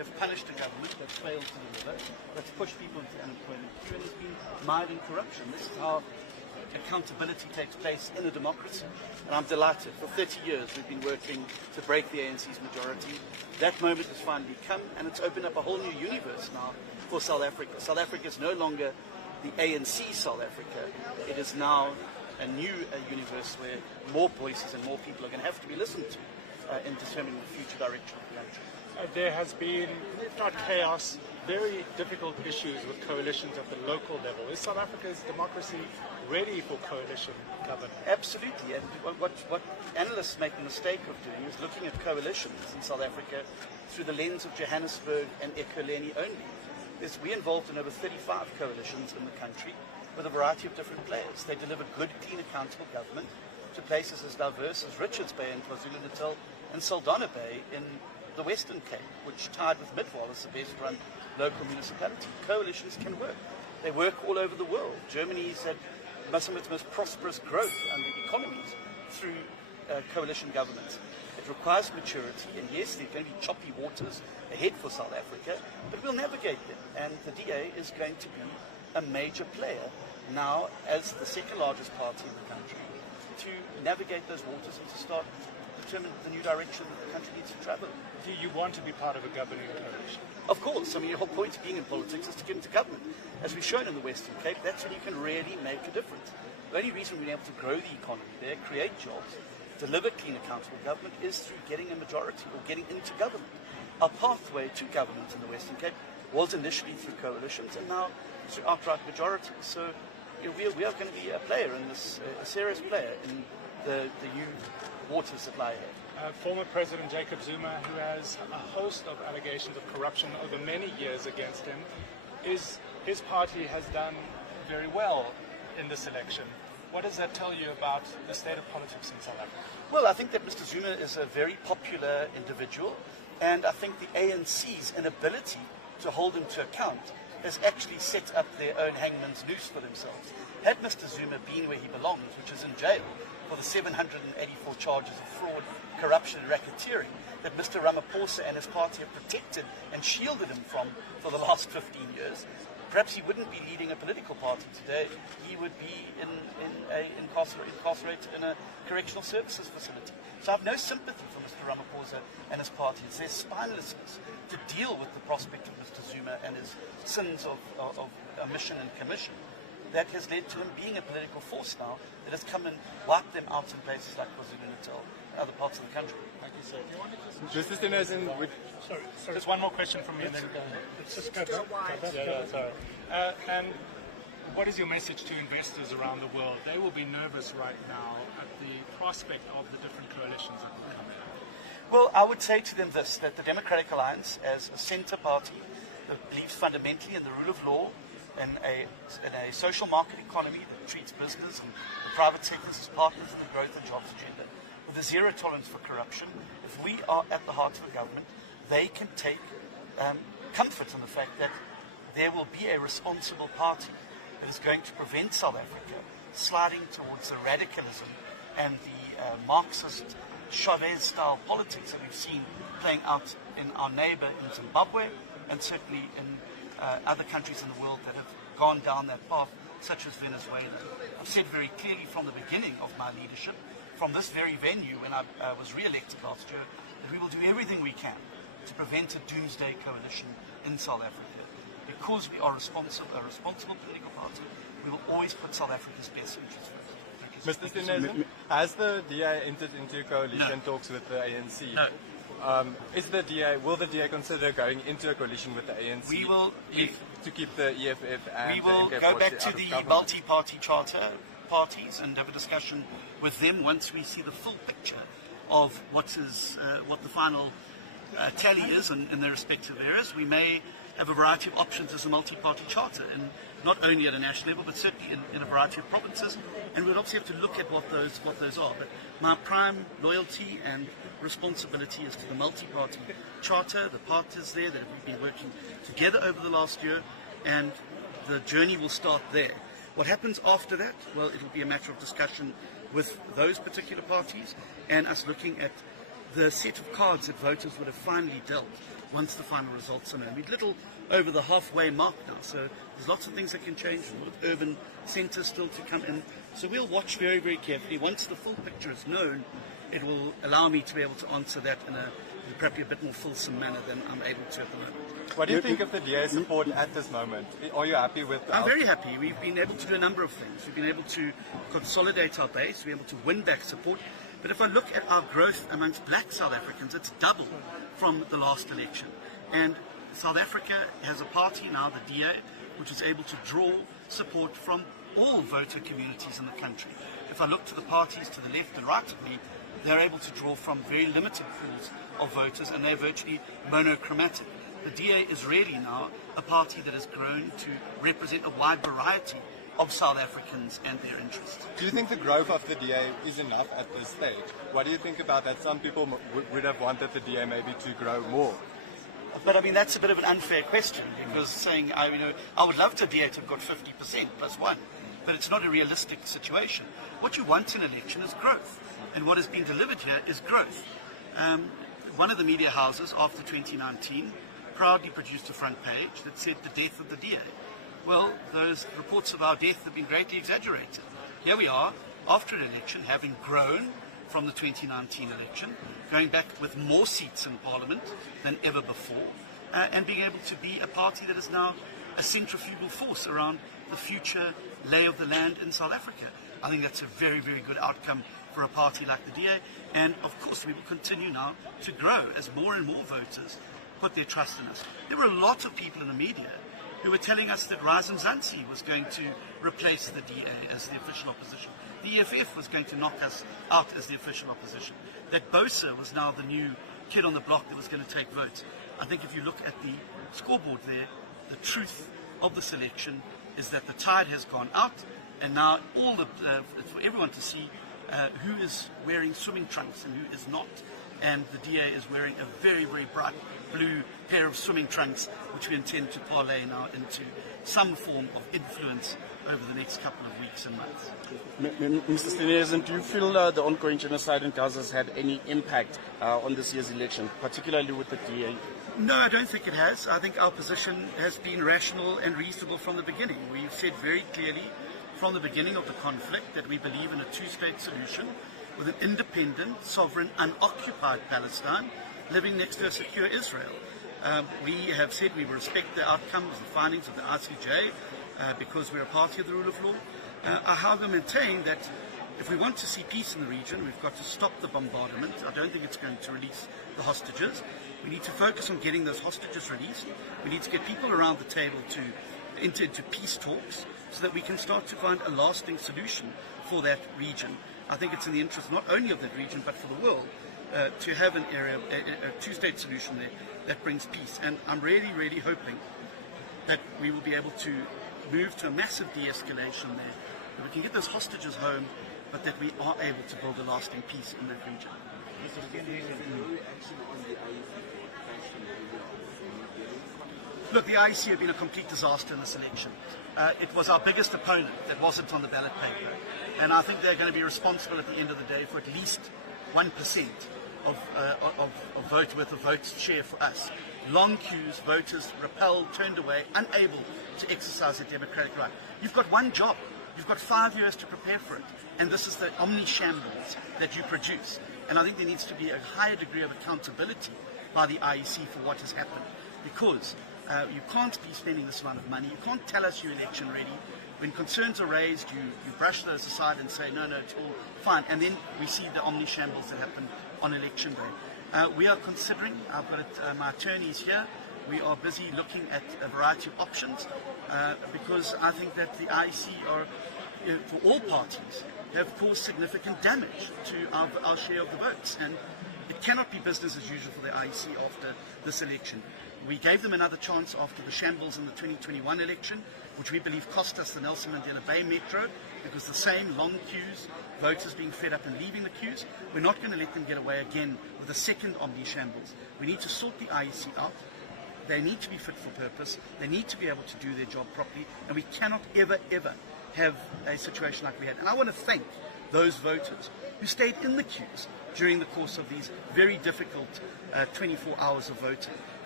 have punished a government that's failed to deliver, that's pushed people into unemployment queue, and has been mired in corruption. This is how accountability takes place in a democracy. And I'm delighted. For 30 years we've been working to break the ANC's majority. That moment has finally come, and it's opened up a whole new universe now for South Africa. South Africa is no longer the ANC South Africa. It is now a new universe where more voices and more people are going to have to be listened to in determining the future direction of the country. There has been, if not chaos, very difficult issues with coalitions at the local level. Is South Africa's democracy ready for coalition government? Absolutely. And what analysts make the mistake of doing is looking at coalitions in South Africa through the lens of Johannesburg and Ekurhuleni only. We're involved in over 35 coalitions in the country with a variety of different players. They deliver good, clean, accountable government to places as diverse as Richards Bay in KwaZulu-Natal and Saldanha Bay in the Western Cape, which, tied with Midvaal, is the best-run local municipality. Coalitions can work. They work all over the world. Germany's had some of its most prosperous growth and economies through coalition governments. It requires maturity, and yes, there's going to be choppy waters ahead for South Africa, but we'll navigate them. And the DA is going to be a major player now, as the second largest party in the country, to navigate those waters and to start determine the new direction that the country needs to travel. Do you want to be part of a governing coalition? Of course. I mean, the whole point of being in politics is to get into government. As we've shown in the Western Cape, that's when you can really make a difference. The only reason we've been able to grow the economy there, create jobs, deliver clean, accountable government is through getting a majority or getting into government. Our pathway to government in the Western Cape was initially through coalitions and now through outright majorities. So we are going to be a player in this, a serious player in the new waters that lie ahead. Former President Jacob Zuma, who has a host of allegations of corruption over many years against him, his party has done very well in this election. What does that tell you about the state of politics in South Africa? Well, I think that Mr. Zuma is a very popular individual, and I think the ANC's inability to hold him to account has actually set up their own hangman's noose for themselves. Had Mr. Zuma been where he belongs, which is in jail, for the 784 charges of fraud, corruption and racketeering that Mr. Ramaphosa and his party have protected and shielded him from for the last 15 years, perhaps he wouldn't be leading a political party today. He would be incarcerated in a correctional services facility. So I have no sympathy for Mr. Ramaphosa and his party. It's their spinelessness to deal with the prospect of Mr. Zuma and his sins of omission and commission that has led to him being a political force now that has come and wiped them out in places like KwaZulu-Natal and other parts of the country. Thank you, sir. Do you want to Just Steenhuisen, sorry. Just one more question from me and then let's just go. Sorry. And what is your message to investors around the world? They will be nervous right now at the prospect of the different coalitions that will come in. Well, I would say to them this, that the Democratic Alliance, as a centre party that believes fundamentally in the rule of law, in a social market economy that treats business and the private sectors as partners in the growth and jobs agenda, with a zero tolerance for corruption, if we are at the heart of the government, they can take comfort in the fact that there will be a responsible party that is going to prevent South Africa sliding towards the radicalism and the Marxist Chavez-style politics that we've seen playing out in our neighbour in Zimbabwe and certainly in other countries in the world that have gone down that path, such as Venezuela. I've said very clearly from the beginning of my leadership, from this very venue when I was re-elected last year, that we will do everything we can to prevent a doomsday coalition in South Africa. Because we are a responsible political party, we will always put South Africa's best interests first. Mr. Steenhuisen, has the DA entered into coalition talks with the ANC? No. Will the DA consider going into a coalition with the ANC? We will to keep the EFF and we will the MK go back out to of the government? multi-party charter parties and have a discussion with them once we see the full picture of what the final tally is in their respective areas. We may have a variety of options as a multi-party charter, and not only at a national level, but certainly in a variety of provinces. And we'll obviously have to look at what those are. But my prime loyalty and responsibility is to the multi-party charter, the partners there that we've been working together over the last year, and the journey will start there. What happens after that? Well, it'll be a matter of discussion with those particular parties and us looking at the set of cards that voters would have finally dealt once the final results are known. We're a little over the halfway mark now, so there's lots of things that can change, with urban centres still to come in. So we'll watch very, very carefully. Once the full picture is known, it will allow me to be able to answer that in probably a bit more fulsome manner than I'm able to at the moment. What do you think of the DA's support at this moment? Are you happy with the I'm very happy. We've been able to do a number of things. We've been able to consolidate our base, we're able to win back support. But if I look at our growth amongst black South Africans, it's double from the last election. And South Africa has a party now, the DA, which is able to draw support from all voter communities in the country. If I look to the parties to the left and right of me, they're able to draw from very limited pools of voters, and they're virtually monochromatic. The DA is really now a party that has grown to represent a wide variety of South Africans and their interests. Do you think the growth of the DA is enough at this stage? What do you think about that? Some people would have wanted the DA maybe to grow more. But I mean, that's a bit of an unfair question, because saying, I would love the DA to have got 50% plus one, but it's not a realistic situation. What you want in an election is growth, and what has been delivered here is growth. One of the media houses after 2019 proudly produced a front page that said the death of the DA. Well, those reports of our death have been greatly exaggerated. Here we are, after an election, having grown from the 2019 election, going back with more seats in Parliament than ever before, and being able to be a party that is now a centrifugal force around the future lay of the land in South Africa. I think that's a very, very good outcome for a party like the DA, and of course we will continue now to grow as more and more voters put their trust in us. There were a lot of people in the media who were telling us that Rise Mzansi was going to replace the DA as the official opposition. The EFF was going to knock us out as the official opposition. That Bosa was now the new kid on the block that was going to take votes. I think if you look at the scoreboard there, the truth of this election is that the tide has gone out, and now it's for everyone to see who is wearing swimming trunks and who is not. And the DA is wearing a very, very bright blue pair of swimming trunks, which we intend to parlay now into some form of influence over the next couple of weeks and months. Mr. Steenhuisen, do you feel the ongoing genocide in Gaza has had any impact on this year's election, particularly with the DA? No, I don't think it has. I think our position has been rational and reasonable from the beginning. We've said very clearly from the beginning of the conflict that we believe in a two-state solution with an independent, sovereign, unoccupied Palestine living next to a secure Israel. We have said we respect the outcomes and findings of the ICJ because we're a party of the rule of law. I however maintain that if we want to see peace in the region, we've got to stop the bombardment. I don't think it's going to release the hostages. We need to focus on getting those hostages released. We need to get people around the table to enter into peace talks so that we can start to find a lasting solution for that region. I think it's in the interest not only of that region but for the world to have an area, a two-state solution there that brings peace. And I'm really, really hoping that we will be able to move to a massive de-escalation there, that we can get those hostages home, but that we are able to build a lasting peace in that region. Look, the IEC have been a complete disaster in this election. It was our biggest opponent that wasn't on the ballot paper, and I think they're going to be responsible at the end of the day for at least 1% of vote worth of votes share for us. Long queues, voters repelled, turned away, unable to exercise their democratic right. You've got one job. You've got 5 years to prepare for it, and this is the omni-shambles that you produce. And I think there needs to be a higher degree of accountability by the IEC for what has happened, because you can't be spending this amount of money. You can't tell us you're election ready. When concerns are raised, you brush those aside and say, no, it's all fine. And then we see the omni-shambles that happen on election day. We are considering, I've got my attorneys here, we are busy looking at a variety of options because I think that the IEC are, for all parties, have caused significant damage to our share of the votes. And it cannot be business as usual for the IEC after this election. We gave them another chance after the shambles in the 2021 election, which we believe cost us the Nelson Mandela Bay Metro, because the same long queues, voters being fed up and leaving the queues. We're not going to let them get away again with a second omni-shambles. We need to sort the IEC out. They need to be fit for purpose. They need to be able to do their job properly, and we cannot ever have a situation like we had. And I want to thank those voters who stayed in the queues during the course of these very difficult 24 hours of voting.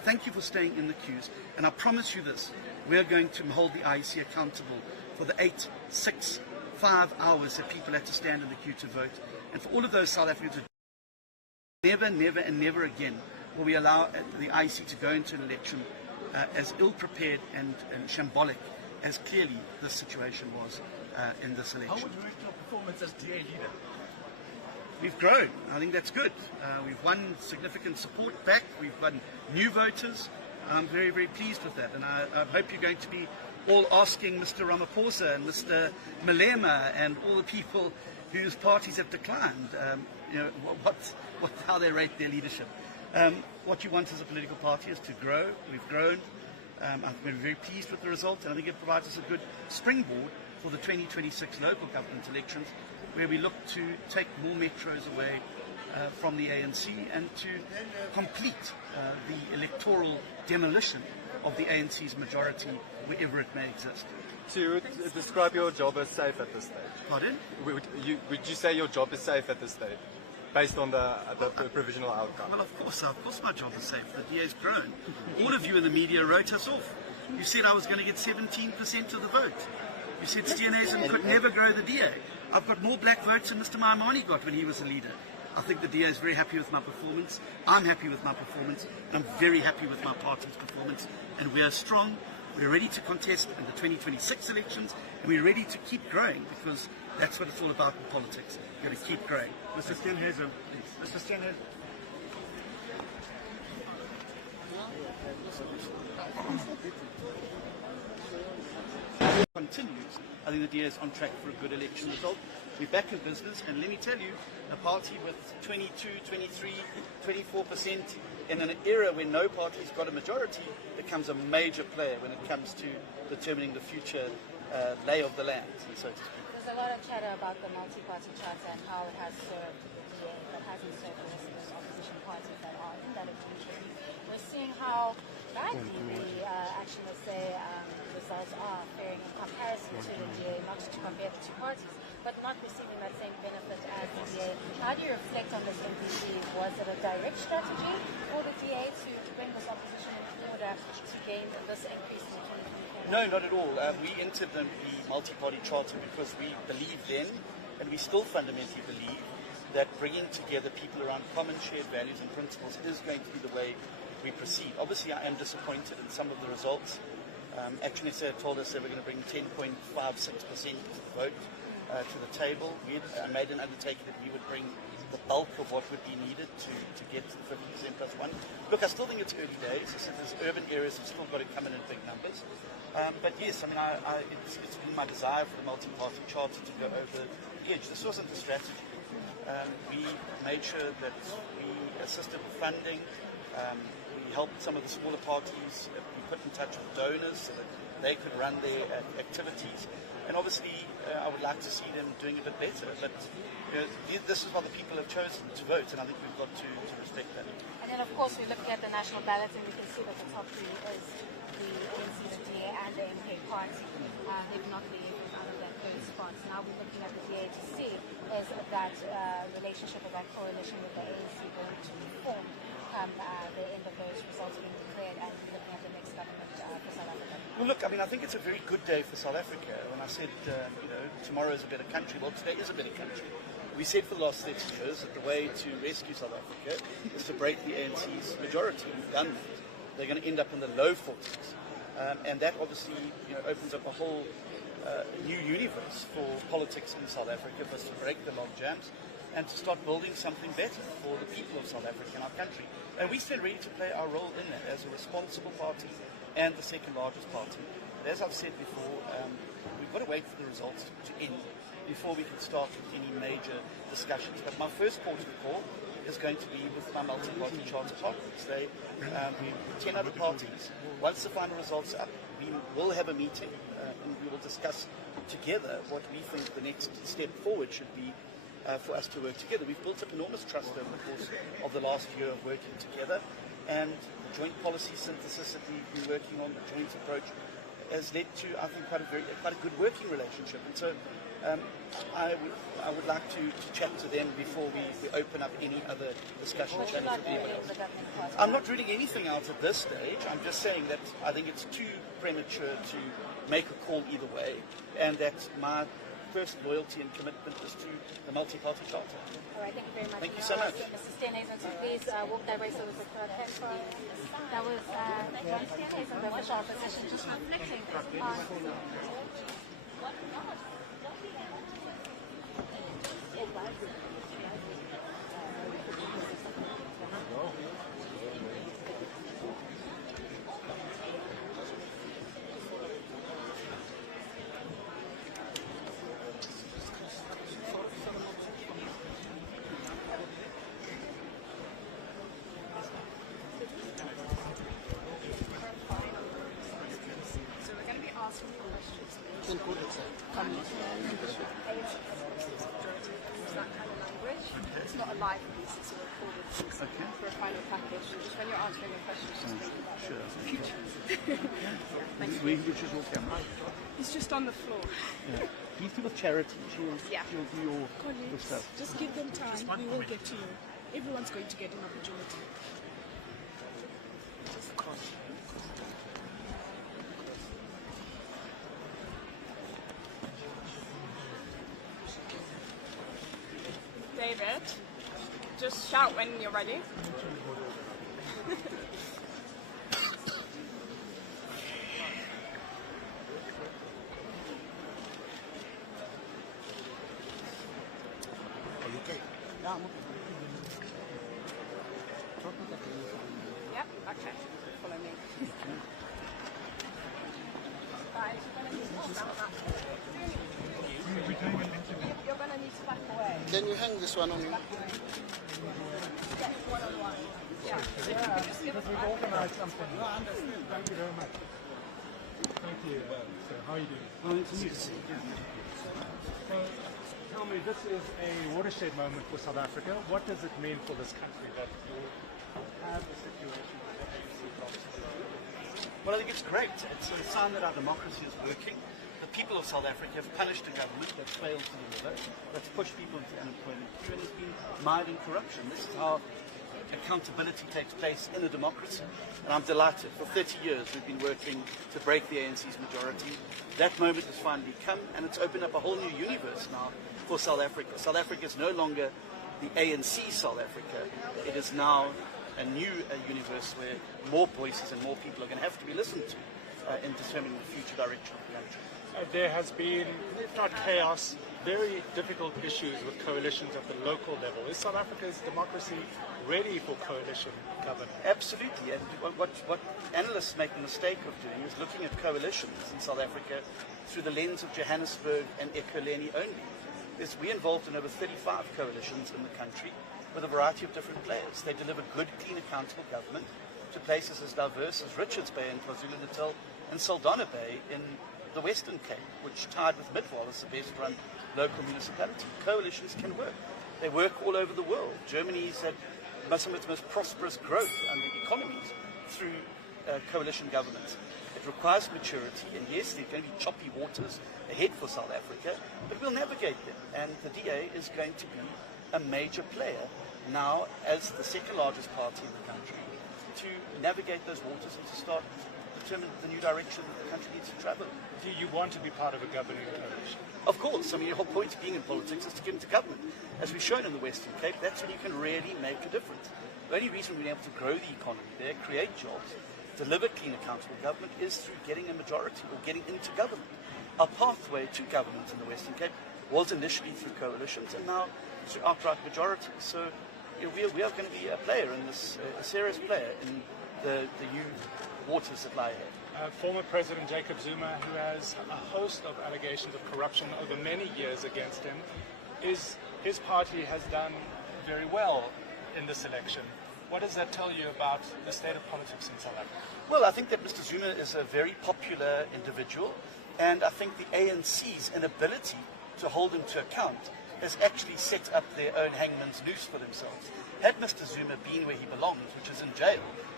thank you for staying in the queues. And I promise you this, we are going to hold the IEC accountable for the 8, 6, 5 hours that people had to stand in the queue to vote. And for all of those South Africans, never, never and never again will we allow the IEC to go into an election as ill-prepared and shambolic as clearly this situation was in this election. How would you rate your performance as DA leader? We've grown. I think that's good. We've won significant support back. We've won new voters. I'm very, very pleased with that. And I hope you're going to be all asking Mr. Ramaphosa and Mr. Malema and all the people whose parties have declined, how they rate their leadership. What you want as a political party is to grow. We've grown. I've been very pleased with the result, and I think it provides us a good springboard for the 2026 local government elections, where we look to take more metros away from the ANC and to complete the electoral demolition of the ANC's majority wherever it may exist. So you would describe your job as safe at this stage? Pardon? Would you say your job is safe at this stage, based on the provisional outcome? Well, of course my job is safe. The DA's grown. All of you in the media wrote us off. You said I was going to get 17% of the vote. You said Steenhuisen could never grow the DA. I've got more black votes than Mr. Maimane got when he was a leader. I think the DA is very happy with my performance. I'm happy with my performance. I'm very happy with my party's performance. And we are strong. We're ready to contest in the 2026 elections. And we're ready to keep growing, because that's what it's all about in politics. You've got to keep growing. Mr. Steenhuisen. Mr. Steenhuisen. Continues. I think the DA is on track for a good election result. We're back in business, and let me tell you, a party with 22, 23, 24% in an era when no party's got a majority becomes a major player when it comes to determining the future lay of the land, so to speak. There's a lot of chatter about the multi-party charter and how it has served the DA, but hasn't served the rest of those opposition parties that are in that agreement. We're seeing how badly the actually, let's say, results are faring in comparison to the DA, not to compare the two parties, but not receiving that same benefit as the DA. How do you reflect on this MPC? Was it a direct strategy for the DA to bring this opposition in order to gain this increase in the 2024? No, not at all. We entered the multi-party charter because we believe then, and we still fundamentally believe, that bringing together people around common shared values and principles is going to be the way we proceed. Obviously, I am disappointed in some of the results. Action SA told us they were going to bring 10.56% of the vote to the table. I made an undertaking that we would bring the bulk of what would be needed to get to the 50% plus one. Look, I still think it's early days. I said there's urban areas have still got to come in big numbers. But yes, I mean, it's been my desire for the multi-party charter to go over the edge. This wasn't the strategy. We made sure that we assisted with funding. We helped some of the smaller parties. We put in touch with donors so that they could run their activities. And obviously, I would like to see them doing a bit better. But this is what the people have chosen to vote, and I think we've got to respect that. And then, of course, we're looking at the national ballot, and we can see that the top three is the ANC, the DA, and the MK party. They've not been out of that third spot. Now we're looking at the DA to see is that relationship or that coalition with the ANC going to form come the end of those results being declared, and looking at the next government for South Africa. Well, look, I mean, I think it's a very good day for South Africa. When I said, tomorrow is a better country, well, today is a better country. We said for the last 30 years that the way to rescue South Africa is to break the ANC's majority. We've done that. They're going to end up in the low 40s. And that obviously opens up a whole new universe for politics in South Africa, for us to break the log jams and to start building something better for the people of South Africa and our country. And we stand ready to play our role in that as a responsible party and the second largest party. But as I've said before, we've got to wait for the results to end before we can start with any major discussions. But my first port of call is going to be with my multi-party charter partners. They, 10 other parties. Once the final results are up, we will have a meeting and we will discuss together what we think the next step forward should be for us to work together. We've built up enormous trust over the course of the last year of working together, and the joint policy synthesis that we've been working on, the joint approach, has led to, I think, quite a good working relationship. And so I would like to chat to them before we open up any other discussion. Would you like to deal with the governing party? I'm not ruling anything out at this stage. I'm just saying that I think it's too premature to make a call either way, and that my first loyalty and commitment is to the multi-party charter. All right, thank you very much. Thank you so much. Mr. Steenhuisen, so please walk that way so we can that was John Steenhuisen, the official opposition, just reflecting on... It's not a live piece, it's a recorded piece for a final package. Just when you're answering your questions, just think about It's just on the floor. These people of charity, she'll do your stuff. Just give them time, we will get to you. Everyone's going to get an opportunity. David, just shout when you're ready. Yep, okay. Follow me. Guys, you're going to need to back away. Can you hang this one on you? Yes, one-on-one. Yeah. Because we've organised something. No, I understand. Thank you very much. Thank you. So, how are you doing? Oh, it's new to see. So, tell me, this is a watershed moment for South Africa. What does it mean for this country that you have a situation where the ANC blocks? Well, I think it's great. It's a sign that our democracy is working. The people of South Africa have punished a government that's failed to deliver, that's pushed people into unemployment queue, and has been mired in corruption. This is how accountability takes place in a democracy. And I'm delighted. For 30 years we've been working to break the ANC's majority. That moment has finally come, and it's opened up a whole new universe now for South Africa. South Africa is no longer the ANC South Africa. It is now a new universe where more voices and more people are going to have to be listened to in determining the future direction of the country. There has been, if not chaos, very difficult issues with coalitions at the local level. Is South Africa's democracy ready for coalition government? Absolutely, and what analysts make the mistake of doing is looking at coalitions in South Africa through the lens of Johannesburg and Ekurhuleni only. We're involved in over 35 coalitions in the country with a variety of different players. They deliver good, clean, accountable government to places as diverse as Richards Bay in KwaZulu-Natal and Saldanha Bay in the Western Cape, which tied with Midwall as the best run local municipality. Coalitions can work. They work all over the world. Germany's had some of its most prosperous growth under economies through coalition governments. It requires maturity, and yes, there are going to be choppy waters ahead for South Africa, but we'll navigate them. And the DA is going to be a major player now as the second largest party in the country to navigate those waters and to start determine the new direction that the country needs to travel. Do you want to be part of a governing coalition? Of course. I mean, the whole point of being in politics is to get into government. As we've shown in the Western Cape, that's when you can really make a difference. The only reason we've been able to grow the economy there, create jobs, deliver clean, accountable government is through getting a majority or getting into government. Our pathway to government in the Western Cape was initially through coalitions and now through outright majorities. So we are going to be a player in this, a serious player in the new waters that lie ahead. Former President Jacob Zuma, who has a host of allegations of corruption over many years against him, his party has done very well in this election. What does that tell you about the state of politics in South Africa? Well, I think that Mr. Zuma is a very popular individual, and I think the ANC's inability to hold him to account has actually set up their own hangman's noose for themselves. Had Mr. Zuma been where he belongs, which is in jail,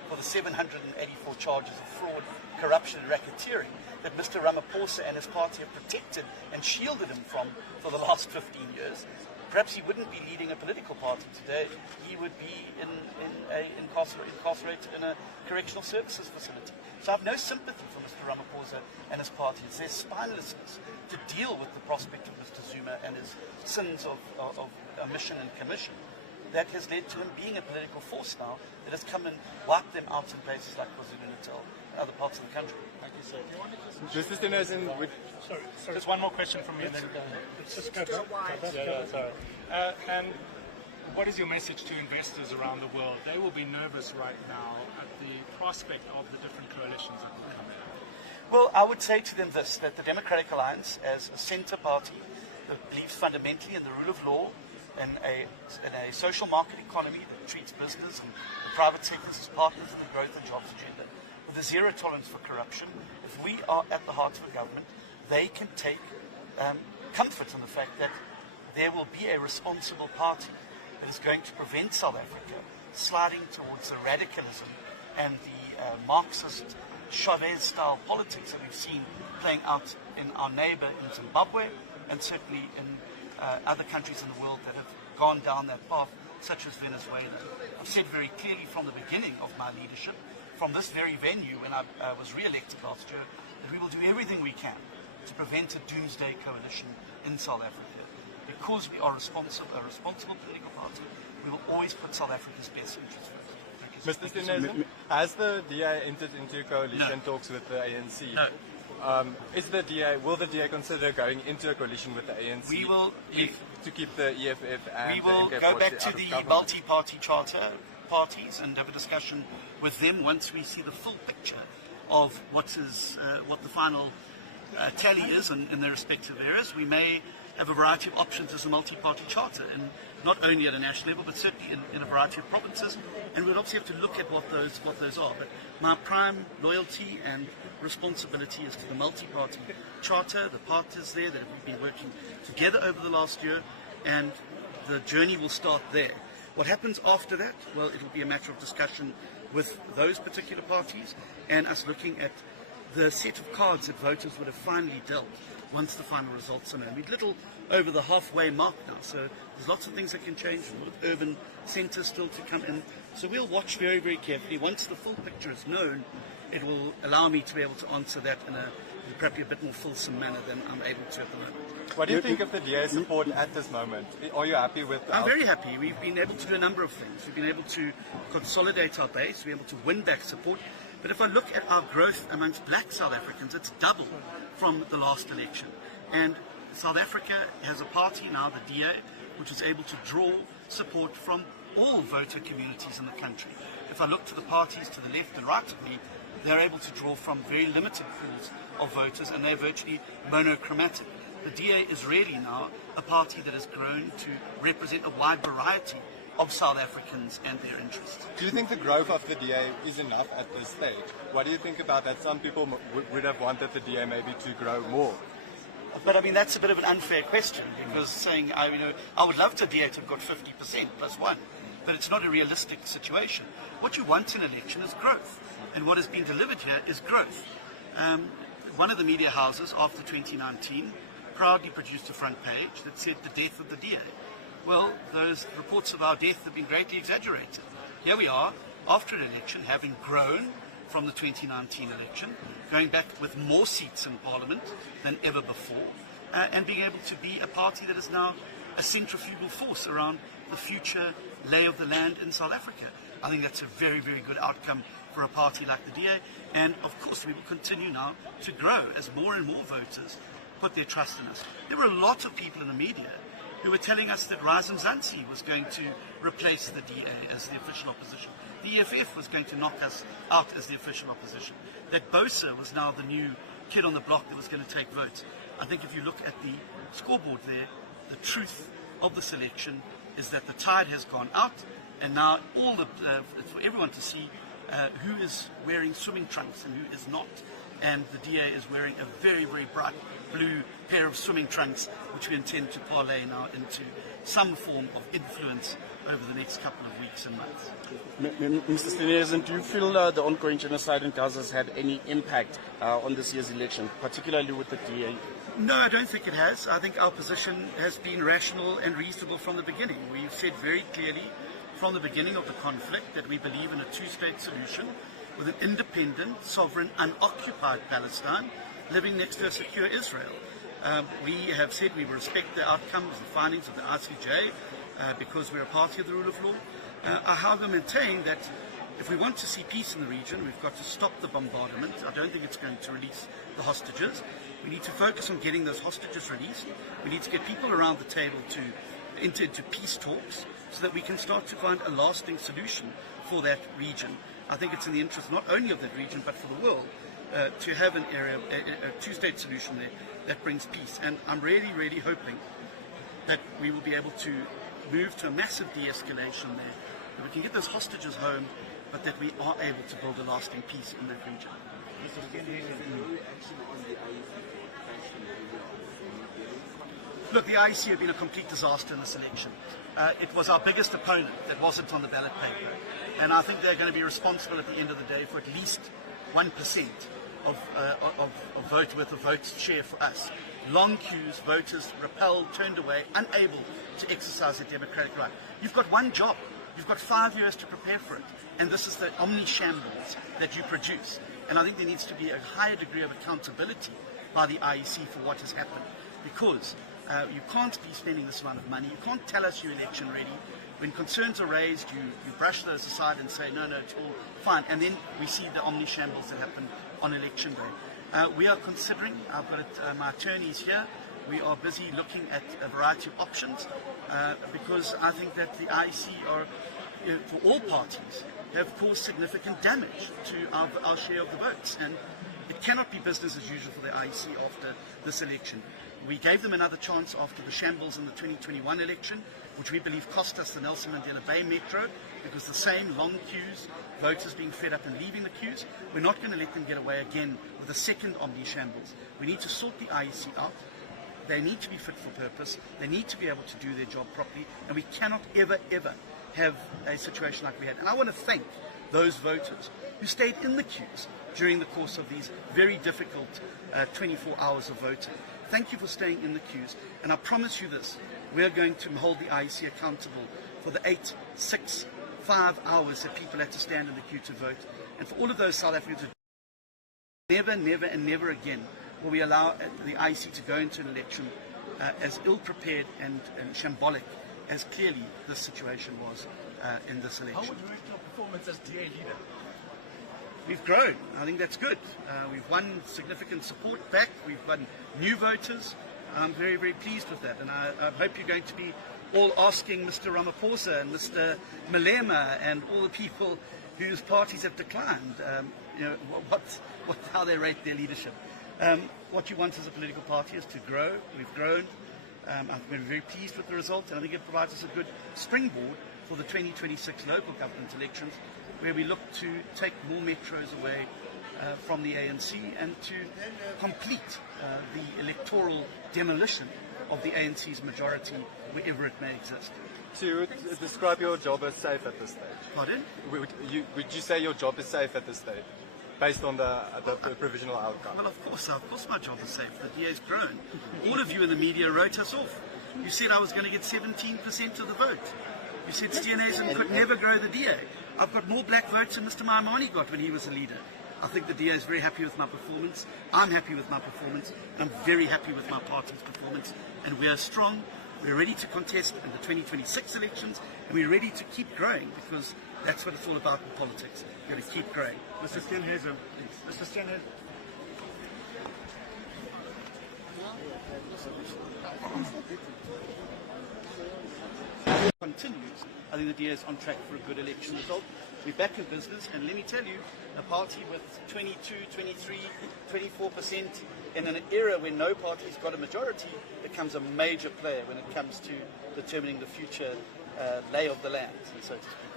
for the 784 charges of fraud, corruption and racketeering that Mr. Ramaphosa and his party have protected and shielded him from for the last 15 years. Perhaps he wouldn't be leading a political party today. He would be incarcerated in a correctional services facility. So I have no sympathy for Mr. Ramaphosa and his party. It's their spinelessness to deal with the prospect of Mr. Zuma and his sins of omission and commission that has led to him being a political force now that has come and wiped them out in places like KwaZulu-Natal and other parts of the country. Thank you, sir. Do you want to just... Just as Steenhuisen, Sorry. Just one more question from me and then... Let's just go back. Sorry. And what is your message to investors around the world? They will be nervous right now at the prospect of the different coalitions that will come in. Well, I would say to them this, that the Democratic Alliance, as a centre party that believes fundamentally in the rule of law and a social market economy that treats business and the private sectors as partners in the growth and jobs agenda, with a zero tolerance for corruption, if we are at the heart of a government, they can take comfort in the fact that there will be a responsible party that is going to prevent South Africa sliding towards the radicalism and the Marxist Chavez-style politics that we've seen playing out in our neighbour in Zimbabwe and certainly in other countries in the world that have gone down that path, such as Venezuela. I've said very clearly from the beginning of my leadership, from this very venue when I was re-elected last year, that we will do everything we can to prevent a doomsday coalition in South Africa. Because we are a responsible political party, we will always put South Africa's best interests first. Mr. Steenhuisen, has the DA entered into coalition talks with the ANC? No. Will the DA consider going into a coalition with the ANC to keep the EFF and we will the go back to the multi-party charter parties and have a discussion with them once we see the full picture of what the final tally is in their respective areas. We may have a variety of options as a multi-party charter, and not only at a national level, but certainly in a variety of provinces. And we'll obviously have to look at what those are. But my prime loyalty and responsibility is to the multi-party charter, the partners there that have been working together over the last year, and the journey will start there. What happens after that? Well, it'll be a matter of discussion with those particular parties and us looking at the set of cards that voters would have finally dealt once the final results are known. We're little over the halfway mark now, so there's lots of things that can change, with urban centres still to come in. So we'll watch very, very carefully. Once the full picture is known, it will allow me to be able to answer that in probably a bit more fulsome manner than I'm able to at the moment. What do you think of the DA's support at this moment? Are you happy with I'm very happy. We've been able to do a number of things. We've been able to consolidate our base, we're able to win back support. But if I look at our growth amongst black South Africans, it's doubled from the last election. And South Africa has a party now, the DA, which is able to draw support from all voter communities in the country. If I look to the parties to the left and right of me, they're able to draw from very limited pools of voters, and they're virtually monochromatic. The DA is really now a party that has grown to represent a wide variety of South Africans and their interests. Do you think the growth of the DA is enough at this stage? What do you think about that? Some people would have wanted the DA maybe to grow more. But I mean, that's a bit of an unfair question, because saying, I would love the DA to have got 50% plus one, but it's not a realistic situation. What you want in an election is growth, and what has been delivered here is growth. One of the media houses after 2019 proudly produced a front page that said the death of the DA. Well, those reports of our death have been greatly exaggerated. Here we are, after an election, having grown from the 2019 election, going back with more seats in Parliament than ever before, and being able to be a party that is now a centrifugal force around the future lay of the land in South Africa. I think that's a very, very good outcome for a party like the DA, and of course we will continue now to grow as more and more voters put their trust in us. There were a lot of people in the media who were telling us that Rise Mzansi was going to replace the DA as the official opposition. The EFF was going to knock us out as the official opposition. That Bosa was now the new kid on the block that was going to take votes. I think if you look at the scoreboard there, the truth of the selection is that the tide has gone out, and now it's for everyone to see who is wearing swimming trunks and who is not. And the DA is wearing a very, very bright blue pair of swimming trunks, which we intend to parlay now into some form of influence over the next couple of weeks and months. Mr. Steenhuisen, do you feel the ongoing genocide in Gaza has had any impact on this year's election, particularly with the DA? No, I don't think it has. I think our position has been rational and reasonable from the beginning. We've said very clearly from the beginning of the conflict that we believe in a two-state solution with an independent, sovereign, unoccupied Palestine living next to a secure Israel. We have said we will respect the outcomes, the findings of the ICJ, because we're a party of the rule of law. I however maintain that if we want to see peace in the region, we've got to stop the bombardment. I don't think it's going to release the hostages. We need to focus on getting those hostages released. We need to get people around the table to enter into peace talks so that we can start to find a lasting solution for that region. I think it's in the interest not only of that region but for the world to have an area, a two-state solution there that brings peace. And I'm really, really hoping that we will be able to move to a massive de-escalation there, that we can get those hostages home, but that we are able to build a lasting peace in that region. Look, the IEC have been a complete disaster in this election. It was our biggest opponent that wasn't on the ballot paper. And I think they're going to be responsible at the end of the day for at least 1% of vote worth of votes share for us. Long queues, voters repelled, turned away, unable to exercise their democratic right. You've got one job. You've got 5 years to prepare for it. And this is the omni-shambles that you produce. And I think there needs to be a higher degree of accountability by the IEC for what has happened. Because you can't be spending this amount of money. You can't tell us you're election ready. When concerns are raised, you brush those aside and say, no, it's all fine. And then we see the omni-shambles that happen on election day. We are considering, I've got my attorneys here, we are busy looking at a variety of options because I think that the IEC are, for all parties, have caused significant damage to our share of the votes. And it cannot be business as usual for the IEC after this election. We gave them another chance after the shambles in the 2021 election, which we believe cost us the Nelson Mandela Bay Metro, because the same long queues, voters being fed up and leaving the queues. We're not going to let them get away again with a second omni-shambles. We need to sort the IEC out. They need to be fit for purpose. They need to be able to do their job properly. And we cannot ever have a situation like we had. And I want to thank those voters who stayed in the queues during the course of these very difficult 24 hours of voting. Thank you for staying in the queues. And I promise you this, we are going to hold the IEC accountable for the 8, 6, 5 hours that people had to stand in the queue to vote. And for all of those South Africans who never again will we allow the IEC to go into an election as ill-prepared and shambolic as clearly this situation was in this election. How would you rate your performance as DA leader? We've grown. I think that's good. We've won significant support back. We've won new voters. I'm very, very pleased with that. And I hope you're going to be all asking Mr. Ramaphosa and Mr. Malema and all the people whose parties have declined, how they rate their leadership. What you want as a political party is to grow. We've grown. I've been very pleased with the result, and I think it provides us a good springboard for the 2026 local government elections, where we look to take more metros away from the ANC and to complete the electoral demolition of the ANC's majority wherever it may exist. So you would describe your job as safe at this stage? Pardon? Would you say your job is safe at this stage, based on the provisional outcome? Well, of course my job is safe. The DA's grown. All of you in the media wrote us off. You said I was going to get 17% of the vote. You said Steenhuisen could never grow the DA. I've got more black votes than Mr. Maimane got when he was a leader. I think the DA is very happy with my performance. I'm happy with my performance. I'm very happy with my party's performance. And we are strong. We're ready to contest in the 2026 elections. And we're ready to keep growing, because that's what it's all about in politics. We've got to keep growing. Mr. Steenhuisen. Mr. Steenhuisen. Continues. I think the DA is on track for a good election result. We're back in business, and let me tell you, a party with 22, 23, 24% in an era when no party's got a majority becomes a major player when it comes to determining the future lay of the land, so to speak.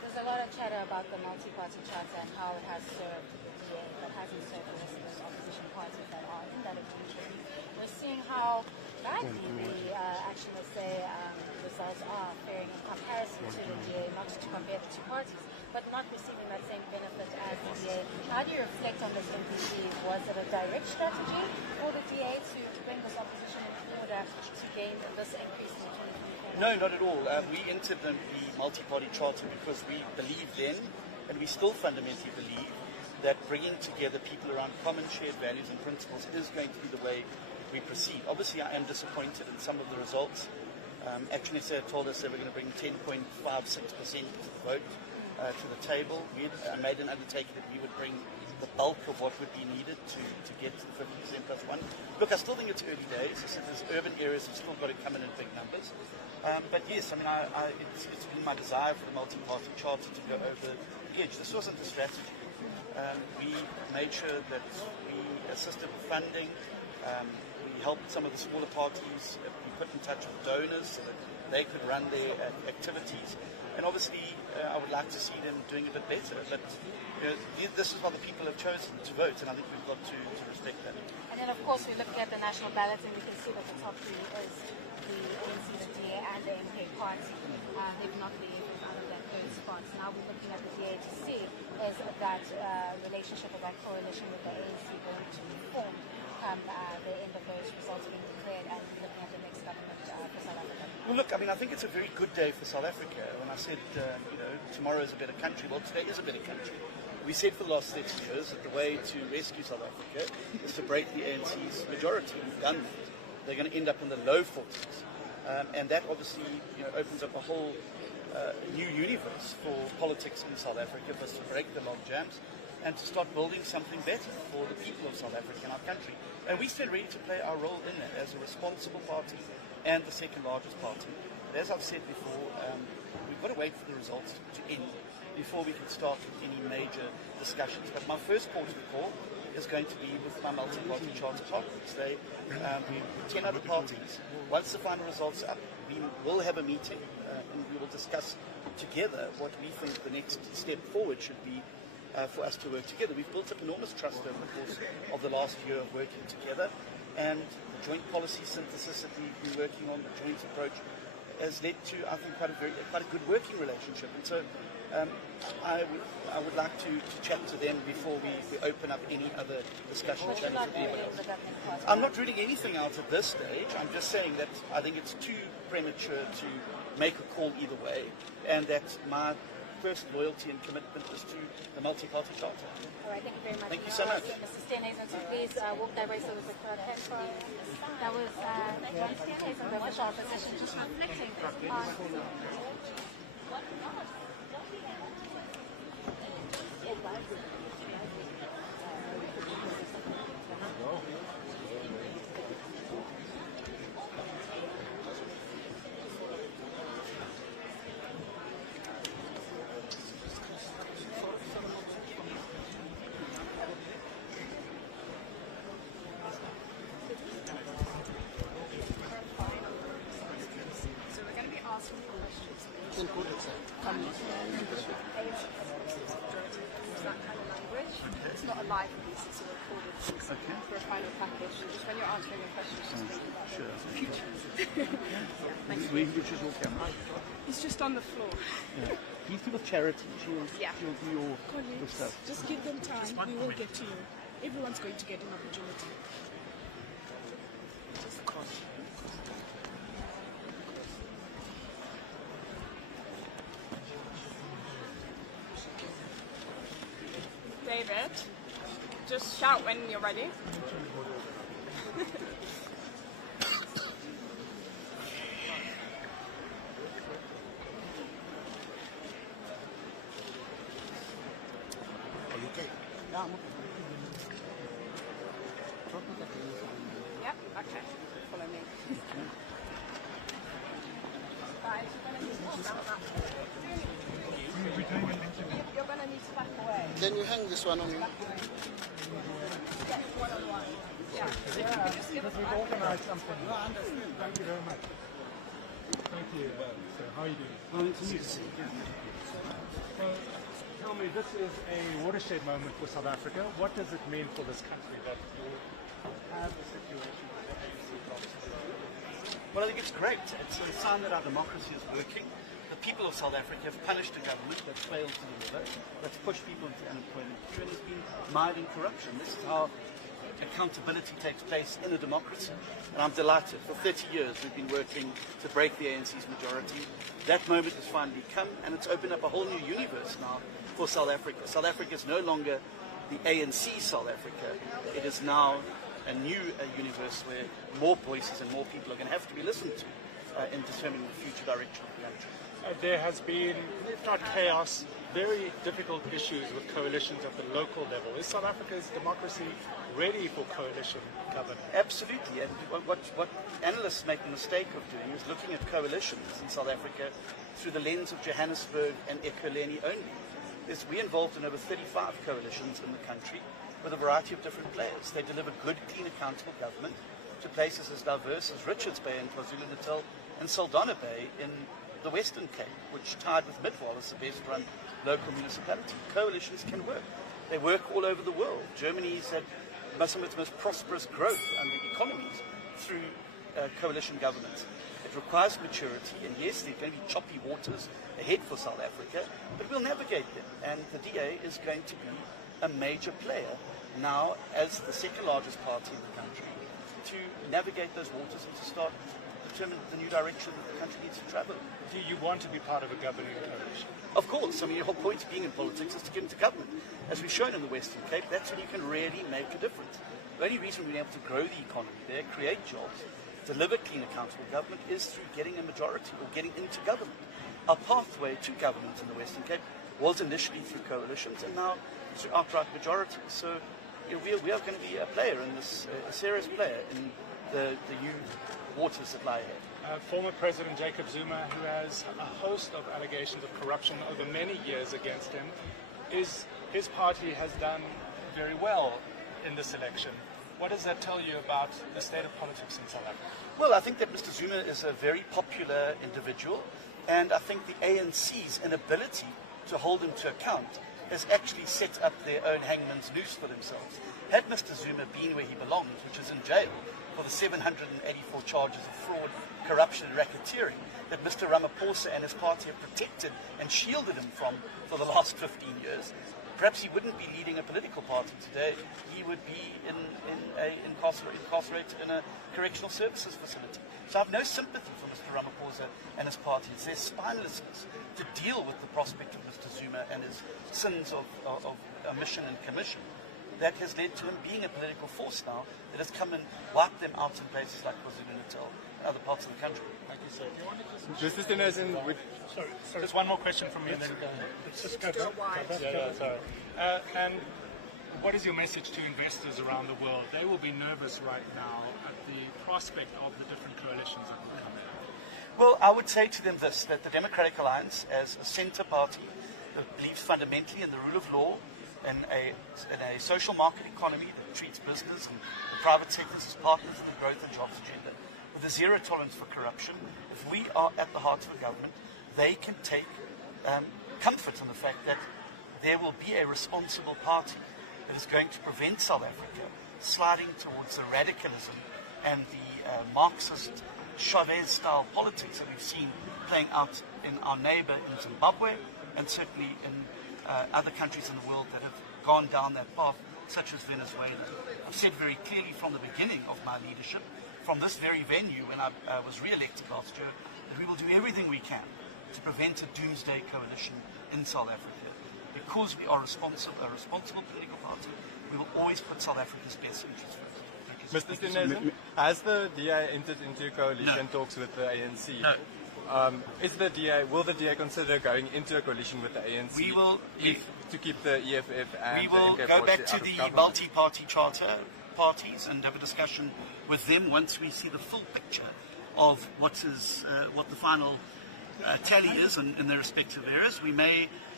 There's a lot of chatter about the multi-party charter and how it has served the DA, but hasn't served the rest of those opposition parties that are in that agreement. We're seeing how badly the action, let's say, results are faring in comparison to the DA, not to compare the two parties, but not receiving that same benefit as the DA. How do you reflect on this MPC? Was it a direct strategy for the DA to bring this opposition in order to gain this increase in the 2024? No, not at all. We entered the multi-party charter because we believed then, and we still fundamentally believe, that bringing together people around common shared values and principles is going to be the way we proceed. Obviously, I am disappointed in some of the results. Actually, they told us they were going to bring 10.56% of the vote to the table. We made an undertaking that we would bring the bulk of what would be needed to get to the 50% plus one. Look, I still think it's early days. I said there's urban areas have still got to come in big numbers. But yes, I mean, it's been my desire for the multi-party charter to go over the edge. This wasn't a strategy. We made sure that we assisted with funding. We helped some of the smaller parties be put in touch with donors so that they could run their activities. And obviously, I would like to see them doing a bit better. But this is what the people have chosen to vote, and I think we've got to respect that. And then, of course, we're looking at the national ballot, and we can see that the top three is the ANC, the DA, and the MK party. They've not been out of that third spot. Now we're looking at the DA to see is that relationship or that coalition with the ANC going to form come the end of those results being declared, and looking at the next government for South Africa. Well, look, I mean, I think it's a very good day for South Africa. When I said, tomorrow is a better country, well, today is a better country. We said for the last 30 years that the way to rescue South Africa is to break the ANC's majority. We've done that. They're going to end up in the low 40s. And that obviously opens up a whole new universe for politics in South Africa, for us to break the log jams and to start building something better for the people of South Africa and our country. And we stand ready to play our role in that as a responsible party and the second largest party. But as I've said before, we've got to wait for the results to end before we can start with any major discussions. But my first port of call is going to be with my multi-party charter partners. We're 10 other parties. Once the final results are up, we will have a meeting and we will discuss together what we think the next step forward should be for us to work together. We've built up enormous trust over the course of the last year of working together, and the joint policy synthesis that we've been working on, the joint approach, has led to, I think, quite a good working relationship. And so I would like to chat to them before we open up any other discussion channels with anyone else. I'm not ruling anything out at this stage. I'm just saying that I think it's too premature to make a call either way, and that my first loyalty and commitment is to the multi-party charter. All right, thank you very much. Thank you so much. Mr. Steenhuisen, so please walk that way so that the crowd can see. That was John Steenhuisen, the official opposition, just reflecting on... It's not a live release, it's a recorded piece for a final package. Just when you're answering your questions, just think about it. Which is your camera? It's just on the floor. Yeah. He's with charity. She'll do your stuff. Just give them time. We will get to you. Everyone's going to get an opportunity. David, just shout when you're ready. Are you okay? Yeah, I'm okay. Yep, okay. Follow me. Guys, you're going to need to back away. Can you hang this one on you? Yes, one-on-one. Yeah. We've organized something. No, I understand. Thank you very much. Thank you. So how are you doing? Well, it's easy. So tell me, this is a watershed moment for South Africa. What does it mean for this country that you have a situation where the ANC blocks? Well, I think it's great. It's a sign that our democracy is working. The people of South Africa have punished a government that's failed to deliver, that's pushed people into unemployment queue, and has been mired in corruption. This is how accountability takes place in a democracy. And I'm delighted. For 30 years we've been working to break the ANC's majority. That moment has finally come, and it's opened up a whole new universe now for South Africa. South Africa is no longer the ANC South Africa. It is now a new universe where more voices and more people are going to have to be listened to in determining the future direction of the country. There has been, if not chaos, very difficult issues with coalitions at the local level. Is South Africa's democracy ready for coalition government? Absolutely. And what analysts make the mistake of doing is looking at coalitions in South Africa through the lens of Johannesburg and Ekurhuleni only. We're involved in over 35 coalitions in the country with a variety of different players. They deliver good, clean, accountable government to places as diverse as Richards Bay in KwaZulu-Natal and Saldanha Bay in the Western Cape, which tied with Midwall as the best run local municipality. Coalitions can work. They work all over the world. Germany's had some of its most prosperous growth under economies through coalition governments. It requires maturity, and yes, there's going to be choppy waters ahead for South Africa, but we'll navigate them. And the DA is going to be a major player now as the second largest party in the country to navigate those waters and to start determine the new direction that the country needs to travel. Do you want to be part of a governing coalition? Of course. I mean, the whole point of being in politics is to get into government. As we've shown in the Western Cape, that's when you can really make a difference. The only reason we've been able to grow the economy there, create jobs, deliver clean, accountable government is through getting a majority or getting into government. Our pathway to government in the Western Cape was initially through coalitions and now through outright majorities. So we are going to be a player in this, a serious player in the new waters that lie ahead. Former President Jacob Zuma, who has a host of allegations of corruption over many years against him, his party has done very well in this election. What does that tell you about the state of politics in South Africa? Well, I think that Mr. Zuma is a very popular individual, and I think the ANC's inability to hold him to account has actually set up their own hangman's noose for themselves. Had Mr. Zuma been where he belongs, which is in jail for the 784 charges of fraud, corruption and racketeering that Mr. Ramaphosa and his party have protected and shielded him from for the last 15 years, perhaps he wouldn't be leading a political party today. He would be incarcerated in a correctional services facility. So I have no sympathy for Mr. Ramaphosa and his party. It's their spinelessness to deal with the prospect of Mr. Zuma and his sins of omission and commission that has led to him being a political force now that has come and wiped them out in places like KwaZulu-Natal and other parts of the country. Thank you, sir. Do you want to Mr. Steenhuisen, Sorry, just one more question from me, and then Let's just go back. sorry. And what is your message to investors around the world? They will be nervous right now at the prospect of the different coalitions that will come in. Well, I would say to them this, that the Democratic Alliance, as a centre party that believes fundamentally in the rule of law and in a social market economy that treats business and the private sectors as partners in the growth and jobs agenda, with a zero tolerance for corruption, if we are at the heart of the government, they can take comfort in the fact that there will be a responsible party that is going to prevent South Africa sliding towards the radicalism and the Marxist Chavez-style politics that we've seen playing out in our neighbour in Zimbabwe and certainly in other countries in the world that have gone down that path, such as Venezuela. I've said very clearly from the beginning of my leadership, from this very venue when I was re-elected last year, that we will do everything we can to prevent a doomsday coalition in South Africa. Because we are a responsible political party, we will always put South Africa's best interests first. Mr. Steenhuisen, has the DA entered into coalition talks with the ANC? No. Will the DA consider going into a coalition with the ANC to keep the EFF and we will the go back to the multi-party charter parties and have a discussion with them once we see the full picture of what the final tally is in their respective areas. We may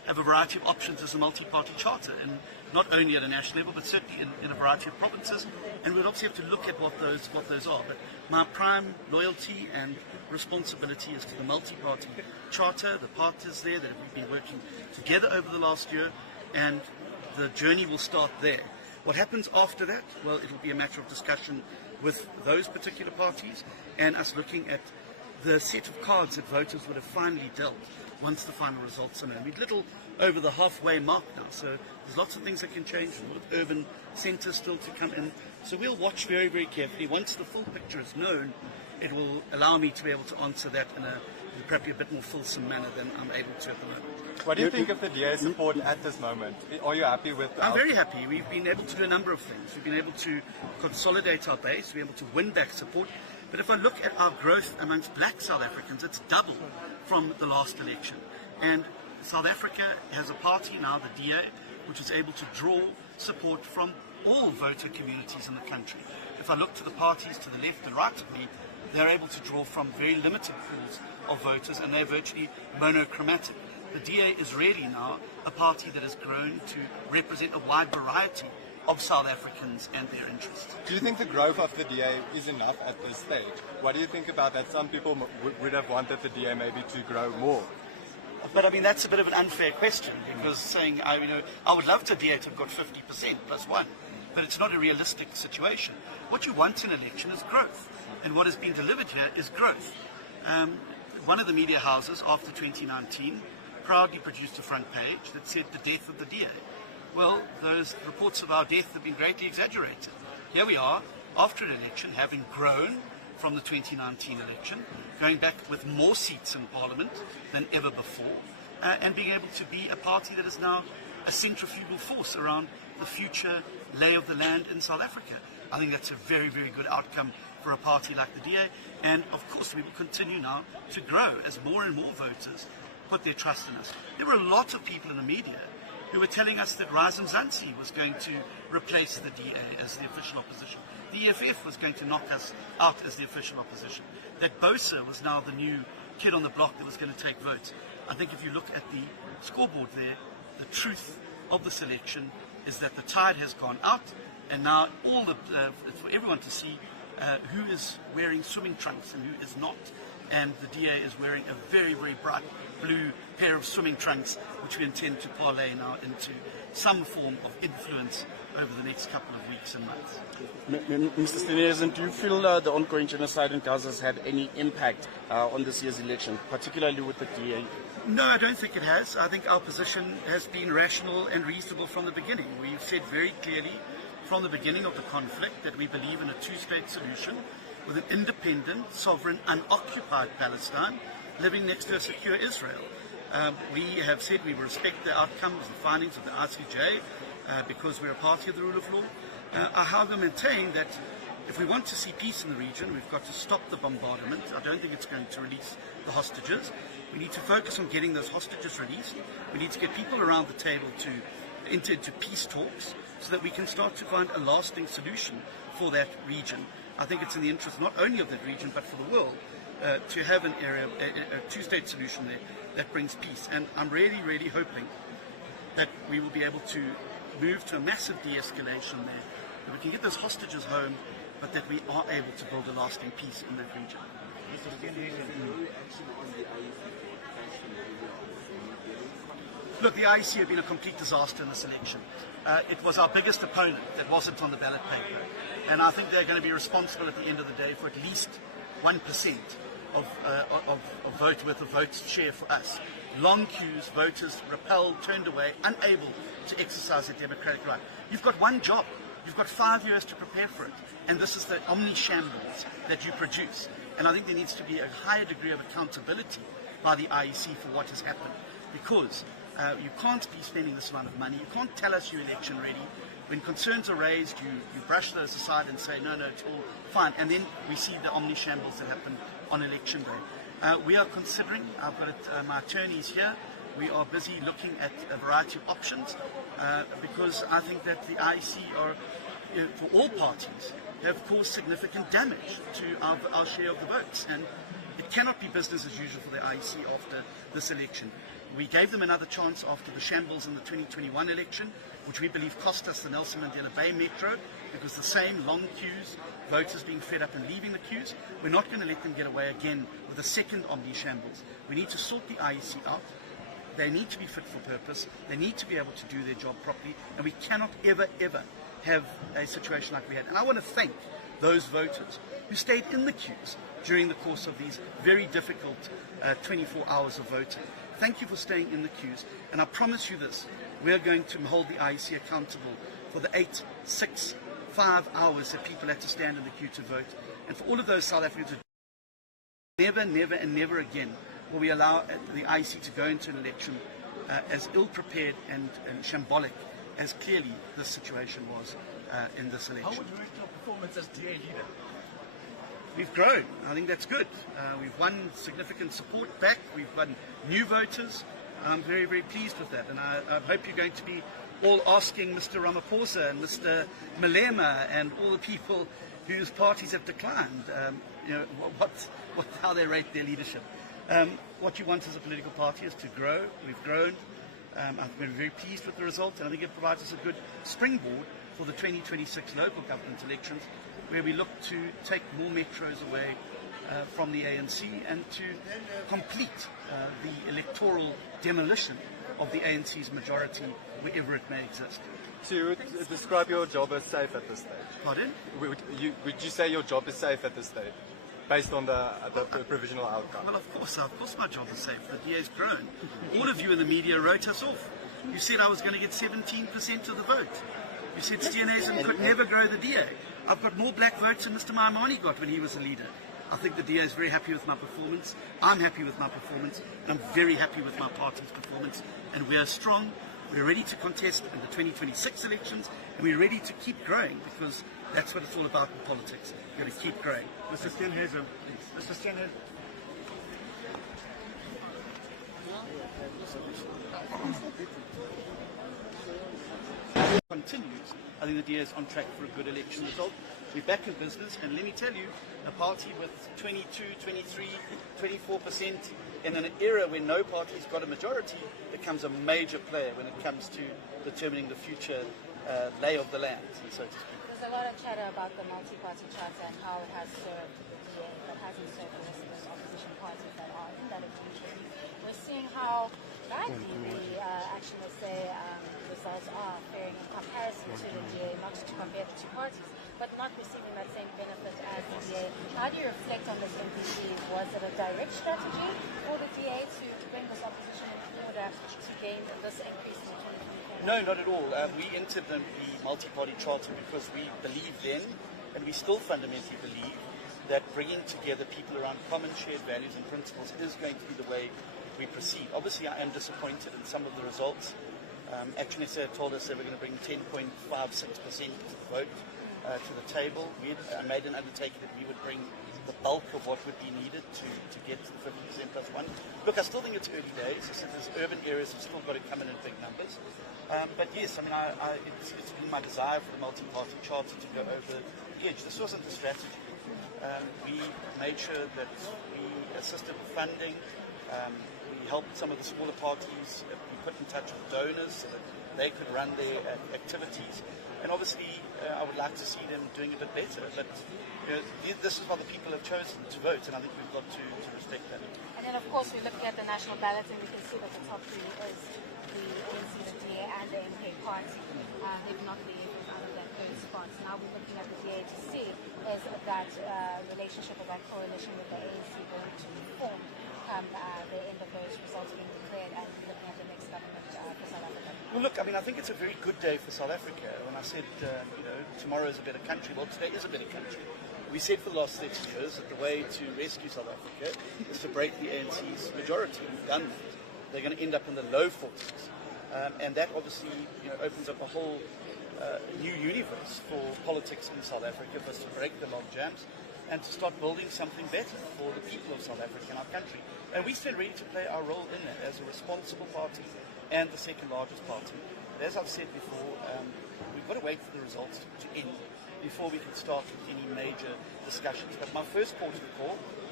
have a variety of options as a multi-party charter, and not only at a national level, but certainly in a variety of provinces. And we'd obviously have to look at what those are. But my prime loyalty and responsibility is to the multi-party charter, the partners there that we've been working together over the last year, and the journey will start there. What happens after that? Well, it will be a matter of discussion with those particular parties and us looking at the set of cards that voters would have finally dealt once the final results are known. We're little over the halfway mark now, so there's lots of things that can change, with urban centres still to come in. So we'll watch very, very carefully. Once the full picture is known, it will allow me to be able to answer that in probably a bit more fulsome manner than I'm able to at the moment. What do you think of the DA's support at this moment? Are you happy with I'm very happy. We've been able to do a number of things. We've been able to consolidate our base, we've been able to win back support. But if I look at our growth amongst black South Africans, it's double from the last election. And South Africa has a party now, the DA, which is able to draw support from all voter communities in the country. If I look to the parties to the left and right of me, they're able to draw from very limited pools of voters, and they're virtually monochromatic. The DA is really now a party that has grown to represent a wide variety of South Africans and their interests. Do you think the growth of the DA is enough at this stage? What do you think about that? Some people would have wanted the DA maybe to grow more. But I mean, that's a bit of an unfair question, because saying, I would love to DA to have got 50% plus one, but it's not a realistic situation. What you want in an election is growth, and what has been delivered here is growth. One of the media houses after 2019 proudly produced a front page that said the death of the DA. Well, those reports of our death have been greatly exaggerated. Here we are, after an election, having grown from the 2019 election, going back with more seats in Parliament than ever before, and being able to be a party that is now a centrifugal force around the future lay of the land in South Africa. I think that's a very, very good outcome for a party like the DA, and of course we will continue now to grow as more and more voters put their trust in us. There were a lot of people in the media who were telling us that Rise Mzansi was going to replace the DA as the official opposition. The EFF was going to knock us out as the official opposition. That Bosa was now the new kid on the block that was going to take votes. I think if you look at the scoreboard there, the truth of this election is that the tide has gone out, and now it's for everyone to see who is wearing swimming trunks and who is not. And the DA is wearing a very, very bright blue pair of swimming trunks, which we intend to parlay now into some form of influence over the next couple of weeks and months. Mr. Steenhuisen, do you feel the ongoing genocide in Gaza has had any impact on this year's election, particularly with the DA? No, I don't think it has. I think our position has been rational and reasonable from the beginning. We've said very clearly from the beginning of the conflict that we believe in a two-state solution with an independent, sovereign, unoccupied Palestine living next to a secure Israel. We have said we will respect the outcomes and findings of the ICJ because we're a party of the rule of law. I however maintain that if we want to see peace in the region, we've got to stop the bombardment. I don't think it's going to release the hostages. We need to focus on getting those hostages released. We need to get people around the table to enter into peace talks so that we can start to find a lasting solution for that region. I think it's in the interest not only of that region but for the world to have an area, a two-state solution there that brings peace. And I'm really, really hoping that we will be able to move to a massive de-escalation there, that we can get those hostages home, but that we are able to build a lasting peace in that region. Look, the IEC have been a complete disaster in this election. It was our biggest opponent that wasn't on the ballot paper. And I think they're going to be responsible at the end of the day for at least 1% of vote worth of votes share for us. Long queues, voters repelled, turned away, unable to exercise their democratic right. You've got one job. You've got 5 years to prepare for it. And this is the omni-shambles that you produce. And I think there needs to be a higher degree of accountability by the IEC for what has happened. Because you can't be spending this amount of money. You can't tell us you're election ready. When concerns are raised, you brush those aside and say, no, it's all fine. And then we see the omni-shambles that happen on election day. We are considering, I've got my attorneys here, we are busy looking at a variety of options because I think that the IEC are, for all parties, have caused significant damage to our share of the votes. And it cannot be business as usual for the IEC after this election. We gave them another chance after the shambles in the 2021 election, which we believe cost us the Nelson Mandela Bay Metro, because the same long queues, voters being fed up and leaving the queues. We're not going to let them get away again with a second omni shambles. We need to sort the IEC out. They need to be fit for purpose. They need to be able to do their job properly, and we cannot ever, ever have a situation like we had. And I want to thank those voters who stayed in the queues during the course of these very difficult 24 hours of voting. Thank you for staying in the queues, and I promise you this, we are going to hold the IEC accountable for the 8, 6, 5 hours that people had to stand in the queue to vote. And for all of those South Africans, never, never and never again will we allow the IEC to go into an election as ill-prepared and shambolic as clearly this situation was in this election. How would you rate your performance as DA leader? We've grown. I think that's good. We've won significant support back. We've won new voters. I'm very, very pleased with that. And I hope you're going to be all asking Mr. Ramaphosa and Mr. Malema and all the people whose parties have declined, how they rate their leadership. What you want as a political party is to grow. We've grown. I've been very pleased with the result, and I think it provides us a good springboard for the 2026 local government elections, where we look to take more metros away from the ANC and to complete the electoral demolition of the ANC's majority wherever it may exist. So you would describe your job as safe at this stage? Pardon? Would you say your job is safe at this stage, based on the provisional outcome? Well, of course my job is safe. The DA's grown. All of you in the media wrote us off. You said I was going to get 17% of the vote. You said Steenhuisen could never grow the DA. I've got more black votes than Mr. Maimane got when he was a leader. I think the DA is very happy with my performance. I'm happy with my performance. I'm very happy with my party's performance. And we are strong. We're ready to contest in the 2026 elections. And we're ready to keep growing, because that's what it's all about in politics. You've got to keep growing. Mr. Steenhuisen. Mr. Steenhuisen. Continues. I think the DA is on track for a good election result. We're back in business, and let me tell you, a party with 22, 23, 24% in an era when no party's got a majority becomes a major player when it comes to determining the future lay of the land, so to speak. There's a lot of chatter about the multi-party charter and how it has served the DA, but hasn't served the rest of those opposition parties that are in that agreement. We're seeing how badly the results are faring in comparison to the DA, not to compare the two parties, but not receiving that same benefit as the DA. How do you reflect on this MPC? Was it a direct strategy for the DA to bring this opposition in order to gain this increase in the 2024? No, not at all. We entered the multi-party charter because we believe then, and we still fundamentally believe, that bringing together people around common shared values and principles is going to be the way we proceed. Obviously, I am disappointed in some of the results. Action SA told us they were going to bring 10.56% of the vote to the table. I made an undertaking that we would bring the bulk of what would be needed to get to the 50% plus one. Look, I still think it's early days. I said there's urban areas have still got to come in big numbers. But yes, I mean, it's been my desire for the multi-party charter to go over the edge. This wasn't a strategy. We made sure that we assisted with funding. We helped some of the smaller parties. We put in touch with donors so that they could run their activities. And obviously, I would like to see them doing a bit better. But this is what the people have chosen to vote, and I think we've got to respect that. And then, of course, we're looking at the national ballot, and we can see that the top three is the ANC, the DA, and the MK party. They've knocked the AFs out of that third spot. Now we're looking at the DA to see is that relationship or that coalition with the ANC going to form come the end of those results being declared, and looking at the next government for South Africa. Well, look, I mean, I think it's a very good day for South Africa. When I said, tomorrow is a better country, well, today is a better country. We said for the last 30 years that the way to rescue South Africa is to break the ANC's majority. We've done that. They're going to end up in the low 40s. And that obviously opens up a whole new universe for politics in South Africa, for us to break the log jams and to start building something better for the people of South Africa and our country. And we stand ready to play our role in that as a responsible party and the second largest party. But as I've said before, we've got to wait for the results to end before we can start with any major discussions. But my first port of call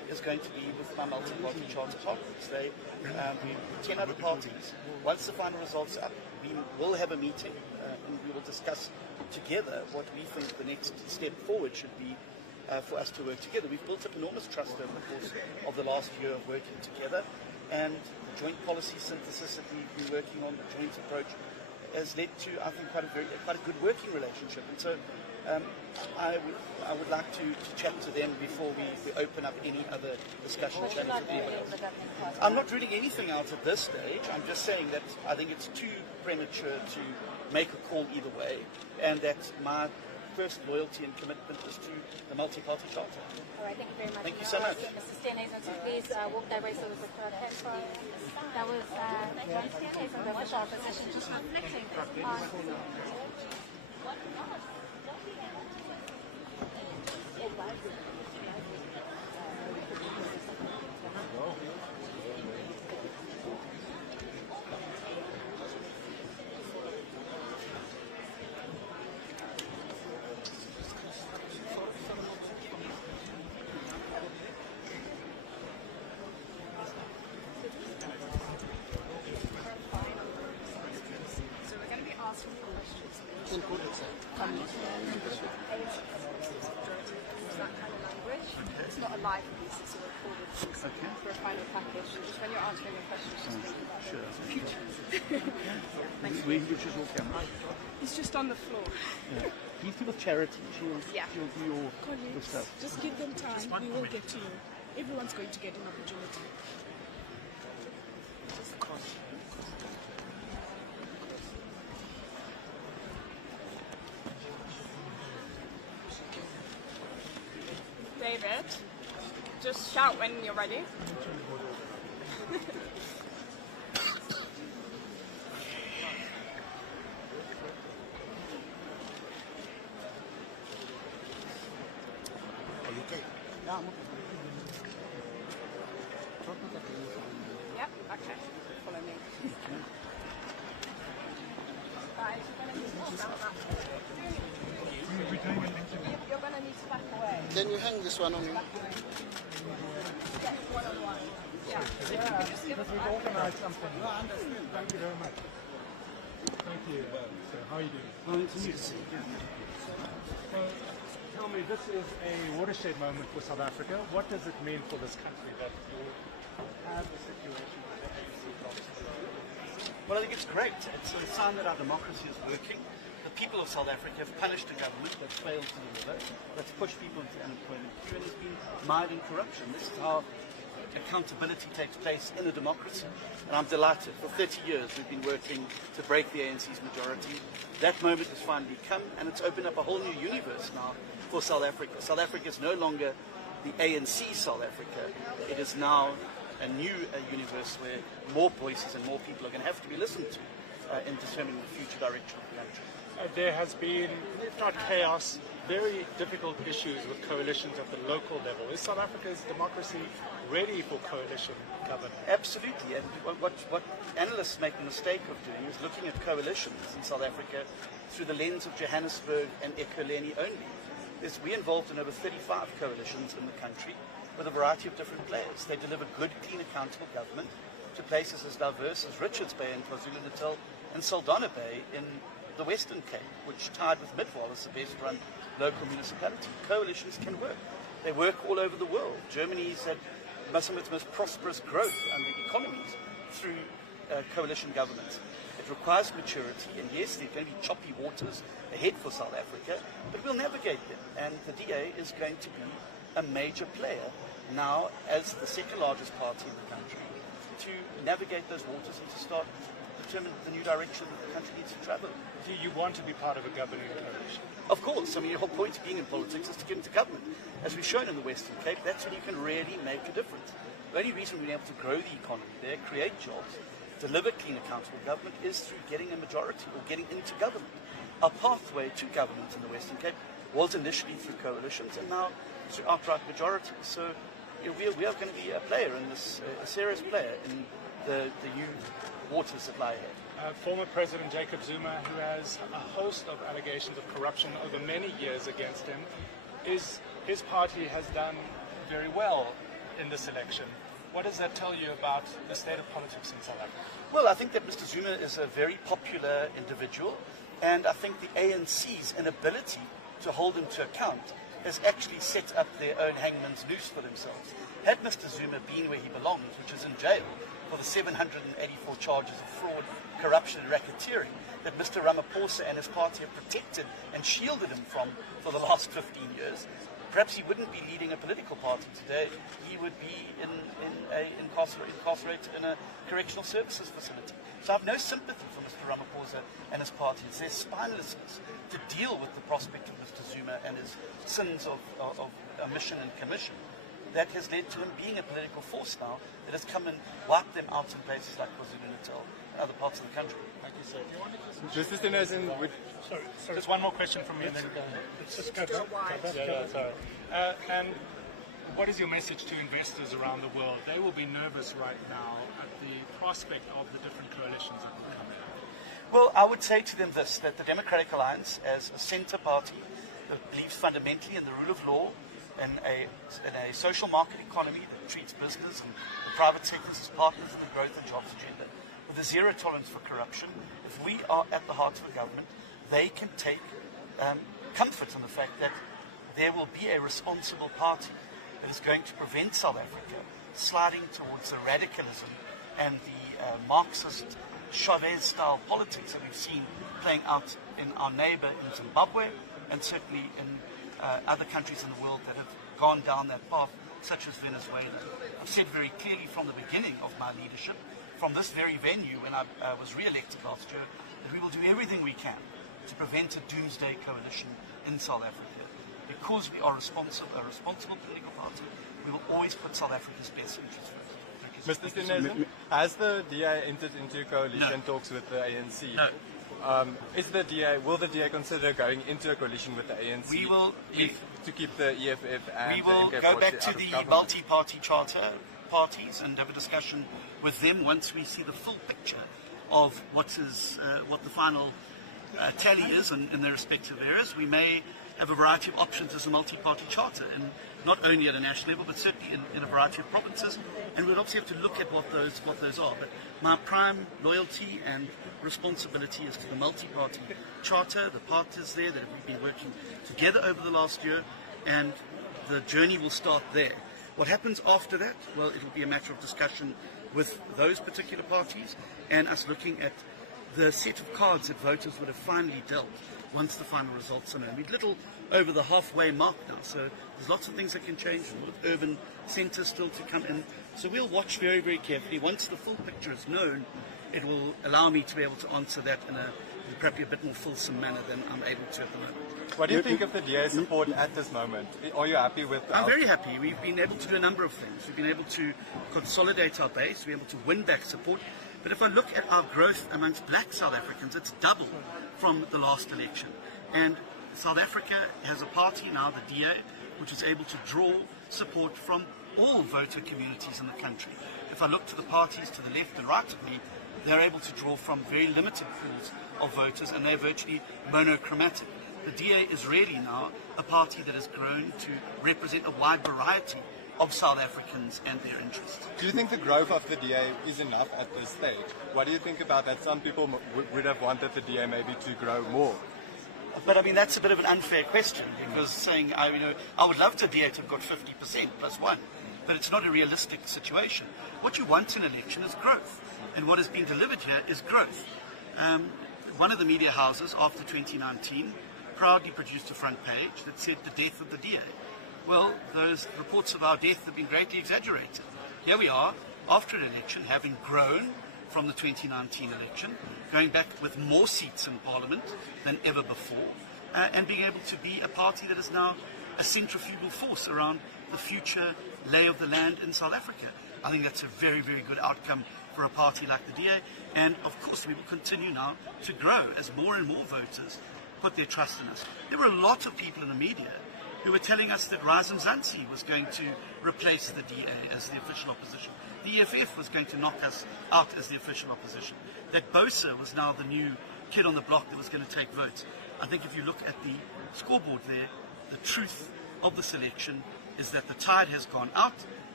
is going to be with my multi-party charter partners. They, 10 other parties. Once the final results are up, we will have a meeting and we will discuss together what we think the next step forward should be for us to work together. We've built up enormous trust over the course of the last year of working together, and the joint policy synthesis that we've been working on, the joint approach, has led to, I think, quite a good working relationship. And so I would like to chat to them before we open up any other discussion channels with anyone else. I'm not ruling anything out at this stage. I'm just saying that I think it's too premature to make a call either way, and that my first loyalty and commitment is to the multi-party charter. All right, thank you very much. Thank you so much. Mr. Steenhuisen, so please walk that way so we can that was John Steenhuisen, the official opposition, just reflecting on... It's not a live piece, it's a recorded piece for a final package. Just when you're answering your questions, just think about it. Where did you walk down? It's just on the floor. These people charity. She'll do your stuff. Just give them time. We will get to you. Everyone's going to get an opportunity. David, just shout when you're ready. Yep, okay. Follow me. Guys, you're going to need to back away. Can you hang this one on me? Get one-on-one. Yeah. Because we've organized something. Thank you very much. Thank you. So, how are you doing? Well, it's nice to see you. So, tell me, this is a watershed moment for South Africa. What does it mean for this country that you have a situation where the ANC blocks the road? Well, I think it's great. It's a sign that our democracy is working. The people of South Africa have punished a government that's failed to deliver, that's pushed people into unemployment queue, and has been mired in corruption. This is how accountability takes place in a democracy. And I'm delighted. For 30 years we've been working to break the ANC's majority. That moment has finally come, and it's opened up a whole new universe now for South Africa. South Africa is no longer the ANC South Africa. It is now a new universe where more voices and more people are going to have to be listened to in determining the future direction of the country. There has been, if not chaos, very difficult issues with coalitions at the local level. Is South Africa's democracy ready for coalition government? Absolutely. And what analysts make the mistake of doing is looking at coalitions in South Africa through the lens of Johannesburg and Ekurhuleni only. We're involved in over 35 coalitions in the country with a variety of different players. They deliver good, clean, accountable government to places as diverse as Richards Bay in KwaZulu-Natal and Saldanha Bay in the Western Cape, which tied with Midvaal as the best run local municipality. Coalitions can work. They work all over the world. Germany's had some of its most prosperous growth under economies through coalition governments. It requires maturity, and yes, there are going to be choppy waters ahead for South Africa, but we'll navigate them. And the DA is going to be a major player now as the second largest party in the country to navigate those waters and to start determine the new direction that the country needs to travel. Do you want to be part of a governing coalition? Of course. I mean, the whole point of being in politics is to get into government. As we've shown in the Western Cape, that's when you can really make a difference. The only reason we've been able to grow the economy there, create jobs, deliver clean, accountable government is through getting a majority or getting into government. Our pathway to government in the Western Cape was initially through coalitions and now through outright majorities. So we are going to be a player in this, a serious player in the new waters that lie ahead. Former President Jacob Zuma, who has a host of allegations of corruption over many years against him, his party has done very well in this election. What does that tell you about the state of politics in South Africa? Well, I think that Mr. Zuma is a very popular individual, and I think the ANC's inability to hold him to account has actually set up their own hangman's noose for themselves. Had Mr. Zuma been where he belongs, which is in jail for the 784 charges of fraud, corruption and racketeering that Mr. Ramaphosa and his party have protected and shielded him from for the last 15 years, perhaps he wouldn't be leading a political party today. He would be incarcerated in a correctional services facility. So I have no sympathy for Mr. Ramaphosa and his party. It's their spinelessness to deal with the prospect of Mr. Zuma and his sins of omission and commission that has led to him being a political force now that has come and wiped them out in places like KwaZulu-Natal and other parts of the country. Thank you, sir. Do you want to Just Steenhuisen, Sorry. Just one more question from me, and then Let's just go back. sorry. And what is your message to investors around the world? They will be nervous right now at the prospect of the different coalitions that will come in. Well, I would say to them this, that the Democratic Alliance, as a centre party that believes fundamentally in the rule of law and a social market economy that treats business and the private sectors as partners in the growth and jobs agenda, with a zero tolerance for corruption, if we are at the heart of the government, they can take comfort in the fact that there will be a responsible party that is going to prevent South Africa sliding towards the radicalism and the Marxist Chavez-style politics that we've seen playing out in our neighbour in Zimbabwe and certainly in other countries in the world that have gone down that path, such as Venezuela. I've said very clearly from the beginning of my leadership, from this very venue when I was re-elected last year, that we will do everything we can to prevent a doomsday coalition in South Africa. Because we are a responsible political party, we will always put South Africa's best interests first. Mr. Steenhuisen, has the DA entered into coalition talks with the ANC? No. Will the DA consider going into a coalition with the ANC to keep the EFF and we will the MK go party back out to of the government? multi-party charter parties and have a discussion with them once we see the full picture of what the final tally is in their respective areas. We may have a variety of options as a multi-party charter, and not only at a national level, but certainly in a variety of provinces. And we'll obviously have to look at what those are. But my prime loyalty and responsibility is to the multi-party charter, the parties there that we've been working together over the last year, and the journey will start there. What happens after that? Well, it will be a matter of discussion with those particular parties and us looking at the set of cards that voters would have finally dealt once the final results are known. We're little over the halfway mark now, so there's lots of things that can change, with urban centres still to come in. So we'll watch very, very carefully. Once the full picture is known, it will allow me to be able to answer that in probably a bit more fulsome manner than I'm able to at the moment. What do you think of the DA's support at this moment? Are you happy with the I'm very happy. We've been able to do a number of things. We've been able to consolidate our base, we're able to win back support. But if I look at our growth amongst black South Africans, it's doubled from the last election. And South Africa has a party now, the DA, which is able to draw support from all voter communities in the country. If I look to the parties to the left and right of me, they're able to draw from very limited pools of voters, and they're virtually monochromatic. The DA is really now a party that has grown to represent a wide variety of South Africans and their interests. Do you think the growth of the DA is enough at this stage? What do you think about that? Some people would have wanted the DA maybe to grow more. But I mean, that's a bit of an unfair question, because saying, I would love the DA to have got 50% plus one, but it's not a realistic situation. What you want in an election is growth, and what has been delivered here is growth. One of the media houses after 2019 proudly produced a front page that said the death of the DA. Well, those reports of our death have been greatly exaggerated. Here we are, after an election, having grown from the 2019 election, going back with more seats in Parliament than ever before, and being able to be a party that is now a centrifugal force around the future lay of the land in South Africa. I think that's a very, very good outcome for a party like the DA, and of course we will continue now to grow as more and more voters put their trust in us. There were a lot of people in the media who were telling us that Rise Mzansi was going to replace the DA as the official opposition. The EFF was going to knock us out as the official opposition. That Bosa was now the new kid on the block that was going to take votes. I think if you look at the scoreboard there, the truth of this election is that the tide has gone out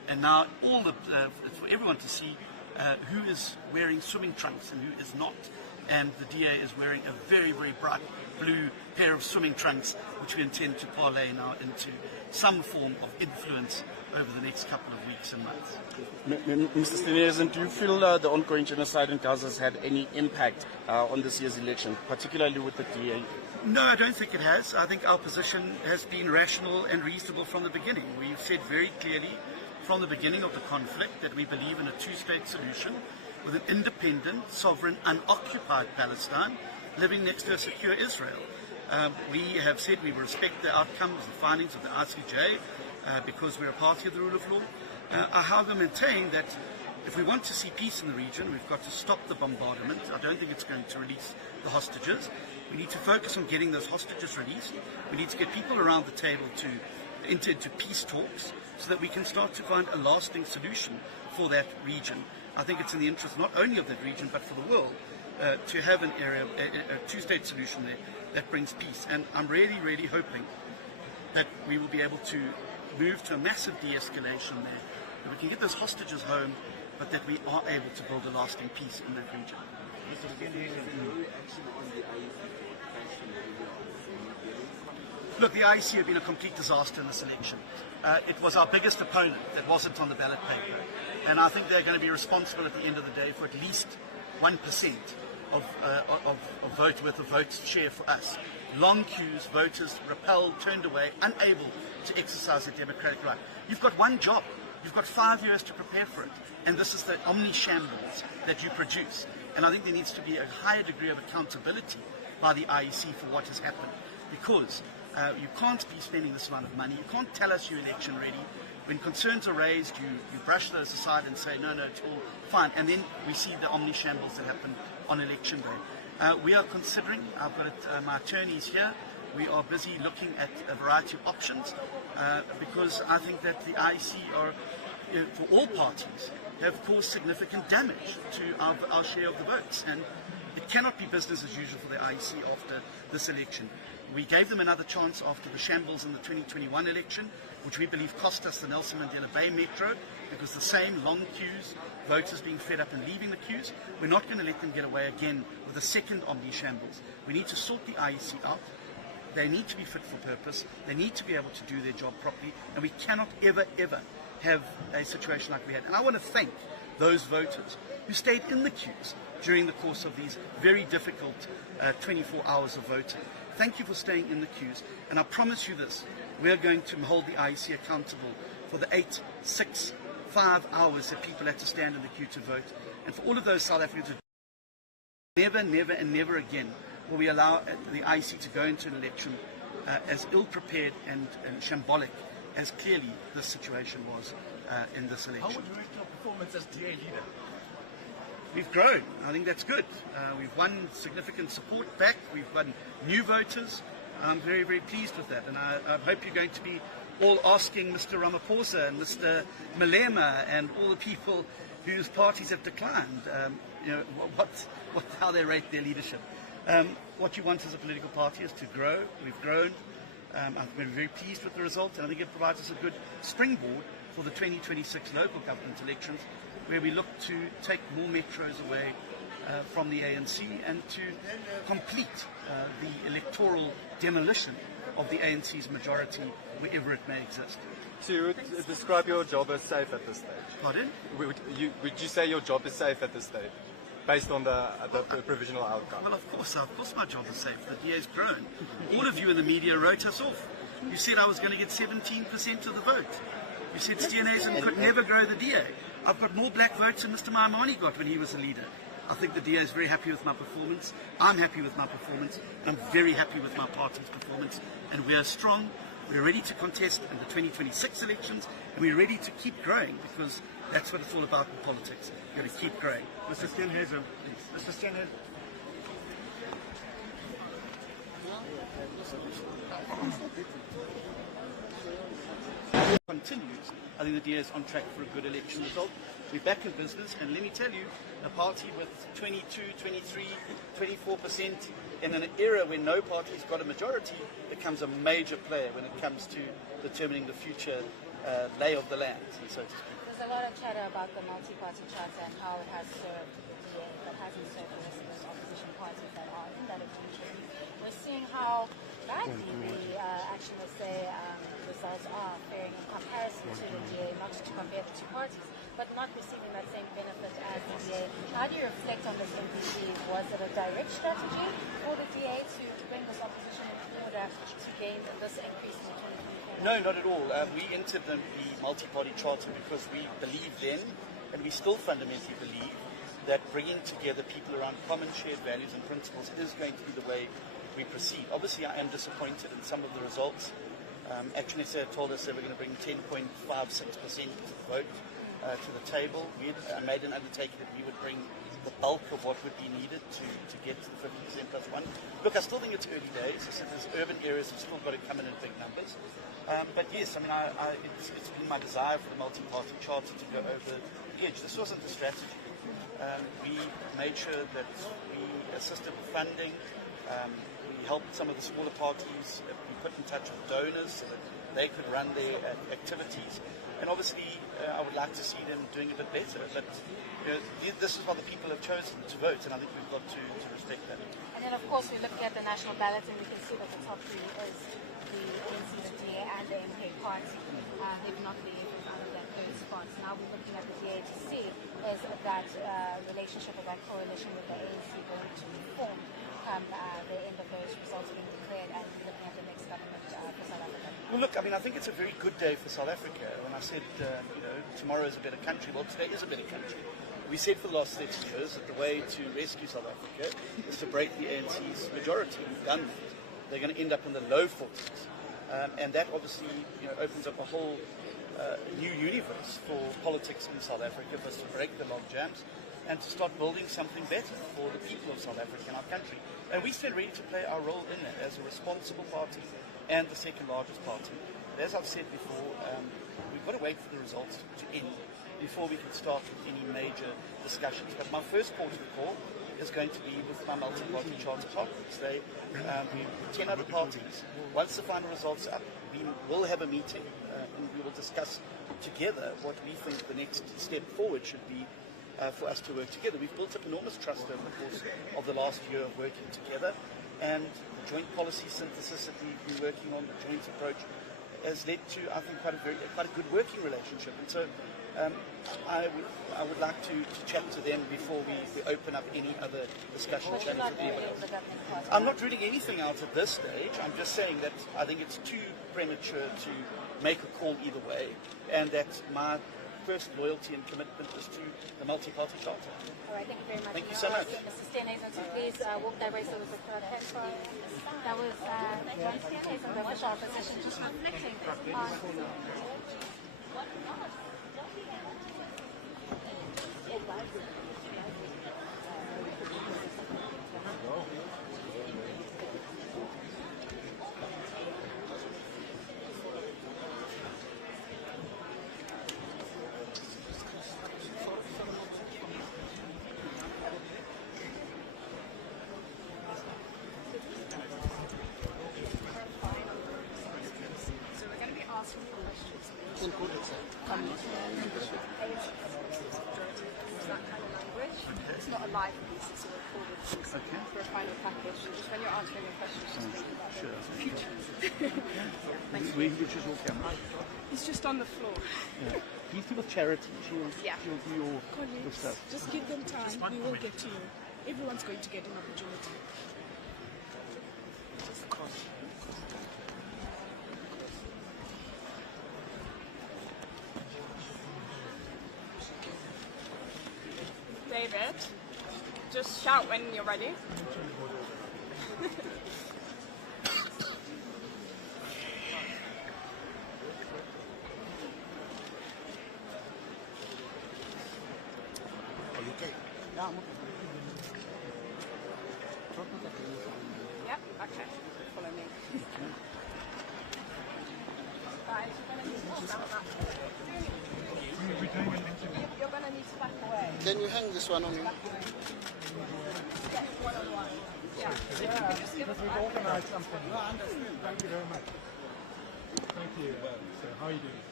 And now it's for everyone to see who is wearing swimming trunks and who is not. And the DA is wearing a very, very bright blue pair of swimming trunks, which we intend to parlay now into some form of influence over the next couple of weeks and months. Mr. Steenhuisen, do you feel the ongoing genocide in Gaza has had any impact on this year's election, particularly with the DA? No, I don't think it has. I think our position has been rational and reasonable from the beginning. We've said very clearly from the beginning of the conflict that we believe in a two-state solution with an independent, sovereign, unoccupied Palestine living next to a secure Israel. We have said we will respect the outcomes, the findings of the ICJ, because we're a party of the rule of law. I however maintain that if we want to see peace in the region, we've got to stop the bombardment. I don't think it's going to release the hostages. We need to focus on getting those hostages released. We need to get people around the table to enter into peace talks so that we can start to find a lasting solution for that region. I think it's in the interest not only of that region but for the world to have an area, a two-state solution there that brings peace. And I'm really, really hoping that we will be able to move to a massive de-escalation there, that we can get those hostages home, but that we are able to build a lasting peace in that region. Look, the IEC have been a complete disaster in this election. It was our biggest opponent that wasn't on the ballot paper. And I think they're going to be responsible at the end of the day for at least 1% of vote worth of votes share for us. Long queues, voters repelled, turned away, unable to exercise their democratic right. You've got one job. You've got 5 years to prepare for it. And this is the omni-shambles that you produce. And I think there needs to be a higher degree of accountability by the IEC for what has happened. Because you can't be spending this amount of money. You can't tell us you're election ready. When concerns are raised, you brush those aside and say, no, it's all fine. And then we see the omni-shambles that happen on election day. We are considering, I've got my attorneys here, we are busy looking at a variety of options because I think that the IEC are, for all parties, have caused significant damage to our share of the votes. And it cannot be business as usual for the IEC after this election. We gave them another chance after the shambles in the 2021 election, which we believe cost us the Nelson Mandela Bay Metro, because the same long queues, voters being fed up and leaving the queues. We're not going to let them get away again with a second omni-shambles. We need to sort the IEC out. They need to be fit for purpose. They need to be able to do their job properly. And we cannot ever have a situation like we had. And I want to thank those voters who stayed in the queues during the course of these very difficult 24 hours of voting. Thank you for staying in the queues. And I promise you this, we are going to hold the IEC accountable for the 8, 6, 5 hours that people had to stand in the queue to vote. And for all of those South Africans, never and never again will we allow the IEC to go into an election as ill-prepared and shambolic as clearly this situation was in this election. How would you rate your performance as DA leader? We've grown. I think that's good. We've won significant support back. We've won new voters. I'm very, very pleased with that. And I hope you're going to be all asking Mr. Ramaphosa and Mr. Malema and all the people whose parties have declined, how they rate their leadership. What you want as a political party is to grow. We've grown. I've been very pleased with the result, and I think it provides us a good springboard for the 2026 local government elections, where we look to take more metros away from the ANC and to complete the electoral demolition of the ANC's majority wherever it may exist. So you would describe your job as safe at this stage? Pardon? Would you say your job is safe at this stage, based on the provisional outcome? Well, of course my job is safe. The DA's grown. All of you in the media wrote us off. You said I was going to get 17% of the vote. You said Steenhuisen could never grow the DA. I've got more black votes than Mr. Maimane got when he was a leader. I think the DA is very happy with my performance. I'm happy with my performance. I'm very happy with my party's performance. And we are strong. We're ready to contest in the 2026 elections. And we're ready to keep growing, because that's what it's all about in politics. You've got to keep growing. Mr. Steenhuisen. Mr. Steenhuisen. Continues. I think the DA is on track for a good election result. We're back in business, and let me tell you, a party with 22, 23, 24% in an era when no party's got a majority becomes a major player when it comes to determining the future lay of the land, so to speak. There's a lot of chatter about the multi-party charter and how it has served the DA, but hasn't served the rest of those opposition parties that are in that agreement. We're seeing how badly the action, let's say, results are faring in comparison to the DA, not to compare the two parties, but not receiving that same benefit as the DA. How do you reflect on this MPC? Was it a direct strategy for the DA to bring this opposition in order to gain this increase in the 2024? No, not at all. We entered the multi-party charter because we believe then, and we still fundamentally believe, that bringing together people around common shared values and principles is going to be the way we proceed. Obviously, I am disappointed in some of the results. Action SA told us they were going to bring 10.56% vote to the table. We made an undertaking that we would bring the bulk of what would be needed to get to the 50% plus one. Look, I still think it's early days. I said there's urban areas have still got to come in big numbers. But yes, I mean, it's been my desire for the multi-party charter to go over the edge. This wasn't the strategy. We made sure that we assisted with funding. We helped some of the smaller parties. We put in touch with donors so that they could run their activities. And obviously, I would like to see them doing a bit better. But you know, this is what the people have chosen to vote, and I think we've got to respect that. And then, of course, we're looking at the national ballot, and we can see that the top three is the ANC, the DA, and the MK party. They've not been able to other than those spots. Now we're looking at the DA to see is that relationship or that coalition with the ANC going to form come the end of those results being declared, and looking at the next government for South Africa. Well, look, I mean, I think it's a very good day for South Africa. When I said, you know, tomorrow is a better country, well, today is a better country. We said for the last 30 years that the way to rescue South Africa is to break the ANC's majority. We've done that. They're going to end up in the low 40s. And that obviously, you know, opens up a whole new universe for politics in South Africa, for us to break the log jams and to start building something better for the people of South Africa and our country. And we stand ready to play our role in that as a responsible party and the second largest party. But as I've said before, we've got to wait for the results to end before we can start with any major discussions. But my first port of call is going to be with my multi-party charter partners. They, 10 other parties. Once the final results are up, we will have a meeting and we will discuss together what we think the next step forward should be for us to work together. We've built up enormous trust over the course of the last year of working together, and the joint policy synthesis that we've been working on, the joint approach, has led to, I think, quite a good working relationship. And so I would like to chat to them before we open up any other discussions. I'm not ruling anything out at this stage. I'm just saying that I think it's too premature to make a call either way, and that my first loyalty and commitment is to the multi-party charter. All right, thank you very much. Thank you so much. Mr. Steenhuisen, so please walk that way so that the crowd can see. That was John Steenhuisen, the official opposition, just reflecting on It's not a live piece, it's a recorded piece for a final package. Just when you're answering your questions, just think about the future. Which is your camera? He's just on the floor. Yeah. Please do with charity. She'll do your stuff. Just give them time. We will get to you. Everyone's going to get an opportunity. David, just shout when you're ready. Are you okay? Yeah, I'm okay. Yep, okay. Follow me. Guys, you're going to need to back away. You're going to need to back away. Can you hang this one on you? Yes, one-on-one. Yeah. Because we've organised something. No, I understand. Thank you very much. Thank you. So, how are you doing?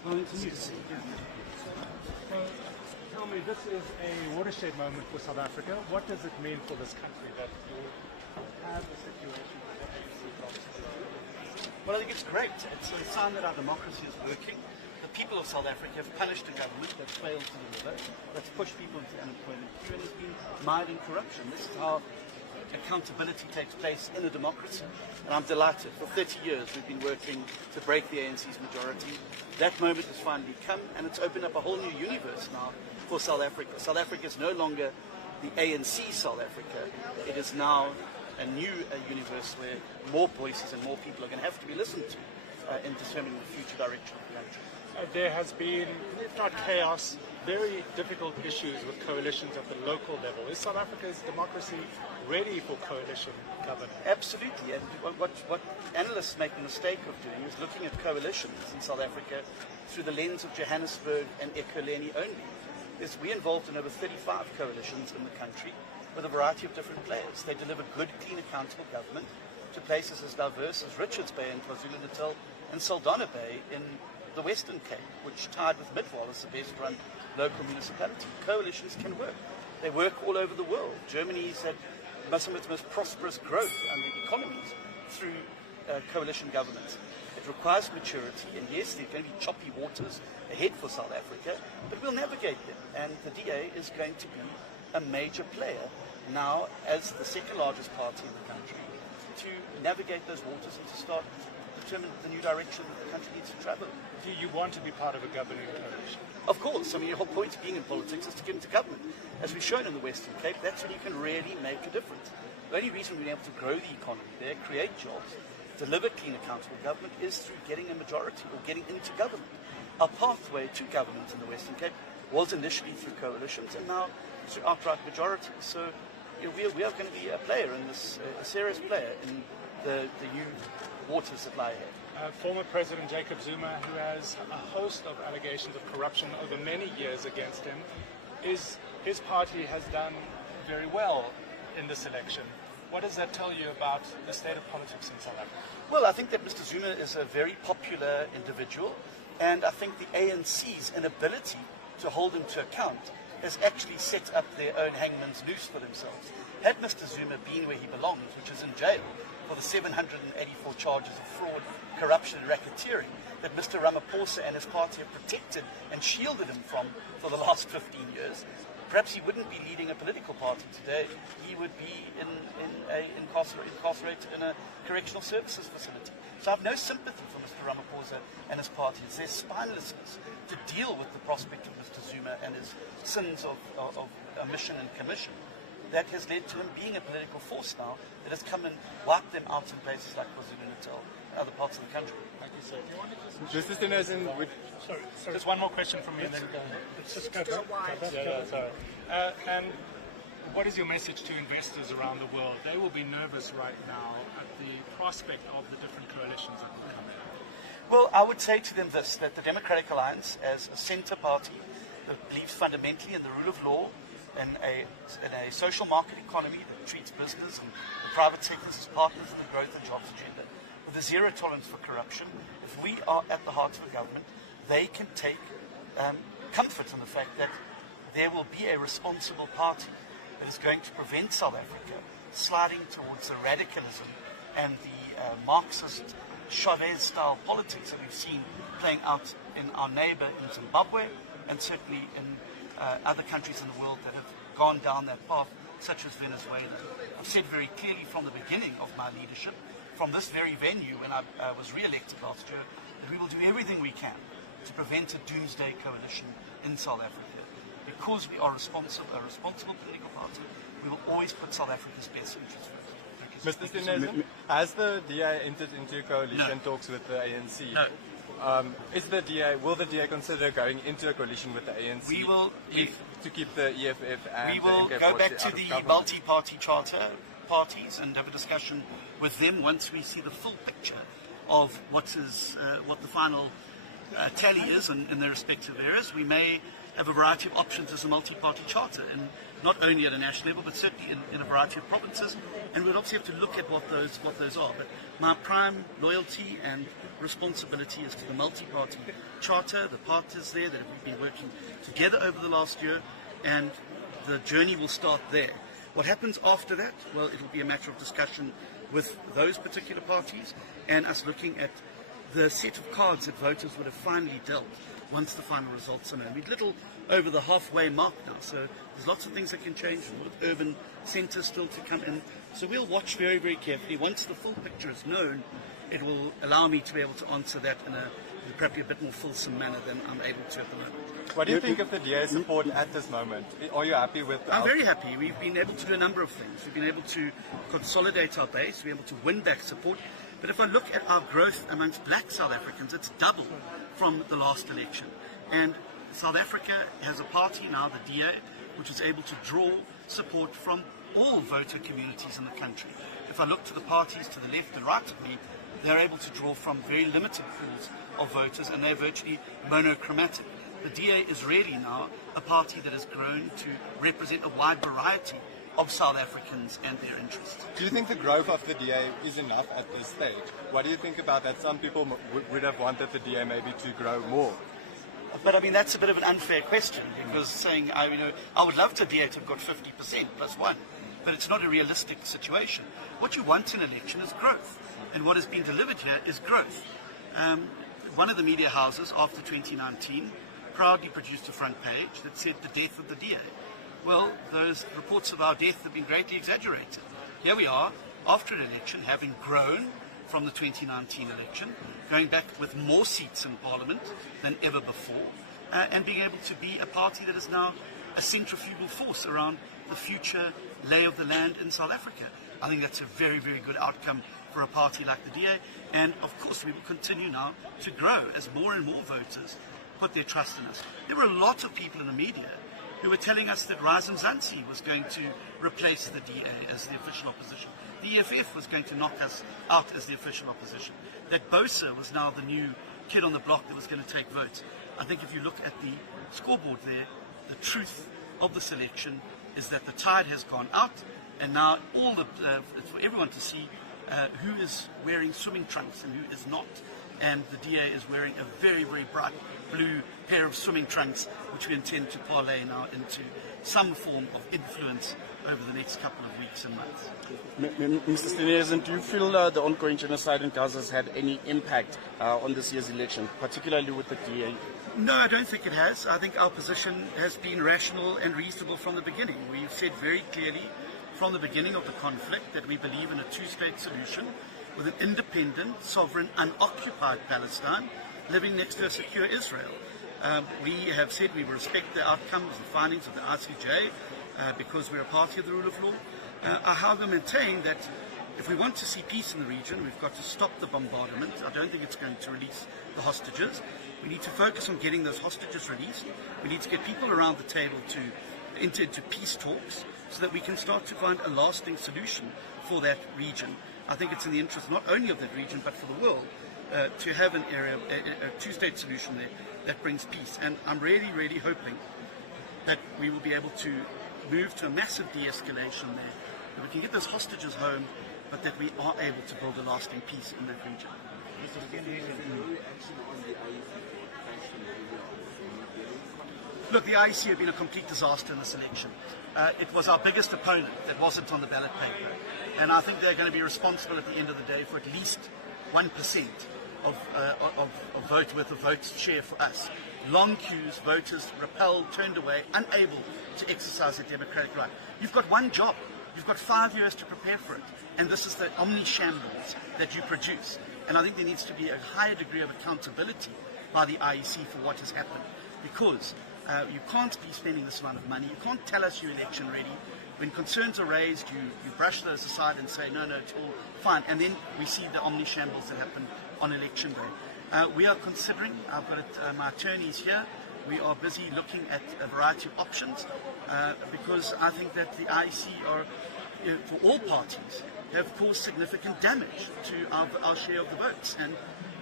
Tell me, this is a watershed moment for South Africa. What does it mean for this country that you have a situation that you see problems? Well, I think it's great. It's a sign that our democracy is working. The people of South Africa have punished a government that's failed to deliver, that's pushed people into unemployment queue and has been mired in corruption. This is how accountability takes place in a democracy. And I'm delighted. For 30 years we've been working to break the ANC's majority. That moment has finally come, and it's opened up a whole new universe now for South Africa. South Africa is no longer the ANC South Africa. It is now a new universe where more voices and more people are going to have to be listened to in determining the future direction of the country. There has been, if not chaos, very difficult issues with coalitions at the local level. Is South Africa's democracy ready for coalition governance? Absolutely, and what analysts make the mistake of doing is looking at coalitions in South Africa through the lens of Johannesburg and Ekurhuleni only. We're involved in over 35 coalitions in the country with a variety of different players. They deliver good, clean, accountable government to places as diverse as Richards Bay in KwaZulu-Natal and Saldanha Bay in the Western Cape, which tied with Midwall as the best run local municipality. Coalitions can work. They work all over the world. Germany's had some of its most prosperous growth under economies through coalition governments. It requires maturity, and yes, there are going to be choppy waters ahead for South Africa, but we'll navigate them. And the DA is going to be a major player now as the second largest party in the country to navigate those waters and to start determine the new direction that the country needs to travel. Do you want to be part of a governing coalition? Of course. I mean, the whole point of being in politics is to get into government. As we've shown in the Western Cape, that's when you can really make a difference. The only reason we've been able to grow the economy there, create jobs, deliver clean, accountable government is through getting a majority or getting into government. Our pathway to government in the Western Cape was initially through coalitions and now through outright majority. So we are going to be a player in this, a serious player in the new waters that lie ahead. Former President Jacob Zuma, who has a host of allegations of corruption over many years against him, his party has done very well in this election. What does that tell you about the state of politics in South Africa? Well, I think that Mr. Zuma is a very popular individual, and I think the ANC's inability to hold him to account has actually set up their own hangman's noose for themselves. Had Mr. Zuma been where he belongs, which is in jail, for the 784 charges of fraud, corruption and racketeering that Mr. Ramaphosa and his party have protected and shielded him from for the last 15 years, perhaps he wouldn't be leading a political party today. He would be incarcerated in a correctional services facility. So I have no sympathy for Mr. Ramaphosa and his party. It's their spinelessness to deal with the prospect of Mr. Zuma and his sins of omission and commission that has led to him being a political force now that has come and wiped them out in places like KwaZulu-Natal and other parts of the country. Thank you, sir. Do you want to Just Steenhuisen, sorry. Just one more question from me and then go. Let's just go back. Sorry. And what is your message to investors around the world? They will be nervous right now at the prospect of the different coalitions that will come in. Well, I would say to them this, that the Democratic Alliance, as a centre party that believes fundamentally in the rule of law, in a social market economy that treats business and the private sectors as partners in the growth and jobs agenda, with a zero tolerance for corruption, if we are at the heart of the government, they can take comfort in the fact that there will be a responsible party that is going to prevent South Africa sliding towards the radicalism and the Marxist Chavez-style politics that we've seen playing out in our neighbour in Zimbabwe and certainly in other countries in the world that have gone down that path, such as Venezuela. I've said very clearly from the beginning of my leadership, from this very venue when I was re-elected last year, that we will do everything we can to prevent a doomsday coalition in South Africa. Because we are a responsible political party, we will always put South Africa's best interests first. Mr. Steenhuisen, has the DA entered into coalition talks with the ANC? No. Will the DA consider going into a coalition with the ANC We will, to keep the EFF and we will the MK go back out to of the government? multi-party charter parties and have a discussion with them once we see the full picture of what the final tally is in their respective areas. We may have a variety of options as a multi-party charter, and not only at a national level, but certainly in a variety of provinces. And we'd obviously have to look at what those are. But my prime loyalty and responsibility is to the multi-party charter, the partners there that have been working together over the last year, and the journey will start there. What happens after that? Well, it will be a matter of discussion with those particular parties and us looking at the set of cards that voters would have finally dealt once the final results are known. We're little over the halfway mark now, so there's lots of things that can change, with urban centres still to come in. So we'll watch very, very carefully. Once the full picture is known, it will allow me to be able to answer that in probably a bit more fulsome manner than I'm able to at the moment. What do you think of the DA's support at this moment? Are you happy with I'm very happy. We've been able to do a number of things. We've been able to consolidate our base, we're able to win back support. But if I look at our growth amongst black South Africans, it's double from the last election. And South Africa has a party now, the DA, which is able to draw support from all voter communities in the country. If I look to the parties to the left and right of me, they're able to draw from very limited pools of voters, and they're virtually monochromatic. The DA is really now a party that has grown to represent a wide variety of South Africans and their interests. Do you think the growth of the DA is enough at this stage? What do you think about that? Some people would have wanted the DA maybe to grow more. But I mean, that's a bit of an unfair question, because saying, I would love the DA to have got 50% plus one, but it's not a realistic situation. What you want in an election is growth, and what has been delivered here is growth. One of the media houses after 2019 proudly produced a front page that said the death of the DA. Well, those reports of our death have been greatly exaggerated. Here we are, after an election, having grown from the 2019 election, going back with more seats in Parliament than ever before, and being able to be a party that is now a centrifugal force around the future lay of the land in South Africa. I think that's a very, very good outcome for a party like the DA, and of course we will continue now to grow as more and more voters put their trust in us. There were a lot of people in the media who were telling us that Razum Zansi was going to replace the DA as the official opposition. The EFF was going to knock us out as the official opposition. That Bosa was now the new kid on the block that was going to take votes. I think if you look at the scoreboard there, the truth of the selection is that the tide has gone out, and now it's for everyone to see who is wearing swimming trunks and who is not. And the DA is wearing a very, very bright blue pair of swimming trunks, which we intend to parlay now into some form of influence over the next couple of weeks and months. Mr. Steenhuisen, do you feel the ongoing genocide in Gaza has had any impact on this year's election, particularly with the DA? No, I don't think it has. I think our position has been rational and reasonable from the beginning. We've said very clearly from the beginning of the conflict that we believe in a two-state solution with an independent, sovereign, unoccupied Palestine living next to a secure Israel. We have said we will respect the outcomes, the findings of the ICJ, because we're a party of the rule of law. I however maintain that if we want to see peace in the region, we've got to stop the bombardment. I don't think it's going to release the hostages. We need to focus on getting those hostages released. We need to get people around the table to enter into peace talks so that we can start to find a lasting solution for that region. I think it's in the interest not only of that region but for the world to have an area, a two-state solution there that brings peace. And I'm really, really hoping that we will be able to move to a massive de-escalation there, that we can get those hostages home, but that we are able to build a lasting peace in that region. Look, the IEC have been a complete disaster in this election. It was our biggest opponent that wasn't on the ballot paper. And I think they're going to be responsible at the end of the day for at least 1% of vote worth of votes share for us. Long queues, voters repelled, turned away, unable to exercise their democratic right. You've got one job. You've got 5 years to prepare for it. And this is the omni-shambles that you produce. And I think there needs to be a higher degree of accountability by the IEC for what has happened. Because you can't be spending this amount of money. You can't tell us you're election ready. When concerns are raised, you brush those aside and say, no, it's all fine. And then we see the omni-shambles that happen on election day. We are considering, I've got my attorneys here, we are busy looking at a variety of options because I think that the IEC are, for all parties, have caused significant damage to our share of the votes. And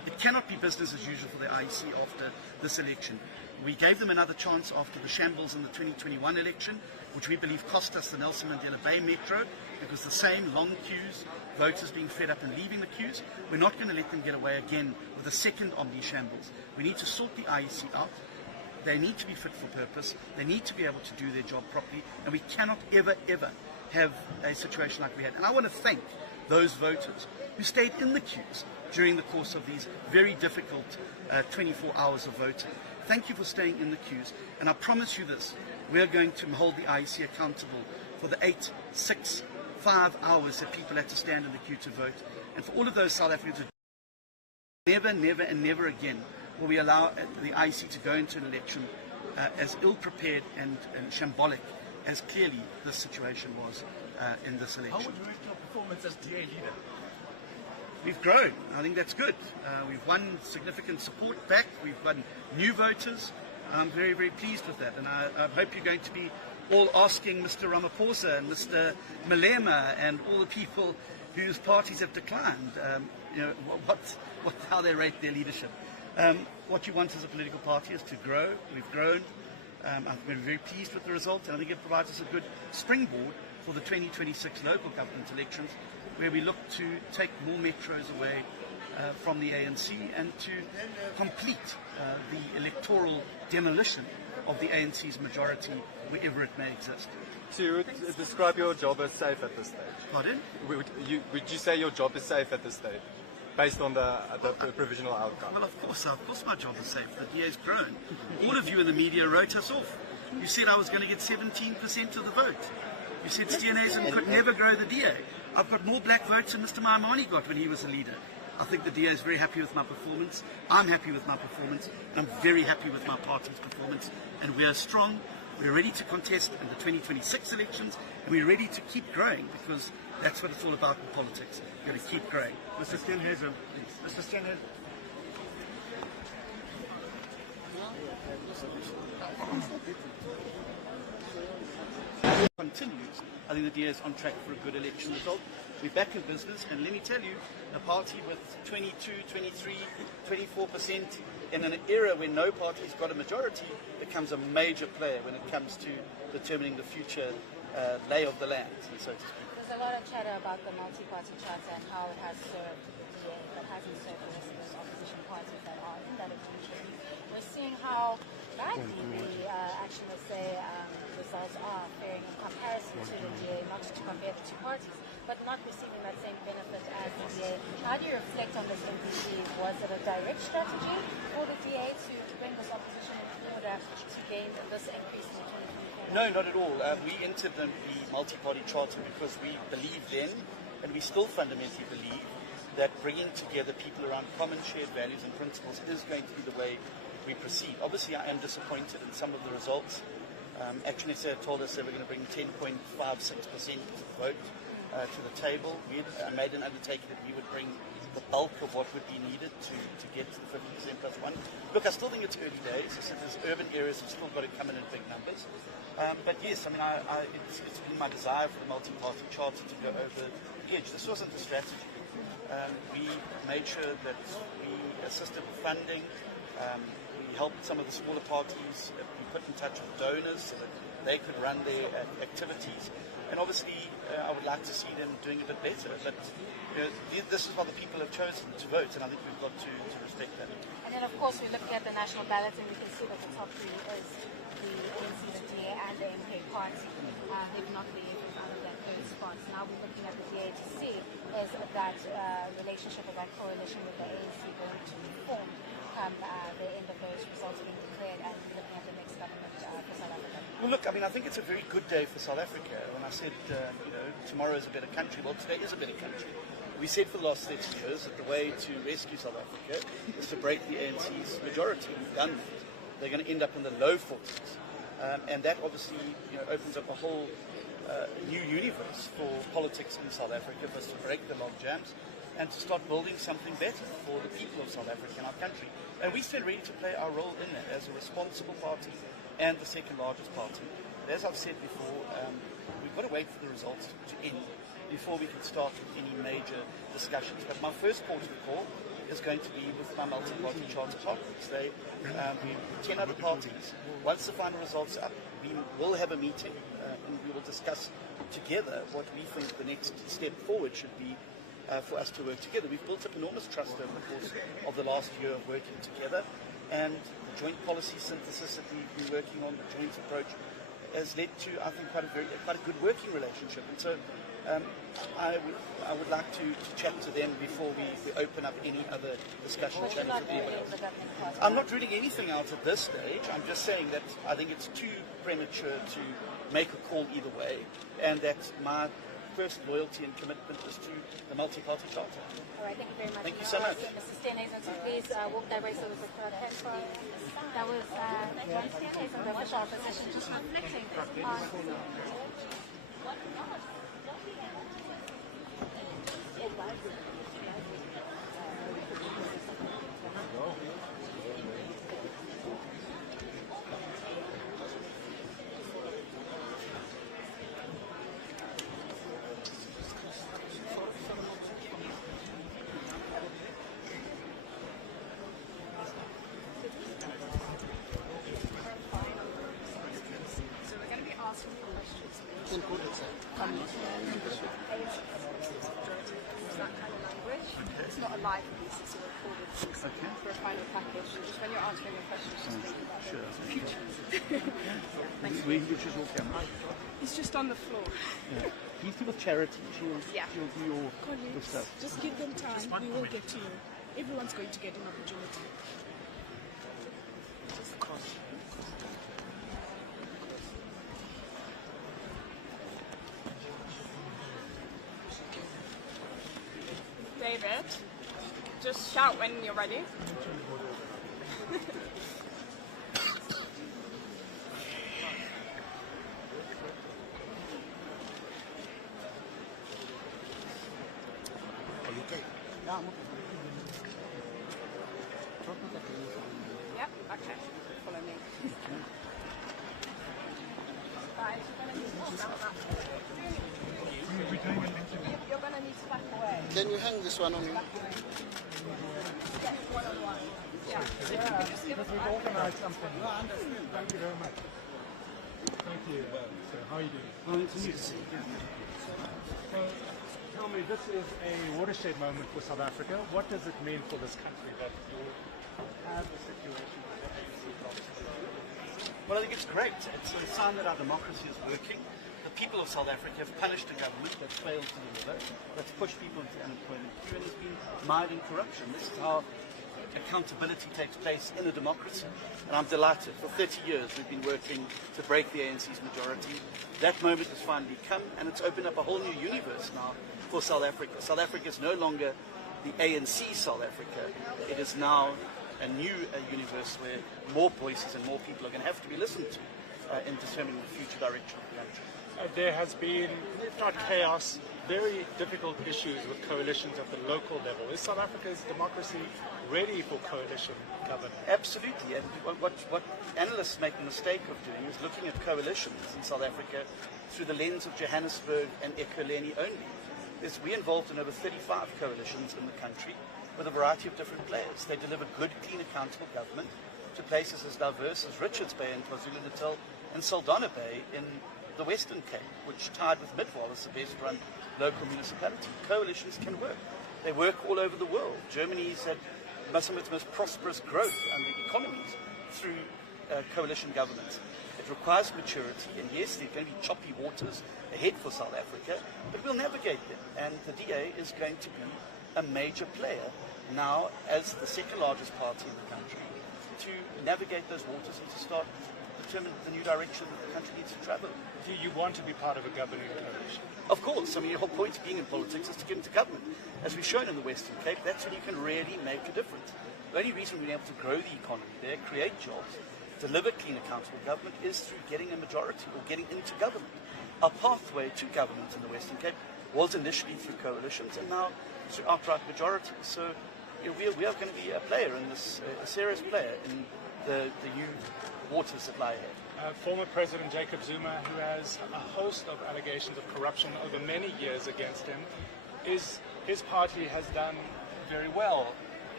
It cannot be business as usual for the IEC after this election. We gave them another chance after the shambles in the 2021 election, which we believe cost us the Nelson Mandela Bay Metro, because the same long queues, voters being fed up and leaving the queues. We're not going to let them get away again with a second Omni shambles. We need to sort the IEC out. They need to be fit for purpose. They need to be able to do their job properly, and we cannot ever, ever have a situation like we had. And I want to thank those voters who stayed in the queues during the course of these very difficult 24 hours of voting. Thank you for staying in the queues, and I promise you this, we are going to hold the IEC accountable for the 8, 6, 5 hours that people had to stand in the queue to vote. And for all of those South Africans who never, never and never again will we allow the IEC to go into an election as ill-prepared and shambolic as clearly this situation was in this election. How would you rate your performance as DA leader? We've grown. I think that's good. We've won significant support back. We've won new voters. I'm very, very pleased with that. And I hope you're going to be all asking Mr. Ramaphosa and Mr. Malema and all the people whose parties have declined, how they rate their leadership. What you want as a political party is to grow. We've grown. I've been very pleased with the result, and I think it provides us a good springboard for the 2026 local government elections, where we look to take more metros away from the ANC and to complete the electoral demolition of the ANC's majority wherever it may exist. So you would describe your job as safe at this stage? Pardon? Would you say your job is safe at this stage, based on the provisional outcome? Well, of course my job is safe. The DA's grown. All of you in the media wrote us off. You said I was going to get 17% of the vote. You said Steenhuisen could never grow the DA. I've got more black votes than Mr. Maimani got when he was a leader. I think the DA is very happy with my performance. I'm happy with my performance. And I'm very happy with my party's performance. And we are strong. We're ready to contest in the 2026 elections. And we're ready to keep growing, because that's what it's all about in politics. We've got to keep growing. Mr. Steenhuisen. Mr. Steenhuisen. Continues. I think the DA is on track for a good election result. We're back in business, and let me tell you, a party with 22, 23, 24% in an era when no party's got a majority becomes a major player when it comes to determining the future lay of the land, so to speak. There's a lot of chatter about the multi-party charter and how it has served the DA, but hasn't served the rest of those opposition parties that are in that agreement. We're seeing how badly the results are faring in comparison to the DA, not to compare the two parties, but not receiving that same benefit as the DA. How do you reflect on this MPC? Was it a direct strategy for the DA to bring this opposition in order to gain this increase in the 2024? No, not at all. We entered the multi-party charter because we believe then, and we still fundamentally believe, that bringing together people around common shared values and principles is going to be the way we proceed. Obviously, I am disappointed in some of the results. Action SA told us they were going to bring 10.56% of the vote to the table. We made an undertaking that we would bring the bulk of what would be needed to get to the 50% plus one. Look, I still think it's early days. I said there's urban areas have still got to come in big numbers. But yes, I mean, it's been my desire for the multi-party charter to go over the edge. This wasn't a strategy. We made sure that we assisted with funding. We helped some of the smaller parties be put in touch with donors so that they could run their activities. And obviously, I would like to see them doing a bit better. But this is what the people have chosen to vote, and I think we've got to respect that. And then, of course, we're looking at the national ballot, and we can see that the top three is the ANC, the DA, and the MK party. They've not been able out of that third spot. So now we're looking at the DA to see is that relationship or that coalition with the ANC going to form come the end of those results being declared, and looking at the next government for South Africa. Well, look, I mean, I think it's a very good day for South Africa. When I said, tomorrow is a better country, well, today is a better country. We said for the last 30 years that the way to rescue South Africa is to break the ANC's majority. We've done that. They're going to end up in the low 40s. And that obviously opens up a whole new universe for politics in South Africa, for us to break the log jams and to start building something better for the people of South Africa and our country. And we stand ready to play our role in that as a responsible party and the second largest party. But as I've said before, we've got to wait for the results to end before we can start with any major discussions. But my first port of call is going to be with my multi-party charter partners. They, 10 other parties. Once the final results are up, we will have a meeting and we will discuss together what we think the next step forward should be for us to work together. We've built up enormous trust over the course of the last year of working together, and the joint policy synthesis that we've been working on, the joint approach, has led to, I think, quite a good working relationship. And so I would like to chat to them before we open up any other discussion channels with anyone else. I'm not reading anything out at this stage. I'm just saying that I think it's too premature to make a call either way, and that my first loyalty and commitment is to the multi-party charter. All right, thank you very much. Thank you so much. Mr. Steenhuisen, so please walk that way so we could that was John Steenhuisen, the official opposition, just reflecting on... It's not a live piece, it's a recorded piece for a final package. Just when you're answering your questions, just think about it. He's just on the floor. He's with charity. She'll do your stuff. Just give them time. We will get to you. Everyone's going to get an opportunity. David, just shout when you're ready. Yep, okay. Follow me. Guys, you're going to need to back away. Can you hang this one on you? Yes, one-on-one. Yeah. So if you could just give us We've organised something. Thank you very much. Thank you. So how are you doing? So tell me, this is a watershed moment for South Africa. What does it mean for this country that you have a situation where the ANC blocks? Well, I think it's great. It's a sign that our democracy is working. The people of South Africa have punished a government that's failed to deliver, that's pushed people into the unemployment queue, and has been mired in corruption. This is how accountability takes place in a democracy. And I'm delighted. For 30 years we've been working to break the ANC's majority. That moment has finally come, and it's opened up a whole new universe now for South Africa. South Africa is no longer the ANC South Africa. It is now a new universe where more voices and more people are going to have to be listened to in determining the future direction of the country. There has been, if not chaos, very difficult issues with coalitions at the local level. Is South Africa's democracy ready for coalition government? Absolutely. And what analysts make the mistake of doing is looking at coalitions in South Africa through the lens of Johannesburg and Ekurhuleni only. We're involved in over 35 coalitions in the country with a variety of different players. They deliver good, clean, accountable government to places as diverse as Richards Bay in KwaZulu-Natal and Saldanha Bay in the Western Cape, which tied with Midvaal as the best-run local municipality. Coalitions can work. They work all over the world. Germany's had some of its most prosperous growth and the economies through coalition governments. It requires maturity, and yes, there's going to be choppy waters ahead for South Africa, but we'll navigate them. And the DA is going to be a major player now as the second largest party in the country to navigate those waters and to start determine the new direction that the country needs to travel. Do you want to be part of a governing coalition? Of course. I mean, the whole point of being in politics is to get into government. As we've shown in the Western Cape, that's when you can really make a difference. The only reason we've been able to grow the economy there, create jobs, deliver clean, accountable government is through getting a majority or getting into government. Our pathway to government in the Western Cape was initially through coalitions and now through outright majorities. So we are going to be a player in this, a serious player in the new waters that lie ahead. Former President Jacob Zuma, who has a host of allegations of corruption over many years against him, his party has done very well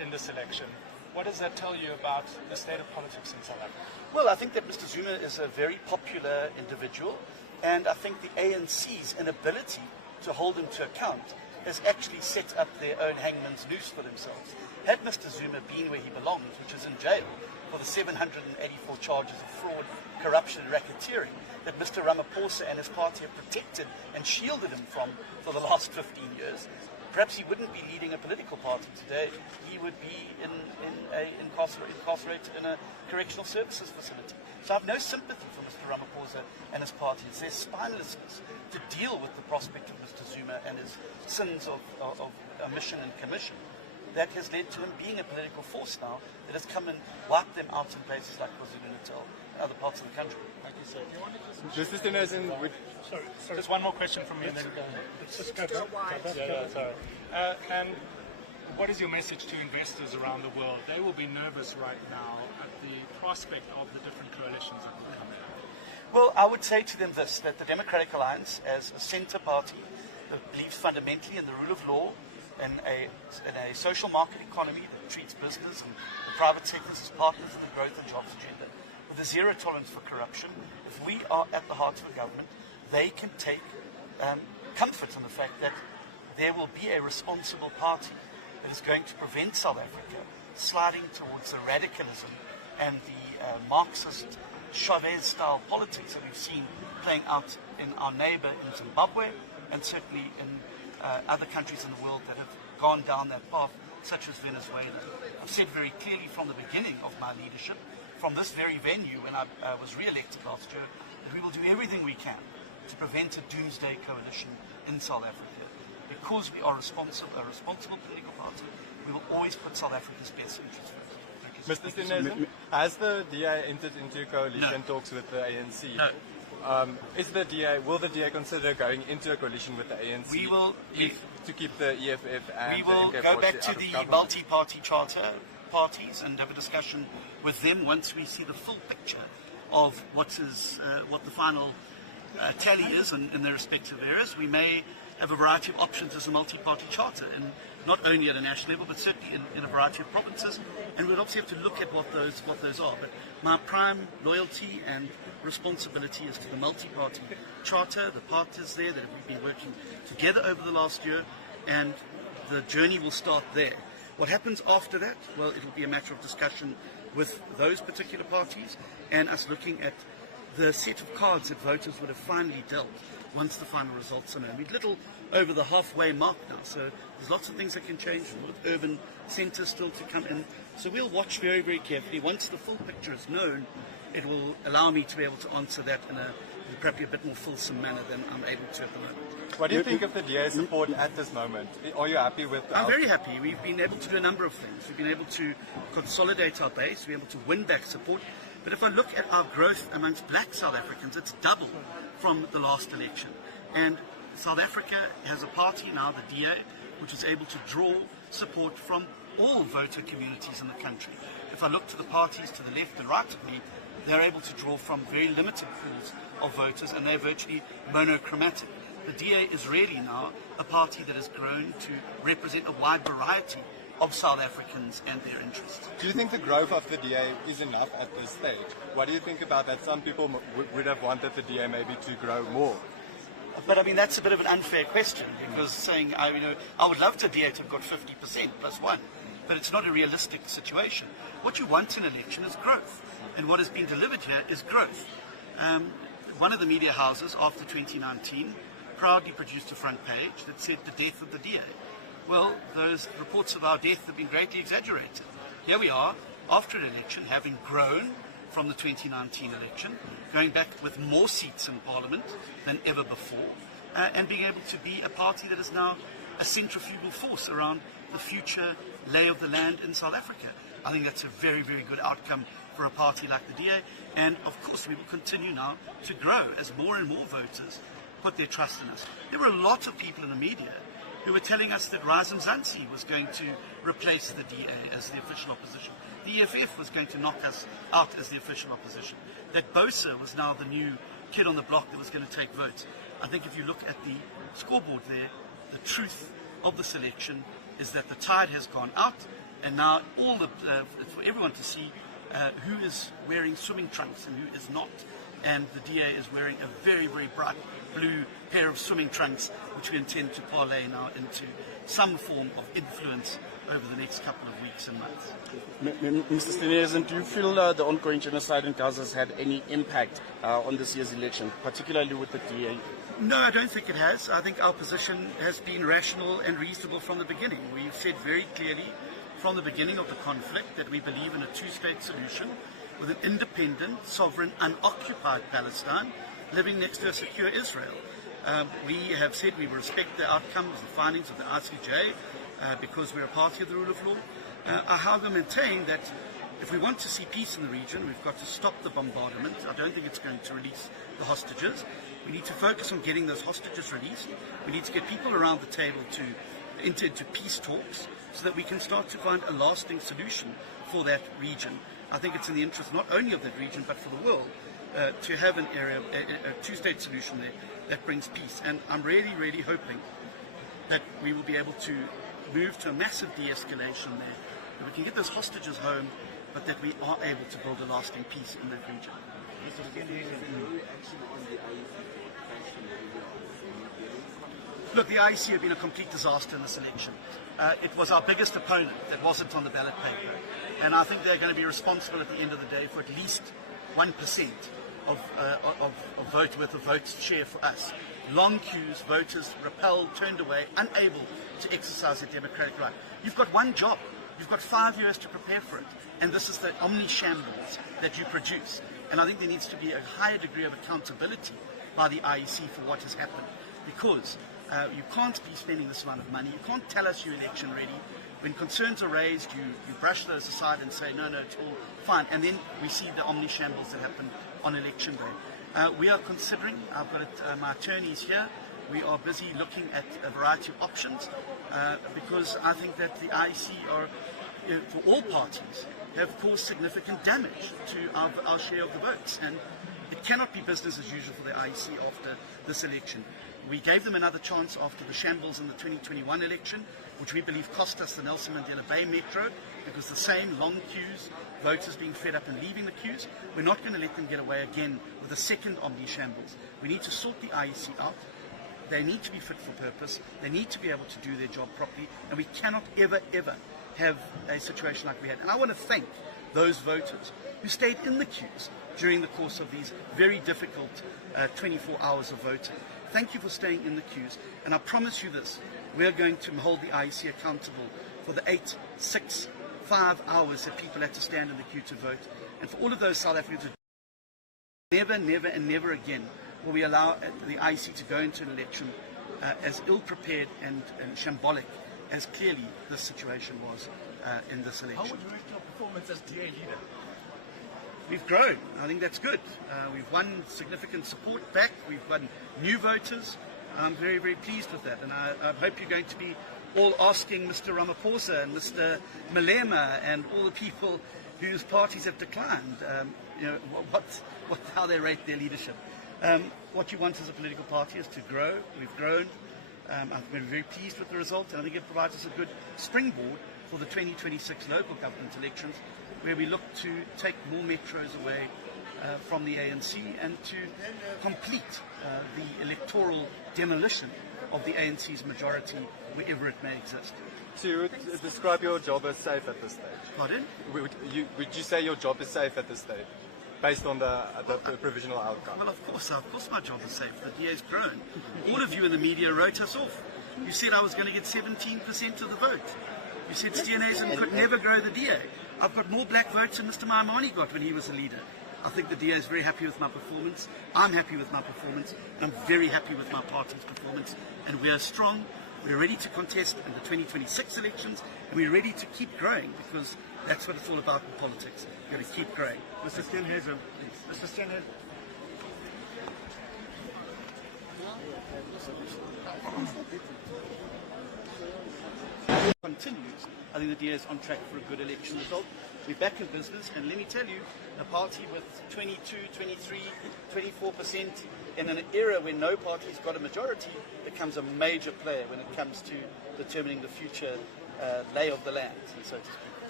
in this election. What does that tell you about the state of politics in South Africa? Well, I think that Mr. Zuma is a very popular individual, and I think the ANC's inability to hold him to account has actually set up their own hangman's noose for themselves. Had Mr. Zuma been where he belongs, which is in jail for the 784 charges of fraud, corruption and racketeering that Mr. Ramaphosa and his party have protected and shielded him from for the last 15 years, perhaps he wouldn't be leading a political party today. He would be incarcerated in a correctional services facility. So I have no sympathy for Mr. Ramaphosa and his party. It's their spinelessness to deal with the prospect of Mr. Zuma and his sins of omission and commission that has led to him being a political force now that has come and wiped them out in places like KwaZulu-Natal and other parts of the country. Thank you, sir. Do you want to Mr. Steenhuisen, Sorry. Just one more question from me, and then Let's just go back. sorry. And what is your message to investors around the world? They will be nervous right now at the prospect of the different coalitions that will come in. Well, I would say to them this, that the Democratic Alliance, as a centre party that believes fundamentally in the rule of law and a social market economy that treats business and the private sectors as partners in the growth and jobs agenda, with a zero tolerance for corruption, if we are at the heart of the government, they can take comfort in the fact that there will be a responsible party that is going to prevent South Africa sliding towards the radicalism and the Marxist Chavez-style politics that we've seen playing out in our neighbour in Zimbabwe and certainly in other countries in the world that have gone down that path, such as Venezuela. I've said very clearly from the beginning of my leadership, from this very venue when I was re-elected last year, that we will do everything we can to prevent a doomsday coalition in South Africa. Because we are a responsible political party, we will always put South Africa's best interests first. Mr. Steenhuisen, has the DA entered into coalition talks with the ANC? No. Will the DA consider going into a coalition with the ANC We will, to keep the EFF and we will the go MK back out to of the government? multi-party charter parties and have a discussion with them once we see the full picture of what the final tally is in their respective areas. We may have a variety of options as a multi-party charter, and not only at a national level, but certainly in a variety of provinces. And we'll obviously have to look at what those are. But my prime loyalty and responsibility is to the multi-party charter, the partners there that we've been working together over the last year, and the journey will start there. What happens after that? Well, it'll be a matter of discussion with those particular parties and us looking at the set of cards that voters would have finally dealt once the final results are known. We're little over the halfway mark now, so there's lots of things that can change with urban centres still to come in. So we'll watch very, very carefully. Once the full picture is known, it will allow me to be able to answer that in probably a bit more fulsome manner than I'm able to at the moment. What do you think of the DA's support at this moment? Are you happy with the I'm very happy. We've been able to do a number of things. We've been able to consolidate our base, we've been able to win back support. But if I look at our growth amongst black South Africans, it's double from the last election. And South Africa has a party now, the DA, which is able to draw support from all voter communities in the country. If I look to the parties to the left and right of me, they're able to draw from very limited pools of voters, and they're virtually monochromatic. The DA is really now a party that has grown to represent a wide variety of South Africans and their interests. Do you think the growth of the DA is enough at this stage? What do you think about that? Some people would have wanted the DA maybe to grow more. But I mean, that's a bit of an unfair question, because saying, I would love to DA to have got 50% plus one, but it's not a realistic situation. What you want in an election is growth, and what has been delivered here is growth. One of the media houses after 2019 proudly produced a front page that said the death of the DA. Well, those reports of our death have been greatly exaggerated. Here we are, after an election, having grown from the 2019 election, going back with more seats in Parliament than ever before, and being able to be a party that is now a centrifugal force around the future lay of the land in South Africa. I think that's a very, very good outcome for a party like the DA, and of course we will continue now to grow as more and more voters put their trust in us. There were a lot of people in the media who were telling us that Rise Mzansi was going to replace the DA as the official opposition. The EFF was going to knock us out as the official opposition. That Bosa was now the new kid on the block that was going to take votes. I think if you look at the scoreboard there, the truth of the selection is that the tide has gone out And now it's for everyone to see who is wearing swimming trunks and who is not. And the DA is wearing a very, very bright blue pair of swimming trunks, which we intend to parlay now into some form of influence over the next couple of weeks and months. Mr. Steenhuisen, do you feel the ongoing genocide in Gaza has had any impact on this year's election, particularly with the DA? No, I don't think it has. I think our position has been rational and reasonable from the beginning. We've said very clearly from the beginning of the conflict that we believe in a two-state solution with an independent, sovereign, unoccupied Palestine living next to a secure Israel. We have said we will respect the outcomes, the findings of the ICJ, because we're a party of the rule of law. I however maintain that if we want to see peace in the region, we've got to stop the bombardment. I don't think it's going to release the hostages. We need to focus on getting those hostages released. We need to get people around the table to enter into peace talks so that we can start to find a lasting solution for that region. I think it's in the interest not only of that region but for the world to have an area, a two-state solution there that brings peace. And I'm really, really hoping that we will be able to move to a massive de-escalation there, that we can get those hostages home, but that we are able to build a lasting peace in that region. Look, the IEC have been a complete disaster in this election. It was our biggest opponent that wasn't on the ballot paper, and I think they're going to be responsible at the end of the day for at least 1% of vote worth of votes share for us. Long queues, voters repelled, turned away, unable to exercise their democratic right. You've got one job. You've got 5 years to prepare for it. And this is the omni-shambles that you produce. And I think there needs to be a higher degree of accountability by the IEC for what has happened. Because you can't be spending this amount of money. You can't tell us you're election ready. When concerns are raised, you brush those aside and say, no, it's all fine. And then we see the omni-shambles that happen on election day. We are considering, I've got my attorneys here, we are busy looking at a variety of options because I think that the IEC are, for all parties, have caused significant damage to our share of the votes. And it cannot be business as usual for the IEC after this election. We gave them another chance after the shambles in the 2021 election, which we believe cost us the Nelson Mandela Bay Metro, because the same long queues, voters being fed up and leaving the queues. We're not going to let them get away again with a second omni-shambles. We need to sort the IEC out. They need to be fit for purpose. They need to be able to do their job properly. And we cannot ever, ever have a situation like we had. And I want to thank those voters who stayed in the queues during the course of these very difficult 24 hours of voting. Thank you for staying in the queues. And I promise you this, we are going to hold the IEC accountable for the 8, 6, 5 hours that people had to stand in the queue to vote. And for all of those South Africans, never, never and never again will we allow the IEC to go into an election as ill-prepared and shambolic as clearly this situation was in this election. How would you rate your performance as DA leader? We've grown. I think that's good. We've won significant support back. We've won new voters. I'm very, very pleased with that. And I hope you're going to be all asking Mr. Ramaphosa and Mr. Malema and all the people whose parties have declined, how they rate their leadership. What you want as a political party is to grow. We've grown. I've been very pleased with the result, and I think it provides us a good springboard for the 2026 local government elections, where we look to take more metros away from the ANC and to complete the electoral demolition of the ANC's majority wherever it may exist. So you would describe your job as safe at this stage? Pardon? Would you say your job is safe at this stage, based on the provisional outcome? Well, of course my job is safe. The DA's grown. All of you in the media wrote us off. You said I was going to get 17% of the vote. You said Steenhuisen could never grow the DA. I've got more black votes than Mr. Maimane got when he was a leader. I think the DA is very happy with my performance. I'm happy with my performance. I'm very happy with my party's performance. And we are strong. We're ready to contest in the 2026 elections. And we're ready to keep growing, because that's what it's all about in politics. You've got to keep growing. Mr. Steenhuisen. Mr. Steenhuisen. Continues. I think the DA is on track for a good election result. We're back in business, and let me tell you, a party with 22, 23, 24% in an era when no party's got a majority becomes a major player when it comes to determining the future lay of the land, so to speak.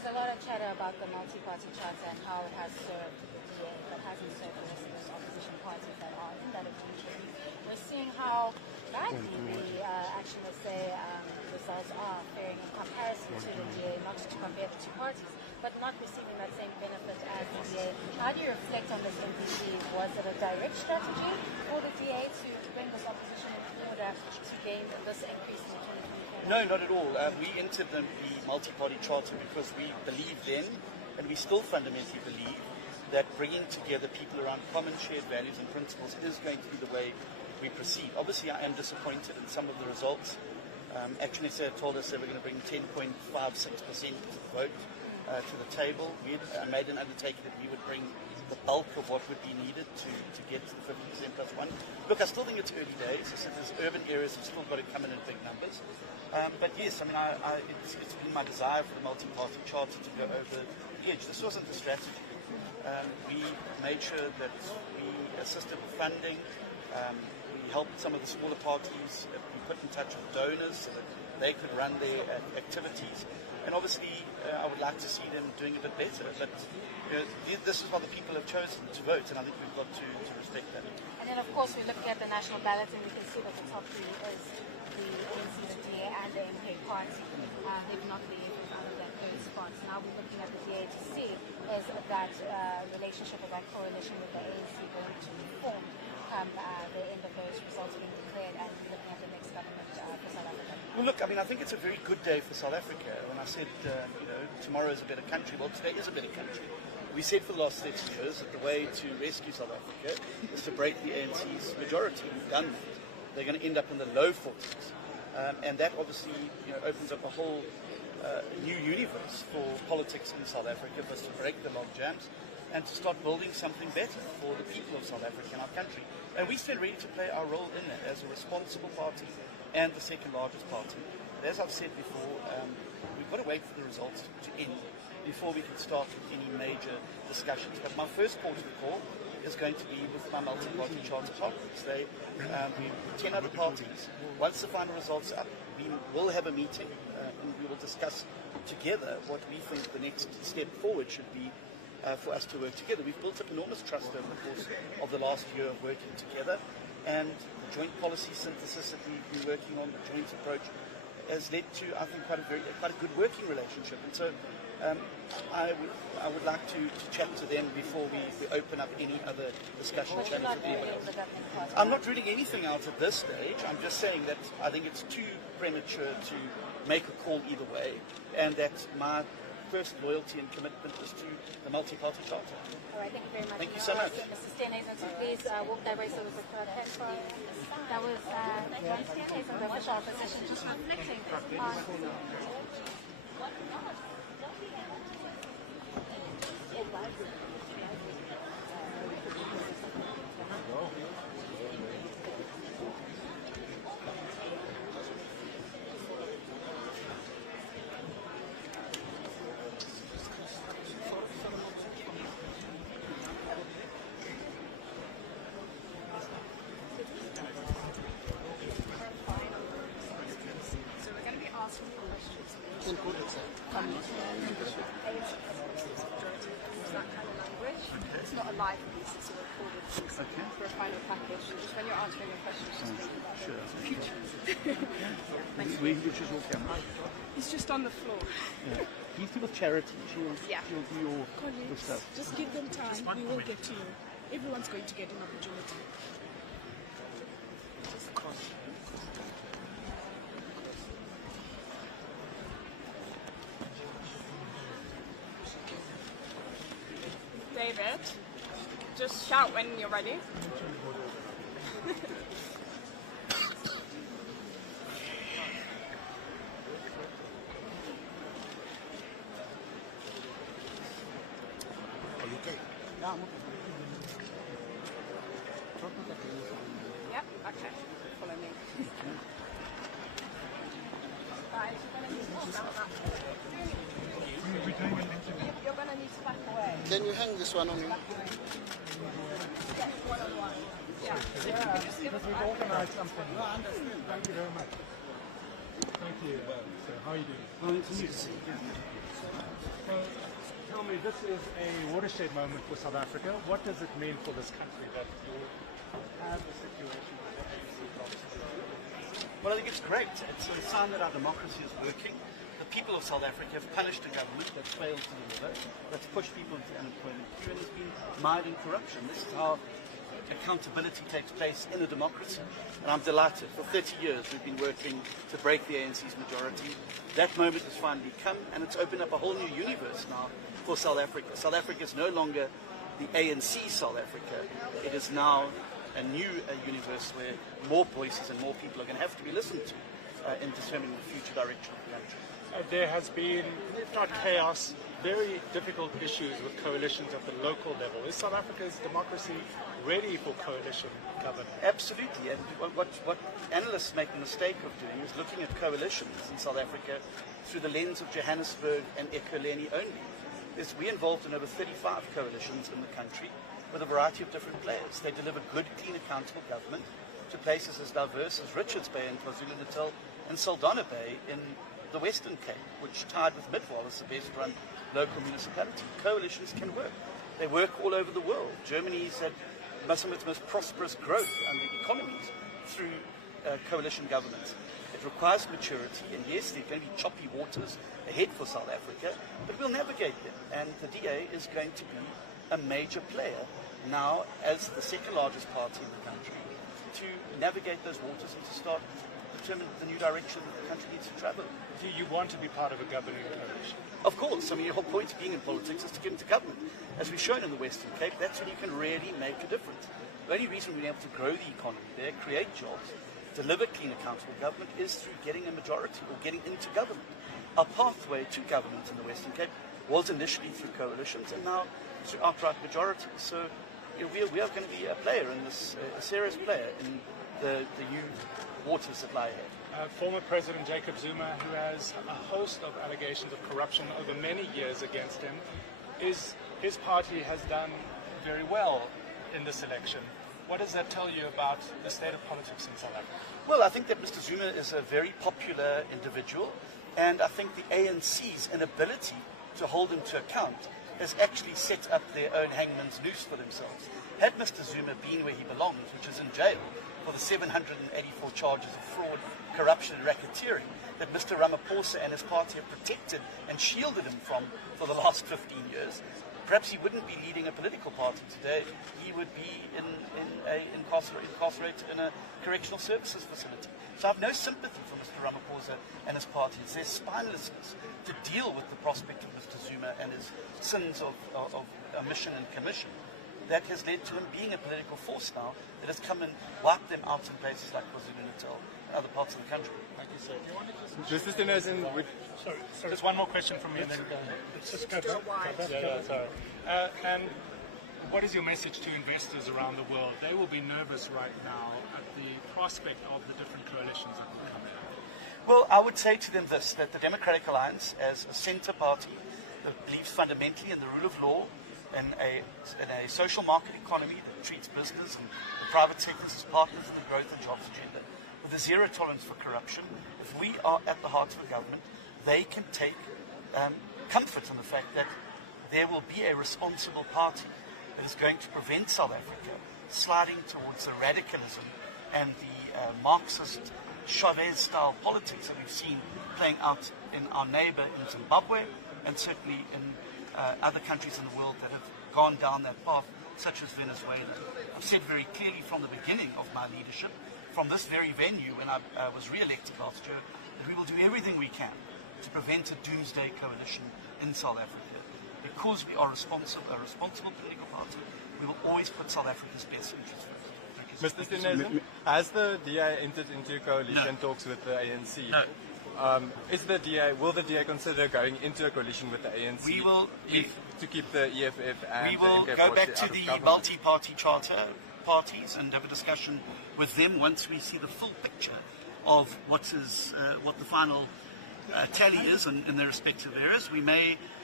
There's a lot of chatter about the multi-party charter and how it has served the DA, but hasn't served the rest of those opposition parties that are in that agreement. We're seeing how badly the action, let's say, results are faring in comparison to the DA, not to compare the two parties, but not receiving that same benefit as the DA. How do you reflect on this MPC? Was it a direct strategy for the DA to bring this opposition in order to gain this increase in the 2024? No, not at all. We entered the multi-party charter because we believe then, and we still fundamentally believe, that bringing together people around common shared values and principles is going to be the way we proceed. Obviously, I am disappointed in some of the results. Action SA told us they were going to bring 10.56% vote to the table. We made an undertaking that we would bring the bulk of what would be needed to get to the 50% plus one. Look, I still think it's early days. I said there's urban areas have still got to come in big numbers. But yes, I mean, it's been my desire for the multi-party charter to go over the edge. This wasn't the strategy. We made sure that we assisted with funding. We helped some of the smaller parties be put in touch with donors so that they could run their activities. And obviously, I would like to see them doing a bit better. But this is what the people have chosen to vote, and I think we've got to respect that. And then, of course, we're looking at the national ballot, and we can see that the top three is the ANC, the DA, and the MK party. They've not been other than those spots. Now we're looking at the DA to see is that relationship or that coalition with the ANC going to form come the end of those results being declared, and looking at the next government for South Africa. Well, look, I mean, I think it's a very good day for South Africa. When I said, tomorrow is a better country, well, today is a better country. We said for the last 30 years that the way to rescue South Africa is to break the ANC's majority. We've done that. They're going to end up in the low 40s. And that obviously opens up a whole new universe for politics in South Africa, for us to break the log jams and to start building something better for the people of South Africa and our country. And we stand ready to play our role in that as a responsible party and the second largest party. But as I've said before, we've got to wait for the results to end before we can start with any major discussions. But my first port of call is going to be with my multi-party charter partners. We 10 other parties. Once the final results are up, we will have a meeting and we will discuss together what we think the next step forward should be for us to work together. We've built up enormous trust over the course of the last year of working together, and the joint policy synthesis that we've been working on, the joint approach, has led to, I think, quite a good working relationship. And so I would like to chat to them before we open up any other discussion. I'm not ruling anything out at this stage. I'm just saying that I think it's too premature to make a call either way, and that my first loyalty and commitment is to the multi-party charter. All right, thank you very much. Thank you so much. Mr. Steenhuisen, so please walk that way so we can that was John Steenhuisen, the official opposition, just reflecting on... It's not a live piece, it's a recorded piece for a final package. Just when you're answering your questions, just think about futures. He's just on the floor. Yeah. He's with charity. She'll do your stuff. Just give them time. We will get to you. Everyone's going to get an opportunity. David, just shout when you're ready. Are you okay? Yeah, I'm okay. Yep, okay. Follow me. Guys, you're going to need to back away. Can you hang this one on me? One-on-one. Yeah. Because we've organized something. No, I understand. Thank you very much. Thank you. you. So, how are you doing? Tell me, this is a watershed moment for South Africa. What does it mean for this country that you have a situation where the ANC blocks? Well, I think it's great. It's a sign that our democracy is working. The people of South Africa have punished a government that's failed to deliver, that's pushed people into unemployment queue, and has been mired in corruption. This is how accountability takes place in a democracy. And I'm delighted. For 30 years we've been working to break the ANC's majority. That moment has finally come, and it's opened up a whole new universe now for South Africa. South Africa is no longer the ANC South Africa. It is now a new universe where more voices and more people are going to have to be listened to in determining the future direction of the country. There has been, if not chaos, very difficult issues with coalitions at the local level. Is South Africa's democracy ready for coalition government? Absolutely, and what analysts make the mistake of doing is looking at coalitions in South Africa through the lens of Johannesburg and Ekurhuleni only. We're involved in over 35 coalitions in the country with a variety of different players. They deliver good, clean, accountable government to places as diverse as Richards Bay in KwaZulu-Natal and Saldanha Bay in the Western Cape, which tied with Midwall as the best run local municipality. Coalitions can work. They work all over the world. Germany's had some of its most prosperous growth under economies through coalition governments. It requires maturity, and yes, there are going to be choppy waters ahead for South Africa, but we'll navigate them. And the DA is going to be a major player now as the second largest party in the country to navigate those waters and to start determine the new direction that the country needs to travel. Do you want to be part of a governing coalition? Of course. I mean, your whole point of being in politics is to get into government. As we've shown in the Western Cape, that's when you can really make a difference. The only reason we've been able to grow the economy there, create jobs, deliver clean, accountable government is through getting a majority or getting into government. Our pathway to government in the Western Cape was initially through coalitions and now through outright majority. So we are going to be a player in this, a serious player in the new waters that lie ahead. Former President Jacob Zuma, who has a host of allegations of corruption over many years against him, his party has done very well in this election. What does that tell you about the state of politics in South Africa? Well, I think that Mr. Zuma is a very popular individual, and I think the ANC's inability to hold him to account has actually set up their own hangman's noose for themselves. Had Mr. Zuma been where he belongs, which is in jail, for the 784 charges of fraud, corruption and racketeering that Mr. Ramaphosa and his party have protected and shielded him from for the last 15 years, perhaps he wouldn't be leading a political party today. He would be incarcerated in a correctional services facility. So I have no sympathy for Mr. Ramaphosa and his party. It's their spinelessness to deal with the prospect of Mr. Zuma and his sins of omission and commission that has led to him being a political force now that has come and wiped them out in places like KwaZulu-Natal and other parts of the country. Thank you, sir. Do you want to Just sorry, just one more question from me and then Let's just go back. sorry. And what is your message to investors around the world? They will be nervous right now at the prospect of the different coalitions that will come in. Well, I would say to them this, that the Democratic Alliance, as a centre party that believes fundamentally in the rule of law, in a social market economy that treats business and the private sectors as partners in the growth and jobs agenda, with a zero tolerance for corruption, if we are at the heart of the government, they can take comfort in the fact that there will be a responsible party that is going to prevent South Africa sliding towards the radicalism and the Marxist Chavez-style politics that we've seen playing out in our neighbour in Zimbabwe and certainly in other countries in the world that have gone down that path, such as Venezuela. I've said very clearly from the beginning of my leadership, from this very venue when I was re-elected last year, that we will do everything we can to prevent a doomsday coalition in South Africa. Because we are a responsible political party, we will always put South Africa's best interests first. Mr. Steenhuisen, has the DA entered into coalition talks with the ANC? No. Will the DA consider going into a coalition with the ANC to keep the EFF and we will the MK go back out to of the government? multi-party charter parties and have a discussion with them once we see the full picture of what the final tally is in their respective areas. We may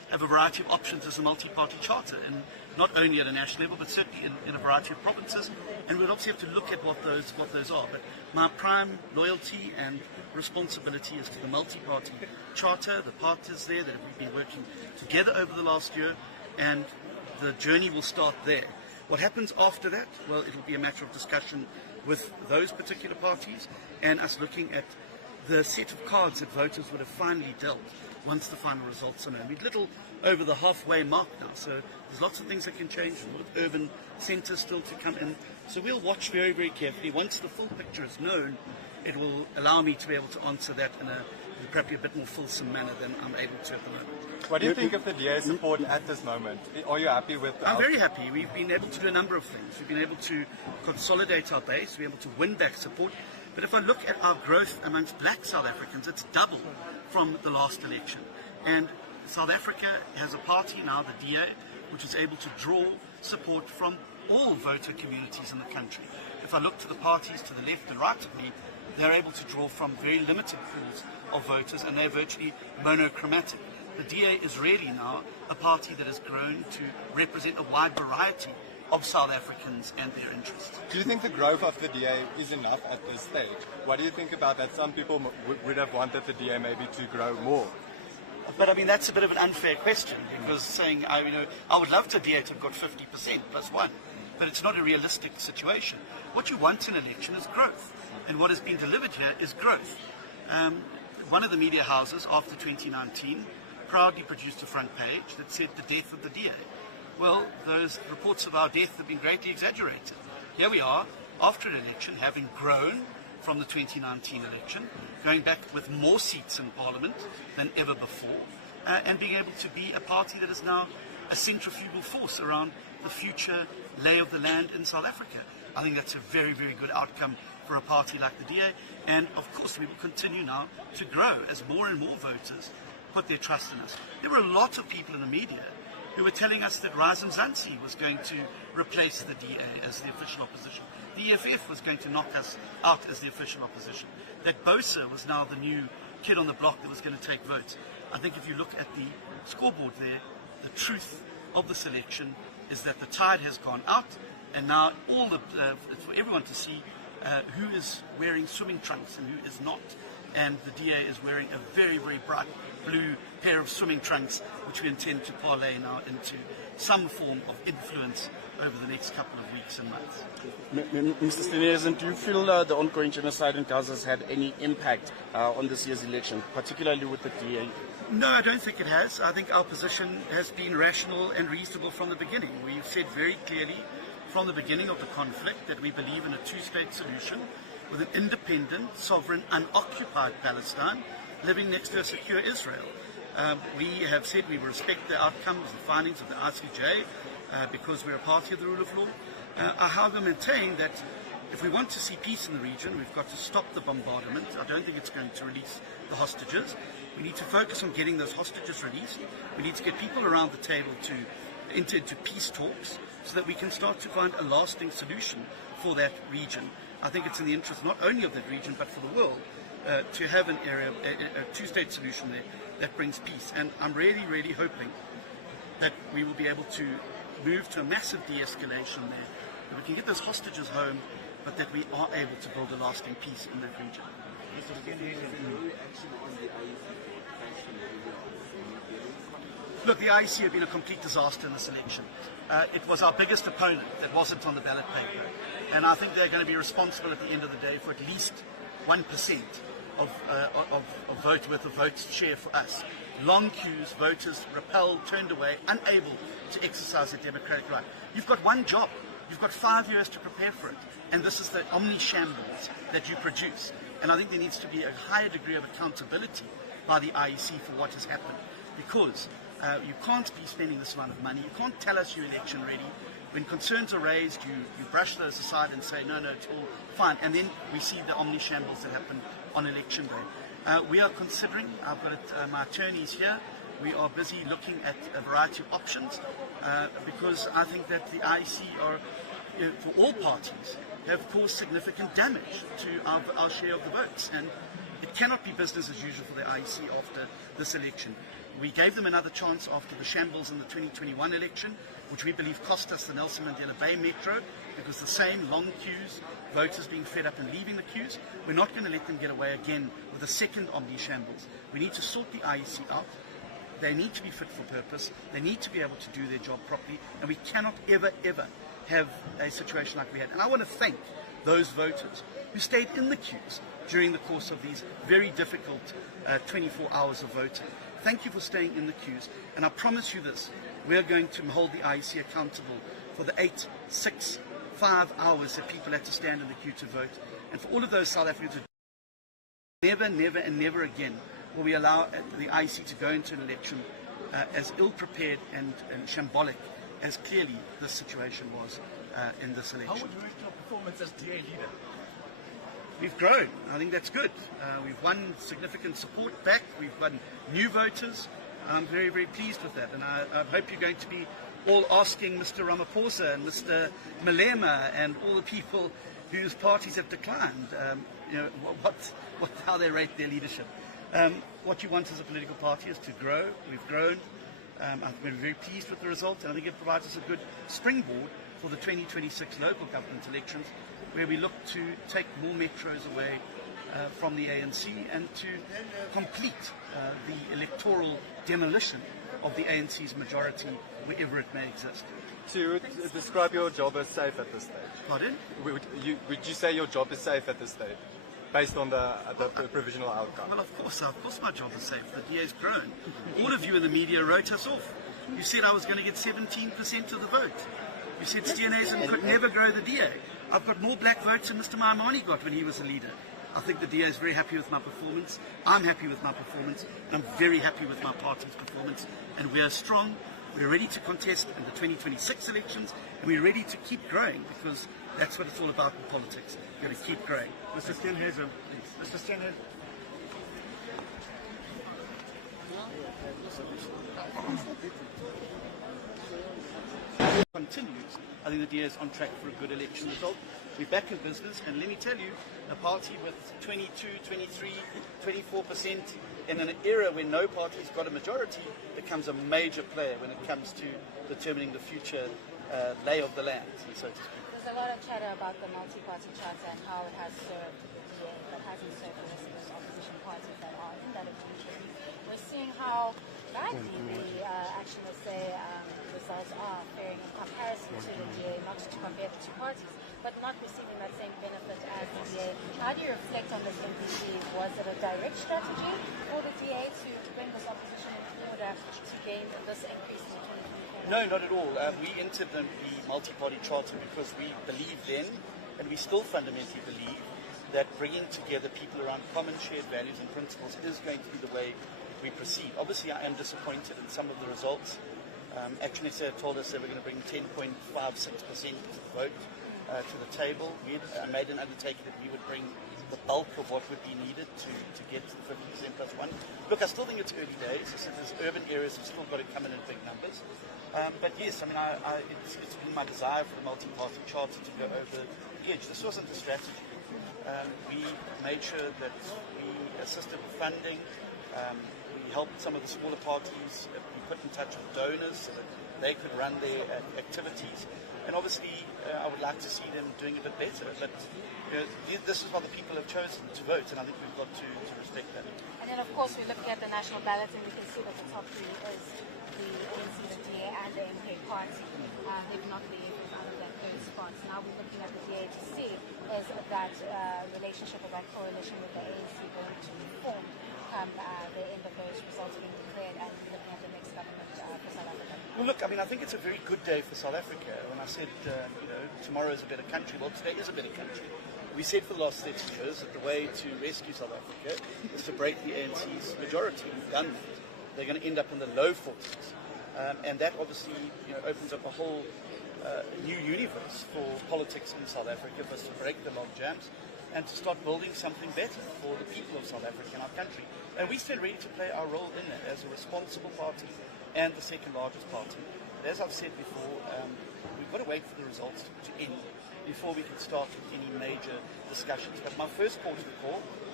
have a variety of options as a multi-party charter, and not only at a national level, but certainly in a variety of provinces. And we'll obviously have to look at what those are. But my prime loyalty and responsibility is to the multi-party charter, the partners there that we've been working together over the last year, and the journey will start there. What happens after that? Well, it'll be a matter of discussion with those particular parties and us looking at the set of cards that voters would have finally dealt once the final results are known. We're little over the halfway mark now, so there's lots of things that can change, with urban centres still to come in. So we'll watch very, very carefully. Once the full picture is known, it will allow me to be able to answer that in probably a bit more fulsome manner than I'm able to at the moment. What do you think of the DA's support at this moment? Are you happy with I'm very happy. We've been able to do a number of things. We've been able to consolidate our base, we're able to win back support. But if I look at our growth amongst black South Africans, it's doubled from the last election. And South Africa has a party now, the DA, which is able to draw support from all voter communities in the country. If I look to the parties to the left and right of me, they're able to draw from very limited pools of voters, and they're virtually monochromatic. The DA is really now a party that has grown to represent a wide variety of South Africans and their interests. Do you think the growth of the DA is enough at this stage? What do you think about that? Some people would have wanted the DA maybe to grow more. But I mean, that's a bit of an unfair question, because saying, I would love the DA to have got 50% plus one, but it's not a realistic situation. What you want in an election is growth, and what has been delivered here is growth. One of the media houses after 2019 proudly produced a front page that said the death of the DA. Well, those reports of our death have been greatly exaggerated. Here we are, after an election, having grown from the 2019 election, going back with more seats in Parliament than ever before, and being able to be a party that is now a centrifugal force around the future lay of the land in South Africa. I think that's a very, very good outcome for a party like the DA, and of course we will continue now to grow as more and more voters put their trust in us. There were a lot of people in the media who were telling us that Mzansi was going to replace the DA as the official opposition. The EFF was going to knock us out as the official opposition. That Bosa was now the new kid on the block that was going to take votes. I think if you look at the scoreboard there, the truth of the selection is that the tide has gone out, and now it's for everyone to see who is wearing swimming trunks and who is not. And the DA is wearing a very, very bright blue pair of swimming trunks, which we intend to parlay now into some form of influence over the next couple of weeks and months. Mr. Steenhuisen, do you feel the ongoing genocide in Gaza has had any impact on this year's election, particularly with the DA? No, I don't think it has. I think our position has been rational and reasonable from the beginning. We've said very clearly from the beginning of the conflict that we believe in a two-state solution with an independent, sovereign, unoccupied Palestine living next to a secure Israel. We have said we will respect the outcomes, the findings of the ICJ, because we're a party of the rule of law. I however maintain that if we want to see peace in the region, we've got to stop the bombardment. I don't think it's going to release the hostages. We need to focus on getting those hostages released. We need to get people around the table to enter into peace talks so that we can start to find a lasting solution for that region. I think it's in the interest not only of that region but for the world to have an area, a two-state solution there that brings peace. And I'm really, really hoping that we will be able to move to a massive de-escalation there, that we can get those hostages home, but that we are able to build a lasting peace in that region. Look, the IEC have been a complete disaster in this election. It was our biggest opponent that wasn't on the ballot paper, and I think they're going to be responsible at the end of the day for at least 1% of votes share for us. Long queues, voters repelled, turned away, unable to exercise their democratic right. You've got one job. You've got 5 years to prepare for it. And this is the omni-shambles that you produce. And I think there needs to be a higher degree of accountability by the IEC for what has happened. Because you can't be spending this amount of money. You can't tell us you're election ready. When concerns are raised, you brush those aside and say, no, it's all fine. And then we see the omni-shambles that happen on election day. We are considering, I've got my attorneys here, we are busy looking at a variety of options because I think that the IEC are, for all parties, have caused significant damage to our share of the votes. And it cannot be business as usual for the IEC after this election. We gave them another chance after the shambles in the 2021 election, which we believe cost us the Nelson Mandela Bay Metro, because the same long queues, voters being fed up and leaving the queues. We're not going to let them get away again with a second Omni shambles. We need to sort the IEC out. They need to be fit for purpose. They need to be able to do their job properly. And we cannot ever, ever have a situation like we had. And I want to thank those voters who stayed in the queues during the course of these very difficult 24 hours of voting. Thank you for staying in the queues. And I promise you this, we are going to hold the IEC accountable for the 8, 6, 5 hours that people had to stand in the queue to vote. And for all of those South Africans who never, never and never again will we allow the IEC to go into an election as ill-prepared and shambolic as clearly this situation was in this election. How would you rate your performance as DA leader? We've grown. I think that's good. We've won significant support back. We've won new voters. I'm very, very pleased with that. And I hope you're going to be all asking Mr. Ramaphosa and Mr. Malema and all the people whose parties have declined, how they rate their leadership. What you want as a political party is to grow. We've grown. I've been very pleased with the result, and I think it provides us a good springboard for the 2026 local government elections, where we look to take more metros away from the ANC and to complete the electoral demolition of the ANC's majority wherever it may exist. So you would describe your job as safe at this stage? Pardon? Would you say your job is safe at this stage, based on the provisional outcome? Well, of course my job is safe. The DA's grown. All of you in the media wrote us off. You said I was going to get 17% of the vote. You said Steenhuisen could never grow the DA. I've got more black votes than Mr. Maimane got when he was a leader. I think the DA is very happy with my performance. I'm happy with my performance. And I'm very happy with my party's performance. And we are strong. We're ready to contest in the 2026 elections. And we're ready to keep growing, because that's what it's all about in politics. We've got to keep growing. Mr. Steenhuisen. Mr. Steenhuisen. Continues. I think the DA is on track for a good election result. We're back in business, and let me tell you, a party with 22, 23, 24% in an era when no party's got a majority becomes a major player when it comes to determining the future lay of the land, so to speak. There's a lot of chatter about the multi-party charter and how it has served the DA, but hasn't served the rest of those opposition parties that are in that agreement. We're seeing how badly the results are faring in comparison to the DA, not to compare the two parties, but not receiving that same benefit as the DA. How do you reflect on this MPC? Was it a direct strategy for the DA to bring this opposition in order to gain this increase in the 2024? No, not at all. We entered the multi-party charter because we believe then, and we still fundamentally believe, that bringing together people around common shared values and principles is going to be the way we proceed. Obviously, I am disappointed in some of the results. Actually, they told us they were going to bring 10.56% of the vote to the table. We made an undertaking that we would bring the bulk of what would be needed to get to the 50% plus one. Look, I still think it's early days. I said there's urban areas have still got to come in big numbers. But yes, I mean, it's been my desire for the multi-party charter to go over the edge. This wasn't a strategy. We made sure that we assisted with funding. We helped some of the smaller parties be put in touch with donors so that they could run their activities. And obviously, I would like to see them doing a bit better. But this is what the people have chosen to vote, and I think we've got to respect that. And then, of course, we're looking at the national ballot, and we can see that the top three is the ANC, the DA, and the MK party. They've not been able out of those spots. Now we're looking at the DA to see is that relationship or that coalition with the ANC going to form come the end of those results being declared, and looking at the next government for South Africa? Well, look, I mean, I think it's a very good day for South Africa. When I said, tomorrow is a better country, well, today is a better country. We said for the last 30 years that the way to rescue South Africa is to break the ANC's majority. We've done that. They're going to end up in the low 40s. And that obviously opens up a whole new universe for politics in South Africa, for us to break the log jams and to start building something better for the people of South Africa and our country. And we stand ready to play our role in that as a responsible party and the second largest party. But as I've said before, we've got to wait for the results to end before we can start with any major discussions. But my first port of the call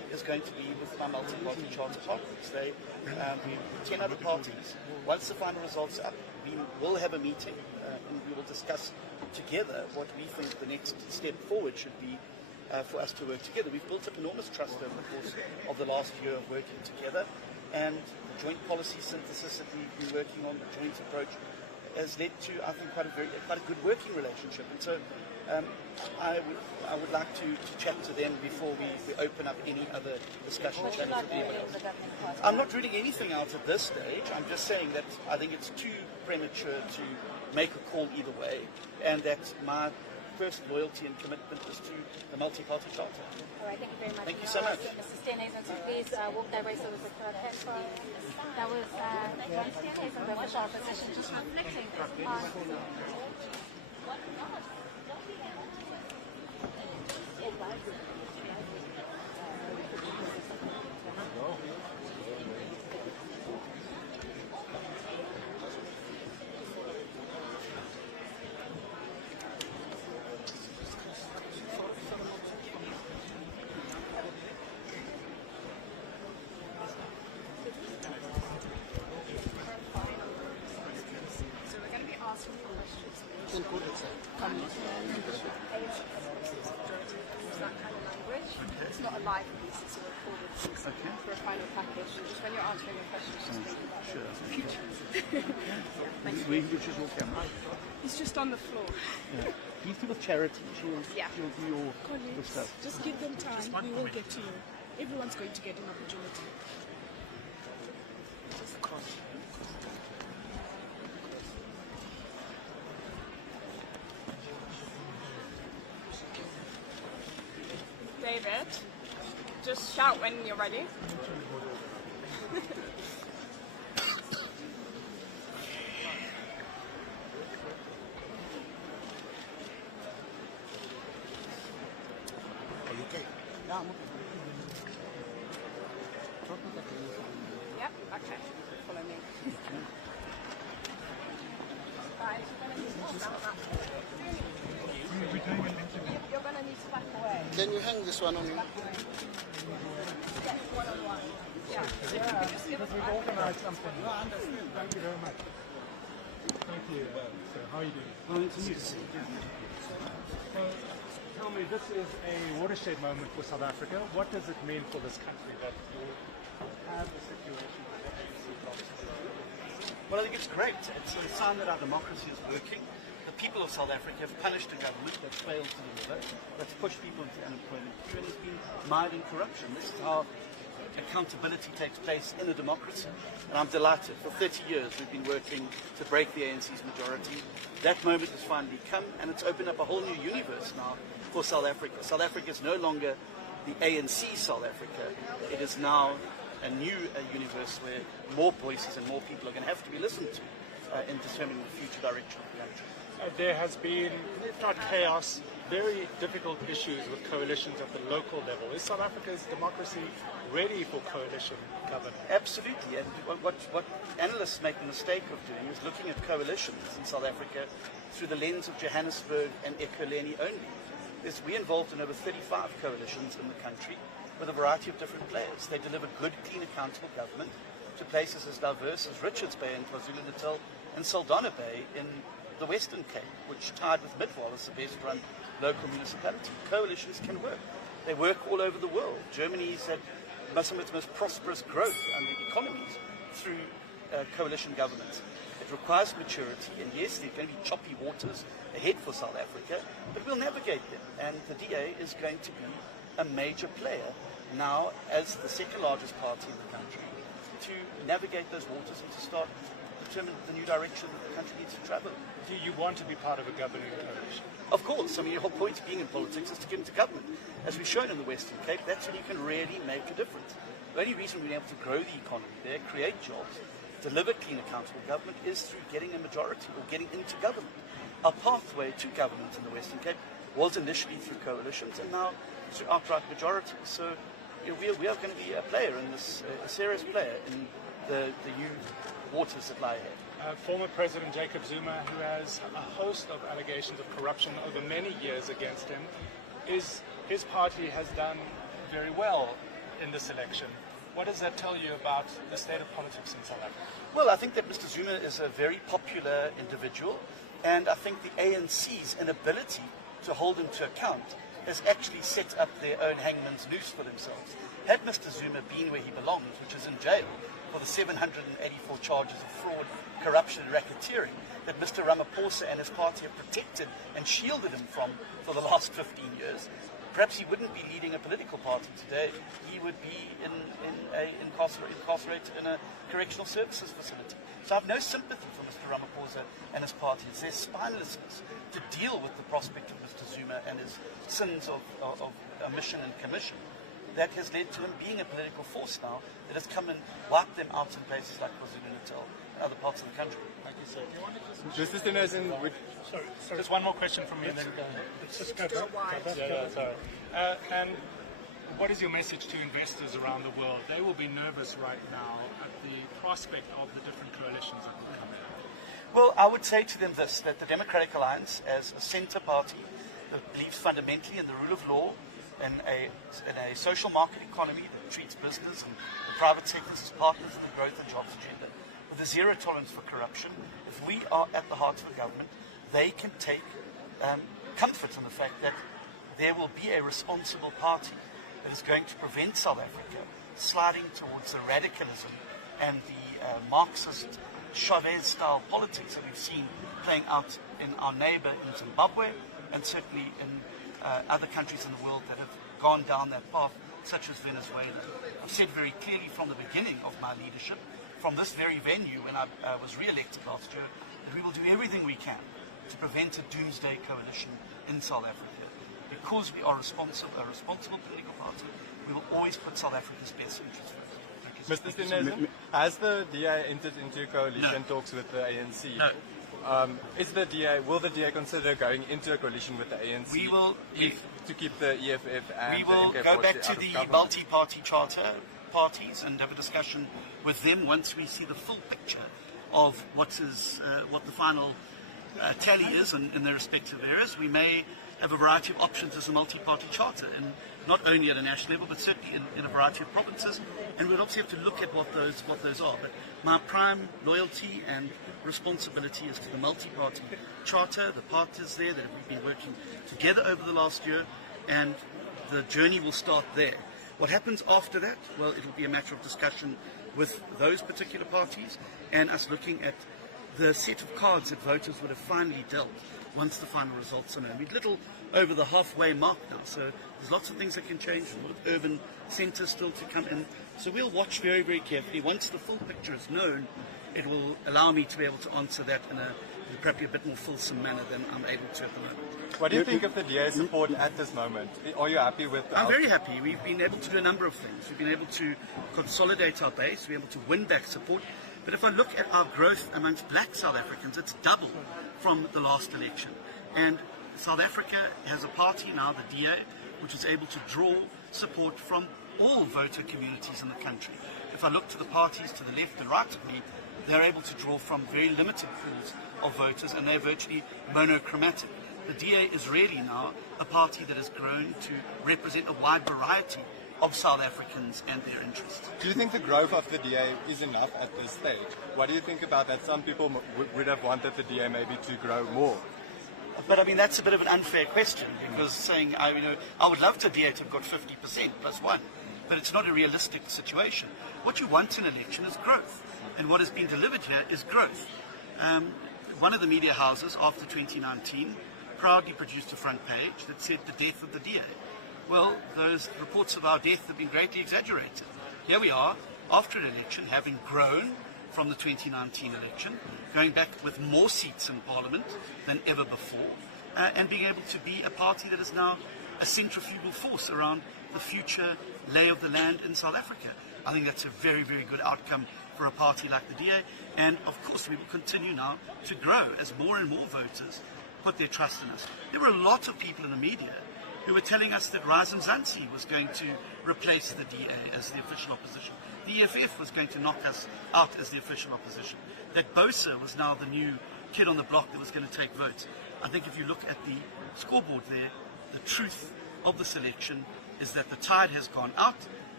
is going to be with my multi-party charter partners. They, 10 other parties. Once the final results are up, we will have a meeting and we will discuss together what we think the next step forward should be for us to work together. We've built up enormous trust over the course of the last year of working together, and the joint policy synthesis that we've been working on, the joint approach, has led to, I think, quite a good working relationship. And so I would like to chat to them before we open up any other discussion channels with anyone else. I'm not ruling anything out at this stage. I'm just saying that I think it's too premature to make a call either way, and that my first loyalty and commitment is to the multi-party charter. All right, thank you very much. Thank you so much. Mr. Steenhuisen, so please walk that way so we could that was John Steenhuisen, the official opposition, just reflecting on... It's not a live release, it's a recorded piece for a final package. And just when you're answering your questions, just think about the future. Which is your camera? He's just on the floor. Yeah. He's with charity. She'll do your stuff. Just give them time. We will get to you. Everyone's going to get an opportunity. David, just shout when you're ready. Are you okay? Yeah, I'm okay. Yep, okay. Follow me. Guys, you're going to need to back away. Can you hang this one on you? Yes, one-on-one. Yeah. Just give us We've organised something. No, I understand. Thank you very much. Thank you. So, how are you doing? Well, it's new. So, tell me, this is a watershed moment for South Africa. What does it mean for this country that you have a situation where the ANC blocks? Well, I think it's great. It's a sign that our democracy is working. The people of South Africa have punished a government that's failed to deliver, that's pushed people into unemployment queue, and has been mired in corruption. This is how accountability takes place in a democracy. And I'm delighted. For 30 years we've been working to break the ANC's majority. That moment has finally come, and it's opened up a whole new universe now for South Africa. South Africa is no longer the ANC South Africa. It is now a new universe where more voices and more people are going to have to be listened to in determining the future direction of the country. There has been, if not chaos, very difficult issues with coalitions at the local level. Is South Africa's democracy ready for coalition government? Absolutely. And what analysts make the mistake of doing is looking at coalitions in South Africa through the lens of Johannesburg and Ekurhuleni only. We're involved in over 35 coalitions in the country with a variety of different players. They deliver good, clean, accountable government to places as diverse as Richards Bay in KwaZulu-Natal and Saldanha Bay in the Western Cape, which tied with Midwall as the best-run local municipality. Coalitions can work. They work all over the world. Germany's had some of its most prosperous growth under economies through coalition governments. It requires maturity, and yes, there are going to be choppy waters ahead for South Africa, but we'll navigate them. And the DA is going to be a major player now as the second largest party in the country to navigate those waters and to start determine the new direction that the country needs to travel. Do you want to be part of a governing coalition? Of course. I mean, the whole point of being in politics is to get into government. As we've shown in the Western Cape, that's when you can really make a difference. The only reason we've been able to grow the economy there, create jobs, deliver clean, accountable government is through getting a majority or getting into government. Our pathway to government in the Western Cape was initially through coalitions and now through outright majorities. So we are going to be a player in this, a serious player in the new waters that lie ahead. Former President Jacob Zuma, who has a host of allegations of corruption over many years against him, his party has done very well in this election. What does that tell you about the state of politics in South Africa? Well, I think that Mr. Zuma is a very popular individual, and I think the ANC's inability to hold him to account has actually set up their own hangman's noose for themselves. Had Mr. Zuma been where he belongs, which is in jail for the 784 charges of fraud, corruption and racketeering that Mr. Ramaphosa and his party have protected and shielded him from for the last 15 years, perhaps he wouldn't be leading a political party today. He would be incarcerated in a correctional services facility. So I have no sympathy for Mr. Ramaphosa and his party. It's their spinelessness to deal with the prospect of Mr. Zuma and his sins of omission and commission that has led to him being a political force now that has come and wiped them out in places like KwaZulu-Natal and other parts of the country. Thank you, sir. Do you want to Mr. Steenhuisen, Sorry. just one more question from me and then go ahead. Let's just go back. Sorry. And what is your message to investors around the world? They will be nervous right now at the prospect of the different coalitions that will come in. Well, I would say to them this, that the Democratic Alliance, as a centre party that believes fundamentally in the rule of law and in a social market economy that treats business and the private sectors as partners in the growth and jobs agenda, with a zero tolerance for corruption, if we are at the heart of the government, they can take comfort in the fact that there will be a responsible party that is going to prevent South Africa sliding towards the radicalism and the Marxist Chavez-style politics that we've seen playing out in our neighbour in Zimbabwe and certainly in other countries in the world that have gone down that path, such as Venezuela. I've said very clearly from the beginning of my leadership, from this very venue when I was re-elected last year, that we will do everything we can to prevent a doomsday coalition in South Africa. Because we are a responsible political party, we will always put South Africa's best interests first. Mr. Steenhuisen, has the DA entered into coalition talks with the ANC? No. Will the DA consider going into a coalition with the ANC We will. to keep the EFF and We will the go back MK40 to out of the government? multi-party charter parties and have a discussion with them once we see the full picture of what the final tally is in their respective areas. We may have a variety of options as a multi-party charter, and not only at a national level, but certainly in a variety of provinces. And we'll obviously have to look at what those are. But my prime loyalty and responsibility is to the multi-party charter, the partners there that we've been working together over the last year, and the journey will start there. What happens after that? Well, it will be a matter of discussion with those particular parties and us looking at the set of cards that voters would have finally dealt once the final results are known. We're a little over the halfway mark now, so there's lots of things that can change, a lot of urban centres still to come in. So we'll watch very, very carefully. Once the full picture is known, it will allow me to be able to answer that in probably a bit more fulsome manner than I'm able to at the moment. What do you think of the DA's support at this moment? Are you happy with I'm very happy. We've been able to do a number of things. We've been able to consolidate our base, we've been able to win back support. But if I look at our growth amongst black South Africans, it's double from the last election. And South Africa has a party now, the DA, which is able to draw support from all voter communities in the country. If I look to the parties to the left and right of me, they're able to draw from very limited pools of voters, and they're virtually monochromatic. The DA is really now a party that has grown to represent a wide variety of South Africans and their interests. Do you think the growth of the DA is enough at this stage? What do you think about that? Some people would have wanted the DA maybe to grow more. But I mean, that's a bit of an unfair question, because saying, I would love to DA to have got 50% plus one, but it's not a realistic situation. What you want in an election is growth, and what has been delivered here is growth. One of the media houses after 2019 proudly produced a front page that said the death of the DA. Well, those reports of our death have been greatly exaggerated. Here we are, after an election, having grown from the 2019 election, going back with more seats in Parliament than ever before, and being able to be a party that is now a centrifugal force around the future lay of the land in South Africa. I think that's a very, very good outcome for a party like the DA, and of course we will continue now to grow as more and more voters put their trust in us. There were a lot of people in the media who were telling us that Rise Mzansi was going to replace the DA as the official opposition. The EFF was going to knock us out as the official opposition. That Bosa was now the new kid on the block that was going to take votes. I think if you look at the scoreboard there, the truth of the selection is that the tide has gone out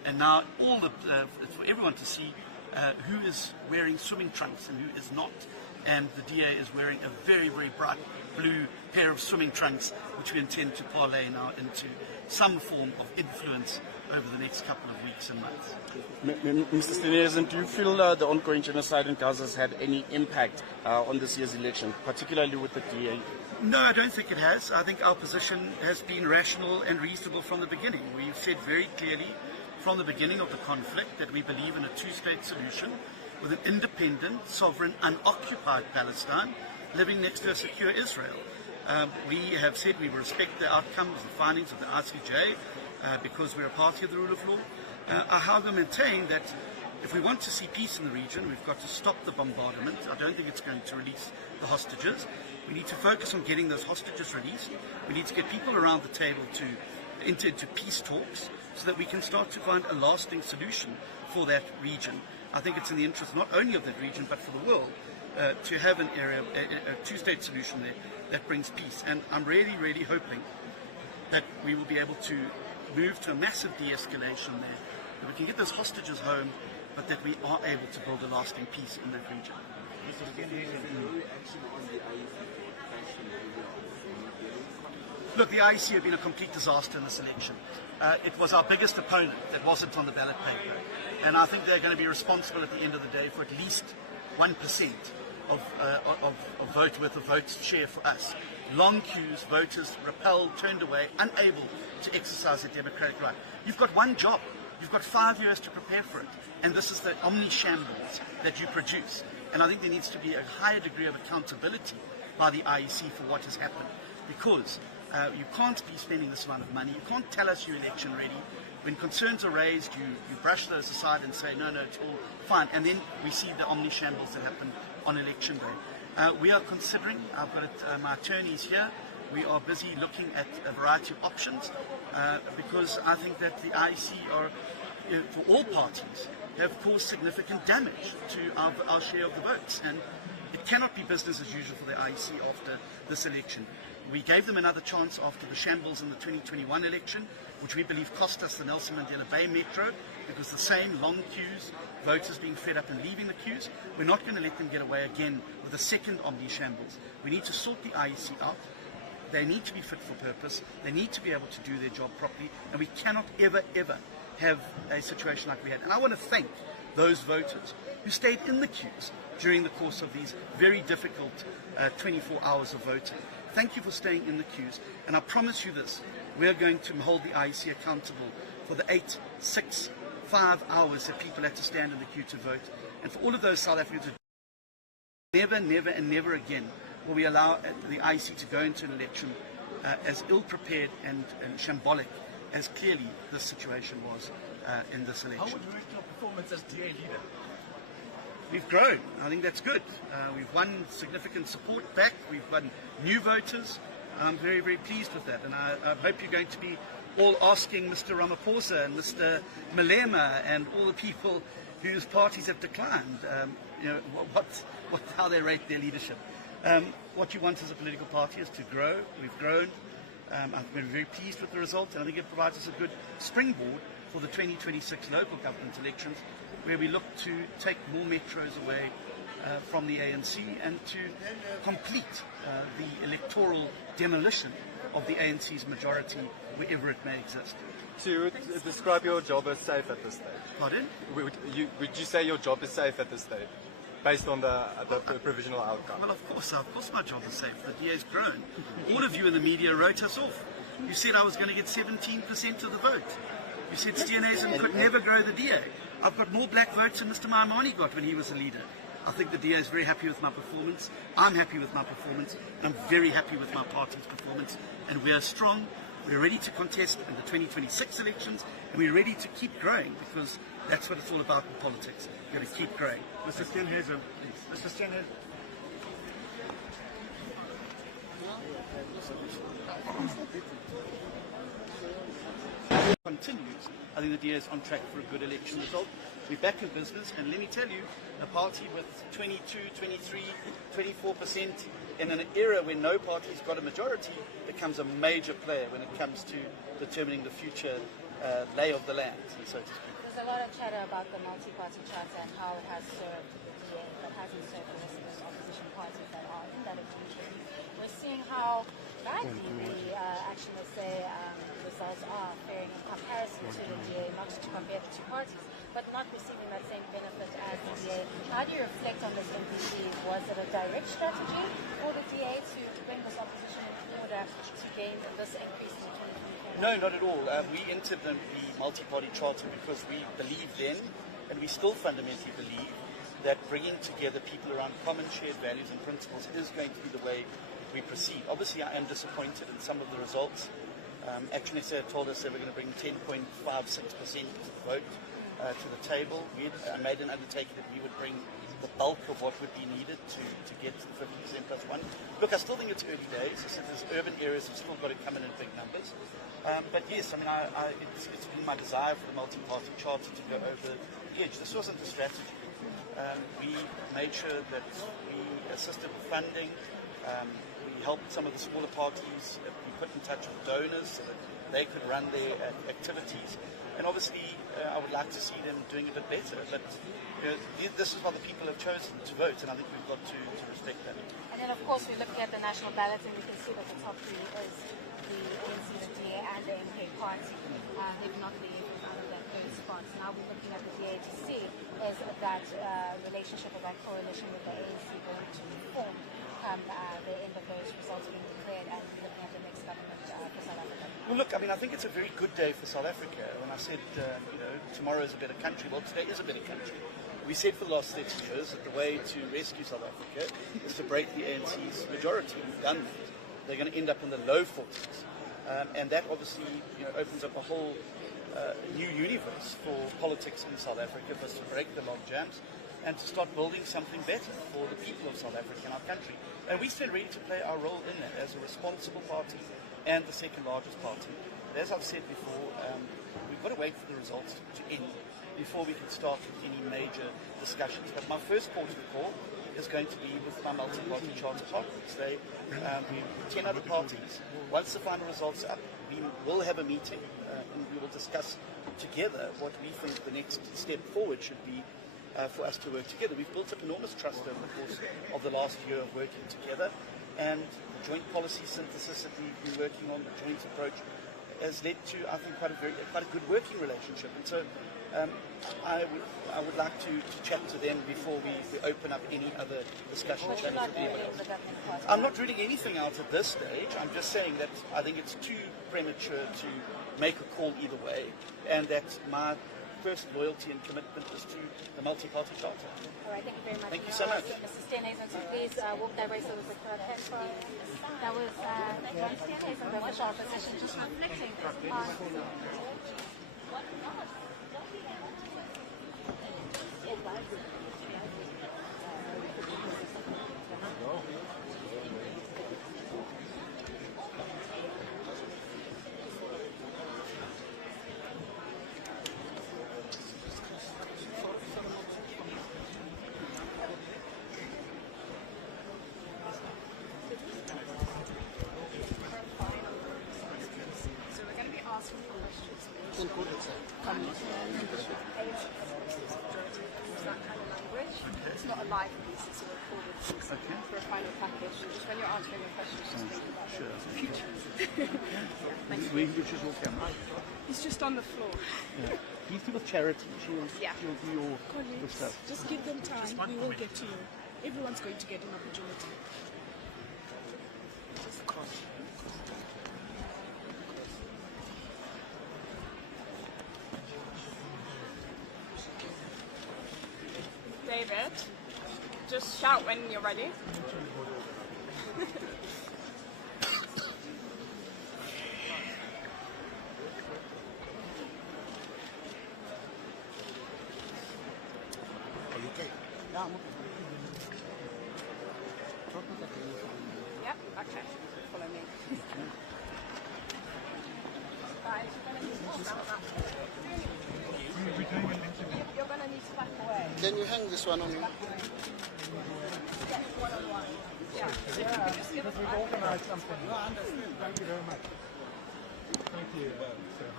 And now it's for everyone to see who is wearing swimming trunks and who is not. And the DA is wearing a very, very bright blue pair of swimming trunks, which we intend to parlay now into some form of influence over the next couple of weeks and months. Mr. Steenhuisen, do you feel the ongoing genocide in Gaza has had any impact on this year's election, particularly with the DA? No, I don't think it has. I think our position has been rational and reasonable from the beginning. We've said very clearly from the beginning of the conflict that we believe in a two-state solution with an independent, sovereign, unoccupied Palestine living next to a secure Israel. We have said we will respect the outcomes, the findings of the ICJ, because we're a party of the rule of law. I however maintain that if we want to see peace in the region, we've got to stop the bombardment. I don't think it's going to release the hostages. We need to focus on getting those hostages released. We need to get people around the table to enter into peace talks so that we can start to find a lasting solution for that region. I think it's in the interest not only of that region but for the world to have an area, a two-state solution there that brings peace. And I'm really, really hoping that we will be able to move to a massive de-escalation there, that we can get those hostages home, but that we are able to build a lasting peace in that region. Look, the IEC have been a complete disaster in this election. It was our biggest opponent that wasn't on the ballot paper. And I think they're going to be responsible at the end of the day for at least 1% of vote worth of votes share for us. Long queues, voters repelled, turned away, unable to exercise their democratic right. You've got one job. You've got 5 years to prepare for it. And this is the omni-shambles that you produce. And I think there needs to be a higher degree of accountability by the IEC for what has happened. Because you can't be spending this amount of money. You can't tell us you're election ready. When concerns are raised, you brush those aside and say, no, it's all fine. And then we see the omni-shambles that happened on election day. We are considering, I've got my attorneys here, we are busy looking at a variety of options because I think that the IEC are, for all parties, have caused significant damage to our share of the votes. And it cannot be business as usual for the IEC after this election. We gave them another chance after the shambles in the 2021 election, which we believe cost us the Nelson Mandela Bay Metro, because the same long queues, voters being fed up and leaving the queues. We're not going to let them get away again with a second omni-shambles. We need to sort the IEC out. They need to be fit for purpose. They need to be able to do their job properly. And we cannot ever, ever have a situation like we had. And I want to thank those voters who stayed in the queues during the course of these very difficult 24 hours of voting. Thank you for staying in the queues. And I promise you this, we are going to hold the IEC accountable for the 8, 6, 5 hours that people had to stand in the queue to vote. And for all of those South Africans, never, never and never again will we allow the IEC to go into an election as ill-prepared and shambolic as clearly this situation was in this election. How would you rate your performance as DA leader? We've grown. I think that's good. We've won significant support back. We've won new voters. I'm very, very pleased with that. And I hope you're going to be all asking Mr. Ramaphosa and Mr. Malema and all the people whose parties have declined, how they rate their leadership. What you want as a political party is to grow. We've grown. I've been very pleased with the result, and I think it provides us a good springboard for the 2026 local government elections, where we look to take more metros away from the ANC and to complete the electoral demolition of the ANC's majority wherever it may exist. To describe your job as safe at this stage. Pardon? Would you say your job is safe at this stage, based on the provisional outcome? Well, of course my job is safe. The DA's grown. All of you in the media wrote us off. You said I was going to get 17% of the vote. You said Steenhuisen could never grow the DA. I've got more black votes than Mr. Maimane got when he was a leader. I think the DA is very happy with my performance. I'm happy with my performance. I'm very happy with my party's performance. And we are strong. We're ready to contest in the 2026 elections. And we're ready to keep growing, because that's what it's all about in politics. We've got to keep growing. Mr. Steenhuisen, please. Mr. Steenhuisen. Continues. I think the DA is on track for a good election result. We're back in business, and let me tell you, a party with 22, 23, 24% in an era when no party's got a majority becomes a major player when it comes to determining the future lay of the land, so to speak. There's a lot of chatter about the multi-party charter and how it has served DA, but hasn't served the rest of those opposition parties that are in that agreement. We're seeing how badly the action they say results are faring in comparison to the DA, not to compare the two parties, but not receiving that same benefit as the DA. How do you reflect on this NPC? Was it a direct strategy for the DA to bring this opposition in order to gain this increase in 2024? No, not at all. We entered the multi-party charter because we believe then, and we still fundamentally believe, that bringing together people around common shared values and principles is going to be the way we proceed. Obviously, I am disappointed in some of the results. Action SA told us they were going to bring 10.56% vote to the table. We made an undertaking that we would bring the bulk of what would be needed to get to the 50% plus one. Look, I still think it's early days. I said there's urban areas have still got to come in big numbers. But yes, I mean, it's been my desire for the multi-party charter to go over the edge. This wasn't a strategy. We made sure that we assisted with funding. We helped some of the smaller parties. We put in touch with donors so that they could run their activities. And obviously, I would like to see them doing a bit better. But this is what the people have chosen to vote, and I think we've got to respect that. And then, of course, we're looking at the national ballot, and we can see that the top three is the ANC, the DA, and the MK party. They've not been out of that third spot. Now we're looking at the DA to see is that relationship or that coalition with the ANC going to form come the end of those results being declared, and looking at the next government for South Africa. Well, look, I mean, I think it's a very good day for South Africa. When I said, tomorrow is a better country, well, today is a better country. We said for the last 30 years that the way to rescue South Africa is to break the ANC's majority. We've done that. They're going to end up in the low 40s. And that obviously opens up a whole new universe for politics in South Africa, for us to break the log jams and to start building something better for the people of South Africa and our country. And we stand ready to play our role in that as a responsible party and the second largest party. But as I've said before, we've got to wait for the results to end before we can start with any major discussions. But my first port of call is going to be with my multi-party charter partners. They, 10 other parties. Once the final results are up, we will have a meeting and we will discuss together what we think the next step forward should be for us to work together. We've built up enormous trust over the course of the last year of working together, and the joint policy synthesis that we've been working on, the joint approach, has led to, I think, quite a good working relationship. And so I would like to chat to them before we open up any other discussion channels with anyone else. I'm not reading anything out at this stage. I'm just saying that I think it's too premature to make a call either way, and that my first loyalty and commitment is to the multi-party charter. All right, thank you very much. Thank you so much. Mr. Steenhuisen, so please walk that way so that the crowd can see. That was John Steenhuisen, the official opposition, just reflecting on... It's not a live piece, it's a recorded piece for a final package. And just when you're answering your questions, just think about the future. Which is your camera? He's just on the floor. Yeah. He's with charity. She'll do your stuff. Just give them time. We will get to you. Everyone's going to get an opportunity. David, just shout when you're ready. Yep, okay. Follow me. Guys, you're going to need to back away. Can you hang this one on me? Yes, one-on-one. Yeah. So if you could just give us We've organized something. No, I understand. Thank you very much. Thank you. So how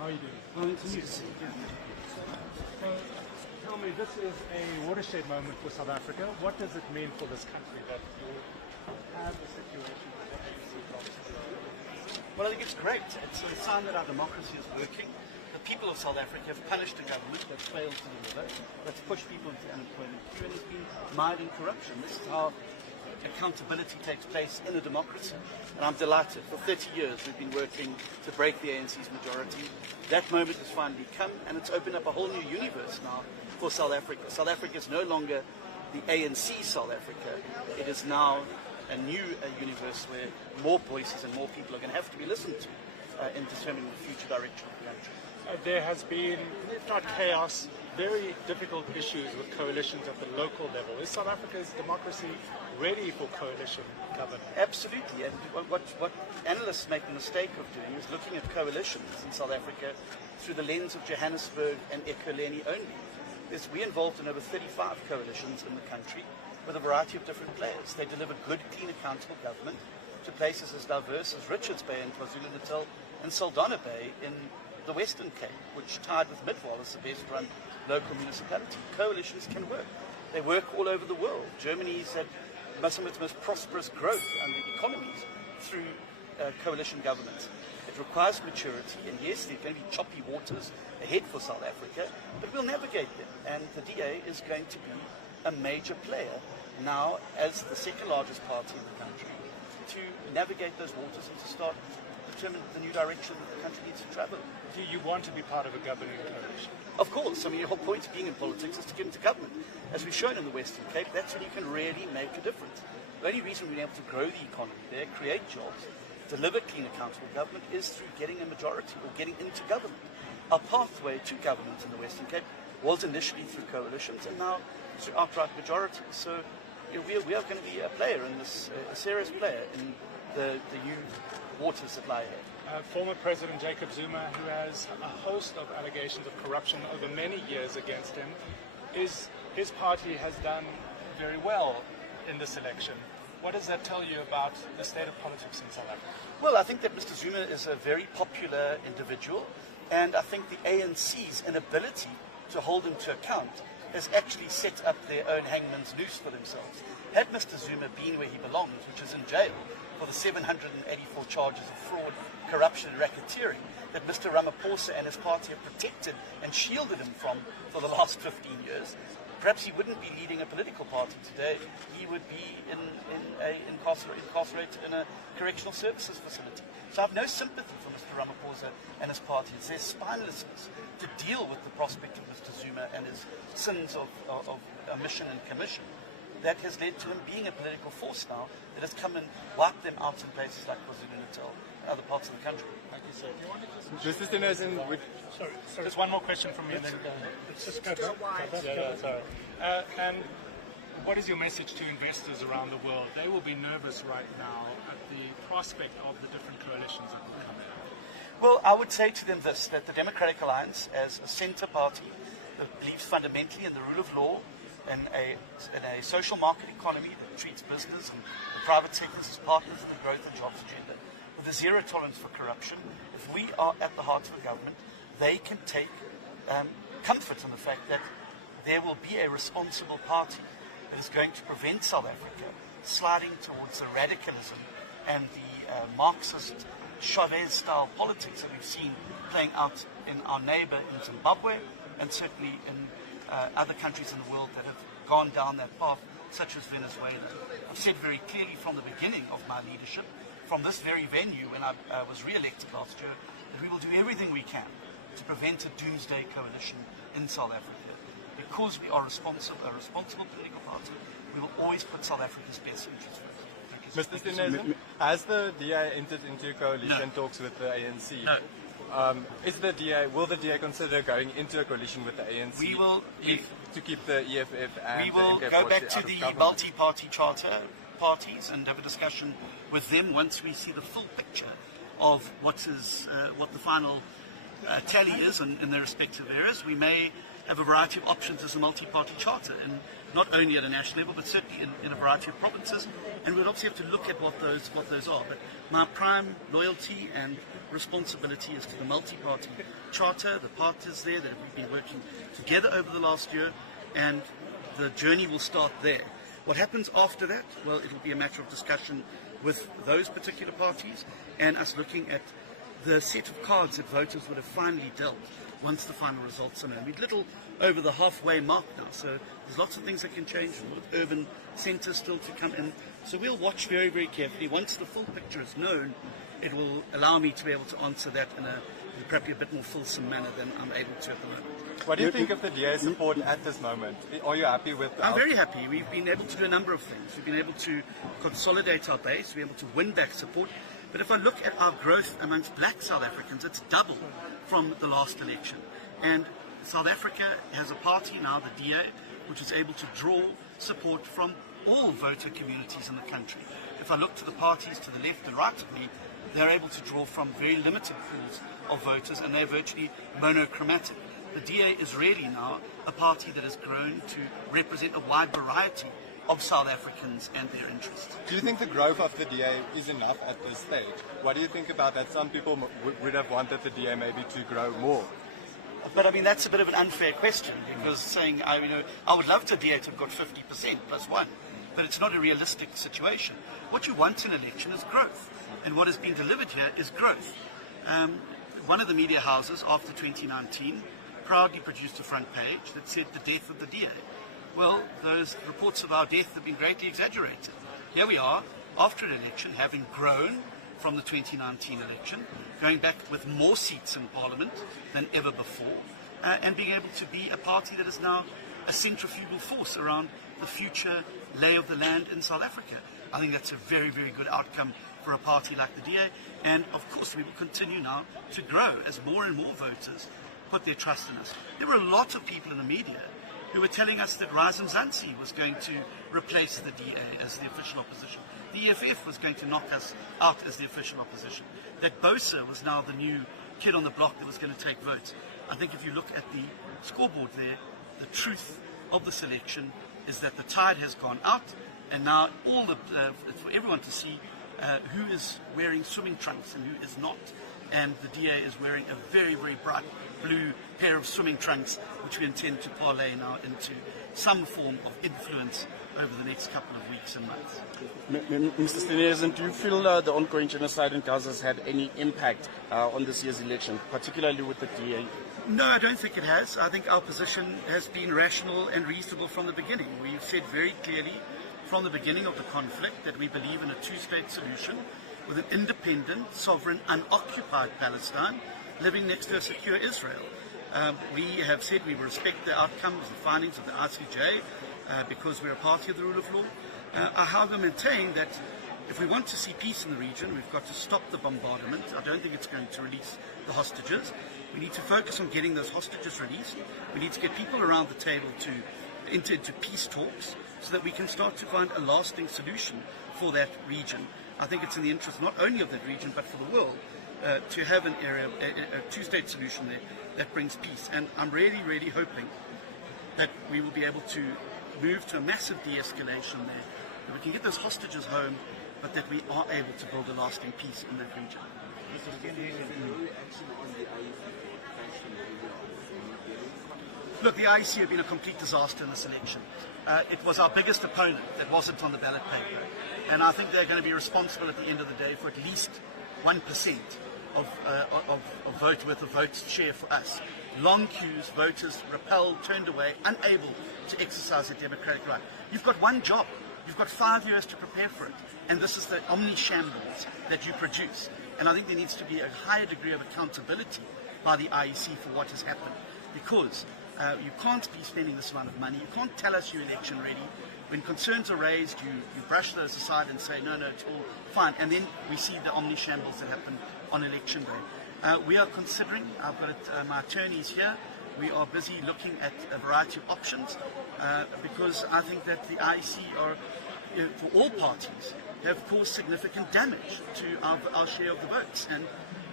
are you doing? Tell me, this is a watershed moment for South Africa. What does it mean for this country that you have a situation where the ANC blocks the Well, I think it's great. It's a sign that our democracy is working. The people of South Africa have punished a government that's failed to deliver, that's pushed people into unemployment queue, and has been mired in corruption. This is how accountability takes place in a democracy. And I'm delighted. For 30 years we've been working to break the ANC's majority. That moment has finally come, and it's opened up a whole new universe now for South Africa. South Africa is no longer the ANC South Africa. It is now a new universe where more voices and more people are going to have to be listened to in determining the future direction of the country. There has been, if not chaos, very difficult issues with coalitions at the local level. Is South Africa's democracy ready for coalition government? Absolutely. And what analysts make the mistake of doing is looking at coalitions in South Africa through the lens of Johannesburg and Ekurhuleni only. We're involved in over 35 coalitions in the country with a variety of different players. They deliver good, clean, accountable government to places as diverse as Richards Bay in KwaZulu-Natal and Saldanha Bay in the Western Cape, which tied with Midwal as the best run local municipality. Coalitions can work. They work all over the world. Germany's had some of its most prosperous growth and economies through coalition governments. It requires maturity, and yes, there are going to be choppy waters ahead for South Africa, but we'll navigate them. And the DA is going to be a major player now as the second largest party in the country to navigate those waters and to start determine the new direction that the country needs to travel. Do you want to be part of a governing coalition? Of course. I mean, the whole point of being in politics is to get into government. As we've shown in the Western Cape, that's when you can really make a difference. The only reason we've been able to grow the economy there, create jobs, deliver clean, accountable government is through getting a majority or getting into government. Our pathway to government in the Western Cape was initially through coalitions and now through outright majorities. So we are going to be a player in this, a serious player in the new waters that lie ahead. Former President Jacob Zuma, who has a host of allegations of corruption over many years against him, his party has done very well in this election. What does that tell you about the state of politics in South Africa? Well, I think that Mr. Zuma is a very popular individual, and I think the ANC's inability to hold him to account has actually set up their own hangman's noose for themselves. Had Mr. Zuma been where he belongs, which is in jail for the 784 charges of fraud, corruption and racketeering that Mr. Ramaphosa and his party have protected and shielded him from for the last 15 years, perhaps he wouldn't be leading a political party today. He would be incarcerated in a correctional services facility. So I have no sympathy for Mr. Ramaphosa and his party. It's their spinelessness to deal with the prospect of Mr. Zuma and his sins of omission and commission that has led to him being a political force now that has come and wiped them out in places like KwaZulu-Natal and other parts of the country. Thank you, sir. Do you want to Just Sorry. just one more question from me and then Let's just go back. sorry. And what is your message to investors around the world? They will be nervous right now at the prospect of the different coalitions that will come in. Well, I would say to them this, that the Democratic Alliance, as a centre party that believes fundamentally in the rule of law and a social market economy that treats business and the private sectors as partners in the growth and jobs agenda, with a zero tolerance for corruption, if we are at the heart of the government, they can take comfort in the fact that there will be a responsible party that is going to prevent South Africa sliding towards the radicalism and the Marxist Chavez-style politics that we've seen playing out in our neighbour in Zimbabwe and certainly in other countries in the world that have gone down that path, such as Venezuela. I've said very clearly from the beginning of my leadership, from this very venue when I was re-elected last year, that we will do everything we can to prevent a doomsday coalition in South Africa. Because we are a responsible political party, we will always put South Africa's best interests first. Mr. Steenhuisen, has the DA entered into coalition talks with the ANC? No. Will the DA consider going into a coalition with the ANC? We will, to keep the EFF and we will the go MK back out to of the government? multi-party charter parties and have a discussion with them once we see the full picture of what the final tally is in their respective areas. We may have a variety of options as a multi-party charter, and not only at a national level, but certainly in a variety of provinces. And we'll obviously have to look at what those are. But my prime loyalty and responsibility is to the multi-party charter, the parties there that we've been working together over the last year, and the journey will start there. What happens after that? Well, it will be a matter of discussion with those particular parties and us looking at the set of cards that voters would have finally dealt once the final results are known. We're little over the halfway mark now, so there's lots of things that can change, with urban centres still to come in. So we'll watch very, very carefully. Once the full picture is known, it will allow me to be able to answer that in probably a bit more fulsome manner than I'm able to at the moment. What do you think of the DA's support at this moment? Are you happy with the I'm very happy. We've been able to do a number of things. We've been able to consolidate our base, we're able to win back support. But if I look at our growth amongst black South Africans, it's double from the last election. And South Africa has a party now, the DA, which is able to draw support from all voter communities in the country. If I look to the parties to the left and right of me, they're able to draw from very limited pools of voters, and they're virtually monochromatic. The DA is really now a party that has grown to represent a wide variety of South Africans and their interests. Do you think the growth of the DA is enough at this stage? What do you think about that? Some people would have wanted the DA maybe to grow more. But I mean, that's a bit of an unfair question, because saying, I would love the DA to have got 50% plus one, but it's not a realistic situation. What you want in an election is growth, and what has been delivered here is growth. One of the media houses after 2019 proudly produced a front page that said the death of the DA. Well, those reports of our death have been greatly exaggerated. Here we are, after an election, having grown from the 2019 election, going back with more seats in Parliament than ever before, and being able to be a party that is now a centrifugal force around the future lay of the land in South Africa. I think that's a very, very good outcome for a party like the DA, and of course we will continue now to grow as more and more voters put their trust in us. There were a lot of people in the media who were telling us that Rise Mzansi was going to replace the DA as the official opposition. The EFF was going to knock us out as the official opposition. That Bosa was now the new kid on the block that was going to take votes. I think if you look at the scoreboard there, the truth of this election is that the tide has gone out, and now it's for everyone to see who is wearing swimming trunks and who is not. And the DA is wearing a very, very bright blue pair of swimming trunks, which we intend to parlay now into some form of influence over the next couple of weeks and months. Mr. Steenhuisen, do you feel the ongoing genocide in Gaza has had any impact on this year's election, particularly with the DA? No, I don't think it has. I think our position has been rational and reasonable from the beginning. We've said very clearly from the beginning of the conflict that we believe in a two-state solution with an independent, sovereign, unoccupied Palestine living next to a secure Israel. We have said we will respect the outcomes, the findings of the ICJ, because we're a party of the rule of law. I however maintain that if we want to see peace in the region, we've got to stop the bombardment. I don't think it's going to release the hostages. We need to focus on getting those hostages released. We need to get people around the table to enter into peace talks so that we can start to find a lasting solution for that region. I think it's in the interest not only of that region but for the world to have an area, a two-state solution there that brings peace. And I'm really, really hoping that we will be able to move to a massive de-escalation there, that we can get those hostages home, but that we are able to build a lasting peace in that region. Look, the IEC have been a complete disaster in this election. It was our biggest opponent that wasn't on the ballot paper, and I think they're going to be responsible at the end of the day for at least 1% of vote worth of vote share for us. Long queues, voters repelled, turned away, unable to exercise their democratic right. You've got one job. You've got 5 years to prepare for it, and this is the omni-shambles that you produce. And I think there needs to be a higher degree of accountability by the IEC for what has happened, because you can't be spending this amount of money. You can't tell us you're election ready. When concerns are raised, you brush those aside and say, no, it's all fine. And then we see the omni-shambles that happen on election day. We are considering, I've got my attorneys here, we are busy looking at a variety of options because I think that the IEC are, for all parties, have caused significant damage to our share of the votes. And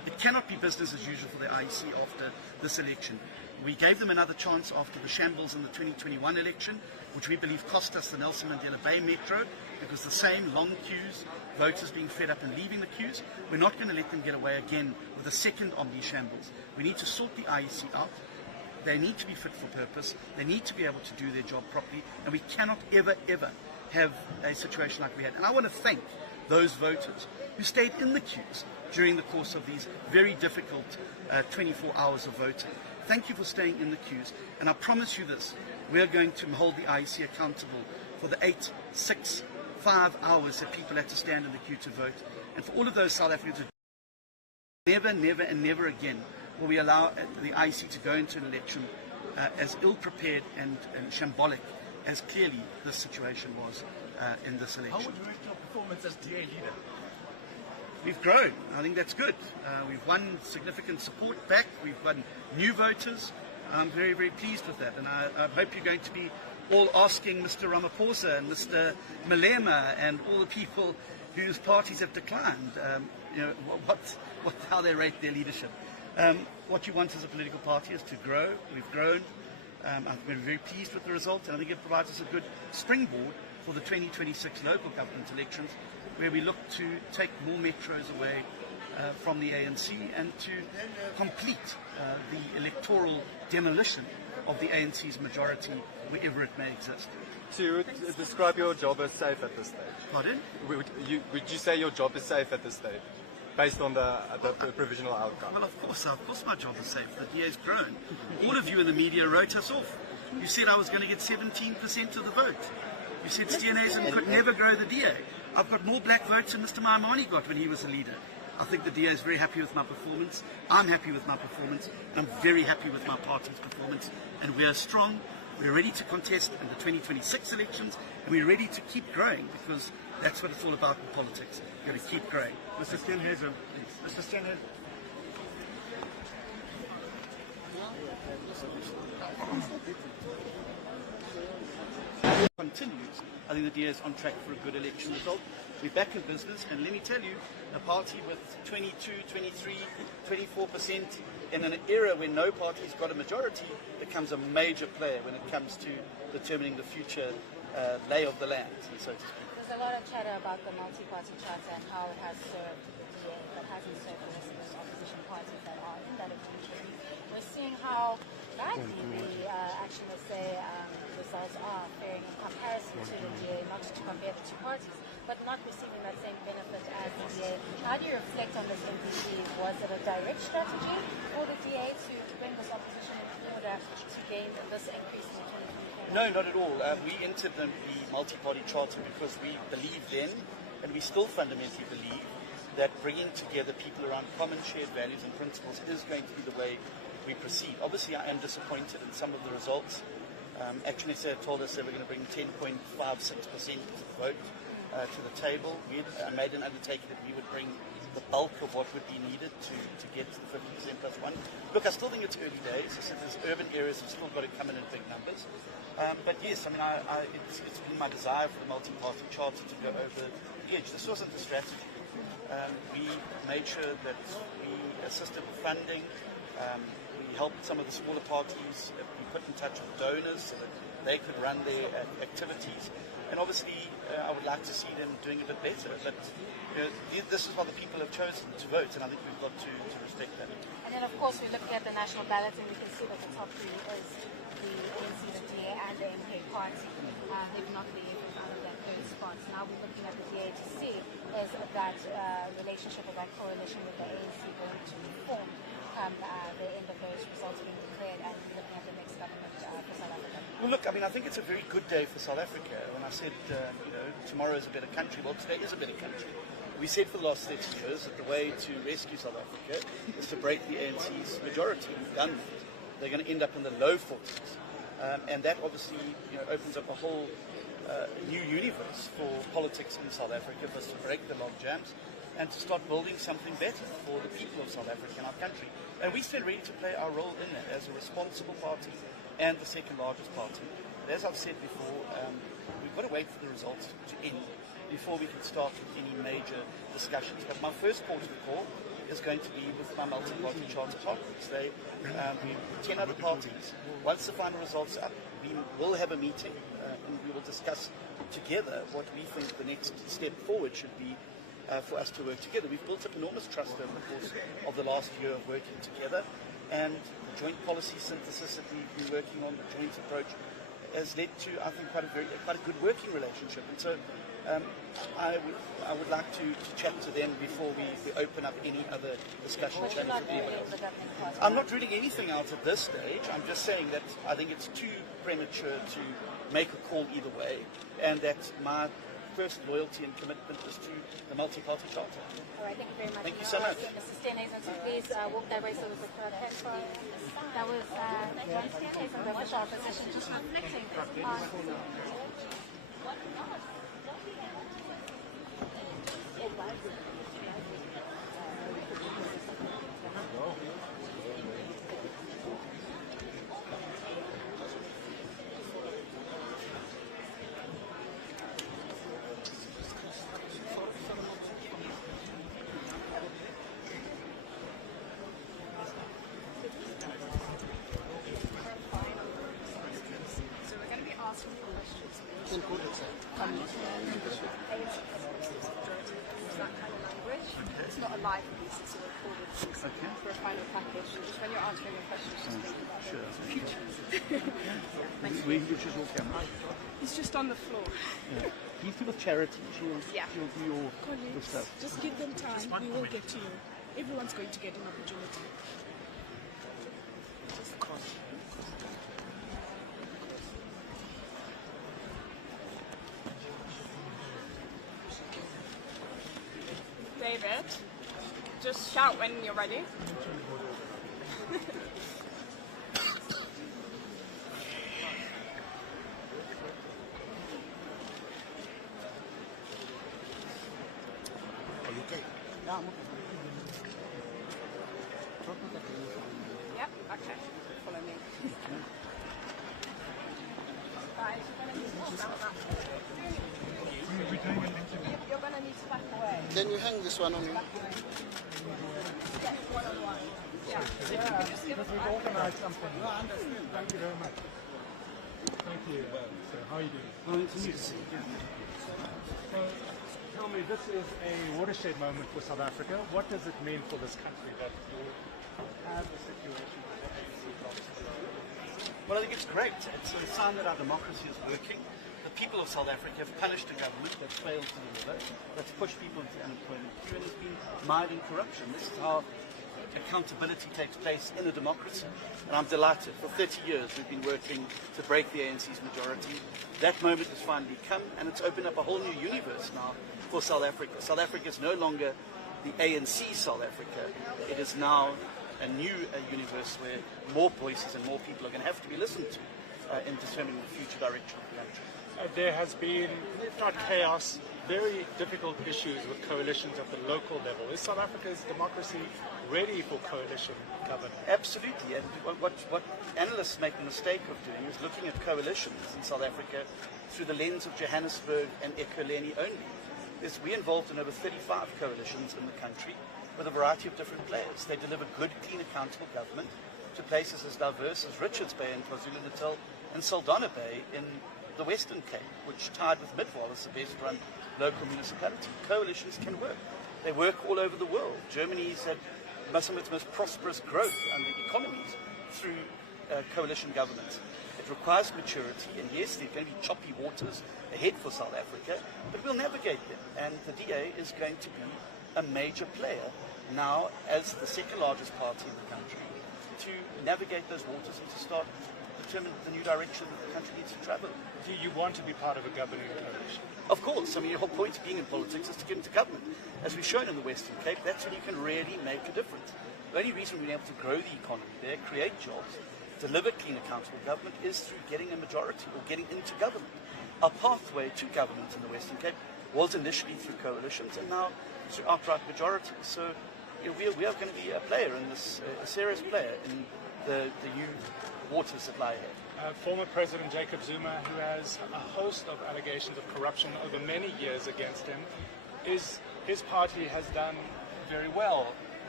It cannot be business as usual for the IEC after this election. We gave them another chance after the shambles in the 2021 election, which we believe cost us the Nelson Mandela Bay Metro, because the same long queues, voters being fed up and leaving the queues. We're not going to let them get away again with a second Omni shambles. We need to sort the IEC out. They need to be fit for purpose. They need to be able to do their job properly. And we cannot ever, ever have a situation like we had. And I want to thank those voters who stayed in the queues during the course of these very difficult 24 hours of voting. Thank you for staying in the queues. And I promise you this, we're going to hold the IEC accountable for the 8, 6, 5 hours that people had to stand in the queue to vote. And for all of those South Africans, never, never and never again will we allow the IEC to go into an election as ill-prepared and shambolic as clearly this situation was in this election. How would you rate your performance as DA leader? We've grown. I think that's good. We've won significant support back. We've won new voters. I'm very, very pleased with that. And I hope you're going to be all asking Mr. Ramaphosa and Mr. Malema and all the people whose parties have declined, how they rate their leadership. What you want as a political party is to grow. We've grown. I've been very pleased with the result, and I think it provides us a good springboard for the 2026 local government elections, where we look to take more metros away from the ANC and to complete the electoral demolition of the ANC's majority wherever it may exist. So you would describe your job as safe at this stage? Pardon? Would you say your job is safe at this stage, based on the provisional outcome? Well, of course my job is safe. The DA's grown. All of you in the media wrote us off. You said I was going to get 17% of the vote. You said Steenhuisen could never grow the DA. I've got more black votes than Mr. Maimane got when he was a leader. I think the DA is very happy with my performance. I'm happy with my performance. And I'm very happy with my party's performance. And we are strong. We're ready to contest in the 2026 elections. And we're ready to keep growing, because that's what it's all about in politics. You've got to keep growing. Mr. Steenhuisen. Mr. Steenhuisen. Continues. I think the DA is on track for a good election result. We're back in business, and let me tell you, a party with 22, 23, 24% in an era when no party's got a majority becomes a major player when it comes to determining the future lay of the land, so to speak. There's a lot of chatter about the multi-party charter and how it has served the DA, but hasn't served the rest of those opposition parties that are in that agreement. We're seeing how badly the results are faring in comparison to the DA, not to compare the two parties, but not receiving that same benefit as the DA. How do you reflect on this MPC? Was it a direct strategy for the DA to bring this opposition in order to gain this increase in 2024? No, not at all. We entered the multi-party charter because we believed then, and we still fundamentally believe, that bringing together people around common shared values and principles is going to be the way we proceed. Obviously, I am disappointed in some of the results. Action SA told us they were going to bring 10.56% vote to the table. We made an undertaking that we would bring the bulk of what would be needed to get to the 50% plus one. Look, I still think it's early days. I said there's urban areas have still got to come in big numbers. But yes, I mean, it's been my desire for the multi-party charter to go over the edge. This wasn't the strategy. We made sure that we assisted with funding. We helped some of the smaller parties be put in touch with donors so that they could run their activities. And obviously, I would like to see them doing a bit better. But this is what the people have chosen to vote, and I think we've got to respect that. And then, of course, we're looking at the national ballot, and we can see that the top three is the ANC, the DA, and the MK party. They've not been able to under that third spot. Now we're looking at the DA to see is that relationship or that coalition with the ANC going to form come the end of those results being declared, and looking at the next government for South Africa. Well, look, I mean, I think it's a very good day for South Africa. When I said, tomorrow is a better country, well, today is a better country. We said for the last 30 years that the way to rescue South Africa is to break the ANC's majority. We've done that. They're going to end up in the low 40s. And that obviously opens up a whole new universe for politics in South Africa, for us to break the log jams and to start building something better for the people of South Africa and our country. And we stand ready to play our role in that as a responsible party and the second largest party. But as I've said before, we've got to wait for the results to end before we can start with any major discussions. But my first port of call is going to be with my multi-party charter partners. They, 10 other parties. Once the final results are up, we will have a meeting and we will discuss together what we think the next step forward should be for us to work together. We've built up enormous trust over the course of the last year of working together, and the joint policy synthesis that we've been working on, the joint approach, has led to, I think, quite a good working relationship. And so I would like to chat to them before we open up any other discussion. I'm not ruling anything out at this stage. I'm just saying that I think it's too premature to make a call either way, and that my first loyalty and commitment is to the multi-party charter. All right, thank you very much. Thank you so much. Mr. Steenhuisen, so please walk that way so we could that was John Steenhuisen, the official opposition, just reflecting on It's not a live piece, it's a recorded piece for a final package. Just when you're answering your questions, just think about your camera. He's just on the floor. Yeah. He's with charity. She'll do your stuff. Just give them time. We will get to you. Everyone's going to get an opportunity. David, just shout when you're ready. Are you okay? Yep, okay. Follow me. Guys, you're going to need to back away. Then you hang this one on you. Yes, one-on-one. Yeah. Because we've organised something. No, I understand. Thank you very much. Thank you. So, how are you doing? Well, it's easy to see. So, tell me, this is a watershed moment for South Africa. What does it mean for this country that you have a situation where the ANC blocks? Well, I think it's great. It's a sign that our democracy is working. The people of South Africa have punished a government that's failed to deliver, that's pushed people into unemployment queue, and has been mired in corruption. This is how accountability takes place in a democracy. And I'm delighted. For 30 years we've been working to break the ANC's majority. That moment has finally come, and it's opened up a whole new universe now for South Africa. South Africa is no longer the ANC South Africa. It is now a new universe where more voices and more people are going to have to be listened to in determining the future direction of the country. There has been, if not chaos, very difficult issues with coalitions at the local level. Is South Africa's democracy ready for coalition governance? Absolutely. And what analysts make the mistake of doing is looking at coalitions in South Africa through the lens of Johannesburg and Ekurhuleni only. We're involved in over 35 coalitions in the country with a variety of different players. They deliver good, clean, accountable government to places as diverse as Richards Bay in KwaZulu-Natal and Saldanha Bay in the Western Cape, which tied with Midwall as the best run local municipality. Coalitions can work. They work all over the world. Germany's had some of its most prosperous growth under economies through coalition governments. It requires maturity, and yes, there are going to be choppy waters ahead for South Africa, but we'll navigate them. And the DA is going to be a major player now as the second largest party in the country to navigate those waters and to start determine the new direction that the country needs to travel. Do you want to be part of a governing coalition? Of course. I mean, the whole point of being in politics is to get into government. As we've shown in the Western Cape, that's when you can really make a difference. The only reason we've been able to grow the economy there, create jobs, deliver clean, accountable government is through getting a majority or getting into government. Our pathway to government in the Western Cape was initially through coalitions and now through outright majority. So we are going to be a player in this, a serious player in the new waters that lie ahead. Former President Jacob Zuma, who has a host of allegations of corruption over many years against him, his party has done very well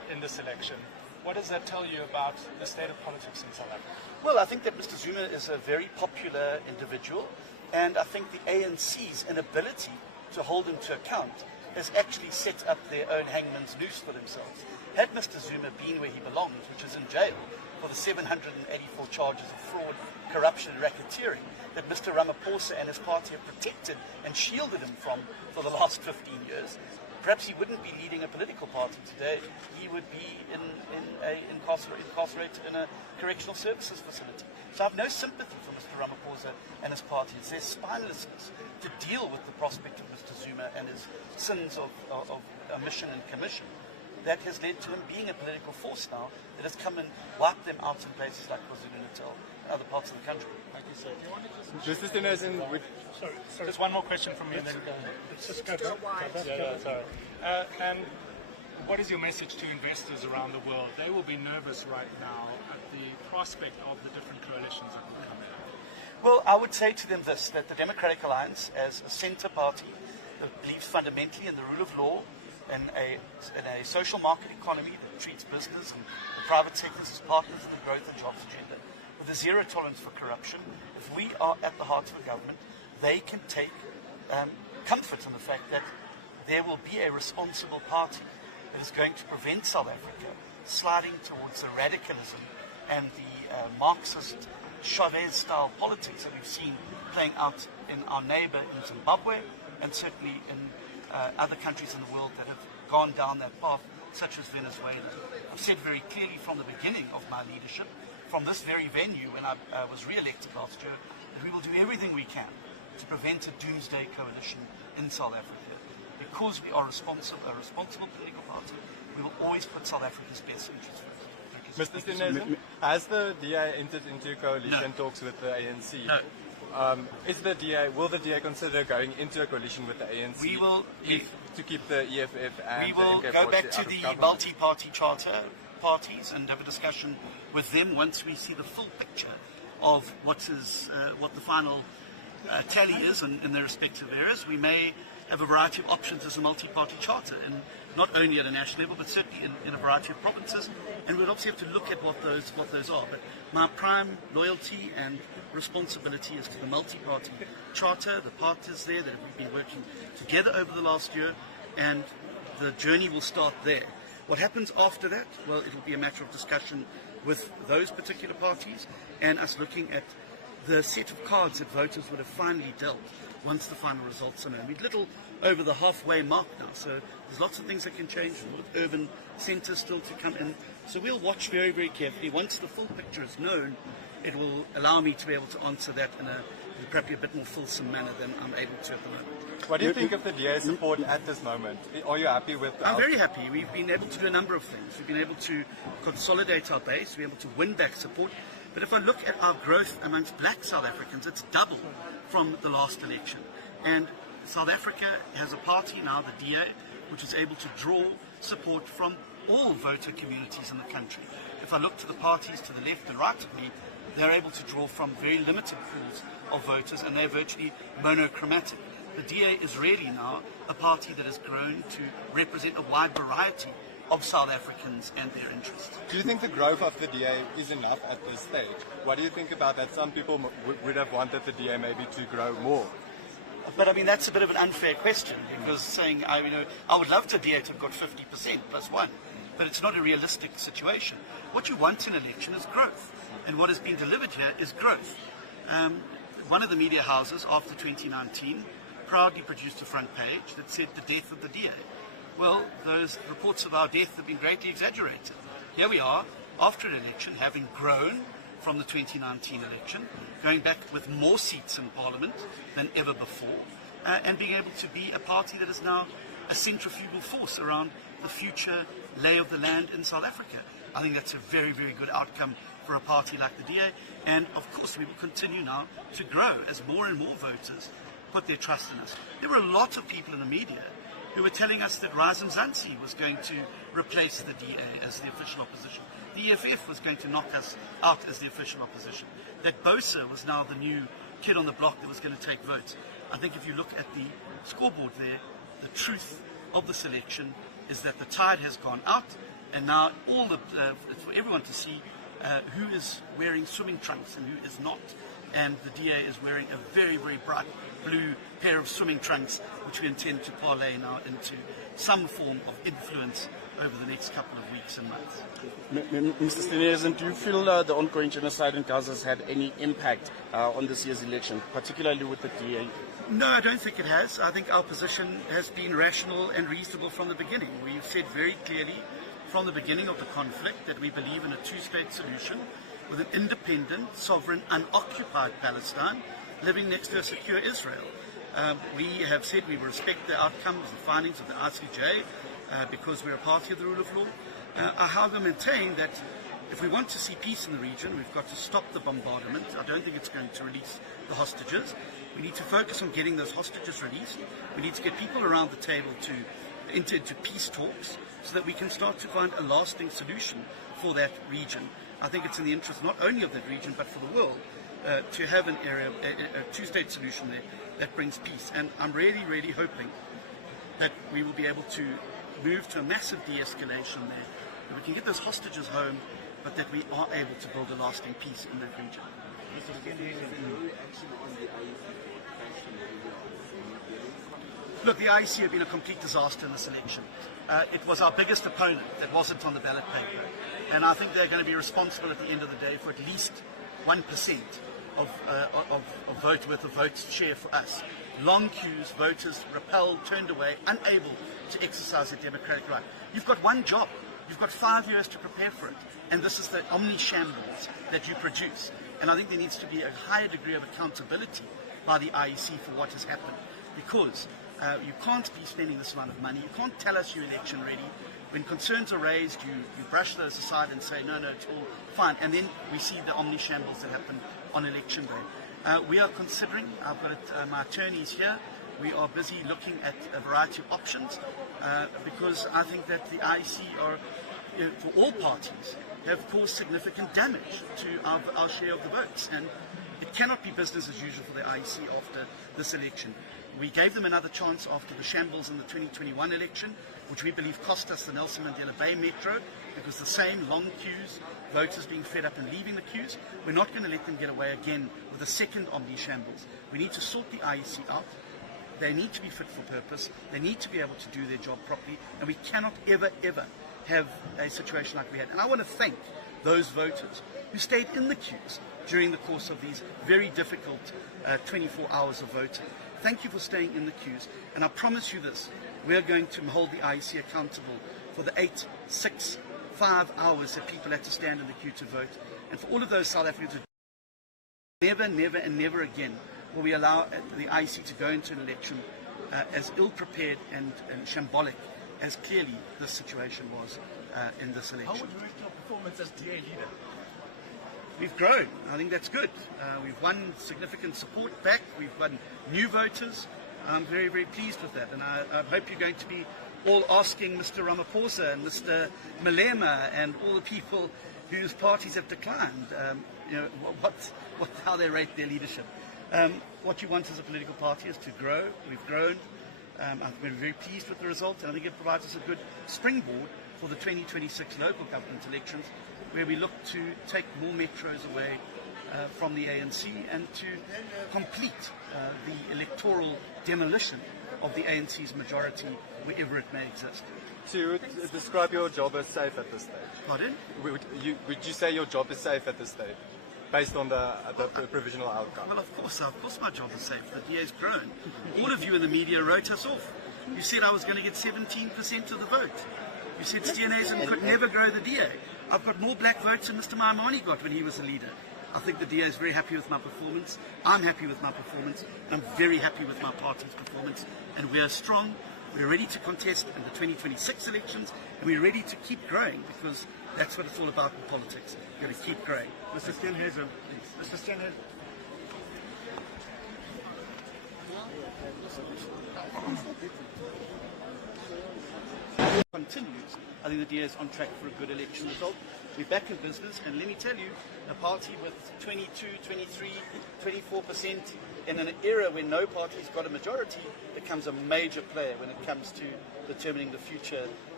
in this election. What does that tell you about the state of politics in South Africa? Well, I think that Mr. Zuma is a very popular individual, and I think the ANC's inability to hold him to account has actually set up their own hangman's noose for themselves. Had Mr. Zuma been where he belongs, which is in jail for the 784 charges of fraud, corruption and racketeering that Mr. Ramaphosa and his party have protected and shielded him from for the last 15 years, perhaps he wouldn't be leading a political party today. He would be incarcerated in a correctional services facility. So I have no sympathy for Mr. Ramaphosa and his party. It's their spinelessness to deal with the prospect of Mr. Zuma and his sins of omission and commission that has led to him being a political force now that has come and wiped them out in places like KwaZulu-Natal and other parts of the country. Thank you, sir. Do you want to Just Steenhuisen, Sorry. just one more question from me, and then Let's just go back. sorry. And what is your message to investors around the world? They will be nervous right now at the prospect of the different coalitions that will come in. Well, I would say to them this, that the Democratic Alliance, as a centre party that believes fundamentally in the rule of law and a social market economy that treats business and the private sectors as partners in the growth and jobs agenda, with a zero tolerance for corruption, if we are at the heart of the government, they can take comfort in the fact that there will be a responsible party that is going to prevent South Africa sliding towards the radicalism and the Marxist Chavez-style politics that we've seen playing out in our neighbour in Zimbabwe and certainly in other countries in the world that have gone down that path, such as Venezuela. I've said very clearly from the beginning of my leadership, from this very venue when I was re-elected last year, that we will do everything we can to prevent a doomsday coalition in South Africa. Because we are a responsible political party, we will always put South Africa's best interests first. Mr. Steenhuisen, has the DA entered into coalition talks with the ANC? No. Will the DA consider going into a coalition with the ANC We will, to keep the EFF and we will the MK go back out to of the government? multi-party charter parties and have a discussion with them once we see the full picture of what the final tally is in their respective areas. We may have a variety of options as a multi-party charter, and not only at a national level, but certainly in a variety of provinces. And we'll obviously have to look at what those are. But my prime loyalty and responsibility is to the multi-party charter, the partners there that have been working together over the last year, and the journey will start there. What happens after that? Well, it'll be a matter of discussion with those particular parties and us looking at the set of cards that voters would have finally dealt once the final results are known. We're little over the halfway mark now, so there's lots of things that can change with urban centres still to come in. So we'll watch very, very carefully. Once the full picture is known, it will allow me to be able to answer that in probably a bit more fulsome manner than I'm able to at the moment. What do you think of the DA's support at this moment? Are you happy with I'm very happy. We've been able to do a number of things. We've been able to consolidate our base, we're able to win back support. But if I look at our growth amongst black South Africans, it's double from the last election. And South Africa has a party now, the DA, which is able to draw support from all voter communities in the country. If I look to the parties to the left and right of me, they're able to draw from very limited pools of voters, and they're virtually monochromatic. The DA is really now a party that has grown to represent a wide variety of South Africans and their interests. Do you think the growth of the DA is enough at this stage? What do you think about that? Some people would have wanted the DA maybe to grow more. But I mean, that's a bit of an unfair question, because saying, I would love the DA to have got 50% plus one, but it's not a realistic situation. What you want in an election is growth, and what has been delivered here is growth. One of the media houses after 2019 proudly produced a front page that said the death of the DA. Well, those reports of our death have been greatly exaggerated. Here we are, after an election, having grown from the 2019 election, going back with more seats in Parliament than ever before, and being able to be a party that is now a centrifugal force around the future lay of the land in South Africa. I think that's a very, very good outcome for a party like the DA, and of course we will continue now to grow as more and more voters put their trust in us. There were a lot of people in the media who were telling us that Razum Zansi was going to replace the DA as the official opposition. The EFF was going to knock us out as the official opposition. That Bosa was now the new kid on the block that was going to take votes. I think if you look at the scoreboard there, the truth of the selection is that the tide has gone out And now it's for everyone to see who is wearing swimming trunks and who is not. And the DA is wearing a very, very bright blue pair of swimming trunks, which we intend to parlay now into some form of influence over the next couple of weeks and months. Mr. Steenhuisen, do you feel the ongoing genocide in Gaza has had any impact on this year's election, particularly with the DA? No, I don't think it has. I think our position has been rational and reasonable from the beginning. We've said very clearly from the beginning of the conflict that we believe in a two-state solution with an independent, sovereign, unoccupied Palestine living next to a secure Israel. We have said we respect the outcomes, the findings of the ICJ, because we're a party of the rule of law. I however maintain that if we want to see peace in the region, we've got to stop the bombardment. I don't think it's going to release the hostages. We need to focus on getting those hostages released. We need to get people around the table to enter into peace talks so that we can start to find a lasting solution for that region. I think it's in the interest not only of that region but for the world to have an area, a two-state solution there that brings peace. And I'm really, really hoping that we will be able to move to a massive de-escalation there, that we can get those hostages home, but that we are able to build a lasting peace in that region. Look, the IEC have been a complete disaster in this election. It was our biggest opponent that wasn't on the ballot paper. And I think they're going to be responsible at the end of the day for at least 1% of vote worth of votes share for us. Long queues, voters repelled, turned away, unable to exercise their democratic right. You've got one job. You've got 5 years to prepare for it. And this is the omni-shambles that you produce. And I think there needs to be a higher degree of accountability by the IEC for what has happened. Because you can't be spending this amount of money. You can't tell us you're election ready. When concerns are raised, you brush those aside and say, no, it's all fine. And then we see the omni-shambles that happen on election day. We are considering, I've got my attorneys here, we are busy looking at a variety of options because I think that the IEC are, for all parties, have caused significant damage to our share of the votes. And it cannot be business as usual for the IEC after this election. We gave them another chance after the shambles in the 2021 election, which we believe cost us the Nelson Mandela Bay Metro, because the same long queues, voters being fed up and leaving the queues. We're not going to let them get away again with a second omni-shambles. We need to sort the IEC out. They need to be fit for purpose. They need to be able to do their job properly. And we cannot ever, ever have a situation like we had. And I want to thank those voters who stayed in the queues during the course of these very difficult 24 hours of voting. Thank you for staying in the queues. And I promise you this, we are going to hold the IEC accountable for the 8, 6, 5 hours that people had to stand in the queue to vote. And for all of those South Africans, never, never and never again will we allow the IEC to go into an election as ill-prepared and shambolic as clearly this situation was in this election. How would you rate your performance as DA leader? We've grown. I think that's good. We've won significant support back. We've won new voters. I'm very, very pleased with that. And I hope you're going to be all asking Mr. Ramaphosa and Mr. Malema and all the people whose parties have declined, how they rate their leadership. What you want as a political party is to grow. We've grown. I've been very pleased with the result, and I think it provides us a good springboard for the 2026 local government elections, where we look to take more metros away from the ANC and to complete the electoral demolition of the ANC's majority wherever it may exist. So you would describe your job as safe at this stage? Pardon? Would you say your job is safe at this stage, based on the provisional outcome? Well, of course my job is safe. The DA's grown. All of you in the media wrote us off. You said I was going to get 17% of the vote. You said Steenhuisen could never grow the DA. I've got more black votes than Mr. Maimane got when he was a leader. I think the DA is very happy with my performance. I'm happy with my performance. I'm very happy with my party's performance. And we are strong. We're ready to contest in the 2026 elections. And we're ready to keep growing, because that's what it's all about in politics. You've got to keep growing. Mr. Steenhuisen, please. Mr. Steenhuisen. Continues. I think the DA is on track for a good election result. We're back in business, and let me tell you, a party with 22, 23, 24% in an era when no party's got a majority becomes a major player when it comes to determining the future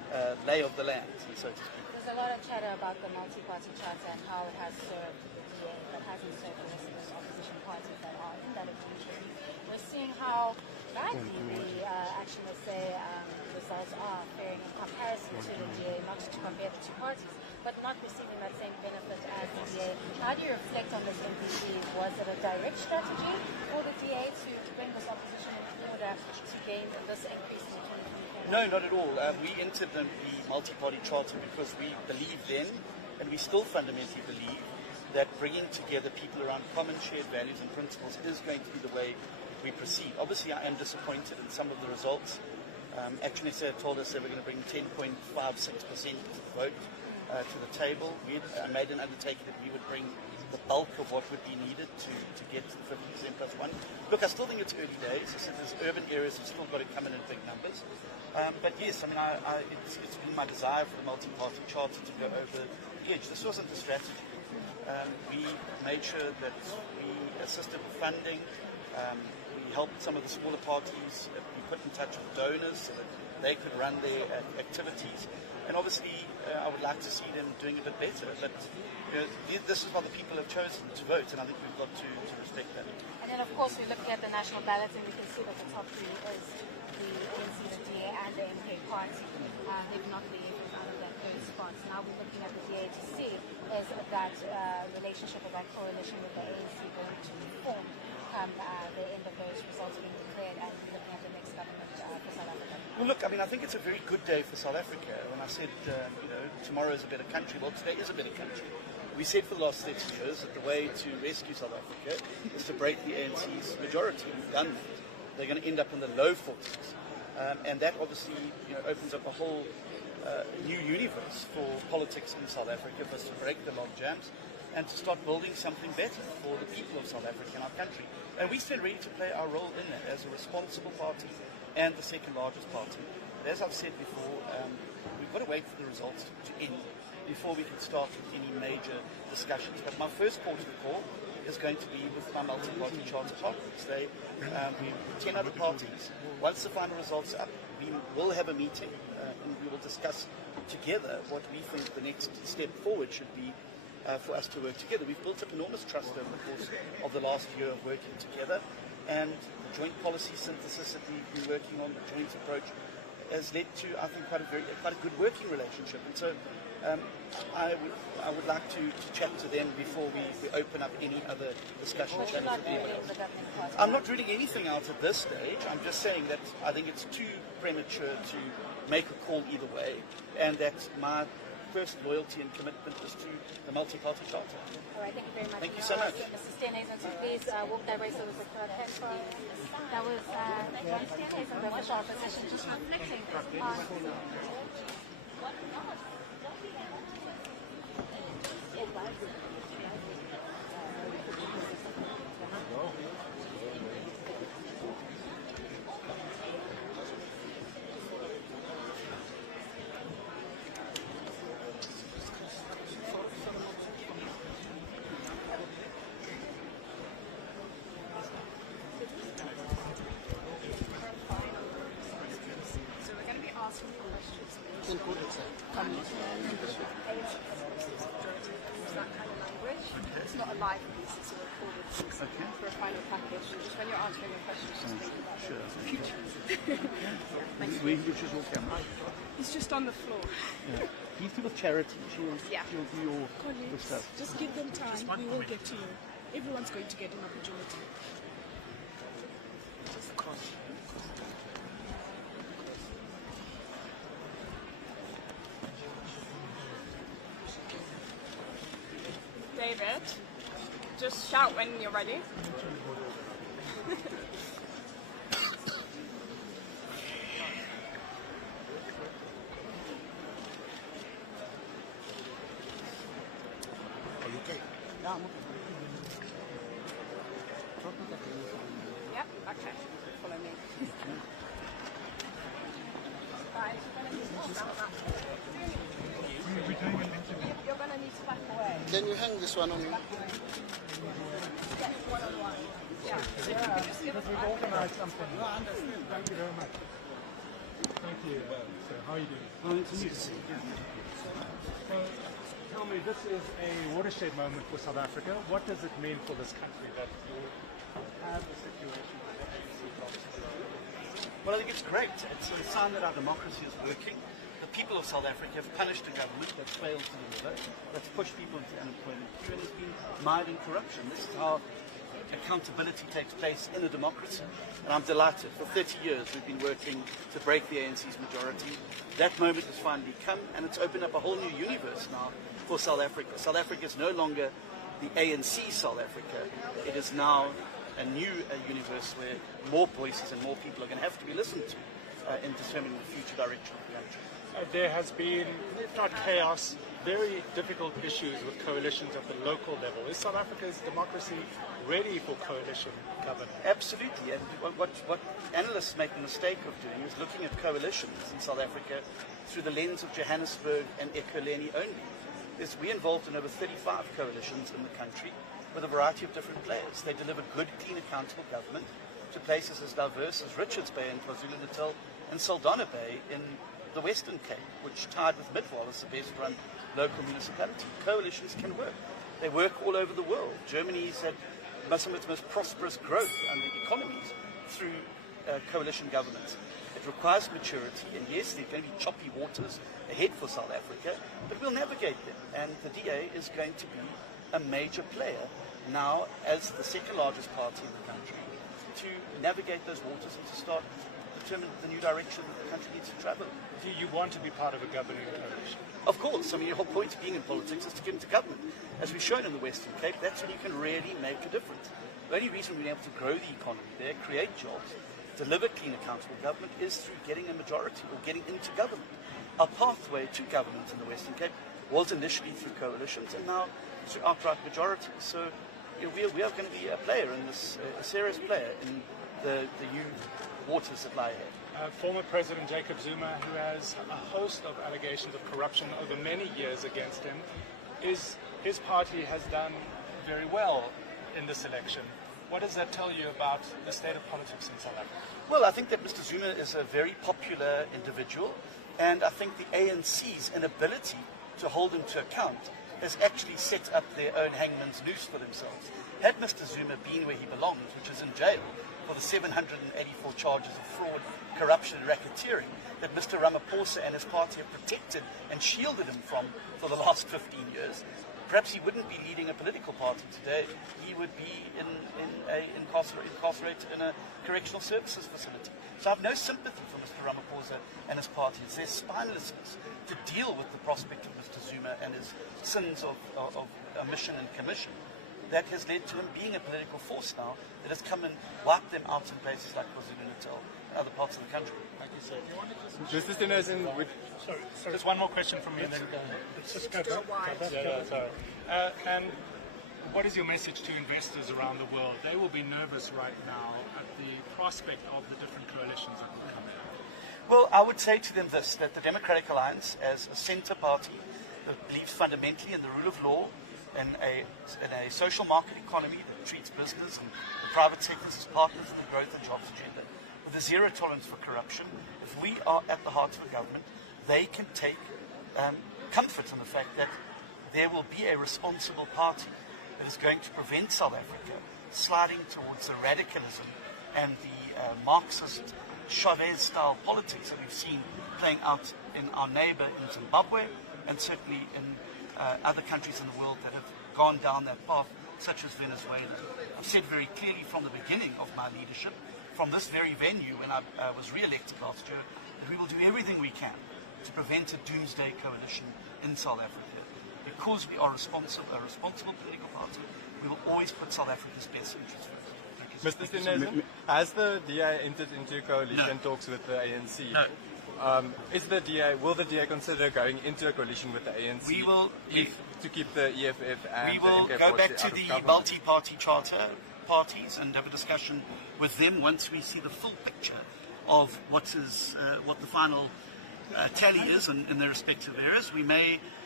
lay of the land, so to speak. There's a lot of chatter about the multi-party charter and how it has served the DA, but hasn't served the rest of those opposition parties that are in that agreement. We're seeing how badly the results are faring in comparison to the DA, not to compare the two parties, but not receiving that same benefit as the DA. How do you reflect on this MPC? Was it a direct strategy for the DA to bring this opposition in order to gain this increase in the 2024? No, not at all. We entered the multi-party charter because we believe then, and we still fundamentally believe, that bringing together people around common shared values and principles is going to be the way we proceed. Obviously, I am disappointed in some of the results. Actually, they told us they were going to bring 10.56% of the vote to the table. We made an undertaking that we would bring the bulk of what would be needed to get to the 50% plus one. Look, I still think it's early days. I said there's urban areas have still got to come in big numbers. But yes, I mean, it's been my desire for the multi-party charter to go over the edge. This wasn't the strategy. We made sure that we assisted with funding. We helped some of the smaller parties be put in touch with donors so that they could run their activities. And obviously, I would like to see them doing a bit better. But this is what the people have chosen to vote, and I think we've got to respect that. And then, of course, we're looking at the national ballot, and we can see that the top three is the ANC, the DA, and the MK party. They've not been able out of that third spot. So now we're looking at the DA to see is that relationship or that coalition with the ANC going to form come the end of those results being declared, and looking at the next government for South Africa. Well, look, I mean, I think it's a very good day for South Africa. When I said, tomorrow is a better country, well, today is a better country. We said for the last 30 years that the way to rescue South Africa is to break the ANC's majority. We've done that. They're going to end up in the low 40s. And that obviously opens up a whole new universe for politics in South Africa, for us to break the log jams and to start building something better for the people of South Africa and our country. And we stand ready to play our role in that as a responsible party and the second largest party. But as I've said before, we've got to wait for the results to end before we can start with any major discussions. But my first port of call is going to be with my multi-party charter partners. We're 10 other parties. Once the final results are up, we will have a meeting and we will discuss together what we think the next step forward should be for us to work together. We've built up enormous trust over the course of the last year of working together, and the joint policy synthesis that we've been working on, the joint approach, has led to, I think, quite a good working relationship. And so I would like to chat to them before we open up any other discussion channels with anyone else. I'm not reading anything out at this stage. I'm just saying that I think it's too premature to make a call either way, and that my first loyalty and commitment is to the multi-party charter. All right, thank you very much. Thank you so much. Mr. Steenhuisen, so please walk that way so that the crowd can see. That was John Steenhuisen, the official opposition, just reflecting on... It's not a live piece, it's a recorded piece for a final package. Just when you're answering your questions, just think about it. He's just on the floor. He's with charity. She'll do your stuff. Just give them time. We will get to you. Everyone's going to get an opportunity. David, just shout when you're ready. Are you okay? Yeah, I'm okay. Yep, okay. Follow me. Guys, you're going to need to back away. Can you hang this one on me? Yes, one-on-one. Yeah. So if you could just give us We've organised something. No, I understand. Thank you very much. Thank you. So, how are you doing? Tell me, this is a watershed moment for South Africa. What does it mean for this country that you have a situation where the ANC blocks? Well, I think it's great. It's a sign that our democracy is working. The people of South Africa have punished a government that's failed to deliver, that's pushed people into the unemployment queue and has been mired in corruption. This is how accountability takes place in a democracy. And I'm delighted. For 30 years we've been working to break the ANC's majority. That moment has finally come, and it's opened up a whole new universe now for South Africa. South Africa is no longer the ANC South Africa. It is now a new universe where more voices and more people are going to have to be listened to in determining the future direction of the country. There has been, if not chaos, very difficult issues with coalitions at the local level. Is South Africa's democracy ready for coalition government? Absolutely. And what analysts make the mistake of doing is looking at coalitions in South Africa through the lens of Johannesburg and Ekurhuleni only. We're involved in over 35 coalitions in the country with a variety of different players. They deliver good, clean, accountable government to places as diverse as Richards Bay in KwaZulu-Natal and Saldanha Bay in the Western Cape, which tied with Midvaal as the best-run local municipality. Coalitions can work. They work all over the world. Germany's had some of its most prosperous growth and economies through coalition governments. It requires maturity, and yes, there are going to be choppy waters ahead for South Africa, but we'll navigate them. And the DA is going to be a major player now as the second largest party in the country to navigate those waters and to start determine the new direction that the country needs to travel. Do you want to be part of a governing coalition? Of course. I mean, the whole point of being in politics is to get into government. As we've shown in the Western Cape, that's when you can really make a difference. The only reason we've been able to grow the economy there, create jobs, deliver clean, accountable government is through getting a majority or getting into government. Our pathway to government in the Western Cape was initially through coalitions and now through outright majority. So we are going to be a player in this, a serious player in the new waters that lie ahead. Former President Jacob Zuma, who has a host of allegations of corruption over many years against him, his party has done very well in this election. What does that tell you about the state of politics in South Africa? Well, I think that Mr. Zuma is a very popular individual, and I think the ANC's inability to hold him to account has actually set up their own hangman's noose for themselves. Had Mr. Zuma been where he belongs, which is in jail for the 784 charges of fraud, corruption and racketeering that Mr. Ramaphosa and his party have protected and shielded him from for the last 15 years, perhaps he wouldn't be leading a political party today. He would be incarcerated in a correctional services facility. So I have no sympathy for Mr. Ramaphosa and his party. It's their spinelessness to deal with the prospect of Mr. Zuma and his sins of omission and commission that has led to him being a political force now that has come and wiped them out in places like KwaZulu-Natal and other parts of the country. Thank you, sir. Mr. Steenhuisen, Sorry. Just one more question from me and then Let's just go back. sorry. And what is your message to investors around the world? They will be nervous right now at the prospect of the different coalitions that will come in. Well, I would say to them this, that the Democratic Alliance, as a centre party that believes fundamentally in the rule of law, in a social market economy that treats business and the private sectors as partners in the growth and jobs agenda, with a zero tolerance for corruption, if we are at the heart of the government, they can take comfort in the fact that there will be a responsible party that is going to prevent South Africa sliding towards the radicalism and the Marxist Chavez-style politics that we've seen playing out in our neighbour in Zimbabwe and certainly in other countries in the world that have gone down that path, such as Venezuela. I've said very clearly from the beginning of my leadership, from this very venue when I was re-elected last year, that we will do everything we can to prevent a doomsday coalition in South Africa. Because we are a responsible political party, we will always put South Africa's best interests first. Mr. Steenhuisen, has the DA entered into coalition talks with the ANC? No. Will the DA consider going into a coalition with the ANC We will to keep the EFF and we will the MK go back out to of the government? multi-party charter parties and have a discussion with them once we see the full picture of what the final tally is in their respective areas. We may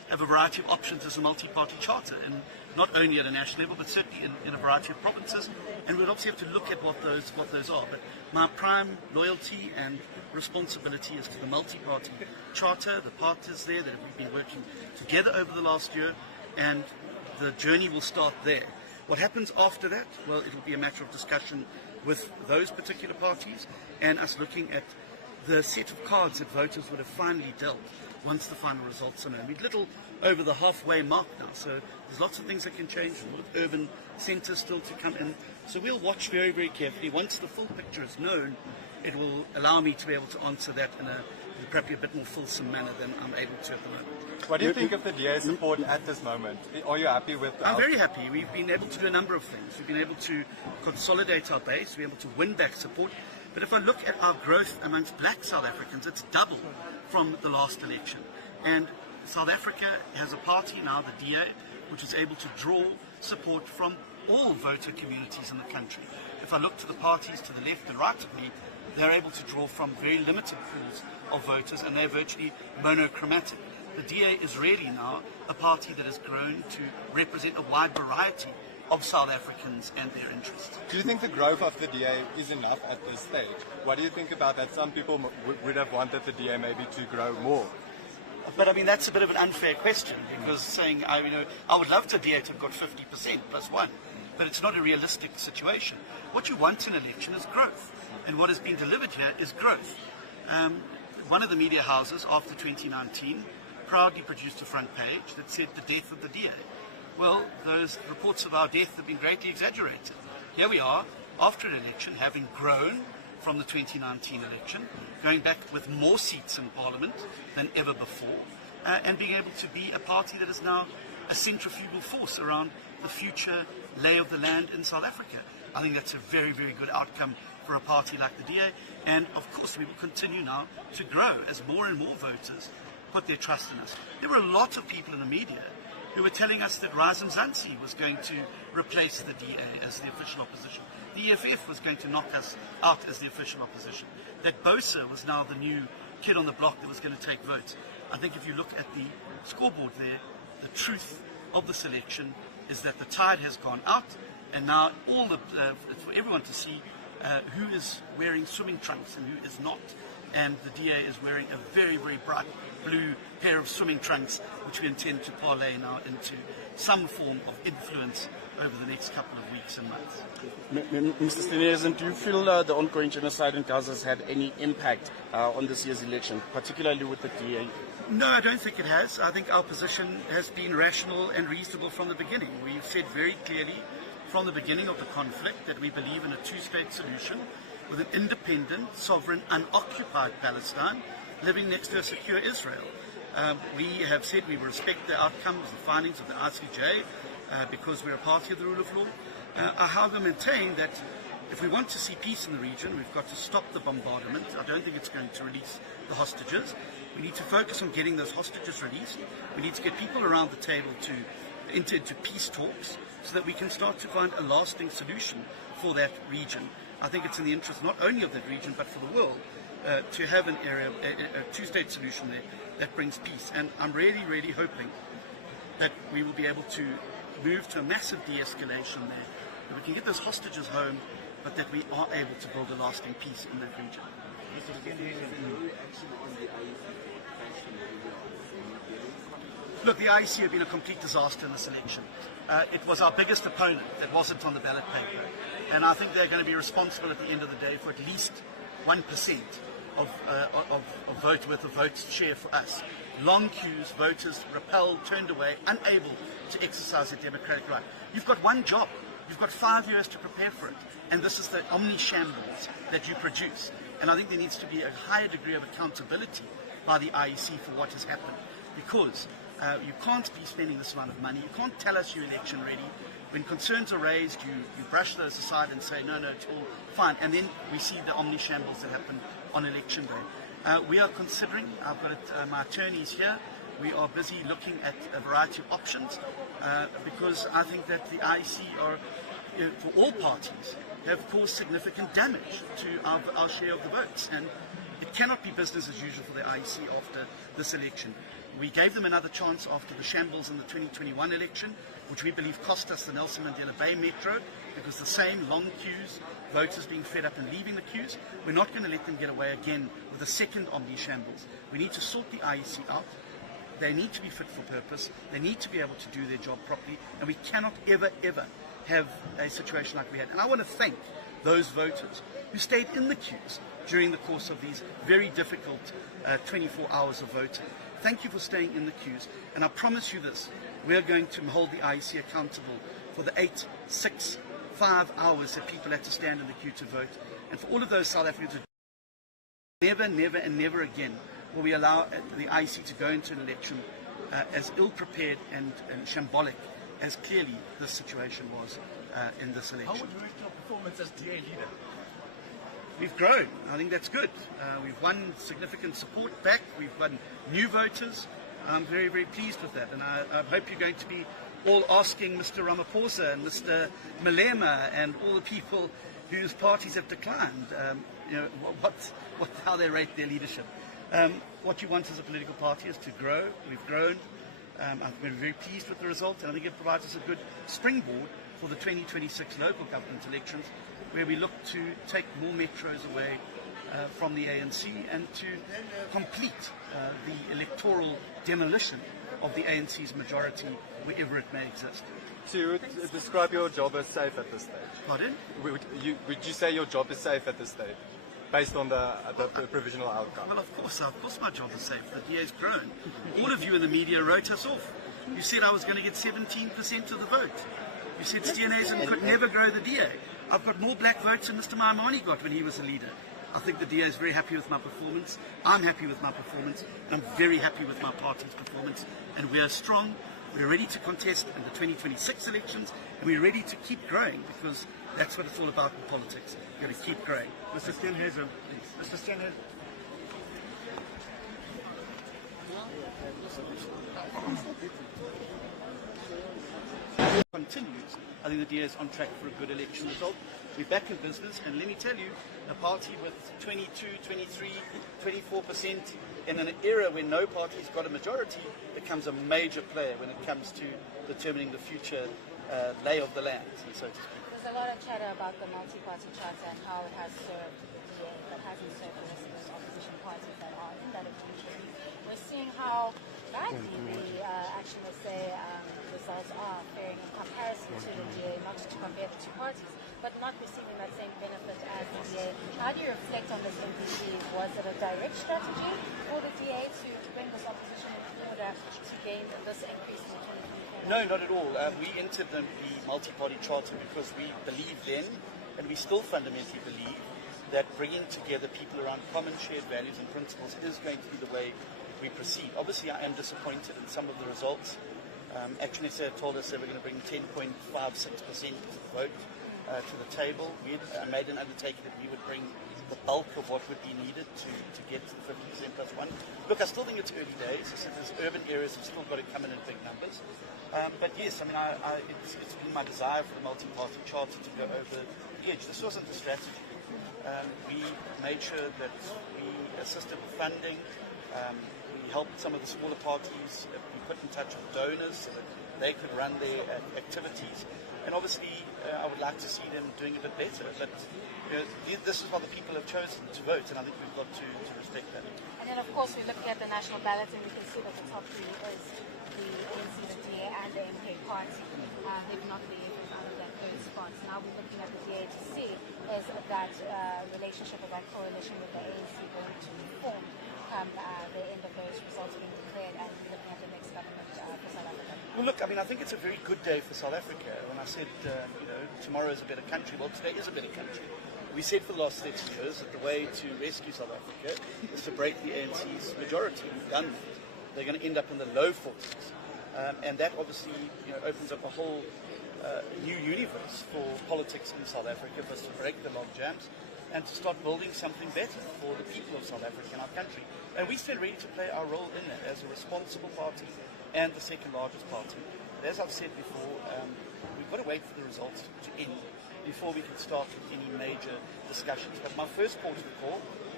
have a variety of options as a multi-party charter, and not only at a national level, but certainly in a variety of provinces. And we'll obviously have to look at what those are. But my prime loyalty and responsibility is to the multi-party charter, the partners there that we've been working together over the last year, and the journey will start there. What happens after that? Well, it will be a matter of discussion with those particular parties and us looking at the set of cards that voters would have finally dealt once the final results are known. We're little over the halfway mark now, so there's lots of things that can change, with urban centres still to come in. So we'll watch very, very carefully. Once the full picture is known, it will allow me to be able to answer that in probably a bit more fulsome manner than I'm able to at the moment. What do you think of the DA's support at this moment? Are you happy with the I'm very happy. We've been able to do a number of things. We've been able to consolidate our base, we're able to win back support. But if I look at our growth amongst black South Africans, it's double from the last election. And South Africa has a party now, the DA, which is able to draw support from all voter communities in the country. If I look to the parties to the left and right of me, they're able to draw from very limited pools of voters, and they're virtually monochromatic. The DA is really now a party that has grown to represent a wide variety of South Africans and their interests. Do you think the growth of the DA is enough at this stage? What do you think about that? Some people would have wanted the DA maybe to grow more. But I mean, that's a bit of an unfair question, because saying, I would love the DA to have got 50% plus one, but it's not a realistic situation. What you want in an election is growth, and what has been delivered here is growth. One of the media houses after 2019 proudly produced a front page that said the death of the DA. Well, those reports of our death have been greatly exaggerated. Here we are, after an election, having grown from the 2019 election, going back with more seats in Parliament than ever before, and being able to be a party that is now a centrifugal force around the future lay of the land in South Africa. I think that's a very, very good outcome for a party like the DA, and of course we will continue now to grow as more and more voters put their trust in us. There were a lot of people in the media who were telling us that Rise Mzansi was going to replace the DA as the official opposition. The EFF was going to knock us out as the official opposition. That Bosa was now the new kid on the block that was going to take votes. I think if you look at the scoreboard there, the truth of the selection is that the tide has gone out, and now it's for everyone to see who is wearing swimming trunks and who is not. And the DA is wearing a very, very bright blue pair of swimming trunks, which we intend to parlay now into some form of influence over the next couple of weeks and months. Mr. Steenhuisen, do you feel the ongoing genocide in Gaza has had any impact on this year's election, particularly with the DA? No, I don't think it has. I think our position has been rational and reasonable from the beginning. We've said very clearly from the beginning of the conflict that we believe in a two-state solution with an independent, sovereign, unoccupied Palestine living next to a secure Israel. We have said we will respect the outcomes, the findings of the ICJ, because we're a party of the rule of law. I however maintain that if we want to see peace in the region, we've got to stop the bombardment. I don't think it's going to release the hostages. We need to focus on getting those hostages released. We need to get people around the table to enter into peace talks so that we can start to find a lasting solution for that region. I think it's in the interest not only of that region but for the world to have an area, a two-state solution there that brings peace. And I'm really, really hoping that we will be able to move to a massive de-escalation there, that we can get those hostages home, but that we are able to build a lasting peace in that region. Look, the IEC have been a complete disaster in this election. It was our biggest opponent that wasn't on the ballot paper, and I think they're going to be responsible at the end of the day for at least 1% of vote worth of votes share for us. Long queues, voters repelled, turned away, unable to exercise their democratic right. You've got one job. You've got 5 years to prepare for it, and this is the omni-shambles that you produce. And I think there needs to be a higher degree of accountability by the IEC for what has happened, because you can't be spending this amount of money. You can't tell us you're election ready. When concerns are raised, you brush those aside and say, no, it's all fine. And then we see the omni-shambles that happen on election day. We are considering, I've got my attorneys here, we are busy looking at a variety of options because I think that the IEC are, for all parties, have caused significant damage to our share of the votes. And it cannot be business as usual for the IEC after this election. We gave them another chance after the shambles in the 2021 election, which we believe cost us the Nelson Mandela Bay Metro, because the same long queues, voters being fed up and leaving the queues. We're not going to let them get away again with a second Omni shambles. We need to sort the IEC out. They need to be fit for purpose. They need to be able to do their job properly. And we cannot ever, ever have a situation like we had. And I want to thank those voters who stayed in the queues during the course of these very difficult 24 hours of voting. Thank you for staying in the queues. And I promise you this, we are going to hold the IEC accountable for the 8, 6, 5 hours that people had to stand in the queue to vote. And for all of those South Africans, never, never and never again will we allow the IEC to go into an election as ill-prepared and shambolic as clearly this situation was in this election. How would you rate your performance as DA leader? We've grown. I think that's good. We've won significant support back. We've won new voters. I'm very, very pleased with that. And I hope you're going to be all asking Mr. Ramaphosa and Mr. Malema and all the people whose parties have declined, how they rate their leadership. What you want as a political party is to grow. We've grown. I've been very pleased with the result, and I think it provides us a good springboard for the 2026 local government elections, where we look to take more metros away from the ANC and to complete the electoral demolition of the ANC's majority wherever it may exist. So you would describe your job as safe at this stage? Pardon? Would you say your job is safe at this stage, based on the provisional outcome? Well, of course my job is safe. The DA's grown. All of you in the media wrote us off. You said I was going to get 17% of the vote. You said Steenhuisen could never grow the DA. I've got more black votes than Mr. Maimane got when he was a leader. I think the DA is very happy with my performance. I'm happy with my performance. I'm very happy with my party's performance. And we are strong. We're ready to contest in the 2026 elections. And we're ready to keep growing, because that's what it's all about in politics. You've got to keep growing. Mr. Steenhuisen. Mr. Steenhuisen. Continues. I think the DA is on track for a good election result. We're back in business, and let me tell you, a party with 22, 23, 24% in an era when no party's got a majority becomes a major player when it comes to determining the future lay of the land, so to speak. There's a lot of chatter about the multi-party charter and how it has served the DA, but hasn't served the rest of those opposition parties that are in that agreement. We're seeing how badly the results are faring in comparison to the DA, not to compare the two parties, but not receiving that same benefit as the DA. How do you reflect on this MPC? Was it a direct strategy for the DA to bring this opposition in order to gain this increase in the 2024? No, not at all. We entered the multi-party charter because we believe then, and we still fundamentally believe, that bringing together people around common shared values and principles is going to be the way we proceed. Obviously, I am disappointed in some of the results. Action SA told us they were going to bring 10.56% vote to the table. I made an undertaking that we would bring the bulk of what would be needed to get to 50% plus one. Look, I still think it's early days. I said there's urban areas have still got to come in big numbers. But yes, I mean, it's been my desire for the multi-party charter to go over the edge. This wasn't a strategy. We made sure that we assisted with funding. We helped some of the smaller parties be put in touch with donors so that they could run their activities. And obviously, I would like to see them doing a bit better. But this is what the people have chosen to vote, and I think we've got to respect that. And then, of course, we're looking at the national ballot, and we can see that the top three is the ANC, the DA, and the MK party. They've not been able to out of those spots. Now we're looking at the DA to see is that relationship or that coalition with the ANC going to form come the end of those results being declared, and looking at the next government for South Africa? Well, look, I mean, I think it's a very good day for South Africa. When I said, tomorrow is a better country, well, today is a better country. We said for the last 30 years that the way to rescue South Africa is to break the ANC's majority. We've done that. They're going to end up in the low 40s. And that obviously opens up a whole new universe for politics in South Africa, for us to break the log jams and to start building something better for the people of South Africa and our country. And we stand ready to play our role in that as a responsible party and the second largest party. As I've said before, we've got to wait for the results to end before we can start with any major discussions. But my first port of call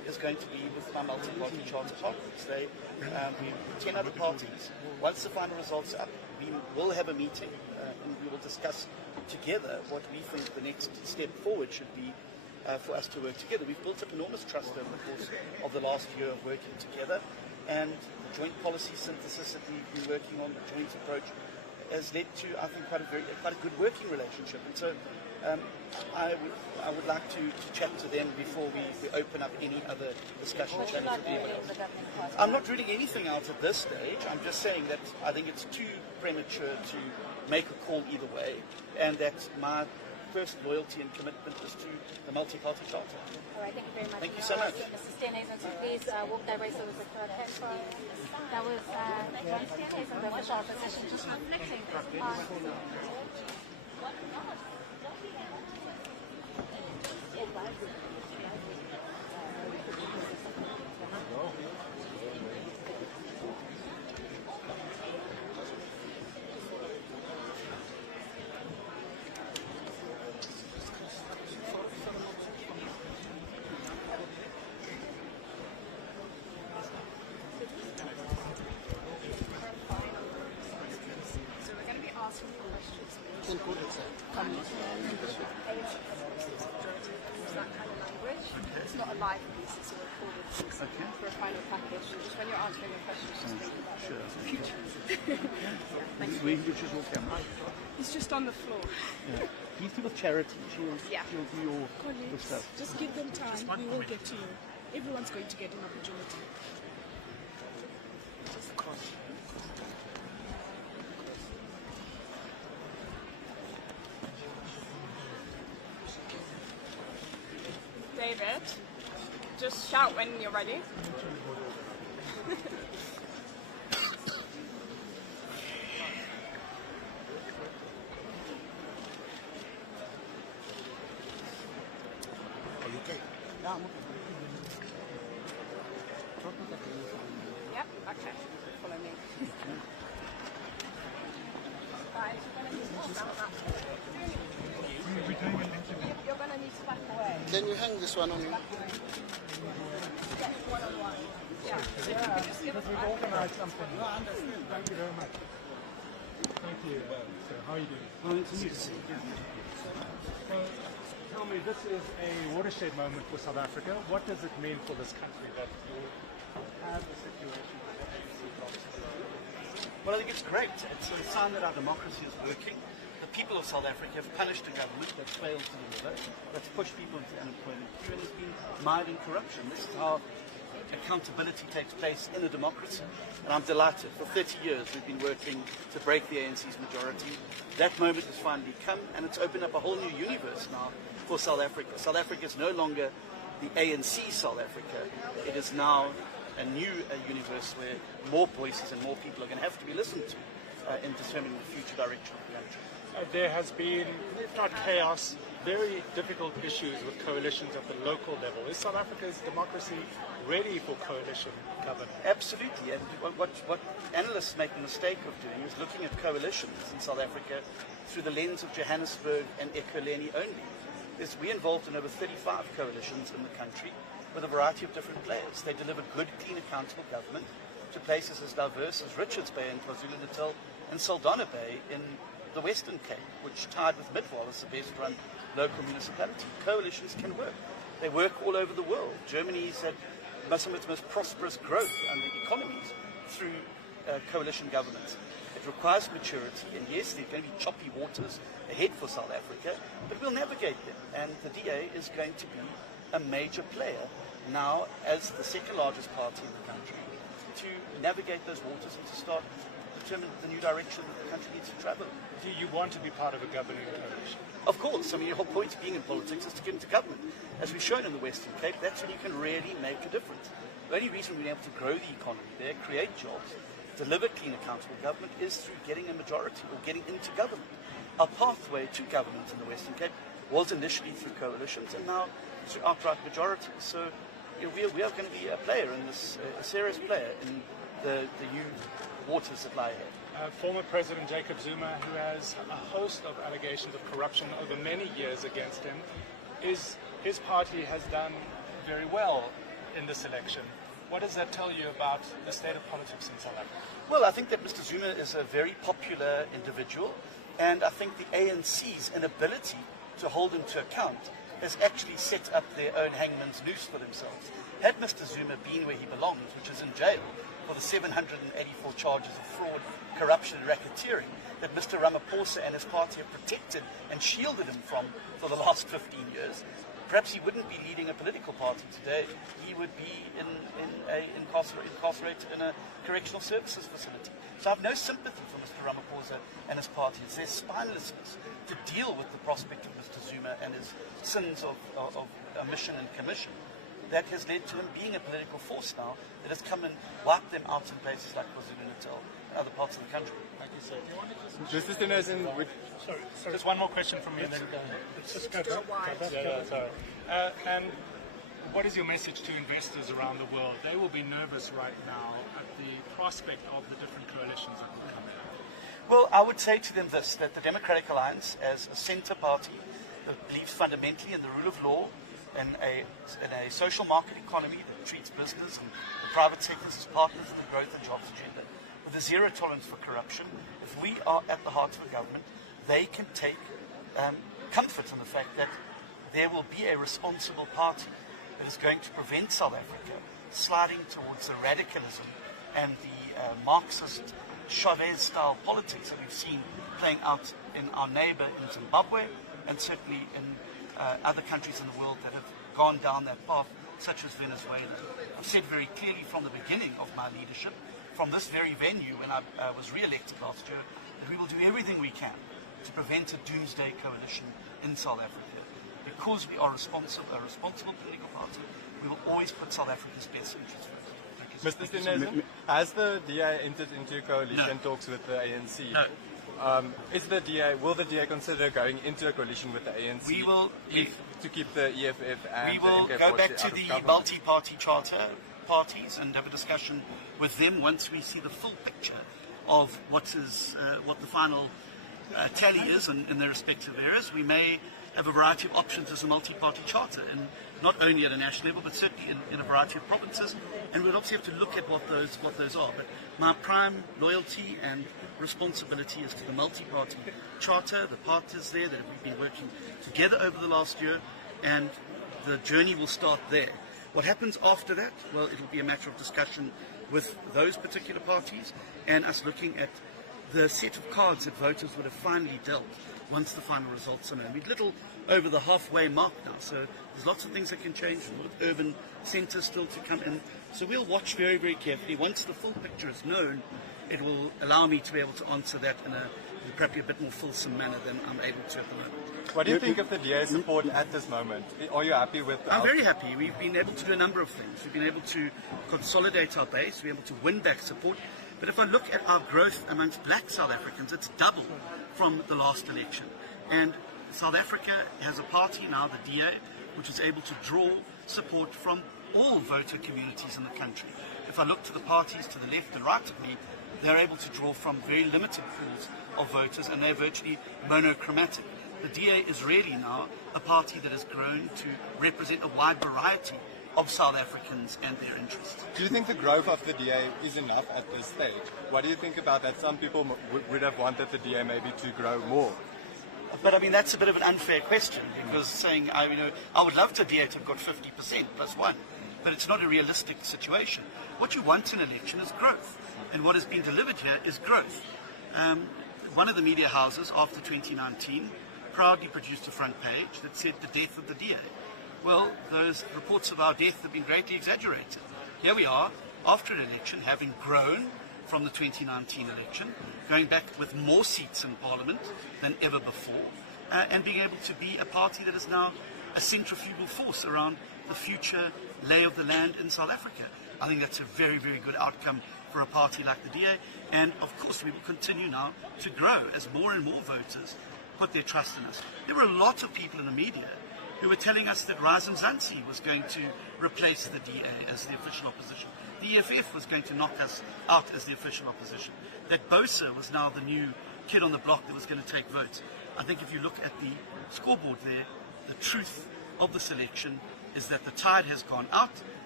is going to be with my multi-party charter partners. We 10 other parties. Once the final results are up, we will have a meeting and we will discuss together what we think the next step forward should be for us to work together. We've built up enormous trust over the course of the last year of working together, and the joint policy synthesis that we've been working on, the joint approach, has led to, I think, quite a good working relationship. And so I would like to chat to them before we open up any other discussion channels with anyone else. I'm not ruling anything out at this stage. I'm just saying that I think it's too premature to make a call either way, and that my first loyalty and commitment is to the multi-party charter. All right, thank you very much. Thank you so much. Mr. Steenhuisen, so please walk that way so we can throw the headphone. That was John Steenhuisen, the official opposition, just reflecting on... It's not a live piece, it's a recorded piece for a final package. And just when you're answering your questions, just think about the future. It's just on the floor. Yeah. These people of charity, she'll do your Colleagues, stuff. just give them time. We will get to you. Everyone's going to get an opportunity. David, just shout when you're ready. Yep, okay. Follow me. Guys, you're going to need to back away. Can you hang this one on you? Get one-on-one. Yeah. Because we've organised something. No, I understand. Thank you very much. Thank you. So, how are you doing? Oh, it's easy to see. So, tell me, this is a watershed moment for South Africa. What does it mean for this country that you have a situation where the ANC blocks? Well, I think it's great. It's a sign that our democracy is working. The people of South Africa have punished a government that's failed to deliver, that's pushed people into unemployment queue, and has been mired in corruption. This is how accountability takes place in a democracy. And I'm delighted. For 30 years we've been working to break the ANC's majority. That moment has finally come, and it's opened up a whole new universe now for South Africa. South Africa is no longer the ANC South Africa. It is now a new universe where more voices and more people are going to have to be listened to in determining the future direction of the country. There has been, if not chaos, very difficult issues with coalitions at the local level. Is South Africa's democracy ready for coalition government? Absolutely. And what analysts make the mistake of doing is looking at coalitions in South Africa through the lens of Johannesburg and Ekurhuleni only. We're involved in over 35 coalitions in the country with a variety of different players. They deliver good, clean, accountable government to places as diverse as Richards Bay in KwaZulu-Natal and Saldanha Bay in the Western Cape, which tied with Midwall as the best run local municipality. Coalitions can work. They work all over the world. Germany's had some of its most prosperous growth under economies through coalition governments. It requires maturity, and yes, there are going to be choppy waters ahead for South Africa, but we'll navigate them. And the DA is going to be a major player now as the second largest party in the country to navigate those waters and to start determine the new direction that the country needs to travel. Do you want to be part of a governing coalition? Of course. I mean, the whole point of being in politics is to get into government. As we've shown in the Western Cape, that's when you can really make a difference. The only reason we've been able to grow the economy there, create jobs, deliver clean, accountable government is through getting a majority or getting into government. Our pathway to government in the Western Cape was initially through coalitions and now through outright majorities. So we are going to be a player in this, a serious player in the new waters that lie ahead. Former President Jacob Zuma, who has a host of allegations of corruption over many years against him, his party has done very well in this election. What does that tell you about the state of politics in South Africa? Well, I think that Mr. Zuma is a very popular individual, and I think the ANC's inability to hold him to account has actually set up their own hangman's noose for themselves. Had Mr. Zuma been where he belongs, which is in jail for the 784 charges of fraud, corruption and racketeering that Mr. Ramaphosa and his party have protected and shielded him from for the last 15 years, perhaps he wouldn't be leading a political party today. He would be incarcerated in a correctional services facility. So I have no sympathy for Mr. Ramaphosa and his party. It's their spinelessness to deal with the prospect of Mr. Zuma and his sins of omission and commission that has led to him being a political force now that has come and wiped them out in places like KwaZulu-Natal and other parts of the country. Thank you, sir. Just as Steenhuisen, Sorry. Just one more question from me, and then Let's just go back. sorry. And what is your message to investors around the world? They will be nervous right now at the prospect of the different coalitions that will come in. Well, I would say to them this, that the Democratic Alliance, as a centre party that believes fundamentally in the rule of law and a social market economy that treats business and the private sectors as partners in the growth and jobs agenda, with a zero tolerance for corruption, if we are at the heart of the government, they can take comfort in the fact that there will be a responsible party that is going to prevent South Africa sliding towards the radicalism and the Marxist Chavez-style politics that we've seen playing out in our neighbour in Zimbabwe and certainly in other countries in the world that have gone down that path, such as Venezuela. I've said very clearly from the beginning of my leadership, from this very venue when I was re-elected last year, that we will do everything we can to prevent a doomsday coalition in South Africa. Because we are a responsible political party, we will always put South Africa's best interests first. Mr. Steenhuisen, has the DA entered into coalition talks with the ANC? No. Will the DA consider going into a coalition with the ANC? We will, to keep the EFF and we will the go back MK to out of the government? multi-party charter parties and have a discussion with them once we see the full picture of what the final tally is in their respective areas. We may have a variety of options as a multi-party charter, and not only at a national level, but certainly in a variety of provinces. And we'll obviously have to look at what those are. But my prime loyalty and responsibility is to the multi-party charter, the partners there that we've been working together over the last year, and the journey will start there. What happens after that? Well, it'll be a matter of discussion with those particular parties and us looking at the set of cards that voters would have finally dealt once the final results are known. We're little over the halfway mark now, so there's lots of things that can change, with urban centres still to come in. So we'll watch very, very carefully. Once the full picture is known, it will allow me to be able to answer that in probably a bit more fulsome manner than I'm able to at the moment. What do you think of the DA's support at this moment? Are you happy with I'm very happy. We've been able to do a number of things. We've been able to consolidate our base, we're able to win back support. But if I look at our growth amongst black South Africans, it's doubled from the last election. And South Africa has a party now, the DA, which is able to draw support from all voter communities in the country. If I look to the parties to the left and right of me, they're able to draw from very limited pools of voters, and they're virtually monochromatic. The DA is really now a party that has grown to represent a wide variety of South Africans and their interests. Do you think the growth of the DA is enough at this stage? What do you think about that? Some people would have wanted the DA maybe to grow more. But I mean, that's a bit of an unfair question, because saying, I would love the DA to have got 50% plus one, but it's not a realistic situation. What you want in an election is growth, and what has been delivered here is growth. One of the media houses after 2019 proudly produced a front page that said the death of the DA. Well, those reports of our death have been greatly exaggerated. Here we are, after an election, having grown from the 2019 election, going back with more seats in Parliament than ever before, and being able to be a party that is now a centrifugal force around the future lay of the land in South Africa. I think that's a very, very good outcome for a party like the DA, and of course we will continue now to grow as more and more voters put their trust in us. There were a lot of people in the media who were telling us that Razum Zansi was going to replace the DA as the official opposition. The EFF was going to knock us out as the official opposition. That Bosa was now the new kid on the block that was going to take votes. I think if you look at the scoreboard there, the truth of the selection is that the tide has gone out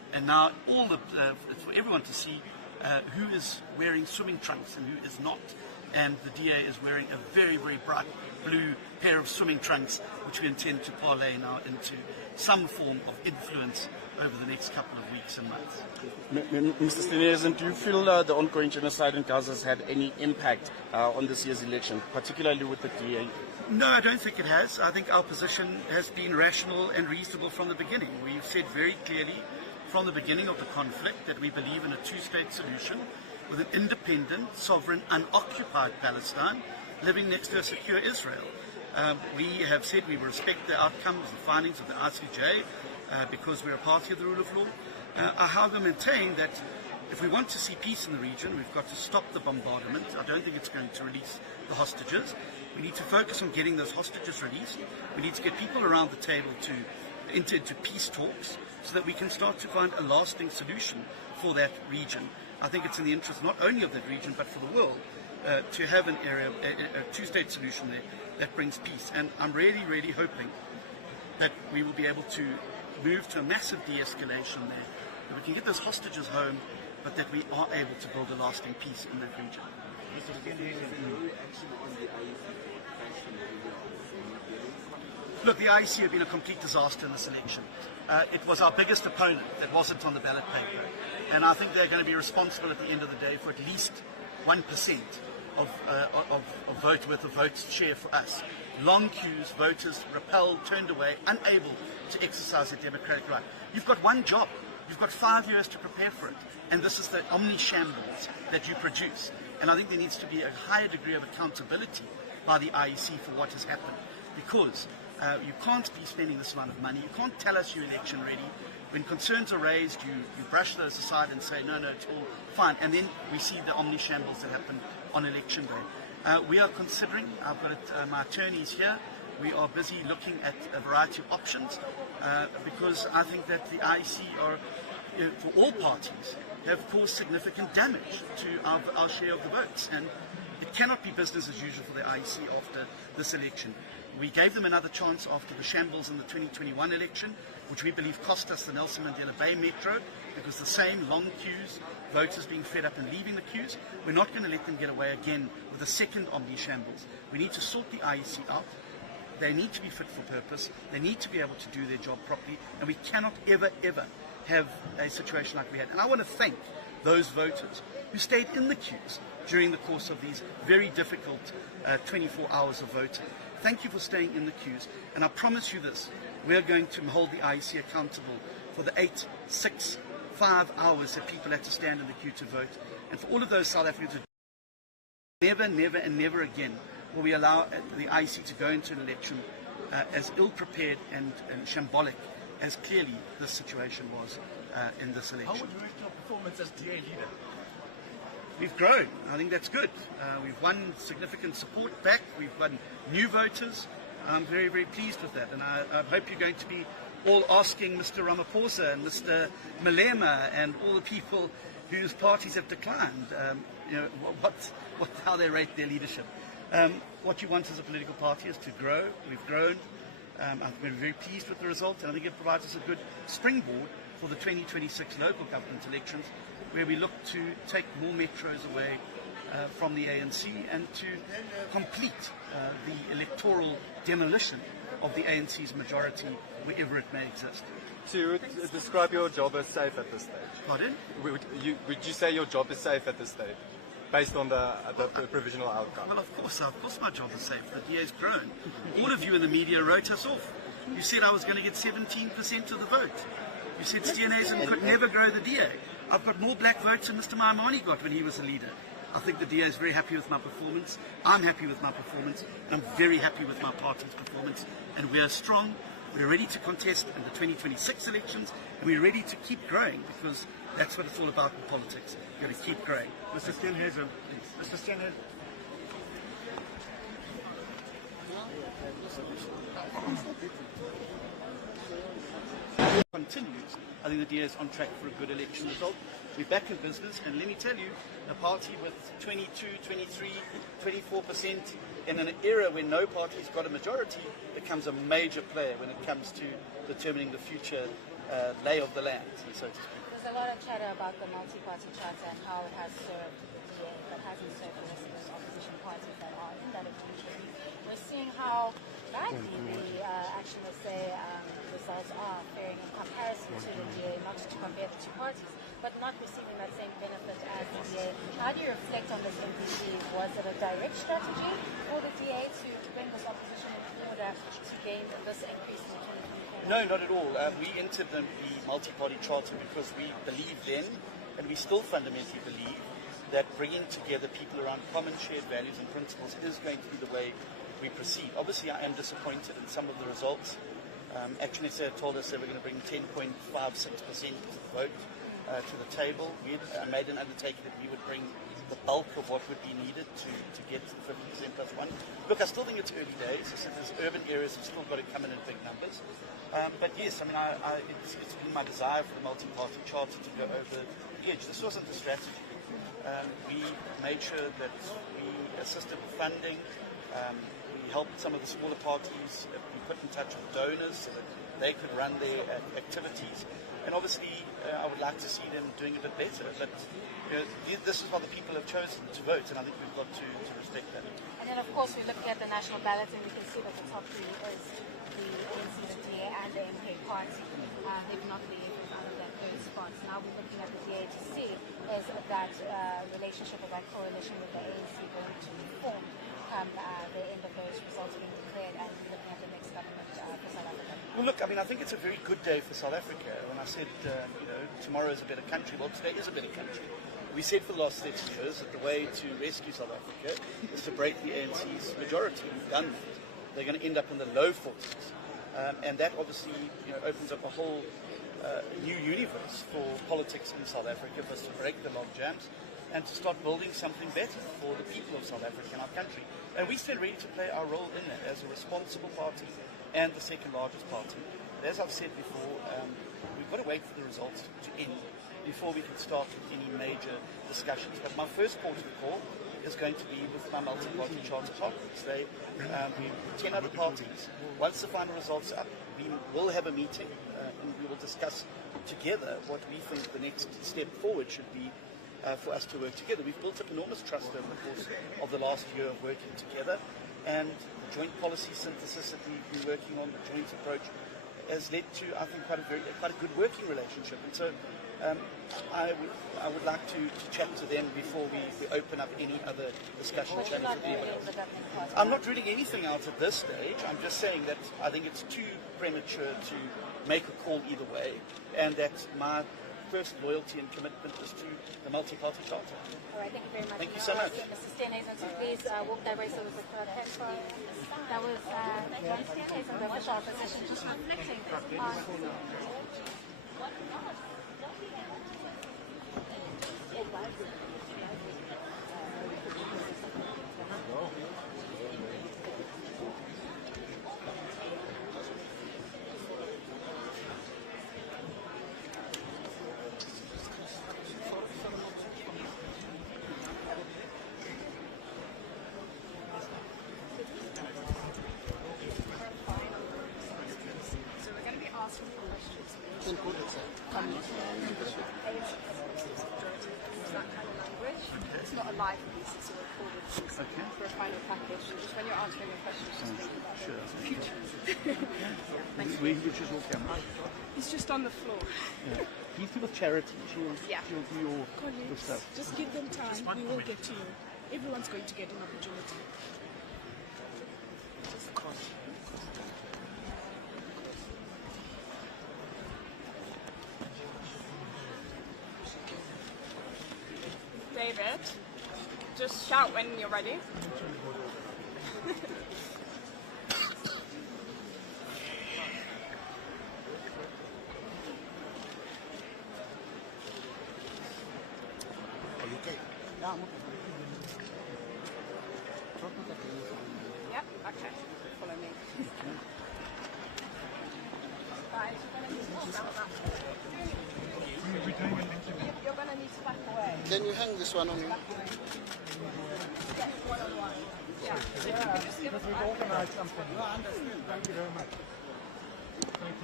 And now it's for everyone to see who is wearing swimming trunks and who is not. And the DA is wearing a very, very bright blue pair of swimming trunks, which we intend to parlay now into some form of influence over the next couple of weeks and months. Mr. Steenhuisen, do you feel the ongoing genocide in Gaza has had any impact on this year's election, particularly with the DA? No, I don't think it has. I think our position has been rational and reasonable from the beginning. We've said very clearly from the beginning of the conflict that we believe in a two-state solution with an independent, sovereign, unoccupied Palestine living next to a secure Israel. We have said we will respect the outcomes, the findings of the ICJ, because we're a party of the rule of law. I however maintain that if we want to see peace in the region, we've got to stop the bombardment. I don't think it's going to release the hostages. We need to focus on getting those hostages released. We need to get people around the table to enter into peace talks so that we can start to find a lasting solution for that region. I think it's in the interest not only of that region but for the world to have an area, a two-state solution there that brings peace. And I'm really, really hoping that we will be able to move to a massive de-escalation there, that we can get those hostages home, but that we are able to build a lasting peace in that region. Look, the IEC have been a complete disaster in this election. It was our biggest opponent that wasn't on the ballot paper, and I think they're going to be responsible at the end of the day for at least 1% of votes share for us. Long queues, voters repelled, turned away, unable to exercise their democratic right. You've got one job. You've got 5 years to prepare for it. And this is the omni-shambles that you produce. And I think there needs to be a higher degree of accountability by the IEC for what has happened. Because you can't be spending this amount of money. You can't tell us you're election ready. When concerns are raised, you brush those aside and say, no, it's all fine. And then we see the omni-shambles that happen on election day. We are considering, I've got my attorneys here, we are busy looking at a variety of options because I think that the IEC are, for all parties, have caused significant damage to our share of the votes. And it cannot be business as usual for the IEC after this election. We gave them another chance after the shambles in the 2021 election, which we believe cost us the Nelson Mandela Bay Metro, because the same long queues, voters being fed up and leaving the queues. We're not going to let them get away again with a second omni-shambles. We need to sort the IEC out. They need to be fit for purpose. They need to be able to do their job properly. And we cannot ever have a situation like we had. And I want to thank those voters who stayed in the queues during the course of these very difficult 24 hours of voting. Thank you for staying in the queues. And I promise you this, we are going to hold the IEC accountable for the 8, 6, 5 hours that people had to stand in the queue to vote. And for all of those South Africans who never again will we allow the IEC to go into an election as ill-prepared and shambolic as clearly this situation was in this election. How would you rate your performance as DA leader? We've grown. I think that's good. We've won significant support back. We've won new voters. I'm very, very pleased with that. And I hope you're going to be all asking Mr. Ramaphosa and Mr. Malema and all the people whose parties have declined, how they rate their leadership. What you want as a political party is to grow. We've grown. I've been very pleased with the result, and I think it provides us a good springboard for the 2026 local government elections, where we look to take more metros away from the ANC and to complete the electoral demolition of the ANC's majority wherever it may exist. So you would describe your job as safe at this stage? Pardon? Would you say your job is safe at this stage, based on the provisional outcome? Well, of course my job is safe. The DA's grown. All of you in the media wrote us off. You said I was going to get 17% of the vote. You said Steenhuisen could never grow the DA. I've got more black votes than Mr. Maimane got when he was a leader. I think the DA is very happy with my performance. I'm happy with my performance. And I'm very happy with my party's performance. And we are strong. We're ready to contest in the 2026 elections. And we're ready to keep growing, because that's what it's all about in politics. You've got to keep growing. Mr. Steenhuisen, Mr. Steenhuisen. Continues. I think the DA is on track for a good election result. We're back in business, and let me tell you, a party with 22, 23, 24% in an era when no party's got a majority becomes a major player when it comes to determining the future lay of the land, so to speak. There's a lot of chatter about the multi-party charter and how it has served the DA, but hasn't served the rest of those opposition parties that are in that agreement. We're seeing how badly the action, let's say, results are faring in comparison to the DA, not to compare the two parties, but not receiving that same benefit as the DA. How do you reflect on this MPC? Was it a direct strategy for the DA to bring this opposition in order to gain this increase in the 2024? No, not at all. We entered the multi-party charter because we believe then, and we still fundamentally believe, that bringing together people around common shared values and principles is going to be the way we proceed. Obviously, I am disappointed in some of the results. Actually, they told us they were going to bring 10.56% vote to the table. We made an undertaking that we would bring the bulk of what would be needed to get to the 50% plus one. Look, I still think it's early days. I said there's urban areas have still got to come in big numbers. But yes, I mean, it's been my desire for the multi-party charter to go over the edge. This wasn't the strategy. We made sure that we assisted with funding. We helped some of the smaller parties be put in touch with donors so that they could run their activities. And obviously, I would like to see them doing a bit better. But this is what the people have chosen to vote, and I think we've got to respect that. And then, of course, we're looking at the national ballot, and we can see that the top three is the ANC, the DA, and the MK party. If not the EFF out of that third spot. Now we're looking at the DA to see is that relationship or that coalition with the ANC going to form come the end of those results being declared, and we're looking at the next government for South Africa. Well, look, I mean, I think it's a very good day for South Africa. When I said, tomorrow is a better country, well, today is a better country. We said for the last 30 years that the way to rescue South Africa is to break the ANC's majority. We've done that. They're going to end up in the low 40s. And that obviously opens up a whole new universe for politics in South Africa, for us to break the log jams and to start building something better for the people of South Africa and our country. And we stand ready to play our role in that as a responsible party and the second largest party. But as I've said before, we've got to wait for the results to end before we can start with any major discussions. But my first port of call is going to be with my multi-party charter partners. We're 10 other parties. Once the final results are up, we will have a meeting and we will discuss together what we think the next step forward should be for us to work together. We've built up enormous trust over the course of the last year of working together, and the joint policy synthesis that we've been working on, the joint approach, has led to, I think, quite a good working relationship. And so I would like to chat to them before we open up any other discussion channels with anyone else. I'm not ruling anything out at this stage. I'm just saying that I think it's too premature to make a call either way, and that my first loyalty and commitment is to the multi-party charter. All right, thank you very much. Thank you so much. Mr. Steenhuisen, so please walk that way so we could that was John Steenhuisen, the official opposition, just reflecting on... It's not a live piece, it's a recorded piece for a final package. Just when you're answering your questions, just think about the future. Which is your camera? He's just on the floor. Yeah. He's with charity. She'll do your stuff. Just give them time. We will get to you. Everyone's going to get an opportunity. David, just shout when you're ready. Are you okay? Yeah, I'm okay. Yep, okay. Follow me. Guys, you're going to need to back away. Can you hang this one on you? Yes, one-on-one. Yeah. We've organized something. No, I understand. Thank you very much. Thank you.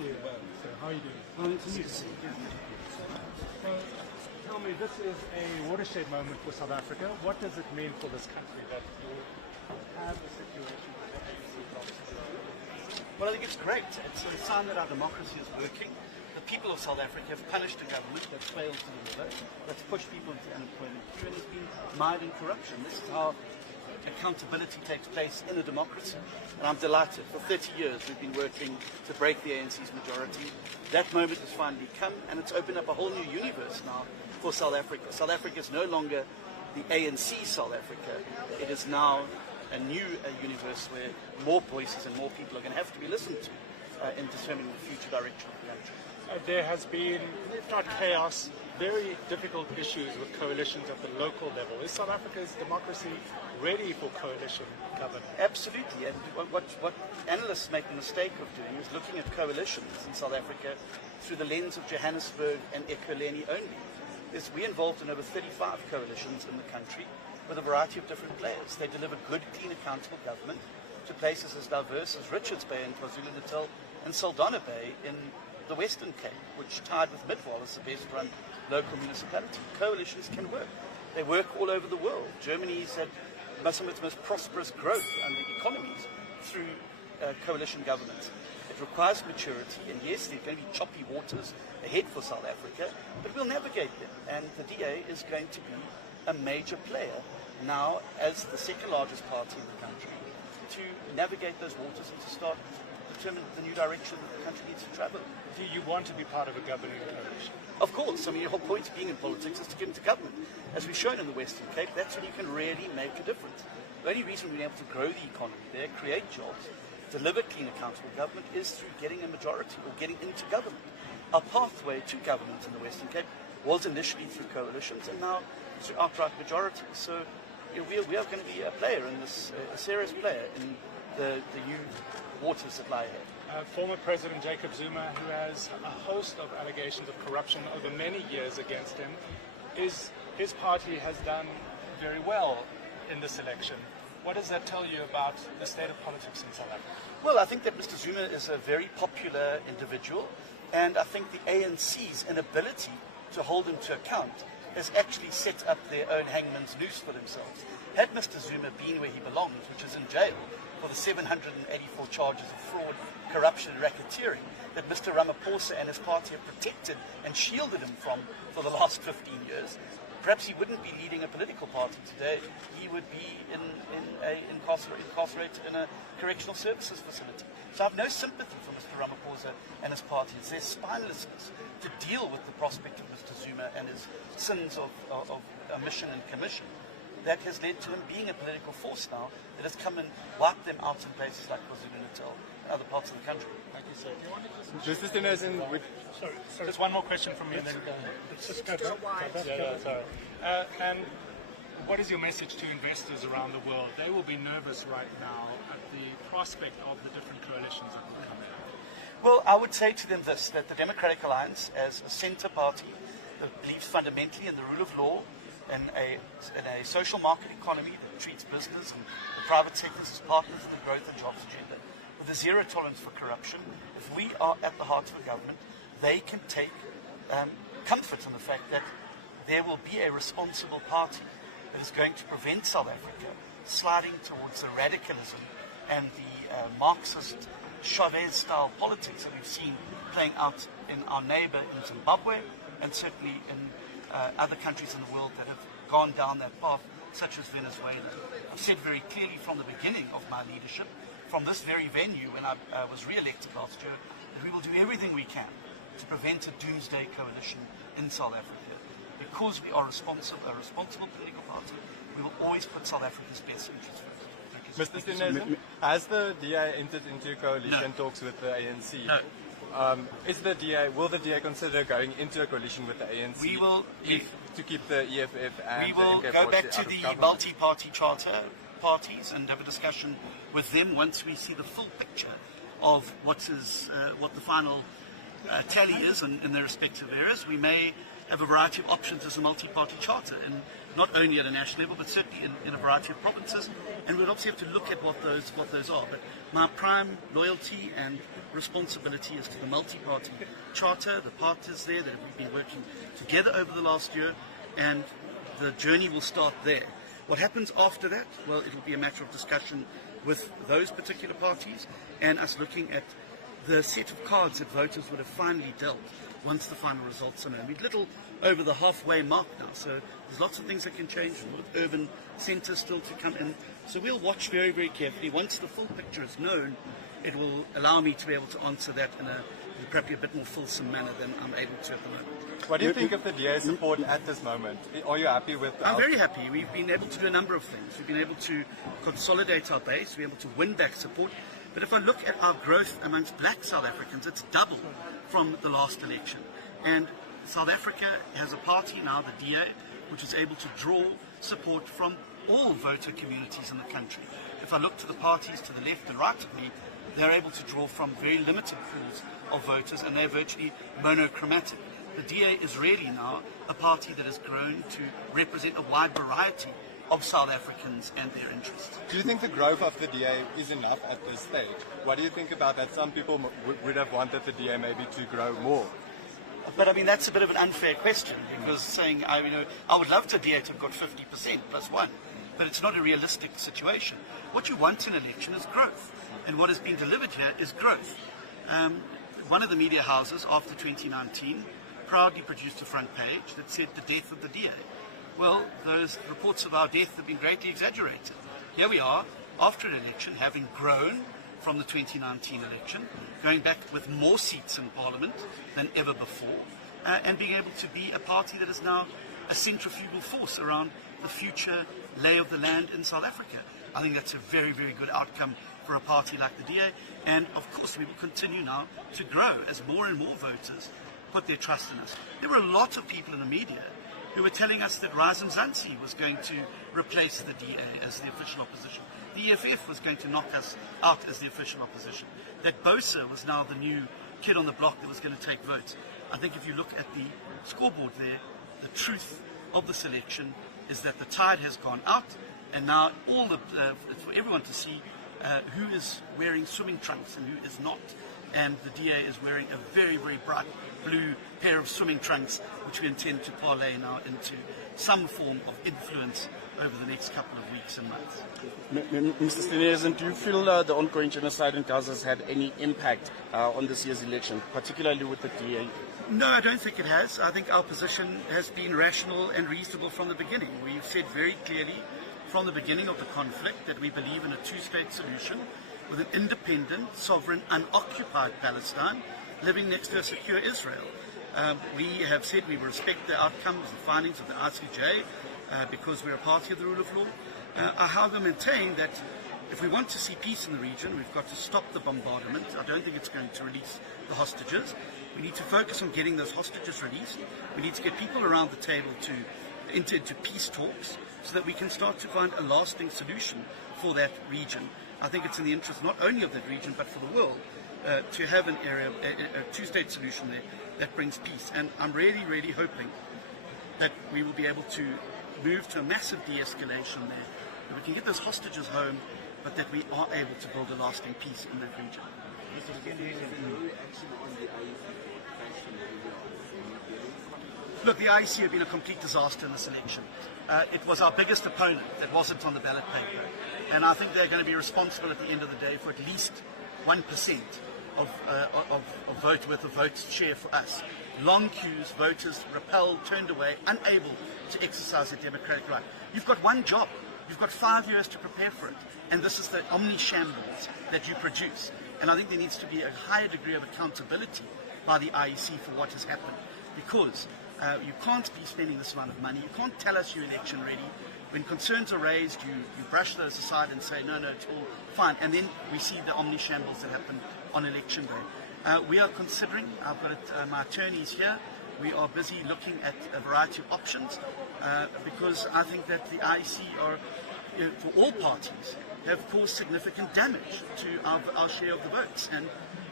you. So how are you doing? Well, it's new. So tell me, this is a watershed moment for South Africa. What does it mean for this country that you have a situation where the ANC blocks? Well, I think it's great. It's a sign that our democracy is working. The people of South Africa have punished a government that's failed to deliver, that's pushed people into unemployment queue, and has been mired in corruption. This is how accountability takes place in a democracy. And I'm delighted. For 30 years we've been working to break the ANC's majority. That moment has finally come, and it's opened up a whole new universe now for South Africa. South Africa is no longer the ANC South Africa. It is now a new universe where more voices and more people are going to have to be listened to in determining the future direction of the country. There has been, if not chaos, very difficult issues with coalitions at the local level. Is South Africa's democracy ready for coalition government? Absolutely. And what analysts make the mistake of doing is looking at coalitions in South Africa through the lens of Johannesburg and Ekurhuleni only. We're involved in over 35 coalitions in the country with a variety of different players. They deliver good, clean, accountable government to places as diverse as Richards Bay in KwaZulu-Natal and Saldanha Bay in the Western Cape, which tied with Midwall as the best run local municipality. Coalitions can work. They work all over the world. Germany's had some of its most prosperous growth under economies through coalition governments. It requires maturity, and yes, there are going to be choppy waters ahead for South Africa, but we'll navigate them. And the DA is going to be a major player now as the second largest party in the country to navigate those waters and to start determine the new direction that the country needs to travel. Do you want to be part of a governing coalition? Of course. I mean, the whole point of being in politics is to get into government. As we've shown in the Western Cape, that's when you can really make a difference. The only reason we've been able to grow the economy there, create jobs, deliver clean, accountable government is through getting a majority or getting into government. Our pathway to government in the Western Cape was initially through coalitions and now through outright majority. So we are going to be a player in this, a serious player in the new waters that lie ahead. Former President Jacob Zuma, who has a host of allegations of corruption over many years against him, his party has done very well in this election. What does that tell you about the state of politics in South Africa? Well, I think that Mr. Zuma is a very popular individual, and I think the ANC's inability to hold him to account has actually set up their own hangman's noose for themselves. Had Mr. Zuma been where he belongs, which is in jail, for the 784 charges of fraud, corruption and racketeering that Mr. Ramaphosa and his party have protected and shielded him from for the last 15 years, perhaps he wouldn't be leading a political party today. He would be incarcerated in a correctional services facility. So I have no sympathy for Mr. Ramaphosa and his party. It's their spinelessness to deal with the prospect of Mr. Zuma and his sins of omission and commission that has led to him being a political force now that has come and wiped them out in places like KwaZulu-Natal and other parts of the country. Thank you, sir. Do you want to Mr. Steenhuisen, Sorry. just one more question from me and then Let's just go back. sorry. And what is your message to investors around the world? They will be nervous right now at the prospect of the different coalitions that will come in. Well, I would say to them this, that the Democratic Alliance, as a centre party that believes fundamentally in the rule of law, in a social market economy that treats business and the private sectors as partners in the growth and jobs agenda, with a zero tolerance for corruption, if we are at the heart of the government, they can take comfort in the fact that there will be a responsible party that is going to prevent South Africa sliding towards the radicalism and the Marxist Chavez-style politics that we've seen playing out in our neighbour in Zimbabwe and certainly in other countries in the world that have gone down that path, such as Venezuela. I've said very clearly from the beginning of my leadership, from this very venue when I was re-elected last year, that we will do everything we can to prevent a doomsday coalition in South Africa. Because we are a responsible political party, we will always put South Africa's best interests first. Mr. Steenhuisen, has the DA entered into coalition talks with the ANC? No. Will the DA consider going into a coalition with the ANC We will. to keep the EFF and We will the go back MK40 to out of the government? multi-party charter parties and have a discussion with them once we see the full picture of what the final tally is in their respective areas. We may have a variety of options as a multi-party charter, and not only at a national level, but certainly in a variety of provinces. And we'd obviously have to look at what those are. But my prime loyalty and responsibility is to the multi-party charter, the partners there that we've been working together over the last year, and the journey will start there. What happens after that? Well, it will be a matter of discussion with those particular parties and us looking at the set of cards that voters would have finally dealt once the final results are known. We're little over the halfway mark now, so there's lots of things that can change, with urban centres still to come in. So we'll watch very, very carefully. Once the full picture is known, it will allow me to be able to answer that in probably a bit more fulsome manner than I'm able to at the moment. What do you think of the DA's support at this moment? Are you happy with I'm very happy. We've been able to do a number of things. We've been able to consolidate our base, we're able to win back support. But if I look at our growth amongst black South Africans, it's doubled from the last election. And South Africa has a party now, the DA, which is able to draw support from all voter communities in the country. If I look to the parties to the left and right of me, they're able to draw from very limited pools of voters, and they're virtually monochromatic. The DA is really now a party that has grown to represent a wide variety of South Africans and their interests. Do you think the growth of the DA is enough at this stage? What do you think about that? Some people would have wanted the DA maybe to grow more. But I mean, that's a bit of an unfair question, because saying, I would love the DA to have got 50% plus one, but it's not a realistic situation. What you want in an election is growth, and what has been delivered here is growth. One of the media houses after 2019 proudly produced a front page that said the death of the DA. Well, those reports of our death have been greatly exaggerated. Here we are, after an election, having grown from the 2019 election, going back with more seats in Parliament than ever before, and being able to be a party that is now a centrifugal force around the future lay of the land in South Africa. I think that's a very, very good outcome for a party like the DA, and of course we will continue now to grow as more and more voters put their trust in us. There were a lot of people in the media who were telling us that Rise Mzansi was going to replace the DA as the official opposition. The EFF was going to knock us out as the official opposition. That Bosa was now the new kid on the block that was going to take votes. I think if you look at the scoreboard there, the truth of the selection is that the tide has gone out, and now it's for everyone to see who is wearing swimming trunks and who is not. And the DA is wearing a very, very bright blue pair of swimming trunks, which we intend to parlay now into some form of influence over the next couple of weeks and months. Mr. Steenhuisen, do you feel the ongoing genocide in Gaza has had any impact on this year's election, particularly with the DA? No, I don't think it has. I think our position has been rational and reasonable from the beginning. We've said very clearly from the beginning of the conflict that we believe in a two-state solution with an independent, sovereign, unoccupied Palestine living next to a secure Israel. We have said we will respect the outcomes and findings of the ICJ because we're a party of the rule of law. I however maintain that if we want to see peace in the region, we've got to stop the bombardment. I don't think it's going to release the hostages. We need to focus on getting those hostages released. We need to get people around the table to enter into peace talks so that we can start to find a lasting solution for that region. I think it's in the interest not only of that region but for the world to have an area, a two-state solution there that brings peace. And I'm really, really hoping that we will be able to move to a massive de-escalation there, that we can get those hostages home, but that we are able to build a lasting peace in that region. Look, the IEC have been a complete disaster in this election. It was our biggest opponent that wasn't on the ballot paper. And I think they're going to be responsible at the end of the day for at least 1% of vote worth of votes share for us. Long queues, voters repelled, turned away, unable to exercise their democratic right. You've got one job. You've got 5 years to prepare for it. And this is the omni-shambles that you produce. And I think there needs to be a higher degree of accountability by the IEC for what has happened. Because you can't be spending this amount of money. You can't tell us you're election ready. When concerns are raised, you brush those aside and say, no, it's all fine. And then we see the omni-shambles that happen on election day. We are considering, I've got my attorneys here, we are busy looking at a variety of options because I think that the IEC are, for all parties, have caused significant damage to our share of the votes. And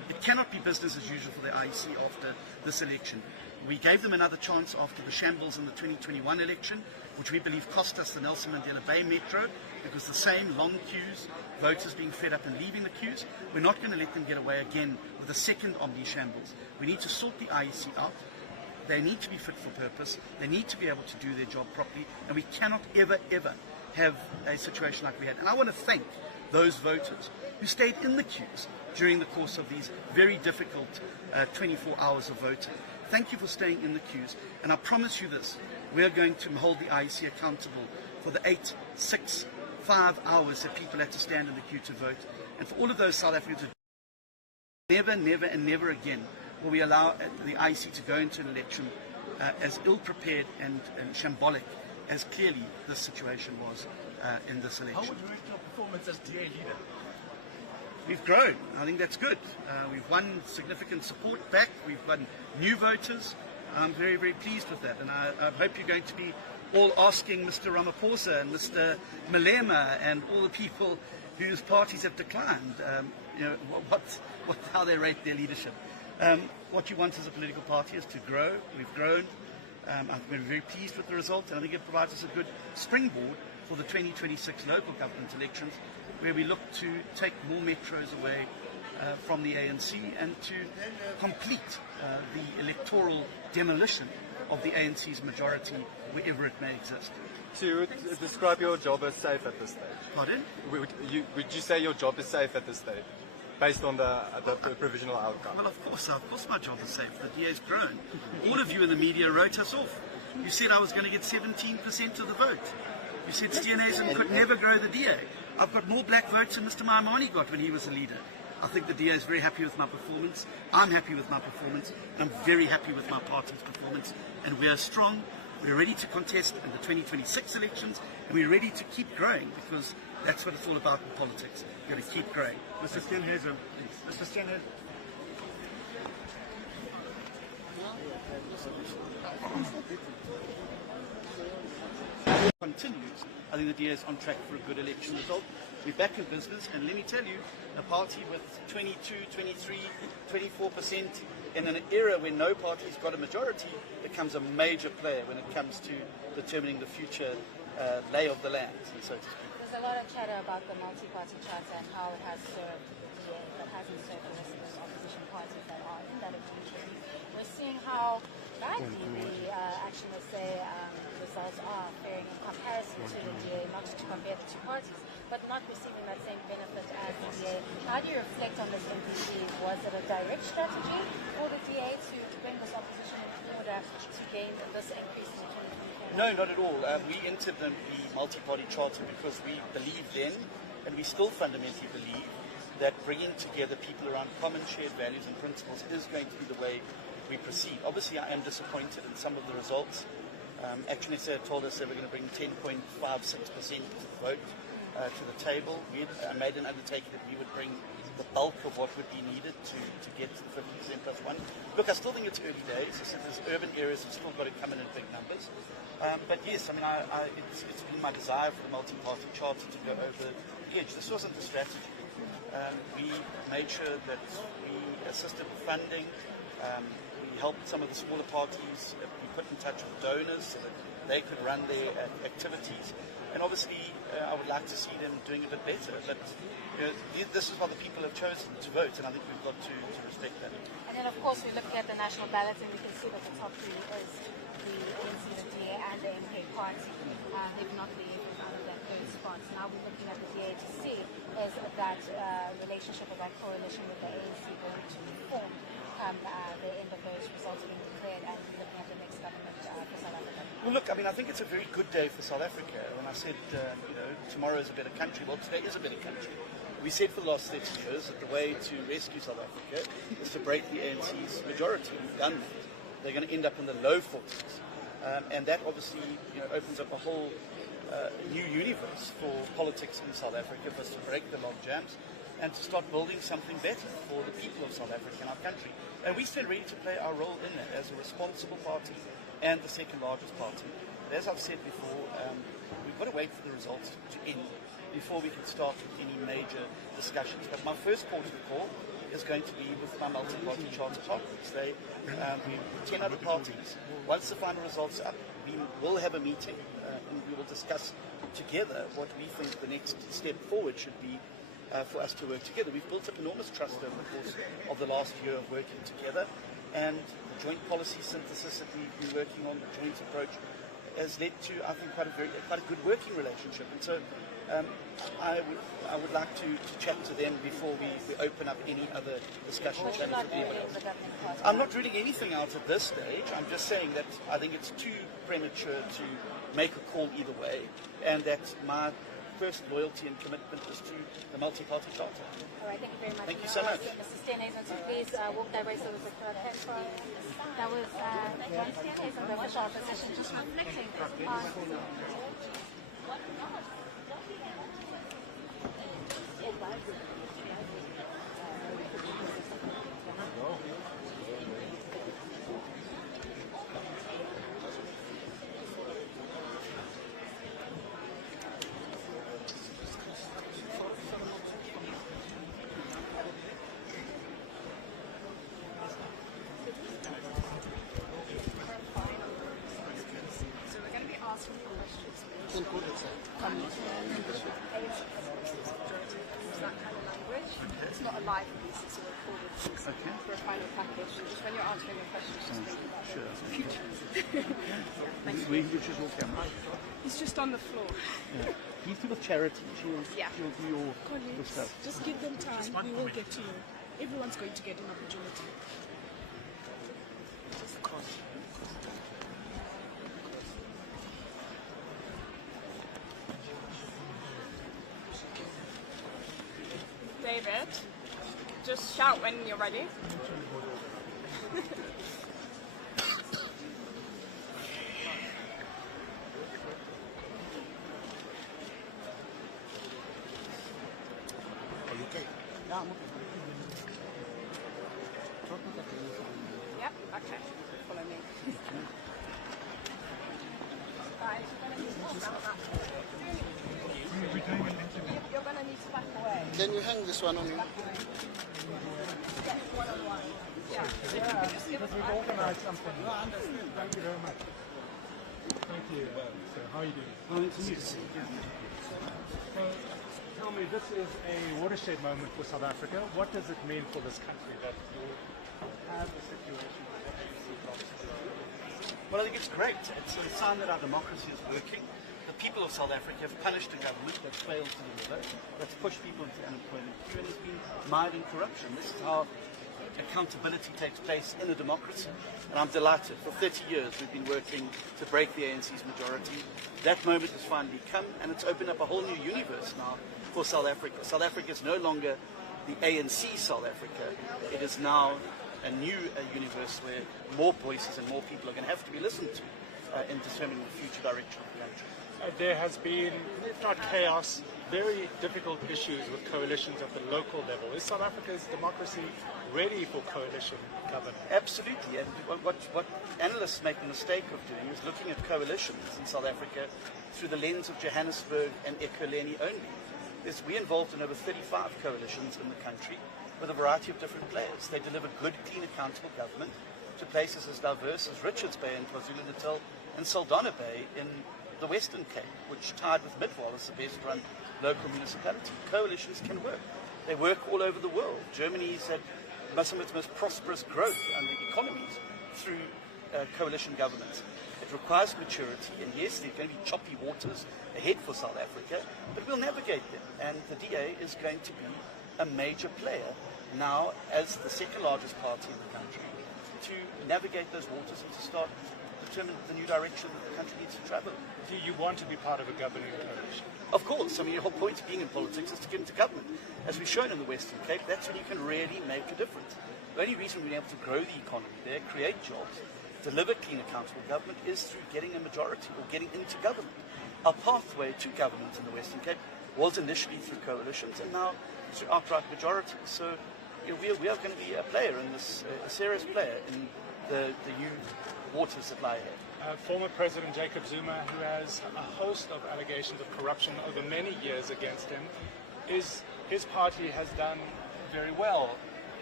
It cannot be business as usual for the IEC after this election. We gave them another chance after the shambles in the 2021 election, which we believe cost us the Nelson Mandela Bay Metro, because the same long queues, voters being fed up and leaving the queues. We're not going to let them get away again with a second omni shambles. We need to sort the IEC out. They need to be fit for purpose. They need to be able to do their job properly, and we cannot ever, ever have a situation like we had. And I want to thank those voters who stayed in the queues during the course of these very difficult 24 hours of voting. Thank you for staying in the queues, and I promise you this, we are going to hold the IEC accountable for the 8, 6, 5 hours that people had to stand in the queue to vote. And for all of those South Africans, never, never and never again will we allow the IEC to go into an election as ill-prepared and shambolic as clearly this situation was in this election. How would you rate your performance as DA leader? We've grown. I think that's good. We've won significant support back. We've won new voters. I'm very, very pleased with that. And I hope you're going to be all asking Mr. Ramaphosa and Mr. Malema and all the people whose parties have declined, how they rate their leadership. What you want as a political party is to grow. We've grown. I've been very pleased with the result, and I think it provides us a good springboard for the 2026 local government elections, where we look to take more metros away from the ANC and to complete the electoral demolition of the ANC's majority wherever it may exist. So you would describe your job as safe at this stage? Pardon? Would you say your job is safe at this stage, based on the provisional outcome? Well, of course my job is safe. The DA's grown. All of you in the media wrote us off. You said I was going to get 17% of the vote. You said Steenhuisen could never grow the DA. I've got more black votes than Mr. Maimane got when he was a leader. I think the DA is very happy with my performance. I'm happy with my performance. I'm very happy with my party's performance. And we are strong. We're ready to contest in the 2026 elections. And we're ready to keep growing, because that's what it's all about in politics. You've got to keep growing. Mr. Steenhuisen. Mr. Steenhuisen. Continues. I think the DA is on track for a good election result. We're back in business, and let me tell you, a party with 22, 23, 24% in an era when no party's got a majority becomes a major player when it comes to determining the future lay of the land, so to speak. There's a lot of chatter about the multi-party charter and how it has served the DA, but hasn't served the rest of those opposition parties that are in that agreement. We're seeing how badly the results are faring in comparison to the DA, not to compare the two parties, but not receiving that same benefit as the DA. How do you reflect on this MPC? Was it a direct strategy for the DA to bring this opposition in order to gain this increase in the 2024? No, not at all. We entered the multi-party charter because we believe then, and we still fundamentally believe, that bringing together people around common shared values and principles is going to be the way we proceed. Obviously, I am disappointed in some of the results. Actually, they told us they were going to bring 10.56% vote to the table. I made an undertaking that we would bring the bulk of what would be needed to get to the 50% plus one. Look, I still think it's early days. I said there's urban areas have still got to come in big numbers. But yes, I mean, it's been my desire for the multi-party charter to go over the edge. This wasn't the strategy. We made sure that we assisted with funding. We helped some of the smaller parties. We put in touch with donors so that they could run their activities. And obviously, I would like to see them doing a bit better. But this is what the people have chosen to vote, and I think we've got to respect that. And then, of course, we're looking at the national ballot, and we can see that the top three is the ANC, the DA, and the MK party. They've not been out of those spots. Now we're looking at the DA to see is that relationship or that coalition with the ANC going to form come the end of those results being declared, and looking at the next government for South Africa? Well, look, I mean, I think it's a very good day for South Africa. When I said, tomorrow is a better country, well, today is a better country. We said for the last 30 years that the way to rescue South Africa is to break the ANC's majority. We've done that. They're going to end up in the low 40s. And that obviously opens up a whole new universe for politics in South Africa, for us to break the log jams and to start building something better for the people of South Africa and our country. And we stand ready to play our role in that as a responsible party and the second largest party. But as I've said before, we've got to wait for the results to end before we can start with any major discussions. But my first port of call is going to be with my multi-party charter partners. They, 10 other parties. Once the final results are up, we will have a meeting and we will discuss together what we think the next step forward should be for us to work together. We've built up enormous trust over the course of the last year of working together, and the joint policy synthesis that we've been working on, the joint approach, has led to, I think, quite a good working relationship. And so I would like to chat to them before we open up any other discussion channels with anyone else. I'm not reading anything out at this stage. I'm just saying that I think it's too premature to make a call either way, and that my first loyalty and commitment is to the multi-party charter. All right, thank you very much. Thank you so much. Mr. Steenhuisen, so please walk that way so we can That was John Steenhuisen, the official opposition, just reflecting on... It's not a live piece, it's a recorded piece for a final package. And just when you're answering your questions, just think about futures. He's just on the floor. He's to the charity. She'll do your stuff. Just give them time. We will get to you. Everyone's going to get an opportunity. David, just shout when you're ready. Yep, okay. Follow me. You're going to need to back away. Can you hang this one on you? Yes, one-on-one. Yeah. Because we've organized something. Thank you very much. Thank you. So, how are you doing? So, tell me, this is a watershed moment for South Africa. What does it mean for this country that you have a situation where the ANC blocks? Well, I think it's great. It's a sign that our democracy is working. The people of South Africa have punished a government that failed to deliver, that's pushed people into unemployment queue, and has been mired in corruption. This is how accountability takes place in a democracy. And I'm delighted. For 30 years we've been working to break the ANC's majority. That moment has finally come, and it's opened up a whole new universe now for South Africa. South Africa is no longer the ANC South Africa. It is now a new universe where more voices and more people are going to have to be listened to in determining the future direction of the country. There has been, if not chaos, very difficult issues with coalitions at the local level. Is South Africa's democracy ready for coalition government? Absolutely. And what analysts make the mistake of doing is looking at coalitions in South Africa through the lens of Johannesburg and Ekurhuleni only. We're involved in over 35 coalitions in the country with a variety of different players. They deliver good, clean, accountable government to places as diverse as Richards Bay in KwaZulu-Natal and Saldanha Bay in the Western Cape, which tied with Midwall as the best run local municipality. Coalitions can work. They work all over the world. Germany's had some of its most prosperous growth under economies through coalition governments. It requires maturity, and yes, there are going to be choppy waters ahead for South Africa, but we'll navigate them. And the DA is going to be a major player now as the second largest party in the country to navigate those waters and to start determine the new direction that the country needs to travel. Do you want to be part of a governing coalition? Of course. I mean, the whole point of being in politics is to get into government. As we've shown in the Western Cape, that's when you can really make a difference. The only reason we've been able to grow the economy there, create jobs, deliver clean, accountable government is through getting a majority or getting into government. Our pathway to government in the Western Cape was initially through coalitions and now through outright majorities. So we are going to be a player in this, a serious player in the new waters that lie ahead. Former President Jacob Zuma, who has a host of allegations of corruption over many years against him, his party has done very well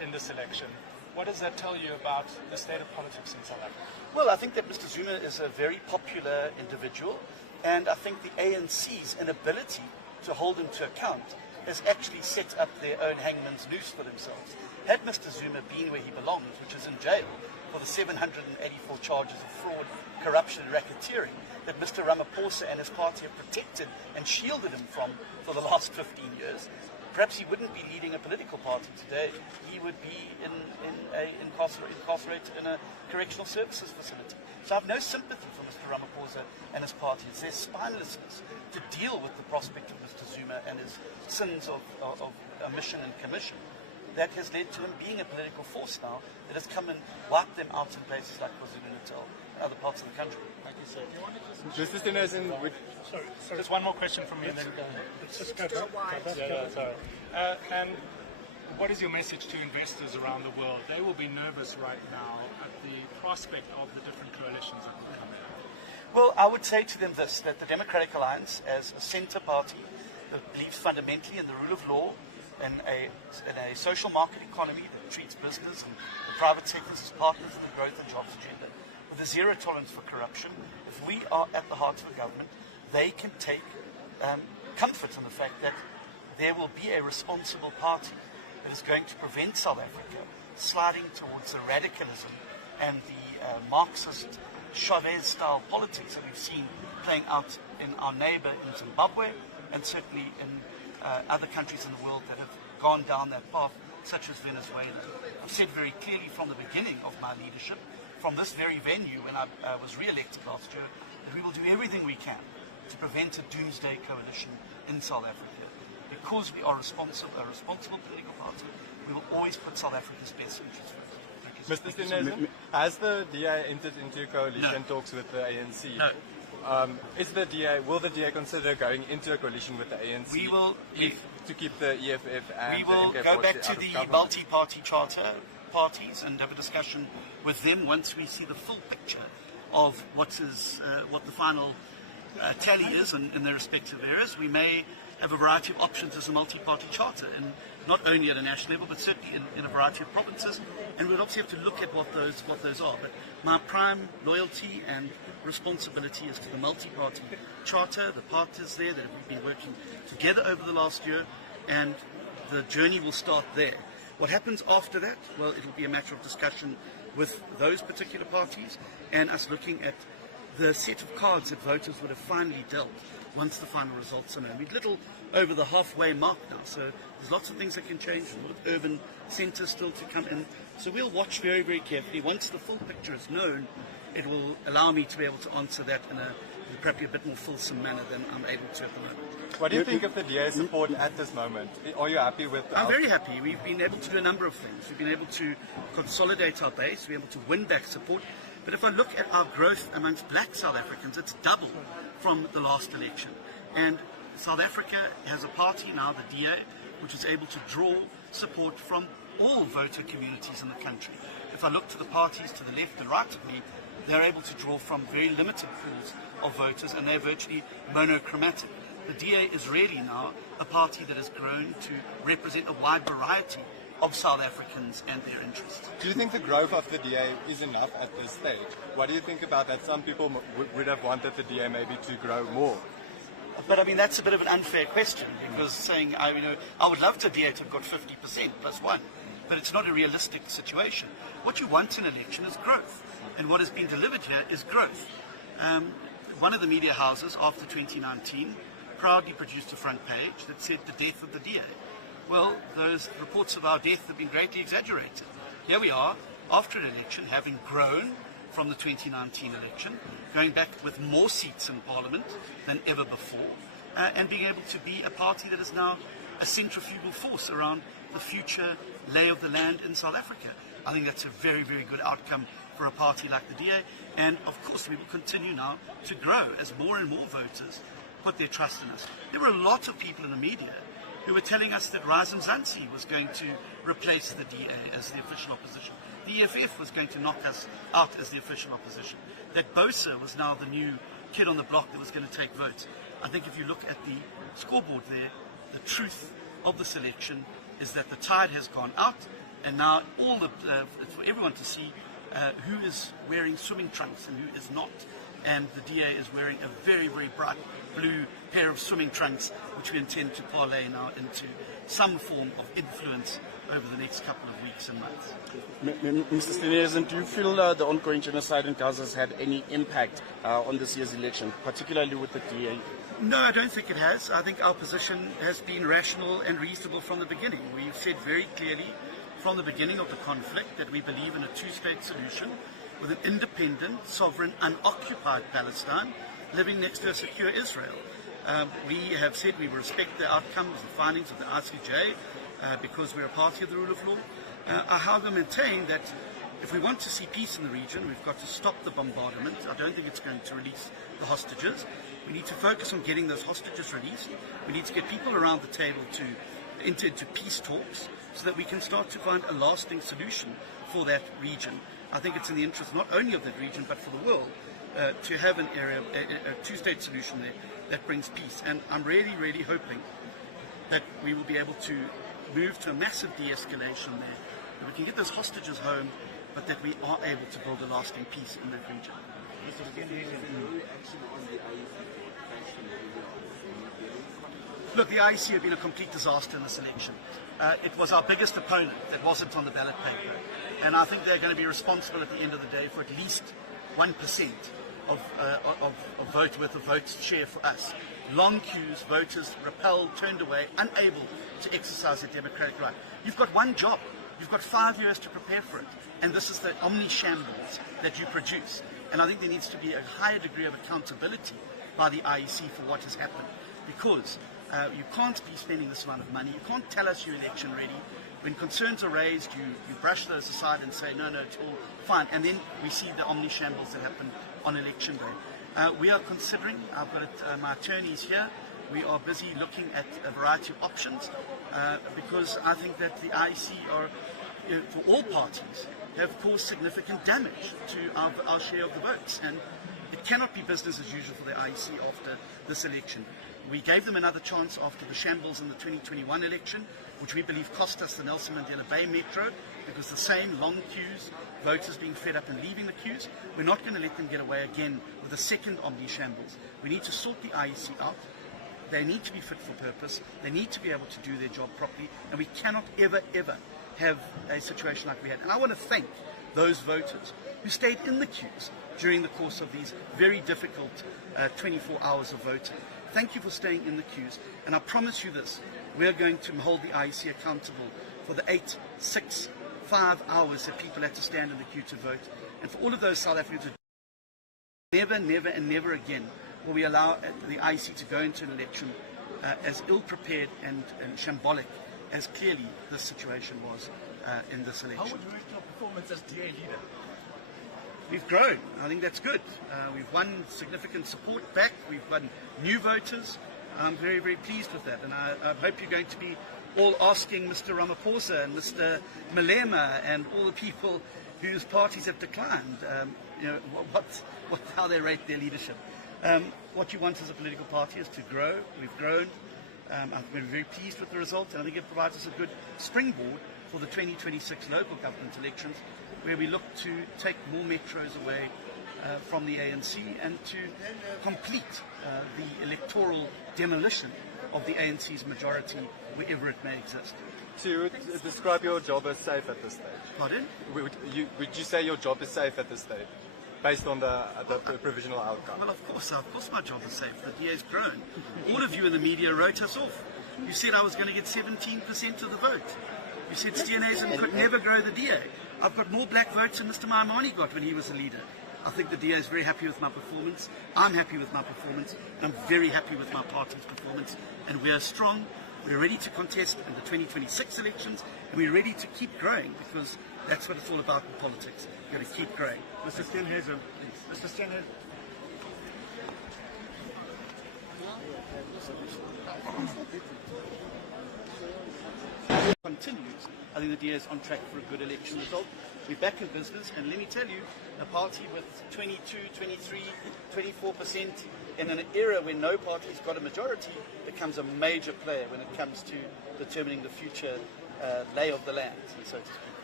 in this election. What does that tell you about the state of politics in South Africa? Well, I think that Mr. Zuma is a very popular individual, and I think the ANC's inability to hold him to account has actually set up their own hangman's noose for themselves. Had Mr. Zuma been where he belongs, which is in jail for the 784 charges of fraud, corruption and racketeering that Mr. Ramaphosa and his party have protected and shielded him from for the last 15 years, perhaps he wouldn't be leading a political party today. He would be incarcerated in a correctional services facility. So I have no sympathy for Mr. Ramaphosa and his party. It's their spinelessness to deal with the prospect of Mr. Zuma and his sins of omission and commission that has led to him being a political force now that has come and wiped them out in places like KwaZulu-Natal and other parts of the country. Thank you, sir. Do you want to Mr. Steenhuisen, Sorry. just one more question from me and then Let's just go back. sorry. And what is your message to investors around the world? They will be nervous right now at the prospect of the different coalitions that will come in. Well, I would say to them this, that the Democratic Alliance, as a centre party that believes fundamentally in the rule of law and a social market economy that treats business and the private sectors as partners in the growth and jobs agenda, with a zero tolerance for corruption, if we are at the heart of the government, they can take comfort in the fact that there will be a responsible party that is going to prevent South Africa sliding towards the radicalism and the Marxist Chavez-style politics that we've seen playing out in our neighbour in Zimbabwe and certainly in other countries in the world that have gone down that path, such as Venezuela. I've said very clearly from the beginning of my leadership, from this very venue when I was re-elected last year, that we will do everything we can to prevent a doomsday coalition in South Africa. Because we are a responsible political party, we will always put South Africa's best interests first. Mr. Steenhuisen, has the DA entered into coalition talks with the ANC? No. Will the DA consider going into a coalition with the ANC We will, to keep the EFF and we will the MK go party back out to of the government? multi-party charter parties and have a discussion with them once we see the full picture of what the final tally is in their respective areas. We may have a variety of options as a multi-party charter, and not only at a national level, but certainly in a variety of provinces. And we'll obviously have to look at what those are. But my prime loyalty and responsibility is to the multi-party charter, the parties there that we've been working together over the last year, and the journey will start there. What happens after that? Well, it'll be a matter of discussion with those particular parties and us looking at the set of cards that voters would have finally dealt once the final results are known. We're a little over the halfway mark now, so there's lots of things that can change, a lot of urban centres still to come in. So we'll watch very, very carefully. Once the full picture is known, it will allow me to be able to answer that in probably a bit more fulsome manner than I'm able to at the moment. What do you think of the DA's support at this moment? Are you happy with the I'm very happy. We've been able to do a number of things. We've been able to consolidate our base, we're able to win back support. But if I look at our growth amongst black South Africans, it's doubled from the last election. And South Africa has a party now, the DA, which is able to draw support from all voter communities in the country. If I look to the parties to the left and right of me, they're able to draw from very limited pools of voters, and they're virtually monochromatic. The DA is really now a party that has grown to represent a wide variety of South Africans and their interests. Do you think the growth of the DA is enough at this stage? What do you think about that? Some people would have wanted the DA maybe to grow more. But I mean, that's a bit of an unfair question, because saying, I would love the DA to have got 50% plus one, but it's not a realistic situation. What you want in an election is growth, and what has been delivered here is growth. One of the media houses after 2019 proudly produced a front page that said the death of the DA. Well, those reports of our death have been greatly exaggerated. Here we are, after an election, having grown from the 2019 election, going back with more seats in Parliament than ever before, and being able to be a party that is now a centrifugal force around the future lay of the land in South Africa. I think that's a very, very good outcome for a party like the DA, and of course we will continue now to grow as more and more voters put their trust in us. There were a lot of people in the media who were telling us that Rise Mzansi was going to replace the DA as the official opposition. The EFF was going to knock us out as the official opposition. That Bosa was now the new kid on the block that was going to take votes. I think if you look at the scoreboard there, the truth of this election is that the tide has gone out And now it's for everyone to see who is wearing swimming trunks and who is not. And the DA is wearing a very, very bright blue pair of swimming trunks, which we intend to parlay now into some form of influence over the next couple of weeks and months. Mr. Steenhuisen, do you feel the ongoing genocide in Gaza has had any impact on this year's election, particularly with the DA? No, I don't think it has. I think our position has been rational and reasonable from the beginning. We've said very clearly from the beginning of the conflict that we believe in a two-state solution with an independent, sovereign, unoccupied Palestine living next to a secure Israel. We have said we will respect the outcomes, the findings of the ICJ, because we're a party of the rule of law. I however maintain that if we want to see peace in the region, we've got to stop the bombardment. I don't think it's going to release the hostages. We need to focus on getting those hostages released. We need to get people around the table to enter into peace talks so that we can start to find a lasting solution for that region. I think it's in the interest not only of that region but for the world to have an area, a two-state solution there that brings peace. And I'm really, really hoping that we will be able to move to a massive de-escalation there, that we can get those hostages home, but that we are able to build a lasting peace in that region. Look, the IEC have been a complete disaster in this election. It was our biggest opponent that wasn't on the ballot paper. And I think they're going to be responsible at the end of the day for at least 1% of votes share for us. Long queues, voters repelled, turned away, unable to exercise their democratic right. You've got one job. You've got 5 years to prepare for it. And this is the omni-shambles that you produce. And I think there needs to be a higher degree of accountability by the IEC for what has happened. Because you can't be spending this amount of money. You can't tell us you're election ready. When concerns are raised, you brush those aside and say, no, it's all fine. And then we see the omni-shambles that happen on election day. We are considering, I've got my attorneys here, we are busy looking at a variety of options because I think that the IEC are, for all parties, have caused significant damage to our share of the votes. And it cannot be business as usual for the IEC after this election. We gave them another chance after the shambles in the 2021 election, which we believe cost us the Nelson Mandela Bay Metro, because the same long queues, voters being fed up and leaving the queues. We're not going to let them get away again with a second omni-shambles. We need to sort the IEC out. They need to be fit for purpose. They need to be able to do their job properly. And we cannot ever have a situation like we had. And I want to thank those voters who stayed in the queues during the course of these very difficult 24 hours of voting. Thank you for staying in the queues. And I promise you this, we are going to hold the IEC accountable for the 8, 6, 5 hours that people had to stand in the queue to vote. And for all of those South Africans, never and never again will we allow the IEC to go into an election as ill-prepared and shambolic as clearly this situation was in this election. How would you rate your performance as DA leader? We've grown. I think that's good. We've won significant support back. We've won new voters. I'm very pleased with that. And I hope you're going to be all asking Mr. Ramaphosa and Mr. Malema and all the people whose parties have declined, how they rate their leadership. What you want as a political party is to grow. We've grown. I've been very pleased with the result, and I think it provides us a good springboard for the 2026 local government elections, where we look to take more metros away from the ANC and to complete the electoral demolition of the ANC's majority wherever it may exist. So you would describe your job as safe at this stage? Pardon? Would you say your job is safe at this stage, based on the provisional outcome? Well, of course my job is safe. The DA's grown. All of you in the media wrote us off. You said I was going to get 17% of the vote. You said Steenhuisen could never grow the DA. I've got more black votes than Mr. Maimane got when he was a leader. I think the DA is very happy with my performance. I'm happy with my performance. I'm very happy with my party's performance. And we are strong. We're ready to contest in the 2026 elections. And we're ready to keep growing, because that's what it's all about in politics. You've got to keep growing. Mr. Steenhuisen. Mr. Steenhuisen. Continues. I think the DA is on track for a good election result. We're back in business, and let me tell you, a party with 22, 23, 24% in an era when no party's got a majority becomes a major player when it comes to determining the future lay of the land, so to speak.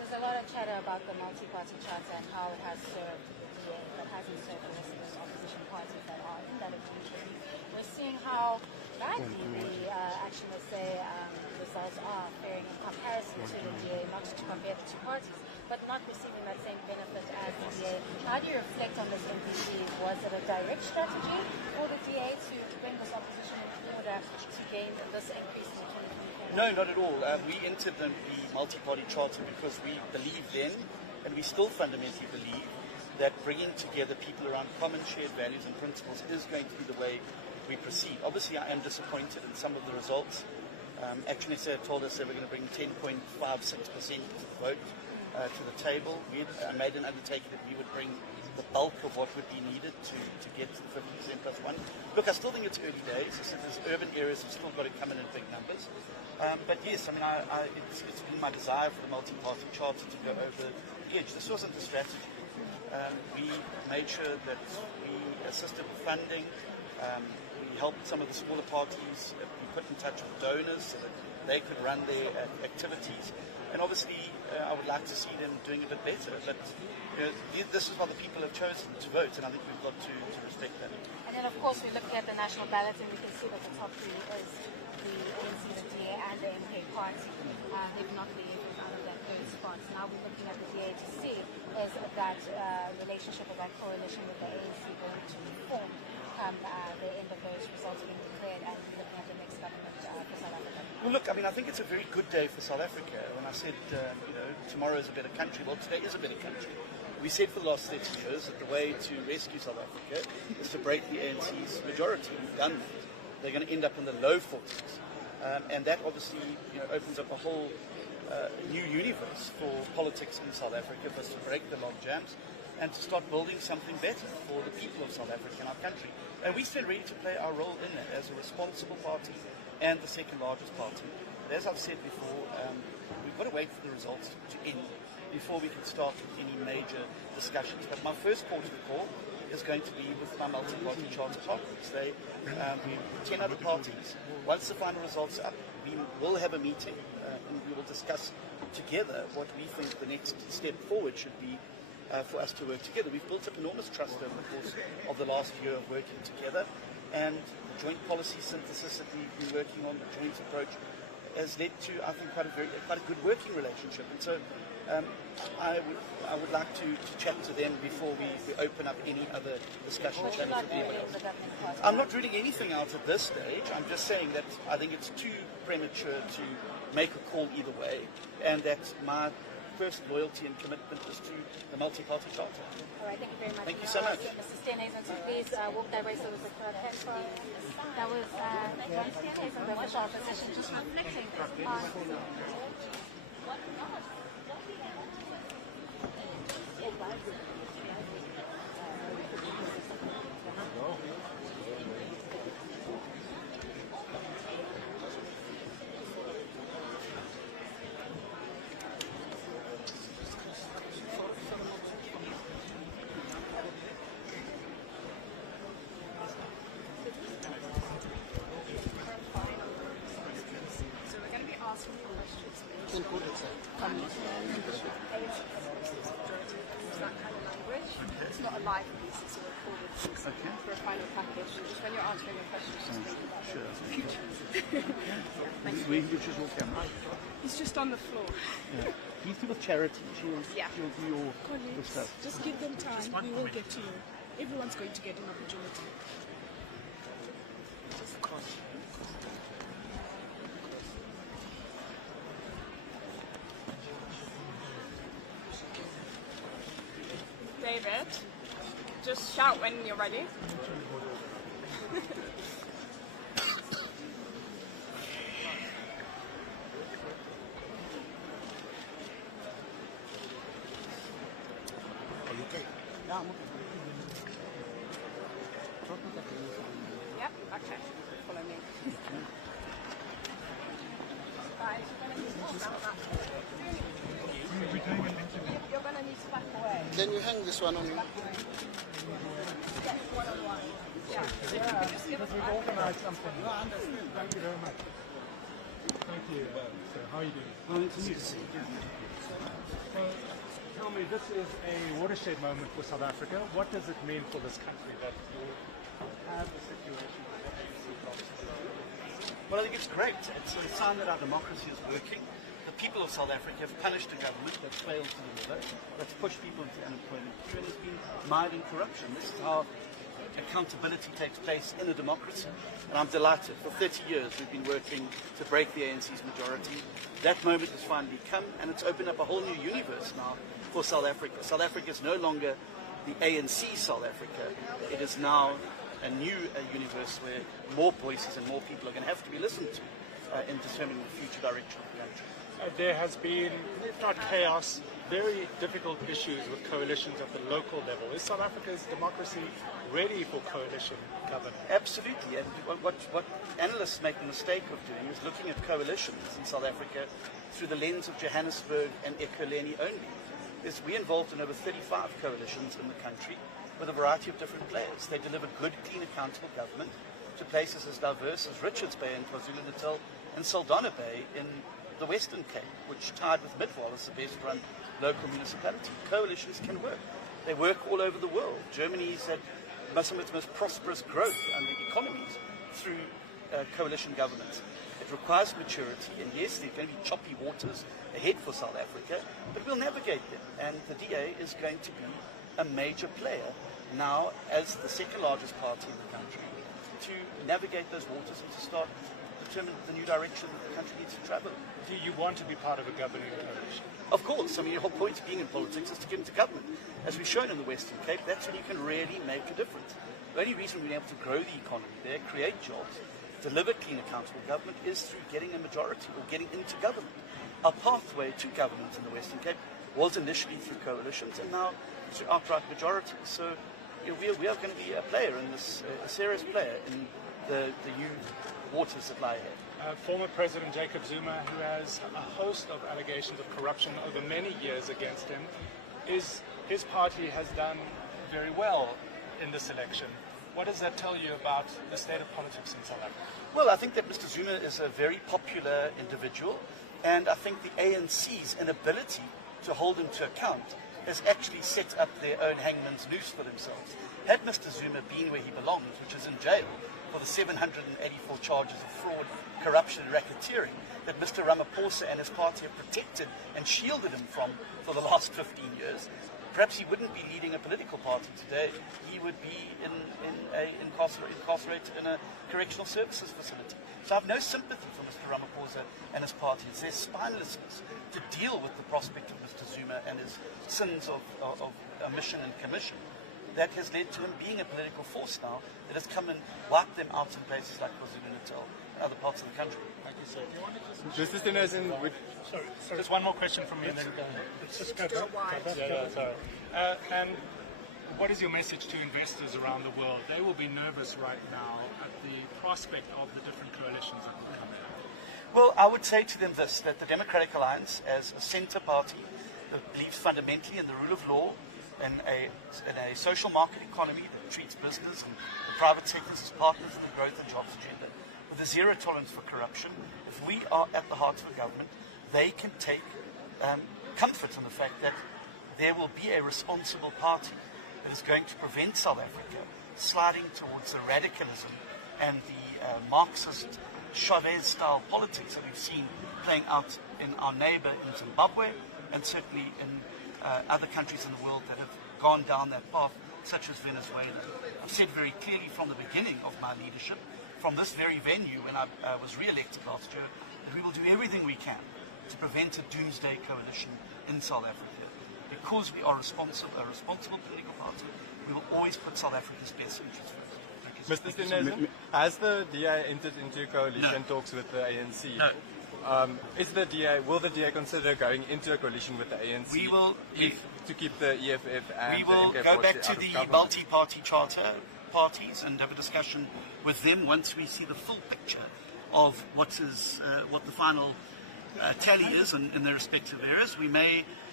There's a lot of chatter about the multi-party charter and how it has served the DA, but hasn't served the rest of those opposition parties that are in that agreement. We're seeing how badly the action, let's say, results are faring in comparison to the DA, not to compare the two parties, but not receiving that same benefit as the DA. How do you reflect on this MPC? Was it a direct strategy for the DA to bring this opposition in order to gain this increase in 2024? No, not at all. We entered the multi-party charter because we believe then, and we still fundamentally believe, that bringing together people around common shared values and principles is going to be the way we proceed. Obviously, I am disappointed in some of the results. Action SA told us they were going to bring 10.56% vote to the table. We made an undertaking that we would bring the bulk of what would be needed to get to the 50% plus one. Look, I still think it's early days. I said there's urban areas have still got to come in big numbers. But yes, I mean, it's been my desire for the multi-party charter to go over the edge. This wasn't a strategy. We made sure that we assisted with funding. We helped some of the smaller parties be put in touch with donors so that they could run their activities. And obviously, I would like to see them doing a bit better. But this is what the people have chosen to vote, and I think we've got to respect that. And then, of course, we're looking at the national ballot, and we can see that the top three is the ANC, the DA, and the MK party. They've not been able out of that third spot. Now we're looking at the DA to see is that relationship or that coalition with the ANC going to form come the end of those results being declared, and looking at the next government for South Africa. Well, look, I mean, I think it's a very good day for South Africa. When I said, tomorrow is a better country, well, today is a better country. We said for the last 30 years that the way to rescue South Africa is to break the ANC's majority. We've done that. They're going to end up in the low 40s. And that obviously opens up a whole new universe for politics in South Africa, for us to break the log jams and to start building something better for the people of South Africa and our country. And we stand ready to play our role in that as a responsible party and the second largest party. But as I've said before, we've got to wait for the results to end before we can start with any major discussions. But my first port of call is going to be with my multi-party charter partners. They, 10 other parties. Once the final results are up, we will have a meeting and we will discuss together what we think the next step forward should be for us to work together. We've built up enormous trust over the course of the last year of working together, and the joint policy synthesis that we've been working on, the joint approach, has led to, I think, quite a good working relationship. And so I would like to chat to them before we open up any other discussion channels with anyone else. I'm not ruling anything out at this stage. I'm just saying that I think it's too premature to make a call either way, and that my first loyalty and commitment is to the multi-party charter. All right, thank you very much. Thank you so much. Mr. Steenhuisen, so please walk that way so that the crowd can see. That was John Steenhuisen, the official opposition, just reflecting on... It's not a live piece, it's a recorded piece for a final package. Just when you're answering your questions, just think about the camera. He's just on the floor. Yeah. He's with charity. She'll do your stuff. Just give them time. We will get to you. Everyone's going to get an opportunity. David, just shout when you're ready. Are you okay? Yeah, I'm okay. Yep, okay. Follow me. Guys, you're going to need to stand back. You're going to need to back away. Can you hang this one on you? Yes, one-on-one. Yeah. Just give us we've organized something. No, I understand. Thank you very much. Thank you. So how are you doing? Well, it's easy to see. So, tell me, this is a watershed moment for South Africa. What does it mean for this country that you have a situation where the ANC blocks? Well, I think it's great. It's a sign that our democracy is working. The people of South Africa have punished a government that's failed to deliver, that's pushed people into unemployment, and has been mired in corruption. This is how accountability takes place in a democracy. And I'm delighted. For 30 years we've been working to break the ANC's majority. That moment has finally come, and it's opened up a whole new universe now for South Africa. South Africa is no longer the ANC South Africa. It is now a new universe where more voices and more people are going to have to be listened to in determining the future direction of the country. There has been, if not chaos, very difficult issues with coalitions at the local level. Is South Africa's democracy ready for coalition government? Absolutely, and what analysts make the mistake of doing is looking at coalitions in South Africa through the lens of Johannesburg and Ekurhuleni only. We're involved in over 35 coalitions in the country with a variety of different players. They deliver good, clean, accountable government to places as diverse as Richards Bay in KwaZulu-Natal and Saldanha Bay in the Western Cape, which tied with Midwall as the best run local municipality. Coalitions can work. They work all over the world. Germany's had some of its most prosperous growth under economies through coalition governments. It requires maturity, and yes, there are going to be choppy waters ahead for South Africa, but we'll navigate them. And the DA is going to be a major player now as the second largest party in the country to navigate those waters and to start determine the new direction that the country needs to travel. Do you want to be part of a governing coalition? Of course. I mean, the whole point of being in politics is to get into government. As we've shown in the Western Cape, that's when you can really make a difference. The only reason we've been able to grow the economy there, create jobs, deliver clean, accountable government is through getting a majority or getting into government. Our pathway to government in the Western Cape was initially through coalitions and now through outright majority. So we are going to be a player in this, a serious player in the new waters that lie ahead. Former President Jacob Zuma, who has a host of allegations of corruption over many years against him, his party has done very well in this election. What does that tell you about the state of politics in South Africa? Well, I think that Mr. Zuma is a very popular individual, and I think the ANC's inability to hold him to account has actually set up their own hangman's noose for themselves. Had Mr. Zuma been where he belongs, which is in jail, for the 784 charges of fraud, corruption and racketeering that Mr. Ramaphosa and his party have protected and shielded him from for the last 15 years, perhaps he wouldn't be leading a political party today. He would be incarcerated in a correctional services facility. So I have no sympathy for Mr. Ramaphosa and his party. It's their spinelessness to deal with the prospect of Mr. Zuma and his sins of omission and commission that has led to him being a political force now that has come and wiped them out in places like KwaZulu-Natal and other parts of the country. Thank you, sir. Do you want to Just Steenhuisen, Sorry. Just one more question from me and then go. Let's just go back. Sorry. And what is your message to investors around the world? They will be nervous right now at the prospect of the different coalitions that will come out. Well, I would say to them this, that the Democratic Alliance, as a centre party that believes fundamentally in the rule of law, in a social market economy that treats business and the private sectors as partners in the growth and jobs agenda, with a zero tolerance for corruption, if we are at the heart of the government, they can take comfort in the fact that there will be a responsible party that is going to prevent South Africa sliding towards the radicalism and the Marxist Chavez-style politics that we've seen playing out in our neighbour in Zimbabwe and certainly in other countries in the world that have gone down that path, such as Venezuela. I've said very clearly from the beginning of my leadership, from this very venue when I was re-elected last year, that we will do everything we can to prevent a doomsday coalition in South Africa. Because we are a responsible political party, we will always put South Africa's best interests first. Mr. Steenhuisen, has the DA entered into coalition talks with the ANC? No. Will the DA consider going into a coalition with the ANC We will, to keep the EFF and we will the MK go back out to of the government? multi-party charter parties and have a discussion with them once we see the full picture of what the final tally is in their respective areas. We may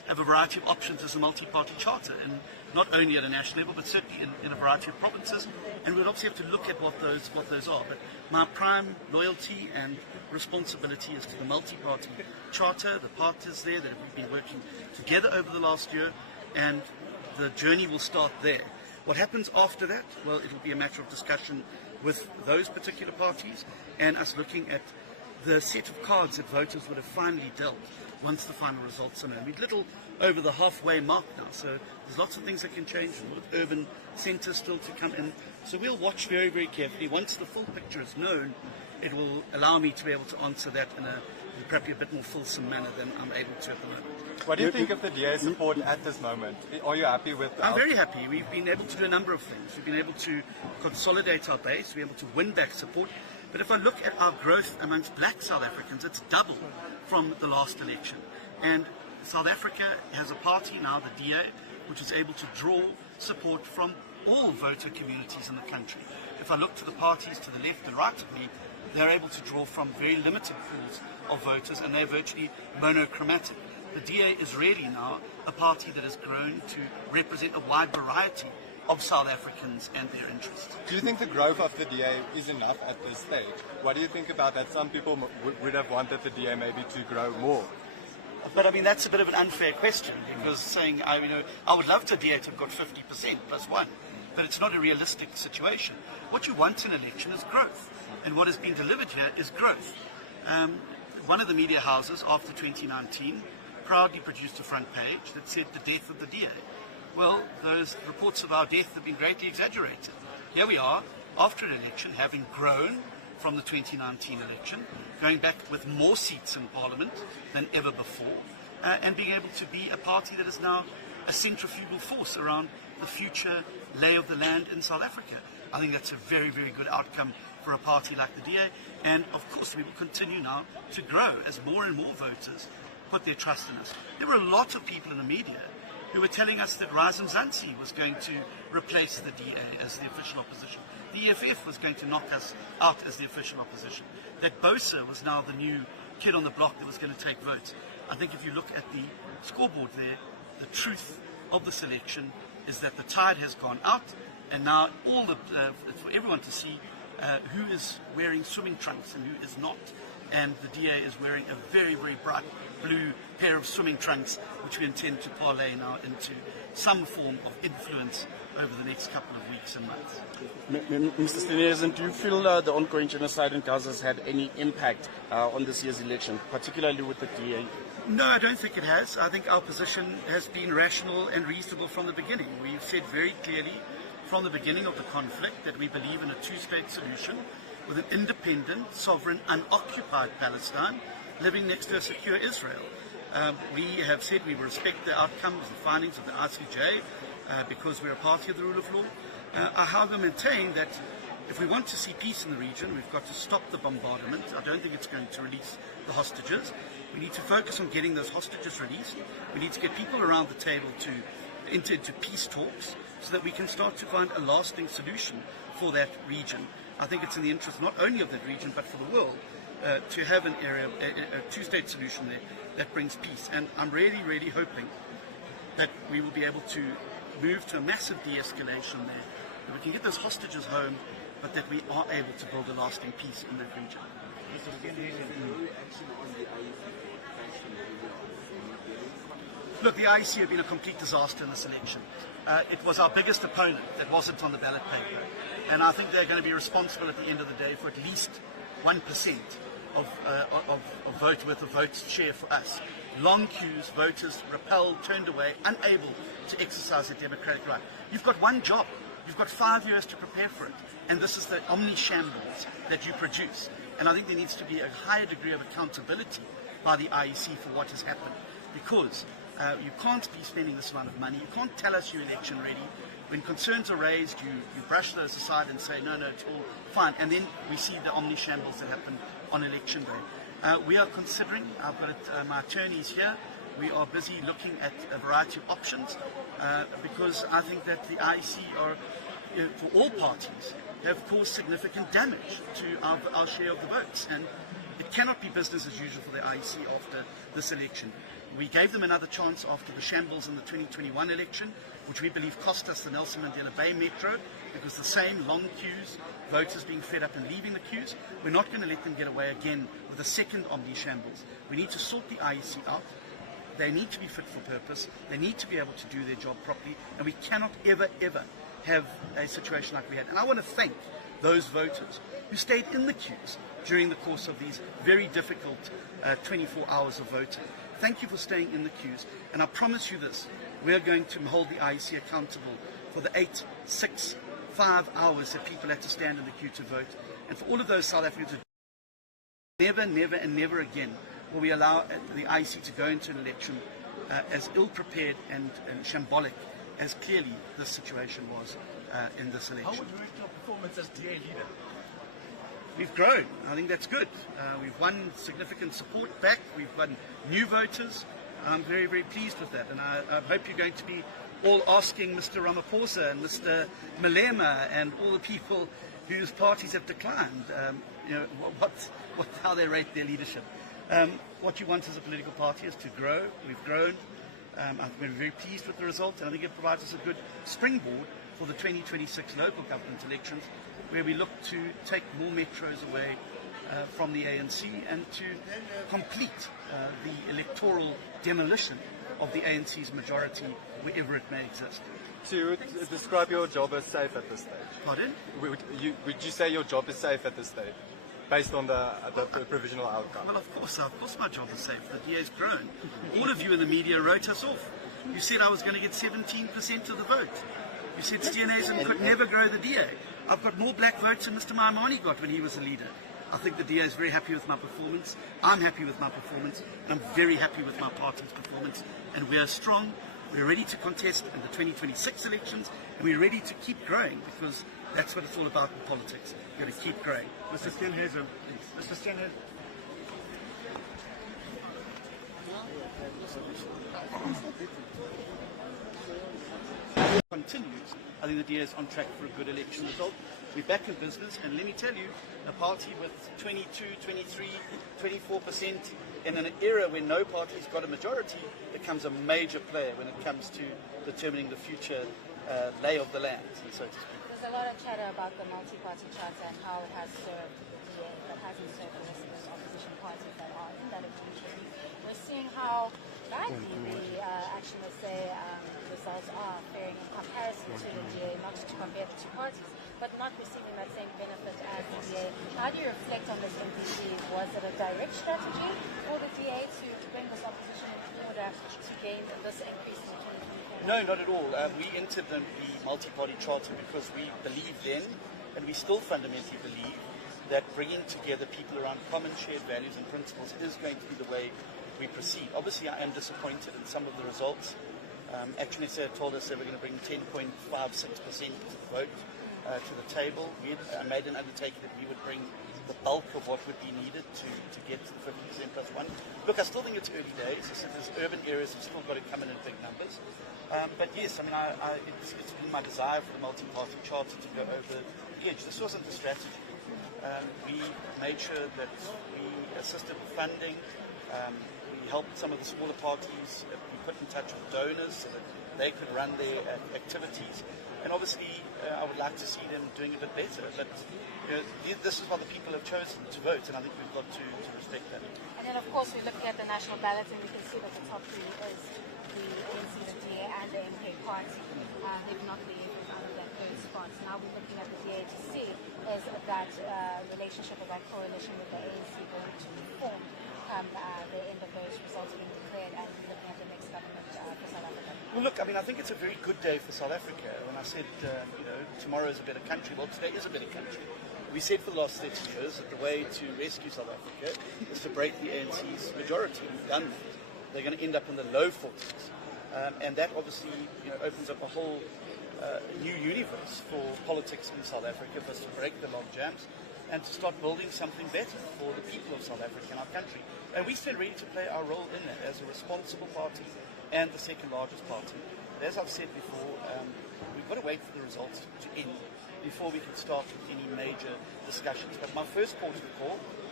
have a variety of options as a multi-party charter, and not only at a national level, but certainly in a variety of provinces. And we'd obviously have to look at what those are. But my prime loyalty and responsibility is to the multi-party charter, the partners there that have been working together over the last year, and the journey will start there. What happens after that? Well, it'll be a matter of discussion with those particular parties and us looking at the set of cards that voters would have finally dealt once the final results are known. We're little over the halfway mark now, so there's lots of things that can change, with urban centres still to come in. So we'll watch very, very carefully. Once the full picture is known, it will allow me to be able to answer that in probably a bit more fulsome manner than I'm able to at the moment. What do you think of the DA's support at this moment? Are you happy with I'm very happy. We've been able to do a number of things. We've been able to consolidate our base, we're able to win back support. But if I look at our growth amongst black South Africans, it's double from the last election. And South Africa has a party now, the DA, which is able to draw support from all voter communities in the country. If I look to the parties to the left and right of me, they're able to draw from very limited pools of voters, and they're virtually monochromatic. The DA is really now a party that has grown to represent a wide variety of South Africans and their interests. Do you think the growth of the DA is enough at this stage? What do you think about that? Some people would have wanted the DA maybe to grow more. But I mean, that's a bit of an unfair question, because saying, I would love the DA to have got 50% plus one, but it's not a realistic situation. What you want in an election is growth, and what has been delivered here is growth. One of the media houses after 2019 proudly produced a front page that said the death of the DA. Well, those reports of our death have been greatly exaggerated. Here we are, after an election, having grown from the 2019 election, going back with more seats in Parliament than ever before, and being able to be a party that is now a centrifugal force around the future lay of the land in South Africa. I think that's a very, very good outcome for a party like the DA, and of course we will continue now to grow as more and more voters put their trust in us. There were a lot of people in the media who were telling us that Mzansi was going to replace the DA as the official opposition. The EFF was going to knock us out as the official opposition. That Bosa was now the new kid on the block that was going to take votes. I think if you look at the scoreboard there, the truth of the selection is that the tide has gone out, and now it's for everyone to see who is wearing swimming trunks and who is not. And the DA is wearing a very, very bright blue pair of swimming trunks, which we intend to parlay now into some form of influence over the next couple of weeks and months. Mr. Steenhuisen, do you feel the ongoing genocide in Gaza has had any impact on this year's election, particularly with the DA? No, I don't think it has. I think our position has been rational and reasonable from the beginning. We've said very clearly from the beginning of the conflict that we believe in a two-state solution with an independent, sovereign, unoccupied Palestine living next to a secure Israel. We have said we will respect the outcomes, the findings of the ICJ, because we're a party of the rule of law. I however maintain that if we want to see peace in the region, we've got to stop the bombardment. I don't think it's going to release the hostages. We need to focus on getting those hostages released. We need to get people around the table to enter into peace talks so that we can start to find a lasting solution for that region. I think it's in the interest not only of that region but for the world to have an area, a two-state solution there that brings peace. And I'm really, really hoping that we will be able to move to a massive de-escalation there, that we can get those hostages home, but that we are able to build a lasting peace in that region. Look, the IEC have been a complete disaster in this election. It was our biggest opponent that wasn't on the ballot paper, and I think they're going to be responsible at the end of the day for at least 1% of votes share for us. Long queues, voters repelled, turned away, unable to exercise their democratic right. You've got one job. You've got 5 years to prepare for it, and this is the omni-shambles that you produce. And I think there needs to be a higher degree of accountability by the IEC for what has happened, because you can't be spending this amount of money. You can't tell us you're election ready. When concerns are raised, you brush those aside and say, no, it's all fine. And then we see the omni-shambles that happen on election day. We are considering, I've got my attorneys here, we are busy looking at a variety of options because I think that the IEC are, for all parties, have caused significant damage to our share of the votes. And it cannot be business as usual for the IEC after this election. We gave them another chance after the shambles in the 2021 election, which we believe cost us the Nelson Mandela Bay Metro, because the same long queues, voters being fed up and leaving the queues. We're not going to let them get away again with a second Omni shambles. We need to sort the IEC out. They need to be fit for purpose. They need to be able to do their job properly. And we cannot ever, ever have a situation like we had. And I want to thank those voters who stayed in the queues during the course of these very difficult 24 hours of voting. Thank you for staying in the queues. And I promise you this, we are going to hold the IEC accountable for the 8, 6, 5 hours that people had to stand in the queue to vote. And for all of those South Africans who never, never and never again will we allow the IEC to go into an election as ill-prepared and shambolic as clearly this situation was in this election. How would you rate your performance as DA leader? We've grown. I think that's good. We've won significant support back. We've won new voters. I'm very, very pleased with that. And I hope you're going to be all asking Mr. Ramaphosa and Mr. Malema and all the people whose parties have declined, how they rate their leadership. What you want as a political party is to grow. We've grown. I've been very pleased with the result, and I think it provides us a good springboard for the 2026 local government elections, where we look to take more metros away from the ANC and to complete the electoral demolition of the ANC's majority wherever it may exist. So you would describe your job as safe at this stage? Pardon? Would you say your job is safe at this stage, based on the provisional outcome? Well, of course my job is safe. The DA's grown. All of you in the media wrote us off. You said I was going to get 17% of the vote. You said Steenhuisen could never grow the DA. I've got more black votes than Mr. Maimane got when he was a leader. I think the DA is very happy with my performance. I'm happy with my performance. And I'm very happy with my party's performance. And we are strong. We're ready to contest in the 2026 elections. And we're ready to keep growing, because that's what it's all about in politics. We've got to keep growing. Mr. Steenhuisen. Mr. Steenhuisen. Continues. I think the DA is on track for a good election result. We're back in business, and let me tell you, a party with 22, 23, 24% in an era when no party's got a majority becomes a major player when it comes to determining the future lay of the land, so to speak. There's a lot of chatter about the multi-party charter and how it has served the DA, but hasn't served the rest of those opposition parties that are in that agreement. We're seeing how badly the results are faring in comparison to the DA, not to compare the two parties, but not receiving that same benefit as the DA. How do you reflect on this MPC? Was it a direct strategy for the DA to bring this opposition in order to gain this increase in the 2024? No, not at all. We entered the multi-party charter because we believe then, and we still fundamentally believe, that bringing together people around common shared values and principles is going to be the way we proceed. Obviously, I am disappointed in some of the results. Actually, they told us they were going to bring 10.56% of the vote to the table. We made an undertaking that we would bring the bulk of what would be needed to get to the 50% plus one. Look, I still think it's early days. I said there's urban areas have still got to come in big numbers. But yes, I mean, it's been my desire for the multi-party charter to go over the edge. This wasn't the strategy. We made sure that we assisted with funding. We helped some of the smaller parties. We put in touch with donors so that they could run their activities. And obviously, I would like to see them doing a bit better. But this is what the people have chosen to vote, and I think we've got to respect that. And then, of course, we're looking at the national ballot, and we can see that the top three is the ANC, the DA, and the MK party. They've not been able out of that third spot. So now we're looking at the DA to see is that relationship or that coalition with the ANC going to form come the end of those results being declared, and looking at the next government for South Africa. Well, look, I mean, I think it's a very good day for South Africa. When I said, tomorrow is a better country, well, today is a better country. We said for the last 30 years that the way to rescue South Africa is to break the ANC's majority. We've done that. They're going to end up in the low 40s. And that obviously opens up a whole new universe for politics in South Africa, for us to break the log jams and to start building something better for the people of South Africa and our country. And we stand ready to play our role in that as a responsible party and the second largest party. But as I've said before, we've got to wait for the results to end before we can start with any major discussions. But my first port of call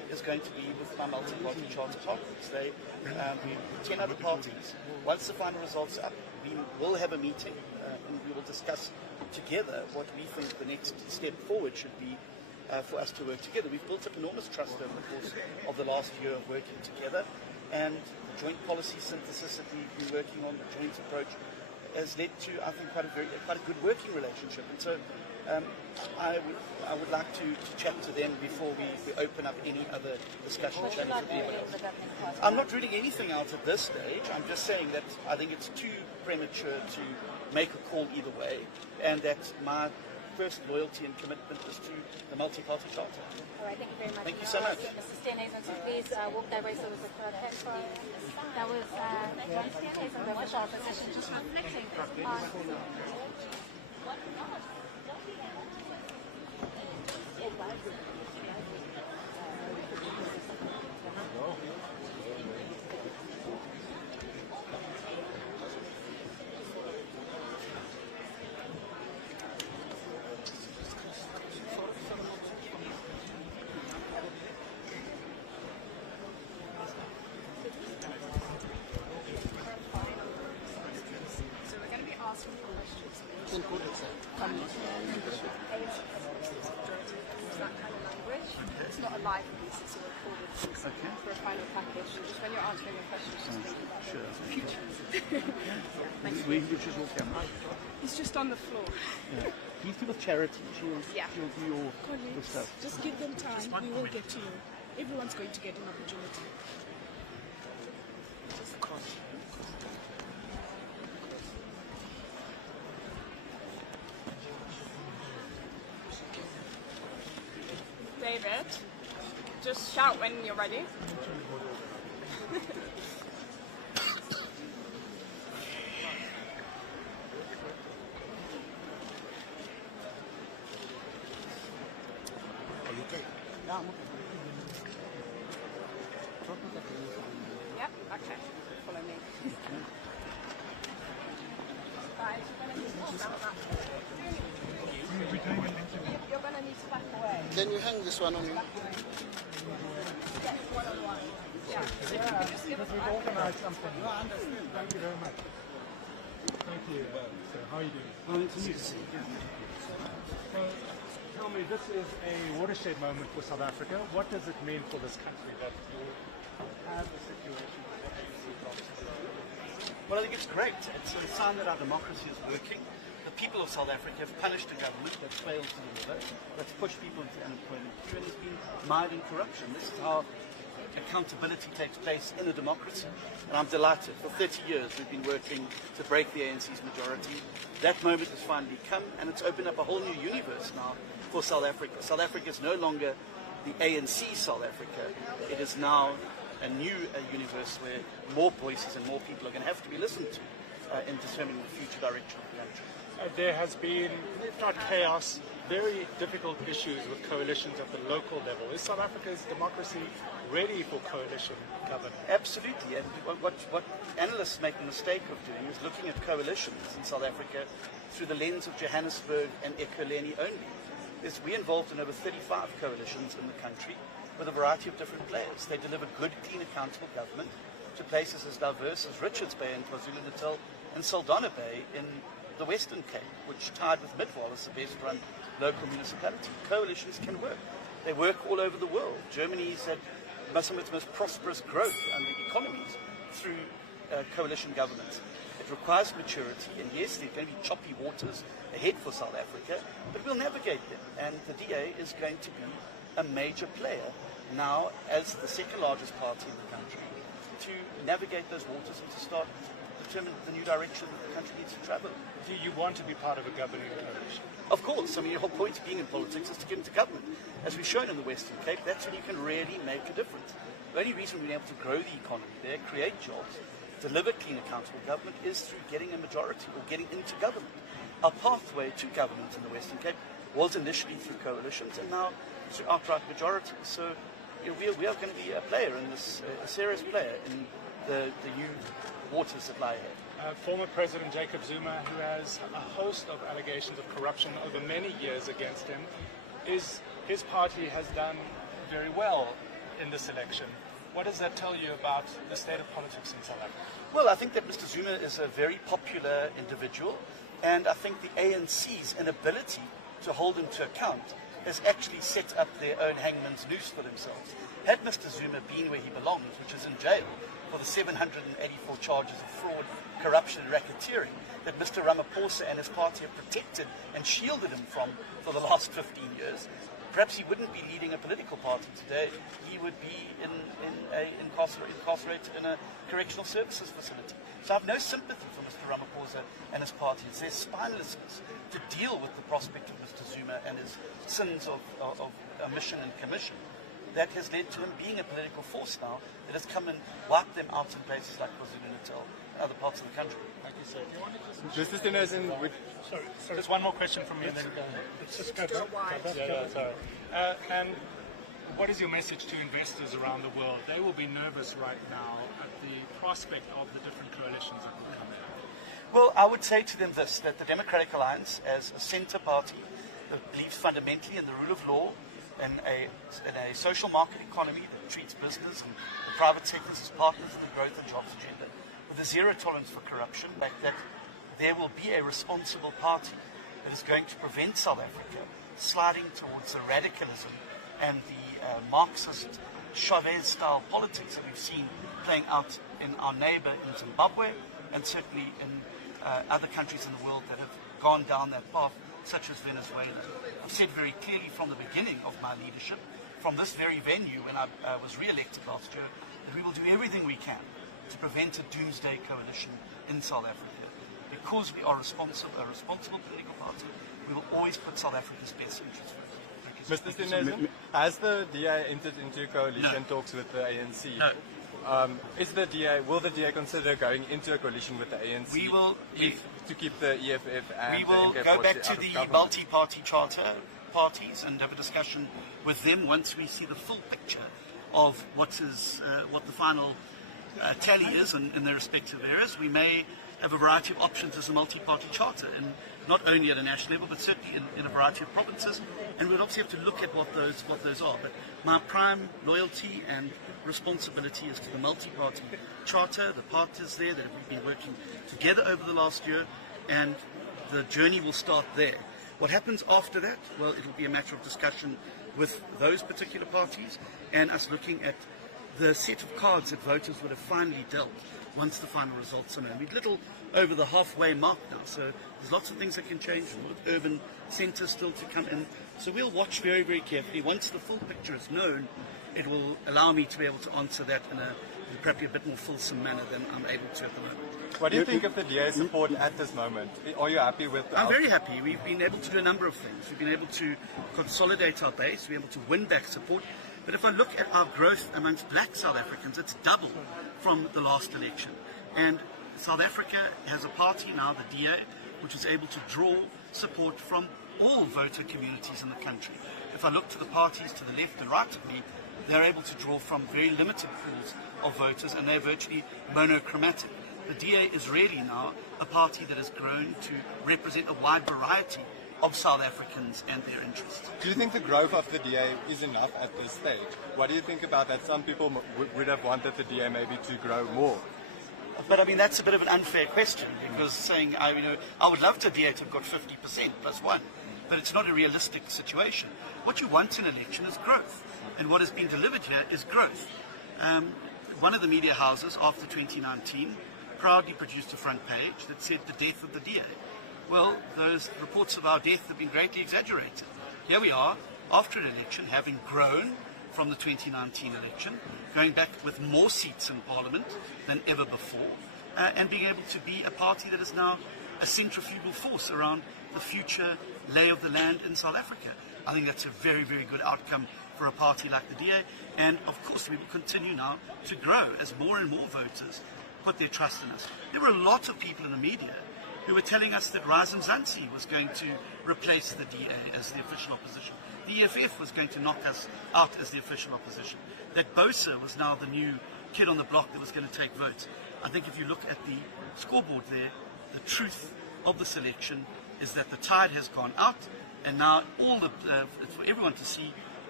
is going to be with my multi-party charter partners. They, 10 other parties. Once the final results are up, we will have a meeting and we will discuss together what we think the next step forward should be for us to work together. We've built up enormous trust over the course of the last year of working together, and the joint policy synthesis that we've been working on, the joint approach, has led to, I think, quite a good working relationship. And so I would like to chat to them before we open up any other discussion channels with anyone else. I'm not reading anything out at this stage. I'm just saying that I think it's too premature to make a call either way, and that my first loyalty and commitment is to the multi-party charter. All right, thank you very much. Thank you so much. Mr. Steenhuisen, so please walk that way so we could that was John Steenhuisen, the official opposition, just reflecting on... It's not a live piece, it's a recorded piece for a final package. Just when you're answering your questions, just think about it. He's just on the floor. He's with charity. She'll do your stuff. Just give them time. We will get to you. Everyone's going to get an opportunity. David, just shout when you're ready. Yep, okay. Follow me. Guys, you're going to need to back away. Can you hang this one on you? Yes, one-on-one. Yeah. Because we've organised something. No, I understand. Thank you very much. Thank you. So, how are you doing? So, tell me, this is a watershed moment for South Africa. What does it mean for this country that you have a situation where the ANC drops below? Well, I think it's great. It's a sign that our democracy is working. The people of South Africa have punished a government that's failed to deliver, that's pushed people into unemployment queue, and has been mired in corruption. This is how accountability takes place in a democracy. And I'm delighted. For 30 years we've been working to break the ANC's majority. That moment has finally come, and it's opened up a whole new universe now for South Africa. South Africa is no longer the ANC South Africa. It is now a new universe where more voices and more people are going to have to be listened to in determining the future direction of the country. There has been, if not chaos, very difficult issues with coalitions at the local level. Is South Africa's democracy ready for coalition government? Absolutely. And what analysts make the mistake of doing is looking at coalitions in South Africa through the lens of Johannesburg and Ekurhuleni only. We're involved in over 35 coalitions in the country with a variety of different players. They deliver good, clean, accountable government to places as diverse as Richards Bay in KwaZulu-Natal and Saldanha Bay in the Western Cape, which tied with Midvaal as the best-run local municipality. Coalitions can work. They work all over the world. Germany's had some of its most prosperous growth and economies through coalition governments. It requires maturity, and yes, there's going to be choppy waters ahead for South Africa, but we'll navigate them. And the DA is going to be a major player now as the second largest party in the country to navigate those waters and to start determine the new direction that the country needs to travel. Do you want to be part of a governing coalition? Of course. I mean, the whole point of being in politics is to get into government. As we've shown in the Western Cape, that's when you can really make a difference. The only reason we've been able to grow the economy there, create jobs, deliver clean, accountable government is through getting a majority or getting into government. Our pathway to government in the Western Cape was initially through coalitions and now through outright majorities. So we are going to be a player in this, a serious player in the new waters that lie ahead. Former President Jacob Zuma, who has a host of allegations of corruption over many years against him, his party has done very well in this election. What does that tell you about the state of politics in South Africa? Well, I think that Mr. Zuma is a very popular individual, and I think the ANC's inability to hold him to account has actually set up their own hangman's noose for themselves. Had Mr. Zuma been where he belongs, which is in jail for the 784 charges of fraud, corruption and racketeering that Mr. Ramaphosa and his party have protected and shielded him from for the last 15 years, perhaps he wouldn't be leading a political party today. He would be incarcerated in a correctional services facility. So I have no sympathy for Mr. Ramaphosa and his party. It's their spinelessness to deal with the prospect of Mr. Zuma and his sins of omission and commission that has led to him being a political force now that has come and wiped them out in places like KwaZulu-Natal and other parts of the country. Thank you, sir. Mr. Steenhuisen, Sorry. Just one more question from me, and then Let's just go back. sorry. And what is your message to investors around the world? They will be nervous right now at the prospect of the different coalitions that will come in. Well, I would say to them this, that the Democratic Alliance, as a centre party that believes fundamentally in the rule of law and a social market economy that treats business and the private sectors as partners in the growth and jobs agenda, with a zero tolerance for corruption, like that there will be a responsible party that is going to prevent South Africa sliding towards the radicalism and the Marxist Chavez-style politics that we've seen playing out in our neighbour in Zimbabwe and certainly in other countries in the world that have gone down that path, such as Venezuela. I've said very clearly from the beginning of my leadership, from this very venue when I was re-elected last year, that we will do everything we can to prevent a doomsday coalition in South Africa. Because we are a responsible political party, we will always put South Africa's best interests first. Mr. Steenhuisen, has the DA entered into coalition talks with the ANC? No. Will the DA consider going into a coalition with the ANC We will. to keep the EFF and We will the MK go party back out to of the government? multi-party charter parties and have a discussion with them once we see the full picture of what the final tally is in their respective areas. We may have a variety of options as a multi-party charter, and not only at a national level, but certainly in a variety of provinces. And we'll obviously have to look at what those are. But my prime loyalty and responsibility is to the multi-party charter, the parties there that we've been working together over the last year, and the journey will start there. What happens after that? Well, it will be a matter of discussion with those particular parties and us looking at the set of cards that voters would have finally dealt once the final results are known. We're a little over the halfway mark now, so there's lots of things that can change, urban centres still to come in. So we'll watch very, very carefully. Once the full picture is known, it will allow me to be able to answer that in probably a bit more fulsome manner than I'm able to at the moment. What do you think of the DA's support at this moment? Are you happy with the I'm very happy. We've been able to do a number of things. We've been able to consolidate our base, we're able to win back support. But if I look at our growth amongst black South Africans, it's double from the last election. And South Africa has a party now, the DA, which is able to draw support from all voter communities in the country. If I look to the parties to the left and right of me, they're able to draw from very limited pools of voters, and they're virtually monochromatic. The DA is really now a party that has grown to represent a wide variety of South Africans and their interests. Do you think the growth of the DA is enough at this stage? What do you think about that? Some people would have wanted the DA maybe to grow more. But I mean, that's a bit of an unfair question, because saying, I would love to DA to have got 50% plus one, but it's not a realistic situation. What you want in an election is growth, and what has been delivered here is growth. One of the media houses after 2019 proudly produced a front page that said the death of the DA. Well, those reports of our death have been greatly exaggerated. Here we are, after an election, having grown from the 2019 election, going back with more seats in Parliament than ever before, and being able to be a party that is now a centrifugal force around the future lay of the land in South Africa. I think that's a very, very good outcome for a party like the DA, and of course we will continue now to grow as more and more voters put their trust in us. There were a lot of people in the media who were telling us that Rise Mzansi was going to replace the DA as the official opposition. The EFF was going to knock us out as the official opposition. That Bosa was now the new kid on the block that was going to take votes. I think if you look at the scoreboard there, the truth of this election is that the tide has gone out, and now it's for everyone to see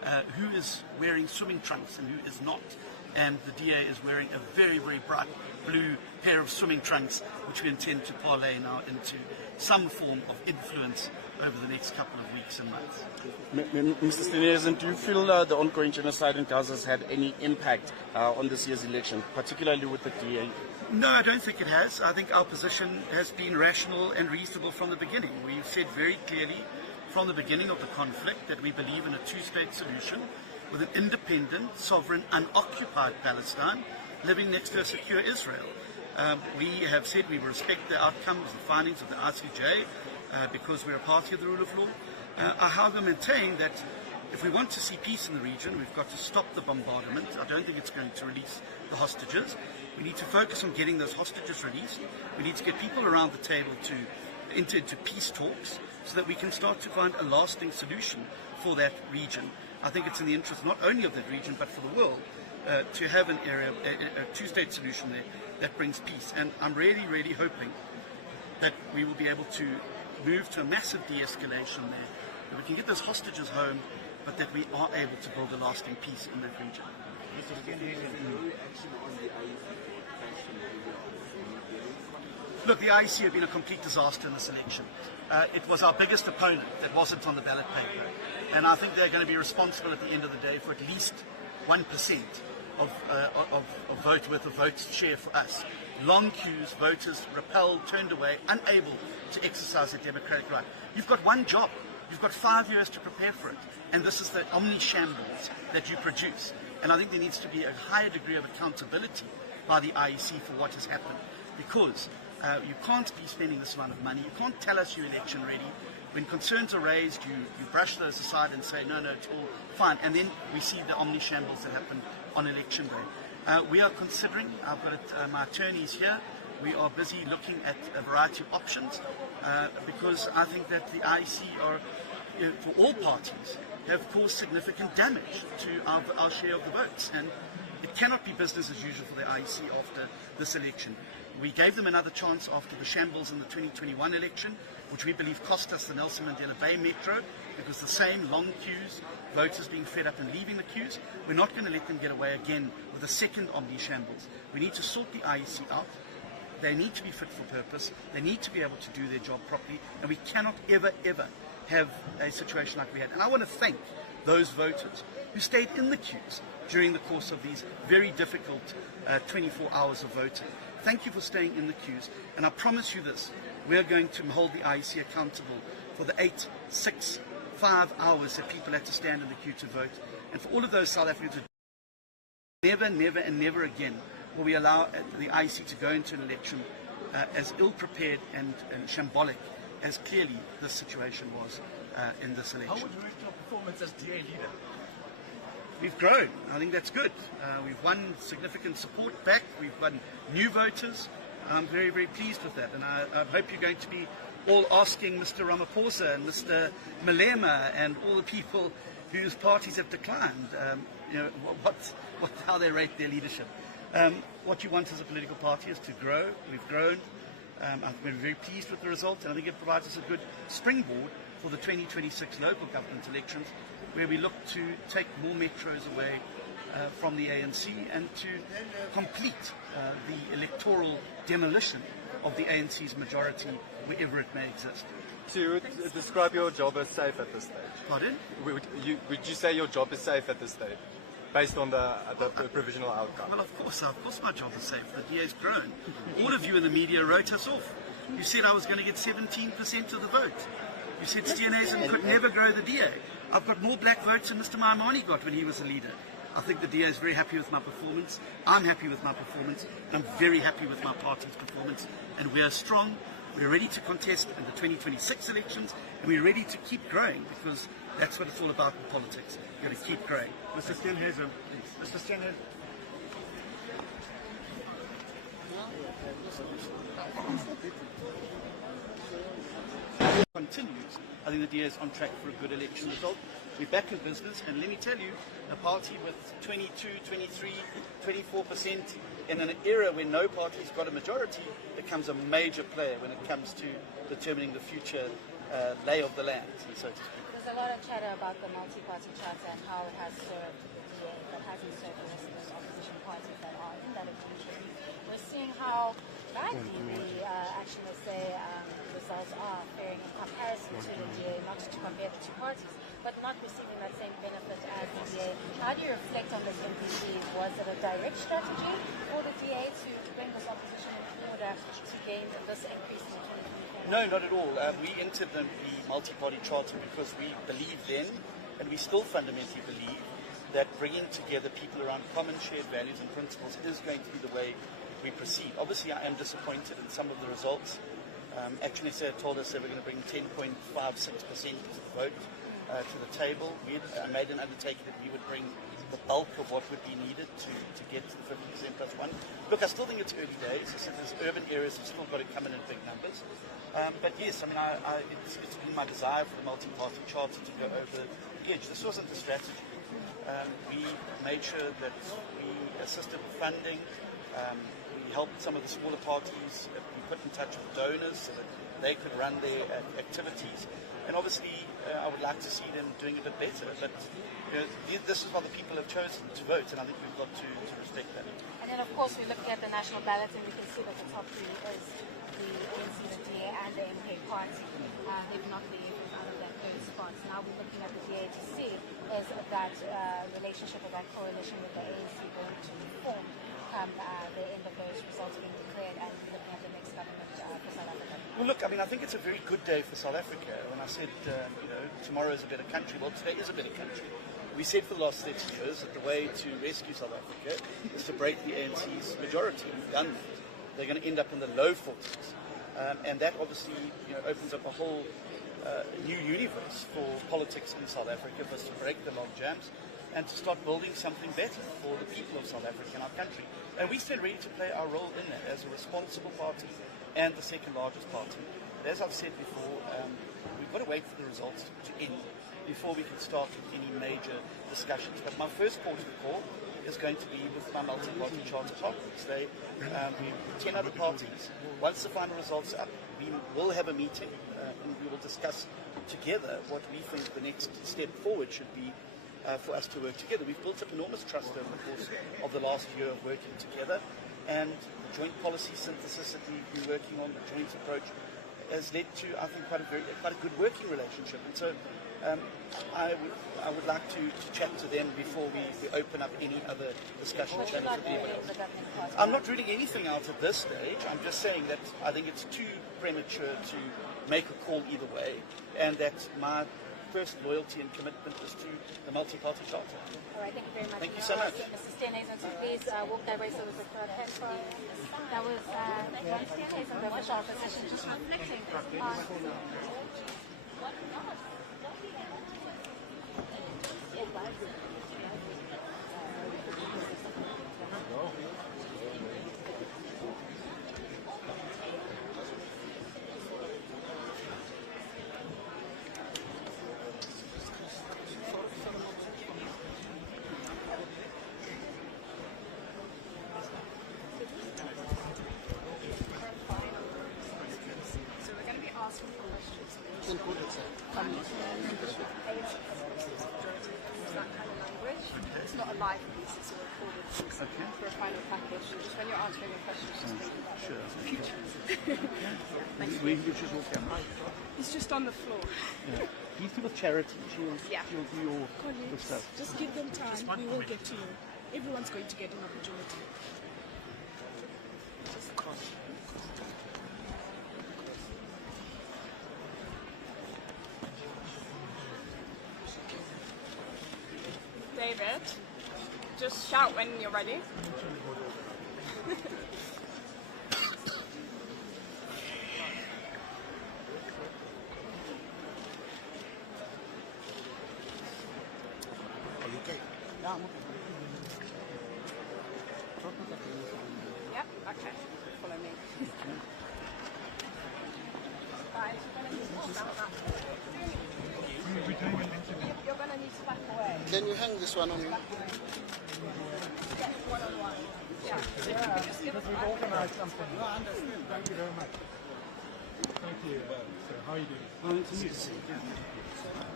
who is wearing swimming trunks and who is not. And the DA is wearing a very, very bright blue pair of swimming trunks, which we intend to parlay now into some form of influence over the next couple of weeks and months. Mr. Steenhuisen, do you feel the ongoing genocide in Gaza has had any impact on this year's election, particularly with the DA? No, I don't think it has. I think our position has been rational and reasonable from the beginning. We've said very clearly from the beginning of the conflict that we believe in a two-state solution with an independent, sovereign, unoccupied Palestine living next to a secure Israel. We have said we respect the outcomes, the findings of the ICJ, because we're a party of the rule of law. I however maintain that if we want to see peace in the region, we've got to stop the bombardment. I don't think it's going to release the hostages. We need to focus on getting those hostages released. We need to get people around the table to enter into peace talks so that we can start to find a lasting solution for that region. I think it's in the interest not only of that region but for the world to have an area, a two-state solution there that brings peace. And I'm really, really hoping that we will be able to move to a massive de-escalation there, that we can get those hostages home, but that we are able to build a lasting peace in that region. Look, the IEC have been a complete disaster in this election. It was our biggest opponent that wasn't on the ballot paper, and I think they're going to be responsible at the end of the day for at least 1% of vote worth of vote share for us. Long queues, voters repelled, turned away, unable to exercise their democratic right. You've got one job. You've got 5 years to prepare for it. And this is the omni-shambles that you produce. And I think there needs to be a higher degree of accountability by the IEC for what has happened. Because you can't be spending this amount of money. You can't tell us you're election ready. When concerns are raised, you brush those aside and say, no, it's all fine. And then we see the omni-shambles that happened on election day. We are considering, I've got my attorneys here, we are busy looking at a variety of options because I think that the IEC are, for all parties, have caused significant damage to our share of the votes. And it cannot be business as usual for the IEC after this election. We gave them another chance after the shambles in the 2021 election, which we believe cost us the Nelson Mandela Bay Metro, because the same long queues, voters being fed up and leaving the queues. We're not going to let them get away again with a second omni-shambles. We need to sort the IEC out. They need to be fit for purpose. They need to be able to do their job properly. And we cannot ever have a situation like we had. And I want to thank those voters who stayed in the queues during the course of these very difficult 24 hours of voting. Thank you for staying in the queues. And I promise you this, we are going to hold the IEC accountable for the 8, 6, 5 hours that people had to stand in the queue to vote. And for all of those South Africans, never and never again will we allow the IEC to go into an election as ill-prepared and shambolic as clearly this situation was in this election. How would you rate your performance as DA leader? We've grown. I think that's good. We've won significant support back. We've won new voters. I'm very, very pleased with that. And I hope you're going to be all asking Mr. Ramaphosa and Mr. Malema and all the people whose parties have declined, how they rate their leadership. What you want as a political party is to grow. We've grown. I've been very pleased with the result, and I think it provides us a good springboard for the 2026 local government elections, where we look to take more metros away from the ANC and to complete the electoral demolition of the ANC's majority wherever it may exist. So you would describe your job as safe at this stage? Pardon? Would you say your job is safe at this stage, based on the provisional outcome? Well, of course my job is safe. The DA's grown. All of you in the media wrote us off. You said I was going to get 17% of the vote. You said Steenhuisen could never grow the DA. I've got more black votes than Mr. Maimane got when he was the leader. I think the DA is very happy with my performance. I'm happy with my performance. I'm very happy with my party's performance. And we are strong. We're ready to contest in the 2026 elections. And we're ready to keep growing, because that's what it's all about in politics. You've got to keep growing. Mr. Steenhuisen. Mr. Steenhuisen. Continues. I think the DA is on track for a good election result. We're back in business, and let me tell you, a party with 22, 23, 24% in an era when no party's got a majority becomes a major player when it comes to determining the future lay of the land, so to speak. There's a lot of chatter about the multi-party charter and how it has served the DA, but hasn't served the rest of those opposition parties that are in that agreement. We're seeing how badly the action, let's say, results are faring in comparison to the DA, not to compare the two parties, but not receiving that same benefit as the DA. How do you reflect on this MPC? Was it a direct strategy for the DA to bring this opposition in order to gain this increase in 2024? No, not at all. We entered the multi-party charter because we believe then, and we still fundamentally believe, that bringing together people around common shared values and principles is going to be the way we proceed. Obviously, I am disappointed in some of the results. Actually, they told us they were going to bring 10.56% of the vote to the table. We made an undertaking that we would bring the bulk of what would be needed to get to the 50% plus one. Look, I still think it's early days. I said there's urban areas that still got to come in big numbers. But yes, I mean, it's been my desire for the multi-party charter to go over the edge. This wasn't a strategy. We made sure that we assisted with funding. We helped some of the smaller parties. We put in touch with donors so that they could run their activities. And obviously, I would like to see them doing a bit better. But this is what the people have chosen to vote, and I think we've got to respect that. And then, of course, we're looking at the national ballot, and we can see that the top three is the ANC, the DA, and the MK party, if not the even other than those spots. Now we're looking at the DA to see is that relationship or that coalition with the ANC going to form come the end of those results being declared, and looking at the next government for South Africa. Well, look, I mean, I think it's a very good day for South Africa. When I said, tomorrow is a better country, well, today is a better country. We said for the last 30 years that the way to rescue South Africa is to break the ANC's majority. We've done that. They're going to end up in the low 40s. And that obviously opens up a whole new universe for politics in South Africa, for us to break the log jams and to start building something better for the people of South Africa and our country. And we stand ready to play our role in that as a responsible party and the second largest party. But as I've said before, we've got to wait for the results to end before we can start with any major discussions. But my first port of call is going to be with my multi-party charter partners. They, 10 other parties. Once the final results are up, we will have a meeting and we will discuss together what we think the next step forward should be for us to work together. We've built up enormous trust over the course of the last year of working together, and the joint policy synthesis that we've been working on, the joint approach, has led to, I think, quite a good working relationship. And so I would like to chat to them before we open up any other discussion channels with anyone else. I'm not ruling anything out at this stage. I'm just saying that I think it's too premature to make a call either way, and that my first loyalty and commitment is to the multi-party charter. All right, thank you very much. Thank you so much. Mr. Steenhuisen, so please walk that way so we could that was John Steenhuisen, the official opposition, just reflecting on It's not a live piece, it's a recorded piece for a final package. Just when you're answering your questions, just think about the future. He's just on the floor. Yeah. He's with charity. She'll do your stuff. Just give them time. We will get to you. Everyone's going to get an opportunity. David, just shout when you're ready. Are you okay? Yeah, I'm okay. Yep, okay. Follow me. Guys, you're going to need to back away. Can you hang this one on you? Yeah, one-on-one. Yeah. Because we've organised something. No, I understand. Thank you very much. Thank you. So, how are you doing? Nice to meet you.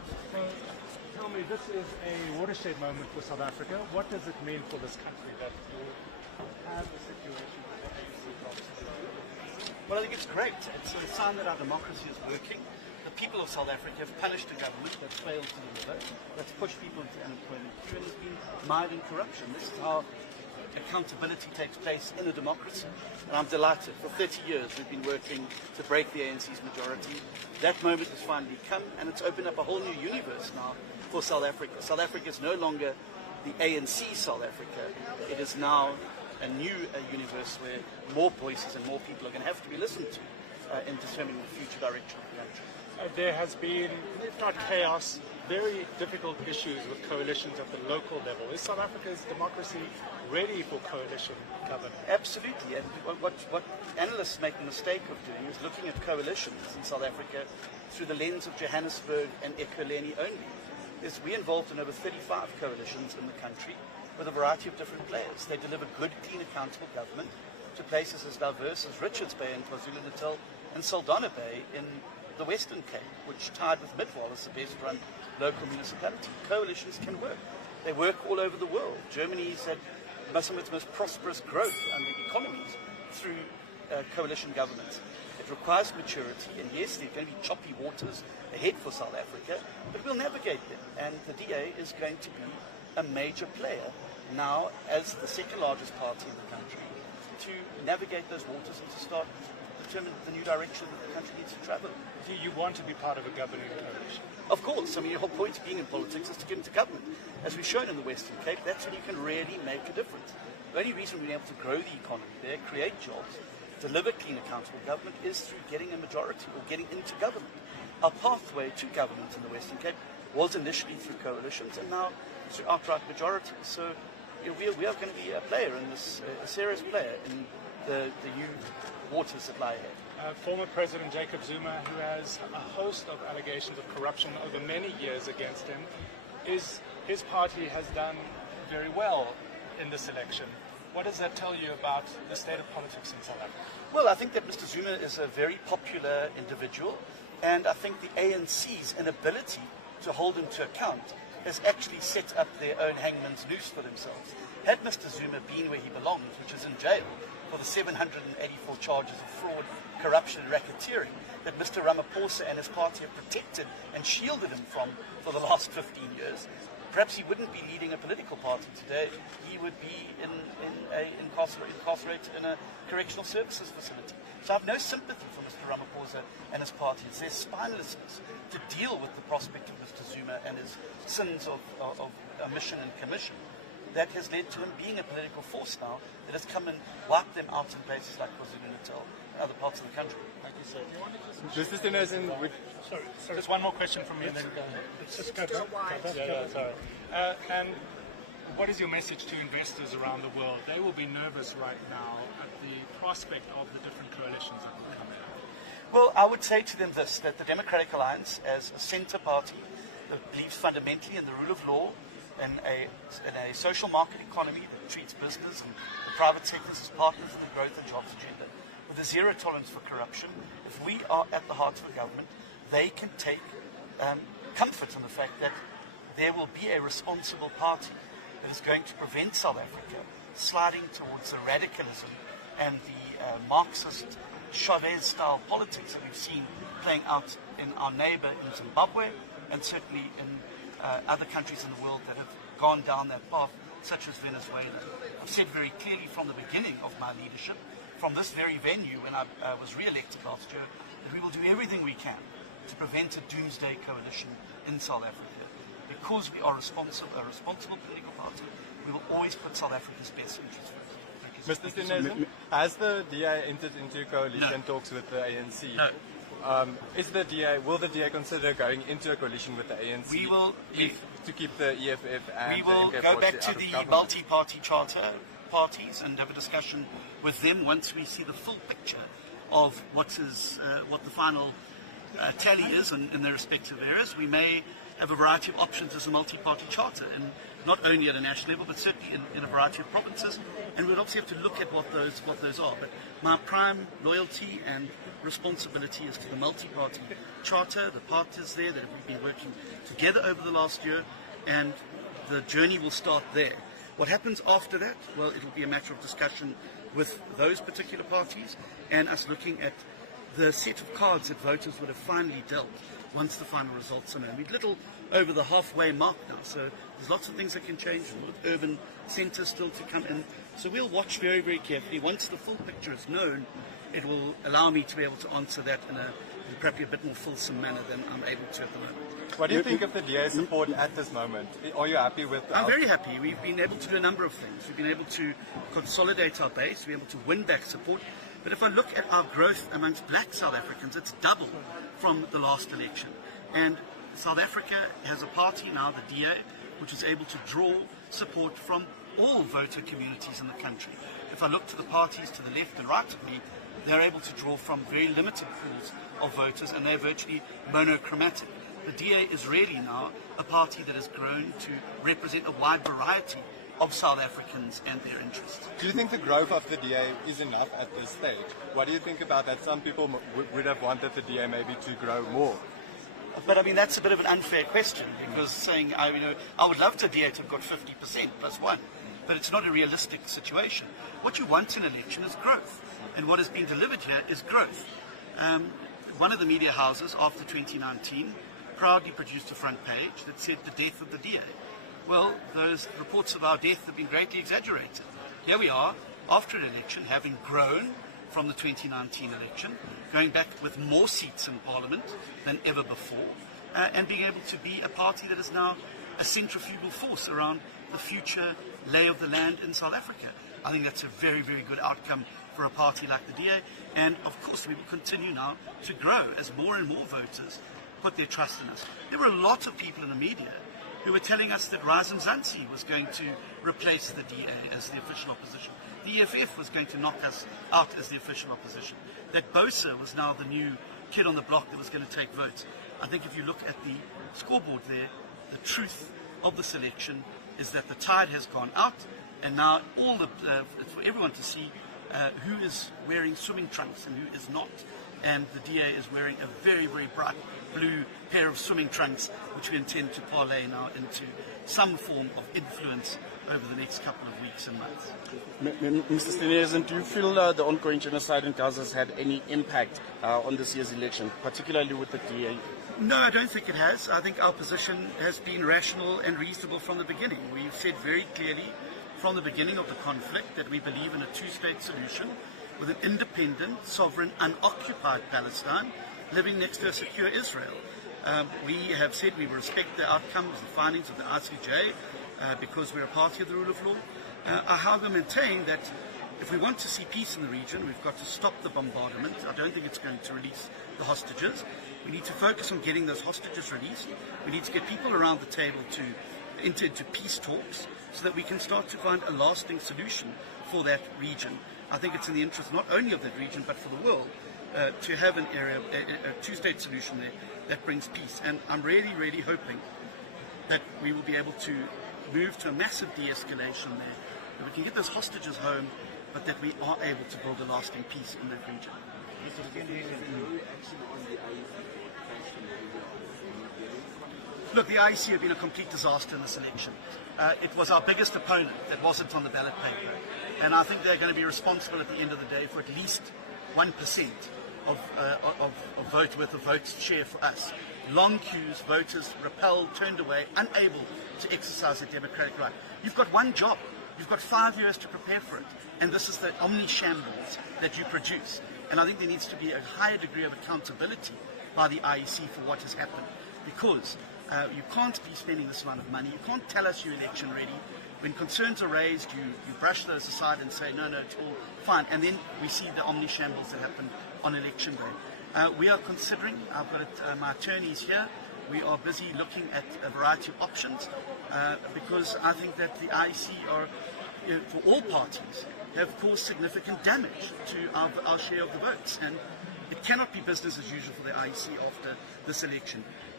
So, tell me, this is a watershed moment for South Africa. What does it mean for this country that you have the situation with the ANC problems? Well, I think it's great. It's a sign that our democracy is working. The people of South Africa have punished a government that's failed to deliver, that's pushed people into unemployment queue, and has been mired in corruption. This is how accountability takes place in a democracy. And I'm delighted. For 30 years we've been working to break the ANC's majority. That moment has finally come, and it's opened up a whole new universe now for South Africa. South Africa is no longer the ANC South Africa. It is now a new universe where more voices and more people are going to have to be listened to in determining the future direction of the country. There has been, if not chaos, very difficult issues with coalitions at the local level. Is South Africa's democracy ready for coalition government? Absolutely. And what analysts make the mistake of doing is looking at coalitions in South Africa through the lens of Johannesburg and Ekurhuleni only. We're involved in over 35 coalitions in the country with a variety of different players. They deliver good, clean, accountable government to places as diverse as Richards Bay in KwaZulu-Natal and Saldanha Bay in the Western Cape, which tied with Midwall as the best run local municipality. Coalitions can work. They work all over the world. Germany's had some of its most prosperous growth under economies through coalition governments. It requires maturity, and yes, there are going to be choppy waters ahead for South Africa, but we'll navigate them. And the DA is going to be a major player now as the second largest party in the country to navigate those waters and to start determine the new direction that the country needs to travel. Do you want to be part of a governing coalition? Of course. I mean, the whole point of being in politics is to get into government. As we've shown in the Western Cape, that's when you can really make a difference. The only reason we've been able to grow the economy there, create jobs, deliver clean, accountable government is through getting a majority or getting into government. Our pathway to government in the Western Cape was initially through coalitions and now through outright majority. So we are going to be a player in this, a serious player in the new waters that lie ahead. Former President Jacob Zuma, who has a host of allegations of corruption over many years against him, his party has done very well in this election. What does that tell you about the state of politics in South Africa? Well, I think that Mr. Zuma is a very popular individual, and I think the ANC's inability to hold him to account has actually set up their own hangman's noose for themselves. Had Mr. Zuma been where he belongs, which is in jail, for the 784 charges of fraud, corruption and racketeering that Mr. Ramaphosa and his party have protected and shielded him from for the last 15 years, perhaps he wouldn't be leading a political party today. He would be incarcerated in a correctional services facility. So I have no sympathy for Mr. Ramaphosa and his party. It's their spinelessness to deal with the prospect of Mr. Zuma and his sins of omission and commission that has led to him being a political force now that has come and wiped them out in places like KwaZulu-Natal and other parts of the country. Thank you, sir. Mr. Steenhuisen, sorry. Just one more question from me and then go. Sorry. And what is your message to investors around the world? They will be nervous right now at the prospect of the different coalitions that will come in. Well, I would say to them this, that the Democratic Alliance, as a centre party that believes fundamentally in the rule of law, in a social market economy that treats business and the private sectors as partners in the growth and jobs agenda, with a zero tolerance for corruption, if we are at the heart of the government, they can take comfort in the fact that there will be a responsible party that is going to prevent South Africa sliding towards the radicalism and the Marxist Chavez-style politics that we've seen playing out in our neighbour in Zimbabwe and certainly in other countries in the world that have gone down that path, such as Venezuela. I've said very clearly from the beginning of my leadership, from this very venue when I was re-elected last year, that we will do everything we can to prevent a doomsday coalition in South Africa. Because we are a responsible political party, we will always put South Africa's best interests first. Mr. Steenhuisen, has the DA entered into coalition talks with the ANC? No. Will the DA consider going into a coalition with the ANC? We will, to keep the EFF and we will the MK go back to out of the government? multi-party charter parties and have a discussion with them once we see the full picture of what the final tally is in their respective areas. We may have a variety of options as a multi-party charter, and not only at a national level, but certainly in a variety of provinces. And we'll obviously have to look at what those are. But my prime loyalty and responsibility is to the multi-party charter, the partners there that we've been working together over the last year, and the journey will start there. What happens after that? Well, it'll be a matter of discussion with those particular parties and us looking at the set of cards that voters would have finally dealt once the final results are known. We're little over the halfway mark now, so there's lots of things that can change, with urban centres still to come in. So we'll watch very, very carefully. Once the full picture is known, it will allow me to be able to answer that in probably a bit more fulsome manner than I'm able to at the moment. What do you think of the DA's support at this moment? Are you happy with I'm very happy. We've been able to do a number of things. We've been able to consolidate our base, we're able to win back support. But if I look at our growth amongst black South Africans, it's double from the last election. And South Africa has a party now, the DA, which is able to draw support from all voter communities in the country. If I look to the parties to the left and right of me, they're able to draw from very limited pools of voters, and they're virtually monochromatic. The DA is really now a party that has grown to represent a wide variety of South Africans and their interests. Do you think the growth of the DA is enough at this stage? What do you think about that? Some people would have wanted the DA maybe to grow more. But I mean, that's a bit of an unfair question, because saying, I would love the DA to have got 50% plus one, but it's not a realistic situation. What you want in an election is growth, and what has been delivered here is growth. One of the media houses after 2019 proudly produced a front page that said the death of the DA. Well, those reports of our death have been greatly exaggerated. Here we are, after an election, having grown from the 2019 election, going back with more seats in Parliament than ever before, and being able to be a party that is now a centrifugal force around the future lay of the land in South Africa. I think that's a very, very good outcome for a party like the DA, and of course we will continue now to grow as more and more voters put their trust in us. There were a lot of people in the media who were telling us that Razum Zansi was going to replace the DA as the official opposition. The EFF was going to knock us out as the official opposition. That Bosa was now the new kid on the block that was going to take votes. I think if you look at the scoreboard there, the truth of the selection is that the tide has gone out, and now it's for everyone to see who is wearing swimming trunks and who is not. And the DA is wearing a very, very bright blue pair of swimming trunks, which we intend to parlay now into some form of influence over the next couple of weeks and months. Mr. Steenhuisen, do you feel the ongoing genocide in Gaza has had any impact on this year's election, particularly with the DA? No, I don't think it has. I think our position has been rational and reasonable from the beginning. We've said very clearly from the beginning of the conflict that we believe in a two-state solution with an independent, sovereign, unoccupied Palestine living next to a secure Israel. We have said we will respect the outcomes, the findings of the ICJ, because we're a party of the rule of law. I however maintain that if we want to see peace in the region, we've got to stop the bombardment. I don't think it's going to release the hostages. We need to focus on getting those hostages released. We need to get people around the table to enter into peace talks so that we can start to find a lasting solution for that region. I think it's in the interest not only of that region but for the world to have an area, a two-state solution there that brings peace. And I'm really, really hoping that we will be able to move to a massive de-escalation there, that we can get those hostages home, but that we are able to build a lasting peace in that region. Look, the IEC have been a complete disaster in this election. It was our biggest opponent that wasn't on the ballot paper. And I think they're going to be responsible at the end of the day for at least 1% of votes share for us. Long queues, voters repelled, turned away, unable to exercise their democratic right. You've got one job. You've got 5 years to prepare for it. And this is the omni-shambles that you produce. And I think there needs to be a higher degree of accountability by the IEC for what has happened. Because you can't be spending this amount of money. You can't tell us you're election ready. When concerns are raised, you brush those aside and say, no, it's all fine. And then we see the omni-shambles that happened on election day. We are considering, I've got my attorneys here, we are busy looking at a variety of options because I think that the IEC are, for all parties, have caused significant damage to our share of the votes. And it cannot be business as usual for the IEC after this election.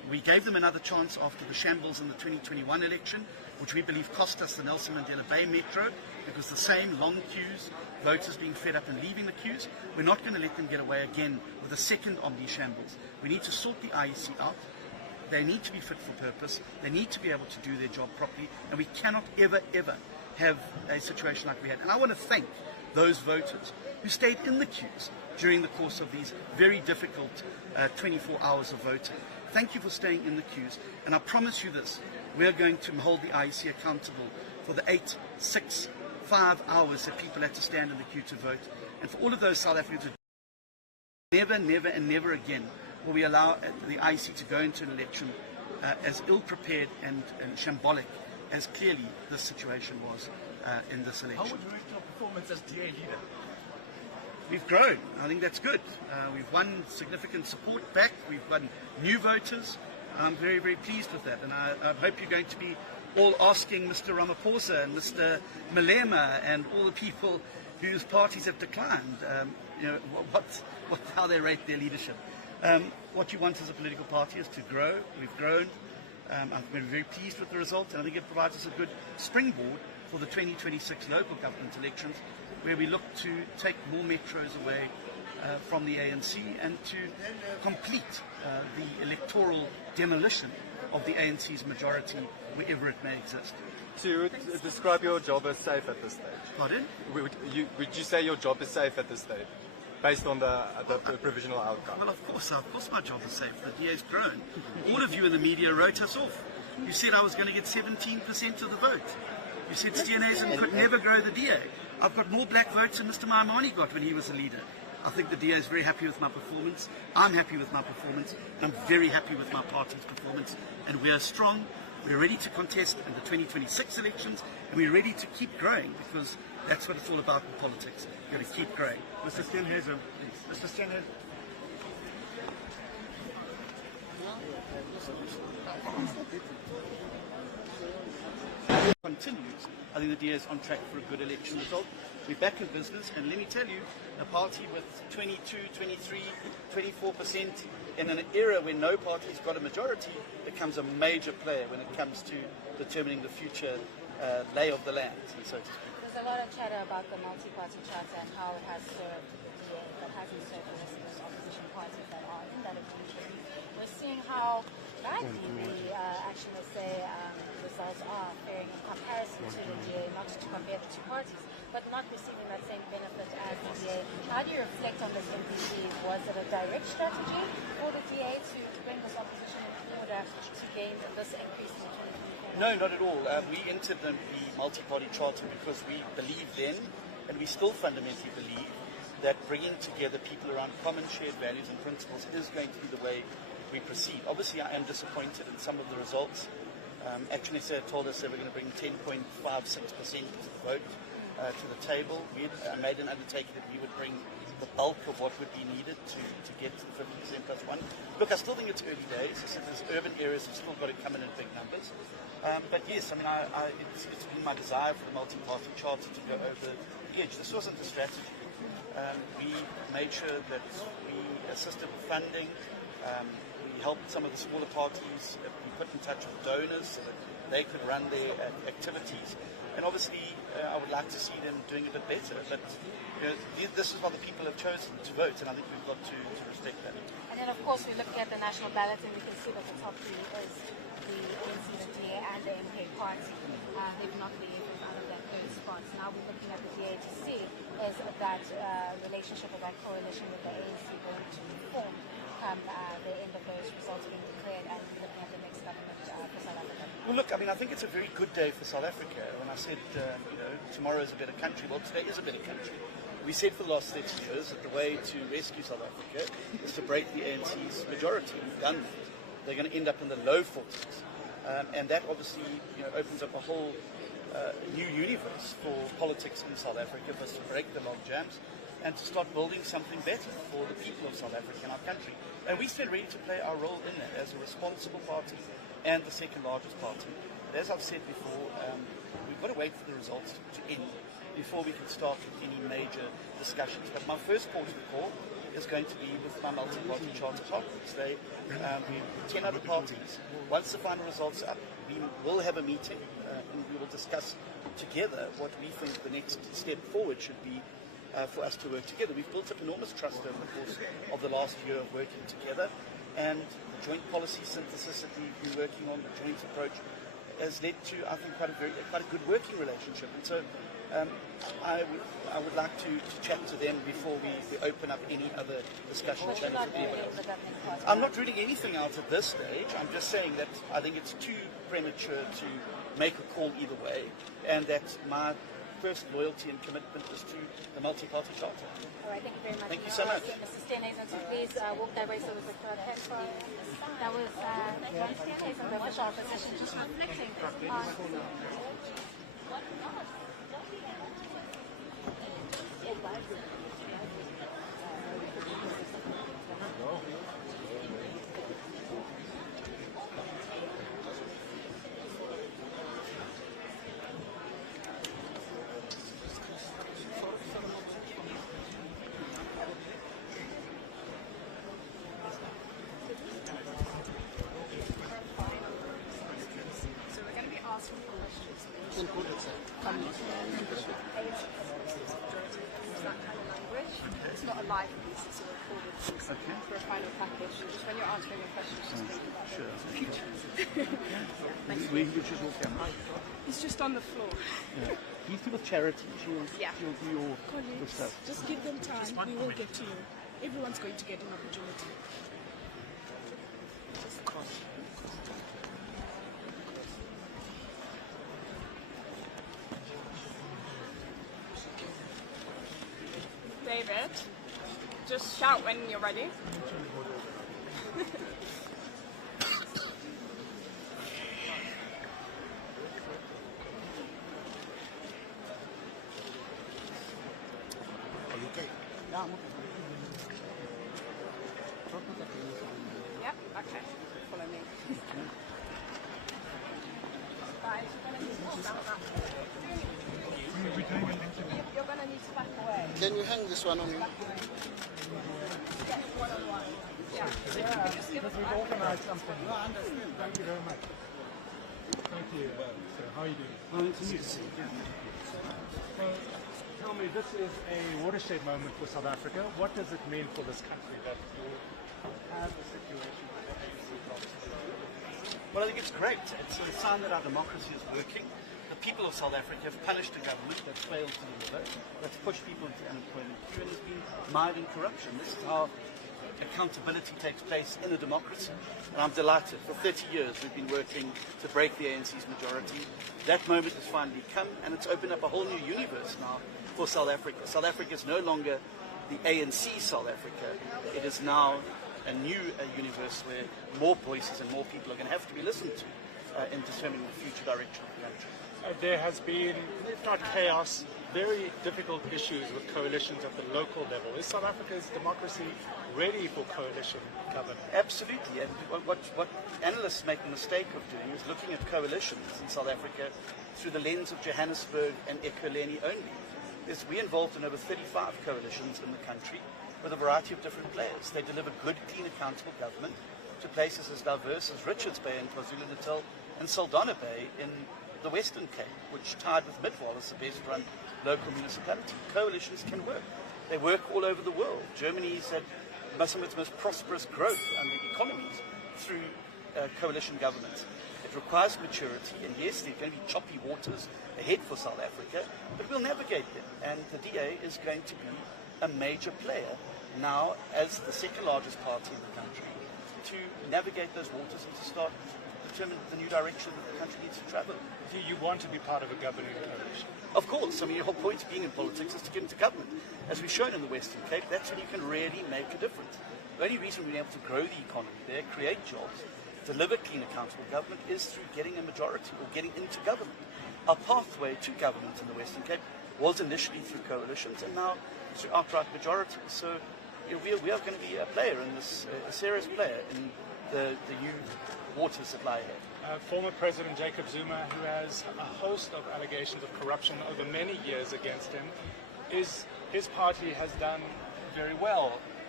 We gave them another chance after the shambles in the 2021 election, which we believe cost us the Nelson Mandela Bay Metro, because the same long queues, voters being fed up and leaving the queues. We're not going to let them get away again with a second Omni shambles. We need to sort the IEC out. They need to be fit for purpose. They need to be able to do their job properly. And we cannot ever, ever have a situation like we had. And I want to thank those voters who stayed in the queues during the course of these very difficult 24 hours of voting. Thank you for staying in the queues. And I promise you this, we are going to hold the IEC accountable for the 8, 6, 5 hours that people had to stand in the queue to vote. And for all of those South Africans who never, never and never again will we allow the IEC to go into an election as ill-prepared and shambolic as clearly this situation was in this election. How would you rate your performance as DA leader? We've grown. I think that's good. We've won significant support back. We've won new voters. I'm very, very pleased with that. And I hope you're going to be all asking Mr. Ramaphosa and Mr. Malema and all the people whose parties have declined, how they rate their leadership. What you want as a political party is to grow. We've grown. I've been very pleased with the result, and I think it provides us a good springboard for the 2026 local government elections, where we look to take more metros away from the ANC and to complete the electoral demolition of the ANC's majority wherever it may exist. So you would describe your job as safe at this stage? Pardon? Would you say your job is safe at this stage, based on the provisional outcome? Well, of course my job is safe. The DA's grown. All of you in the media wrote us off. You said I was going to get 17% of the vote. You said Steenhuisen could never grow the DA. I've got more black votes than Mr. Maimane got when he was a leader. I think the DA is very happy with my performance. I'm happy with my performance. I'm very happy with my party's performance. And we are strong. We're ready to contest in the 2026 elections. And we're ready to keep growing, because that's what it's all about in politics. You've got to keep growing. Mr. Steenhuisen. Mr. Steenhuisen. Continues. I think the DA is on track for a good election result. We're back in business, and let me tell you, a party with 22, 23, 24% in an era when no party's got a majority becomes a major player when it comes to determining the future lay of the land, and so to speak. There's a lot of chatter about the multi-party charter and how it has served the DA, but hasn't served the rest of those opposition parties that are in that agreement. We're seeing how badly the results are faring in comparison to the DA, not to compare the two parties, but not receiving that same benefit as the DA. How do you reflect on this MPC? Was it a direct strategy for the DA to bring this opposition in order to gain this increase in the 2024? No, not at all. We entered the multi-party charter because we believe then, and we still fundamentally believe, that bringing together people around common shared values and principles is going to be the way we proceed. Obviously, I am disappointed in some of the results. Actually, they told us they were going to bring 10.56% of the vote to the table. We made an undertaking that we would bring the bulk of what would be needed to get to the 50% plus one. Look, I still think it's early days. I said there's urban areas that still got to come in big numbers. But yes, I mean, it's been my desire for the multi-party charter to go over the edge. This wasn't a strategy. We made sure that we assisted with funding. We helped some of the smaller parties. We put in touch with donors so that they could run their activities. And obviously, I would like to see them doing a bit better. But this is what the people have chosen to vote, and I think we've got to respect that. And then, of course, we're looking at the national ballot, and we can see that the top three is the ANC, the DA, and the MK party. They've not been able to out of that third spot. So now we're looking at the DA to see is that relationship or that coalition with the ANC going to form come the end of those results being declared, and looking at the next government for South Africa? Well, look, I mean, I think it's a very good day for South Africa. When I said, tomorrow is a better country, well, today is a better country. We said for the last 30 years that the way to rescue South Africa is to break the ANC's majority. We've done that. They're going to end up in the low 40s. And that obviously opens up a whole new universe for politics in South Africa, for us to break the log jams and to start building something better for the people of South Africa and our country. And we stand ready to play our role in that as a responsible party and the second largest party. But as I've said before, we've got to wait for the results to end before we can start with any major discussions. But my first port of call is going to be with my multi-party charter partners. We're 10 other parties. Once the final results are up, we will have a meeting and we will discuss together what we think the next step forward should be for us to work together. We've built up enormous trust over the course of the last year of working together, and the joint policy synthesis that we've been working on, the joint approach, has led to, I think, quite a good working relationship. And so I would like to chat to them before we open up any other discussion channels with anyone else. I'm not reading anything out at this stage. I'm just saying that I think it's too premature to make a call either way, and that my first loyalty and commitment is to the multi-party charter. All right, thank you very much. Thank you so much. Mr. Steenhuisen, so please walk that way so we could that was John Steenhuisen, the official opposition, just reflecting on... It's not a live piece, it's a recorded piece. For a final package. Just when you're answering your questions, just think about it. He's just on the floor. He's with charity. She'll do your Colleagues, stuff. just give them time. We will get to you. Everyone's going to get an opportunity. David, just shout when you're ready. Yep, okay. Follow me. Guys, you're going to need to back away. Can you hang this one on you? Just we've organised something. No, I understand. Thank you very much. Thank you. So, how are you doing? Oh, it's a music. So, tell me, this is a watershed moment for South Africa. What does it mean for this country that you have a situation where the ANC problems? Well, I think it's great. It's a sign that our democracy is working. The people of South Africa have punished a government that's failed to deliver, that's pushed people into the unemployment queue, and has been mired in corruption. This is how accountability takes place in a democracy. And I'm delighted. For 30 years we've been working to break the ANC's majority. That moment has finally come, and it's opened up a whole new universe now for South Africa. South Africa is no longer the ANC South Africa. It is now a new universe where more voices and more people are going to have to be listened to in determining the future direction of the country. There has been, if not chaos, very difficult issues with coalitions at the local level. Is South Africa's democracy ready for coalition government? Absolutely. And what analysts make the mistake of doing is looking at coalitions in South Africa through the lens of Johannesburg and Ekurhuleni only. We're involved in over 35 coalitions in the country with a variety of different players. They deliver good, clean, accountable government to places as diverse as Richards Bay in KwaZulu-Natal and Saldanha Bay in the Western Cape, which, tied with Midwal, is the best-run local municipality. Coalitions can work. They work all over the world. Germany's had some of its most prosperous growth and economies through coalition governments. It requires maturity, and yes, there are going to be choppy waters ahead for South Africa, but we'll navigate them. And the DA is going to be a major player now as the second largest party in the country to navigate those waters and to start determine the new direction that the country needs to travel. Do you want to be part of a governing coalition? Of course. I mean, the whole point of being in politics is to get into government. As we've shown in the Western Cape, that's when you can really make a difference. The only reason we've been able to grow the economy there, create jobs, deliver clean, accountable government is through getting a majority or getting into government. Our pathway to government in the Western Cape was initially through coalitions and now through outright majorities. So we are going to be a player in this, a serious player in the new waters that lie ahead. Former President Jacob Zuma, who has a host of allegations of corruption over many years against him, his party has done very well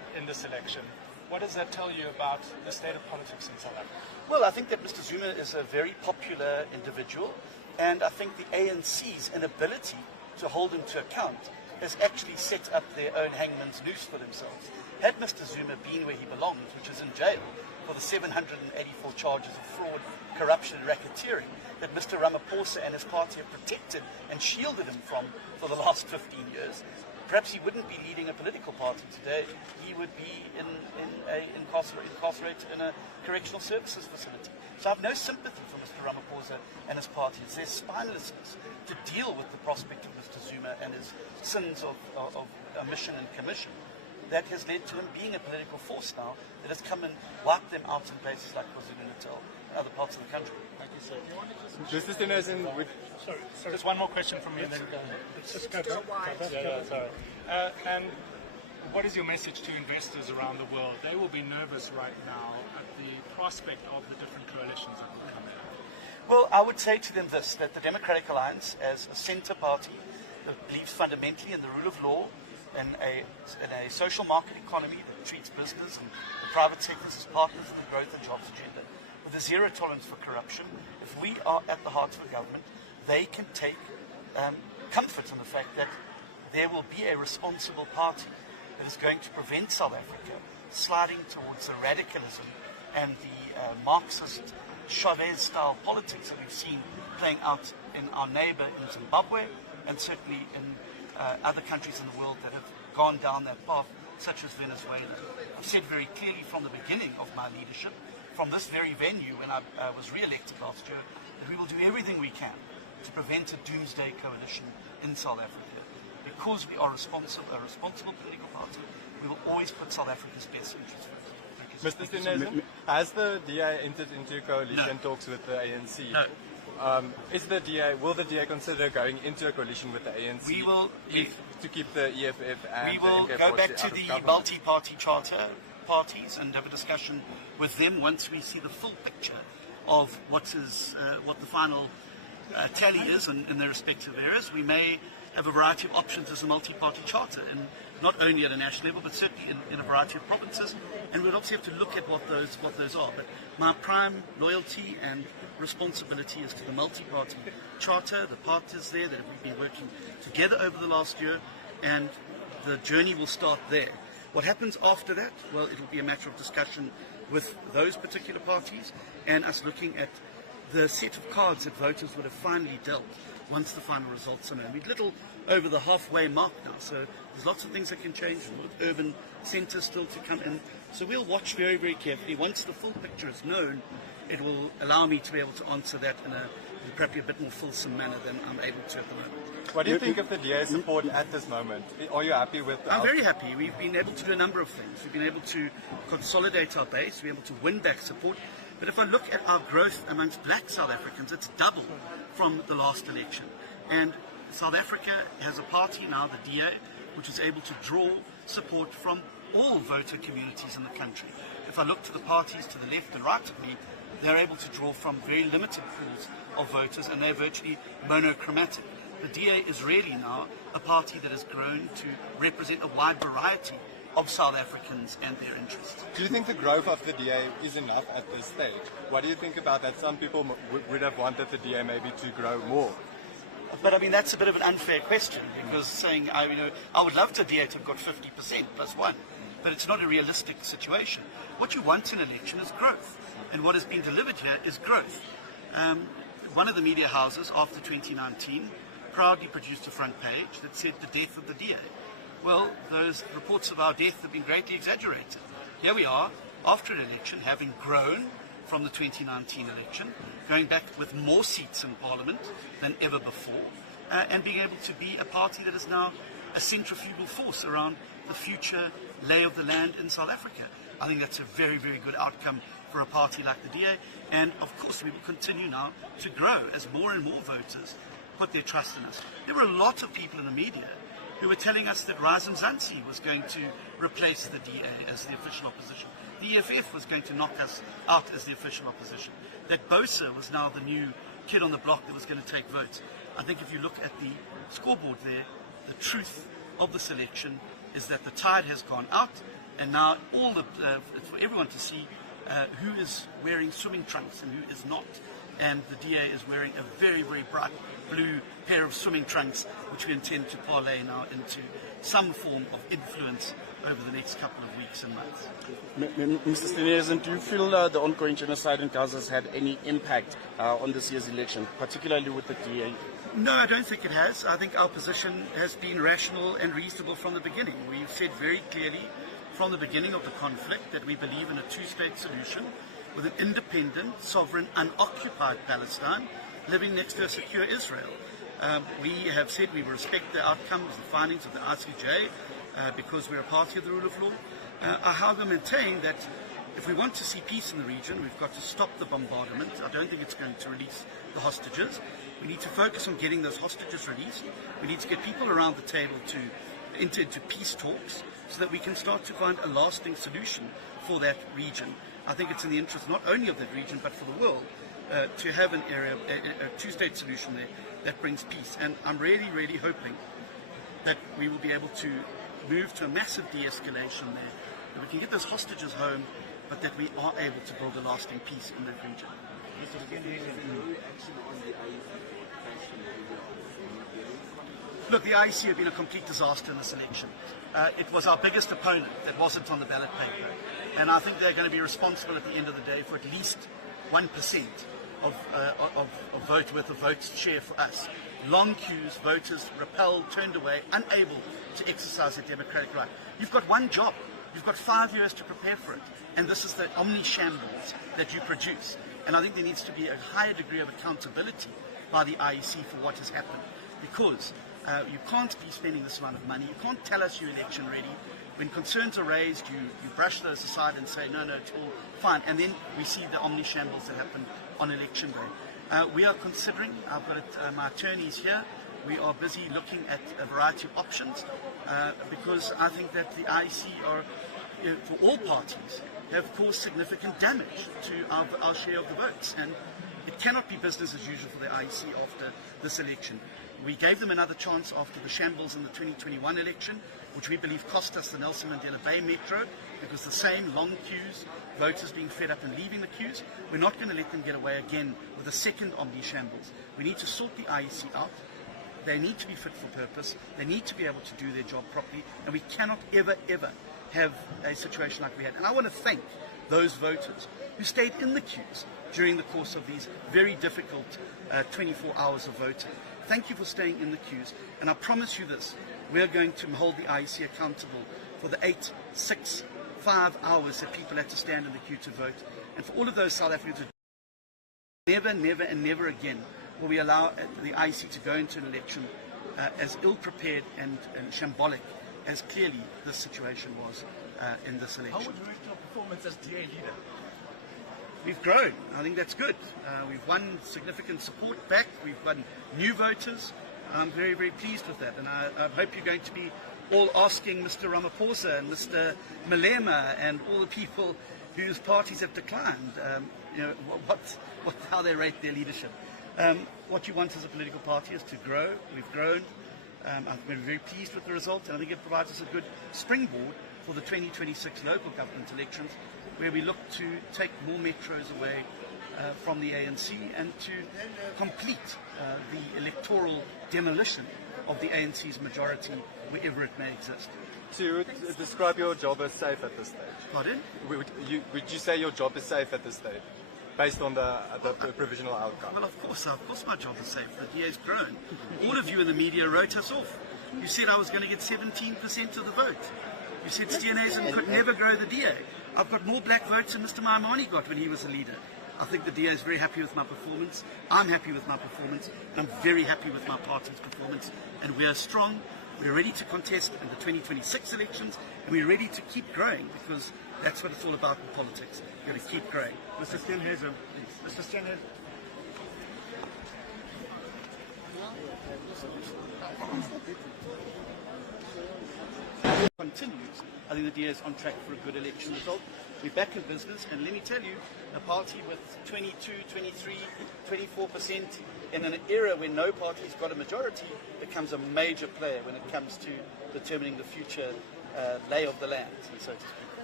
in this election. What does that tell you about the state of politics in South Africa? Well, I think that Mr. Zuma is a very popular individual, and I think the ANC's inability to hold him to account has actually set up their own hangman's noose for themselves. Had Mr. Zuma been where he belongs, which is in jail for the 784 charges of fraud, corruption and racketeering that Mr. Ramaphosa and his party have protected and shielded him from for the last 15 years, perhaps he wouldn't be leading a political party today. He would be incarcerated in a correctional services facility. So I have no sympathy for Mr. Ramaphosa and his party. It's their spinelessness to deal with the prospect of Mr. Zuma and his sins of omission and commission that has led to him being a political force now that has come and wiped them out in places like KwaZulu-Natal and other parts of the country. Thank you, sir. Mr. Steenhuisen, Sorry. Just one more question from me, and then Let's just go back. sorry. And what is your message to investors around the world? They will be nervous right now at the prospect of the different coalitions that will come in. Well, I would say to them this, that the Democratic Alliance, as a centre party that believes fundamentally in the rule of law and a social market economy that treats business and the private sectors as partners in the growth and jobs agenda, with a zero tolerance for corruption, if we are at the heart of the government, they can take comfort in the fact that there will be a responsible party that is going to prevent South Africa sliding towards the radicalism and the Marxist Chavez-style politics that we've seen playing out in our neighbour in Zimbabwe and certainly in other countries in the world that have gone down that path, such as Venezuela. I've said very clearly from the beginning of my leadership, from this very venue when I was re-elected last year, that we will do everything we can to prevent a doomsday coalition in South Africa. Because we are a responsible political party, we will always put South Africa's best interests first. Mr. Steenhuisen, has the DA entered into coalition talks with the ANC? No. Will the DA consider going into a coalition with the ANC We will to keep the EFF and we will the go MK40 back to out of the government? multi-party charter parties and have a discussion with them once we see the full picture of what the final tally is in their respective areas. We may have a variety of options as a multi-party charter, and not only at a national level, but certainly in a variety of provinces. And we'll obviously have to look at what those are. But my prime loyalty and responsibility is to the multi-party charter, the partners there that we've been working together over the last year, and the journey will start there. What happens after that? Well, it'll be a matter of discussion with those particular parties and us looking at the set of cards that voters would have finally dealt once the final results are known. We're little over the halfway mark now, so there's lots of things that can change, with urban centres still to come in. So we'll watch very, very carefully. Once the full picture is known, it will allow me to be able to answer that in probably a bit more fulsome manner than I'm able to at the moment. What do you think of the DA's support at this moment? Are you happy with the I'm very happy. We've been able to do a number of things. We've been able to consolidate our base, we're able to win back support. But if I look at our growth amongst black South Africans, it's double from the last election. And South Africa has a party now, the DA, which is able to draw support from all voter communities in the country. If I look to the parties to the left and right of me, they're able to draw from very limited pools of voters, and they're virtually monochromatic. The DA is really now a party that has grown to represent a wide variety of South Africans and their interests. Do you think the growth of the DA is enough at this stage? What do you think about that? Some people would have wanted the DA maybe to grow more. But I mean, that's a bit of an unfair question, because saying, I would love the DA to have got 50% plus one, but it's not a realistic situation. What you want in an election is growth, and what has been delivered here is growth. One of the media houses after 2019 proudly produced a front page that said the death of the DA. Well, those reports of our death have been greatly exaggerated. Here we are, after an election, having grown from the 2019 election, going back with more seats in Parliament than ever before, and being able to be a party that is now a centrifugal force around the future lay of the land in South Africa. I think that's a very, very good outcome for a party like the DA, and of course we will continue now to grow as more and more voters put their trust in us. There were a lot of people in the media who were telling us that Rise Mzansi was going to replace the DA as the official opposition. The EFF was going to knock us out as the official opposition. That Bosa was now the new kid on the block that was going to take votes. I think if you look at the scoreboard there, the truth of this election is that the tide has gone out And now it's for everyone to see who is wearing swimming trunks and who is not. And the DA is wearing a very, very bright blue pair of swimming trunks, which we intend to parlay now into some form of influence over the next couple of weeks and months. Mr. Steenhuisen, do you feel the ongoing genocide in Gaza has had any impact on this year's election, particularly with the DA? No, I don't think it has. I think our position has been rational and reasonable from the beginning. We've said very clearly from the beginning of the conflict that we believe in a two-state solution with an independent, sovereign, unoccupied Palestine living next to a secure Israel. We have said we will respect the outcomes, the findings of the ICJ, because we're a party of the rule of law. I however maintain that if we want to see peace in the region, we've got to stop the bombardment. I don't think it's going to release the hostages. We need to focus on getting those hostages released. We need to get people around the table to enter into peace talks so that we can start to find a lasting solution for that region. I think it's in the interest not only of that region but for the world to have an area, a two-state solution there that brings peace. And I'm really, really hoping that we will be able to move to a massive de-escalation there, that we can get those hostages home, but that we are able to build a lasting peace in that region. Look, the IEC have been a complete disaster in this election. It was our biggest opponent that wasn't on the ballot paper, and I think they're going to be responsible at the end of the day for at least 1% of vote worth of votes share for us. Long queues, voters repelled, turned away, unable to exercise their democratic right. You've got one job. You've got 5 years to prepare for it. And this is the omni-shambles that you produce. And I think there needs to be a higher degree of accountability by the IEC for what has happened. Because you can't be spending this amount of money. You can't tell us you're election ready. When concerns are raised, you brush those aside and say, no, it's all fine. And then we see the omni-shambles that happen on election day. We are considering, I've got my attorneys here, we are busy looking at a variety of options because I think that the IEC are, for all parties, have caused significant damage to our share of the votes. And it cannot be business as usual for the IEC after this election. We gave them another chance after the shambles in the 2021 election, which we believe cost us the Nelson Mandela Bay Metro, because the same long queues, voters being fed up and leaving the queues. We're not going to let them get away again with a second omni-shambles. We need to sort the IEC out. They need to be fit for purpose. They need to be able to do their job properly. And we cannot ever, ever have a situation like we had. And I want to thank those voters who stayed in the queues during the course of these very difficult 24 hours of voting. Thank you for staying in the queues. And I promise you this, we are going to hold the IEC accountable for the 8, 6, 5 hours that people had to stand in the queue to vote. And for all of those South Africans, never, never and never again will we allow the IEC to go into an election as ill-prepared and shambolic as clearly this situation was in this election. How would you rate your performance as DA leader? We've grown. I think that's good. We've won significant support back. We've won new voters. I'm very, very pleased with that. And I hope you're going to be all asking Mr. Ramaphosa and Mr. Malema and all the people whose parties have declined, how they rate their leadership. What you want as a political party is to grow. We've grown. I've been very pleased with the result, and I think it provides us a good springboard for the 2026 local government elections, where we look to take more metros away from the ANC and to complete the electoral demolition of the ANC's majority wherever it may exist. To describe your job as safe at this stage. Pardon? Would you say your job is safe at this stage, based on the provisional outcome? Well, of course my job is safe. The DA's grown. All of you in the media wrote us off. You said I was going to get 17% of the vote. You said Steenhuisen could never grow the DA. I've got more black votes than Mr. Maimane got when he was a leader. I think the DA is very happy with my performance. I'm happy with my performance. I'm very happy with my party's performance. And we are strong. We're ready to contest in the 2026 elections. And we're ready to keep growing, because that's what it's all about in politics. You've got to keep growing. Mr. Steenhuisen. Mr. Steenhuisen. Continues. I think the DA is on track for a good election result. We're back in business, and let me tell you, a party with 22, 23, 24% in an era when no party's got a majority becomes a major player when it comes to determining the future lay of the land, so to speak.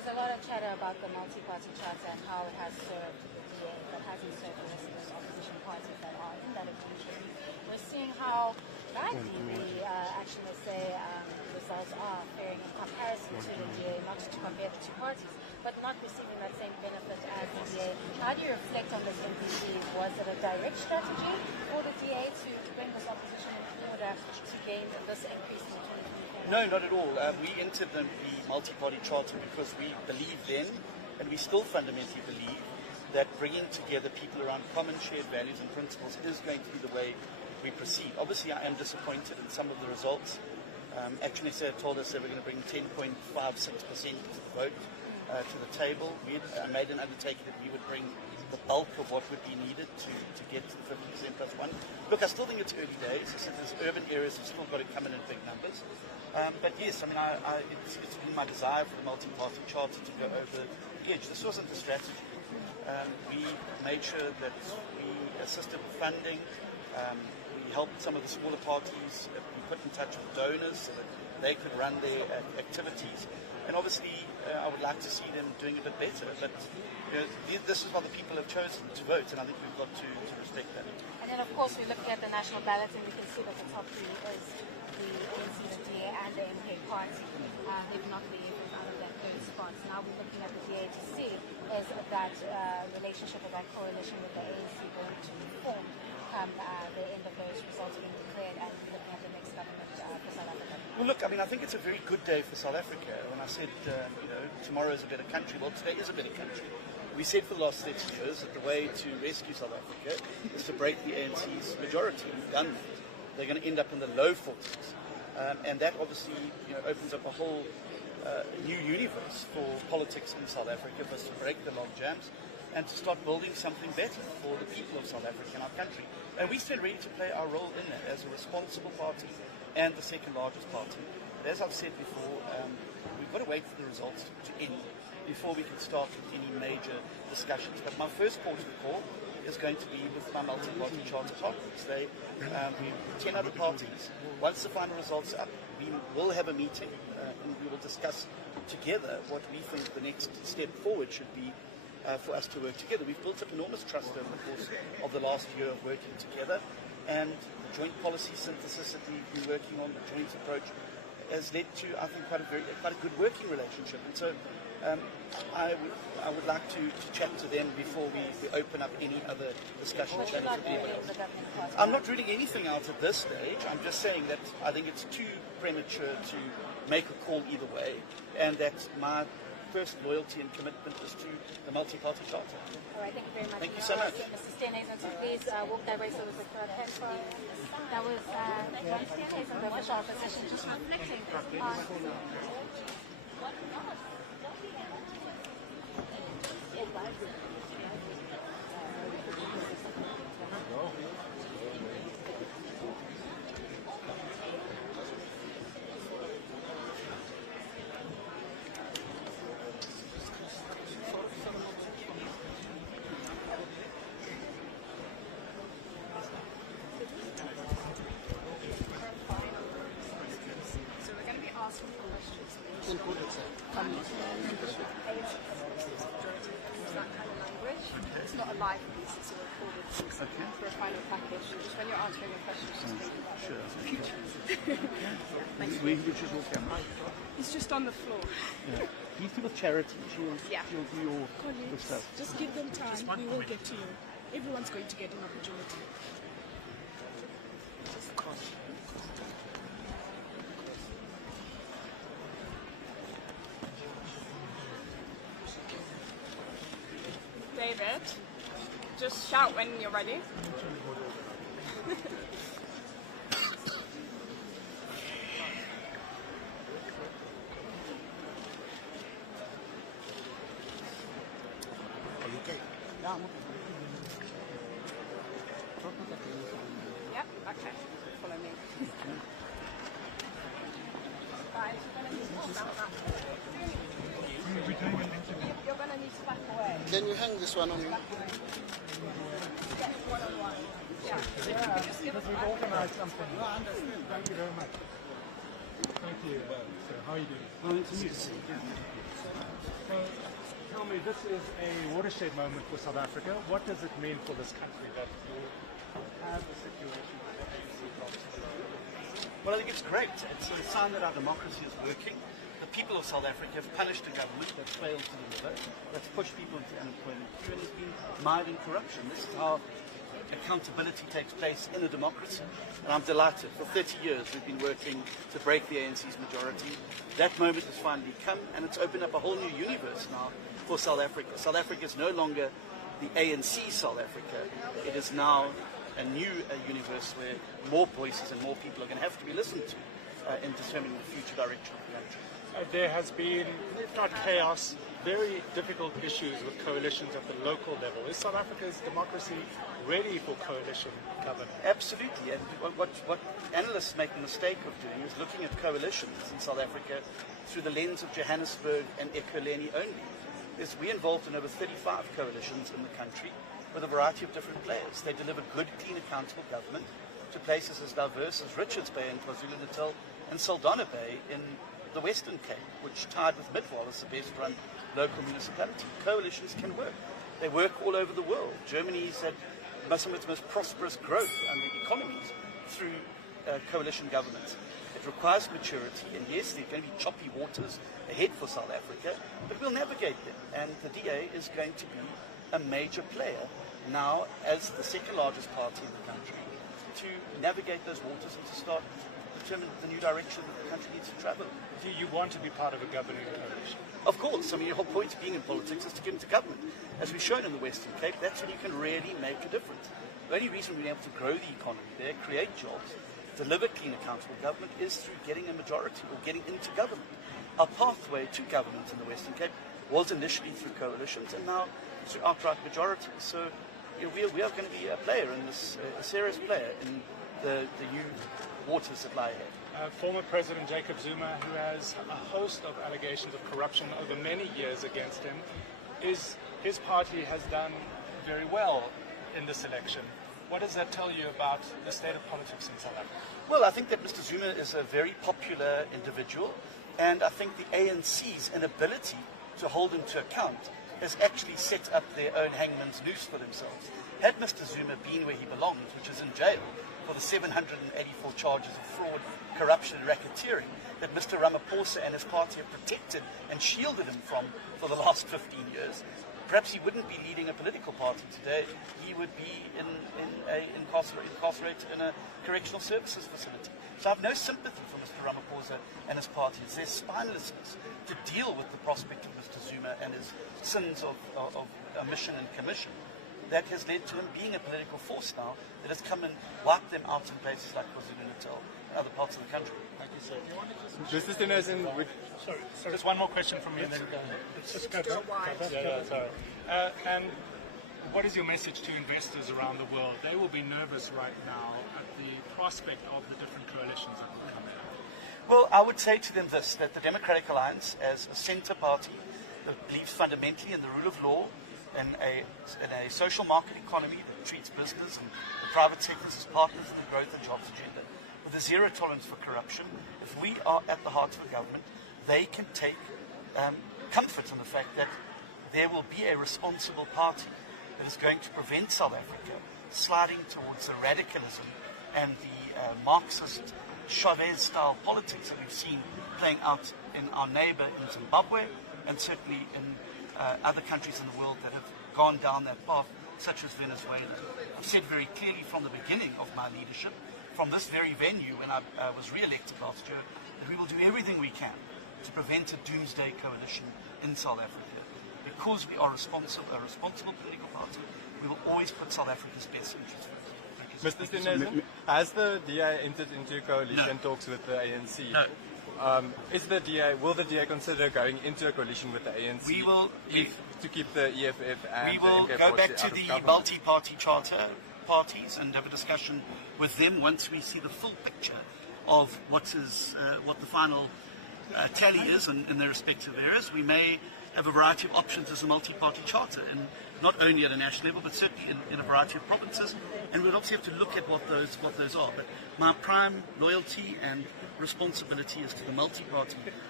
There's a lot of chatter about the multi-party charter and how it has served the DA, but hasn't served the rest of those opposition parties that are in that agreement. We're seeing how badly the action they say results are faring in comparison to the DA, not to compare the two parties, but not receiving that same benefit as the DA. How do you reflect on this MPC? Was it a direct strategy for the DA to bring this opposition in order to gain this increase in 2024? No, not at all. We entered the multi-party charter because we believe then, and we still fundamentally believe, that bringing together people around common shared values and principles is going to be the way we proceed. Obviously, I am disappointed in some of the results. Action SA told us they were going to bring 10.56% of the vote to the table. I made an undertaking that we would bring the bulk of what would be needed to get to the 50% plus one. Look, I still think it's early days. I said there's urban areas have still got to come in big numbers. But yes, I mean, it's been my desire for the multi-party charter to go over the edge. This wasn't a strategy. We made sure that we assisted with funding. We helped some of the smaller parties. We put in touch with donors so that they could run their activities. And obviously, I would like to see them doing a bit better. But this is what the people have chosen to vote, and I think we've got to respect that. And then, of course, we're looking at the national ballot, and we can see that the top three is the ANC, the DA, and the MK party. They've not been able to out of those spots. Now we're looking at the DA to see is that relationship or that coalition with the ANC going to form come the end of those results being declared, and looking at the next government for South Africa. Well, look, I mean, I think it's a very good day for South Africa. When I said, tomorrow is a better country, well, today is a better country. We said for the last 30 years that the way to rescue South Africa is to break the ANC's majority. We've done that. They're going to end up in the low 40s. And that obviously opens up a whole new universe for politics in South Africa, for us to break the log jams and to start building something better for the people of South Africa and our country. And we stand ready to play our role in that as a responsible party and the second largest party. But as I've said before, we've got to wait for the results to end before we can start with any major discussions. But my first port of call is going to be with my multi-party charter partners. We 10 other parties. Once the final results are up, we will have a meeting and we will discuss together what we think the next step forward should be for us to work together. We've built up enormous trust over the course of the last year of working together, and the joint policy synthesis that we've been working on, the joint approach, has led to, I think, quite a good working relationship. And so I would like to chat to them before we open up any other discussion. I'm not ruling anything out at this stage. I'm just saying that I think it's too premature to make a call either way, and that my first loyalty and commitment is to the multi-party charter. All right, thank you very much. Thank you so much. Mr. Steenhuisen, so please walk that way so we can that was John Steenhuisen, the official opposition, just reflecting on... It's not a live piece, it's a recorded piece for a final package. Just when you're answering your questions, just think about futures. He's just on the floor. Yeah. These people charity, she'll do your Colleagues, stuff. just give them time, we will get to you. Everyone's going to get an opportunity. David, just shout when you're ready. Yep, okay. Follow me. Guys, you're going to need to back away. Can you hang this one on me? Get one-on-one. Yeah. Because we've organised something. No, I understand. Thank you very much. Thank you. So, how are you doing? Nice to meet you. So, tell me, this is a watershed moment for South Africa. What does it mean for this country that you have a situation where the ANC problems? Well, I think it's great. It's a sign that our democracy is working. The people of South Africa have punished a government that's failed to deliver, that's pushed people into unemployment, and has been mired in corruption. This is how accountability takes place in a democracy. And I'm delighted. For 30 years we've been working to break the ANC's majority. That moment has finally come, and it's opened up a whole new universe now for South Africa. South Africa is no longer the ANC South Africa. It is now a new universe where more voices and more people are going to have to be listened to in determining the future direction of the country. There has been, if not chaos, very difficult issues with coalitions at the local level. Is South Africa's democracy ready for coalition government? Absolutely. And what analysts make the mistake of doing is looking at coalitions in South Africa through the lens of Johannesburg and Ekurhuleni only. We're involved in over 35 coalitions in the country with a variety of different players. They deliver good, clean, accountable government to places as diverse as Richards Bay in KwaZulu-Natal and Saldanha Bay in the Western Cape, which tied with Midwall is the best run local municipality. Coalitions can work. They work all over the world. Germany's had some of its most prosperous growth under economies through coalition governments. It requires maturity, and yes, there are going to be choppy waters ahead for South Africa, but we'll navigate them. And the DA is going to be a major player now as the second largest party in the country to navigate those waters and to start determine the new direction that the country needs to travel. Do you want to be part of a governing coalition? Of course. I mean, the whole point of being in politics is to get into government. As we've shown in the Western Cape, that's when you can really make a difference. The only reason we've been able to grow the economy there, create jobs, deliver clean, accountable government is through getting a majority or getting into government. Our pathway to government in the Western Cape was initially through coalitions and now through outright majority. So we are going to be a player in this, a serious player in the new waters that lie ahead. Former President Jacob Zuma, who has a host of allegations of corruption over many years against him, his party has done very well in this election. What does that tell you about the state of politics in South Africa? Well, I think that Mr. Zuma is a very popular individual, and I think the ANC's inability to hold him to account has actually set up their own hangman's noose for themselves. Had Mr. Zuma been where he belongs, which is in jail, for the 784 charges of fraud, corruption and racketeering that Mr. Ramaphosa and his party have protected and shielded him from for the last 15 years, perhaps he wouldn't be leading a political party today. He would be incarcerated in a correctional services facility. So I have no sympathy for Mr. Ramaphosa and his party. It's their spinelessness to deal with the prospect of Mr. Zuma and his sins of omission and commission that has led to him being a political force now that has come and wiped them out in places like KwaZulu-Natal and other parts of the country. Thank you, sir. This is Steenhuisen with... Sorry. Just one more question from me and then go. Let's just go back. Sorry. And what is your message to investors around the world? They will be nervous right now at the prospect of the different coalitions that will come in. Well, I would say to them this, that the Democratic Alliance, as a centre party that believes fundamentally in the rule of law, in a social market economy that treats business and the private sectors as partners in the growth and jobs agenda, with a zero tolerance for corruption, if we are at the heart of the government, they can take comfort in the fact that there will be a responsible party that is going to prevent South Africa sliding towards the radicalism and the Marxist Chavez-style politics that we've seen playing out in our neighbour in Zimbabwe and certainly in other countries in the world that have gone down that path, such as Venezuela. I've said very clearly from the beginning of my leadership, from this very venue when I was re-elected last year, that we will do everything we can to prevent a doomsday coalition in South Africa. Because we are a responsible political party, we will always put South Africa's best interests first. Mr. Steenhuisen, has the DA entered into coalition talks with the ANC? No. Will the DA consider going into a coalition with the ANC to keep the EFF and we will go back to the multi-party charter parties and have a discussion with them once we see the full picture of what the final tally is in their respective areas. We may have a variety of options as a multi-party charter, and not only at a national level, but certainly in a variety of provinces. And we'll obviously have to look at what those are. But my prime loyalty and responsibility is to the multi-party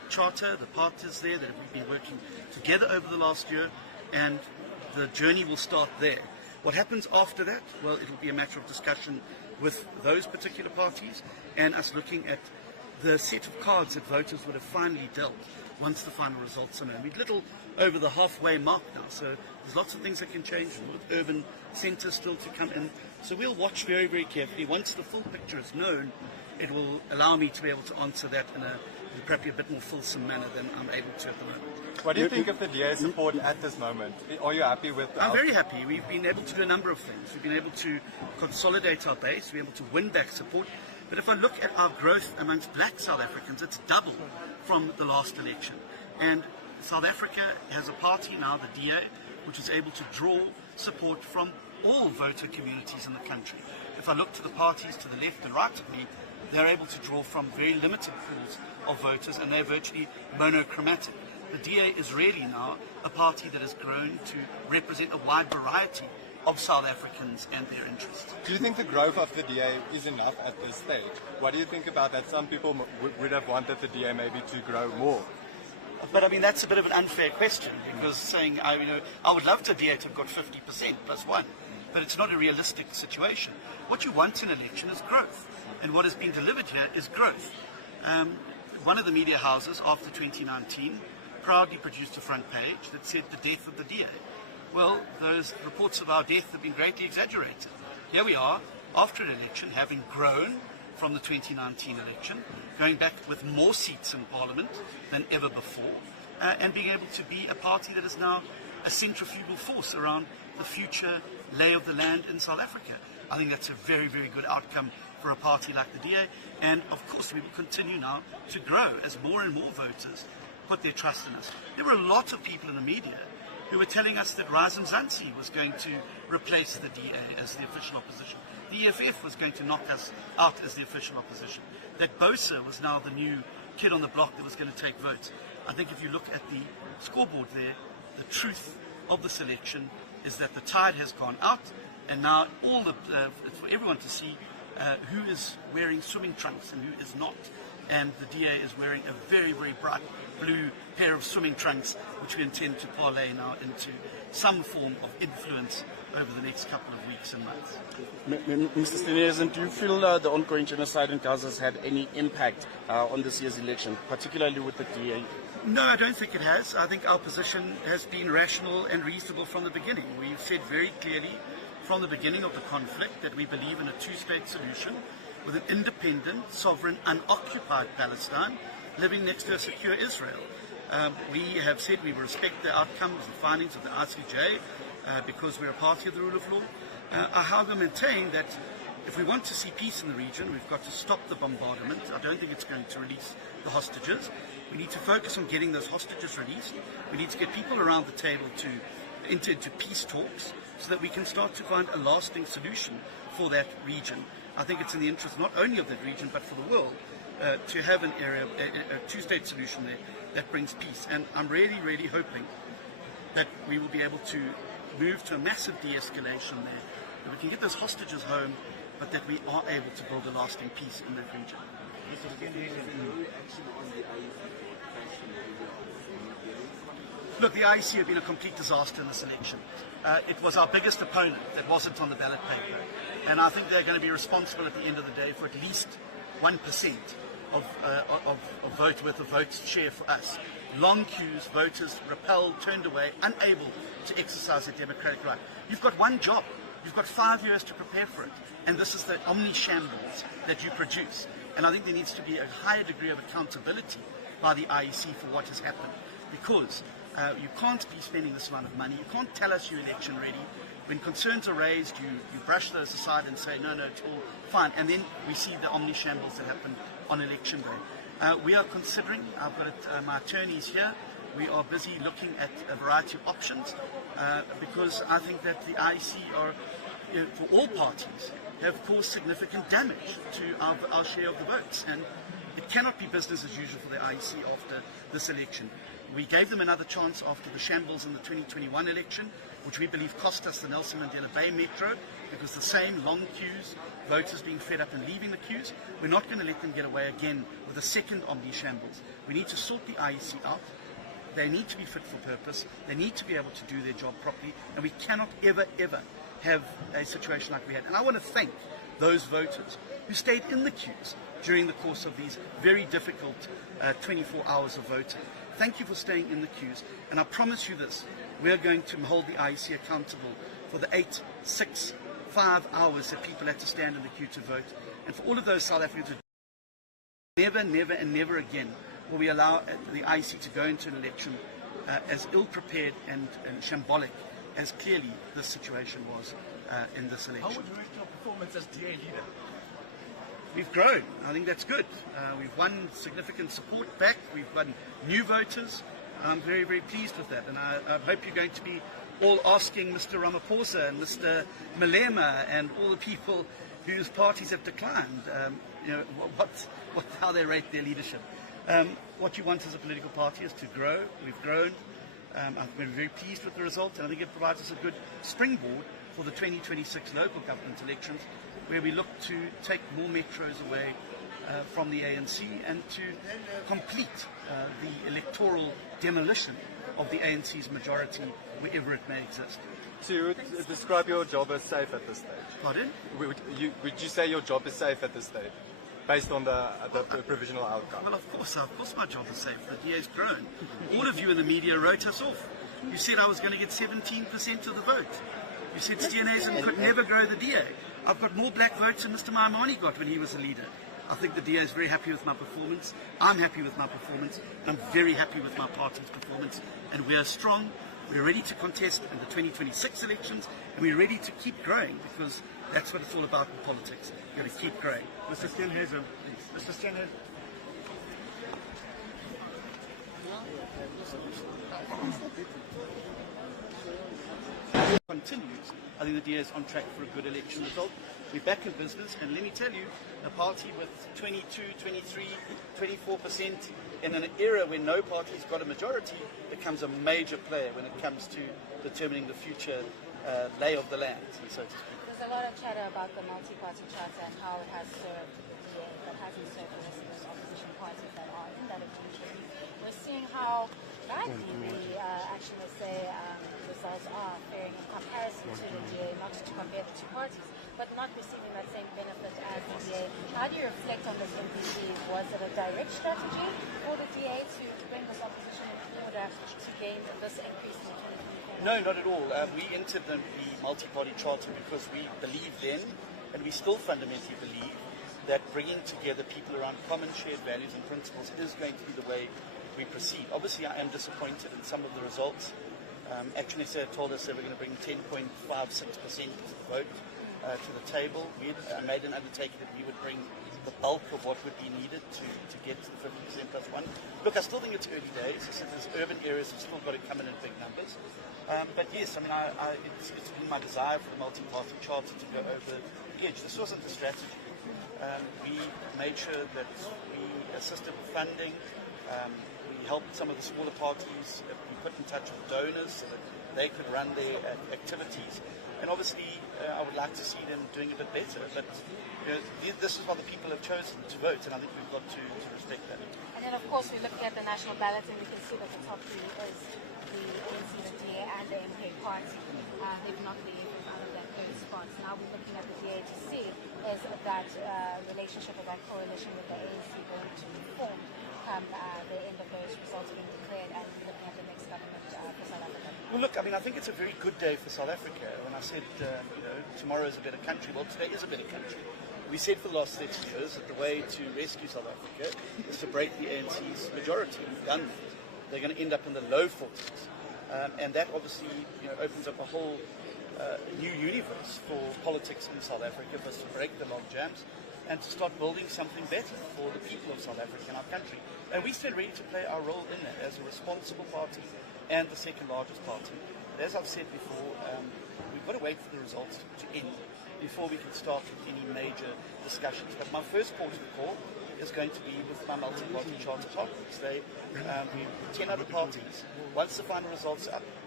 charter, the partners there that we've been working together over the last year, and the journey will start there. What happens after that? Well, it will be a matter of discussion with those particular parties and us looking at the set of cards that voters would have finally dealt once the final results are known. We're little over the halfway mark now, so there's lots of things that can change, with urban centres still to come in. So we'll watch very, very carefully. Once the full picture is known, it will allow me to be able to answer that in probably a bit more fulsome manner than I'm able to at the moment. What do you think of the DA's support at this moment? Are you happy with I'm very happy. We've been able to do a number of things. We've been able to consolidate our base, we're able to win back support. But if I look at our growth amongst black South Africans, it's doubled from the last election. And South Africa has a party now, the DA, which is able to draw support from all voter communities in the country. If I look to the parties to the left and right of me, they're able to draw from very limited pools of voters, and they're virtually monochromatic. The DA is really now a party that has grown to represent a wide variety of South Africans and their interests. Do you think the growth of the DA is enough at this stage? What do you think about that? Some people would have wanted the DA maybe to grow more. But I mean, that's a bit of an unfair question, because saying, I would love the DA to have got 50% plus one, but it's not a realistic situation. What you want in an election is growth, and what has been delivered here is growth. One of the media houses after 2019 proudly produced a front page that said the death of the DA. Well, those reports of our death have been greatly exaggerated. Here we are, after an election, having grown from the 2019 election, going back with more seats in Parliament than ever before, and being able to be a party that is now a centrifugal force around the future lay of the land in South Africa. I think that's a very, very good outcome for a party like the DA, and of course we will continue now to grow as more and more voters put their trust in us. There were a lot of people in the media who were telling us that Razum Zansi was going to replace the DA as the official opposition. The EFF was going to knock us out as the official opposition. That Bosa was now the new kid on the block that was going to take votes. I think if you look at the scoreboard there, the truth of the selection is that the tide has gone out, and now it's for everyone to see who is wearing swimming trunks and who is not. And the DA is wearing a very, very bright blue pair of swimming trunks, which we intend to parlay now into some form of influence over the next couple of weeks and months. Mr. Steenhuisen, do you feel the ongoing genocide in Gaza has had any impact on this year's election, particularly with the DA? No, I don't think it has. I think our position has been rational and reasonable from the beginning. We've said very clearly from the beginning of the conflict that we believe in a two-state solution with an independent, sovereign, unoccupied Palestine living next to a secure Israel. We have said we will respect the outcomes, the findings of the ICJ, because we're a party of the rule of law. I however maintain that if we want to see peace in the region, we've got to stop the bombardment. I don't think it's going to release the hostages. We need to focus on getting those hostages released. We need to get people around the table to enter into peace talks so that we can start to find a lasting solution for that region. I think it's in the interest not only of that region but for the world to have an area, a two-state solution there that brings peace. And I'm really, really hoping that we will be able to move to a massive de-escalation there, that we can get those hostages home, but that we are able to build a lasting peace in that region. Look, the IEC have been a complete disaster in this election. It was our biggest opponent that wasn't on the ballot paper, and I think they're going to be responsible at the end of the day for at least 1% of vote worth of votes share for us. Long queues, voters repelled, turned away, unable to exercise their democratic right. You've got one job. You've got 5 years to prepare for it, and this is the omni-shambles that you produce. And I think there needs to be a higher degree of accountability by the IEC for what has happened, because you can't be spending this amount of money. You can't tell us you're election ready. When concerns are raised, you brush those aside and say, no, it's all fine. And then we see the omni-shambles that happened on election day. We are considering, I've got my attorneys here, we are busy looking at a variety of options because I think that the IEC are, for all parties, have caused significant damage to our share of the votes. And it cannot be business as usual for the IEC after this election. We gave them another chance after the shambles in the 2021 election. which we believe cost us the Nelson Mandela Bay Metro, because the same long queues, voters being fed up and leaving the queues. We're not going to let them get away again with a second Omni shambles. We need to sort the IEC out. They need to be fit for purpose. They need to be able to do their job properly, and we cannot ever, ever have a situation like we had. And I want to thank those voters who stayed in the queues during the course of these very difficult 24 hours of voting. Thank you for staying in the queues, and I promise you this, we are going to hold the IEC accountable for the 8, 6, 5 hours that people had to stand in the queue to vote. And for all of those South Africans who never, never and never again will we allow the IEC to go into an election as ill-prepared and shambolic as clearly this situation was in this election. How would you rate your performance as DA leader? We've grown. I think that's good. We've won significant support back. We've won new voters. I'm very, very pleased with that. And I hope you're going to be all asking Mr. Ramaphosa and Mr. Malema and all the people whose parties have declined, how they rate their leadership. What you want as a political party is to grow. We've grown. I've been very pleased with the result, and I think it provides us a good springboard for the 2026 local government elections, where we look to take more metros away from the ANC and to complete the electoral demolition of the ANC's majority wherever it may exist. So you would describe your job as safe at this stage? Pardon? Would you say your job is safe at this stage, based on the provisional outcome? Well, of course my job is safe. The DA's grown. All of you in the media wrote us off. You said I was going to get 17% of the vote. You said Steenhuisen could never grow the DA. I've got more black votes than Mr. Maimane got when he was a leader. I think the DA is very happy with my performance. I'm happy with my performance. I'm very happy with my party's performance. And we are strong. We're ready to contest in the 2026 elections. And we're ready to keep growing, because that's what it's all about in politics. You've got to keep growing. Mr. Steenhuisen. Mr. Steenhuisen. Continues. I think the DA is on track for a good election result. We're back in business, and let me tell you, a party with 22, 23, 24% in an era when no party's got a majority becomes a major player when it comes to determining the future lay of the land, so to speak. There's a lot of chatter about the multi-party charter and how it has served the DA, but hasn't served the rest of those opposition parties that are in that agreement. We're seeing how badly the results are faring in comparison to the DA, not to compare the two parties, but not receiving that same benefit as the DA. How do you reflect on this MPC? Was it a direct strategy for the DA to bring this opposition in order to gain this increase in the 2024? No, not at all. We entered the multi-party charter because we believe then, and we still fundamentally believe, that bringing together people around common shared values and principles is going to be the way we proceed. Obviously, I am disappointed in some of the results. Actually, they told us they were going to bring 10.56% of the vote to the table. We made an undertaking that we would bring the bulk of what would be needed to get to the 50% plus one. Look, I still think it's early days. I said there's urban areas that still got to come in big numbers. But yes, I mean, it's been my desire for the multi-party charter to go over the edge. This wasn't a strategy. We made sure that we assisted with funding. We helped some of the smaller parties. We put in touch with donors so that they could run their activities. And obviously, I would like to see them doing a bit better. But this is what the people have chosen to vote, and I think we've got to respect that. And then, of course, we're looking at the national ballot, and we can see that the top three is the ANC, the DA, and the MK party. They've not been able to out of those spots. Now we're looking at the DA to see is that relationship or that coalition with the ANC going to form come the end of those results being declared, and looking at the next government for South Africa. Well, look, I mean, I think it's a very good day for South Africa. When I said, tomorrow is a better country, well, today is a better country. We said for the last 30 years that the way to rescue South Africa is to break the ANC's majority. We've done that. They're going to end up in the low 40s. And that obviously opens up a whole new universe for politics in South Africa, for us to break the log jams and to start building something better for the people of South Africa and our country. And we stand ready to play our role in that as a responsible party and the second largest party. But as I've said before, we've got to wait for the results to end before we can start with any major discussions. But my first port of call is going to be with my multi-party charter partners. We're 10 other parties. Once the final results are up,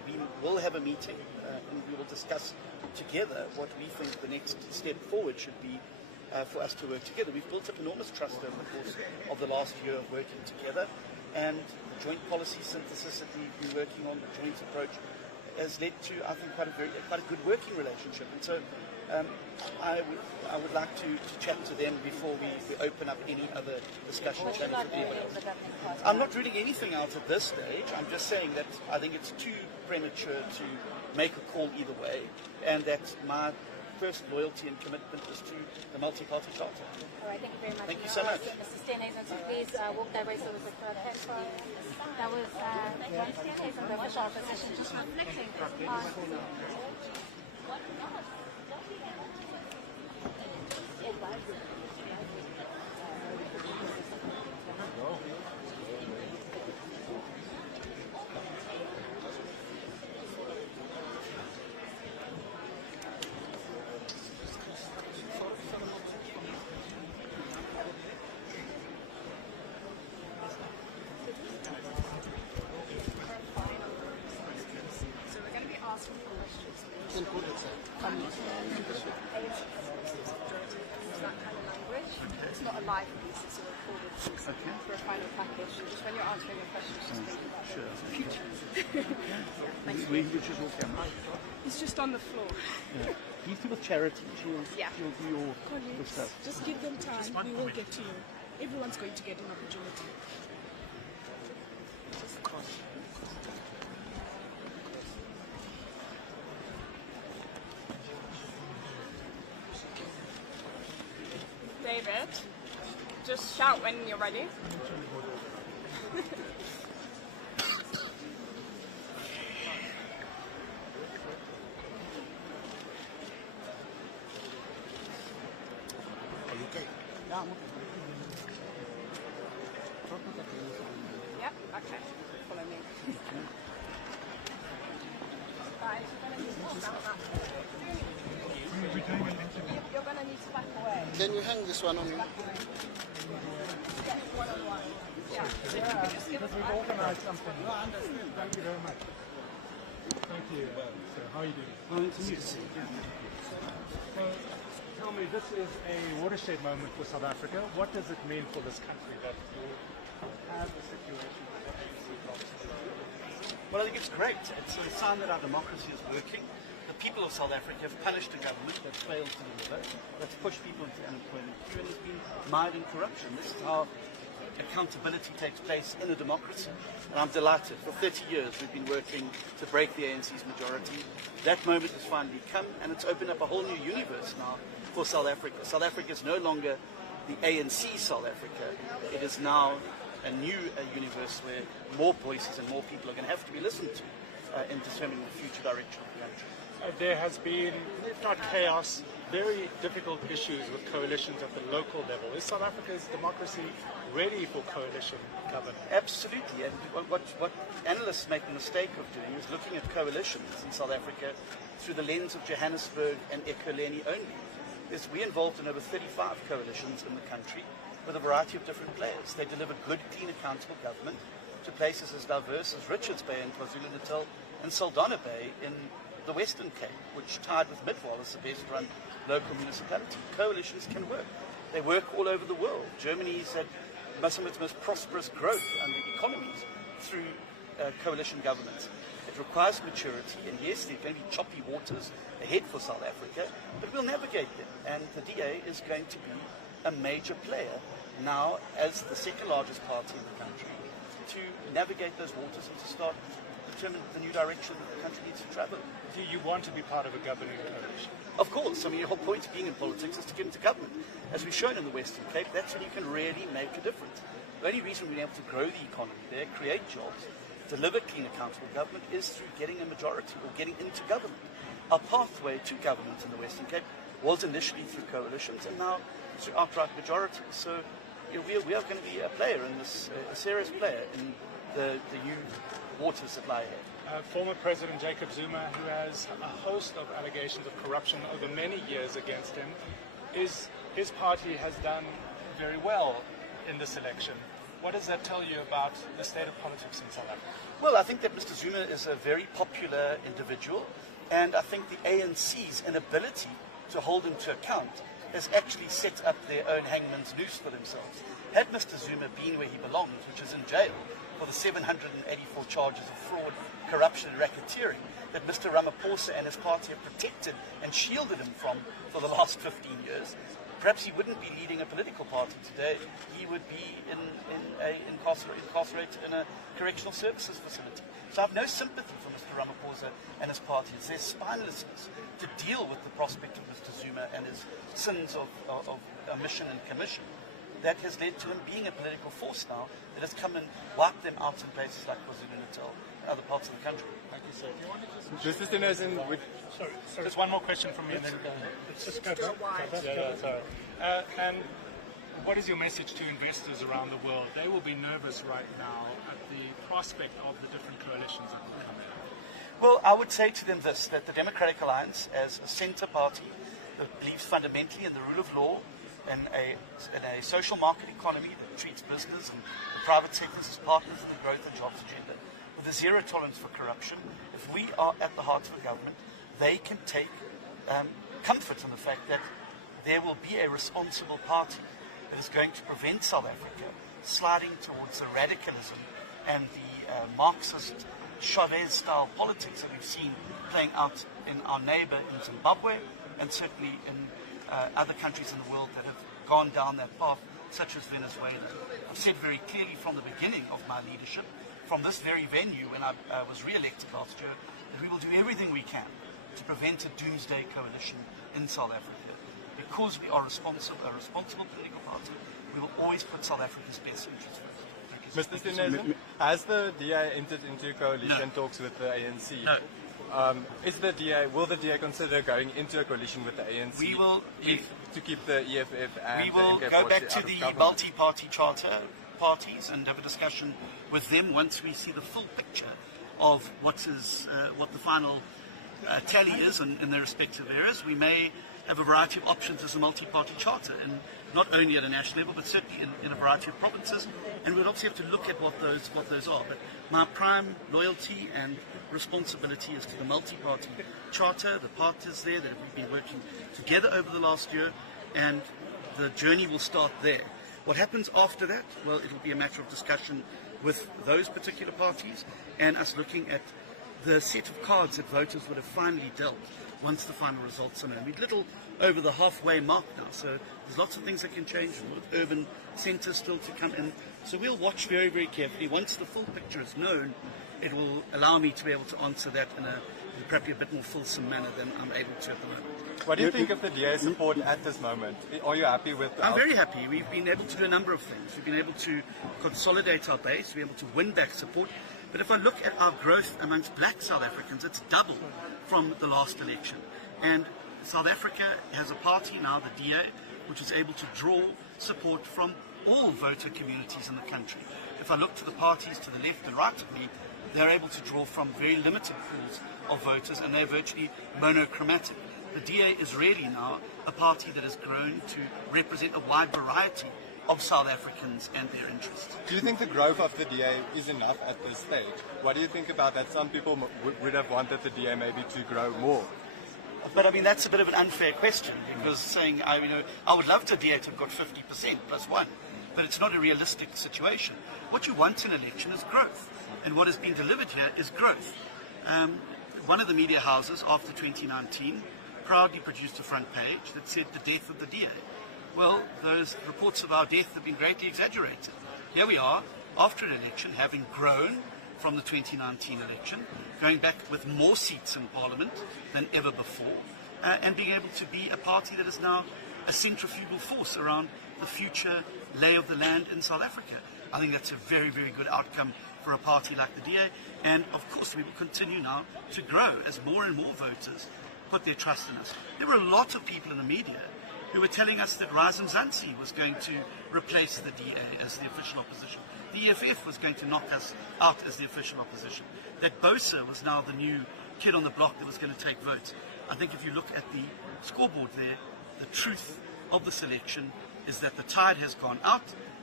we will have a meeting and we will discuss together what we think the next step forward should be for us to work together. We've built up enormous trust over the course of the last year of working together, and the joint policy synthesis that we've been working on, the joint approach, has led to, I think, quite a good working relationship. And so I would like to chat to them before we open up any other discussion channels with anyone else. I'm not reading anything out at this stage. I'm just saying that I think it's too premature to make a call either way, and that my first loyalty and commitment is to the multi-party charter. All right, thank you very much. Thank you so much. Mr. Steenhuisen, so please walk that way so we could that was John Steenhuisen, the official opposition, just reflecting on... It's not a live piece, it's a recorded piece for a final package. And just when you're answering your questions, just think about the future. Which is your camera? It's just on the floor. Yeah. These people charity. She'll do your stuff. Just give them time. We will get to you. Everyone's going to get an opportunity. David, just shout when you're ready. Are you okay? Yeah, I'm okay. Yep, okay. Follow me. Guys, you're going to need to back away. Can you hang this one on? One-on-one. Yeah. Just give us We've organised something. No, I understand. Thank you very much. Thank you. So, how are you doing? Well, it's me. So, tell me, this is a watershed moment for South Africa. What does it mean for this country that you have a situation where the ANC blocks? Well, I think it's great. It's a sign that our democracy is working. The people of South Africa have punished a government that's failed to deliver, that's pushed people into unemployment queue, and has been mired in corruption. This is how accountability takes place in a democracy. And I'm delighted. For 30 years we've been working to break the ANC's majority. That moment has finally come, and it's opened up a whole new universe now for South Africa. South Africa is no longer the ANC South Africa. It is now a new universe where more voices and more people are going to have to be listened to in determining the future direction of the country. There has been, if not chaos, very difficult issues with coalitions at the local level. Is South Africa's democracy ready for coalition government? Absolutely. And what analysts make the mistake of doing is looking at coalitions in South Africa through the lens of Johannesburg and Ekurhuleni only. We're involved in over 35 coalitions in the country with a variety of different players. They deliver good, clean, accountable government to places as diverse as Richards Bay in KwaZulu-Natal and Saldanha Bay in the Western Cape, which tied with Midwall as the best run local municipality. Coalitions can work. They work all over the world. Germany's had some of its most prosperous growth under economies through coalition governments. It requires maturity, and yes, there are going to be choppy waters ahead for South Africa, but we'll navigate them. And the DA is going to be a major player now as the second largest party in the country to navigate those waters and to start determine the new direction that the country needs to travel. Do you want to be part of a governing coalition? Of course. I mean, the whole point of being in politics is to get into government. As we've shown in the Western Cape, that's when you can really make a difference. The only reason we've been able to grow the economy there, create jobs, deliver clean, accountable government is through getting a majority or getting into government. Our pathway to government in the Western Cape was initially through coalitions and now through outright majorities. So we are going to be a player in this, a serious player in the new waters that lie ahead. Former President Jacob Zuma, who has a host of allegations of corruption over many years against him, his party has done very well in this election. what does that tell you about the state of politics in South Africa? Well, I think that Mr. Zuma is a very popular individual, and I think the ANC's inability to hold him to account has actually set up their own hangman's noose for themselves. Had Mr. Zuma been where he belongs, which is in jail for the 784 charges of fraud, corruption and racketeering that Mr. Ramaphosa and his party have protected and shielded him from for the last 15 years, perhaps he wouldn't be leading a political party today. He would be incarcerated in a correctional services facility. So I have no sympathy for Mr. Ramaphosa and his party. It's their spinelessness to deal with the prospect of Mr. Zuma and his sins of omission and commission that has led to him being a political force now that has come and wiped them out in places like KwaZulu-Natal and other parts of the country. Thank you, sir. Just as Steenhuisen, Sorry. Just one more question from me, and then Let's just go back. sorry. And what is your message to investors around the world? They will be nervous right now at the prospect of the different coalitions that will come in. Well, I would say to them this, that the Democratic Alliance, as a centre party that believes fundamentally in the rule of law and a social market economy that treats business and the private sectors as partners in the growth and jobs agenda, with a zero tolerance for corruption, if we are at the heart of the government, they can take comfort in the fact that there will be a responsible party that is going to prevent South Africa sliding towards the radicalism and the Marxist Chavez-style politics that we've seen playing out in our neighbour in Zimbabwe and certainly in other countries in the world that have gone down that path, such as Venezuela. I've said very clearly from the beginning of my leadership, from this very venue when I was re-elected last year, that we will do everything we can to prevent a doomsday coalition in South Africa. Because we are a responsible political party, we will always put South Africa's best interests first. Mr. Steenhuisen, has the DA entered into coalition talks with the ANC? No. Will the DA consider going into a coalition with the ANC? We will, to keep the EFF and we will the go back to the multi-party charter parties and have a discussion with them once we see the full picture of what the final tally is in their respective areas. We may have a variety of options as a multi-party charter, and not only at a national level, but certainly in a variety of provinces. And we'll obviously have to look at what those are. But my prime loyalty and responsibility is to the multi-party charter, the partners there that we've been working together over the last year, and the journey will start there. What happens after that? Well, it'll be a matter of discussion with those particular parties and us looking at the set of cards that voters would have finally dealt once the final results are known. We're a little over the halfway mark now, so there's lots of things that can change, with urban centres still to come in. So we'll watch very, very carefully. Once the full picture is known, it will allow me to be able to answer that in probably a bit more fulsome manner than I'm able to at the moment. What do you think of the DA's support at this moment? Are you happy with I'm very happy. We've been able to do a number of things. We've been able to consolidate our base, we're able to win back support. But if I look at our growth amongst black South Africans, it's doubled from the last election. And South Africa has a party now, the DA, which is able to draw support from all voter communities in the country. If I look to the parties to the left and right of me, they're able to draw from very limited pools of voters, and they're virtually monochromatic. The DA is really now a party that has grown to represent a wide variety of South Africans and their interests. Do you think the growth of the DA is enough at this stage? What do you think about that? Some people would have wanted the DA maybe to grow more. But I mean, that's a bit of an unfair question, because saying, I would love the DA to have got 50% plus one, but it's not a realistic situation. What you want in an election is growth, and what has been delivered here is growth. One of the media houses after 2019 proudly produced a front page that said the death of the DA. Well, those reports of our death have been greatly exaggerated. Here we are, after an election, having grown from the 2019 election, going back with more seats in Parliament than ever before, and being able to be a party that is now a centrifugal force around the future lay of the land in South Africa. I think that's a very, very good outcome for a party like the DA, and of course we will continue now to grow as more and more voters put their trust in us. There were a lot of people in the media who were telling us that Rise Mzansi was going to replace the DA as the official opposition. The EFF was going to knock us out as the official opposition. That Bosa was now the new kid on the block that was going to take votes. I think if you look at the scoreboard there, the truth of the selection is that the tide has gone out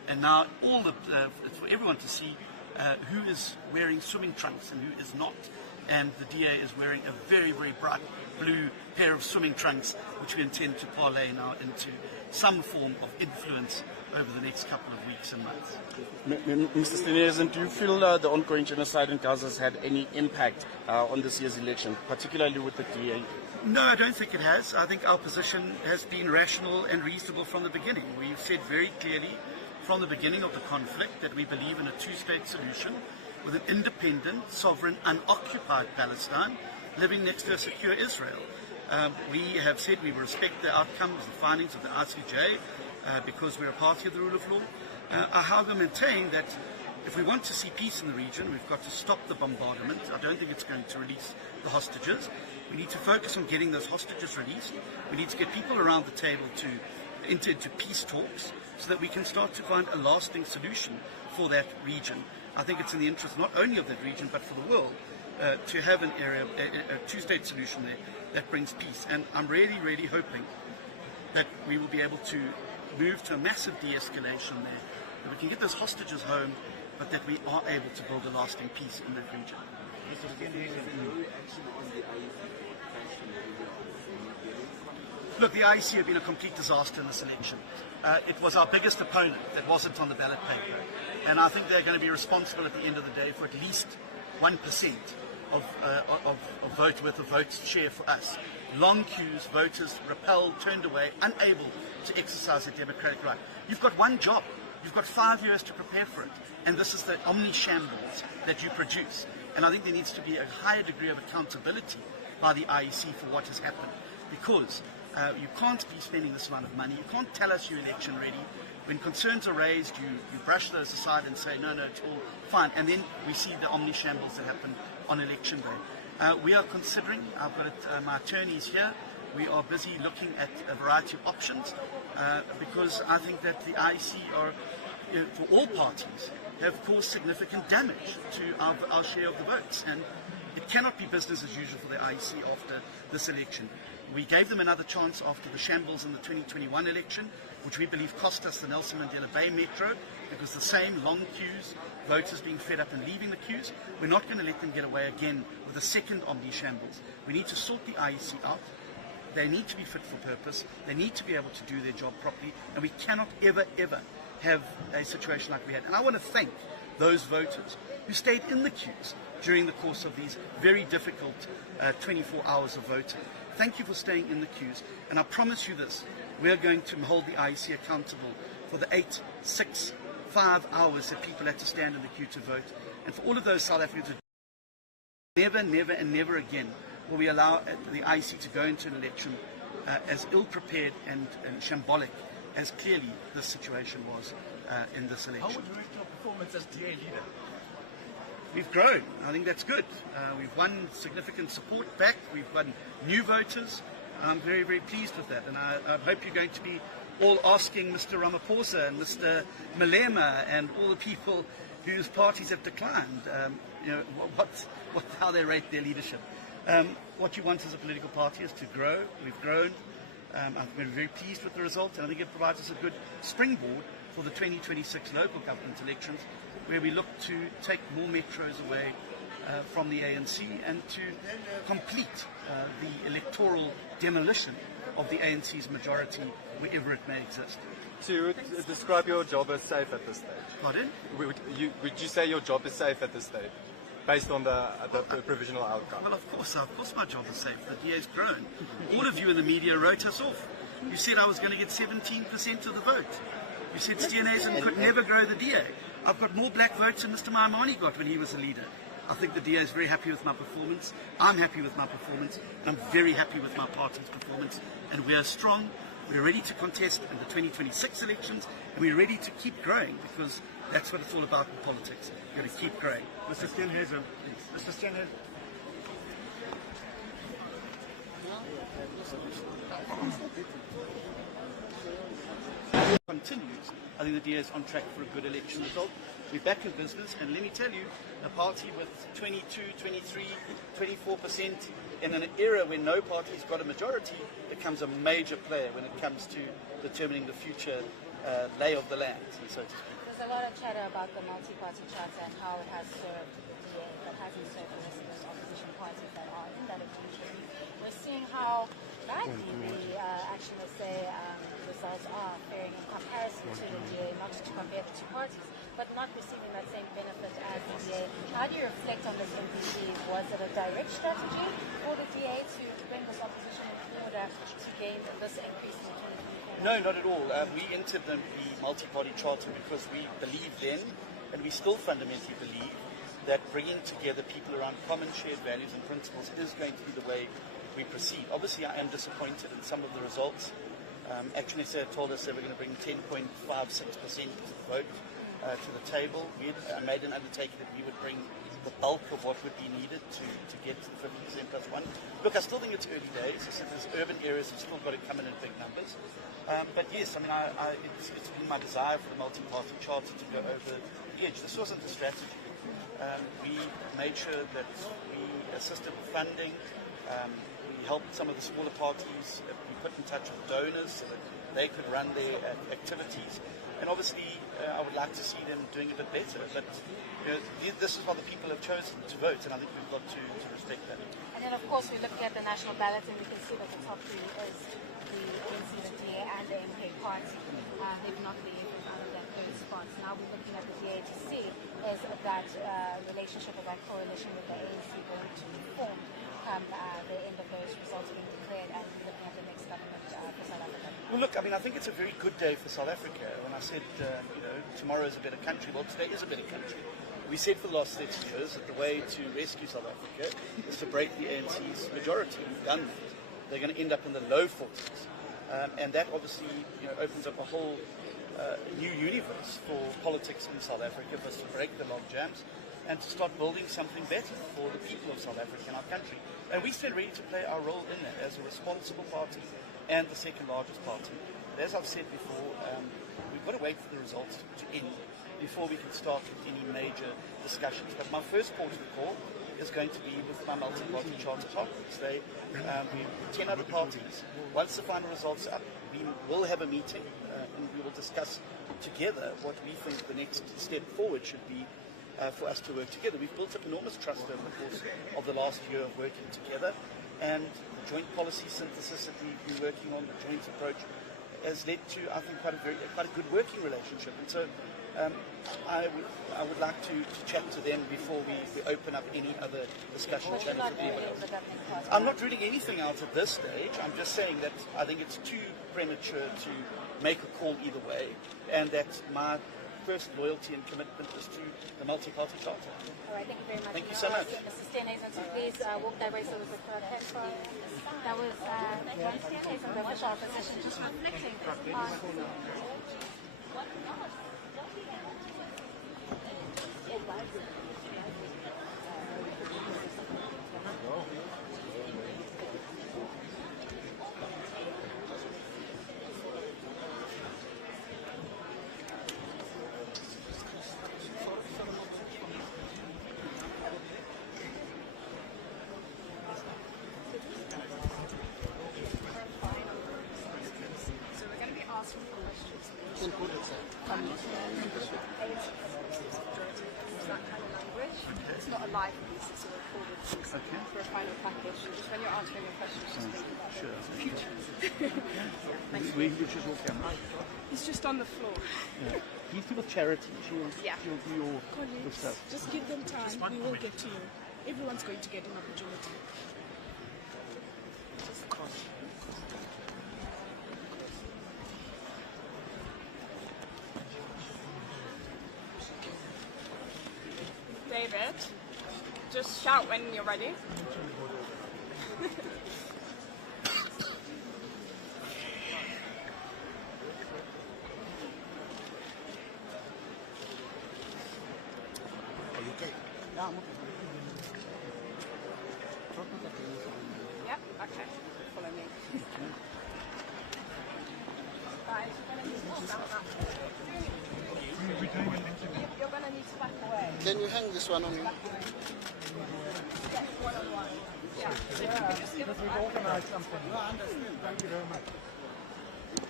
And now it's for everyone to see who is wearing swimming trunks and who is not. And the DA is wearing a very, very bright blue pair of swimming trunks, which we intend to parlay now into some form of influence over the next couple of weeks and months. Mr. Steenhuisen, do you feel the ongoing genocide in Gaza has had any impact on this year's election, particularly with the DA? No, I don't think it has. I think our position has been rational and reasonable from the beginning. We've said very clearly from the beginning of the conflict that we believe in a two-state solution with an independent, sovereign, unoccupied Palestine living next to a secure Israel. We have said we will respect the outcomes, the findings of the ICJ, because we're a party of the rule of law. I however maintain that if we want to see peace in the region, we've got to stop the bombardment. I don't think it's going to release the hostages. We need to focus on getting those hostages released. We need to get people around the table to enter into peace talks so that we can start to find a lasting solution for that region. I think it's in the interest not only of that region but for the world to have an area, a two-state solution there that brings peace. And I'm really, really hoping that we will be able to move to a massive de-escalation there, that we can get those hostages home, but that we are able to build a lasting peace in that region. Look, the IEC have been a complete disaster in this election. It was our biggest opponent that wasn't on the ballot paper. And I think they're going to be responsible at the end of the day for at least 1% of vote worth of votes share for us. Long queues, voters repelled, turned away, unable to exercise their democratic right. You've got one job. You've got 5 years to prepare for it. And this is the omni-shambles that you produce. And I think there needs to be a higher degree of accountability by the IEC for what has happened. Because you can't be spending this amount of money. You can't tell us you're election ready. When concerns are raised, you brush those aside and say, no, it's all fine. And then we see the omni-shambles that happen on election day. We are considering, I've got my attorneys here, we are busy looking at a variety of options because I think that the IEC are, for all parties, have caused significant damage to our share of the votes. And it cannot be business as usual for the IEC after this election. We gave them another chance after the shambles in the 2021 election, which we believe cost us the Nelson Mandela Bay Metro, because the same long queues, voters being fed up and leaving the queues. We're not going to let them get away again with a second omni-shambles. We need to sort the IEC out. They need to be fit for purpose. They need to be able to do their job properly. And we cannot ever have a situation like we had. And I want to thank those voters who stayed in the queues during the course of these very difficult 24 hours of voting. Thank you for staying in the queues. And I promise you this, we are going to hold the IEC accountable for the 8, 6, 5 hours that people had to stand in the queue to vote. And for all of those South Africans who never again will we allow the IEC to go into an election as ill-prepared and shambolic as clearly this situation was in this election. How would you rate your performance as DA leader? We've grown. I think that's good. We've won significant support back. We've won new voters. I'm very, very pleased with that. And I hope you're going to be all asking Mr. Ramaphosa and Mr. Malema and all the people whose parties have declined, how they rate their leadership. What you want as a political party is to grow. We've grown. I've been very pleased with the result, and I think it provides us a good springboard for the 2026 local government elections, where we look to take more metros away from the ANC and to complete the electoral demolition of the ANC's majority wherever it may exist. So you would describe your job as safe at this stage? Pardon? Would you say your job is safe at this stage, based on the provisional outcome? Well, of course my job is safe. The DA's grown. All of you in the media wrote us off. You said I was going to get 17% of the vote. You said Steenhuisen could never grow the DA. I've got more black votes than Mr. Maimane got when he was a leader. I think the DA is very happy with my performance. I'm happy with my performance. And I'm very happy with my party's performance. And we are strong. We're ready to contest in the 2026 elections. And we're ready to keep growing, because that's what it's all about in politics. You've got to keep growing. Mr. Steenhuisen. Mr. Steenhuisen. Continues. I think the DA is on track for a good election result. We're back in business, and let me tell you, a party with 22, 23, 24% in an era when no party's got a majority becomes a major player when it comes to determining the future lay of the land, so to speak. There's a lot of chatter about the multi-party charter and how it has served the DA, but hasn't served the rest of those opposition parties that are in that agreement. We're seeing how badly the action, let's say, results are faring in comparison to the DA, not to compare the two parties, but not receiving that same benefit as the DA. How do you reflect on this MPC? Was it a direct strategy for the DA to bring this opposition in order to gain this increase in the 2024? No, not at all. We entered the multi-party charter because we believe then, and we still fundamentally believe, that bringing together people around common shared values and principles is going to be the way we proceed. Obviously, I am disappointed in some of the results. Actually, they told us they were going to bring 10.56% of the vote to the table. I made an undertaking that we would bring the bulk of what would be needed to get to the 50% plus one. Look, I still think it's early days. I said there's urban areas that still got to come in big numbers. But yes, I mean, it's been my desire for the multi-party charter to go over the edge. This wasn't a strategy. We made sure that we assisted with funding. We helped some of the smaller parties be put in touch with donors so that they could run their activities. And obviously, I would like to see them doing a bit better. But this is what the people have chosen to vote, and I think we've got to respect that. And then, of course, we're looking at the national ballot, and we can see that the top three is the ANC, the DA, and the MK party. They've not been able out of those spots. Now we're looking at the DA to see is that relationship or that coalition with the ANC going to form come the end of those results being declared, and looking at the next government for South Africa? Well, look, I mean, I think it's a very good day for South Africa. When I said, tomorrow is a better country, well, today is a better country. We said for the last 30 years that the way to rescue South Africa is to break the ANC's majority. We've done that. They're going to end up in the low 40s. And that obviously opens up a whole new universe for politics in South Africa, for us to break the log jams and to start building something better for the people of South Africa and our country. And we stand ready to play our role in that as a responsible party and the second largest party. But as I've said before, we've got to wait for the results to end before we can start with any major discussions. But my first port of call is going to be with my multi-party charter partners. We're 10 other parties. Once the final results are up, we will have a meeting and we will discuss together what we think the next step forward should be for us to work together. We've built up enormous trust over the course of the last year of working together, and the joint policy synthesis that we've been working on, the joint approach, has led to, I think, quite a good working relationship. And so I would like to chat to them before we open up any other discussion channels with anyone else. I'm not ruling anything out at this stage. I'm just saying that I think it's too premature to make a call either way, and that my first loyalty and commitment is to the multi-party charter. All right, thank you very much. Thank you so much. Mr. Steenhuisen, so please walk that way so we could that was John Steenhuisen, the official opposition, just reflecting on It's not a live piece, it's a recorded piece for a final package. Just when you're answering your questions, just think about the future. Which is your camera? He's just on the floor. Yeah. He's with charity. She'll do your stuff. Just give them time. We will get to you. Everyone's going to get an opportunity. David, just shout when you're ready. Are you okay? Yeah, I'm okay. Yep, okay. Follow me. Guys, you're going to need to back away. Can you hang this one on you? Yes, one-on-one. Yeah. So if you could just give us We've organized something. No, I understand. Thank you very much.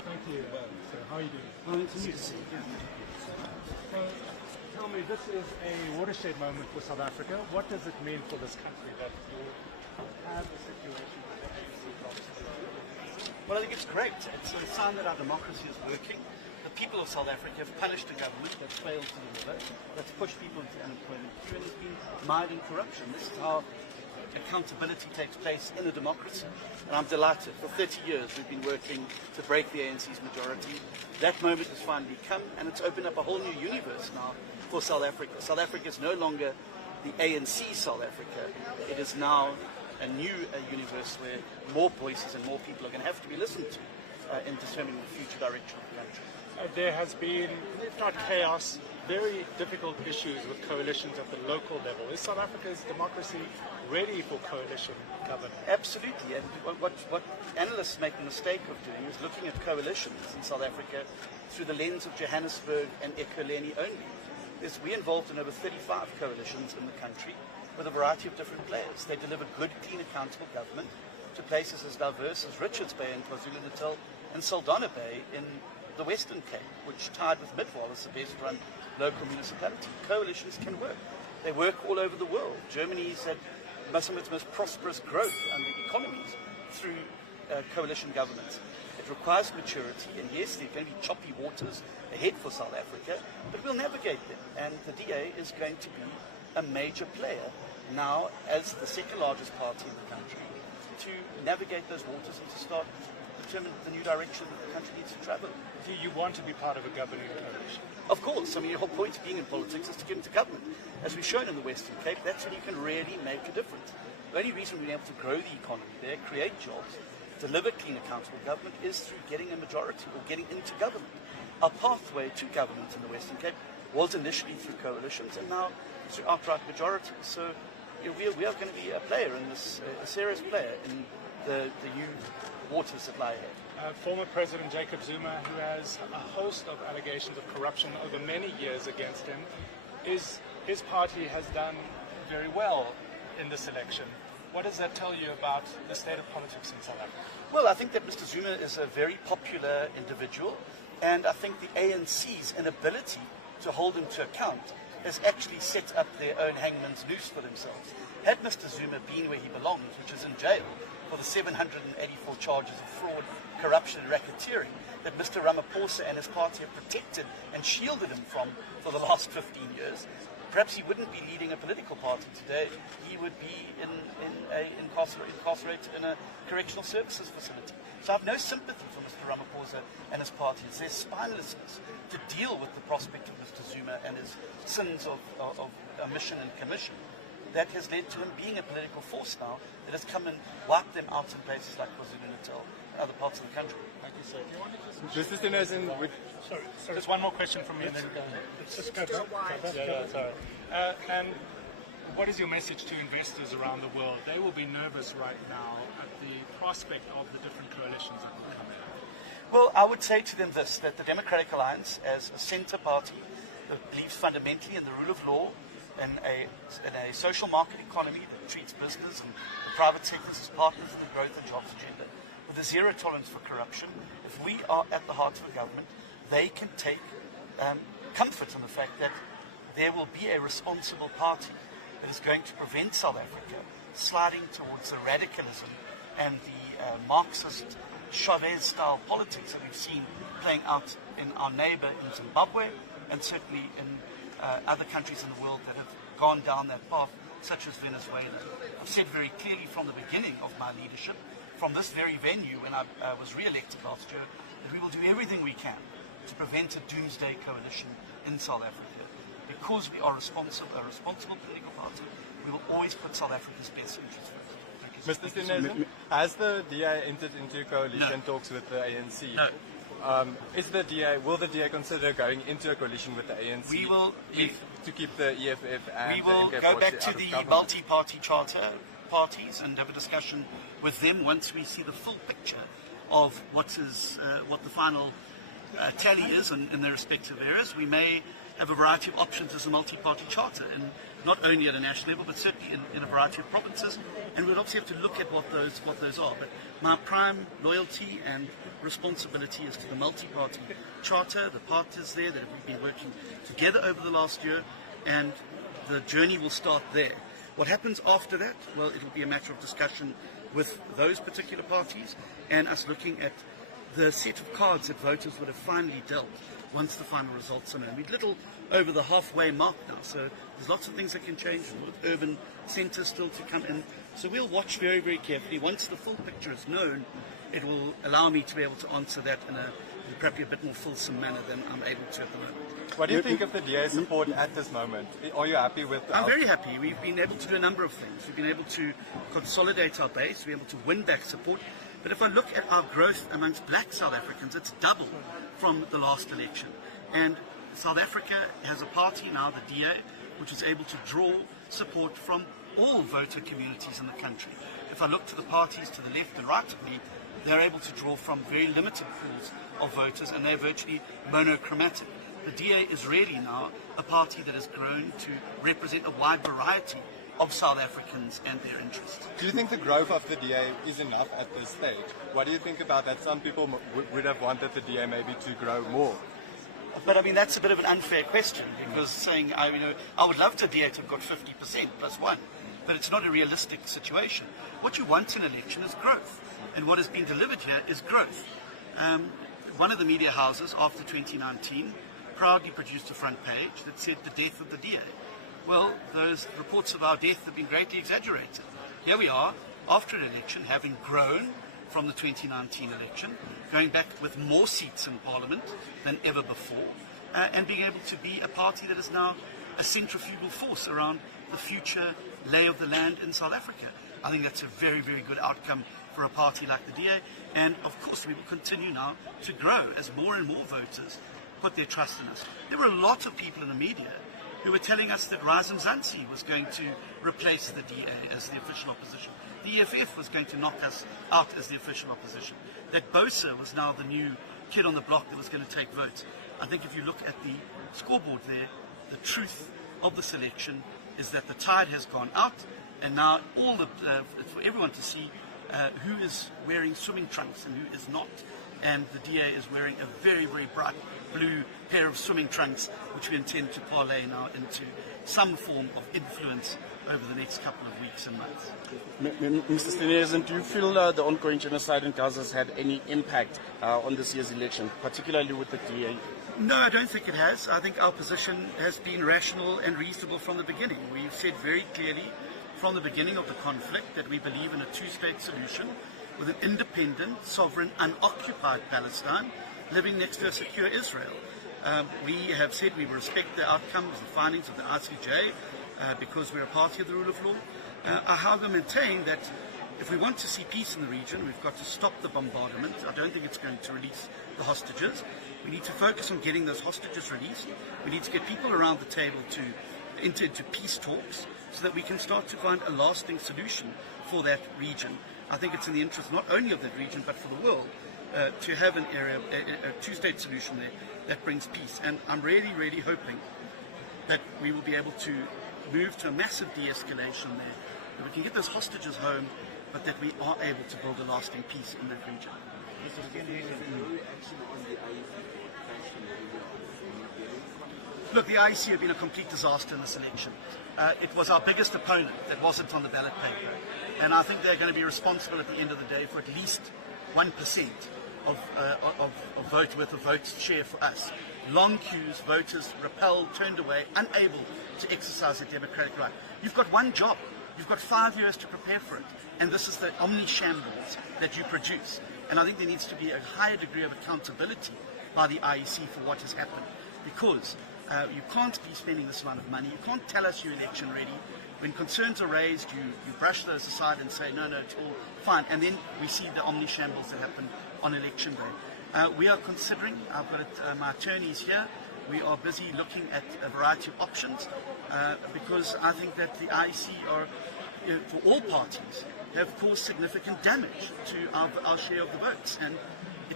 Thank you. So how are you doing? Well, it's good to see you. So tell me, this is a watershed moment for South Africa. What does it mean for this country that you have a situation where the ANC drops the vote? Well, I think it's great. It's a sign that our democracy is working. The people of South Africa have punished a government that's failed to deliver, that's pushed people into unemployment queue, and has been mired in corruption. This is how accountability takes place in a democracy. And I'm delighted. For 30 years we've been working to break the ANC's majority. That moment has finally come, and it's opened up a whole new universe now for South Africa. South Africa is no longer the ANC South Africa. It is now a new universe where more voices and more people are going to have to be listened to in determining the future direction of the country. There has been, if not chaos, very difficult issues with coalitions at the local level. Is South Africa's democracy ready for coalition government? Absolutely, and what analysts make the mistake of doing is looking at coalitions in South Africa through the lens of Johannesburg and Ekurhuleni only. We're involved in over 35 coalitions in the country with a variety of different players. They deliver good, clean, accountable government to places as diverse as Richards Bay in KwaZulu-Natal and Saldanha Bay in the Western Cape, which tied with Midwall as the best run local municipality. Coalitions can work. They work all over the world. Germany's had some of its most prosperous growth under economies through coalition governments. It requires maturity, and yes, there are going to be choppy waters ahead for South Africa, but we'll navigate them. And the DA is going to be a major player now as the second largest party in the country to navigate those waters and to start determine the new direction that the country needs to travel. Do you want to be part of a governing coalition? Of course. I mean, the whole point of being in politics is to get into government. As we've shown in the Western Cape, that's when you can really make a difference. The only reason we've been able to grow the economy there, create jobs, deliver clean, accountable government is through getting a majority or getting into government. Our pathway to government in the Western Cape was initially through coalitions and now through outright majorities. So we are going to be a player in this, a serious player in the new waters that lie ahead. Former President Jacob Zuma, who has a host of allegations of corruption over many years against him, his party has done very well in this election. What does that tell you about the state of politics in South Africa? Well, I think that Mr. Zuma is a very popular individual, and I think the ANC's inability to hold him to account has actually set up their own hangman's noose for themselves. Had Mr. Zuma been where he belongs, which is in jail, for the 784 charges of fraud, corruption and racketeering that Mr. Ramaphosa and his party have protected and shielded him from for the last 15 years, perhaps he wouldn't be leading a political party today. He would be incarcerated in a correctional services facility. So I have no sympathy for Mr. Ramaphosa and his party. It's their spinelessness to deal with the prospect of Mr. Zuma and his sins of omission and commission that has led to him being a political force now that has come and wiped them out in places like KwaZulu-Natal and other parts of the country. Thank you, sir. Do you want to Mr. Steenhuisen, sorry. Just one more question from me and then Let's just go back. sorry. And what is your message to investors around the world? They will be nervous right now at the prospect of the different coalitions that will come in. Well, I would say to them this, that the Democratic Alliance, as a centre party that believes fundamentally in the rule of law, in a social market economy that treats business and the private sectors as partners in the growth and jobs agenda, with a zero tolerance for corruption, if we are at the heart of a government, they can take comfort in the fact that there will be a responsible party that is going to prevent South Africa sliding towards the radicalism and the Marxist Chavez-style politics that we've seen playing out in our neighbour in Zimbabwe and certainly in other countries in the world that have gone down that path, such as Venezuela. I've said very clearly from the beginning of my leadership, from this very venue when I was re-elected last year, that we will do everything we can to prevent a doomsday coalition in South Africa. Because we are a responsible political party, we will always put South Africa's best interests first. Mr. Steenhuisen, has the DA entered into coalition talks with the ANC? No. Will the DA consider going into a coalition with the ANC We will to keep the EFF and we will the go back to the multi-party charter parties and have a discussion with them once we see the full picture of what the final tally is in their respective areas. We may have a variety of options as a multi-party charter, and not only at a national level, but certainly in a variety of provinces. And we'd obviously have to look at what those are. But my prime loyalty and responsibility is to the multi-party charter, the partners there that have been working together over the last year, and the journey will start there. What happens after that? Well, it'll be a matter of discussion with those particular parties and us looking at the set of cards that voters would have finally dealt once the final results are known. We're little over the halfway mark now, so there's lots of things that can change, with urban centres still to come in. So we'll watch very, very carefully. Once the full picture is known, it will allow me to be able to answer that in probably a bit more fulsome manner than I'm able to at the moment. What do you think of the DA's support at this moment? Are you happy with I'm very happy. We've been able to do a number of things. We've been able to consolidate our base, we've been able to win back support. But if I look at our growth amongst black South Africans, it's double from the last election. And South Africa has a party now, the DA, which is able to draw support from all voter communities in the country. If I look to the parties to the left and right of me, they're able to draw from very limited pools of voters, and they're virtually monochromatic. The DA is really now a party that has grown to represent a wide variety of South Africans and their interests. Do you think the growth of the DA is enough at this stage? What do you think about that? Some people would have wanted the DA maybe to grow more. But I mean, that's a bit of an unfair question, because saying, I would love the DA to have got 50% plus one, but it's not a realistic situation. What you want in an election is growth, and what has been delivered here is growth. One of the media houses after 2019 proudly produced a front page that said the death of the DA. Well, those reports of our death have been greatly exaggerated. Here we are, after an election, having grown from the 2019 election, going back with more seats in Parliament than ever before, and being able to be a party that is now a centrifugal force around the future lay of the land in South Africa. I think that's a very, very good outcome for a party like the DA, and of course we will continue now to grow as more and more voters put their trust in us. There were a lot of people in the media who were telling us that Razum Zansi was going to replace the DA as the official opposition. The EFF was going to knock us out as the official opposition. That Bosa was now the new kid on the block that was going to take votes. I think if you look at the scoreboard there, the truth of the selection is that the tide has gone out, and now for everyone to see who is wearing swimming trunks and who is not. And the DA is wearing a very, very bright blue pair of swimming trunks, which we intend to parlay now into some form of influence over the next couple of weeks and months. Mr. Steenhuisen, do you feel the ongoing genocide in Gaza has had any impact on this year's election, particularly with the DA? No, I don't think it has. I think our position has been rational and reasonable from the beginning. We've said very clearly from the beginning of the conflict that we believe in a two-state solution with an independent, sovereign, unoccupied Palestine living next to a secure Israel. We have said we respect the outcomes, the findings of the ICJ, because we're a party of the rule of law. I however maintain that if we want to see peace in the region, we've got to stop the bombardment. I don't think it's going to release the hostages. We need to focus on getting those hostages released. We need to get people around the table to enter into peace talks so that we can start to find a lasting solution for that region. I think it's in the interest not only of that region but for the world to have an area, a two-state solution there that brings peace. And I'm really, really hoping that we will be able to move to a massive de-escalation there, that we can get those hostages home, but that we are able to build a lasting peace in that region. Look, the IEC have been a complete disaster in this election. It was our biggest opponent that wasn't on the ballot paper. And I think they're going to be responsible at the end of the day for at least 1% of votes share for us. Long queues, voters repelled, turned away, unable to exercise their democratic right. You've got one job. You've got 5 years to prepare for it. And this is the omni-shambles that you produce. And I think there needs to be a higher degree of accountability by the IEC for what has happened. Because you can't be spending this amount of money. You can't tell us you're election ready. When concerns are raised, you brush those aside and say, no, it's all fine. And then we see the omni-shambles that happen on election day. We are considering, I've got my attorneys here, we are busy looking at a variety of options because I think that the IEC are, for all parties, have caused significant damage to our share of the votes. And it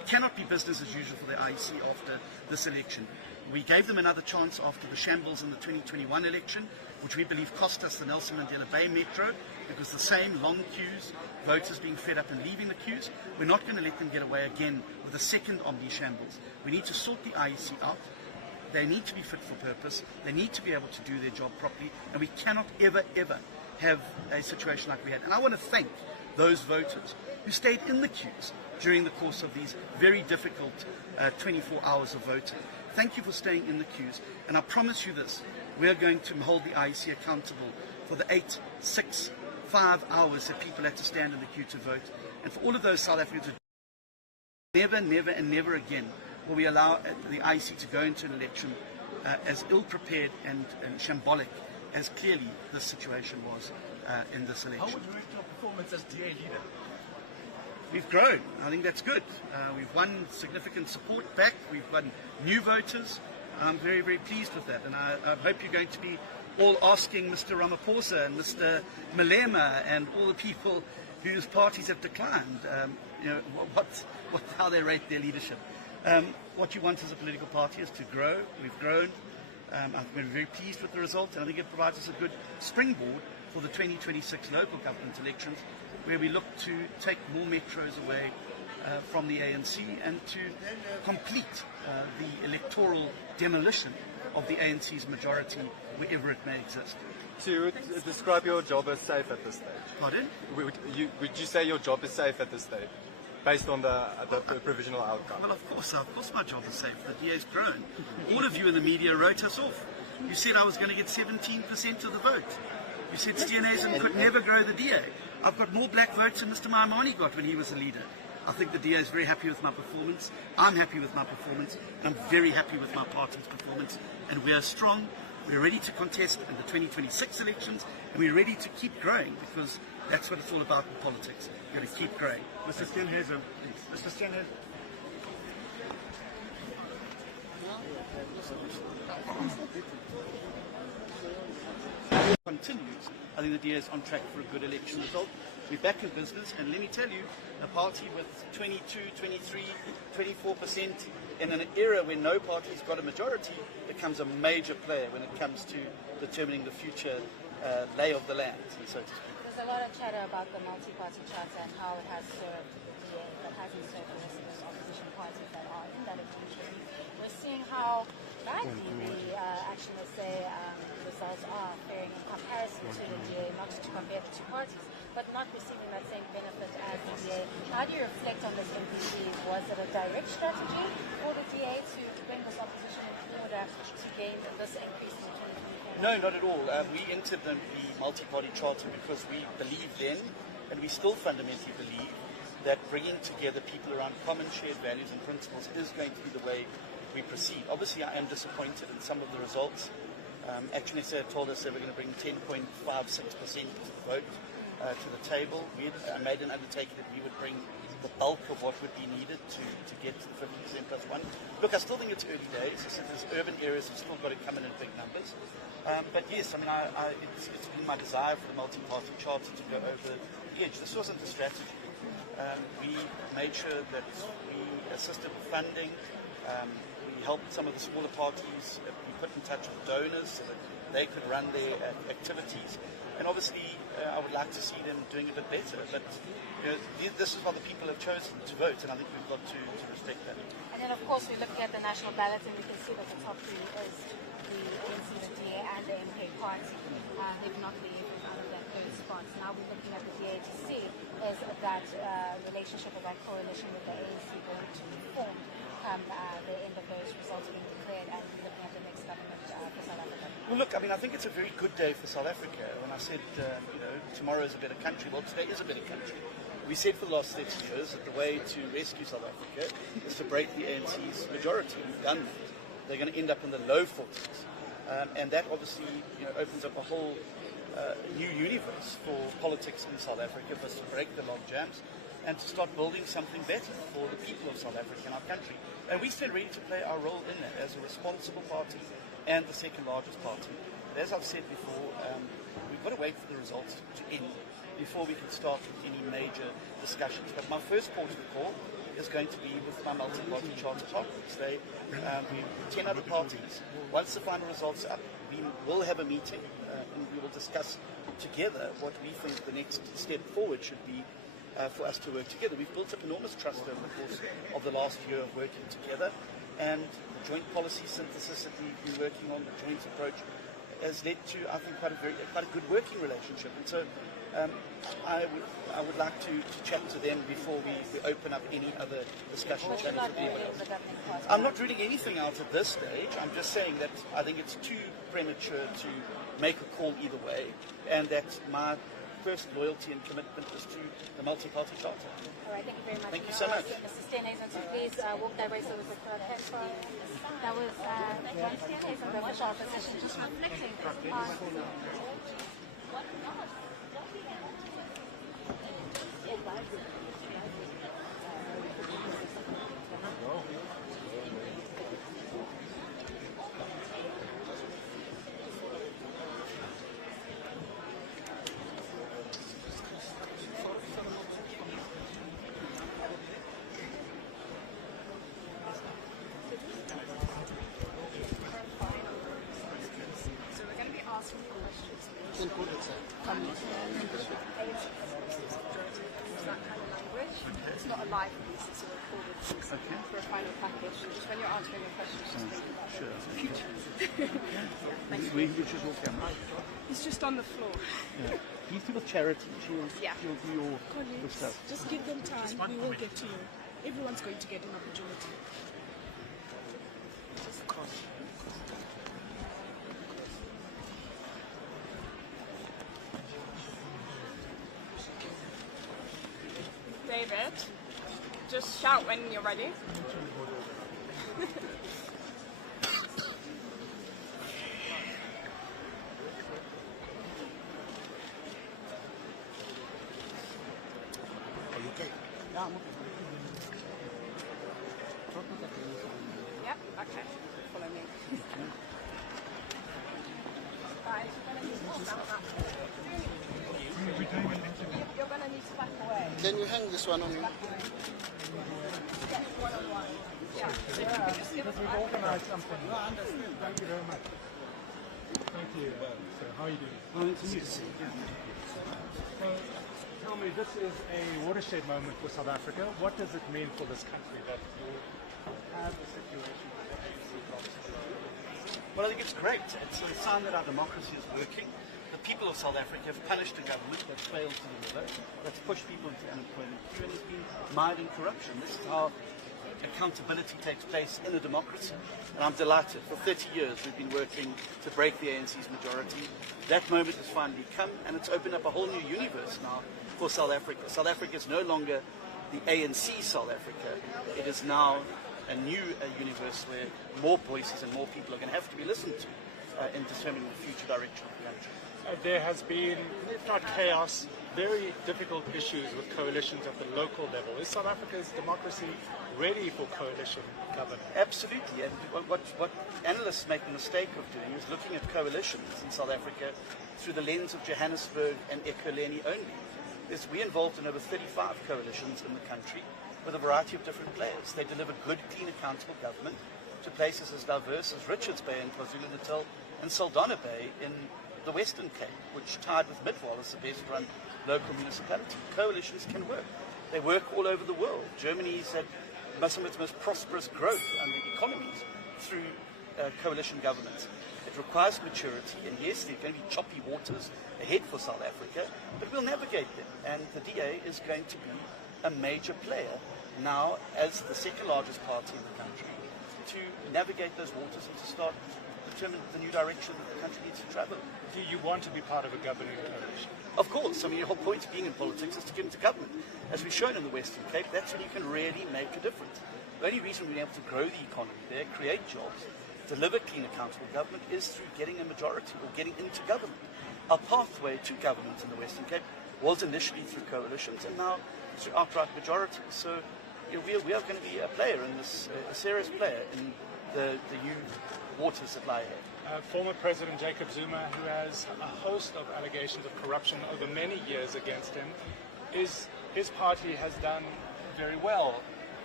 cannot be business as usual for the IEC after this election. We gave them another chance after the shambles in the 2021 election, which we believe cost us the Nelson Mandela Bay Metro, because the same long queues, voters being fed up and leaving the queues. We're not going to let them get away again with a second Omni shambles. We need to sort the IEC out. They need to be fit for purpose. They need to be able to do their job properly, and we cannot ever, ever have a situation like we had. And I want to thank those voters who stayed in the queues during the course of these very difficult 24 hours of voting. Thank you for staying in the queues, and I promise you this, we are going to hold the IEC accountable for the 8, 6, 5 hours that people had to stand in the queue to vote. And for all of those South Africans, never, never and never again will we allow the IEC to go into an election as ill-prepared and shambolic as clearly this situation was in this election. How would you rate your performance as DA leader? We've grown. I think that's good. We've won significant support back. We've won new voters. I'm very, very pleased with that. And I hope you're going to be all asking Mr. Ramaphosa and Mr. Malema and all the people whose parties have declined, how they rate their leadership. What you want as a political party is to grow. We've grown. I've been very pleased with the result, and I think it provides us a good springboard for the 2026 local government elections, where we look to take more metros away from the ANC and to complete the electoral demolition of the ANC's majority wherever it may exist. So you would describe your job as safe at this stage? Pardon? Would you say your job is safe at this stage, based on the provisional outcome? Well, of course my job is safe. The DA's grown. All of you in the media wrote us off. You said I was going to get 17% of the vote. You said Steenhuisen could never grow the DA. I've got more black votes than Mr. Maimane got when he was a leader. I think the DA is very happy with my performance. I'm happy with my performance. I'm very happy with my party's performance. And we are strong. We're ready to contest in the 2026 elections. And we're ready to keep growing, because that's what it's all about in politics. You've got to keep growing. Mr. Steenhuisen. Mr. Steenhuisen. Continues. I think the DA is on track for a good election result. We're back in business, and let me tell you, a party with 22, 23, 24% in an era when no party's got a majority becomes a major player when it comes to determining the future lay of the land, so to speak. There's a lot of chatter about the multi-party charter and how it has served the DA, but hasn't served the rest of those opposition parties that are in that agreement. We're seeing how badly the results are faring in comparison to the DA, not to compare the two parties, but not receiving that same benefit as the DA. How do you reflect on this MPC? Was it a direct strategy for the DA to bring this opposition in order to gain this increase in 2024? No, not at all. We entered the multi-party charter because we believe then, and we still fundamentally believe, that bringing together people around common shared values and principles is going to be the way we proceed. Obviously, I am disappointed in some of the results. Actually, they told us they were going to bring 10.56% of the vote to the table. I made an undertaking that we would bring the bulk of what would be needed to get to the 50% plus one. Look, I still think it's early days. I said there's urban areas have still got to come in big numbers. But yes, I mean, it's been my desire for the multi-party charter to go over the edge. This wasn't a strategy. We made sure that we assisted with funding. We helped some of the smaller parties be put in touch with donors so that they could run their activities. And obviously, I would like to see them doing a bit better. But this is what the people have chosen to vote, and I think we've got to respect that. And then, of course, we're looking at the national ballot, and we can see that the top three is the ANC, the DA, and the MK party. They've not been out of that third spot. Now we're looking at the DA to see is that relationship or that coalition with the ANC going to form come the end of those results being declared, and looking at the next government for South Africa? Well, look, I mean, I think it's a very good day for South Africa. When I said, tomorrow is a better country, well, today is a better country. We said for the last 30 years that the way to rescue South Africa is to break the ANC's majority. We've done that. They're going to end up in the low 40s. And that obviously opens up a whole new universe for politics in South Africa, for us to break the log jams and to start building something better for the people of South Africa and our country. And we stand ready to play our role in that as a responsible party and the second largest party. But as I've said before, we've got to wait for the results to end before we can start with any major discussions. But my first port of call is going to be with my multi-party charter partners. They, 10 other parties. Once the final results are up, we will have a meeting and we will discuss together what we think the next step forward should be for us to work together. We've built up enormous trust over the course of the last year of working together, and the joint policy synthesis that we've been working on, the joint approach, has led to, I think, quite a good working relationship. And so I would like to chat to them before we open up any other discussion channels with anyone else. I'm not reading anything out at this stage. I'm just saying that I think it's too premature to make a call either way, and that my first loyalty and commitment is to the multi-party charter. All right, thank you very much. Thank you so much. Mr. Steenhuisen, so please walk that way so we could that was John Steenhuisen, the official opposition, just reflecting on... It's not a live piece, it's a recorded piece for a final package. Just when you're answering your questions, just think about It's just on the floor. He's to the charity. She'll do your stuff. Just give them time. We will get to you. Everyone's going to get an opportunity. David, just shout when you're ready. Are you okay? Yeah, I'm okay. Yep, okay. Follow me. Guys, you're going to need to back away. Can you hang this one on you? Yes, one-on-one. Yeah. So if you could just give us We've organised something. No, I understand. Thank you very much. Thank you. So how are you doing? Oh, it's new. So tell me, this is a watershed moment for South Africa. What does it mean for this country that you have a situation where the ANC drops below? Well, I think it's great. It's a sign that our democracy is working. The people of South Africa have punished a government that's failed to deliver, that's pushed people into unemployment queue, and has been mired in corruption. This is how accountability takes place in a democracy. And I'm delighted. For 30 years we've been working to break the ANC's majority. That moment has finally come, and it's opened up a whole new universe now for South Africa. South Africa is no longer the ANC South Africa. It is now a new universe where more voices and more people are going to have to be listened to in determining the future direction of the country. There has been, if not chaos, very difficult issues with coalitions at the local level. Is South Africa's democracy ready for coalition government? Absolutely. And what analysts make the mistake of doing is looking at coalitions in South Africa through the lens of Johannesburg and Ekurhuleni only. We're involved in over 35 coalitions in the country with a variety of different players. They deliver good, clean, accountable government to places as diverse as Richards Bay in KwaZulu-Natal and Saldanha Bay in the Western Cape, which tied with Midwall as the best run local municipality. Coalitions can work. They work all over the world. Germany's had some of its most prosperous growth under economies through coalition governments. It requires maturity, and yes, there are going to be choppy waters ahead for South Africa, but we'll navigate them. And the DA is going to be a major player now as the second largest party in the country to navigate those waters and to start determine the new direction that the country needs to travel. Do you want to be part of a governing coalition? Of course. I mean, the whole point of being in politics is to get into government. As we've shown in the Western Cape, that's when you can really make a difference. The only reason we've been able to grow the economy there, create jobs, deliver clean, accountable government is through getting a majority or getting into government. Our pathway to government in the Western Cape was initially through coalitions and now through outright majorities. So we are going to be a player in this, a serious player in the new waters that lie ahead. Former President Jacob Zuma, who has a host of allegations of corruption over many years against him, his party has done very well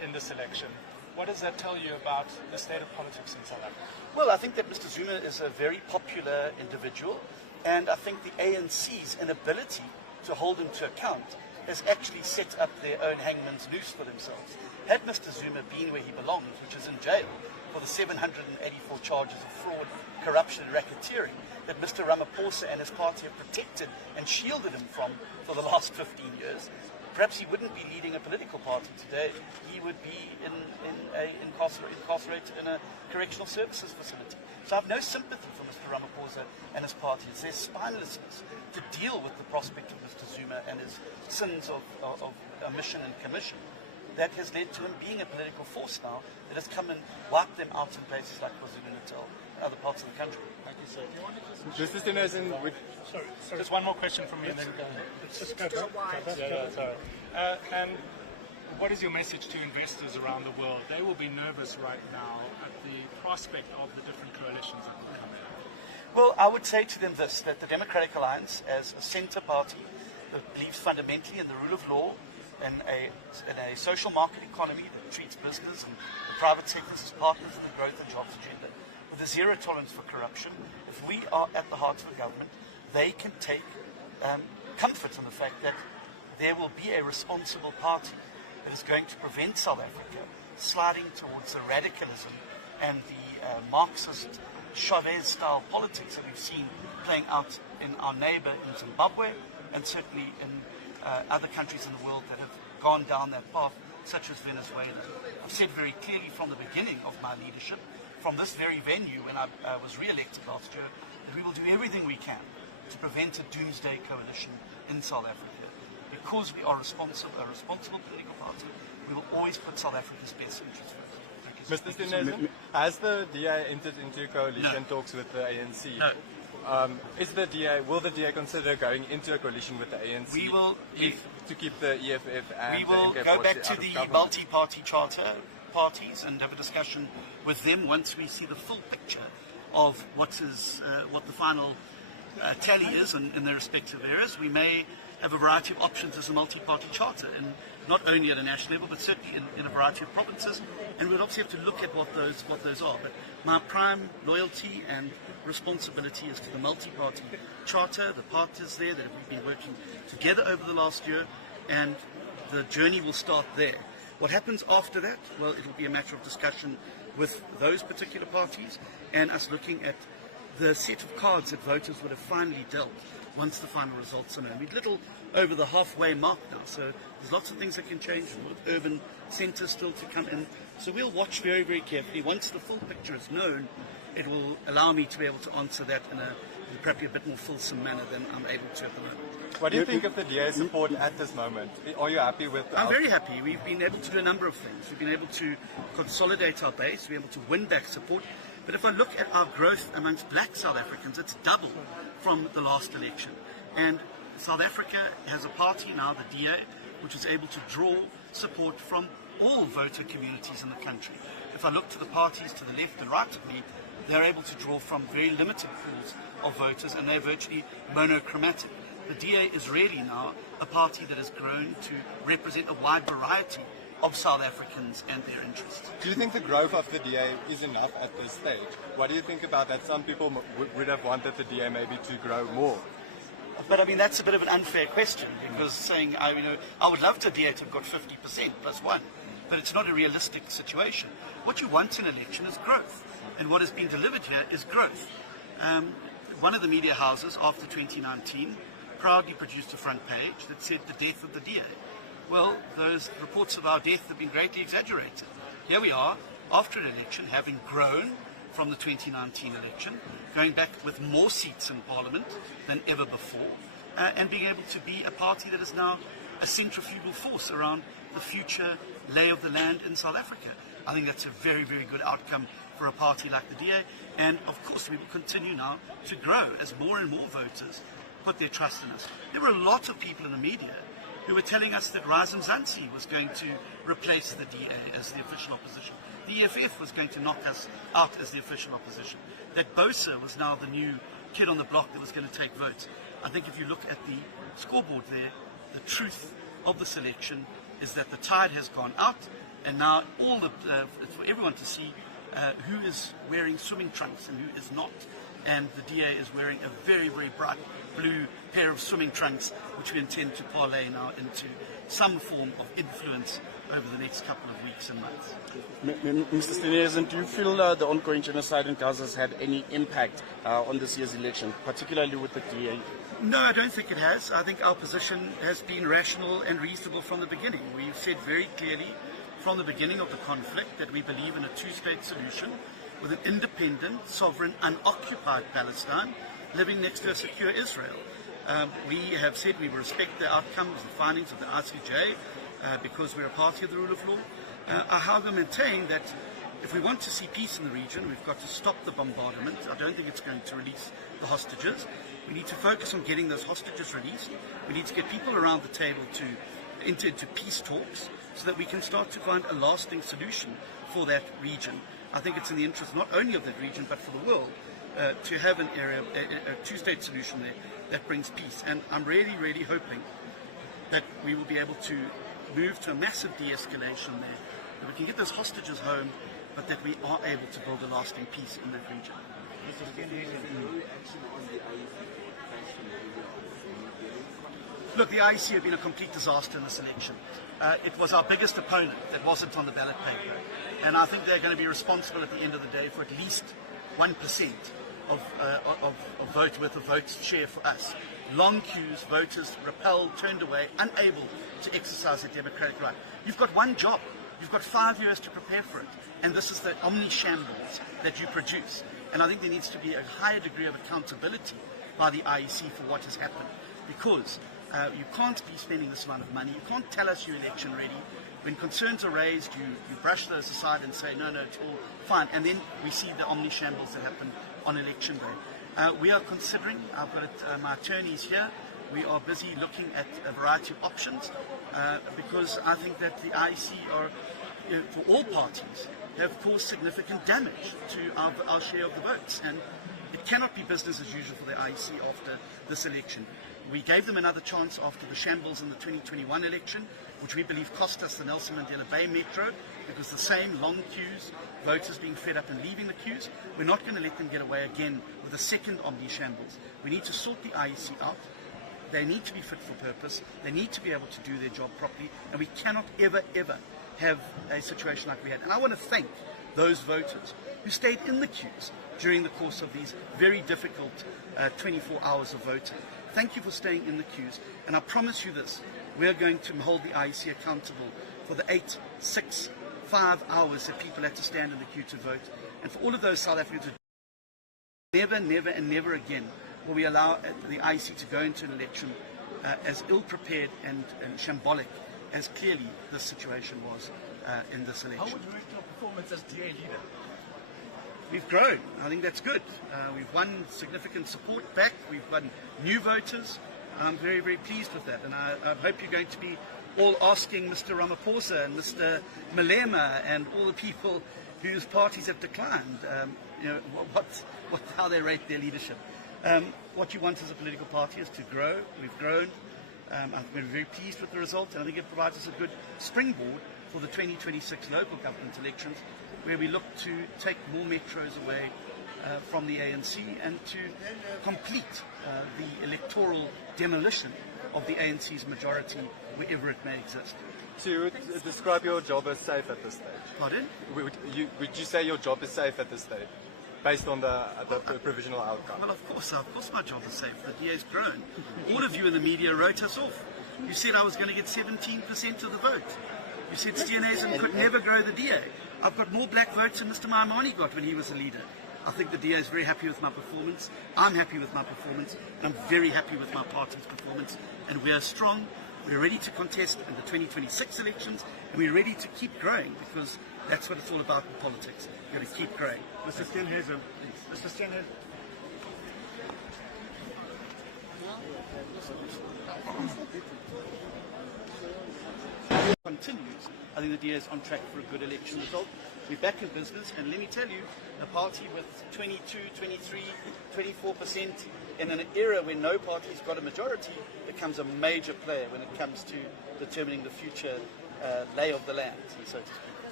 in this election. What does that tell you about the state of politics in South Africa? Well, I think that Mr. Zuma is a very popular individual, and I think the ANC's inability to hold him to account has actually set up their own hangman's noose for themselves. Had Mr. Zuma been where he belongs, which is in jail for the 784 charges of fraud, corruption and racketeering that Mr. Ramaphosa and his party have protected and shielded him from for the last 15 years, perhaps he wouldn't be leading a political party today. He would be incarcerated in a correctional services facility. So I have no sympathy for Mr. Ramaphosa and his party. It's their spinelessness to deal with the prospect of Mr. Zuma and his sins of omission and commission that has led to him being a political force now that has come and wiped them out in places like KwaZulu-Natal and other parts of the country. Thank you, sir. Mr. Steenhuisen, Sorry. Just one more question from me and then go. Let's just go back. Sorry. And what is your message to investors around the world? They will be nervous right now at the prospect of the different coalitions that will come in. Well, I would say to them this, that the Democratic Alliance, as a centre party that believes fundamentally in the rule of law and a social market economy that treats business and the private sectors as partners in the growth and jobs agenda, with a zero tolerance for corruption, if we are at the heart of the government, they can take comfort in the fact that there will be a responsible party that is going to prevent South Africa sliding towards the radicalism and the Marxist Chavez-style politics that we've seen playing out in our neighbour in Zimbabwe and certainly in other countries in the world that have gone down that path, such as Venezuela. I've said very clearly from the beginning of my leadership, from this very venue when I was re-elected last year, that we will do everything we can to prevent a doomsday coalition in South Africa. Because we are a responsible political party, we will always put South Africa's best interests first. Mr. Steenhuisen, has the DA entered into coalition talks with the ANC? No. Will the DA consider going into a coalition with the ANC We will, to keep the EFF and we will the MK go back out to of the government? multi-party charter parties and have a discussion with them once we see the full picture of what the final tally is in their respective areas. We may have a variety of options as a multi-party charter, and not only at a national level, but certainly in a variety of provinces. And we'll obviously have to look at what those are. But my prime loyalty and responsibility is to the multi-party charter, the partners there that we've been working together over the last year, and the journey will start there. What happens after that? Well, it will be a matter of discussion with those particular parties and us looking at the set of cards that voters would have finally dealt once the final results are known. We're a little over the halfway mark now, so there's lots of things that can change, with urban centres still to come in. So we'll watch very, very carefully. Once the full picture is known, it will allow me to be able to answer that in probably a bit more fulsome manner than I'm able to at the moment. What do you think of the DA's support at this moment? Are you happy with I'm very happy. We've been able to do a number of things. We've been able to consolidate our base, we're able to win back support. But if I look at our growth amongst black South Africans, it's double from the last election. And South Africa has a party now, the DA, which is able to draw support from all voter communities in the country. If I look to the parties to the left and right of me, they're able to draw from very limited pools of voters, and they're virtually monochromatic. The DA is really now a party that has grown to represent a wide variety of South Africans and their interests. Do you think the growth of the DA is enough at this stage? What do you think about that? Some people would have wanted the DA maybe to grow more. But I mean, that's a bit of an unfair question, because saying, I would love the DA to have got 50% plus one, but it's not a realistic situation. What you want in an election is growth, and what has been delivered here is growth. One of the media houses after 2019 proudly produced a front page that said the death of the DA. Well, those reports of our death have been greatly exaggerated. Here we are, after an election, having grown from the 2019 election, going back with more seats in Parliament than ever before, and being able to be a party that is now a centrifugal force around the future lay of the land in South Africa. I think that's a very, very good outcome for a party like the DA, and of course we will continue now to grow as more and more voters put their trust in us. There were a lot of people in the media who were telling us that Rise Mzansi was going to replace the DA as the official opposition. The EFF was going to knock us out as the official opposition. That Bosa was now the new kid on the block that was going to take votes. I think if you look at the scoreboard there, the truth of the selection is that the tide has gone out And now it's for everyone to see who is wearing swimming trunks and who is not. And the DA is wearing a very, very bright blue pair of swimming trunks, which we intend to parlay now into some form of influence over the next couple of weeks and months. Mr. Steenhuisen, do you feel the ongoing genocide in Gaza has had any impact on this year's election, particularly with the DA? No, I don't think it has. I think our position has been rational and reasonable from the beginning. We've said very clearly from the beginning of the conflict that we believe in a two-state solution with an independent, sovereign, unoccupied Palestine living next to a secure Israel. We have said we respect the outcomes, the findings of the ICJ, because we're a party of the rule of law. I however maintain that if we want to see peace in the region, we've got to stop the bombardment. I don't think it's going to release the hostages. We need to focus on getting those hostages released. We need to get people around the table to enter into peace talks so that we can start to find a lasting solution for that region. I think it's in the interest not only of that region but for the world to have an area, a two-state solution there that brings peace. And I'm really, really hoping that we will be able to move to a massive de-escalation there, that we can get those hostages home, but that we are able to build a lasting peace in that region. Look, the IEC have been a complete disaster in this election. It was our biggest opponent that wasn't on the ballot paper, and I think they're going to be responsible at the end of the day for at least 1% of vote worth of votes share for us. Long queues, voters repelled, turned away, unable to exercise their democratic right. You've got one job. You've got 5 years to prepare for it. And this is the omni-shambles that you produce. And I think there needs to be a higher degree of accountability by the IEC for what has happened. Because you can't be spending this amount of money. You can't tell us you're election ready. When concerns are raised, you brush those aside and say, no, it's all fine. And then we see the omni-shambles that happened on election day. We are considering, I've got my attorneys here, we are busy looking at a variety of options because I think that the IEC are, for all parties, have caused significant damage to our share of the votes. And it cannot be business as usual for the IEC after this election. We gave them another chance after the shambles in the 2021 election, which we believe cost us the Nelson Mandela Bay Metro, because the same long queues, voters being fed up and leaving the queues. We're not going to let them get away again with a second omni-shambles. We need to sort the IEC out. They need to be fit for purpose. They need to be able to do their job properly. And we cannot ever have a situation like we had. And I want to thank those voters who stayed in the queues during the course of these very difficult 24 hours of voting. Thank you for staying in the queues. And I promise you this, we are going to hold the IEC accountable for the 8, 6, 5 hours that people had to stand in the queue to vote. And for all of those South Africans, never and never again will we allow the IEC to go into an election as ill-prepared and shambolic as clearly this situation was in this election. How would you rate your performance as DA leader? We've grown. I think that's good. We've won significant support back. We've won new voters. I'm very, very pleased with that. And I hope you're going to be all asking Mr. Ramaphosa and Mr. Malema and all the people whose parties have declined, how they rate their leadership. What you want as a political party is to grow. We've grown. I've been very pleased with the result, and I think it provides us a good springboard for the 2026 local government elections, where we look to take more metros away from the ANC and to complete the electoral demolition of the ANC's majority wherever it may exist. So you would describe your job as safe at this stage? Pardon? Would you say your job is safe at this stage, based on the provisional outcome? Well, of course my job is safe. The DA's grown. All of you in the media wrote us off. You said I was going to get 17% of the vote. You said Steenhuisen could never grow the DA. I've got more black votes than Mr. Maimane got when he was a leader. I think the DA is very happy with my performance. I'm happy with my performance. And I'm very happy with my party's performance. And we are strong. We're ready to contest in the 2026 elections. And we're ready to keep growing, because that's what it's all about in politics. You've got to keep growing. Mr. Steenhuisen. Mr. Steenhuisen. Continues. I think the DA is on track for a good election result. We're back in business, and let me tell you, a party with 22, 23, 24% in an era when no party's got a majority becomes a major player when it comes to determining the future lay of the land, so to speak.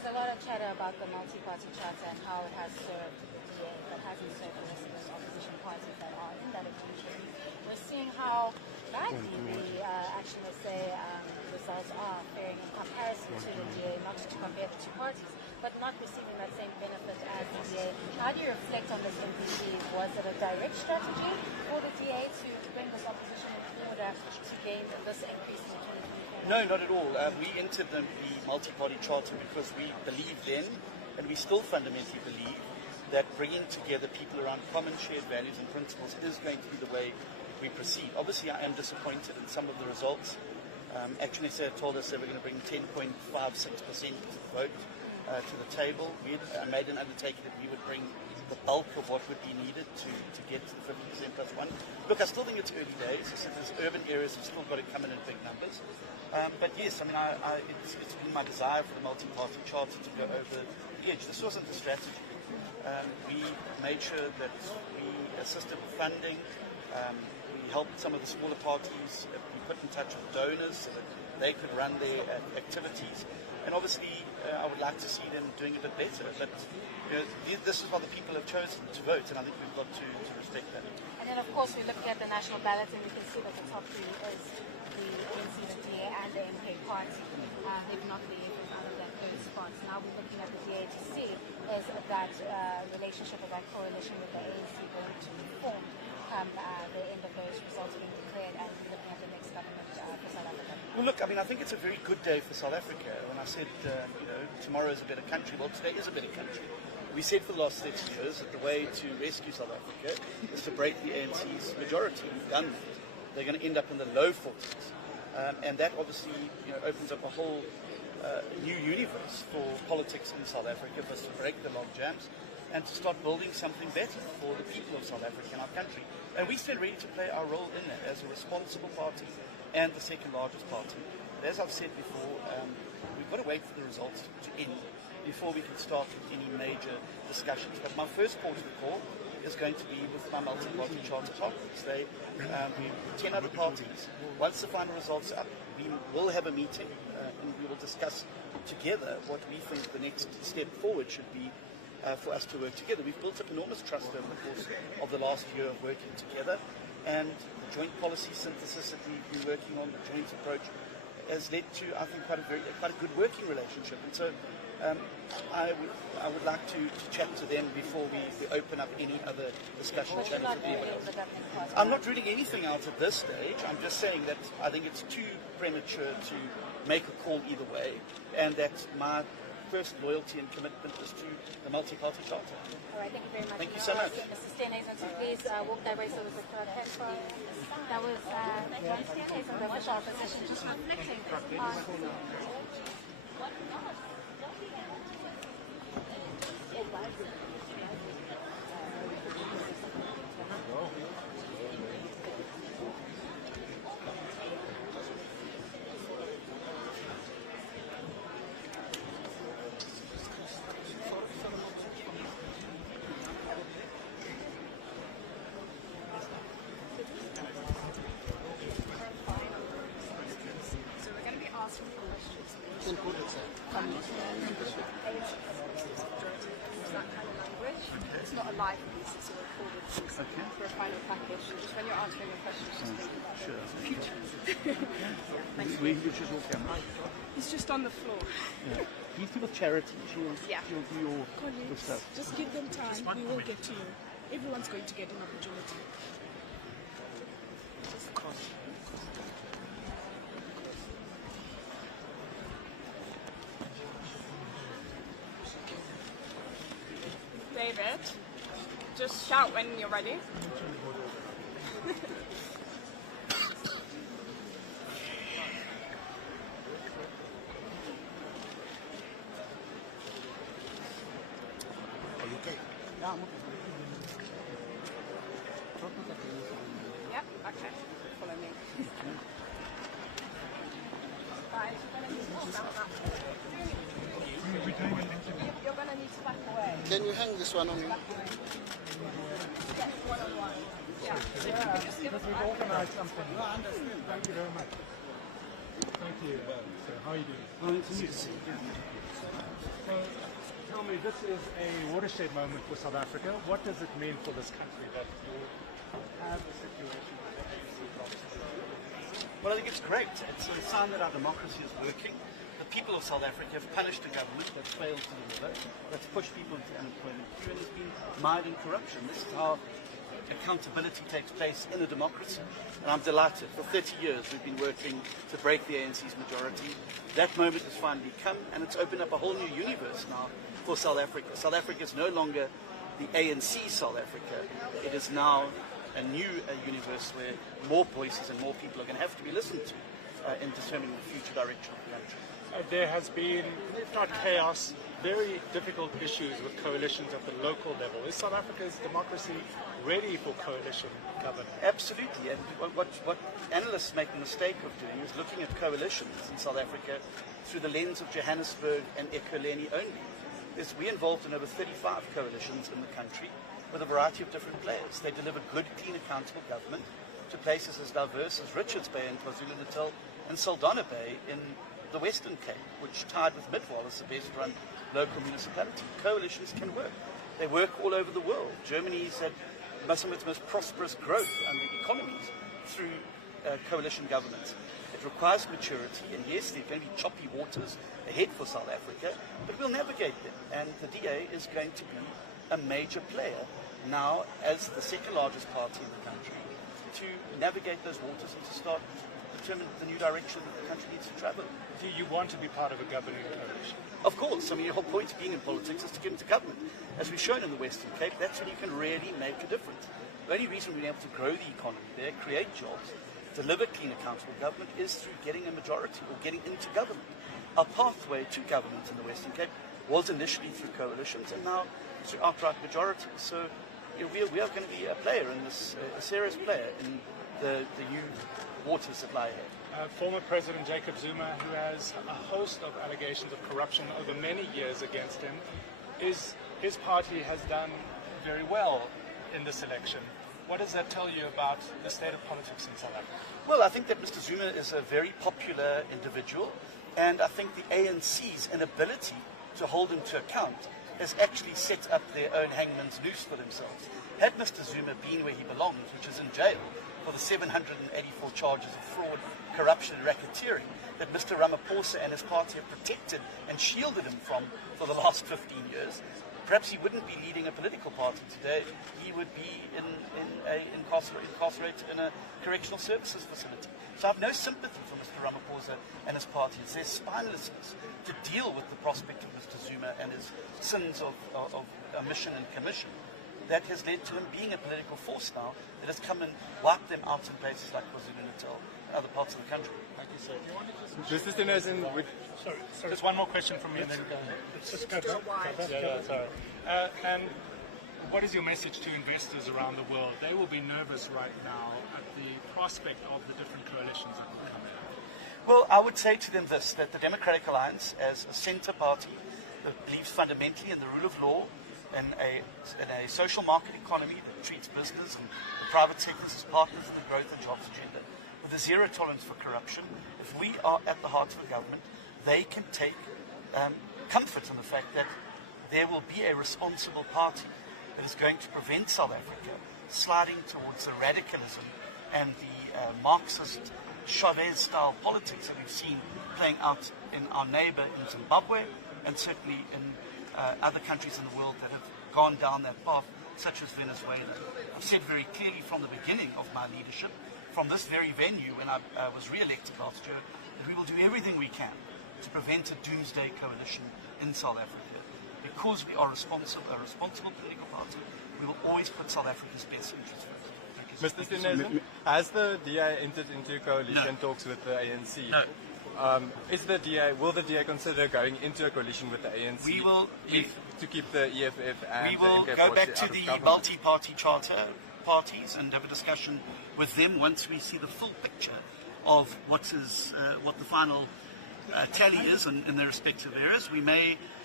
There's a lot of chatter about the multi-party charter and how it has served the DA, but hasn't served the rest of those opposition parties that are in that agreement. We're seeing how badly the action they say results are faring in comparison to the DA, not to compare the two parties, but not receiving that same benefit as the DA. How do you reflect on this MPC? Was it a direct strategy for the DA to bring this opposition in order to gain this increase in 2024? No, not at all. We entered the multi-party charter because we believed then, and we still fundamentally believe, that bringing together people around common shared values and principles is going to be the way we proceed. Obviously, I am disappointed in some of the results. Action SA told us they were going to bring 10.56% vote to the table. We made an undertaking that we would bring the bulk of what would be needed to get to the 50% plus one. Look, I still think it's early days. I said there's urban areas have still got to come in big numbers. But yes, I mean, it's been my desire for the multi-party charter to go over the edge. This wasn't the strategy. We made sure that we assisted with funding. We helped some of the smaller parties. We put in touch with donors so that they could run their activities. And obviously, I would like to see them doing a bit better. But this is what the people have chosen to vote, and I think we've got to respect that. And then, of course, we're looking at the national ballot, and we can see that the top three is the ANC, the DA, and the MK party. If not the other than those spots. Now we're looking at the DA to see is that relationship or that coalition with the ANC going to form come the end of those results being declared, and looking at the next government for South Africa. Well, look, I mean, I think it's a very good day for South Africa. When I said, tomorrow is a better country, well, today is a better country. We said for the last 30 years that the way to rescue South Africa is to break the ANC's majority. We've done that. They're going to end up in the low 40s. And that obviously opens up a whole new universe for politics in South Africa, for us to break the log jams and to start building something better for the people of South Africa and our country. And we stand ready to play our role in that as a responsible party and the second largest party. But as I've said before, we've got to wait for the results to end before we can start with any major discussions. But my first port of call is going to be with my multi-party charter partners. They, 10 other parties. Once the final results are up, we will have a meeting and we will discuss together what we think the next step forward should be for us to work together. We've built up enormous trust over the course of the last year of working together, and the joint policy synthesis that we've been working on, the joint approach, has led to, I think, quite a good working relationship. And so I would like to chat to them before we open up any other discussion channels with anyone else. I'm not ruling anything out at this stage. I'm just saying that I think it's too premature to make a call either way, and that my first loyalty and commitment is to the multi-party charter. All right, thank you very much. Thank you so much. Mr. Steenhuisen, so please walk that way so we can throw the hands for you. That was John Steenhuisen, the official opposition, just reflecting on It's not a live piece, it's a recorded piece for a final package. Just when you're answering your questions, just think about the future. He's just on the floor. Yeah. He's with charity. She'll do your stuff. Just give them time. We will get to you. Everyone's going to get an opportunity. David, just shout when you're ready. Are you okay? Yeah, I'm okay. Yep, okay. Follow me. Right, you're going to need to back away. Can you hang this one on me? One-on-one. Yeah. So if you could just give us We've organised something. Thank you very much. Thank you. So how are you doing? So tell me, this is a watershed moment for South Africa. What does it mean for this country that you have a situation where the ANC drops? Well, I think it's great. It's a sign that our democracy is working. The people of South Africa have punished a government that's failed to deliver, that's pushed people into unemployment queue, and has been mired in corruption. This is how accountability takes place in a democracy. And I'm delighted. For 30 years we've been working to break the ANC's majority. That moment has finally come, and it's opened up a whole new universe now for South Africa. South Africa is no longer the ANC South Africa. It is now a new universe where more voices and more people are going to have to be listened to in determining the future direction of the country. There has been, if not chaos, very difficult issues with coalitions at the local level. Is South Africa's democracy ready for coalition governance? Absolutely, and what analysts make the mistake of doing is looking at coalitions in South Africa through the lens of Johannesburg and Ekurhuleni only. We're involved in over 35 coalitions in the country with a variety of different players. They deliver good, clean, accountable government to places as diverse as Richards Bay in KwaZulu-Natal and Saldanha Bay in the Western Cape, which tied with Midwall as the best run local municipality. Coalitions can work. They work all over the world. Germany's had some of its most prosperous growth under economies through coalition governance. It requires maturity, and yes, there are going to be choppy waters ahead for South Africa, but we'll navigate them. And the DA is going to be a major player now as the second largest party in the country to navigate those waters and to start determine the new direction that the country needs to travel. Do you want to be part of a governing coalition? Of course. I mean, the whole point of being in politics is to get into government. As we've shown in the Western Cape, that's when you can really make a difference. The only reason we've been able to grow the economy there, create jobs, deliver clean, accountable government is through getting a majority or getting into government. Our pathway to government in the Western Cape was initially through coalitions and now through outright majorities. So we are going to be a player in this, a serious player in the new waters that lie ahead. Former President Jacob Zuma, who has a host of allegations of corruption over many years against him, his party has done very well in this election. What does that tell you about the state of politics in South Africa? Well, I think that Mr. Zuma is a very popular individual, and I think the ANC's inability to hold him to account has actually set up their own hangman's noose for themselves. Had Mr. Zuma been where he belongs, which is in jail, for the 784 charges of fraud, corruption and racketeering that Mr. Ramaphosa and his party have protected and shielded him from for the last 15 years, perhaps he wouldn't be leading a political party today. He would be incarcerated in a correctional services facility. So I have no sympathy for Mr. Ramaphosa and his party. It's their spinelessness to deal with the prospect of Mr. Zuma and his sins of omission and commission that has led to him being a political force now that has come and wiped them out in places like KwaZulu-Natal and other parts of the country. Thank you, sir. Mr. Steenhuisen, sorry. Just one more question from me and then go ahead. Let's just go back. Sorry. And what is your message to investors around the world? They will be nervous right now at the prospect of the different coalitions that will come out. Well, I would say to them this, that the Democratic Alliance, as a centre party that believes fundamentally in the rule of law, in a social market economy that treats business and the private sectors as partners in the growth and jobs agenda, with a zero tolerance for corruption, if we are at the heart of the government, they can take comfort in the fact that there will be a responsible party that is going to prevent South Africa sliding towards the radicalism and the Marxist Chavez-style politics that we've seen playing out in our neighbour in Zimbabwe and certainly in other countries in the world that have gone down that path, such as Venezuela. I've said very clearly from the beginning of my leadership, from this very venue when I was re-elected last year, that we will do everything we can to prevent a doomsday coalition in South Africa. Because we are a responsible political party, we will always put South Africa's best interests first. Mr. Steenhuisen, has the DA entered into coalition talks with the ANC? No. Will the DA consider going into a coalition with the ANC? We will to keep the EFF and we will the MK go back to out of the government? multi-party charter parties and have a discussion with them once we see the full picture of what the final tally is in their respective areas. We may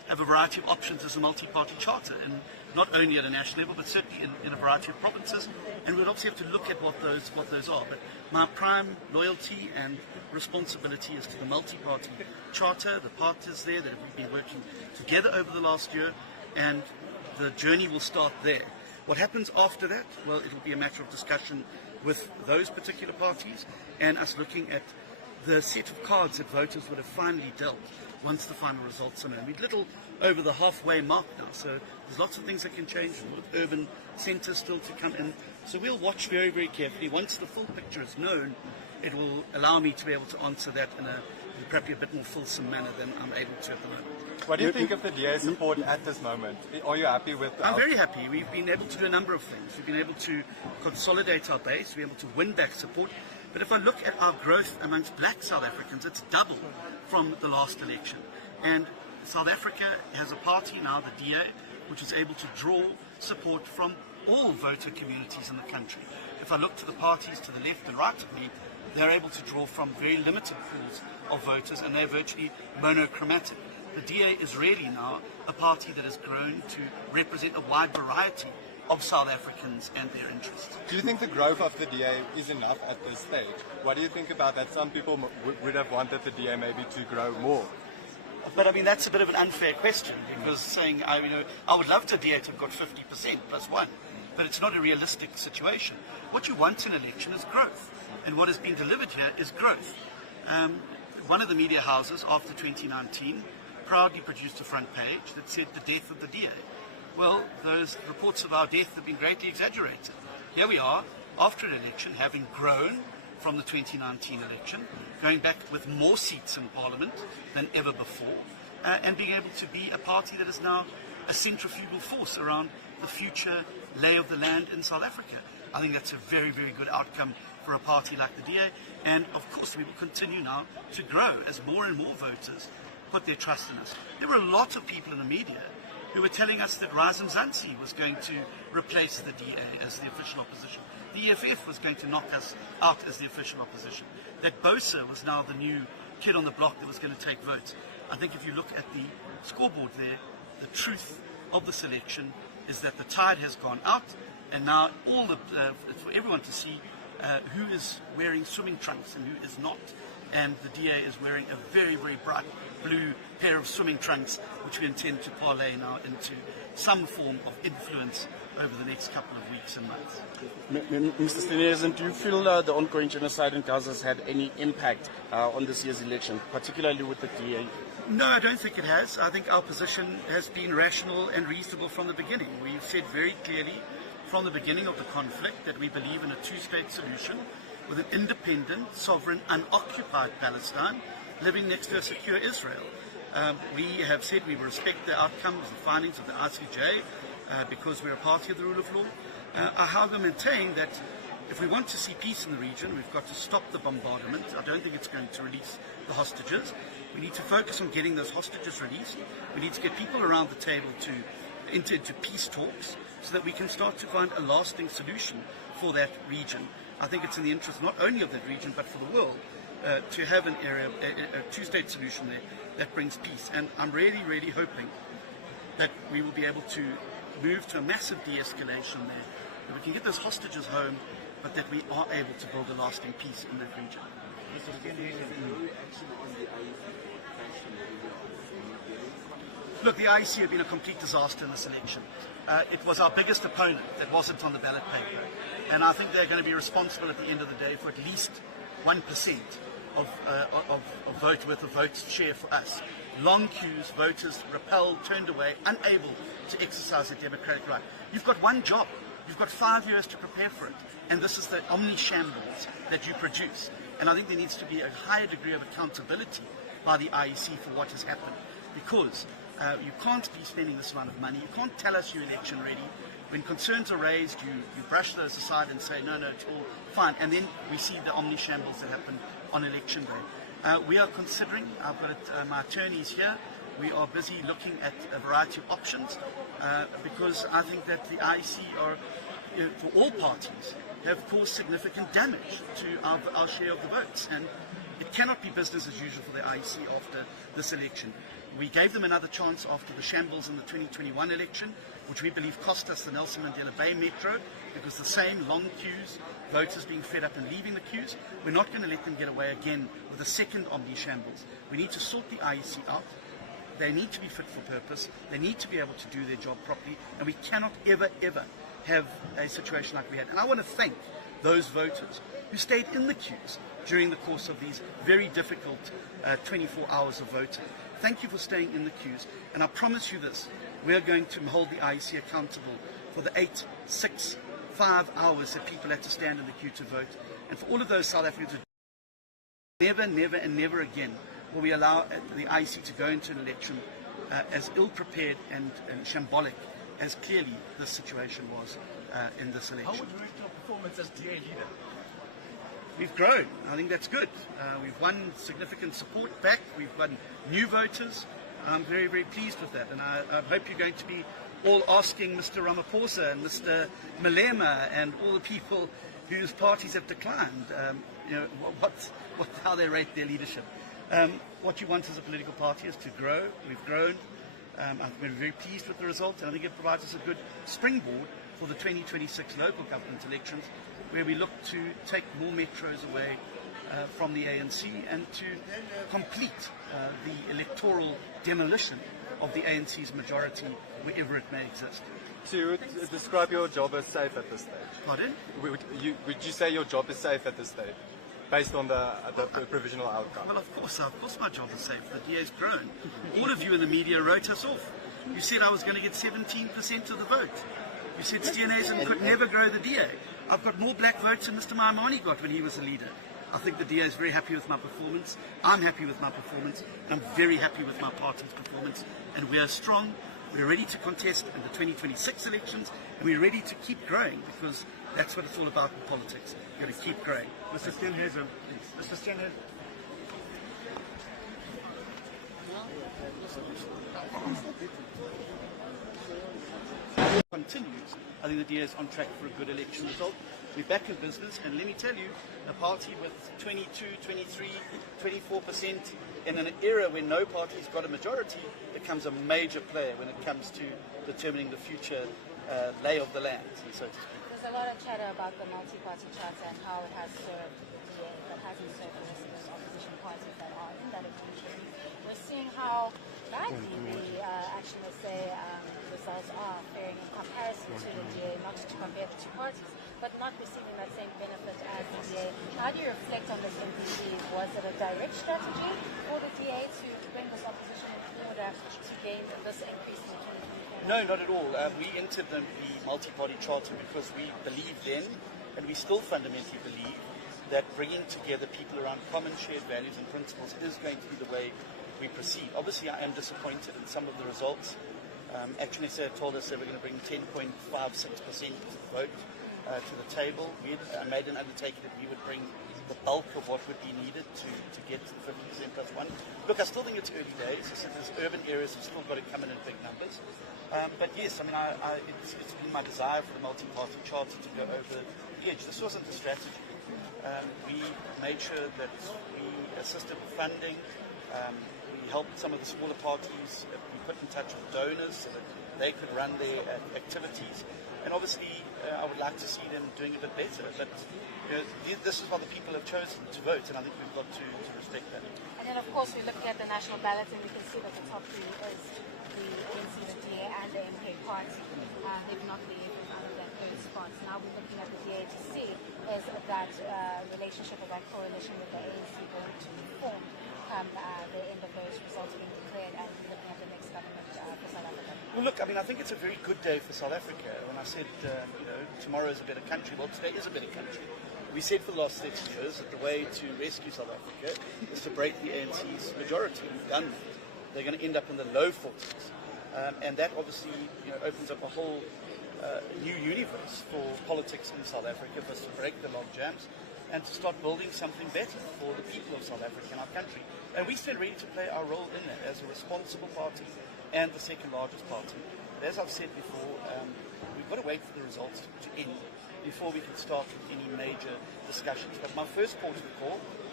have a variety of options as a multi-party charter, and not only at a national level, but certainly in a variety of provinces. And we'll obviously have to look at what those are. But my prime loyalty and responsibility is to the multi-party charter, the partners there that have been working together over the last year, and the journey will start there. What happens after that? Well, it'll be a matter of discussion with those particular parties and us looking at the set of cards that voters would have finally dealt once the final results are known. We're little over the halfway mark now, so there's lots of things that can change. A lot of urban centres still to come in. So we'll watch very, very carefully. Once the full picture is known, it will allow me to be able to answer that in probably a bit more fulsome manner than I'm able to at the moment. What do you think of the DA's support at this moment? Are you happy with I'm very happy. We've been able to do a number of things. We've been able to consolidate our base, we're able to win back support. But if I look at our growth amongst black South Africans, it's doubled from the last election. And South Africa has a party now, the DA, which is able to draw support from all voter communities in the country. If I look to the parties to the left and right of me, they're able to draw from very limited pools of voters, and they're virtually monochromatic. The DA is really now a party that has grown to represent a wide variety of South Africans and their interests. Do you think the growth of the DA is enough at this stage? What do you think about that? Some people would have wanted the DA maybe to grow more. But I mean, that's a bit of an unfair question, because saying, I would love the DA to have got 50% plus one, but it's not a realistic situation. What you want in an election is growth, and what has been delivered here is growth. One of the media houses after 2019 proudly produced a front page that said the death of the DA. Well, those reports of our death have been greatly exaggerated. Here we are, after an election, having grown from the 2019 election, going back with more seats in Parliament than ever before, and being able to be a party that is now a centrifugal force around the future lay of the land in South Africa. I think that's a very, very good outcome for a party like the DA, and of course we will continue now to grow as more and more voters put their trust in us. There were a lot of people in the media who were telling us that Razum Zansi was going to replace the DA as the official opposition. The EFF was going to knock us out as the official opposition. That Bosa was now the new kid on the block that was going to take votes. I think if you look at the scoreboard there, the truth of the selection is that the tide has gone out, and now for everyone to see who is wearing swimming trunks and who is not. And the DA is wearing a very, very bright blue pair of swimming trunks, which we intend to parlay now into some form of influence over the next couple of weeks and months. Mr. Steenhuisen, do you feel the ongoing genocide in Gaza has had any impact on this year's election, particularly with the DA? No, I don't think it has. I think our position has been rational and reasonable from the beginning. We've said very clearly from the beginning of the conflict that we believe in a two-state solution with an independent, sovereign, unoccupied Palestine living next to a secure Israel. We have said we will respect the outcomes, the findings of the ICJ, because we're a party of the rule of law. I however maintain that if we want to see peace in the region, we've got to stop the bombardment. I don't think it's going to release the hostages. We need to focus on getting those hostages released. We need to get people around the table to enter into peace talks so that we can start to find a lasting solution for that region. I think it's in the interest not only of that region but for the world to have a two-state solution there that brings peace. And I'm really, really hoping that we will be able to move to a massive de-escalation there, that we can get those hostages home, but that we are able to build a lasting peace in that region. Look, the IEC have been a complete disaster in this election. It was our biggest opponent that wasn't on the ballot paper. And I think they're going to be responsible at the end of the day for at least 1% of votes share for us. Long queues, voters repelled, turned away, unable to exercise their democratic right. You've got one job. You've got 5 years to prepare for it. And this is the omni-shambles that you produce. And I think there needs to be a higher degree of accountability by the IEC for what has happened. Because you can't be spending this amount of money. You can't tell us you're election ready. When concerns are raised, you brush those aside and say, no, it's all fine. And then we see the omni-shambles that happen on election day. We are considering, I've got my attorneys here, we are busy looking at a variety of options because I think that the IEC are, for all parties, have caused significant damage to our share of the votes. And it cannot be business as usual for the IEC after this election. We gave them another chance after the shambles in the 2021 election, which we believe cost us the Nelson Mandela Bay Metro, because the same long queues, voters being fed up and leaving the queues. We're not going to let them get away again with a second Omni shambles. We need to sort the IEC out. They need to be fit for purpose. They need to be able to do their job properly. And we cannot ever, ever have a situation like we had. And I want to thank those voters who stayed in the queues during the course of these very difficult 24 hours of voting. Thank you for staying in the queues. And I promise you this, we are going to hold the IEC accountable for the 8, 6, 5 hours that people had to stand in the queue to vote. And for all of those South Africans who never, never and never again will we allow the IEC to go into an election as ill-prepared and shambolic as clearly this situation was in this election. How would you rate your performance as DA leader? We've grown. I think that's good. We've won significant support back. We've won new voters. I'm very, very pleased with that. And I hope you're going to be all asking Mr. Ramaphosa and Mr. Malema and all the people whose parties have declined, how they rate their leadership. What you want as a political party is to grow. We've grown. I've been very pleased with the result, and I think it provides us a good springboard for the 2026 local government elections, where we look to take more metros away from the ANC and to complete the electoral demolition of the ANC's majority wherever it may exist. So you would describe your job as safe at this stage? Pardon? Would you say your job is safe at this stage, based on the provisional outcome? Well, of course my job is safe. The DA's grown. All of you in the media wrote us off. You said I was going to get 17% of the vote. You said Steenhuisen could never grow the DA. I've got more black votes than Mr. Maimane got when he was a leader. I think the DA is very happy with my performance. I'm happy with my performance. I'm very happy with my party's performance. And we are strong. We're ready to contest in the 2026 elections. And we're ready to keep growing, because that's what it's all about in politics. You've got to keep growing. Mr. Steenhuisen, Mr. Steenhuisen. Continues. I think the DA is on track for a good election result. We're back in business, and let me tell you, a party with 22, 23, 24% in an era when no party's got a majority becomes a major player when it comes to determining the future lay of the land, so to speak. There's a lot of chatter about the multi-party charter and how it has served the DA, but hasn't served the rest of those opposition parties that are in that equation. We're seeing how badly the results are faring in comparison to the DA, not to compare the two parties, but not receiving that same benefit as the DA. How do you reflect on this MPC? Was it a direct strategy for the DA to bring this opposition in order to gain this increase in the 2024? No, not at all. We entered the multi-party charter because we believe then, and we still fundamentally believe, that bringing together people around common shared values and principles is going to be the way we proceed. Obviously, I am disappointed in some of the results. Actually, they told us they were going to bring 10.56% of the vote to the table. We made an undertaking that we would bring the bulk of what would be needed to get to the 50% plus one. Look, I still think it's early days. I said there's urban areas have still got to come in big numbers. But yes, I mean, it's been my desire for the multi-party charter to go over the edge. This wasn't a strategy. We made sure that we assisted with funding. We helped some of the smaller parties be put in touch with donors so that they could run their activities. And obviously, I would like to see them doing a bit better. But this is how the people have chosen to vote, and I think we've got to respect that. And then, of course, we're looking at the national ballot, and we can see that the top three is the ANC, the DA, and the MK party. They've not been able out of that third spot. So now we're looking at the DA to see is that relationship or that correlation with the ANC going to form the end of those results being declared, and looking at the next government for South Africa. Well, look, I mean, I think it's a very good day for South Africa. When I said, tomorrow is a better country, well, today is a better country. We said for the last 6 years that the way to rescue South Africa is to break the ANC's majority. We've done that. They're going to end up in the low 40s. And that obviously opens up a whole new universe for politics in South Africa, for us to break the log jams and to start building something better for the people of South Africa and our country. And we stand ready to play our role in that as a responsible party and the second largest party. But as I've said before, we've got to wait for the results to end before we can start with any major discussions. But my first port of call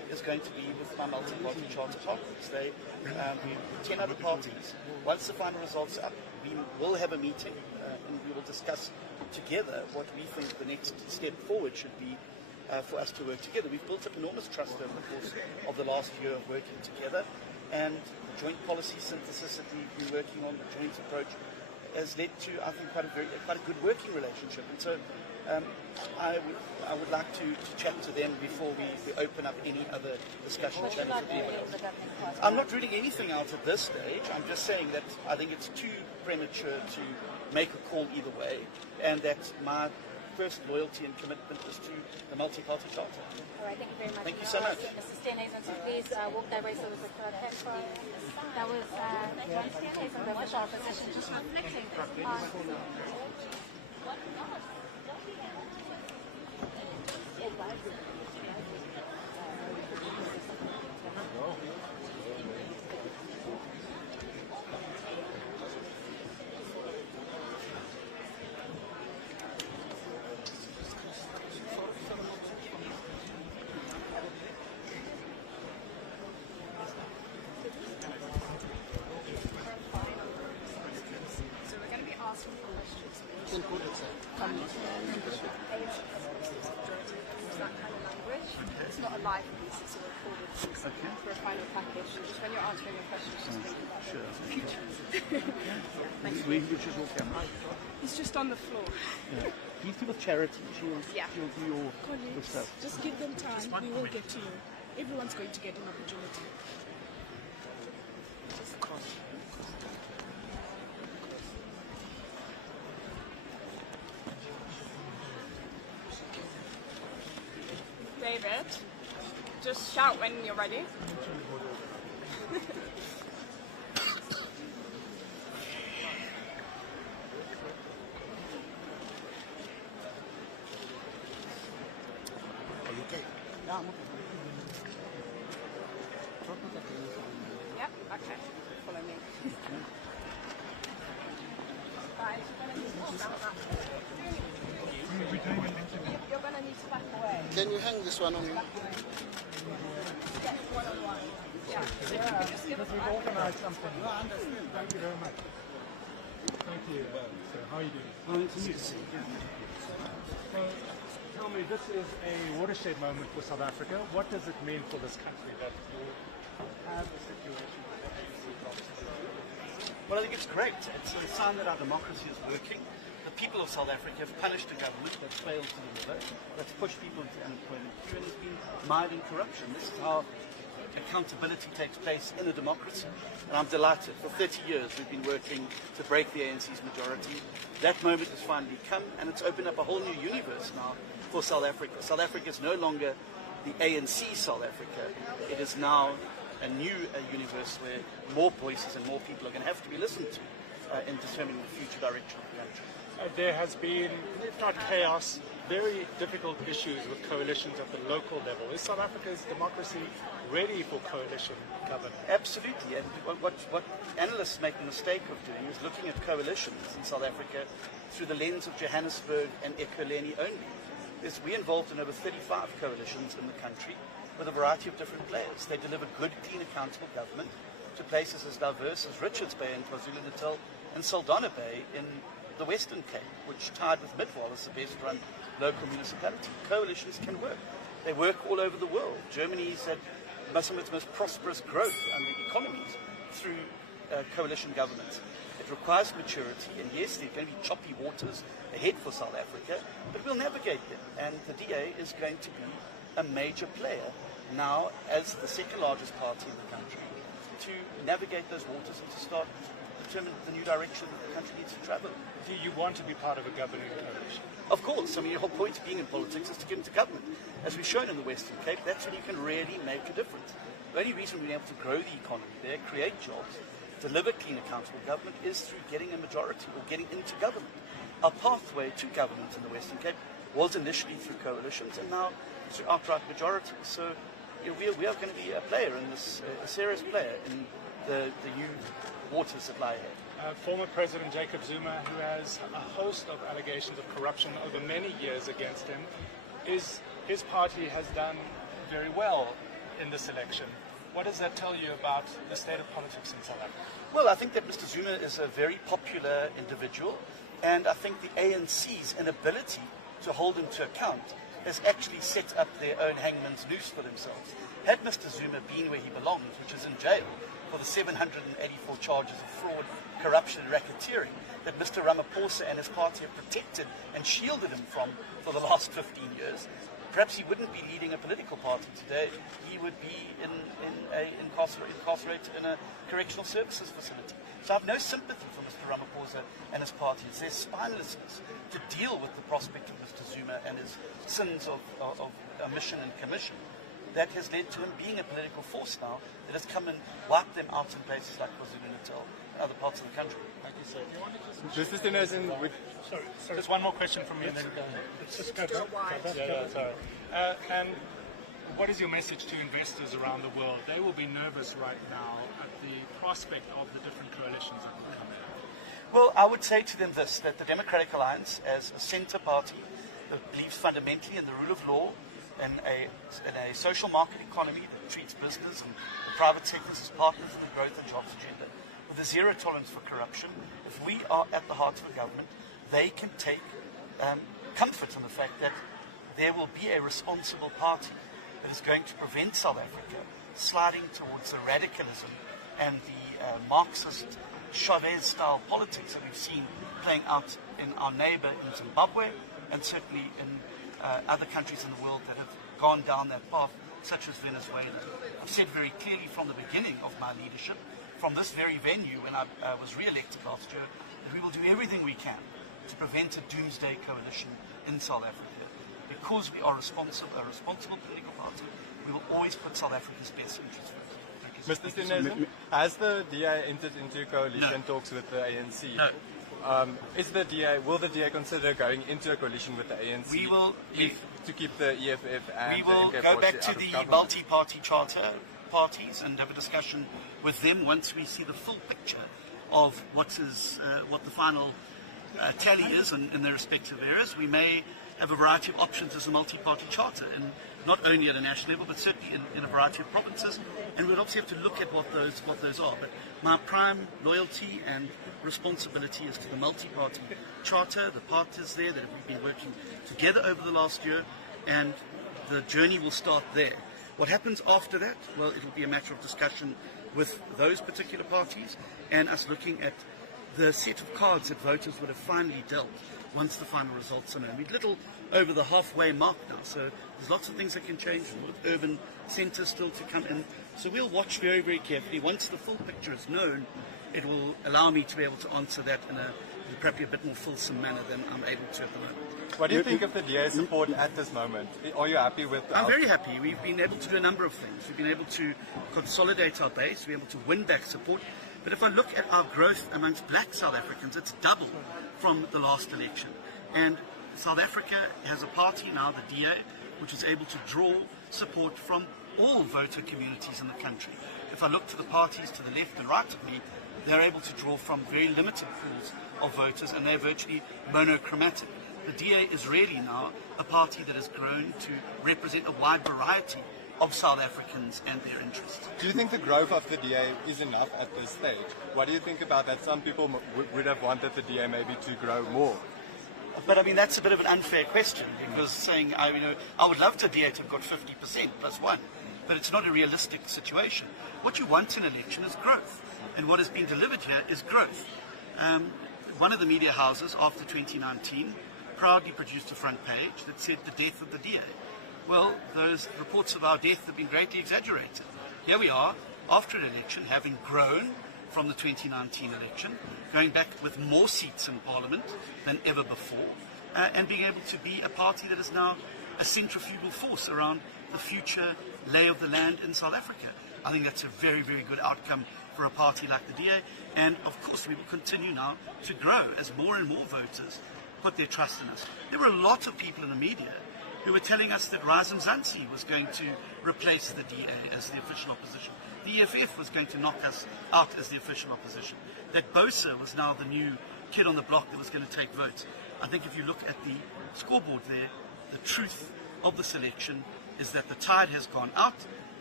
is going to be with my multi-party charter partners. They, 10 other parties. Once the final results are up, we will have a meeting and we will discuss together what we think the next step forward should be for us to work together. We've built up enormous trust over the course of the last year of working together, and the joint policy synthesis that we've been working on, the joint approach, has led to, I think, quite a good working relationship. And so I would like to chat to them before we open up any other discussion channels with anyone else. I'm not ruling anything out at this stage. I'm just saying that I think it's too premature to make a call either way, and that my first loyalty and commitment is to the multi-party charter. All right, thank you very much. Thank you so much. Mr. Steenhuisen, so please walk that way so we could that was John Steenhuisen, the official opposition, just reflecting on... It's not a live piece, it's a recorded piece for a final package. Just when you're answering your questions, just think about it. Which is your camera? He's just on the floor. Yeah. He's with charity. She'll do your stuff. Just give them time. We will get to you. Everyone's going to get an opportunity. David, just shout when you're ready. Are you okay? Yeah, I'm okay. Yep, okay. Follow me. Guys, you're going to need to back away. Can you hang this one on you? Get one-on-one. Yeah. Just give us We've organised something. Thank you very much. Thank you. So, how are you doing? Well, it's new to see. So, tell me, this is a watershed moment for South Africa. What does it mean for this country that you have a situation where the ANC drops? Well, I think it's great. It's a sign that our democracy is working. The people of South Africa have punished a government that's failed to deliver, that's pushed people into unemployment queue, and has been mired in corruption. This is how accountability takes place in a democracy. And I'm delighted. For 30 years we've been working to break the ANC's majority. That moment has finally come, and it's opened up a whole new universe now for South Africa. South Africa is no longer the ANC South Africa. It is now a new universe where more voices and more people are going to have to be listened to in determining the future direction of the country. There has been, if not chaos, very difficult issues with coalitions at the local level. Is South Africa's democracy ready for coalition government? Absolutely. And what analysts make the mistake of doing is looking at coalitions in South Africa through the lens of Johannesburg and Ekurhuleni only. We're involved in over 35 coalitions in the country with a variety of different players. They deliver good, clean, accountable government to places as diverse as Richards Bay in KwaZulu-Natal and Saldanha Bay in the Western Cape, which, tied with Midwal, is the best-run local municipality. Coalitions can work. They work all over the world. Germany's had some of its most prosperous growth and economies through coalition governments. It requires maturity, and yes, there are going to be choppy waters ahead for South Africa, but we'll navigate them. And the DA is going to be a major player now as the second largest party in the country to navigate those waters and to start determine the new direction that the country needs to travel. Do you want to be part of a governing coalition? Of course. I mean, the whole point of being in politics is to get into government. As we've shown in the Western Cape, that's when you can really make a difference. The only reason we've been able to grow the economy there, create jobs, deliver clean, accountable government is through getting a majority or getting into government. Our pathway to government in the Western Cape was initially through coalitions and now through outright majorities. So we are going to be a player in this, a serious player in the new waters that lie ahead. Former President Jacob Zuma, who has a host of allegations of corruption over many years against him, his party has done very well in this election. What does that tell you about the state of politics in South Africa? Well, I think that Mr. Zuma is a very popular individual, and I think the ANC's inability to hold him to account has actually set up their own hangman's noose for themselves. Had Mr. Zuma been where he belongs, which is in jail for the 784 charges of fraud, corruption and racketeering that Mr. Ramaphosa and his party have protected and shielded him from for the last 15 years, perhaps he wouldn't be leading a political party today. He would be incarcerated in a correctional services facility. So I have no sympathy for Mr. Ramaphosa and his party. It's their spinelessness to deal with the prospect of Mr. Zuma and his sins of omission and commission that has led to him being a political force now that has come and wiped them out in places like KwaZulu-Natal and other parts of the country. Thank you, sir. Mr. Steenhuisen, Sorry. Just one more question from me, and then Let's just go back. sorry. And what is your message to investors around the world? They will be nervous right now at the prospect of the different coalitions that will come in. Well, I would say to them this, that the Democratic Alliance, as a centre party that believes fundamentally in the rule of law and a social market economy that treats business and the private sectors as partners in the growth and jobs agenda, with a zero tolerance for corruption, if we are at the heart of the government, they can take comfort in the fact that there will be a responsible party that is going to prevent South Africa sliding towards the radicalism and the Marxist Chavez-style politics that we've seen playing out in our neighbour in Zimbabwe and certainly in other countries in the world that have gone down that path, such as Venezuela. I've said very clearly from the beginning of my leadership, from this very venue when I was re-elected last year, that we will do everything we can to prevent a doomsday coalition in South Africa. Because we are a responsible political party, we will always put South Africa's best interests first. Mr. Steenhuisen, has the DA entered into coalition talks with the ANC? No. Will the DA consider going into a coalition with the ANC to keep the EFF and we will the go back to the multi-party charter parties and have a discussion with them once we see the full picture of what the final tally is in their respective areas. We may have a variety of options as a multi-party charter, and not only at a national level, but certainly in a variety of provinces. And we'll obviously have to look at what those are. But my prime loyalty and responsibility is to the multi-party charter, the partners there that we've been working together over the last year, and the journey will start there. What happens after that? Well, it'll be a matter of discussion with those particular parties and us looking at the set of cards that voters would have finally dealt once the final results are known. We're a little over the halfway mark now, so there's lots of things that can change, with urban centres still to come in. So we'll watch very, very carefully. Once the full picture is known, it will allow me to be able to answer that in probably a bit more fulsome manner than I'm able to at the moment. What do you think of the DA's support at this moment? Are you happy with I'm very happy. We've been able to do a number of things. We've been able to consolidate our base, we've been able to win back support. But if I look at our growth amongst black South Africans, it's double from the last election. And South Africa has a party now, the DA, which is able to draw support from all voter communities in the country. If I look to the parties to the left and right of me, they're able to draw from very limited pools of voters, and they're virtually monochromatic. The DA is really now a party that has grown to represent a wide variety of South Africans and their interests. Do you think the growth of the DA is enough at this stage? What do you think about that? Some people would have wanted the DA maybe to grow more. But I mean, that's a bit of an unfair question, because saying, I would love the DA to have got 50% plus one, but it's not a realistic situation. What you want in an election is growth, and what has been delivered here is growth. One of the media houses after 2019 proudly produced a front page that said the death of the DA. Well, those reports of our death have been greatly exaggerated. Here we are, after an election, having grown from the 2019 election, going back with more seats in Parliament than ever before, and being able to be a party that is now a centrifugal force around the future lay of the land in South Africa. I think that's a very, very good outcome for a party like the DA, and of course we will continue now to grow as more and more voters put their trust in us. There were a lot of people in the media who were telling us that Rise Mzansi was going to replace the DA as the official opposition. The EFF was going to knock us out as the official opposition. That Bosa was now the new kid on the block that was going to take votes. I think if you look at the scoreboard there, the truth of the selection is that the tide has gone out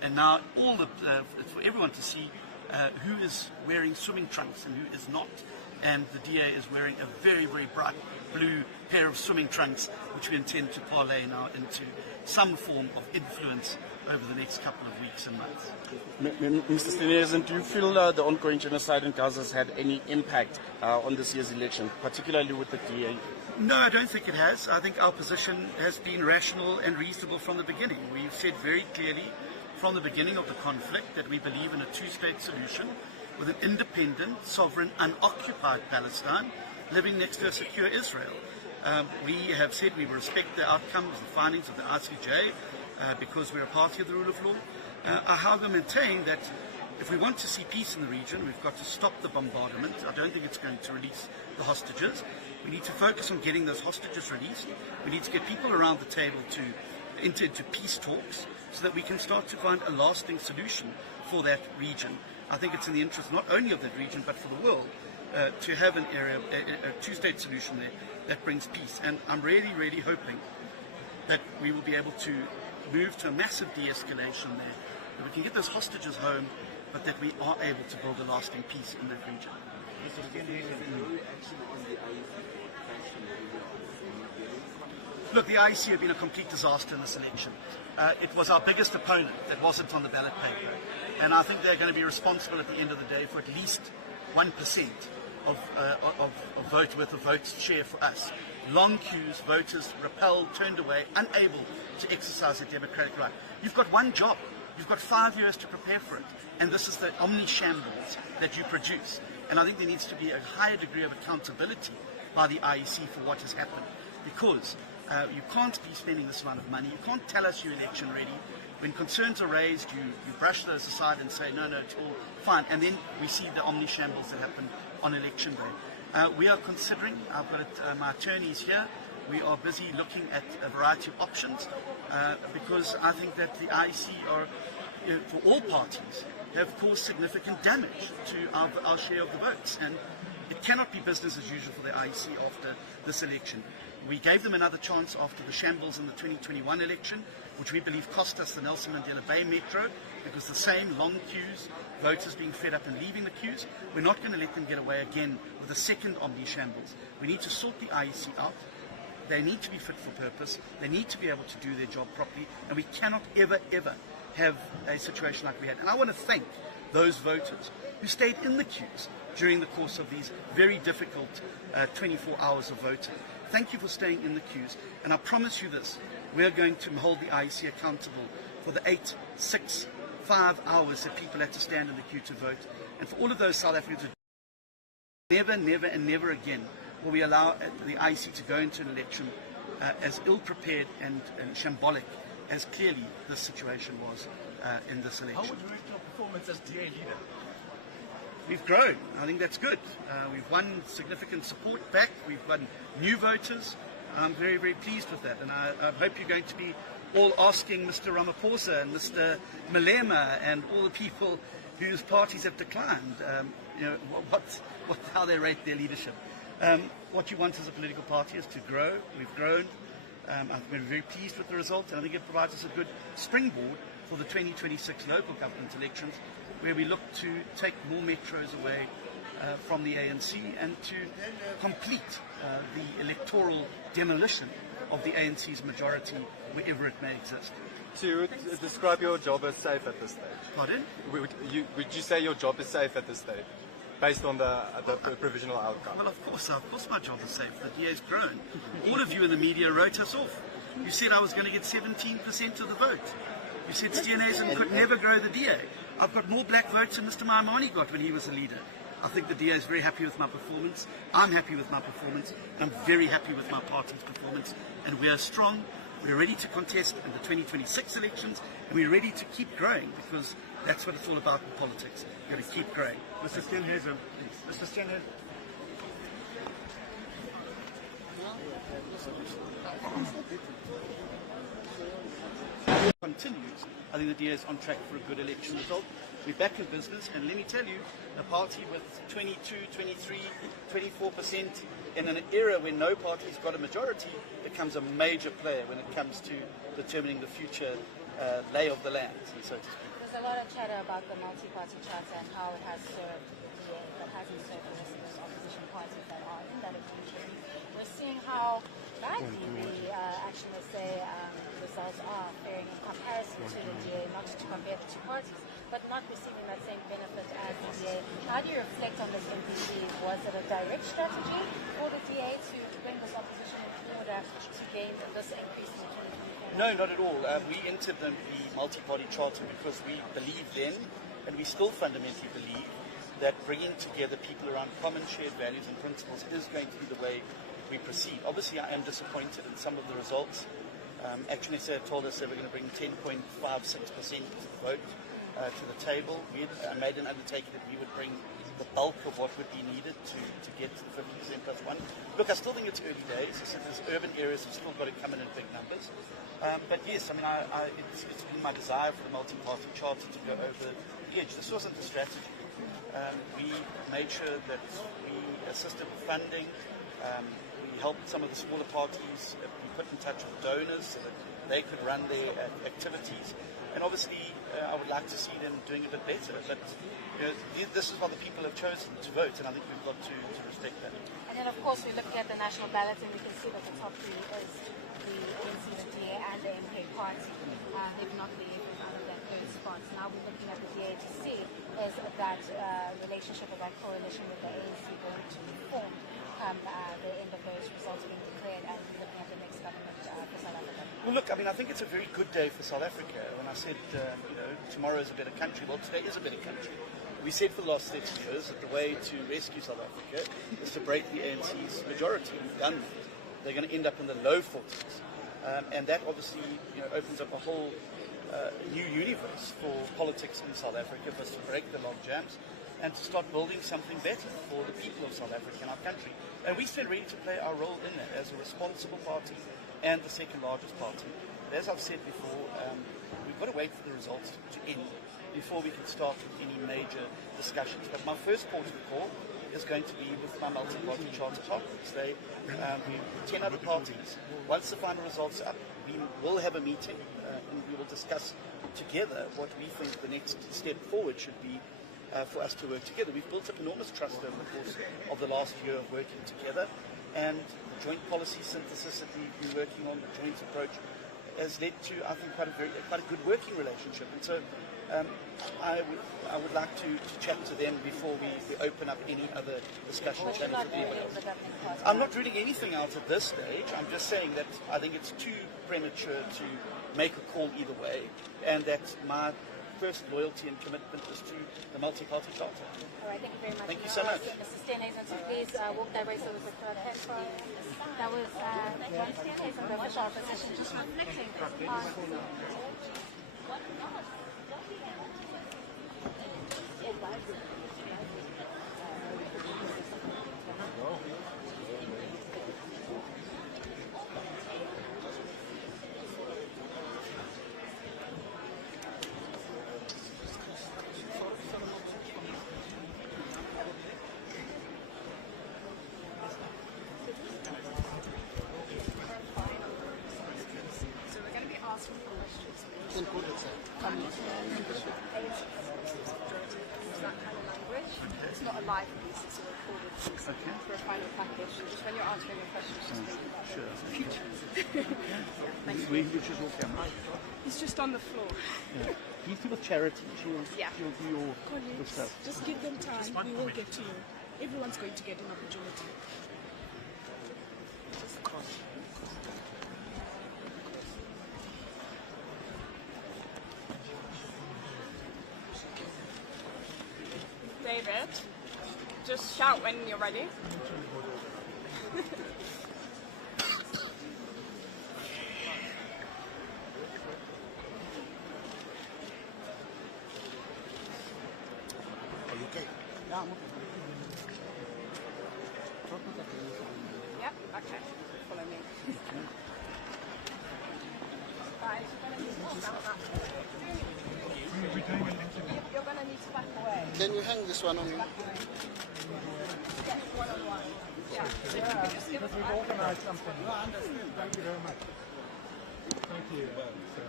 And now it's for everyone to see who is wearing swimming trunks and who is not. And the DA is wearing a very, very bright blue pair of swimming trunks, which we intend to parlay now into some form of influence over the next couple of weeks and months. Mr. Steenhuisen, do you feel the ongoing genocide in Gaza has had any impact on this year's election, particularly with the DA? No, I don't think it has. I think our position has been rational and reasonable from the beginning. We've said very clearly from the beginning of the conflict that we believe in a two-state solution with an independent, sovereign, unoccupied Palestine living next to a secure Israel. We have said we will respect the outcomes, the findings of the ICJ, because we're a party of the rule of law. I however maintain that if we want to see peace in the region, we've got to stop the bombardment. I don't think it's going to release the hostages. We need to focus on getting those hostages released. We need to get people around the table to enter into peace talks so that we can start to find a lasting solution for that region. I think it's in the interest not only of that region but for the world to have an area, a two-state solution there that brings peace. And I'm really, really hoping that we will be able to move to a massive de-escalation there, that we can get those hostages home, but that we are able to build a lasting peace in that region. Look, the IEC have been a complete disaster in this election. It was our biggest opponent that wasn't on the ballot paper. And I think they're going to be responsible at the end of the day for at least 1% of vote worth of votes share for us. Long queues, voters repelled, turned away, unable to exercise their democratic right. You've got one job. You've got 5 years to prepare for it. And this is the omni-shambles that you produce. And I think there needs to be a higher degree of accountability by the IEC for what has happened. Because you can't be spending this amount of money. You can't tell us you're election ready. When concerns are raised, you brush those aside and say, no, it's all fine. And then we see the omni-shambles that happened on election day. We are considering, I've got my attorneys here, we are busy looking at a variety of options because I think that the IEC are, for all parties, have caused significant damage to our share of the votes. And it cannot be business as usual for the IEC after this election. We gave them another chance after the shambles in the 2021 election, which we believe cost us the Nelson Mandela Bay Metro, because the same long queues, voters being fed up and leaving the queues. We're not going to let them get away again with a second omni-shambles. We need to sort the IEC out. They need to be fit for purpose. They need to be able to do their job properly. And we cannot ever, ever have a situation like we had. And I want to thank those voters who stayed in the queues during the course of these very difficult 24 hours of voting. Thank you for staying in the queues. And I promise you this, we are going to hold the IEC accountable for the 8, 6, 5 hours that people had to stand in the queue to vote. And for all of those South Africans, never, never and never again will we allow the IEC to go into an election as ill-prepared and shambolic as clearly this situation was in this election. How would you rate your performance as DA leader? We've grown. I think that's good. We've won significant support back. We've won new voters. I'm very, very pleased with that. And I hope you're going to be all asking Mr. Ramaphosa and Mr. Malema and all the people whose parties have declined, how they rate their leadership. What you want as a political party is to grow. We've grown. I've been very pleased with the result, and I think it provides us a good springboard for the 2026 local government elections, where we look to take more metros away from the ANC and to complete the electoral demolition of the ANC's majority wherever it may exist. To describe your job as safe at this stage. Pardon? Would you say your job is safe at this stage, based on the provisional outcome? Well, of course my job is safe. The DA's grown. All of you in the media wrote us off. You said I was going to get 17% of the vote. You said Steenhuisen could never grow the DA. I've got more black votes than Mr. Maimane got when he was a leader. I think the DA is very happy with my performance. I'm happy with my performance. I'm very happy with my party's performance. And we are strong. We're ready to contest in the 2026 elections. And we're ready to keep growing, because that's what it's all about in politics. You've got to keep growing. Mr. Steenhuisen. Mr. Steenhuisen. Continues. I think the DA is on track for a good election result. We're back in business, and let me tell you, a party with 22, 23, 24% in an era when no party's got a majority becomes a major player when it comes to determining the future lay of the land, so to speak. There's a lot of chatter about the multi-party charter and how it has served DA, but hasn't served the rest of those opposition parties that are in that agreement. We're seeing how badly the action they say results are faring in comparison to the DA, not to compare the two parties, but not receiving that same benefit as the DA. How do you reflect on this MPC? Was it a direct strategy for the DA to bring this opposition in order to gain this increase in 2024? No, not at all. We entered the multi-party charter because we believe then, and we still fundamentally believe, that bringing together people around common shared values and principles is going to be the way we proceed. Obviously, I am disappointed in some of the results. Action SA told us they were going to bring 10.56% of the vote to the table. We made an undertaking that we would bring the bulk of what would be needed to get to the 50% plus one. Look, I still think it's early days. I said there's urban areas have still got to come in big numbers. But yes, I mean, it's been my desire for the multi-party charter to go over the edge. This wasn't a strategy. We made sure that we assisted with funding. We helped some of the smaller parties be put in touch with donors so that they could run their activities. And obviously, I would like to see them doing a bit better. But this is what the people have chosen to vote, and I think we've got to respect that. And then, of course, we're looking at the national ballot, and we can see that the top three is the ANC, the DA, and the MK party. They've not been out of that third spot. Now we're looking at the DA to see is that relationship or that coalition with the ANC going to form come the end of those results being declared, and we're looking at the next government for South Africa. Well, look, I mean, I think it's a very good day for South Africa. When I said, tomorrow is a better country, well, today is a better country. We said for the last 30 years that the way to rescue South Africa is to break the ANC's majority. We've done that. They're going to end up in the low 40s. And that obviously opens up a whole new universe for politics in South Africa, for us to break the log jams and to start building something better for the people of South Africa and our country. And we stand ready to play our role in that as a responsible party and the second largest party. But as I've said before, we've got to wait for the results to end before we can start with any major discussions. But my first port of call is going to be with my multi-party charter partners. They, 10 other parties. Once the final results are up, we will have a meeting and we will discuss together what we think the next step forward should be for us to work together. We've built up enormous trust over the course of the last year of working together, and the joint policy synthesis that we've been working on, the joint approach, has led to, I think, quite a good working relationship. And so I would like to chat to them before we open up any other discussion channels with anyone else. I'm not reading anything out at this stage. I'm just saying that I think it's too premature to make a call either way, and that my first loyalty and commitment is to the multi-party charter. All right, thank you very much. Thank you so much. Mr. Steenhuisen, so please walk that way so we can that was John Steenhuisen, the official opposition, just reflecting on... It's not a live piece, it's a recorded piece for a final package. Just when you're answering your questions, just think about future. He's just on the floor. Yeah. He's to the charity. She'll do your stuff. Just give them time. We will get to you. Everyone's going to get an opportunity. David, just shout when you're ready. Are you okay? Yep, okay. Follow me. Guys, you're going to need to back away. Can you hang this one on me? Yes, one-on-one. Yeah. Because we've organized something. No, I understand. Thank you very much. Thank you.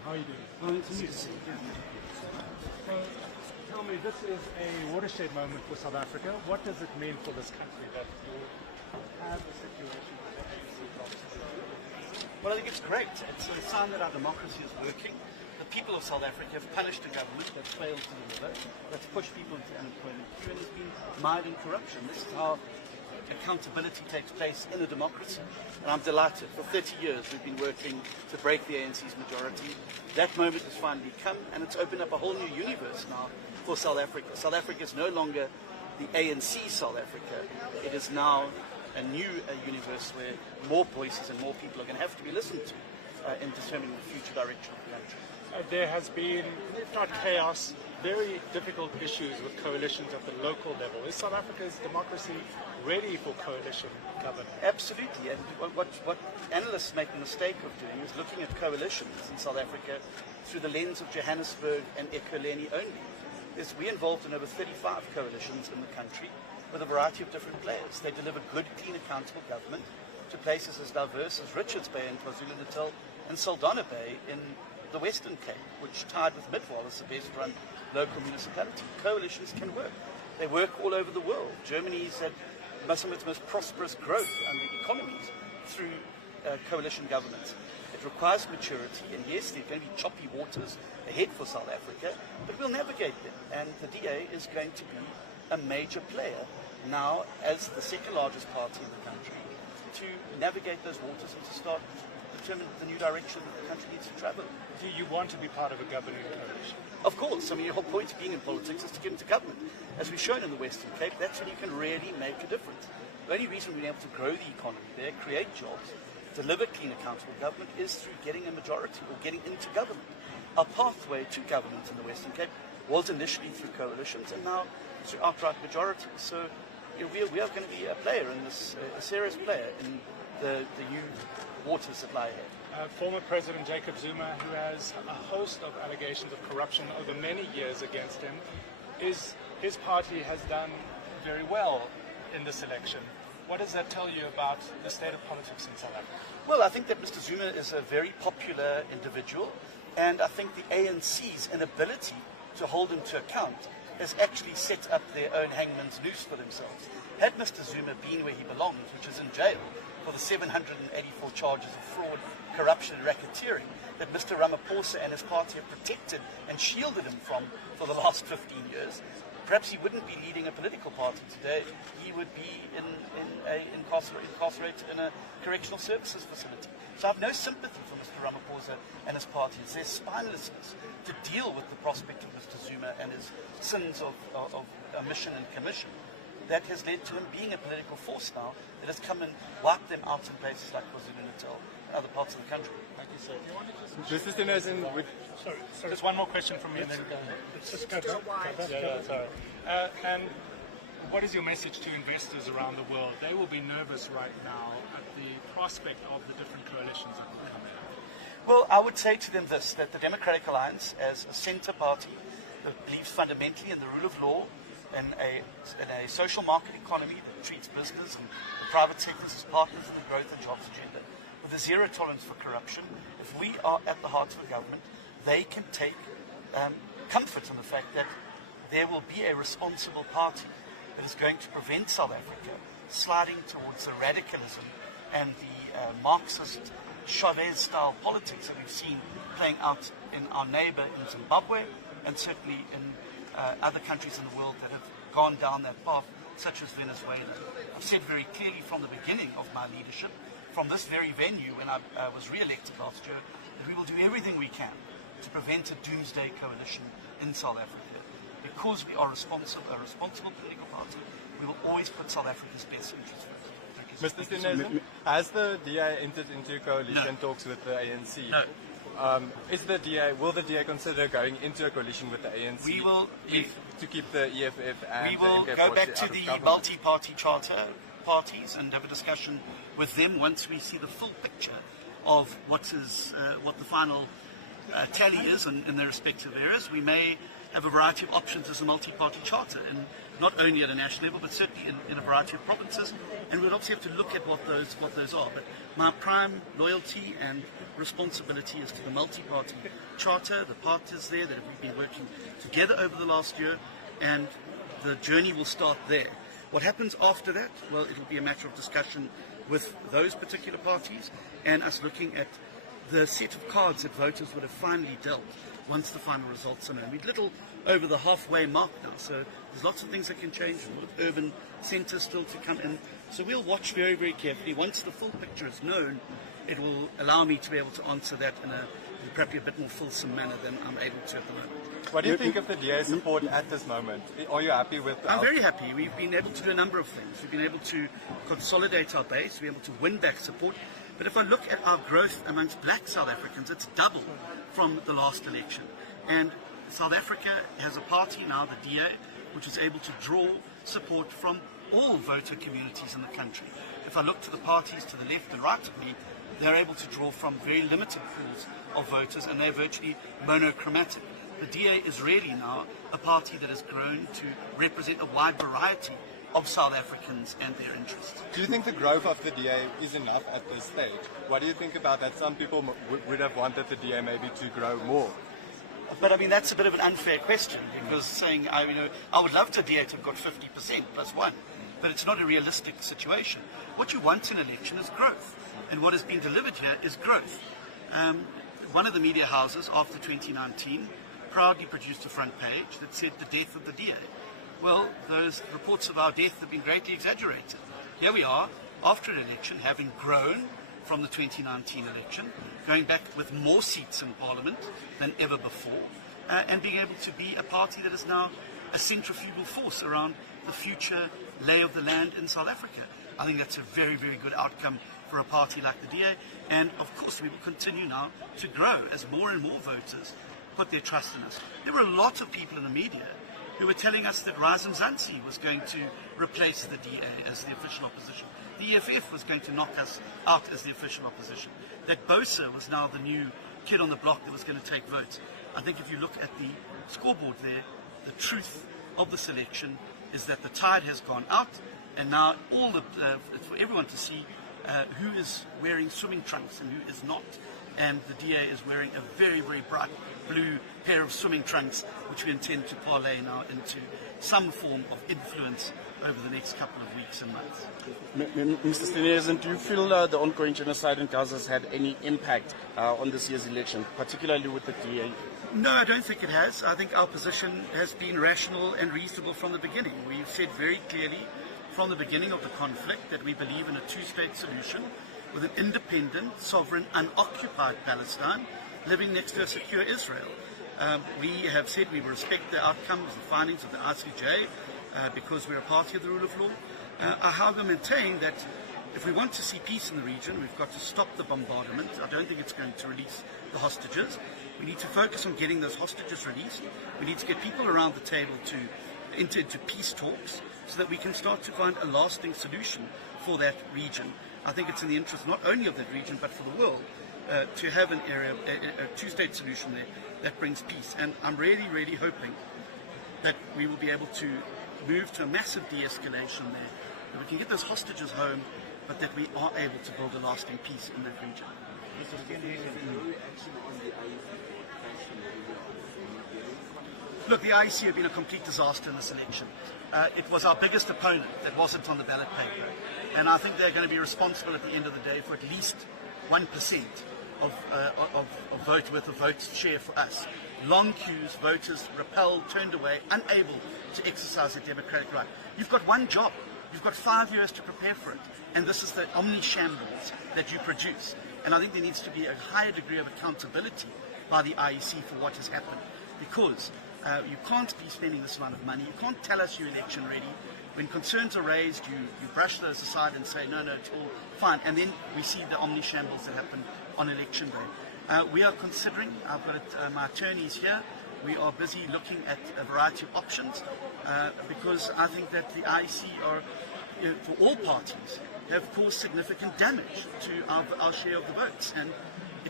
How are you doing? So, tell me, this is a watershed moment for South Africa. What does it mean for this country that you have a situation where the ANC blocks the Well, I think it's great. It's a sign that our democracy is working. The people of South Africa have punished a government that's failed to deliver, that's pushed people into unemployment queue, and has been mired in corruption. This is how accountability takes place in a democracy. And I'm delighted. For 30 years we've been working to break the ANC's majority. That moment has finally come, and it's opened up a whole new universe now for South Africa. South Africa is no longer the ANC South Africa. It is now a new universe where more voices and more people are going to have to be listened to in determining the future direction of the country. There has been, if not chaos, very difficult issues with coalitions at the local level. Is South Africa's democracy ready for coalition government? Absolutely. And what analysts make the mistake of doing is looking at coalitions in South Africa through the lens of Johannesburg and Ekurhuleni only. We're involved in over 35 coalitions in the country with a variety of different players. They deliver good, clean, accountable government to places as diverse as Richards Bay in KwaZulu-Natal and Saldanha Bay in the Western Cape, which tied with Midwall as the best run local municipality. Coalitions can work. They work all over the world. Germany's had some of its most prosperous growth under economies through coalition governments. It requires maturity, and yes, there are going to be choppy waters ahead for South Africa, but we'll navigate them. And the DA is going to be a major player now as the second largest party in the country to navigate those waters and to start determine the new direction that the country needs to travel. Do you want to be part of a governing coalition? Of course. I mean, your whole point of being in politics is to get into government. As we've shown in the Western Cape, that's when you can really make a difference. The only reason we've been able to grow the economy there, create jobs, deliver clean, accountable government is through getting a majority or getting into government. Our pathway to government in the Western Cape was initially through coalitions and now through outright majorities. So we are going to be a player in this, a serious player in the new waters that lie ahead. Former President Jacob Zuma, who has a host of allegations of corruption over many years against him, his party has done very well in this election. What does that tell you about the state of politics in South Africa? Well, I think that Mr. Zuma is a very popular individual, and I think the ANC's inability to hold him to account has actually set up their own hangman's noose for themselves. Had Mr. Zuma been where he belongs, which is in jail for the 784 charges of fraud, corruption and racketeering that Mr. Ramaphosa and his party have protected and shielded him from for the last 15 years, perhaps he wouldn't be leading a political party today. He would be incarcerated in a correctional services facility. So I have no sympathy for Mr. Ramaphosa and his party. It's their spinelessness to deal with the prospect of Mr. Zuma and his sins of omission and commission that has led to him being a political force now that has come and wiped them out in places like KwaZulu-Natal and other parts of the country. Thank you, sir. Do you want to This is Steenhuisen with... Sorry. Just one more question from me and then go ahead. Just go Sorry. And what is your message to investors around the world? They will be nervous right now at the prospect of the different coalitions that will come in. Well, I would say to them this, that the Democratic Alliance, as a centre party that believes fundamentally in the rule of law, in a social market economy that treats business and the private sectors as partners in the growth and jobs agenda, with a zero tolerance for corruption, if we are at the heart of the government, they can take comfort in the fact that there will be a responsible party that is going to prevent South Africa sliding towards the radicalism and the Marxist Chavez-style politics that we've seen playing out in our neighbour in Zimbabwe and certainly in other countries in the world that have gone down that path, such as Venezuela. I've said very clearly from the beginning of my leadership, from this very venue when I was re-elected last year, that we will do everything we can to prevent a doomsday coalition in South Africa. Because we are a responsible political party, we will always put South Africa's best interests first. Mr. Steenhuisen, has the DA entered into coalition talks with the ANC? No. Will the DA consider going into a coalition with the ANC? We will, to keep the EFF and we will the go back to the multi-party charter parties and have a discussion with them once we see the full picture of what the final tally is in their respective areas. We may have a variety of options as a multi-party charter, and not only at a national level, but certainly in a variety of provinces. And we'll obviously have to look at what those are. But my prime loyalty and responsibility is to the multi-party charter, the partners there that we've been working together over the last year, and the journey will start there. What happens after that? Well, it'll be a matter of discussion with those particular parties and us looking at the set of cards that voters would have finally dealt once the final results are known. We're little over the halfway mark now, so there's lots of things that can change, a lot of urban centres still to come in. So we'll watch very, very carefully. Once the full picture is known, it will allow me to be able to answer that in probably a bit more fulsome manner than I'm able to at the moment. What do you think of the DA's support at this moment? Are you happy with I'm very happy. We've been able to do a number of things. We've been able to consolidate our base, we're able to win back support. But if I look at our growth amongst black South Africans, it's doubled from the last election. And South Africa has a party now, the DA, which is able to draw support from all voter communities in the country. If I look to the parties to the left and right of me, they're able to draw from very limited pools of voters, and they're virtually monochromatic. The DA is really now a party that has grown to represent a wide variety of South Africans and their interests. Do you think the growth of the DA is enough at this stage? What do you think about that? Some people would have wanted the DA maybe to grow more. But I mean, that's a bit of an unfair question, because saying, I would love the DA to have got 50% plus one, but it's not a realistic situation. What you want in an election is growth, and what has been delivered here is growth. One of the media houses after 2019 proudly produced a front page that said the death of the DA. Well, those reports of our death have been greatly exaggerated. Here we are, after an election, having grown from the 2019 election, going back with more seats in Parliament than ever before, and being able to be a party that is now a centrifugal force around the future lay of the land in South Africa. I think that's a very, very good outcome for a party like the DA, and of course we will continue now to grow as more and more voters put their trust in us. There were a lot of people in the media who were telling us that Rise Mzansi was going to replace the DA as the official opposition. The EFF was going to knock us out as the official opposition. That Bosa was now the new kid on the block that was going to take votes. I think if you look at the scoreboard there, the truth of the selection is that the tide has gone out, and now it's for everyone to see who is wearing swimming trunks and who is not. And the DA is wearing a very, very bright blue pair of swimming trunks, which we intend to parlay now into some form of influence over the next couple of weeks and months. Mr. Steenhuisen, do you feel the ongoing genocide in Gaza has had any impact on this year's election, particularly with the DA? No, I don't think it has. I think our position has been rational and reasonable from the beginning. We've said very clearly from the beginning of the conflict that we believe in a two-state solution with an independent, sovereign, unoccupied Palestine living next to a secure Israel. We have said we will respect the outcomes, the findings of the ICJ, because we're a party of the rule of law. I however maintain that if we want to see peace in the region, we've got to stop the bombardment. I don't think it's going to release the hostages. We need to focus on getting those hostages released. We need to get people around the table to enter into peace talks so that we can start to find a lasting solution for that region. I think it's in the interest not only of that region but for the world to have an area, a two-state solution there that brings peace. And I'm really, really hoping that we will be able to move to a massive de-escalation there, that we can get those hostages home, but that we are able to build a lasting peace in that region. Look, the IEC have been a complete disaster in this election. It was our biggest opponent that wasn't on the ballot paper, and I think they're going to be responsible at the end of the day for at least 1% of vote worth of vote share for us. Long queues, voters repelled, turned away, unable to exercise their democratic right. You've got one job. You've got 5 years to prepare for it, and this is the omni-shambles that you produce. And I think there needs to be a higher degree of accountability by the IEC for what has happened, because you can't be spending this amount of money. You can't tell us you're election ready. When concerns are raised, you brush those aside and say, no, it's all fine. And then we see the omni-shambles that happen on election day. We are considering, I've got my attorneys here, we are busy looking at a variety of options because I think that the IEC are, for all parties, have caused significant damage to our share of the votes. And it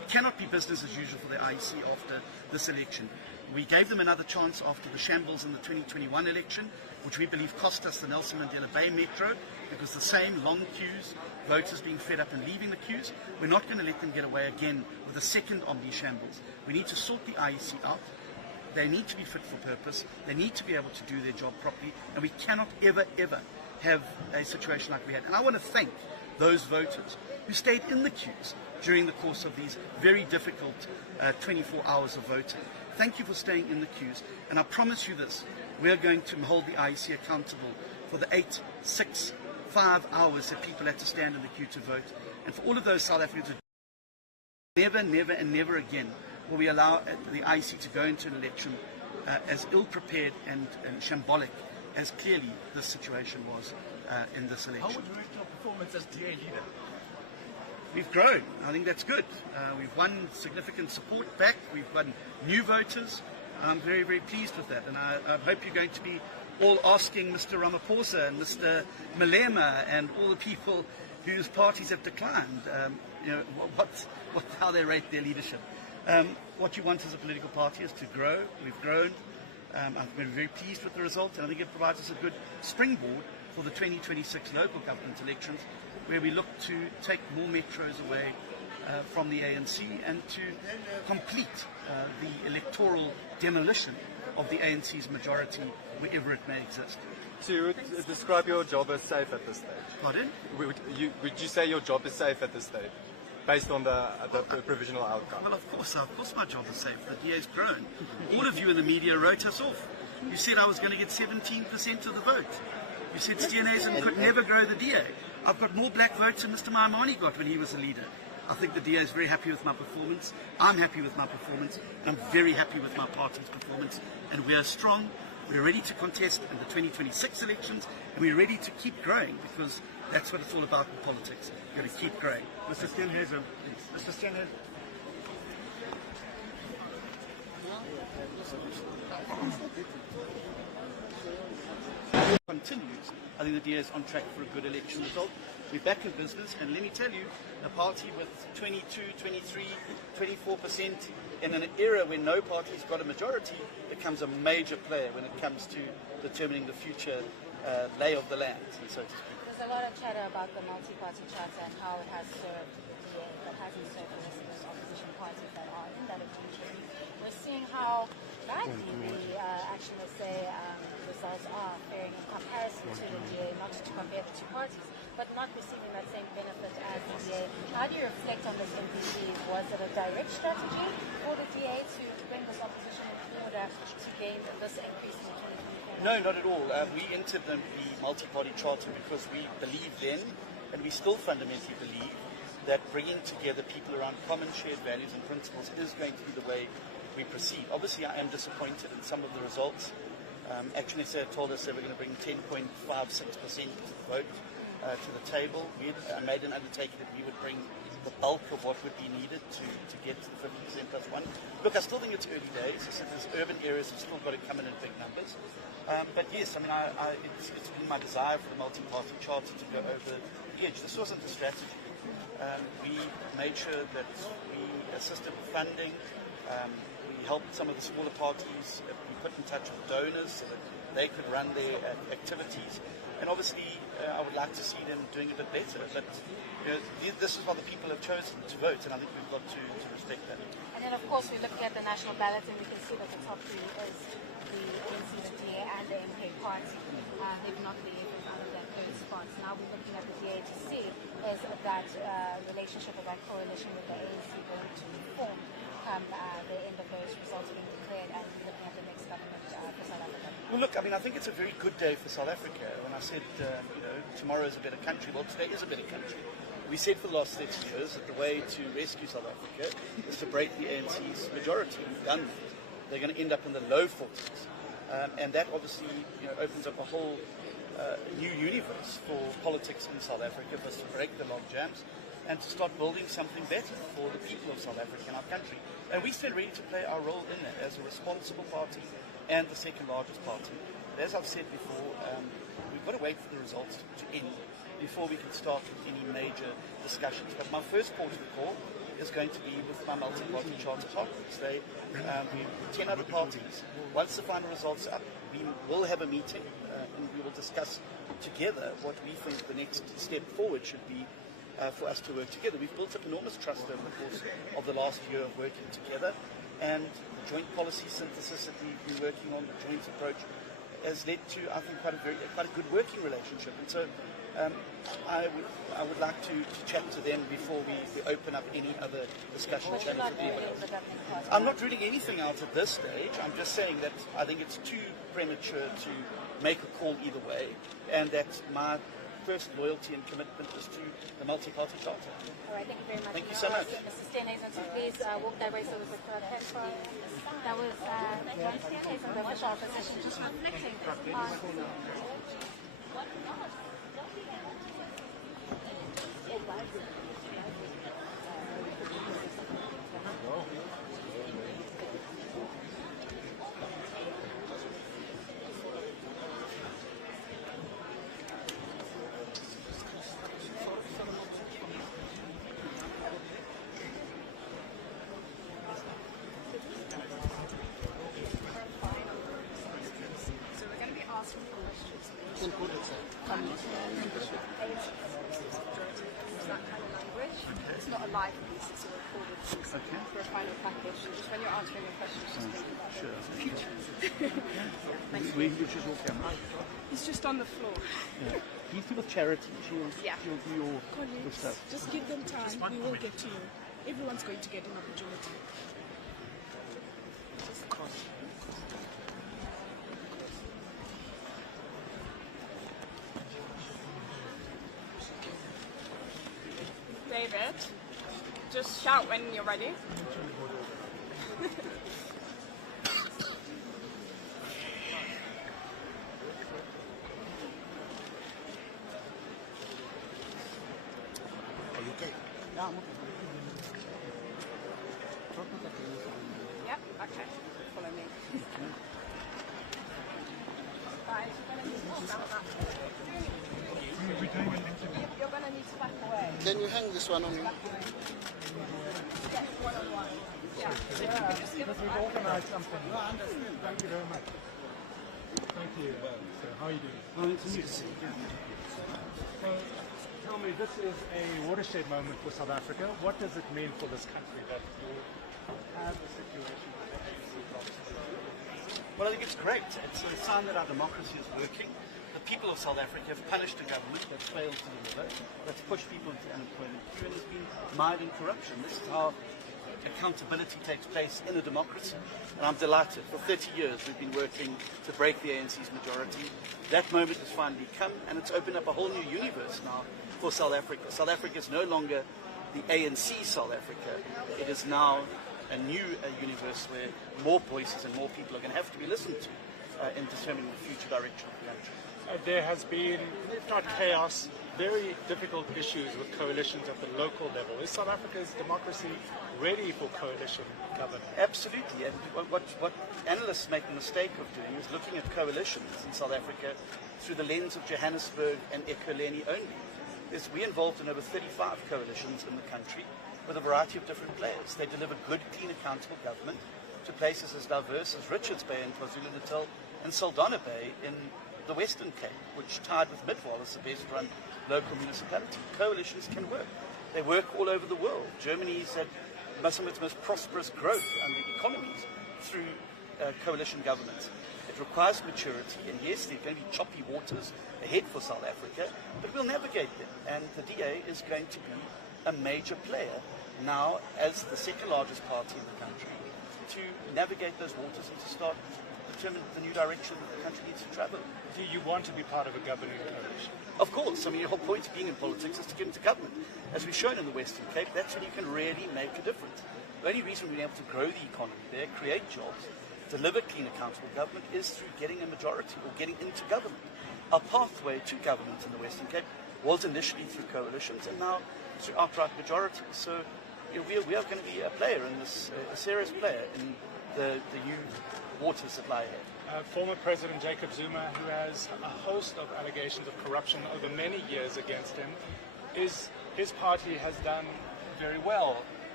It cannot be business as usual for the IEC after this election. We gave them another chance after the shambles in the 2021 election, which we believe cost us the Nelson Mandela Bay Metro, because the same long queues, voters being fed up and leaving the queues. We're not going to let them get away again with a second Omni shambles. We need to sort the IEC out. They need to be fit for purpose. They need to be able to do their job properly, and we cannot ever, ever have a situation like we had. And I want to thank those voters who stayed in the queues during the course of these very difficult 24 hours of voting. Thank you for staying in the queues, and I promise you this, we are going to hold the IEC accountable for the 8, 6, 5 hours that people had to stand in the queue to vote. And for all of those South Africans who never, never and never again will we allow the IEC to go into an election as ill-prepared and shambolic as clearly this situation was in this election. How would you rate your performance as DA leader? We've grown. I think that's good. We've won significant support back. We've won new voters. I'm very, very pleased with that. And I hope you're going to be all asking Mr. Ramaphosa and Mr. Malema and all the people whose parties have declined, how they rate their leadership. What you want as a political party is to grow. We've grown. I've been very pleased with the result, and I think it provides us a good springboard for the 2026 local government elections, where we look to take more metros away from the ANC and to complete the electoral demolition of the ANC's majority wherever it may exist. So you would describe your job as safe at this stage? Pardon? Would you say your job is safe at this stage, based on the provisional outcome? Well, of course my job is safe. The DA's grown. All of you in the media wrote us off. You said I was going to get 17% of the vote. You said Steenhuisen could never grow the DA. I've got more black votes than Mr. Maimane got when he was a leader. I think the DA is very happy with my performance. I'm happy with my performance. And I'm very happy with my party's performance. And we are strong. We're ready to contest in the 2026 elections. And we're ready to keep growing, because that's what it's all about in politics. You've got to keep growing. Mr. Steenhuisen. Mr. Steenhuisen. Continues. I think the DA is on track for a good election result. We're back in business, and let me tell you, a party with 22, 23, 24% in an era when no party's got a majority becomes a major player when it comes to determining the future lay of the land, so to speak. There's a lot of chatter about the multi-party charter and how it has served the DA, but hasn't served the rest of those opposition parties that are in that opposition. We're seeing how badly the action, let's say, results are faring in comparison to the DA, not to compare the two parties, but not receiving that same benefit as the DA. How do you reflect on this MPC? Was it a direct strategy for the DA to bring this opposition in order to gain this increase in the 2024? No, not at all. We entered the multi-party charter because we believed then, and we still fundamentally believe, that bringing together people around common shared values and principles is going to be the way we proceed. Obviously, I am disappointed in some of the results. Actually, they told us they were going to bring 10.56% vote to the table. We made an undertaking that we would bring the bulk of what would be needed to get to the 50% plus one. Look, I still think it's early days. I said there's urban areas that still got to come in big numbers. But yes, I mean, it's been my desire for the multi-party charter to go over the edge. This wasn't a strategy. We made sure that we assisted with funding. We helped some of the smaller parties. We put in touch with donors so that they could run their activities. And obviously, I would like to see them doing a bit better. But this is what the people have chosen to vote, and I think we've got to respect that. And then, of course, we're looking at the national ballot, and we can see that the top three is the ANC, the DA, and the MK party. They've not been able to out of those spots. Now we're looking at the DA to see is that relationship or that coalition with the ANC going to form come the end of those results being declared, and looking at the next government for South Africa. Well, look, I mean, I think it's a very good day for South Africa. When I said, tomorrow is a better country, well, today is a better country. We said for the last 30 years that the way to rescue South Africa is to break the ANC's majority. We've done that. They're going to end up in the low 40s. And that obviously opens up a whole new universe for politics in South Africa, for us to break the log jams and to start building something better for the people of South Africa and our country. And we stand ready to play our role in that as a responsible party and the second largest party. But as I've said before, we've got to wait for the results to end before we can start with any major discussions. But my first port of the call is going to be with my multi-party charter partners. We 10 other parties. Once the final results are up, we will have a meeting and we will discuss together what we think the next step forward should be for us to work together. We've built up enormous trust over the course of the last year of working together, and the joint policy synthesis that we've been working on, the joint approach, has led to, I think, quite a good working relationship. And so I would like to chat to them before we open up any other discussion channels with anyone else. I'm not ruling anything out at this stage. I'm just saying that I think it's too premature to make a call either way, and that my first loyalty and commitment is to the multi-party charter. All right, thank you very much. Thank you so much. Mr. Steenhuisen, so please walk that way so we could that was John Steenhuisen, the official opposition, just reflecting on... It's not a live piece, it's a recorded piece for a final package. And just when you're answering your questions, just think about the future. Which is your camera? It's just on the floor. Yeah. He's with charity. She'll do your stuff. Just give them time. We will get to you. Everyone's going to get an opportunity. David, just shout when you're ready. Are you okay? Yep, okay. Follow me. Guys, you're going to need to back away. Can you hang this one on me? Yes, one-on-one. Yeah. So if you could just give us We've organised something. No, I understand. Thank you very much. Thank you. So how are you doing? Well, it's new. So tell me, this is a watershed moment for South Africa. What does it mean for this country that you have a situation where the ANC drops? Well, I think it's great. It's a sign that our democracy is working. The people of South Africa have punished a government that's failed to deliver, that's pushed people into unemployment queue, and has been mired in corruption. This is how accountability takes place in a democracy. And I'm delighted. For 30 years we've been working to break the ANC's majority. That moment has finally come, and it's opened up a whole new universe now for South Africa. South Africa is no longer the ANC South Africa. It is now a new universe where more voices and more people are going to have to be listened to in determining the future direction of the country. There has been, if not chaos, very difficult issues with coalitions at the local level. Is South Africa's democracy ready for coalition government? Absolutely. And what analysts make the mistake of doing is looking at coalitions in South Africa through the lens of Johannesburg and Ekurhuleni only. We're involved in over 35 coalitions in the country with a variety of different players. They deliver good, clean, accountable government to places as diverse as Richards Bay in KwaZulu-Natal and Saldanha Bay in the Western Cape, which tied with Midwall as the best run local municipality. Coalitions can work. They work all over the world. Germany's had some of its most prosperous growth under economies through coalition governments. It requires maturity, and yes, there are going to be choppy waters ahead for South Africa, but we'll navigate them. And the DA is going to be a major player now as the second largest party in the country to navigate those waters and to start determine the new direction that the country needs to travel. Do you want to be part of a governing coalition? Of course. I mean, the whole point of being in politics is to get into government. As we've shown in the Western Cape, that's when you can really make a difference. The only reason we've been able to grow the economy there, create jobs, deliver clean, accountable government is through getting a majority or getting into government. Our pathway to government in the Western Cape was initially through coalitions and now through outright majorities. So we are going to be a player in this, a serious player in the new waters that lie ahead. Former President Jacob Zuma, who has a host of allegations of corruption over many years against him, his party has done very well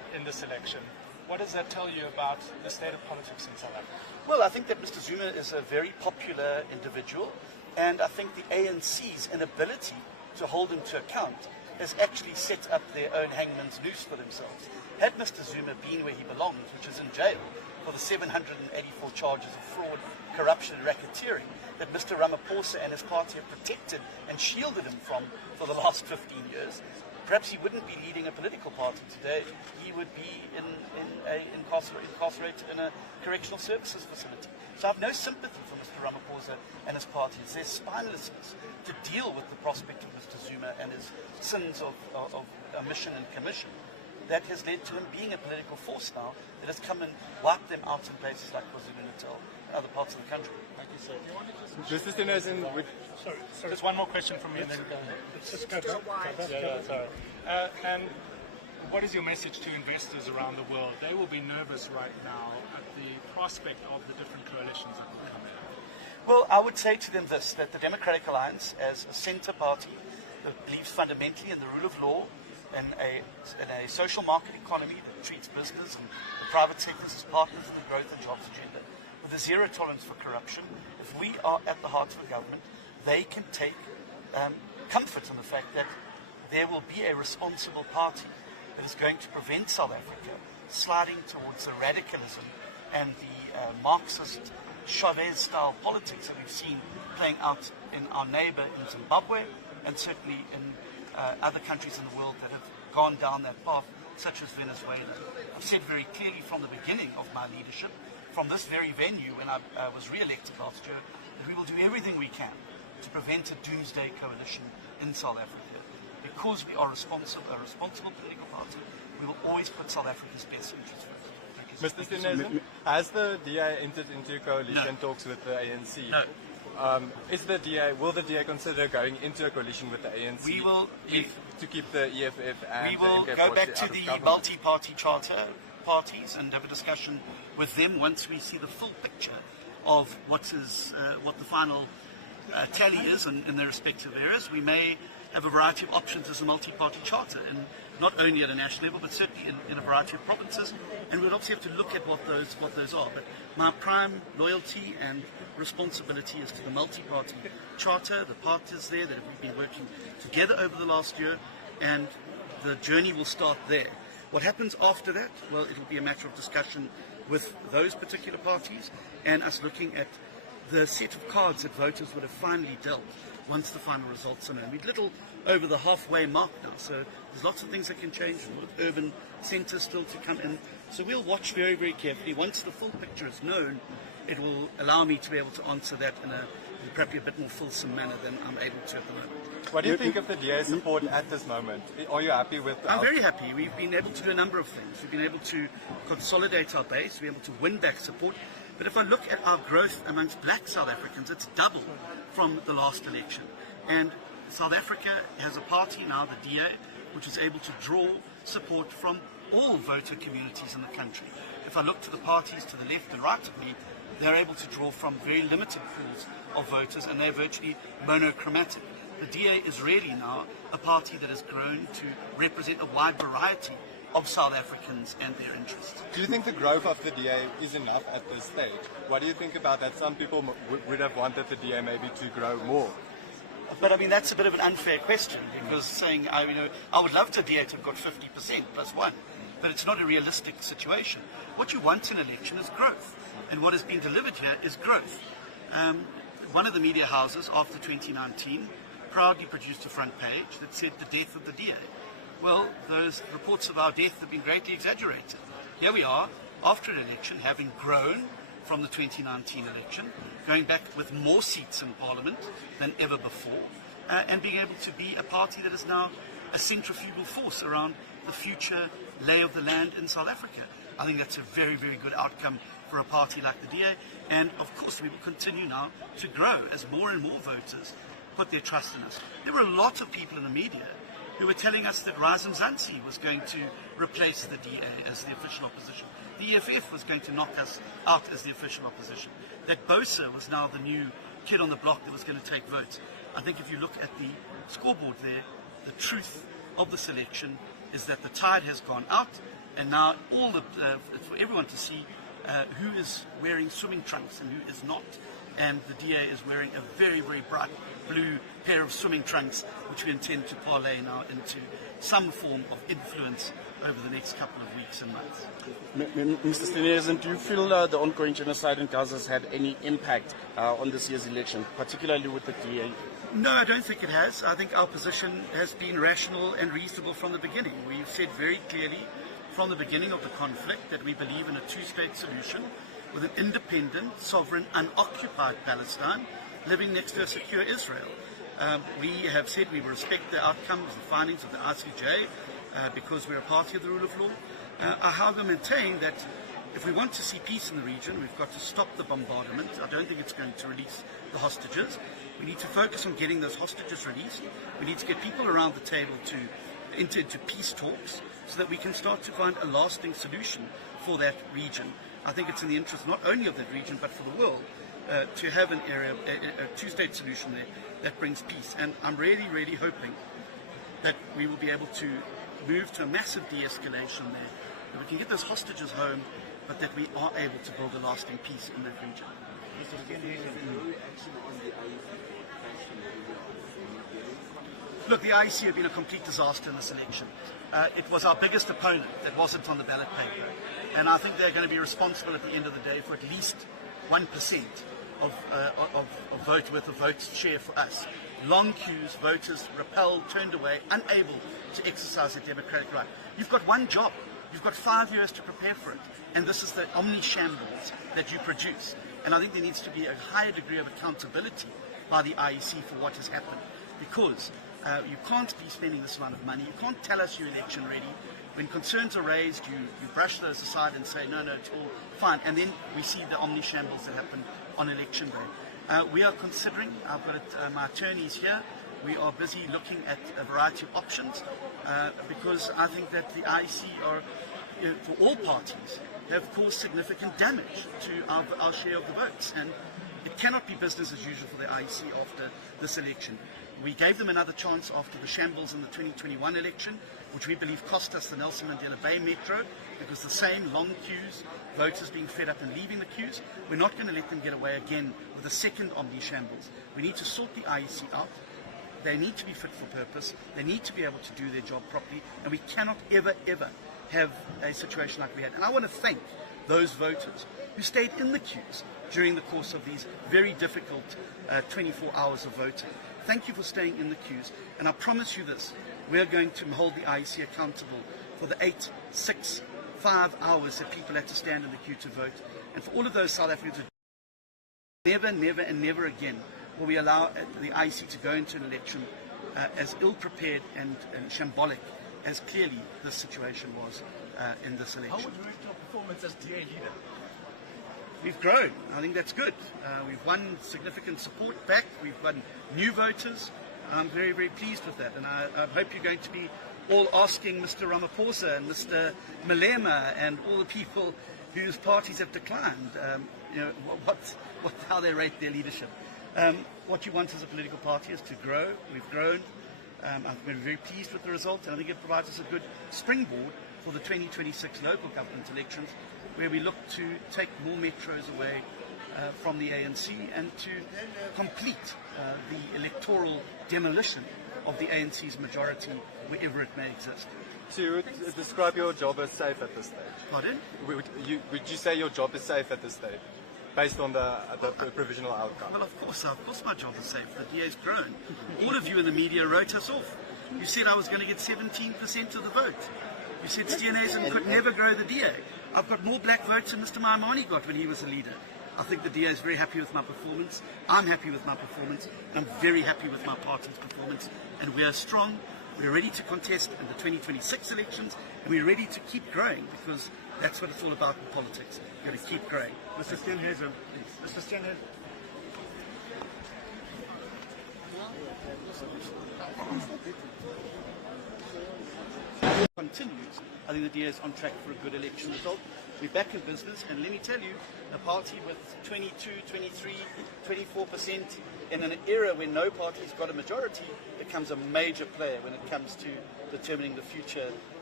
in this election. What does that tell you about the state of politics in South Africa? Well, I think that Mr. Zuma is a very popular individual, and I think the ANC's inability to hold him to account has actually set up their own hangman's noose for themselves. Had Mr. Zuma been where he belongs, which is in jail for the 784 charges of fraud, corruption and racketeering that Mr. Ramaphosa and his party have protected and shielded him from for the last 15 years, perhaps he wouldn't be leading a political party today. He would be incarcerated in a correctional services facility. So I have no sympathy for Mr. Ramaphosa and his party. It's their spinelessness to deal with the prospect of Mr. Zuma and his sins of omission and commission that has led to him being a political force now that has come and wiped them out in places like KwaZulu-Natal and other parts of the country. Thank you, sir. Do you want to Mr. Steenhuisen, Sorry. just one more question from me, and then Let's just go back. sorry. And what is your message to investors around the world? They will be nervous right now at the prospect of the different coalitions that will come in. Well, I would say to them this, that the Democratic Alliance, as a centre party that believes fundamentally in the rule of law and a social market economy that treats business and the private sectors as partners in the growth and jobs agenda, with a zero tolerance for corruption, if we are at the heart of the government, they can take comfort in the fact that there will be a responsible party that is going to prevent South Africa sliding towards the radicalism and the Marxist Chavez-style politics that we've seen playing out in our neighbour in Zimbabwe and certainly in other countries in the world that have gone down that path, such as Venezuela. I've said very clearly from the beginning of my leadership, from this very venue when I was re-elected last year, that we will do everything we can to prevent a doomsday coalition in South Africa. Because we are a responsible political party, we will always put South Africa's best interests first. Mr. Steenhuisen, has the DA entered into coalition talks with the ANC? No. Will the DA consider going into a coalition with the ANC We will, to keep the EFF and we will the go back MK to out of the government? multi-party charter parties and have a discussion with them once we see the full picture of what the final tally is in their respective areas. We may have a variety of options as a multi-party charter, and not only at a national level, but certainly in a variety of provinces. And we'll obviously have to look at what those are. But my prime loyalty and responsibility is to the multi-party charter, the parties there that we've been working together over the last year, and the journey will start there. What happens after that? Well, it'll be a matter of discussion with those particular parties and us looking at the set of cards that voters would have finally dealt once the final results are known. We're little over the halfway mark now, so there's lots of things that can change, with urban centres still to come in. So we'll watch very, very carefully. Once the full picture is known, it will allow me to be able to answer that in probably a bit more fulsome manner than I'm able to at the moment. What do you think of the DA's support at this moment? Are you happy with I'm very happy. We've been able to do a number of things. We've been able to consolidate our base, we've been able to win back support. But if I look at our growth amongst black South Africans, it's doubled from the last election. And South Africa has a party now, the DA, which is able to draw support from all voter communities in the country. If I look to the parties to the left and right of me, they're able to draw from very limited pools of voters, and they're virtually monochromatic. The DA is really now a party that has grown to represent a wide variety of South Africans and their interests. Do you think the growth of the DA is enough at this stage? What do you think about that? Some people would have wanted the DA maybe to grow more. But I mean, that's a bit of an unfair question, because saying, I would love the DA to have got 50% plus one, but it's not a realistic situation. What you want in an election is growth, and what has been delivered here is growth. One of the media houses after 2019 proudly produced a front page that said the death of the DA. Well, those reports of our death have been greatly exaggerated. Here we are, after an election, having grown from the 2019 election, going back with more seats in Parliament than ever before, and being able to be a party that is now a centrifugal force around the future lay of the land in South Africa. I think that's a very, very good outcome for a party like the DA, and of course we will continue now to grow as more and more voters put their trust in us. There were a lot of people in the media who were telling us that Razum Zansi was going to replace the DA as the official opposition. The EFF was going to knock us out as the official opposition. That Bosa was now the new kid on the block that was going to take votes. I think if you look at the scoreboard there, the truth of the selection is that the tide has gone out And now for everyone to see who is wearing swimming trunks and who is not. And the DA is wearing a very, very bright blue pair of swimming trunks, which we intend to parlay now into some form of influence over the next couple of weeks and months. Mr. Steenhuisen, do you feel the ongoing genocide in Gaza has had any impact on this year's election, particularly with the DA? No, I don't think it has. I think our position has been rational and reasonable from the beginning. We've said very clearly from the beginning of the conflict that we believe in a two-state solution with an independent, sovereign, unoccupied Palestine living next to a secure Israel. We have said we will respect the outcomes, the findings of the ICJ, because we're a party of the rule of law. I however maintain that if we want to see peace in the region, we've got to stop the bombardment. I don't think it's going to release the hostages. We need to focus on getting those hostages released. We need to get people around the table to enter into peace talks so that we can start to find a lasting solution for that region. I think it's in the interest not only of that region but for the world to have an area, a two-state solution there that brings peace. And I'm really, really hoping that we will be able to move to a massive de-escalation there, that we can get those hostages home, but that we are able to build a lasting peace in that region. Look, the IEC have been a complete disaster in this election. It was our biggest opponent that wasn't on the ballot paper. And I think they're going to be responsible at the end of the day for at least 1% of vote worth of votes share for us. Long queues, voters repelled, turned away, unable to exercise their democratic right. You've got one job. You've got 5 years to prepare for it. And this is the omni-shambles that you produce. And I think there needs to be a higher degree of accountability by the IEC for what has happened. Because you can't be spending this amount of money. You can't tell us you're election ready. When concerns are raised, you brush those aside and say, no, it's all fine. And then we see the omni-shambles that happen on election day. We are considering, I've got my attorneys here, we are busy looking at a variety of options because I think that the IEC are, for all parties, have caused significant damage to our share of the votes. And it cannot be business as usual for the IEC after this election. We gave them another chance after the shambles in the 2021 election, which we believe cost us the Nelson Mandela Bay Metro, because the same long queues, voters being fed up and leaving the queues. We're not going to let them get away again with a second omni-shambles. We need to sort the IEC out. They need to be fit for purpose. They need to be able to do their job properly. And we cannot ever, ever have a situation like we had. And I want to thank those voters who stayed in the queues during the course of these very difficult 24 hours of voting. Thank you for staying in the queues. And I promise you this, we are going to hold the IEC accountable for the 8, 6, 5 hours that people had to stand in the queue to vote. And for all of those South Africans, never, never and never again will we allow the IEC to go into an election as ill-prepared and shambolic as clearly this situation was in this election. How would you rate your performance as DA leader? We've grown. I think that's good. We've won significant support back. We've won new voters. I'm very, very pleased with that. And I hope you're going to be all asking Mr. Ramaphosa and Mr. Malema and all the people whose parties have declined, how they rate their leadership. What you want as a political party is to grow. We've grown. I've been very pleased with the result, and I think it provides us a good springboard for the 2026 local government elections, where we look to take more metros away from the ANC and to complete the electoral demolition of the ANC's majority wherever it may exist. So you would describe your job as safe at this stage? Pardon? Would you say your job is safe at this stage, based on the provisional outcome? Well, of course my job is safe. The DA's grown. All of you in the media wrote us off. You said I was going to get 17% of the vote. You said Steenhuisen could never grow the DA. I've got more black votes than Mr. Maimane got when he was a leader. I think the DA is very happy with my performance. I'm happy with my performance. I'm very happy with my party's performance. And we are strong. We're ready to contest in the 2026 elections. And we're ready to keep growing, because that's what it's all about in politics. You've got to keep growing. Mr. Steenhuisen, please. Mr. Steenhuisen. Continues. I think the DA is on track for a good election result. We're back in business, and let me tell you, a party with 22, 23, 24% in an era when no party's got a majority becomes a major player when it comes to determining the future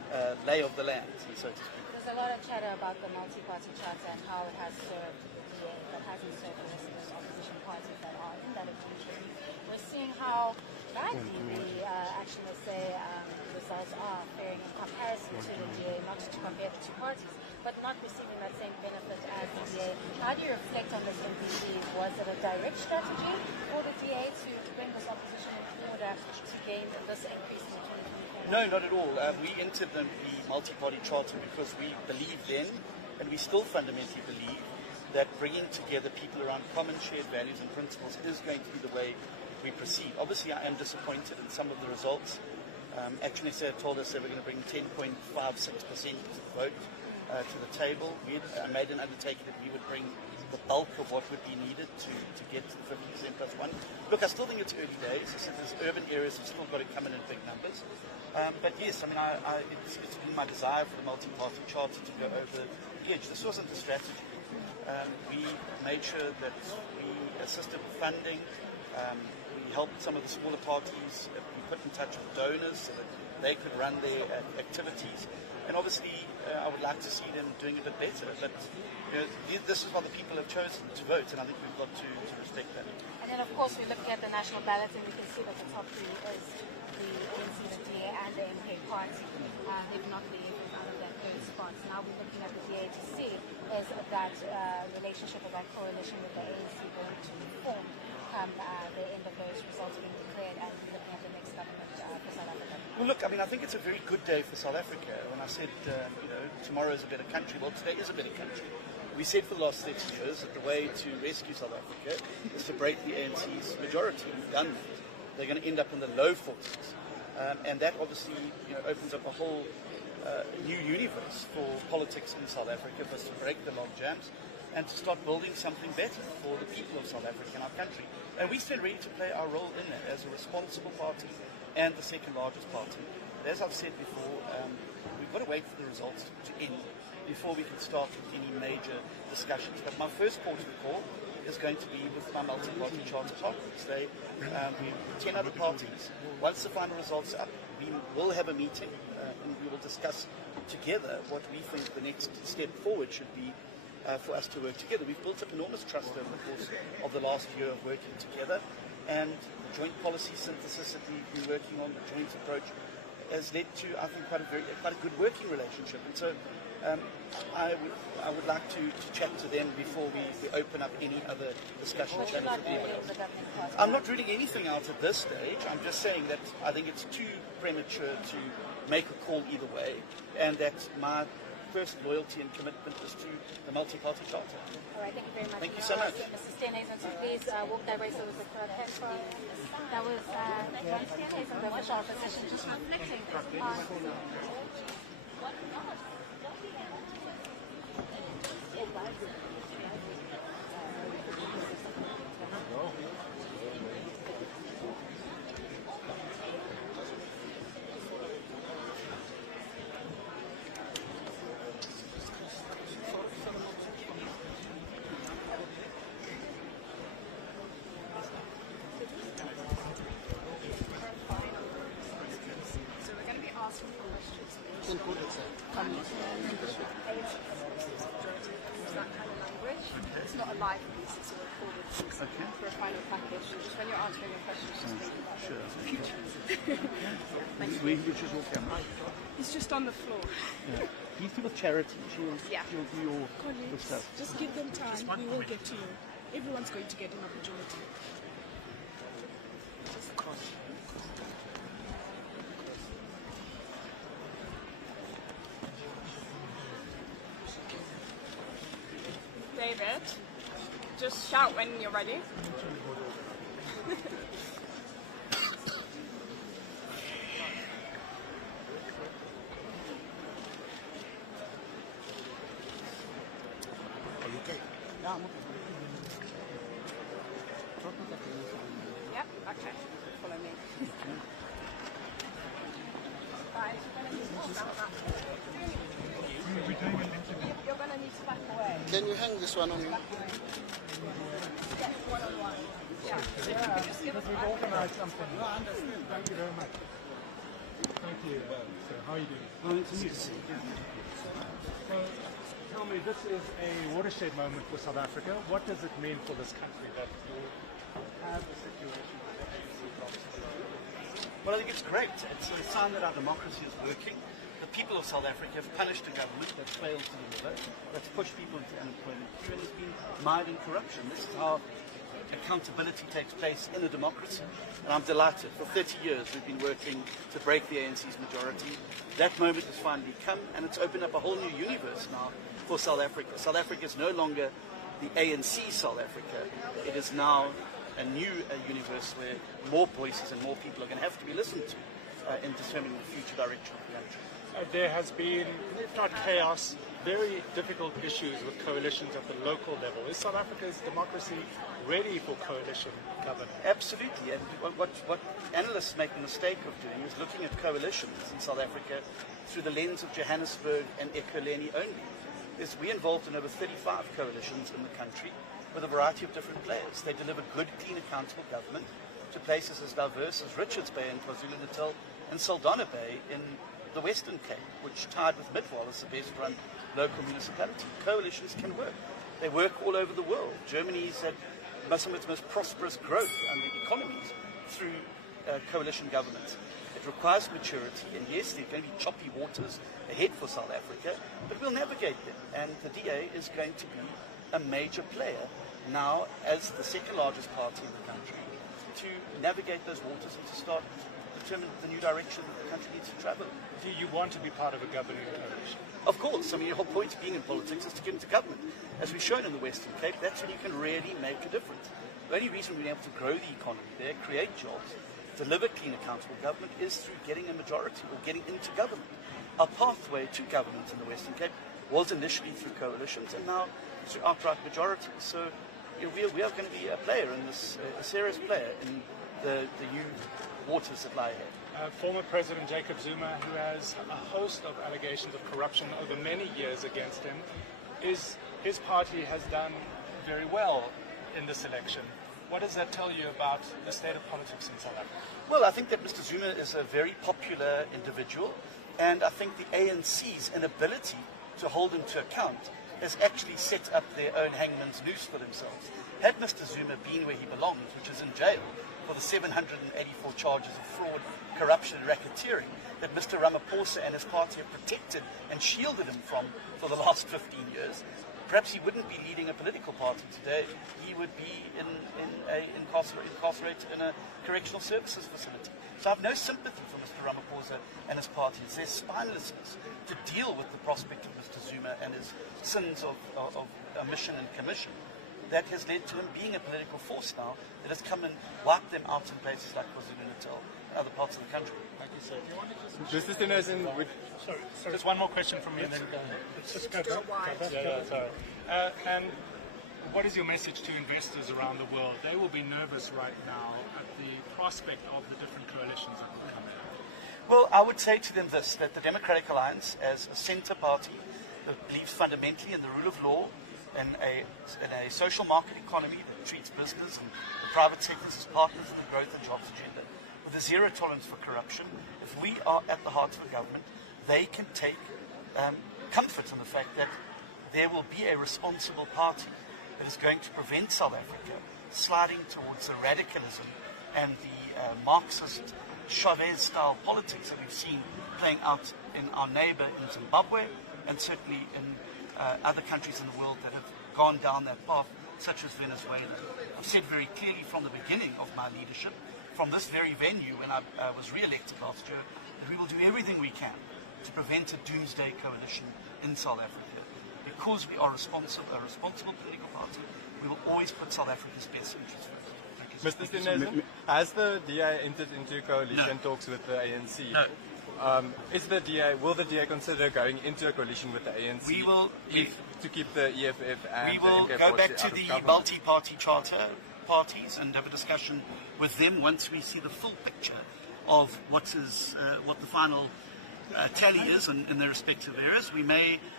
lay of the land, so to speak. There's a lot of chatter about the multi-party charter and how it has served the DA, but hasn't served the rest of those opposition parties that are in that agreement. We're seeing how badly the results are faring in comparison to the DA, not to compare the two parties, but not receiving that same benefit as the DA. How do you reflect on this MPC? Was it a direct strategy for the DA to bring this opposition in order to gain this increase in 2024? No, not at all. We entered the multi-party charter because we believe then, and we still fundamentally believe, that bringing together people around common shared values and principles is going to be the way we proceed. Obviously, I am disappointed in some of the results. Action SA told us they were going to bring 10.56% of the vote to the table. We made an undertaking that we would bring the bulk of what would be needed to get to the 50% plus one. Look, I still think it's early days. I said there's urban areas have still got to come in big numbers. But yes, I mean, it's been my desire for the multi-party charter to go over the edge. This wasn't a strategy. We made sure that we assisted with funding. We helped some of the smaller parties. We put in touch with donors so that they could run their activities. And obviously, I would like to see them doing a bit better. But this is what the people have chosen to vote, and I think we've got to respect that. And then, of course, we're looking at the national ballot, and we can see that the top three is the ANC, the DA, and the MK party. They've knocked the AFs out of that third spot. Now we're looking at the DA to see is that relationship or that coalition with the ANC going to form come the end of those results being declared, and looking at the next government for South Africa. Well, look, I mean, I think it's a very good day for South Africa. When I said, tomorrow is a better country, well, today is a better country. We said for the last 30 years that the way to rescue South Africa is to break the ANC's majority. We've done that. They're going to end up in the low 40s. And that obviously opens up a whole new universe for politics in South Africa, for us to break the log jams and to start building something better for the people of South Africa and our country. And we stand ready to play our role in that as a responsible party and the second largest party. But as I've said before, we've got to wait for the results to end before we can start with any major discussions. But my first port of call is going to be with my multi-party charter partners. We're 10 other parties. Once the final results are up, we will have a meeting and we will discuss together what we think the next step forward should be for us to work together. We've built up enormous trust over the course of the last year of working together, and the joint policy synthesis that we've been working on, the joint approach, has led to, I think, quite a good working relationship. And so I would like to chat to them before we open up any other discussion channels with anyone else. I'm not reading anything out at this stage. I'm just saying that I think it's too premature to make a call either way, and that my first loyalty and commitment is to the multi-party charter. All right, thank you very much. Thank you so much. Mr. Steenhuisen, so please walk that way so we could that was John Steenhuisen, the official opposition, just reflecting on... It's not a live piece, it's a recorded piece for a final package. Just when you're answering your questions, just think about the future. Which is your camera? It's just on the floor. Yeah. These people charity, she'll do your stuff. Just give them time, we will get to you. Everyone's going to get an opportunity. David, just shout when you're ready. Are you okay? Yeah, I'm okay. Yep, okay. Follow me. Bye. You're going to need to back away. Can you hang this one on you? Yes, one-on-one. Yeah. So if you could just give us We've organised something. No, I understand. Thank you very much. Thank you. So, how are you doing? So, tell me, this is a watershed moment for South Africa. What does it mean for this country that you have a situation where the ANC drops below? Well, I think it's great. It's a sign that our democracy is working. The people of South Africa have punished a government that failed to deliver, that's pushed people into unemployment queue, and has been mired in corruption. This is how accountability takes place in a democracy. And I'm delighted. For 30 years we've been working to break the ANC's majority. That moment has finally come, and it's opened up a whole new universe now for South Africa. South Africa is no longer the ANC South Africa. It is now a new universe where more voices and more people are going to have to be listened to in determining the future direction of the country. There has been, if not chaos, very difficult issues with coalitions at the local level. Is South Africa's democracy ready for coalition government? Absolutely. And what analysts make the mistake of doing is looking at coalitions in South Africa through the lens of Johannesburg and Ekurhuleni only. We're involved in over 35 coalitions in the country with a variety of different players. They deliver good, clean, accountable government to places as diverse as Richards Bay in KwaZulu-Natal and Saldanha Bay in the Western Cape, which tied with Midwall as the best run local municipality. Coalitions can work. They work all over the world. Germany's had some of its most prosperous growth and economies through coalition governments. It requires maturity, and yes, there are going to be choppy waters ahead for South Africa, but we'll navigate them. And the DA is going to be a major player now as the second largest party in the country to navigate those waters and to start determine the new direction that the country needs to travel. Do you want to be part of a governing coalition? Of course. I mean, the whole point of being in politics is to get into government. As we've shown in the Western Cape, that's when you can really make a difference. The only reason we've been able to grow the economy there, create jobs, deliver clean, accountable government is through getting a majority or getting into government. Our pathway to government in the Western Cape was initially through coalitions and now through outright majorities. So we are going to be a player in this, a serious player in the new waters that lie ahead. Former President Jacob Zuma, who has a host of allegations of corruption over many years against him, his party has done very well in this election. What does that tell you about the state of politics in South Africa? Well, I think that Mr. Zuma is a very popular individual, and I think the ANC's inability to hold him to account has actually set up their own hangman's noose for themselves. Had Mr. Zuma been where he belongs, which is in jail, for the 784 charges of fraud, corruption and racketeering that Mr. Ramaphosa and his party have protected and shielded him from for the last 15 years, perhaps he wouldn't be leading a political party today. He would be incarcerated in a correctional services facility. So I have no sympathy for Mr. Ramaphosa and his party. It's their spinelessness to deal with the prospect of Mr. Zuma and his sins of omission and commission that has led to him being a political force now that has come and wiped them out in places like KwaZulu-Natal and other parts of the country. Thank you, sir. Do you want to This is Steenhuisen. Sorry, just one more question from me and then go ahead. Let's just go back. Sorry. And what is your message to investors around the world? They will be nervous right now at the prospect of the different coalitions that will come in. Well, I would say to them this, that the Democratic Alliance, as a centre party that believes fundamentally in the rule of law, in a social market economy that treats business and the private sectors as partners in the growth and jobs agenda, with a zero tolerance for corruption, if we are at the heart of a government, they can take comfort in the fact that there will be a responsible party that is going to prevent South Africa sliding towards the radicalism and the Marxist Chavez-style politics that we've seen playing out in our neighbour in Zimbabwe and certainly in other countries in the world that have gone down that path, such as Venezuela. I've said very clearly from the beginning of my leadership, from this very venue when I was re-elected last year, that we will do everything we can to prevent a doomsday coalition in South Africa. Because we are a responsible political party, we will always put South Africa's best interests first. Mr. Steenhuisen, has the DA entered into coalition talks with the ANC? No. Will the DA consider going into a coalition with the ANC We will, to keep the EFF and we will the MK go back out to of the government? multi-party charter parties and have a discussion with them once we see the full picture of what the final tally is in their respective areas. We may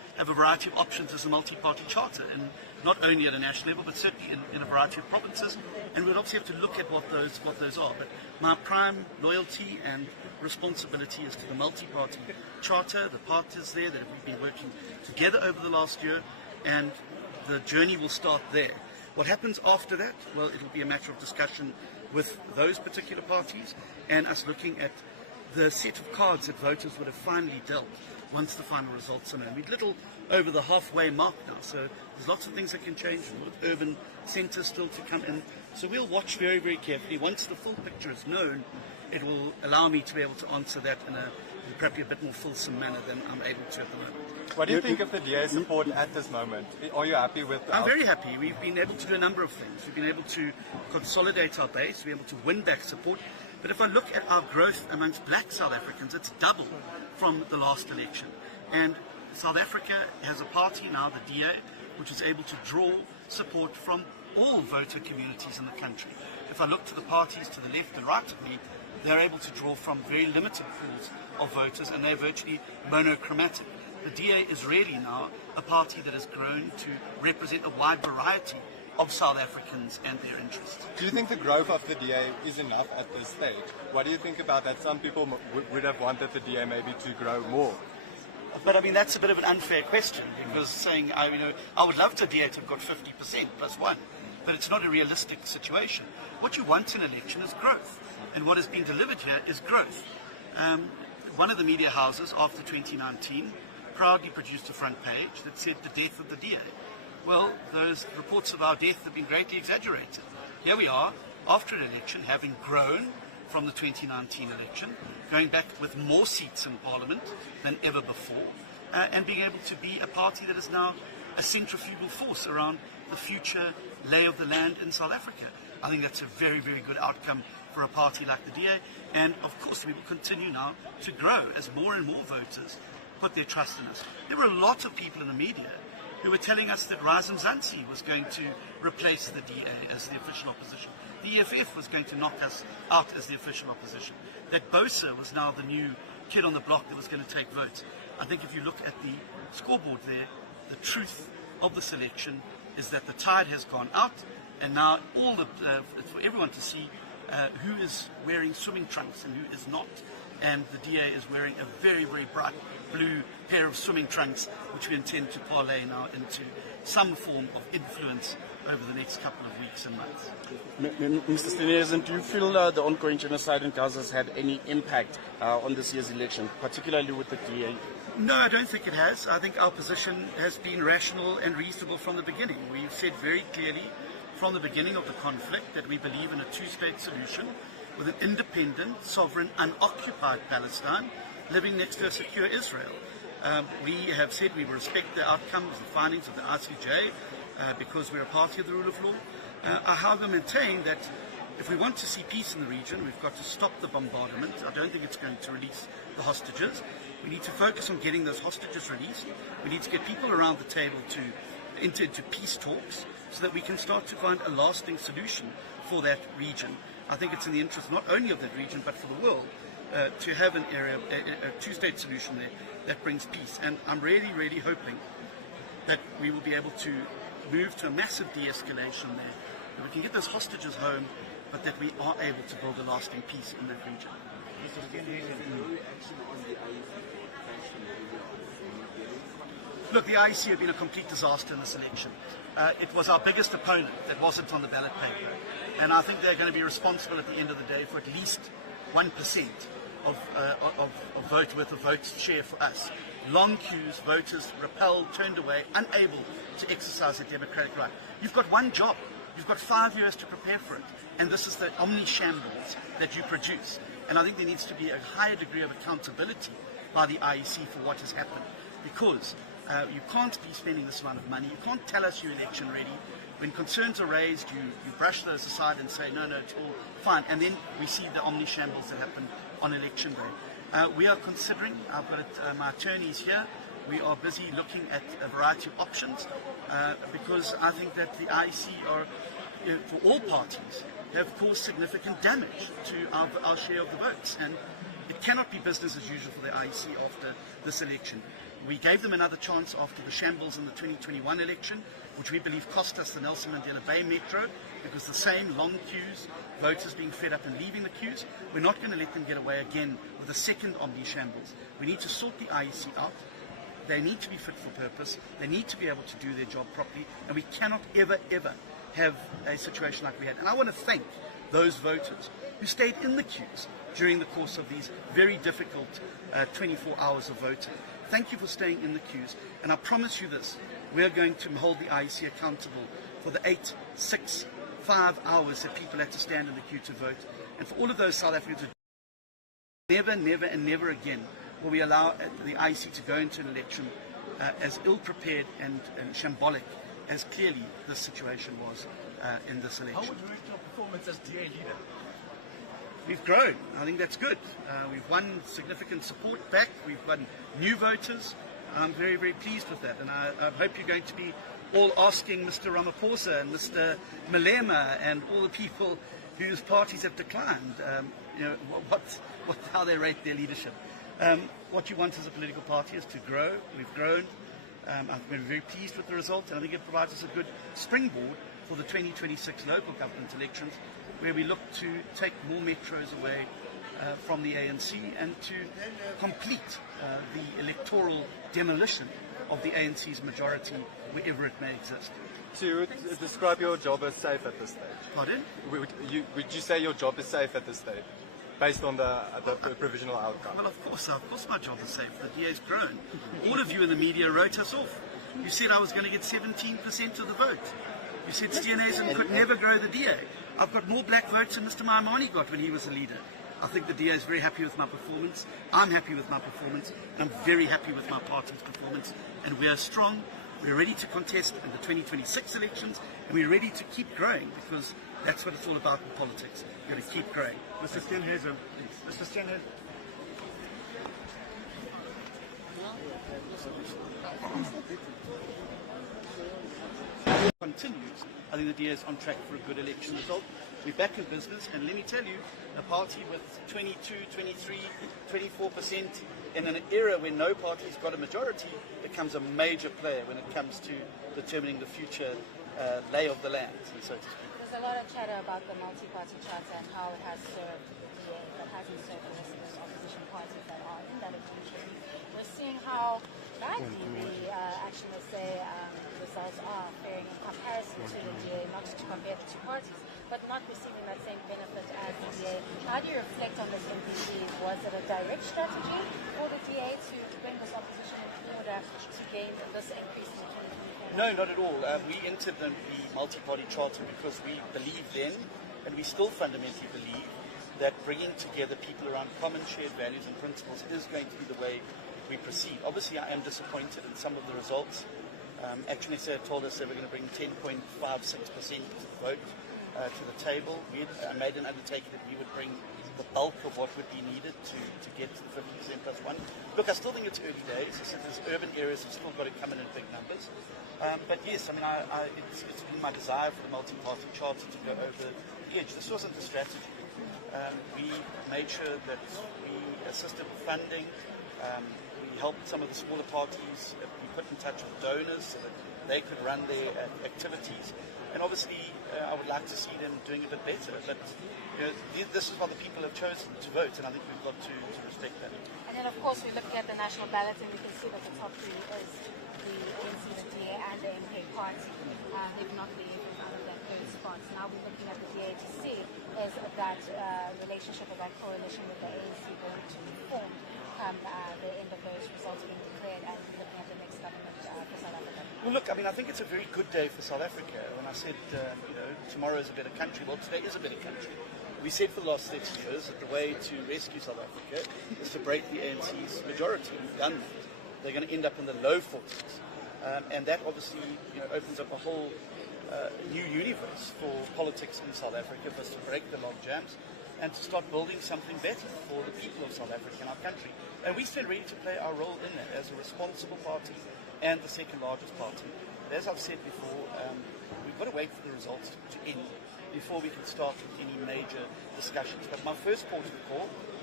have a variety of options as a multi-party charter, and not only at a national level, but certainly in a variety of provinces. And we'll obviously have to look at what those are. But my prime loyalty and responsibility is to the multi-party charter, the parties there that we've been working together over the last year, and the journey will start there. What happens after that? Well, it will be a matter of discussion with those particular parties and us looking at the set of cards that voters would have finally dealt once the final results are known. We're little over the halfway mark now, so there's lots of things that can change, with urban centres still to come in. So we'll watch very, very carefully. Once the full picture is known, it will allow me to be able to answer that in probably a bit more fulsome manner than I'm able to at the moment. What do you think of the DA's support at this moment? Are you happy with I'm very happy. We've been able to do a number of things. We've been able to consolidate our base, we're able to win back support. But if I look at our growth amongst black South Africans, it's double from the last election. And South Africa has a party now, the DA, which is able to draw support from all voter communities in the country. If I look to the parties to the left and right of me, they're able to draw from very limited pools of voters, and they're virtually monochromatic. The DA is really now a party that has grown to represent a wide variety of South Africans and their interests. Do you think the growth of the DA is enough at this stage? What do you think about that? Some people would have wanted the DA maybe to grow more. But I mean, that's a bit of an unfair question, because saying, I would love the DA to have got 50% plus one, but it's not a realistic situation. What you want in an election is growth, and what has been delivered here is growth. One of the media houses after 2019 proudly produced a front page that said the death of the DA. Well, those reports of our death have been greatly exaggerated. Here we are, after an election, having grown from the 2019 election, going back with more seats in Parliament than ever before, and being able to be a party that is now a centrifugal force around the future lay of the land in South Africa. I think that's a very, very good outcome for a party like the DA, and of course we will continue now to grow as more and more voters put their trust in us. There were a lot of people in the media who were telling us that Rise Mzansi was going to replace the DA as the official opposition. The EFF was going to knock us out as the official opposition. That Bosa was now the new kid on the block that was going to take votes. I think if you look at the scoreboard there, the truth of this election is that the tide has gone out, and now it's for everyone to see who is wearing swimming trunks and who is not. And the DA is wearing a very, very bright blue pair of swimming trunks, which we intend to parlay now into some form of influence over the next couple of weeks and months. Mr. Steenhuisen, do you feel the ongoing genocide in Gaza has had any impact on this year's election, particularly with the DA? No, I don't think it has. I think our position has been rational and reasonable from the beginning. We've said very clearly from the beginning of the conflict that we believe in a two-state solution with an independent, sovereign, unoccupied Palestine living next to a secure Israel. We have said we will respect the outcomes, the findings of the ICJ, because we're a party of the rule of law. I however maintain that if we want to see peace in the region, we've got to stop the bombardment. I don't think it's going to release the hostages. We need to focus on getting those hostages released. We need to get people around the table to enter into peace talks so that we can start to find a lasting solution for that region. I think it's in the interest not only of that region but for the world to have an area, a two-state solution there that brings peace. And I'm really, really hoping that we will be able to move to a massive de-escalation there, that we can get those hostages home, but that we are able to build a lasting peace in that region. Look, the IEC have been a complete disaster in this election. It was our biggest opponent that wasn't on the ballot paper, and I think they're going to be responsible at the end of the day for at least 1% of vote worth of votes share for us. Long queues, voters repelled, turned away, unable to exercise their democratic right. You've got one job. You've got 5 years to prepare for it, and this is the omni-shambles that you produce. And I think there needs to be a higher degree of accountability by the IEC for what has happened, because you can't be spending this amount of money. You can't tell us you're election ready. When concerns are raised, you brush those aside and say, no, it's all fine. And then we see the omni-shambles that happened on election day. We are considering, I've got my attorneys here, we are busy looking at a variety of options because I think that the IEC are, for all parties, have caused significant damage to our share of the votes. And it cannot be business as usual for the IEC after this election. We gave them another chance after the shambles in the 2021 election, which we believe cost us the Nelson Mandela Bay Metro, because the same long queues, voters being fed up and leaving the queues. We're not going to let them get away again with a second Omni shambles. We need to sort the IEC out. They need to be fit for purpose. They need to be able to do their job properly. And we cannot ever, ever have a situation like we had. And I want to thank those voters who stayed in the queues during the course of these very difficult 24 hours of voting. Thank you for staying in the queues. And I promise you this, we are going to hold the IEC accountable for the 8, 6, 5 hours that people had to stand in the queue to vote. And for all of those South Africans who never, never and never again will we allow the IEC to go into an election as ill-prepared and shambolic as clearly this situation was in this election. How would you rate your performance as DA leader? We've grown. I think that's good. We've won significant support back. We've won new voters. I'm very, very pleased with that. And I hope you're going to be all asking Mr. Ramaphosa and Mr. Malema and all the people whose parties have declined, how they rate their leadership. What you want as a political party is to grow. We've grown. I've been very pleased with the result, and I think it provides us a good springboard for the 2026 local government elections, where we look to take more metros away from the ANC and to complete the electoral demolition of the ANC's majority wherever it may exist. So you would describe your job as safe at this stage? Pardon? Would you say your job is safe at this stage, based on the provisional outcome? Well, of course my job is safe. The DA's grown. All of you in the media wrote us off. You said I was going to get 17% of the vote. You said Steenhuisen could never grow the DA. I've got more black votes than Mr. Maimane got when he was a leader. I think the DA is very happy with my performance. I'm happy with my performance. And I'm very happy with my party's performance. And we are strong. We're ready to contest in the 2026 elections. And we're ready to keep growing, because that's what it's all about in politics. You've got to keep growing. Mr. Steenhuisen. Mr. Steenhuisen. Continues. I think the DA is on track for a good election result. We're back in business, and let me tell you, a party with 22, 23, 24% in an era when no party's got a majority becomes a major player when it comes to determining the future lay of the land, so to speak. There's a lot of chatter about the multi-party charter and how it has served the DA, but hasn't served the rest of those opposition parties that are in that agreement. We're seeing how badly the results are faring in comparison to the DA, not to compare the two parties, but not receiving that same benefit as the DA. How do you reflect on this MPC? Was it a direct strategy for the DA to bring this opposition in order to gain this increase in 2024? No, not at all. We entered the multi-party charter because we believe then, and we still fundamentally believe, that bringing together people around common shared values and principles is going to be the way we proceed. Obviously, I am disappointed in some of the results. Action SA told us they were going to bring 10.56% vote to the table. I made an undertaking that we would bring the bulk of what would be needed to get to the 50% plus one. Look, I still think it's early days. I said there's urban areas have still got to come in big numbers. But yes, I mean, it's been my desire for the multi-party charter to go over the edge. This wasn't the strategy. We made sure that we assisted with funding. We helped some of the smaller parties. We put in touch with donors so that they could run their activities. And obviously, I would like to see them doing a bit better. But this is what the people have chosen to vote, and I think we've got to respect that. And then, of course, we're looking at the national ballot, and we can see that the top three is the ANC, the DA, and the MK party. They've not been able to other than those spots. Now we're looking at the DA to see is that relationship or that coalition with the ANC going to form come the end of those results being declared, and looking at the next government for South Africa. Well, look, I mean, I think it's a very good day for South Africa. When I said, tomorrow is a better country, well, today is a better country. We said for the last 30 years that the way to rescue South Africa is to break the ANC's majority. We've done that. They're going to end up in the low 40s. And that obviously opens up a whole new universe for politics in South Africa, for us to break the log jams and to start building something better for the people of South Africa and our country. And we stand ready to play our role in that as a responsible party and the second largest party. But as I've said before, we've got to wait for the results to end before we can start any major discussions. But my first port of call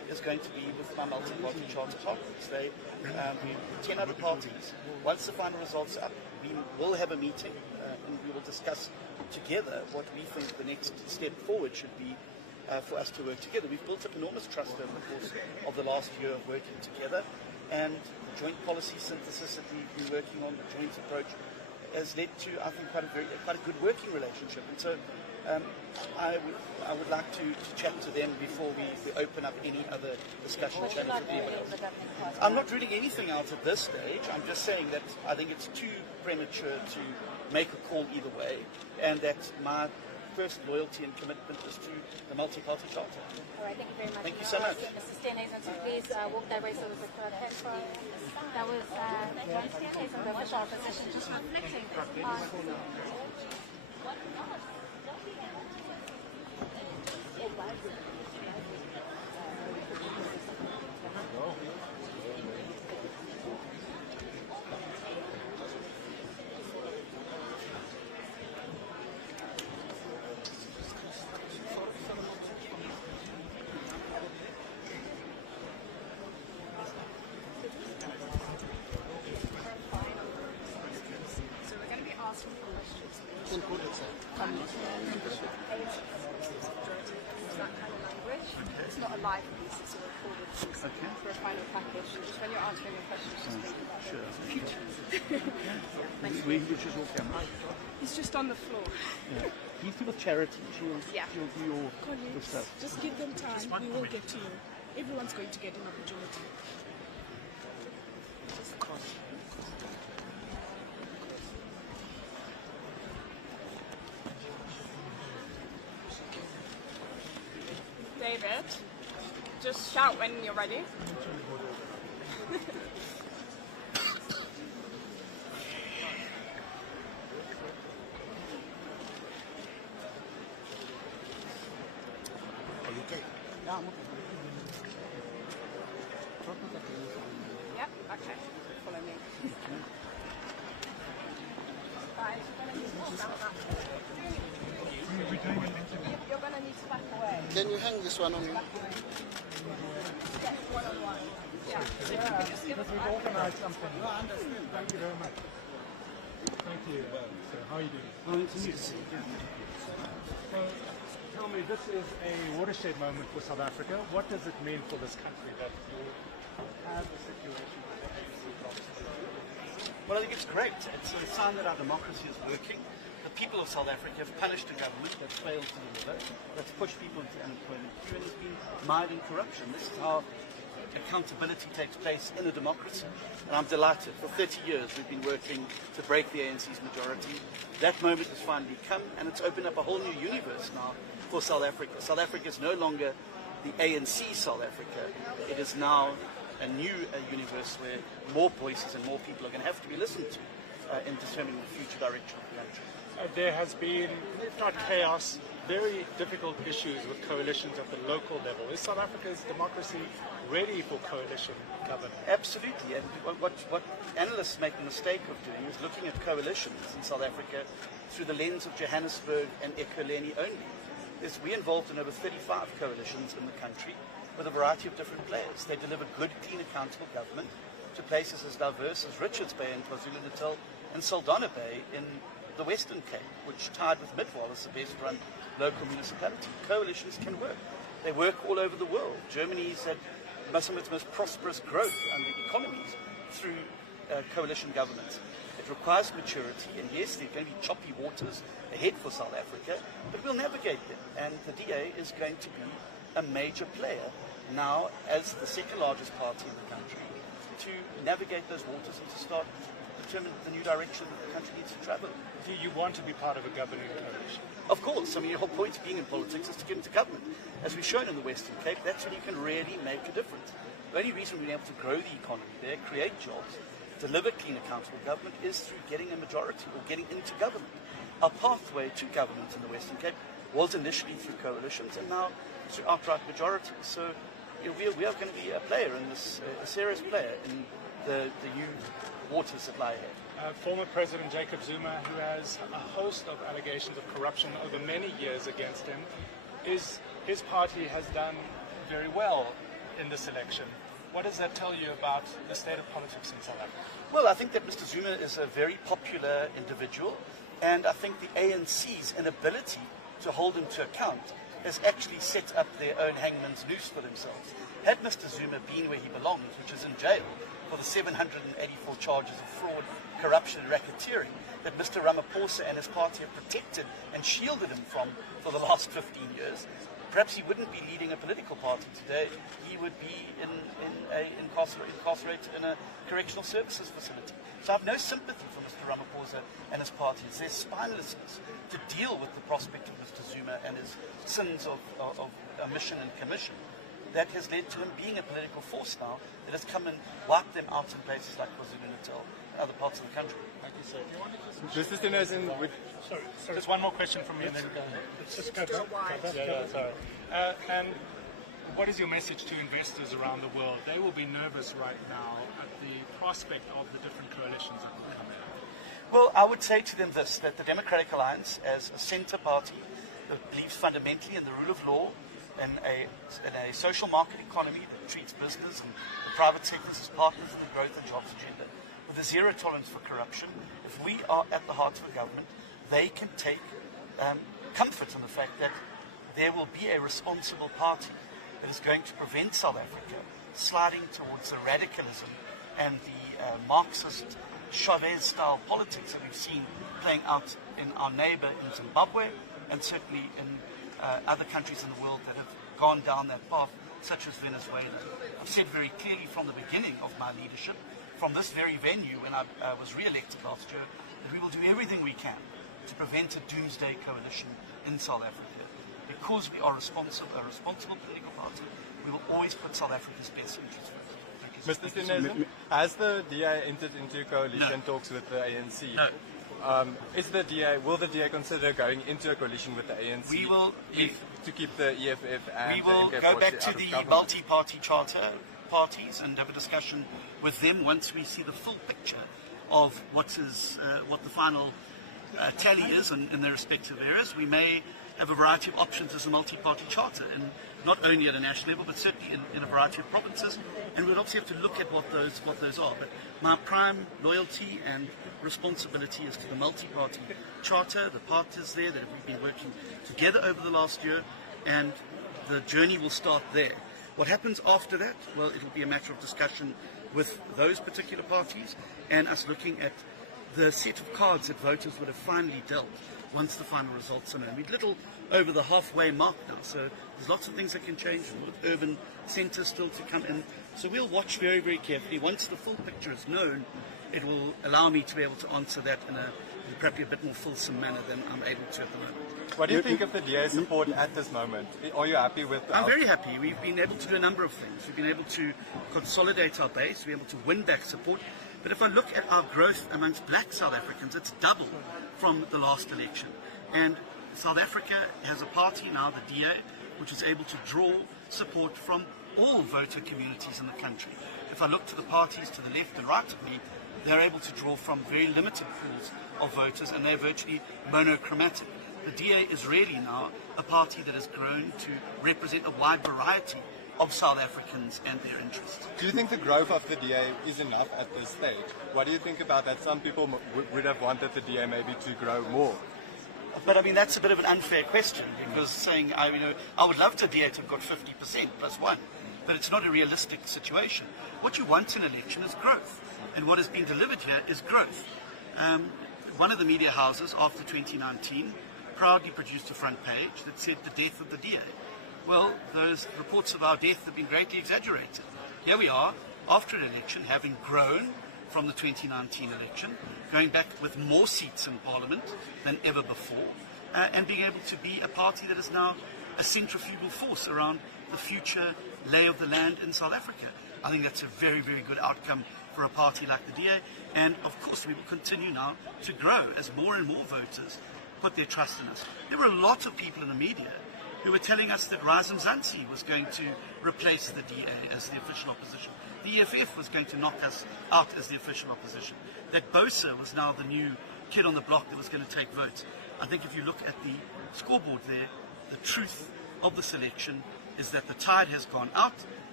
is going to be with my multi-party charter partners. They, 10 other parties. Once the final results are up, we will have a meeting and we will discuss together what we think the next step forward should be for us to work together. We've built up enormous trust over the course of the last year of working together, and the joint policy synthesis that we've been working on, the joint approach, has led to, I think, quite a good working relationship. And so I would like to chat to them before we open up any other discussion. I'm not ruling anything out at this stage. I'm just saying that I think it's too premature to make a call either way, and that my first loyalty and commitment is to the multi-party charter. All right, thank you very much. Thank you so much. Mr. Steenhuisen, so please walk that way so we can throw the head for you. That was John Steenhuisen, the official opposition, just reflecting on... It's not a live piece, it's a recorded piece for a final package. Just when you're answering your questions, just think about the future. He's just on the floor. Yeah. He's with charity. She'll do your stuff. Just give them time. We will get to you. Everyone's going to get an opportunity. David, just shout when you're ready. Yep, okay. Follow me. You're going to need to back away. Can you hang this one on me? One-on-one. Yeah. Because we've organised something. No, I understand. Thank you very much. Thank you. So, how are you doing? Nice to meet you. So, tell me, this is a watershed moment for South Africa. What does it mean for this country that you have a situation where the ANC drops below? Well, I think it's great. It's a sign that our democracy is working. The people of South Africa have punished a government that's failed to deliver, that's pushed people into unemployment queue, and has been mired in corruption. This is how accountability takes place in a democracy. And I'm delighted. For 30 years we've been working to break the ANC's majority. That moment has finally come, and it's opened up a whole new universe now for South Africa. South Africa is no longer the ANC South Africa. It is now a new universe where more voices and more people are going to have to be listened to in determining the future direction of the country. There has been, if not chaos, very difficult issues with coalitions at the local level. Is South Africa's democracy ready for coalition governance? Absolutely. And what analysts make the mistake of doing is looking at coalitions in South Africa through the lens of Johannesburg and Ekurhuleni only. We're involved in over 35 coalitions in the country with a variety of different players. They deliver good, clean, accountable government to places as diverse as Richards Bay in KwaZulu-Natal and Saldanha Bay in the Western Cape, which tied with Midwall is the best run local municipality. Coalitions can work. They work all over the world. Germany's had some of its most prosperous growth under economies through coalition governance. It requires maturity, and yes, there are going to be choppy waters ahead for South Africa, but we'll navigate them. And the DA is going to be a major player now as the second largest party in the country to navigate those waters and to start determine the new direction that the country needs to travel. Do you want to be part of a governing coalition? Of course. I mean, the whole point of being in politics is to get into government. As we've shown in the Western Cape, that's when you can really make a difference. The only reason we've been able to grow the economy there, create jobs, deliver clean, accountable government is through getting a majority or getting into government. Our pathway to government in the Western Cape was initially through coalitions and now through outright majorities. So we are going to be a player in this, a serious player in the new waters that lie ahead. Former President Jacob Zuma, who has a host of allegations of corruption over many years against him, his party has done very well in this election. What does that tell you about the state of politics in South Africa? Well, I think that Mr. Zuma is a very popular individual, and I think the ANC's inability to hold him to account has actually set up their own hangman's noose for themselves. Had Mr. Zuma been where he belongs, which is in jail for the 784 charges of fraud, corruption and racketeering that Mr. Ramaphosa and his party have protected and shielded him from for the last 15 years, perhaps he wouldn't be leading a political party today. He would be incarcerated in a correctional services facility. So I have no sympathy for Mr. Ramaphosa and his party. It's their spinelessness to deal with the prospect of Mr. Zuma and his sins of omission and commission that has led to him being a political force now that has come and wiped them out in places like KwaZulu-Natal and other parts of the country. Thank you, sir. This is Steenhuisen with... Sorry. Just one more question from me and then go. Let's just go back. Sorry. And what is your message to investors around the world? They will be nervous right now at the prospect of the different coalitions that will come in. Well, I would say to them this, that the Democratic Alliance, as a centre party that believes fundamentally in the rule of law, in a social market economy that treats business and the private sectors as partners in the growth and jobs agenda, with a zero tolerance for corruption, if we are at the heart of the government, they can take comfort in the fact that there will be a responsible party that is going to prevent South Africa sliding towards the radicalism and the Marxist Chavez-style politics that we've seen playing out in our neighbour in Zimbabwe and certainly in other countries in the world that have gone down that path, such as Venezuela. I've said very clearly from the beginning of my leadership, from this very venue when I was re-elected last year, that we will do everything we can to prevent a doomsday coalition in South Africa. Because we are a responsible political party, we will always put South Africa's best interests first. Mr. Steenhuisen, has the DA entered into coalition talks with the ANC? No. Will the DA consider going into a coalition with the ANC to keep the EFF and we will the MK go back out to of the government? multi-party charter parties and have a discussion with them once we see the full picture of what the final tally is in their respective areas. We may have a variety of options as a multi-party charter, and not only at a national level, but certainly in a variety of provinces. And we'll obviously have to look at what those are. But my prime loyalty and responsibility is to the multi-party charter, the partners there that we've been working together over the last year, and the journey will start there. What happens after that? Well, it'll be a matter of discussion with those particular parties and us looking at the set of cards that voters would have finally dealt once the final results are known. We're little over the halfway mark now, so there's lots of things that can change, urban centres still to come in. So we'll watch very, very carefully. Once the full picture is known, it will allow me to be able to answer that in probably a bit more fulsome manner than I'm able to at the moment. What do you think of the DA's support at this moment? Are you happy with I'm very happy. We've been able to do a number of things. We've been able to consolidate our base, we're able to win back support. But if I look at our growth amongst black South Africans, it's doubled from the last election. And South Africa has a party now, the DA, which is able to draw support from all voter communities in the country. If I look to the parties to the left and right of me, they're able to draw from very limited pools of voters, and they're virtually monochromatic. The DA is really now a party that has grown to represent a wide variety of South Africans and their interests. Do you think the growth of the DA is enough at this stage? What do you think about that? Some people would have wanted the DA maybe to grow more. But I mean, that's a bit of an unfair question, because saying, I would love the DA to have got 50% plus one, but it's not a realistic situation. What you want in an election is growth, and what has been delivered here is growth. One of the media houses after 2019 proudly produced a front page that said the death of the DA. Well, those reports of our death have been greatly exaggerated. Here we are, after an election, having grown from the 2019 election, going back with more seats in Parliament than ever before, and being able to be a party that is now a centrifugal force around the future lay of the land in South Africa. I think that's a very, very good outcome for a party like the DA, and of course we will continue now to grow as more and more voters put their trust in us. There were a lot of people in the media who were telling us that Mzansi was going to replace the DA as the official opposition. The EFF was going to knock us out as the official opposition. That Bosa was now the new kid on the block that was going to take votes. I think if you look at the scoreboard there, the truth of the selection is that the tide has gone out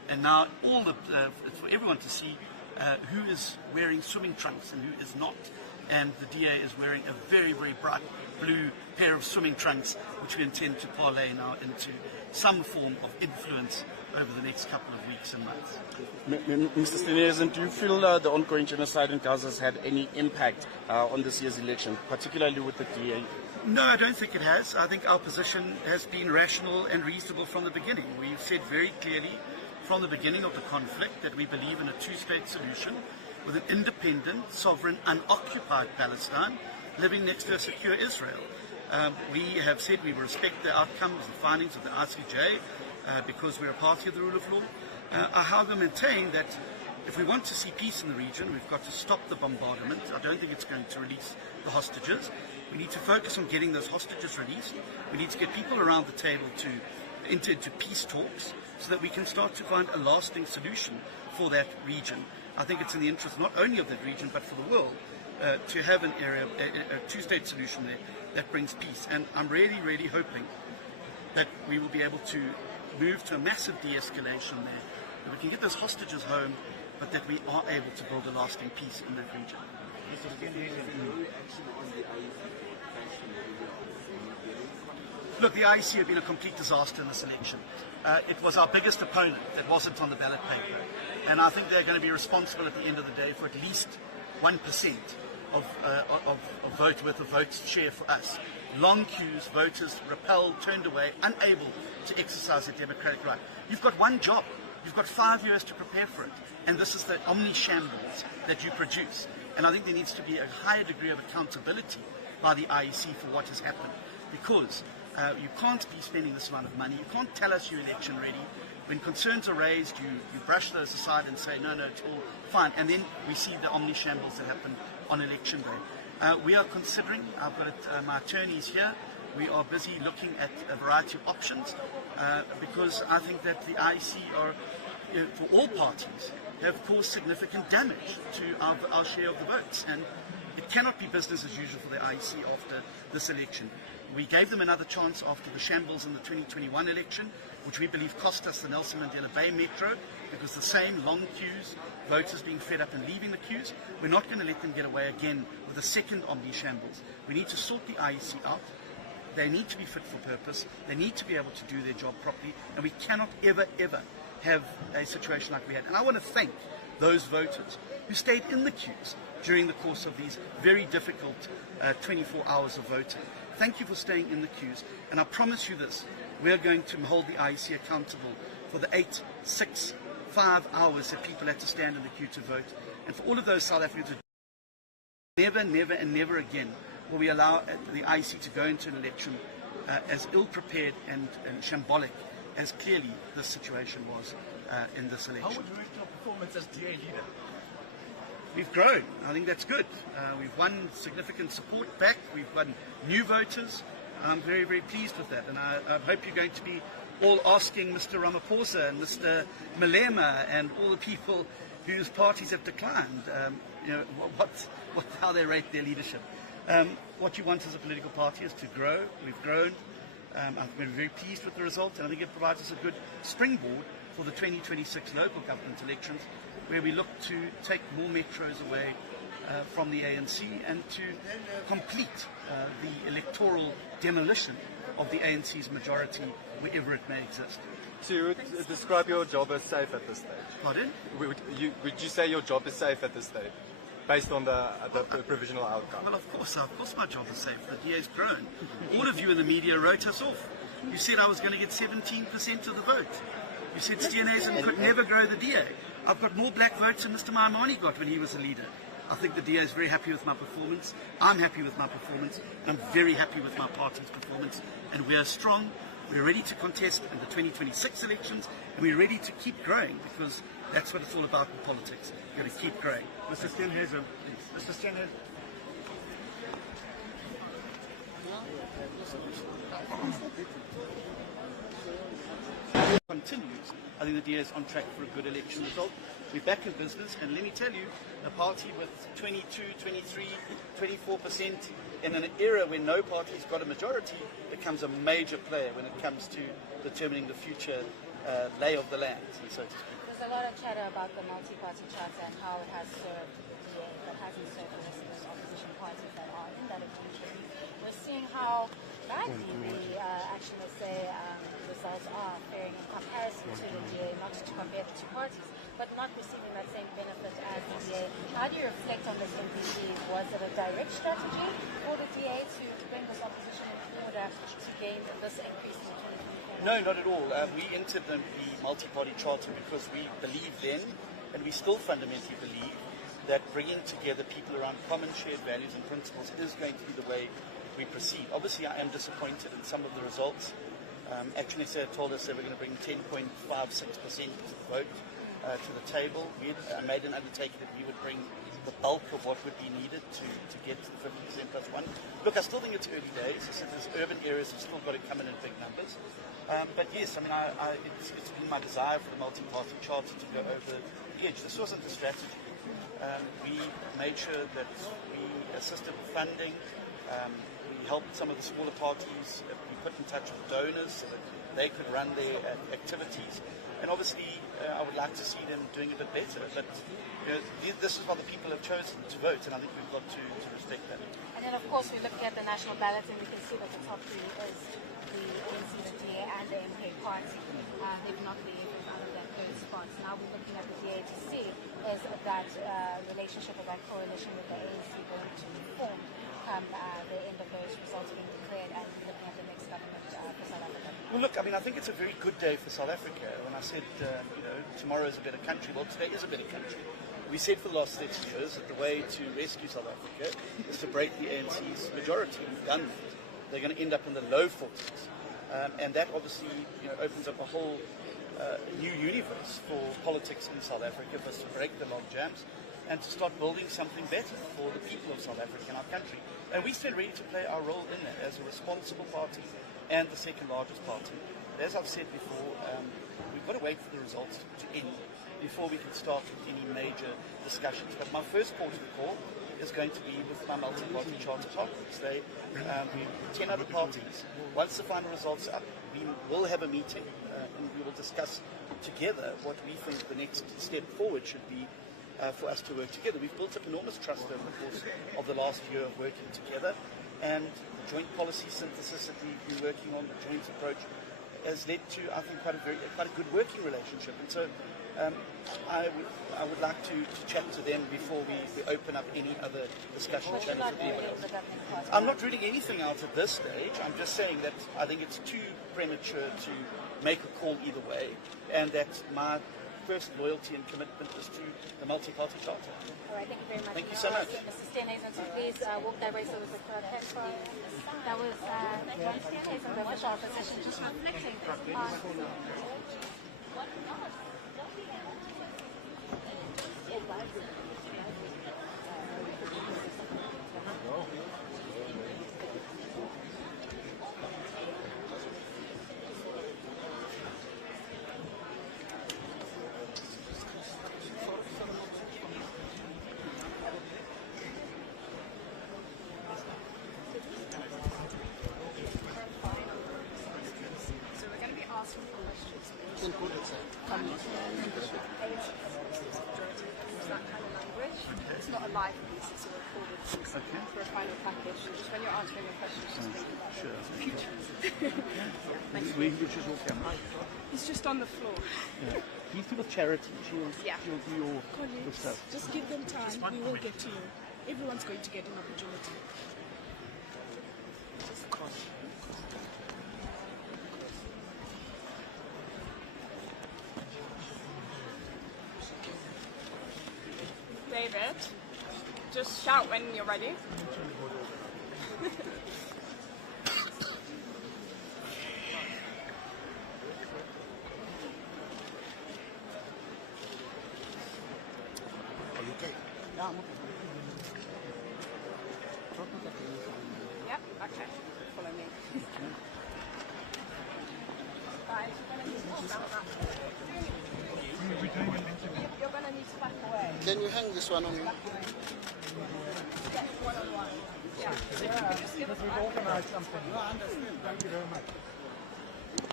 And now for everyone to see who is wearing swimming trunks and who is not. And the DA is wearing a very, very bright blue pair of swimming trunks, which we intend to parlay now into some form of influence over the next couple of weeks and months. Mr. Steenhuisen, do you feel the ongoing genocide in Gaza has had any impact on this year's election, particularly with the DA? No, I don't think it has. I think our position has been rational and reasonable from the beginning. We've said very clearly from the beginning of the conflict that we believe in a two-state solution with an independent, sovereign, unoccupied Palestine living next to a secure Israel. We have said we will respect the outcomes, the findings of the ICJ, because we're a party of the rule of law. I however maintain that if we want to see peace in the region, we've got to stop the bombardment. I don't think it's going to release the hostages. We need to focus on getting those hostages released. We need to get people around the table to enter into peace talks so that we can start to find a lasting solution for that region. I think it's in the interest not only of that region but for the world to have a two-state solution there that brings peace. And I'm really, really hoping that we will be able to move to a massive de-escalation there, that we can get those hostages home, but that we are able to build a lasting peace in that region. Look, the IEC have been a complete disaster in this election. It was our biggest opponent that wasn't on the ballot paper. And I think they're going to be responsible at the end of the day for at least 1% of votes share for us. Long queues, voters repelled, turned away, unable to exercise their democratic right. You've got one job. You've got 5 years to prepare for it. And this is the omni-shambles that you produce. And I think there needs to be a higher degree of accountability by the IEC for what has happened. Because you can't be spending this amount of money. You can't tell us you're election ready. When concerns are raised, you brush those aside and say, no, it's all fine. And then we see the omni-shambles that happen on election day. We are considering, I've got my attorneys here, we are busy looking at a variety of options because I think that the IEC are, for all parties, have caused significant damage to our share of the votes. And it cannot be business as usual for the IEC after this election. We gave them another chance after the shambles in the 2021 election, which we believe cost us the Nelson Mandela Bay Metro, because the same long queues, voters being fed up and leaving the queues. We're not going to let them get away again with a second omni-shambles. We need to sort the IEC out. They need to be fit for purpose. They need to be able to do their job properly. And we cannot ever have a situation like we had. And I want to thank those voters who stayed in the queues during the course of these very difficult 24 hours of voting. Thank you for staying in the queues. And I promise you this, we are going to hold the IEC accountable for the 8, 6, 5 hours that people had to stand in the queue to vote. And for all of those South Africans who never again will we allow the IEC to go into an election as ill-prepared and shambolic as clearly this situation was in this election. How would you rate your performance as DA leader? We've grown. I think that's good. We've won significant support back. We've won new voters. I'm very, very pleased with that. And I hope you're going to be all asking Mr. Ramaphosa and Mr. Malema and all the people whose parties have declined, how they rate their leadership. What you want as a political party is to grow. We've grown. I've been very pleased with the result, and I think it provides us a good springboard for the 2026 local government elections, where we look to take more metros away from the ANC and to complete the electoral demolition of the ANC's majority wherever it may exist. So you would describe your job as safe at this stage? Pardon? Would you say your job is safe at this stage, based on the provisional outcome? Well, of course my job is safe. The DA's grown. All of you in the media wrote us off. You said I was going to get 17% of the vote. You said Steenhuisen could never grow the DA. I've got more black votes than Mr. Maimane got when he was a leader. I think the DA is very happy with my performance. I'm happy with my performance. I'm very happy with my party's performance. And we are strong. We're ready to contest in the 2026 elections. And we're ready to keep growing, because that's what it's all about in politics. You've got to keep growing. Mr. Steenhuisen. Mr. Steenhuisen. Continues. I think the DA is on track for a good election result. We're back in business, and let me tell you, a party with 22, 23, 24% in an era when no party's got a majority becomes a major player when it comes to determining the future lay of the land, so to speak. there's a lot of chatter about the multi-party charter and how it has served the DA, but hasn't served the rest of those opposition parties that are in that agreement. We're seeing how badly the action, let's say, results are faring in comparison to the DA, not to compare the two parties, but not receiving that same benefit as the DA. How do you reflect on this MPC? Was it a direct strategy for the DA to bring this opposition in order to gain this increase in 2024? No, not at all. We entered the multi-party charter because we believe then, and we still fundamentally believe, that bringing together people around common shared values and principles is going to be the way we proceed. Obviously, I am disappointed in some of the results. Actually, they told us they were going to bring 10.56% of the vote to the table. We made an undertaking that we would bring the bulk of what would be needed to get to the 50% plus one. Look, I still think it's early days. I said there's urban areas have still got to come in big numbers. But yes, I mean, it's been my desire for the multi-party charter to go over the edge. This wasn't the strategy. We made sure that we assisted with funding. We helped some of the smaller parties be put in touch with donors so that they could run their activities. And obviously, I would like to see them doing a bit better. But this is what the people have chosen to vote, and I think we've got to respect that. And then, of course, we're looking at the national ballot, and we can see that the top three is the ANC, the DA, and the MK party. They've not been able out of that third spot. Now we're looking at the DA to see is that relationship or that coalition with the ANC going to form come the end of those results being declared, and looking at the next government for South Africa. Well, look, I mean, I think it's a very good day for South Africa. When I said, tomorrow is a better country, well, today is a better country. We said for the last 30 years that the way to rescue South Africa is to break the ANC's majority. We've done that. They're going to end up in the low 40s. And that obviously opens up a whole new universe for politics in South Africa, for us to break the log jams and to start building something better for the people of South Africa and our country. And we stand ready to play our role in that as a responsible party and the second largest party. But as I've said before, we've got to wait for the results to end before we can start with any major discussions. But my first port of call is going to be with my multi-party charter partners. We're 10 other parties. Once the final results are up, we will have a meeting and we will discuss together what we think the next step forward should be for us to work together. We've built up enormous trust over the course of the last year of working together, and the joint policy synthesis that we've been working on, the joint approach, has led to, I think, quite a good working relationship. And so I would like to chat to them before we open up any other discussion channels with anyone else. I'm not reading anything out at this stage. I'm just saying that I think it's too premature to make a call either way, and that my first loyalty and commitment is to the multi-party charter. All right, thank you very much. Thank you so much. Mr. Steenhuisen, so please walk that way so we could that was John Steenhuisen, the official opposition, just reflecting on it's not a live piece, it's a recorded piece for a final package. Just when you're answering your questions, just think about it. Which is your camera? He's just on the floor. Yeah. He's to the charity. She'll do your stuff. Just give them time. We will get to you. Everyone's going to get an opportunity. David, just shout when you're ready. Are you okay? Yeah, I'm okay. Yep, okay. Follow me. Guys, you're going to need to back away. Can you hang this one on me? Get one-on-one. Yeah. Just give us We've organised something. No, I understand. Thank you very much.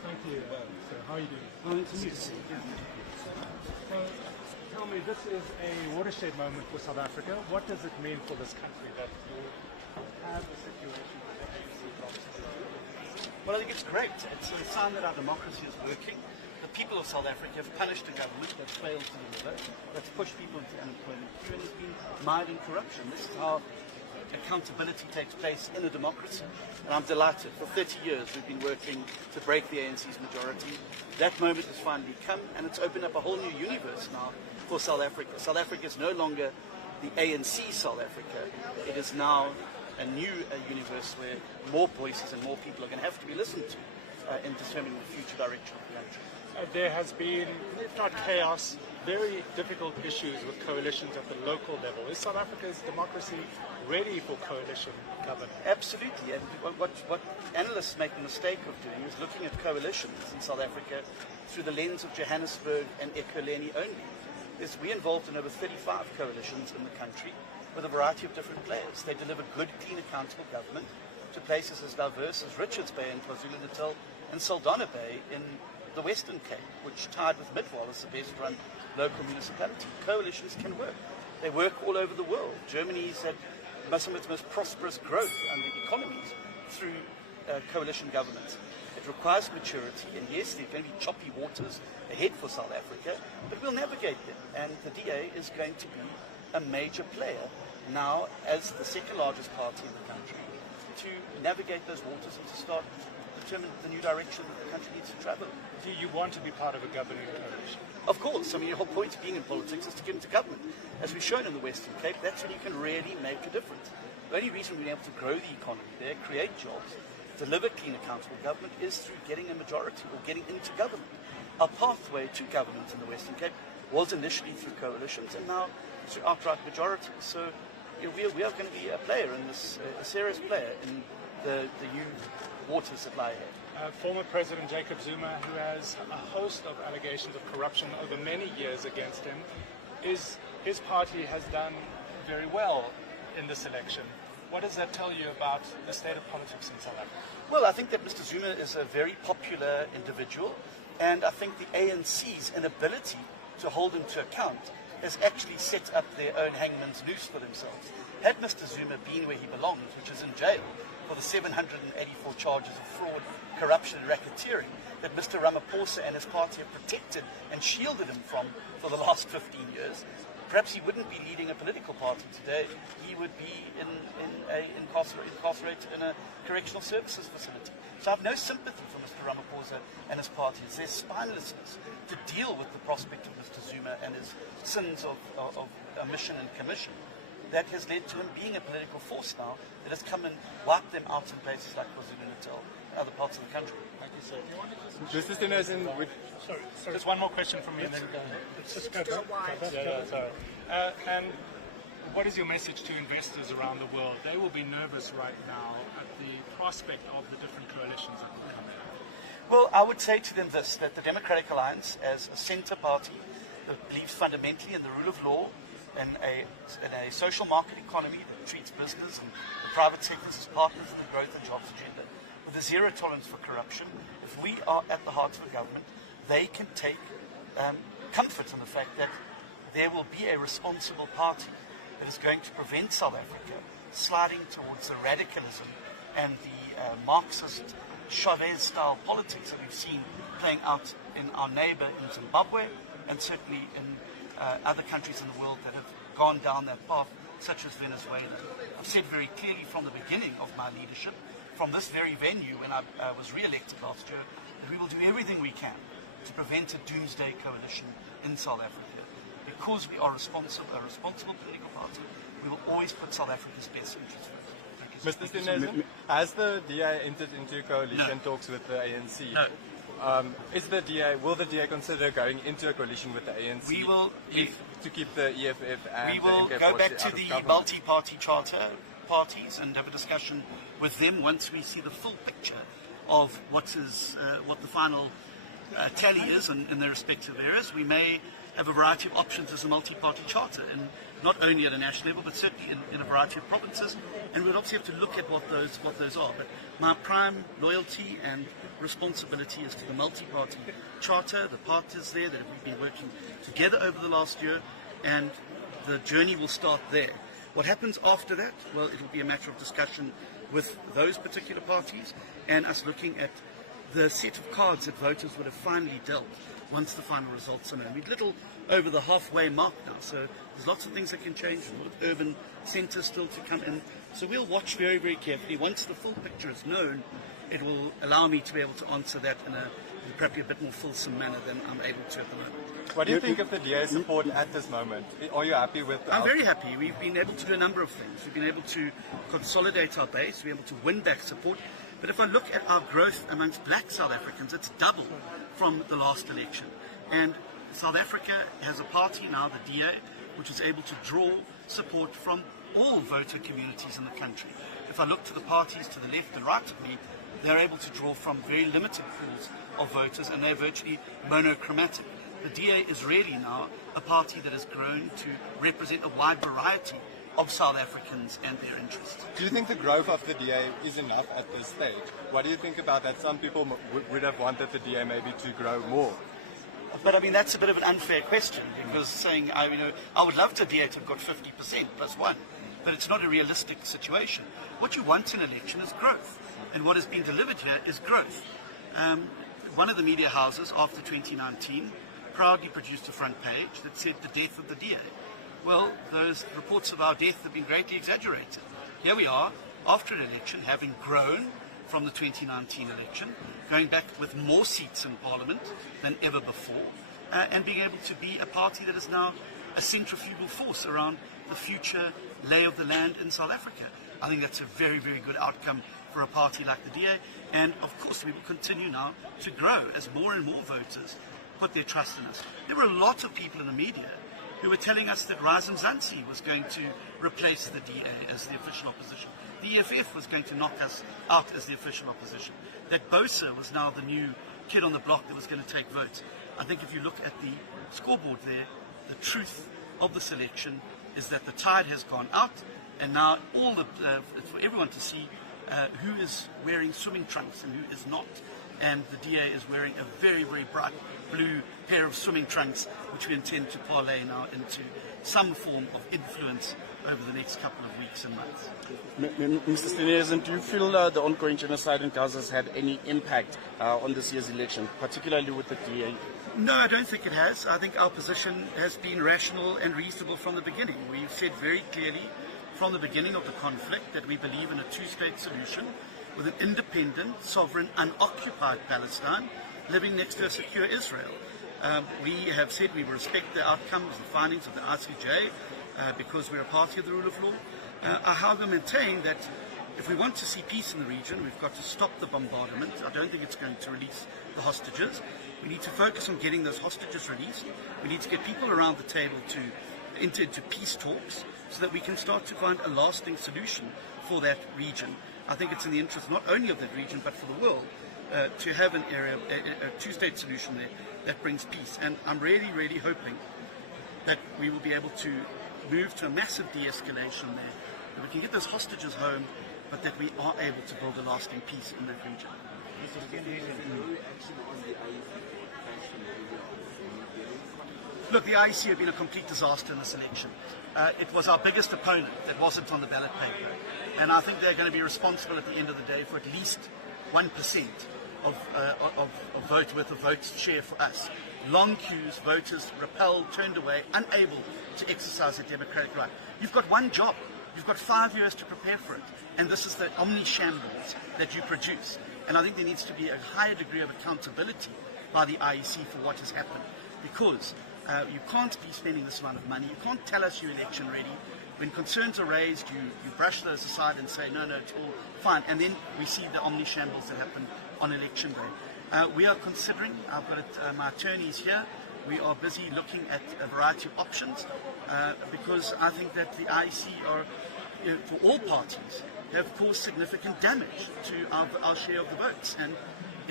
Thank you. So, how are you doing? Well, it's a new to see. So, tell me, this is a watershed moment for South Africa. What does it mean for this country that you have a situation with the ANC problems? Well, I think it's great. It's a sign that our democracy is working. The people of South Africa have punished a government that's failed to deliver, that's pushed people into the unemployment queue and has been mired in corruption. This is how accountability takes place in a democracy. And I'm delighted. For 30 years we've been working to break the ANC's majority. That moment has finally come, and it's opened up a whole new universe now for South Africa. South Africa is no longer the ANC South Africa. It is now a new universe where more voices and more people are going to have to be listened to in determining the future direction of the country. There has been, if not chaos, very difficult issues with coalitions at the local level. Is South Africa's democracy ready for coalition government? Absolutely. And what analysts make the mistake of doing is looking at coalitions in South Africa through the lens of Johannesburg and Ekurhuleni only. We're involved in over 35 coalitions in the country with a variety of different players. They deliver good, clean, accountable government to places as diverse as Richards Bay in KwaZulu-Natal and Saldanha Bay in the Western Cape, which tied with Midwall as the best-run local municipality. Coalitions can work. They work all over the world. Germany's had some of its most prosperous growth and the economies through coalition governments. It requires maturity, and yes, there are going to be choppy waters ahead for South Africa, but we'll navigate them. And the DA is going to be a major player now as the second largest party in the country to navigate those waters and to start determine the new direction that the country needs to travel. Do you want to be part of a governing coalition? Of course. I mean, the whole point of being in politics is to get into government. As we've shown in the Western Cape, that's when you can really make a difference. The only reason we've been able to grow the economy there, create jobs, deliver clean, accountable government is through getting a majority or getting into government. Our pathway to government in the Western Cape was initially through coalitions and now through outright majority. So we are going to be a player in this, a serious player in the new waters that lie ahead. Former President Jacob Zuma, who has a host of allegations of corruption over many years against him, his party has done very well in this election. What does that tell you about the state of politics in South Africa? Well, I think that Mr. Zuma is a very popular individual, and I think the ANC's inability to hold him to account has actually set up their own hangman's noose for themselves. Had Mr. Zuma been where he belongs, which is in jail for the 784 charges of fraud, corruption and racketeering that Mr. Ramaphosa and his party have protected and shielded him from for the last 15 years, perhaps he wouldn't be leading a political party today. He would be incarcerated in a correctional services facility. So I have no sympathy for Mr. Ramaphosa and his party. It's their spinelessness to deal with the prospect of Mr. Zuma and his sins of omission and commission that has led to him being a political force now that has come and wiped them out in places like KwaZulu-Natal and other parts of the country. Thank you, sir. Mr. Steenhuisen, sorry. Just one more question from me and then Let's just go back. sorry. And what is your message to investors around the world? They will be nervous right now at the prospect of the different coalitions that will come in. Well, I would say to them this, that the Democratic Alliance, as a centre party that believes fundamentally in the rule of law and a social market economy that treats business and the private sectors as partners in the growth and jobs agenda, with a zero tolerance for corruption, if we are at the heart of the government, they can take comfort in the fact that there will be a responsible party that is going to prevent South Africa sliding towards the radicalism and the Marxist Chavez-style politics that we've seen playing out in our neighbour in Zimbabwe and certainly in other countries in the world that have gone down that path, such as Venezuela. I've said very clearly from the beginning of my leadership, from this very venue when I was re-elected last year, that we will do everything we can to prevent a doomsday coalition in South Africa. Because we are a responsible political party, we will always put South Africa's best interests first. Mr. Steenhuisen, has the DA entered into coalition talks with the ANC? No. Will the DA consider going into a coalition with the ANC We will. to keep the EFF and we will the go back to the multi-party charter parties and have a discussion with them once we see the full picture of what the final tally is in their respective areas. We may have a variety of options as a multi-party charter, and not only at a national level, but certainly in a variety of provinces. And we'll obviously have to look at what those are. But my prime loyalty and responsibility is to the multi-party charter, the partners there that we've been working together over the last year, and the journey will start there. What happens after that? Well, it will be a matter of discussion with those particular parties and us looking at the set of cards that voters would have finally dealt once the final results are known. We're a little over the halfway mark now, so there's lots of things that can change, with urban centres still to come in. So we'll watch very, very carefully. Once the full picture is known, it will allow me to be able to answer that in probably a bit more fulsome manner than I'm able to at the moment. What do you think of the DA's support at this moment? Are you happy with I'm very happy. We've been able to do a number of things. We've been able to consolidate our base, we've been able to win back support. But if I look at our growth amongst black South Africans, it's double from the last election. And South Africa has a party now, the DA, which is able to draw support from all voter communities in the country. If I look to the parties to the left and right of me, they're able to draw from very limited pools of voters, and they're virtually monochromatic. The DA is really now a party that has grown to represent a wide variety of South Africans and their interests. Do you think the growth of the DA is enough at this stage? What do you think about that? Some people would have wanted the DA maybe to grow more. But I mean, that's a bit of an unfair question, because saying, I would love the DA to have got 50% plus one, but it's not a realistic situation. What you want in an election is growth, and what has been delivered here is growth. One of the media houses after 2019 proudly produced a front page that said the death of the DA. Well, those reports of our death have been greatly exaggerated. Here we are, after an election, having grown from the 2019 election, going back with more seats in Parliament than ever before, and being able to be a party that is now a centrifugal force around the future lay of the land in South Africa. I think that's a very, very good outcome for a party like the DA, and of course we will continue now to grow as more and more voters put their trust in us. There were a lot of people in the media who were telling us that Rise Mzansi was going to replace the DA as the official opposition. The EFF was going to knock us out as the official opposition. That Bosa was now the new kid on the block that was going to take votes. I think if you look at the scoreboard there, the truth of the selection is that the tide has gone out, and now it's for everyone to see who is wearing swimming trunks and who is not. And the DA is wearing a very, very bright blue pair of swimming trunks, which we intend to parlay now into some form of influence over the next couple of weeks and months. Mr. Steenhuisen, do you feel the ongoing genocide in Gaza has had any impact on this year's election, particularly with the DA? No, I don't think it has. I think our position has been rational and reasonable from the beginning. We've said very clearly from the beginning of the conflict that we believe in a two-state solution with an independent, sovereign, unoccupied Palestine living next to a secure Israel. We have said we will respect the outcomes, the findings of the ICJ, because we're a party of the rule of law. I however maintain that if we want to see peace in the region, we've got to stop the bombardment. I don't think it's going to release the hostages. We need to focus on getting those hostages released. We need to get people around the table to enter into peace talks so that we can start to find a lasting solution for that region. I think it's in the interest not only of that region but for the world to have an area, a two-state solution there that brings peace. And I'm really, really hoping that we will be able to move to a massive de-escalation there, that we can get those hostages home, but that we are able to build a lasting peace in that region. Look, the IEC have been a complete disaster in this election. It was our biggest opponent that wasn't on the ballot paper. And I think they're going to be responsible at the end of the day for at least 1% of vote worth of votes share for us. Long queues, voters repelled, turned away, unable to exercise their democratic right. You've got one job. You've got 5 years to prepare for it. And this is the omni-shambles that you produce. And I think there needs to be a higher degree of accountability by the IEC for what has happened. Because you can't be spending this amount of money. You can't tell us you're election ready. When concerns are raised, you brush those aside and say, no, it's all fine. And then we see the omni-shambles that happened on election day. We are considering, I've got my attorneys here, we are busy looking at a variety of options because I think that the IEC are, for all parties, have caused significant damage to our share of the votes. And it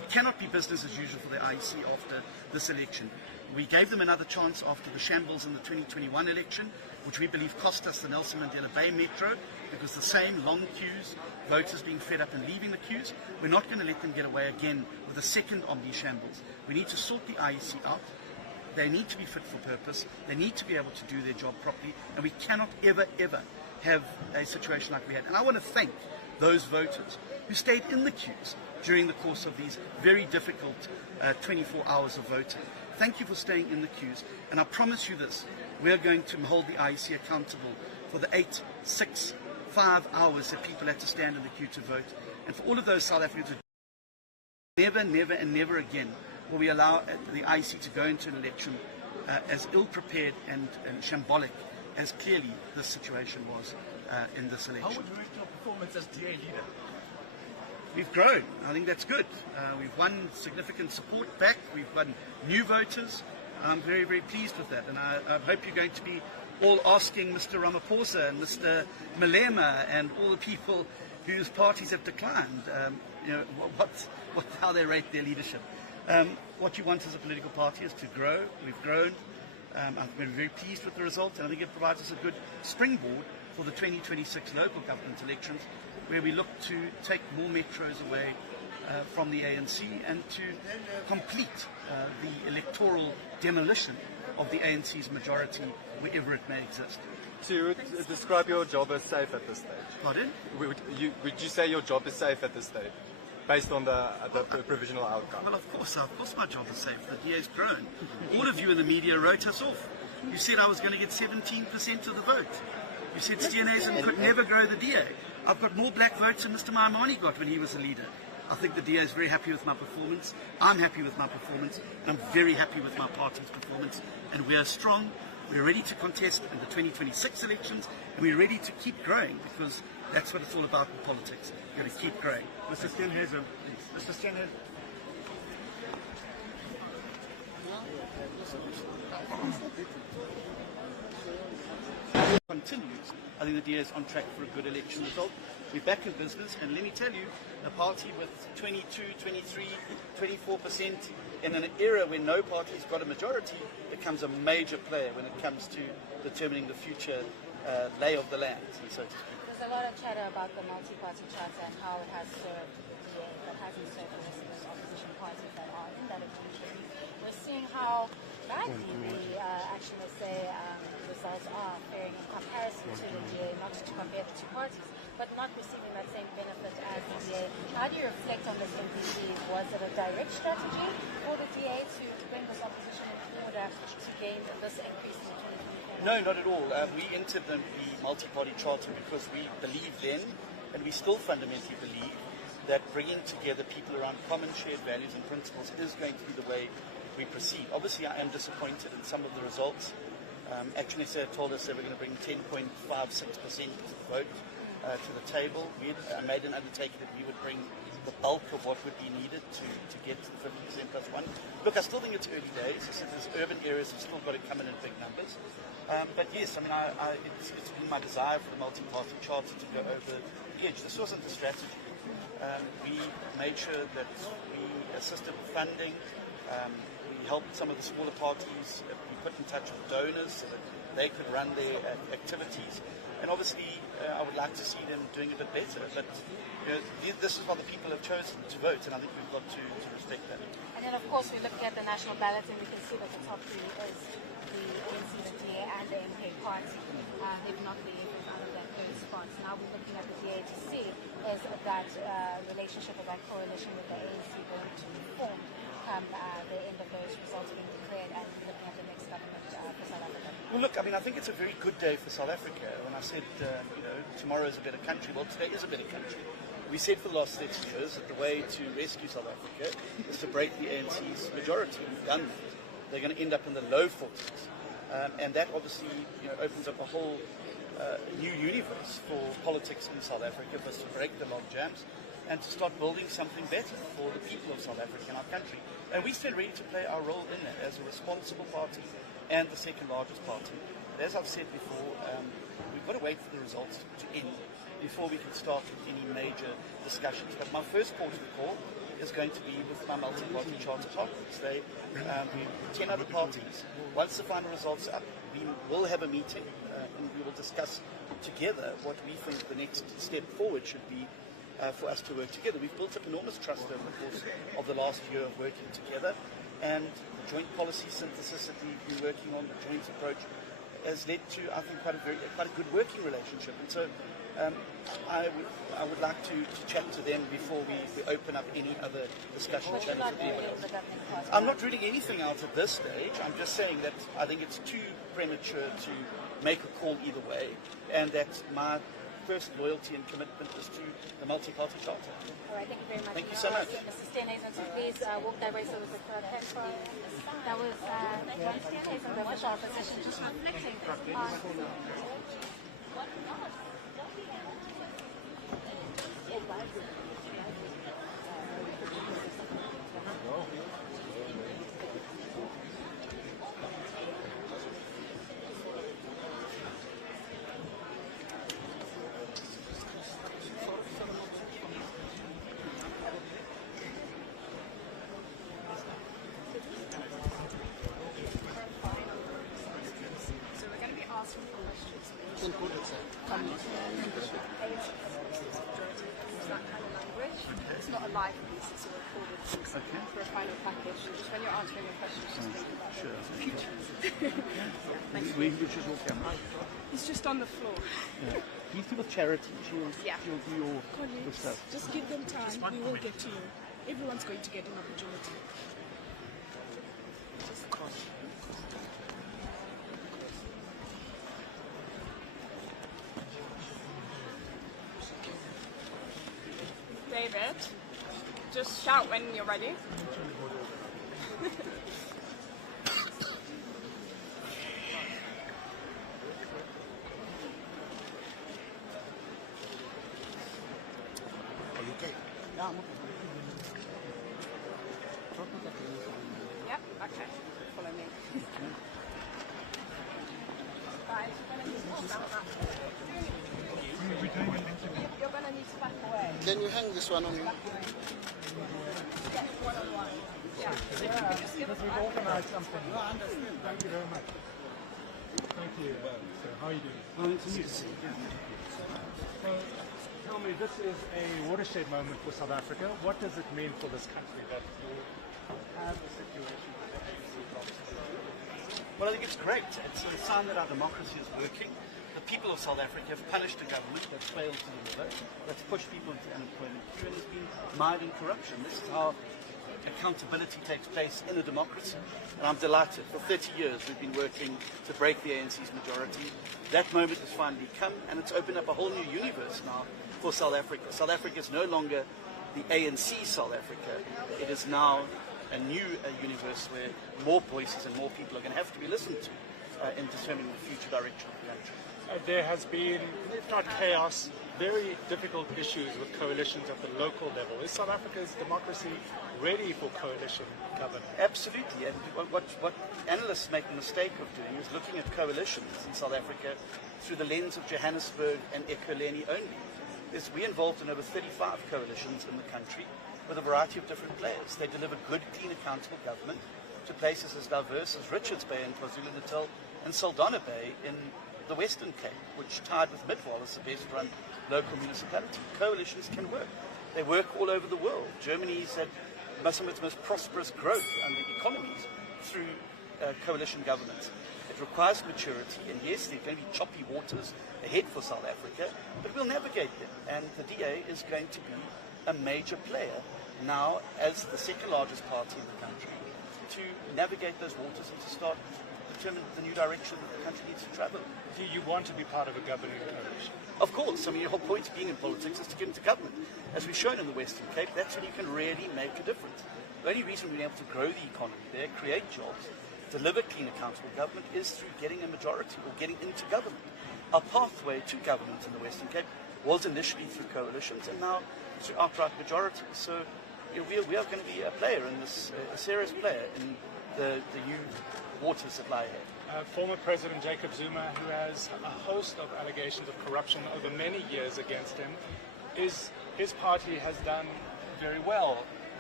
cannot be business as usual for the IEC after this election. We gave them another chance after the shambles in the 2021 election, which we believe cost us the Nelson Mandela Bay Metro, because the same long queues, voters being fed up and leaving the queues. We're not going to let them get away again with a second Omni shambles. We need to sort the IEC out. They need to be fit for purpose. They need to be able to do their job properly. And we cannot ever, ever have a situation like we had. And I want to thank those voters who stayed in the queues during the course of these very difficult 24 hours of voting. Thank you for staying in the queues. And I promise you this, we are going to hold the IEC accountable for the 8, 6, 5 hours that people had to stand in the queue to vote. And for all of those South Africans who never, never and never again will we allow the IEC to go into an election as ill-prepared and shambolic as clearly this situation was in this election. How would you rate your performance as DA leader? We've grown. I think that's good. We've won significant support back. We've won new voters. I'm very, very pleased with that. And I hope you're going to be all asking Mr. Ramaphosa and Mr. Malema and all the people whose parties have declined, how they rate their leadership. What you want as a political party is to grow. We've grown. I've been very pleased with the result, and I think it provides us a good springboard for the 2026 local government elections, where we look to take more metros away from the ANC and to complete the electoral demolition of the ANC's majority wherever it may exist. To describe your job as safe at this stage. Pardon? Would you say your job is safe at this stage, based on the provisional outcome? Well, of course my job is safe. The DA's grown. All of you in the media wrote us off. You said I was going to get 17% of the vote. You said Steenhuisen could never grow the DA. I've got more black votes than Mr. Maimane got when he was the leader. I think the DA is very happy with my performance. I'm happy with my performance. And I'm very happy with my party's performance. And we are strong. We're ready to contest in the 2026 elections. And we're ready to keep growing, because that's what it's all about in politics. You've got to keep growing. Mr. Steenhuisen. Mr. Steenhuisen. Continues. I think the DA is on track for a good election result. We're back in business, and let me tell you, a party with 22, 23, 24% in an era when no party's got a majority becomes a major player when it comes to determining the future lay of the land, so to speak. There's a lot of chatter about the multi-party charter and how it has served the DA, but hasn't served the rest of the opposition parties that are in that agreement. We're seeing how badly the results are faring in comparison to the DA, not to compare the two parties, but not receiving that same benefit as the DA. How do you reflect on this MPC? Was it a direct strategy for the DA to bring this opposition in order to gain this increase in the 2024? No, not at all. We entered the multi-party charter because we believe then, and we still fundamentally believe, that bringing together people around common shared values and principles is going to be the way we proceed. Obviously, I am disappointed in some of the results. Action SA told us they were going to bring 10.56% of the vote to the table. I made an undertaking that we would bring the bulk of what would be needed to get to the 50% plus one. Look, I still think it's early days. I said there's urban areas have still got to come in big numbers. But yes, I mean, it's been my desire for the multi-party charter to go over the edge. This wasn't a strategy. We made sure that we assisted with funding. We helped some of the smaller parties. We put in touch with donors so that they could run their activities. And obviously, I would like to see them doing a bit better. But this is what the people have chosen to vote, and I think we've got to respect that. And then, of course, we're looking at the national ballot, and we can see that the top three is the ANC, the DA, and the MK party. They've knocked the Labour out of that third spot. Now we're looking at the DA to see is that relationship or that coalition with the ANC going to form come the end of those results being declared, and looking at the next government for South Africa. Well, look, I mean, I think it's a very good day for South Africa. When I said, tomorrow is a better country, well, today is a better country. We said for the last 30 years that the way to rescue South Africa is to break the ANC's majority. We've done that. They're going to end up in the low 40s. And that obviously opens up a whole new universe for politics in South Africa, for us to break the log jams and to start building something better for the people of South Africa and our country. And we stand ready to play our role in that as a responsible party and the second largest party. But as I've said before, we've got to wait for the results to end before we can start any major discussions. But my first port of call is going to be with my multi-party charter partners. They, 10 other parties. Once the final results are up, we will have a meeting and we will discuss together what we think the next step forward should be for us to work together. We've built up enormous trust over the course of the last year of working together, and the joint policy synthesis that we've been working on, the joint approach, has led to, I think, quite a good working relationship. And so I would like to chat to them before we open up any other discussion channels with anyone else. I'm not reading anything out at this stage. I'm just saying that I think it's too premature to make a call either way, and that my first loyalty and commitment is to the multi-party charter. All right, thank you very much. Thank you so much. Mr. Steenhuisen, so please walk that way so we can that was John Steenhuisen, the official opposition, just reflecting on... It's not a live piece, it's a recorded piece for a final package. And just when you're answering your questions, just think about the future. Which is your camera? It's just on the floor. Yeah. These people charity. She'll do your stuff. Just give them time. We will get to you. Everyone's going to get an opportunity. David, just shout when you're ready. Yep, okay. Follow me. Right, you're going to need to back away. Can you hang this one on you? Yes, one-on-one. Yeah. Because we've organized something. No, I understand. Thank you very much. Thank you. So, how are you doing? Nice to see you. So, tell me, this is a watershed moment for South Africa. What does it mean for this country that you have a situation where the ANC drops? Well, I think it's great. It's a sign that our democracy is working. The people of South Africa have punished a government that's failed to deliver, that's pushed people into unemployment queue, and has been mired in corruption. This is how accountability takes place in a democracy. And I'm delighted. For 30 years we've been working to break the ANC's majority. That moment has finally come, and it's opened up a whole new universe now for South Africa. South Africa is no longer the ANC South Africa. It is now a new universe where more voices and more people are going to have to be listened to in determining the future direction of the country. There has been, if not chaos, very difficult issues with coalitions at the local level. Is South Africa's democracy ready for coalition government? Absolutely. And what analysts make the mistake of doing is looking at coalitions in South Africa through the lens of Johannesburg and Ekurhuleni only. We're involved in over 35 coalitions in the country with a variety of different players. They deliver good, clean, accountable government to places as diverse as Richards Bay in KwaZulu-Natal and Saldanha Bay in the Western Cape, which tied with Midwall as the best run local municipality. Coalitions can work. They work all over the world. Germany's had some of its most prosperous growth and economies through coalition governments. It requires maturity, and yes, there are going to be choppy waters ahead for South Africa, but we'll navigate them. And the DA is going to be a major player now as the second largest party in the country to navigate those waters and to start determine the new direction that the country needs to travel. Do you want to be part of a governing coalition? Of course. I mean, your whole point of being in politics is to get into government. As we've shown in the Western Cape, that's when you can really make a difference. The only reason we've been able to grow the economy there, create jobs, deliver clean, accountable government is through getting a majority or getting into government. Our pathway to government in the Western Cape was initially through coalitions and now through outright majorities. So we are going to be a player in this, a serious player in the new waters that lie ahead. Former President Jacob Zuma, who has a host of allegations of corruption over many years against him, his party has done very well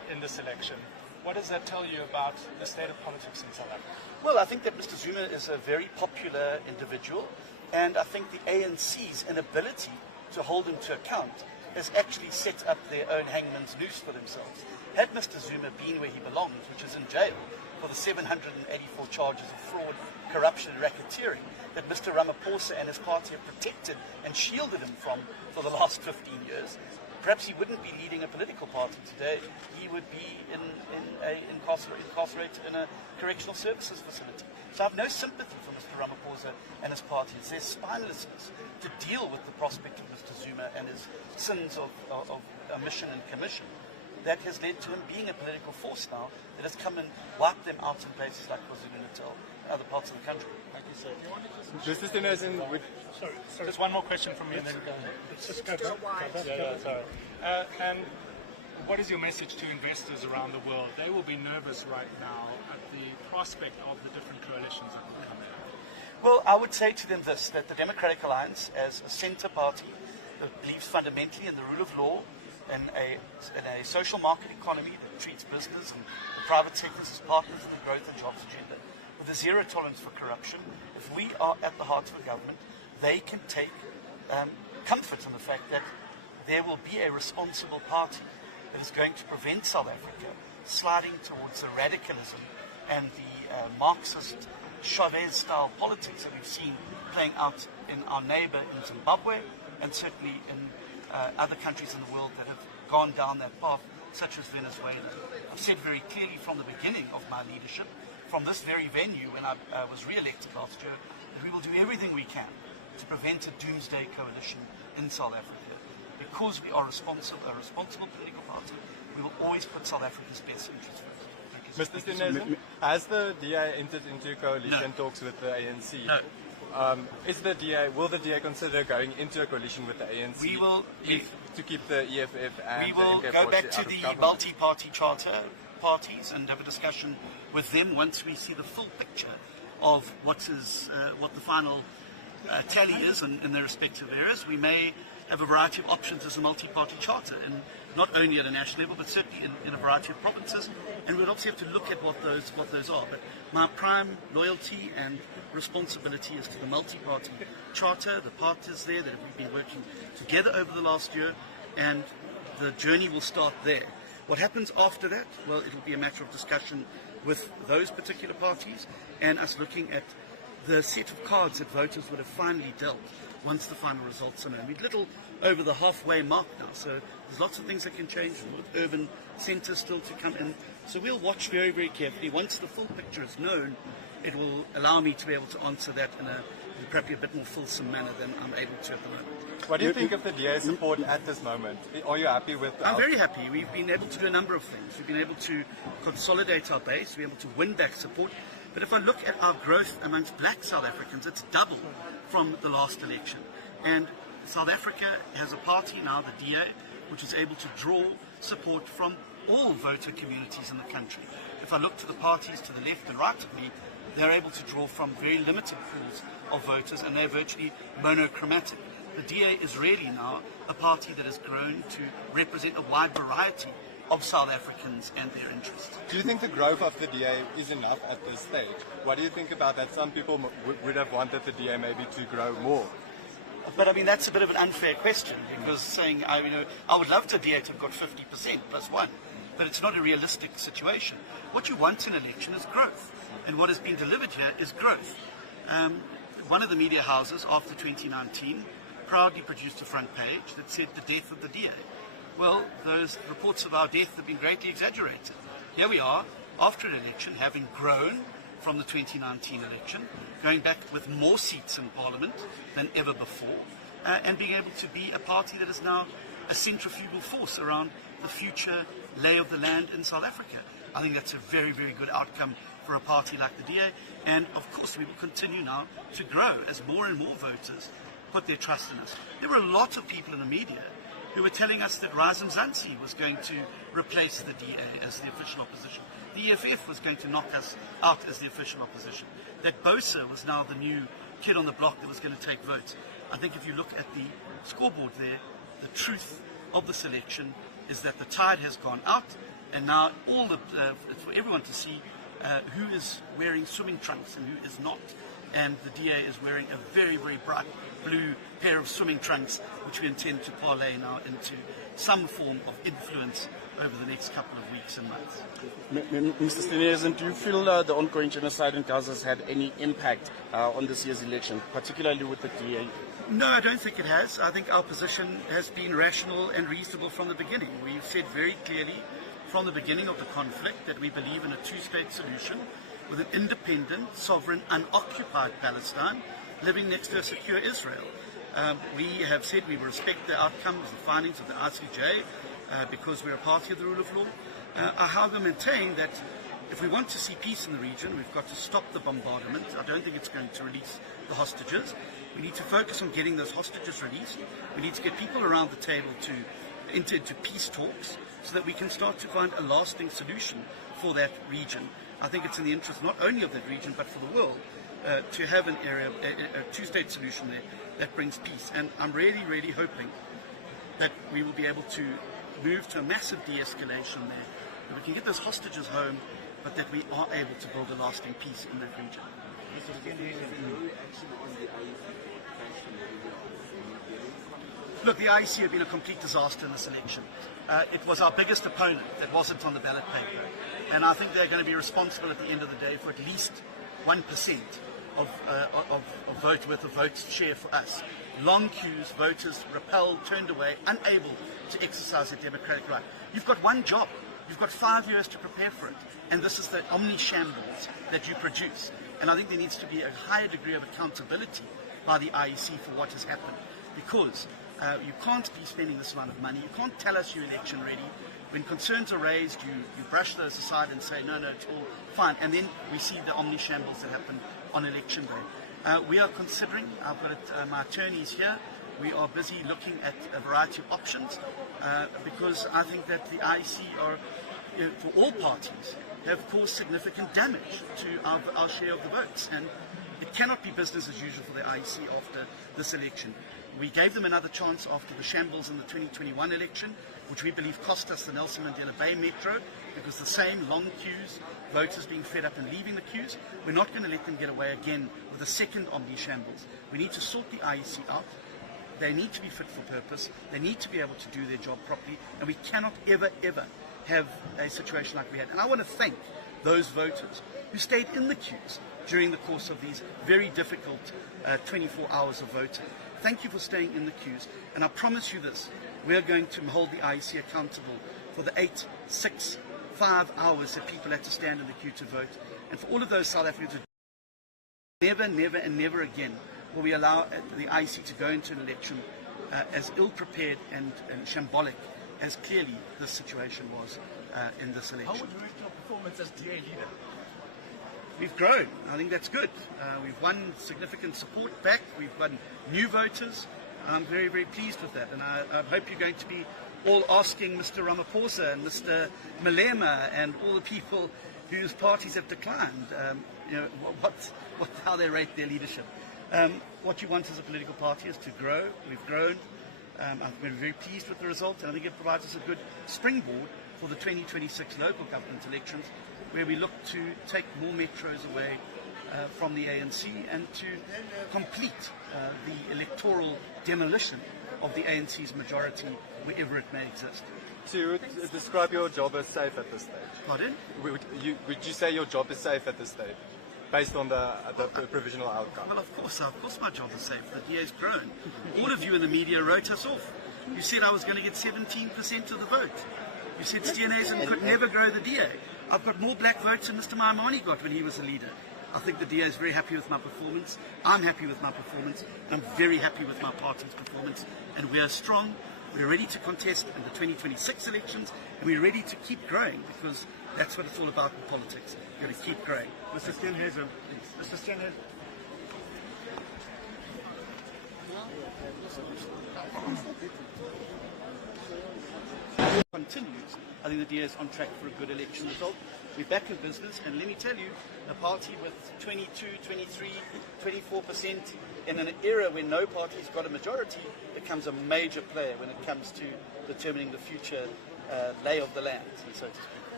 in this election. What does that tell you about the state of politics in South Africa? Well, I think that Mr. Zuma is a very popular individual, and I think the ANC's inability to hold him to account has actually set up their own hangman's noose for themselves. Had Mr. Zuma been where he belongs, which is in jail for the 784 charges of fraud, corruption and racketeering that Mr. Ramaphosa and his party have protected and shielded him from for the last 15 years, perhaps he wouldn't be leading a political party today. He would be incarcerated in a correctional services facility. So I have no sympathy for Mr. Ramaphosa and his party. It's their spinelessness to deal with the prospect of Mr. Zuma and his sins of omission and commission that has led to him being a political force now that has come and wiped them out in places like KwaZulu-Natal and other parts of the country. Thank you, sir. Just Steenhuisen, Sorry. Just one more question from me and then go ahead. Let's just go back. Sorry. And what is your message to investors around the world? They will be nervous right now at the prospect of the different coalitions that will come in. Well, I would say to them this, that the Democratic Alliance, as a centre party that believes fundamentally in the rule of law and a social market economy that treats business and the private sectors as partners in the growth and jobs agenda, with a zero tolerance for corruption, if we are at the heart of the government, they can take comfort in the fact that there will be a responsible party that is going to prevent South Africa sliding towards the radicalism and the Marxist Chavez-style politics that we've seen playing out in our neighbour in Zimbabwe and certainly in other countries in the world that have gone down that path, such as Venezuela. I've said very clearly from the beginning of my leadership, from this very venue when I was re-elected last year, that we will do everything we can to prevent a doomsday coalition in South Africa. Because we are a responsible political party, we will always put South Africa's best interests first. Mr. Steenhuisen, has the DA entered into coalition talks with the ANC? No. Will the DA consider going into a coalition with the ANC to keep the EFF and we will the go back to the multi-party charter parties and have a discussion with them once we see the full picture of what the final tally is in their respective areas. We may have a variety of options as a multi-party charter, and not only at a national level, but certainly in a variety of provinces. And we'll obviously have to look at what those are. But my prime loyalty and responsibility is to the multi-party charter, the parties there that we've been working together over the last year, and the journey will start there. What happens after that? Well, it'll be a matter of discussion with those particular parties and us looking at the set of cards that voters would have finally dealt once the final results are known. We're little over the halfway mark now, so there's lots of things that can change, with urban centres still to come in. So we'll watch very, very carefully. Once the full picture is known, it will allow me to be able to answer that in probably a bit more fulsome manner than I'm able to at the moment. What do you think of the DA's support at this moment? Are you happy with I'm very happy. We've been able to do a number of things. We've been able to consolidate our base, we're able to win back support. But if I look at our growth amongst black South Africans, it's double from the last election. And South Africa has a party now, the DA, which is able to draw support from all voter communities in the country. If I look to the parties to the left and right of me, they're able to draw from very limited pools of voters, and they're virtually monochromatic. The DA is really now a party that has grown to represent a wide variety of South Africans and their interests. Do you think the growth of the DA is enough at this stage? What do you think about that? Some people would have wanted the DA maybe to grow more. But I mean, that's a bit of an unfair question, because saying, I would love the DA to have got 50% plus one, but it's not a realistic situation. What you want in an election is growth, and what has been delivered here is growth. One of the media houses after 2019 proudly produced a front page that said the death of the DA. Well, those reports of our death have been greatly exaggerated. Here we are, after an election, having grown from the 2019 election, going back with more seats in Parliament than ever before, and being able to be a party that is now a centrifugal force around the future lay of the land in South Africa. I think that's a very, very good outcome for a party like the DA, and of course we will continue now to grow as more and more voters put their trust in us. There were a lot of people in the media who were telling us that Rise Mzansi was going to replace the DA as the official opposition. The EFF was going to knock us out as the official opposition. That Bosa was now the new kid on the block that was going to take votes. I think if you look at the scoreboard there, the truth of the selection is that the tide has gone out And now it's for everyone to see who is wearing swimming trunks and who is not. And the DA is wearing a very, very bright blue pair of swimming trunks, which we intend to parlay now into some form of influence over the next couple of weeks and months. Mr. Steenhuisen, do you feel the ongoing genocide in Gaza has had any impact on this year's election, particularly with the DA? No, I don't think it has. I think our position has been rational and reasonable from the beginning. We've said very clearly from the beginning of the conflict that we believe in a two-state solution with an independent, sovereign, unoccupied Palestine living next to a secure Israel. We have said we will respect the outcomes, the findings of the ICJ, because we're a party of the rule of law. I however maintain that if we want to see peace in the region, we've got to stop the bombardment. I don't think it's going to release the hostages. We need to focus on getting those hostages released. We need to get people around the table to enter into peace talks so that we can start to find a lasting solution for that region. I think it's in the interest not only of that region but for the world to have an area, a two-state solution there that brings peace. And I'm really, really hoping that we will be able to move to a massive de-escalation there, that we can get those hostages home, but that we are able to build a lasting peace in that region. Look, the IEC have been a complete disaster in this election. It was our biggest opponent that wasn't on the ballot paper. And I think they're going to be responsible at the end of the day for at least 1% of vote worth of votes share for us. Long queues, voters repelled, turned away, unable to exercise their democratic right. You've got one job. You've got 5 years to prepare for it. And this is the omni-shambles that you produce. And I think there needs to be a higher degree of accountability by the IEC for what has happened. Because you can't be spending this amount of money. You can't tell us you're election ready. When concerns are raised, you brush those aside and say, no, it's all fine. And then we see the omni-shambles that happen on election day. We are considering, I've got my attorneys here, we are busy looking at a variety of options because I think that the IEC are, for all parties, have caused significant damage to our share of the votes. And it cannot be business as usual for the IEC after this election. We gave them another chance after the shambles in the 2021 election, which we believe cost us the Nelson Mandela Bay Metro, because the same long queues, voters being fed up and leaving the queues. We're not going to let them get away again with a second omni-shambles. We need to sort the IEC out. They need to be fit for purpose. They need to be able to do their job properly. And we cannot ever have a situation like we had. And I want to thank those voters who stayed in the queues during the course of these very difficult 24 hours of voting. Thank you for staying in the queues. And I promise you this, we are going to hold the IEC accountable for the 8, 6, 5 hours that people had to stand in the queue to vote. And for all of those South Africans who never again will we allow the IEC to go into an election as ill-prepared and shambolic as clearly this situation was in this election. How would you rate your performance as DA leader? We've grown. I think that's good. We've won significant support back. We've won new voters. I'm very, very pleased with that. And I hope you're going to be all asking Mr. Ramaphosa and Mr. Malema and all the people whose parties have declined, how they rate their leadership. What you want as a political party is to grow. We've grown. I've been very pleased with the result, and I think it provides us a good springboard for the 2026 local government elections, where we look to take more metros away from the ANC and to complete the electoral demolition of the ANC's majority wherever it may exist. So you would describe your job as safe at this stage? Pardon? Would you say your job is safe at this stage, based on the provisional outcome? Well, of course my job is safe. The DA's grown. All of you in the media wrote us off. You said I was going to get 17% of the vote. You said Steenhuisen could never grow the DA. I've got more black votes than Mr. Maimane got when he was a leader. I think the DA is very happy with my performance. I'm happy with my performance. I'm very happy with my party's performance. And we are strong. We're ready to contest in the 2026 elections. And we're ready to keep growing, because that's what it's all about in politics. You've got to keep growing. Mr. Steenhuisen. Mr. Steenhuisen. Continues. I think the DA is on track for a good election result. We're back in business, and let me tell you, a party with 22, 23, 24% in an era when no party's got a majority becomes a major player when it comes to determining the future lay of the land, so to speak.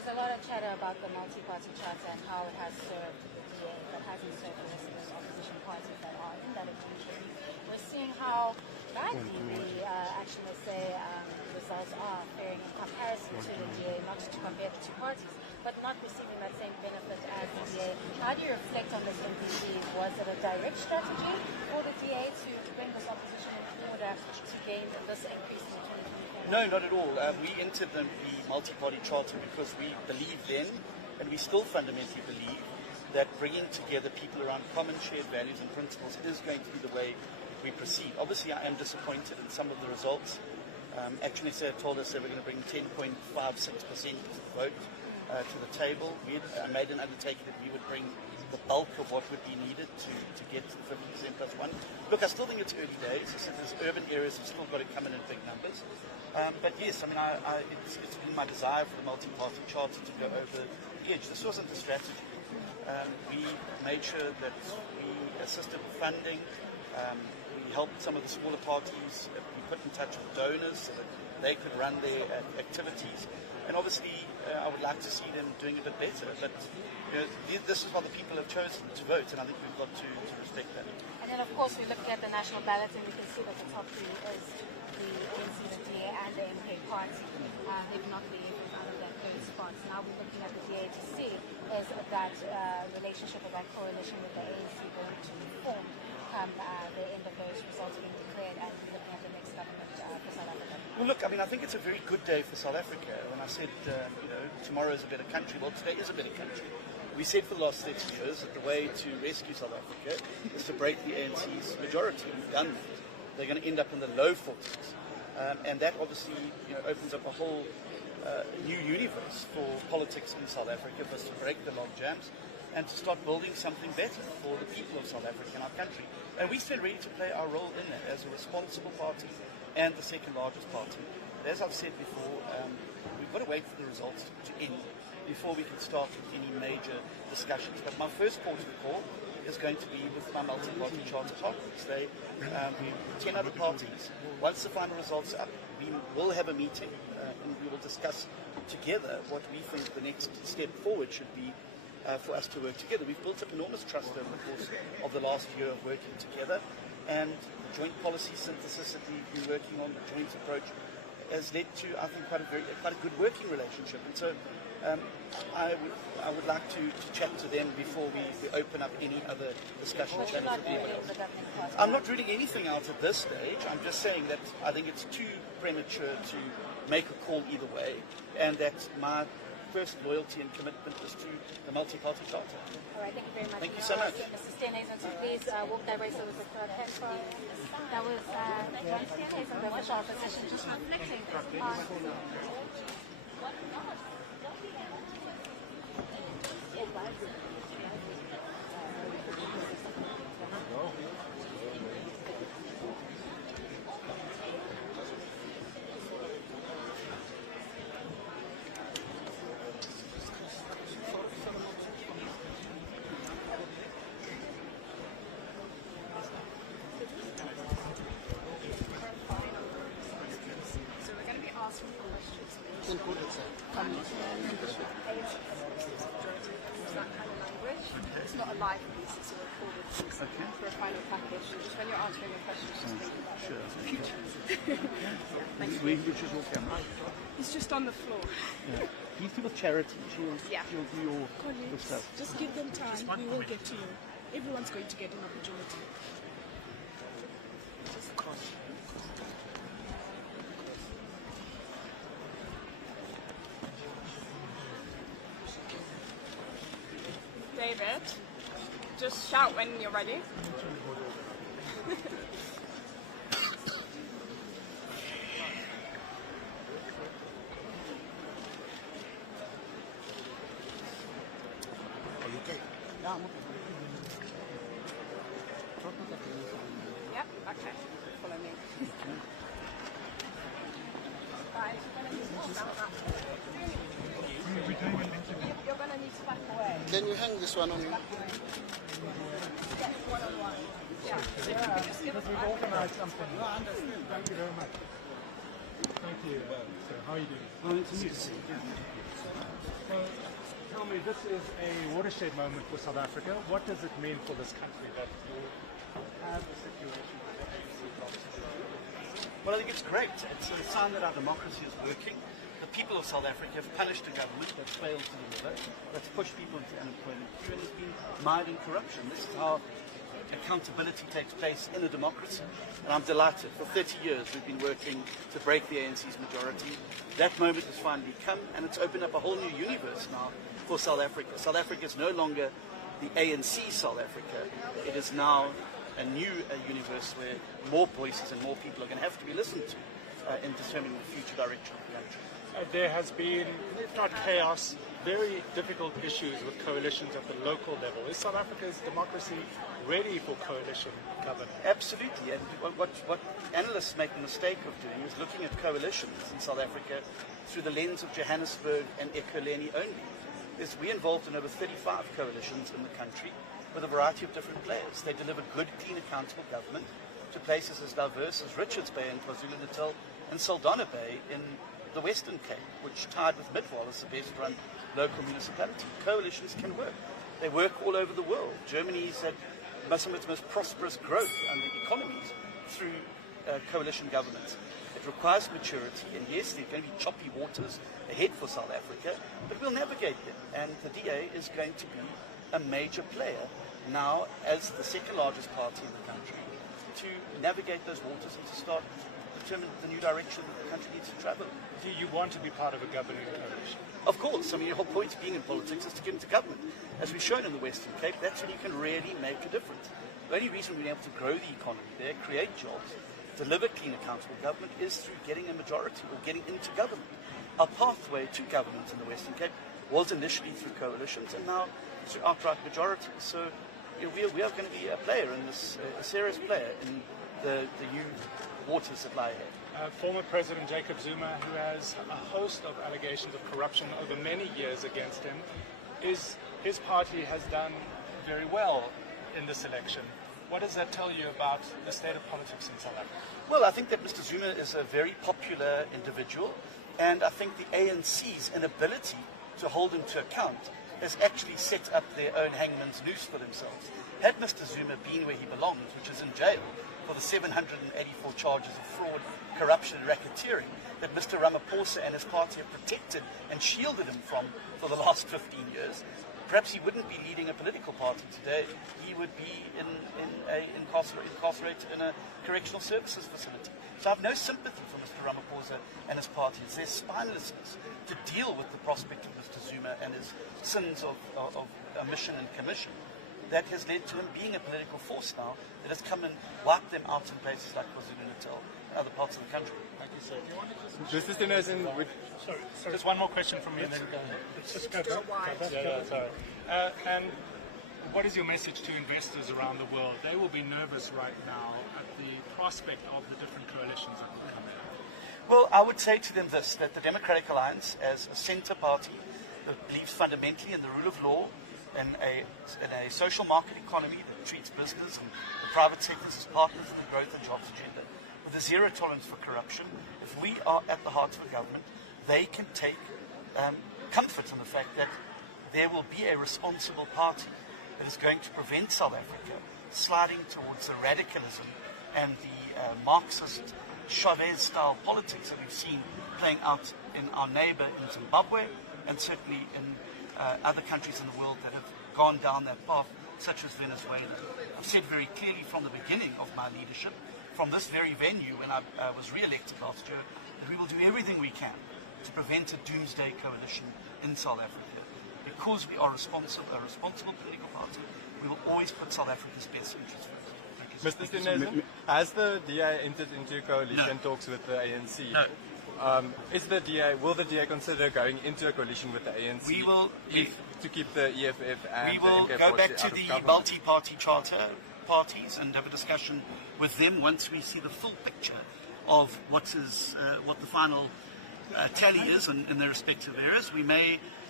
There's a lot of chatter about the multi-party charter and how it has served the DA, but hasn't served the rest of those opposition parties that are in that agreement. We're seeing how badly the action, let's say, results are faring in comparison to the DA, not to compare the two parties, but not receiving that same benefit as the DA. How do you reflect on this MPC? Was it a direct strategy for the DA to bring this opposition in order to gain this increase in the 2024? No, not at all. We entered the multi-party charter because we believe then, and we still fundamentally believe, that bringing together people around common shared values and principles is going to be the way we proceed. Obviously, I am disappointed in some of the results. Actually, they told us they were going to bring 10.56% vote to the table. I made an undertaking that we would bring the bulk of what would be needed to get to the 50% plus one. Look, I still think it's early days. I said there's urban areas have still got to come in big numbers. But yes, I mean, it's been my desire for the multi-party charter to go over the edge. This wasn't a strategy. We made sure that we assisted with funding. We helped some of the smaller parties be put in touch with donors so that they could run their activities. And obviously, I would like to see them doing a bit better. But this is what the people have chosen to vote, and I think we've got to respect that. And then, of course, we look at the national ballot, and we can see that the top three is the ANC, the DA, and the MK party. They've not been able to out of those spots. Now we're looking at the DA to see is that relationship or that coalition with the ANC going to form come the end of those results being declared, and looking at the next government for South Africa. Well, look, I mean, I think it's a very good day for South Africa. When I said, tomorrow is a better country, well, today is a better country. We said for the last 30 years that the way to rescue South Africa is to break the ANC's majority. We've done that. They're going to end up in the low 40s. And that obviously opens up a whole new universe for politics in South Africa, for us to break the log jams and to start building something better for the people of South Africa and our country. And we stand ready to play our role in that as a responsible party and the second largest party. But as I've said before, we've got to wait for the results to end before we can start with any major discussions. But my first port of the call is going to be with my multi-party charter partners. We 10 other parties. Once the final results are up, we will have a meeting and we will discuss together what we think the next step forward should be for us to work together. We've built up enormous trust over the course of the last year of working together, and the joint policy synthesis that we've been working on, the joint approach, has led to, I think, quite a good working relationship. And so I would like to chat to them before we open up any other discussion channels with anyone else. I'm not reading anything out at this stage. I'm just saying that I think it's too premature to make a call either way, and that my first loyalty and commitment is to the multi-party charter. All right, thank you very much. Thank you so much. Mr. Steenhuisen, so please walk that way so we could that was John Steenhuisen, the official opposition, just reflecting on It's not a live piece, it's a recorded piece for a final package. Just when you're answering your questions, just think about the future. Which is your camera? It's just on the floor. Yeah. These people charity. She'll do your stuff. Just give them time. We will get to you. Everyone's going to get an opportunity. David, just shout when you're ready. Are you okay? Yeah, I'm okay. Yep, okay. Follow me. Guys, you're going to need to back away. Can you hang this one on? Yes, one-on-one. Yeah. We've organised something. No, I understand. Thank you very much. Thank you. So, how are you doing? Well, it's good to see you. So, tell me, this is a watershed moment for South Africa. What does it mean for this country that you have a situation where the ANC blocks? Well, I think it's great. It's a sign that our democracy is working. The people of South Africa have punished a government that's failed to deliver, that's pushed people into unemployment queue, and has been mired in corruption. This is how accountability takes place in a democracy. And I'm delighted. For 30 years we've been working to break the ANC's majority. That moment has finally come, and it's opened up a whole new universe now for South Africa. South Africa is no longer the ANC South Africa. It is now a new universe where more voices and more people are going to have to be listened to in determining the future direction of the country. There has been, if not chaos, very difficult issues with coalitions at the local level. Is South Africa's democracy ready for coalition government? Absolutely. And what analysts make the mistake of doing is looking at coalitions in South Africa through the lens of Johannesburg and Ekurhuleni only. We're involved in over 35 coalitions in the country with a variety of different players. They deliver good, clean, accountable government to places as diverse as Richards Bay in KwaZulu-Natal and Saldanha Bay in the Western Cape, which tied with Midwall as the best run local municipality. Coalitions can work. They work all over the world. Germany's had some of its most prosperous growth under economies through coalition governments. It requires maturity, and yes, there are going to be choppy waters ahead for South Africa, but we'll navigate them. And the DA is going to be a major player now as the second largest party in the country to navigate those waters and to start determine the new direction that the country needs to travel. Do you want to be part of a governing coalition? Of course. I mean, the whole point of being in politics is to get into government. As we've shown in the Western Cape, that's when you can really make a difference. The only reason we've been able to grow the economy there, create jobs, deliver clean, accountable government is through getting a majority or getting into government. Our pathway to government in the Western Cape was initially through coalitions and now through outright majorities. So we are going to be a player in this, a serious player in the new waters that lie ahead. Former President Jacob Zuma, who has a host of allegations of corruption over many years against him, his party has done very well in this election. What does that tell you about the state of politics in South Africa? Well, I think that Mr. Zuma is a very popular individual, and I think the ANC's inability to hold him to account has actually set up their own hangman's noose for themselves. Had Mr. Zuma been where he belongs, which is in jail, for the 784 charges of fraud, corruption and racketeering that Mr. Ramaphosa and his party have protected and shielded him from for the last 15 years, perhaps he wouldn't be leading a political party today. He would be incarcerated in a correctional services facility. So I have no sympathy for Mr. Ramaphosa and his party. It's their spinelessness to deal with the prospect of Mr. Zuma and his sins of omission and commission that has led to him being a political force now that has come and wiped them out in places like KwaZulu-Natal and other parts of the country. Thank you, sir. Do you want to Just Steenhuisen, sorry. Just one more question from me and then go. Let's just go back. Sorry. And what is your message to investors around the world? They will be nervous right now at the prospect of the different coalitions that will come in. Well, I would say to them this, that the Democratic Alliance, as a centre party that believes fundamentally in the rule of law, in a social market economy that treats business and the private sectors as partners in the growth and jobs agenda, with a zero tolerance for corruption, if we are at the heart of the government, they can take comfort in the fact that there will be a responsible party that is going to prevent South Africa sliding towards the radicalism and the Marxist Chavez-style politics that we've seen playing out in our neighbour in Zimbabwe and certainly in other countries in the world that have gone down that path, such as Venezuela. I've said very clearly from the beginning of my leadership, from this very venue when I was re-elected last year, that we will do everything we can to prevent a doomsday coalition in South Africa. Because we are a responsible political party, we will always put South Africa's best interests first. Mr. Steenhuisen, has the DA entered into coalition talks with the ANC? No. Will the DA consider going into a coalition with the ANC We will to keep the EFF and we will the go back to the multi-party charter parties and have a discussion with them once we see the full picture of what the final tally is in their respective areas. We may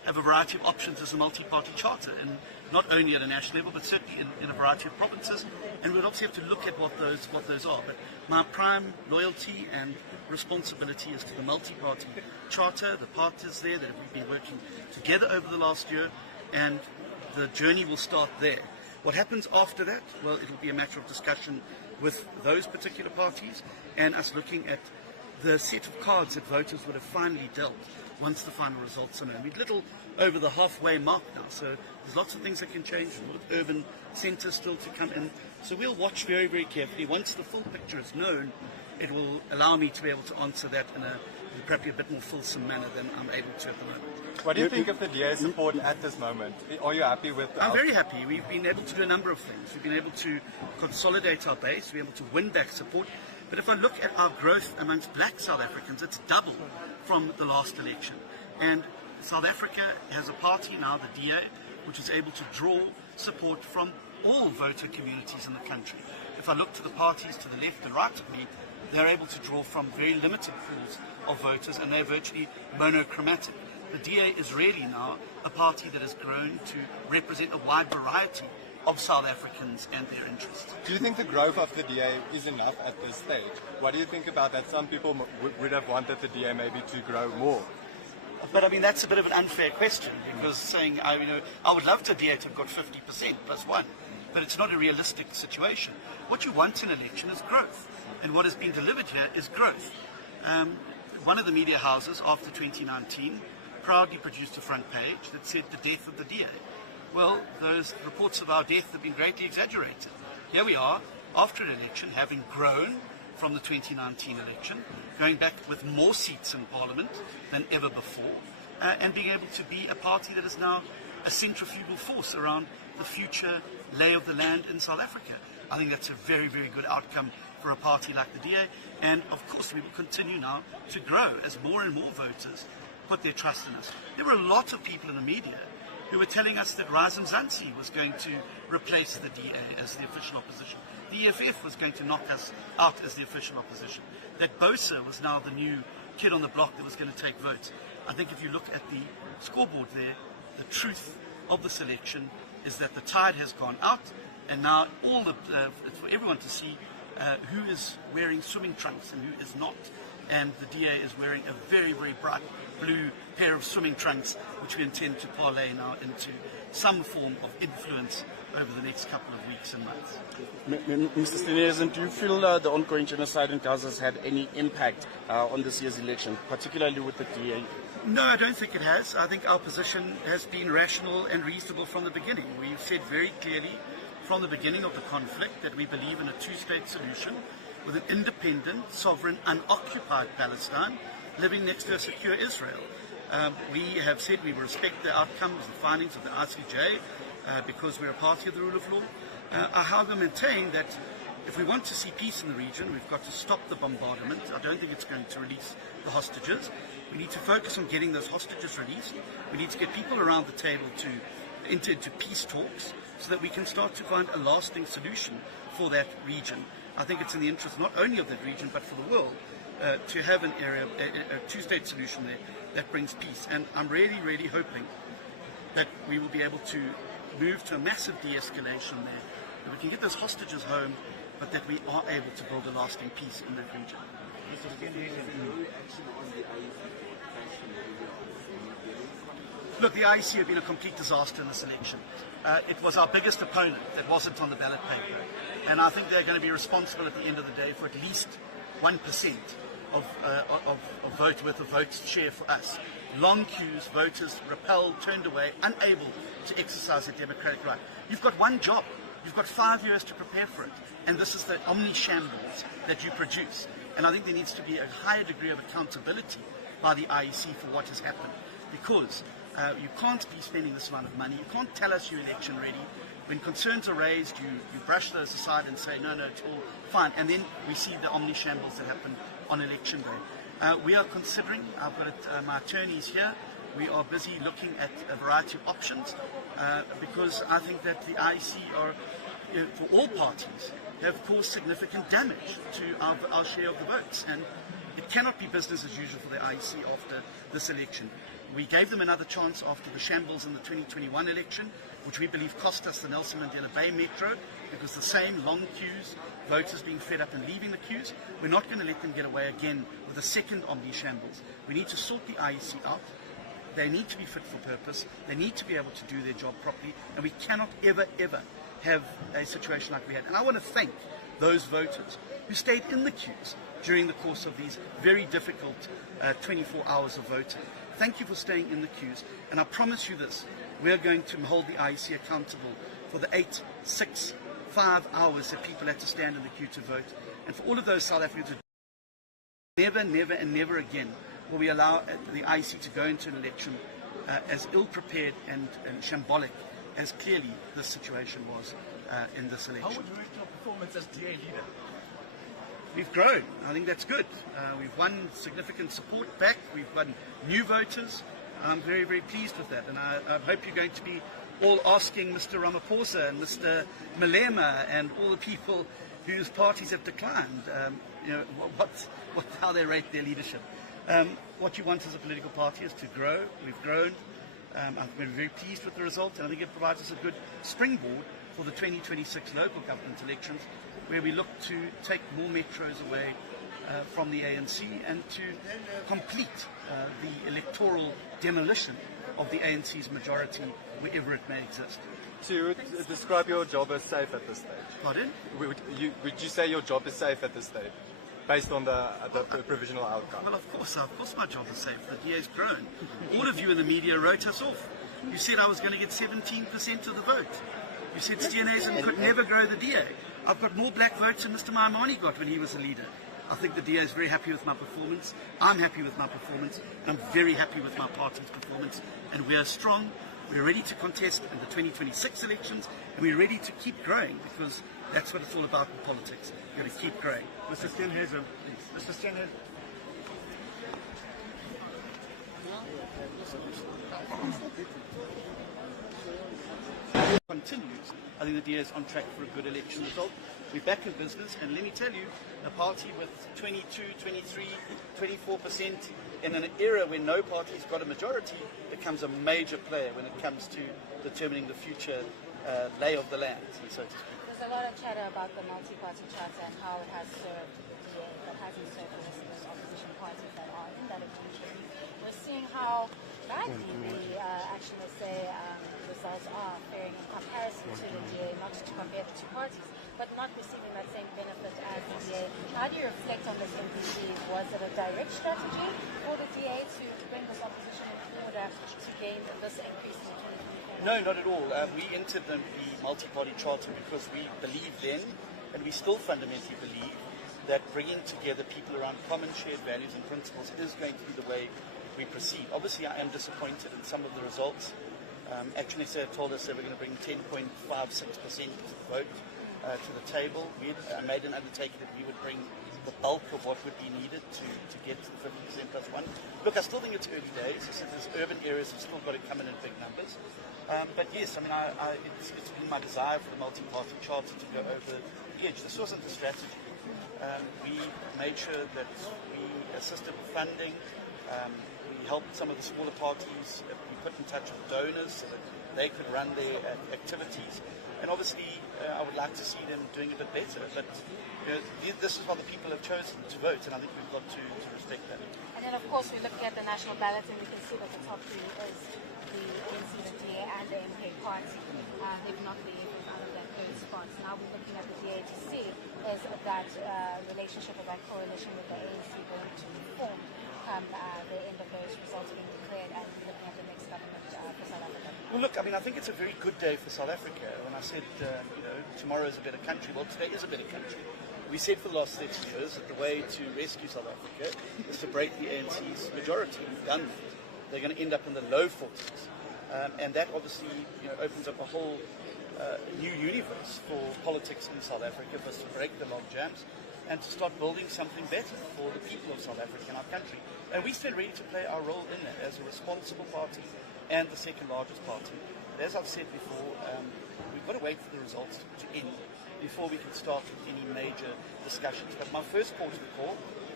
have a variety of options as a multi-party charter, and not only at a national level, but certainly in a variety of provinces. And we'd obviously have to look at what those are. But my prime loyalty and responsibility is to the multi-party charter, the partners there that we've been working together over the last year, and the journey will start there. What happens after that? Well, it'll be a matter of discussion with those particular parties and us looking at the set of cards that voters would have finally dealt once the final results are known. We're little over the halfway mark now, so there's lots of things that can change, with urban centres still to come in. So we'll watch very, very carefully. Once the full picture is known, it will allow me to be able to answer that in probably a bit more fulsome manner than I'm able to at the moment. What do you think of the DA's support at this moment? Are you happy with I'm very happy. We've been able to do a number of things. We've been able to consolidate our base, we've been able to win back support. But if I look at our growth amongst black South Africans, it's double from the last election. And South Africa has a party now, the DA, which is able to draw support from all voter communities in the country. If I look to the parties to the left and right of me, they're able to draw from very limited pools of voters, and they're virtually monochromatic. The DA is really now a party that has grown to represent a wide variety of South Africans and their interests. Do you think the growth of the DA is enough at this stage? What do you think about that? Some people would have wanted the DA maybe to grow more. But I mean, that's a bit of an unfair question, because saying, I would love the DA to have got 50% plus one, but it's not a realistic situation. What you want in an election is growth, and what has been delivered here is growth. One of the media houses after 2019 proudly produced a front page that said the death of the DA. Well, those reports of our death have been greatly exaggerated. Here we are, after an election, having grown from the 2019 election, going back with more seats in Parliament than ever before, and being able to be a party that is now a centrifugal force around the future lay of the land in South Africa. I think that's a very, very good outcome for a party like the DA, and of course we will continue now to grow as more and more voters put their trust in us. There were a lot of people in the media who were telling us that Razum Zansi was going to replace the DA as the official opposition. The EFF was going to knock us out as the official opposition. That Bosa was now the new kid on the block that was going to take votes. I think if you look at the scoreboard there, the truth of the selection is that the tide has gone out, and now for everyone to see who is wearing swimming trunks and who is not. And the DA is wearing a very, very bright blue pair of swimming trunks, which we intend to parlay now into some form of influence over the next couple of weeks and months. Mr. Steenhuisen, do you feel the ongoing genocide in Gaza has had any impact on this year's election, particularly with the DA? No, I don't think it has. I think our position has been rational and reasonable from the beginning. We've said very clearly from the beginning of the conflict that we believe in a two-state solution with an independent, sovereign, unoccupied Palestine living next to a secure Israel. We have said we will respect the outcomes, the findings of the ICJ, because we're a party of the rule of law. I however maintain that if we want to see peace in the region, we've got to stop the bombardment. I don't think it's going to release the hostages. We need to focus on getting those hostages released. We need to get people around the table to enter into peace talks so that we can start to find a lasting solution for that region. I think it's in the interest not only of that region but for the world to have an area, a two-state solution there that brings peace. And I'm really, really hoping that we will be able to move to a massive de-escalation there, that we can get those hostages home, but that we are able to build a lasting peace in that region. Look, the IEC have been a complete disaster in this election. It was our biggest opponent that wasn't on the ballot paper. And I think they're going to be responsible at the end of the day for at least 1% of votes share for us. Long queues, voters repelled, turned away, unable to exercise their democratic right. You've got one job. You've got 5 years to prepare for it. And this is the omni-shambles that you produce. And I think there needs to be a higher degree of accountability by the IEC for what has happened. Because you can't be spending this amount of money. You can't tell us you're election ready. When concerns are raised, you brush those aside and say, no, it's all fine. And then we see the omni-shambles that happen on election day. We are considering, I've got my attorneys here, we are busy looking at a variety of options because I think that the IEC are, for all parties, have caused significant damage to our share of the votes. And it cannot be business as usual for the IEC after this election. We gave them another chance after the shambles in the 2021 election, which we believe cost us the Nelson Mandela Bay Metro, because the same long queues, voters being fed up and leaving the queues. We're not going to let them get away again with a second omni shambles. We need to sort the IEC out. They need to be fit for purpose. They need to be able to do their job properly, and we cannot ever, ever have a situation like we had. And I want to thank those voters who stayed in the queues during the course of these very difficult 24 hours of voting. Thank you for staying in the queues, and I promise you this, we are going to hold the IEC accountable for the 8, 6, 5 hours that people had to stand in the queue to vote. And for all of those South Africans, never, never and never again will we allow the IEC to go into an election as ill-prepared and shambolic as clearly this situation was in this election. How would you rate your performance as DA leader? We've grown. I think that's good. We've won significant support back. We've won new voters. I'm very, very pleased with that. And I hope you're going to be all asking Mr. Ramaphosa and Mr. Malema and all the people whose parties have declined, how they rate their leadership. What you want as a political party is to grow. We've grown. I've been very pleased with the result, and I think it provides us a good springboard for the 2026 local government elections, where we look to take more metros away from the ANC and to complete the electoral demolition of the ANC's majority wherever it may exist. So you would describe your job as safe at this stage? Pardon? Would you say your job is safe at this stage, based on the provisional outcome? Well, of course my job is safe. The DA's grown. All of you in the media wrote us off. You said I was going to get 17% of the vote. You said Steenhuisen could never grow the DA. I've got more black votes than Mr. Maimane got when he was a leader. I think the DA is very happy with my performance. I'm happy with my performance. I'm very happy with my party's performance. And we are strong. We're ready to contest in the 2026 elections. And we're ready to keep growing, because that's what it's all about in politics. You've got to keep growing. Mr. Steenhuisen. Mr. Steenhuisen. Continues. I think the DA is on track for a good election result. We're back in business, and let me tell you, a party with 22, 23, 24% in an era when no party's got a majority becomes a major player when it comes to determining the future lay of the land, so to speak. There's a lot of chatter about the multi-party charter and how it has served the DA, but hasn't served the rest of those opposition parties that are in that agreement. We're seeing how badly the results are faring in comparison to the DA, not to compare the two parties, but not receiving that same benefit as the DA. How do you reflect on this MPC? Was it a direct strategy for the DA to bring this opposition in order to gain this increase in 2024? No, not at all. We entered the multi-party charter because we believe then, and we still fundamentally believe, that bringing together people around common shared values and principles is going to be the way we proceed. Obviously, I am disappointed in some of the results. Actually, they told us they were going to bring 10.56% of the vote to the table. We made an undertaking that we would bring the bulk of what would be needed to get to the 50% plus one. Look, I still think it's early days. I said there's urban areas have still got to come in big numbers. But yes, I mean, it's been my desire for the multi-party charter to go over the edge. This wasn't a strategy. We made sure that we assisted with funding. We helped some of the smaller parties. We put in touch with donors so that they could run their activities. And obviously, I would like to see them doing a bit better. But this is what the people have chosen to vote, and I think we've got to respect that. And then, of course, we're looking at the national ballot, and we can see that the top three is the ANC, the DA, and the MK party. They've not been out of that third spot. Now we're looking at the DA to see is that relationship or that coalition with the ANC going to form come the end of those results being declared, and looking at the next government for South Africa? Well, look, I mean, I think it's a very good day for South Africa. When I said, tomorrow is a better country, well, today is a better country. We said for the last 30 years that the way to rescue South Africa is to break the ANC's majority. We've done that. They're going to end up in the low 40s. And that obviously opens up a whole new universe for politics in South Africa, for us to break the log jams and to start building something better for the people of South Africa and our country. And we stand ready to play our role in that as a responsible party and the second largest party. But as I've said before, we've got to wait for the results to end before we can start with any major discussions. But my first port of call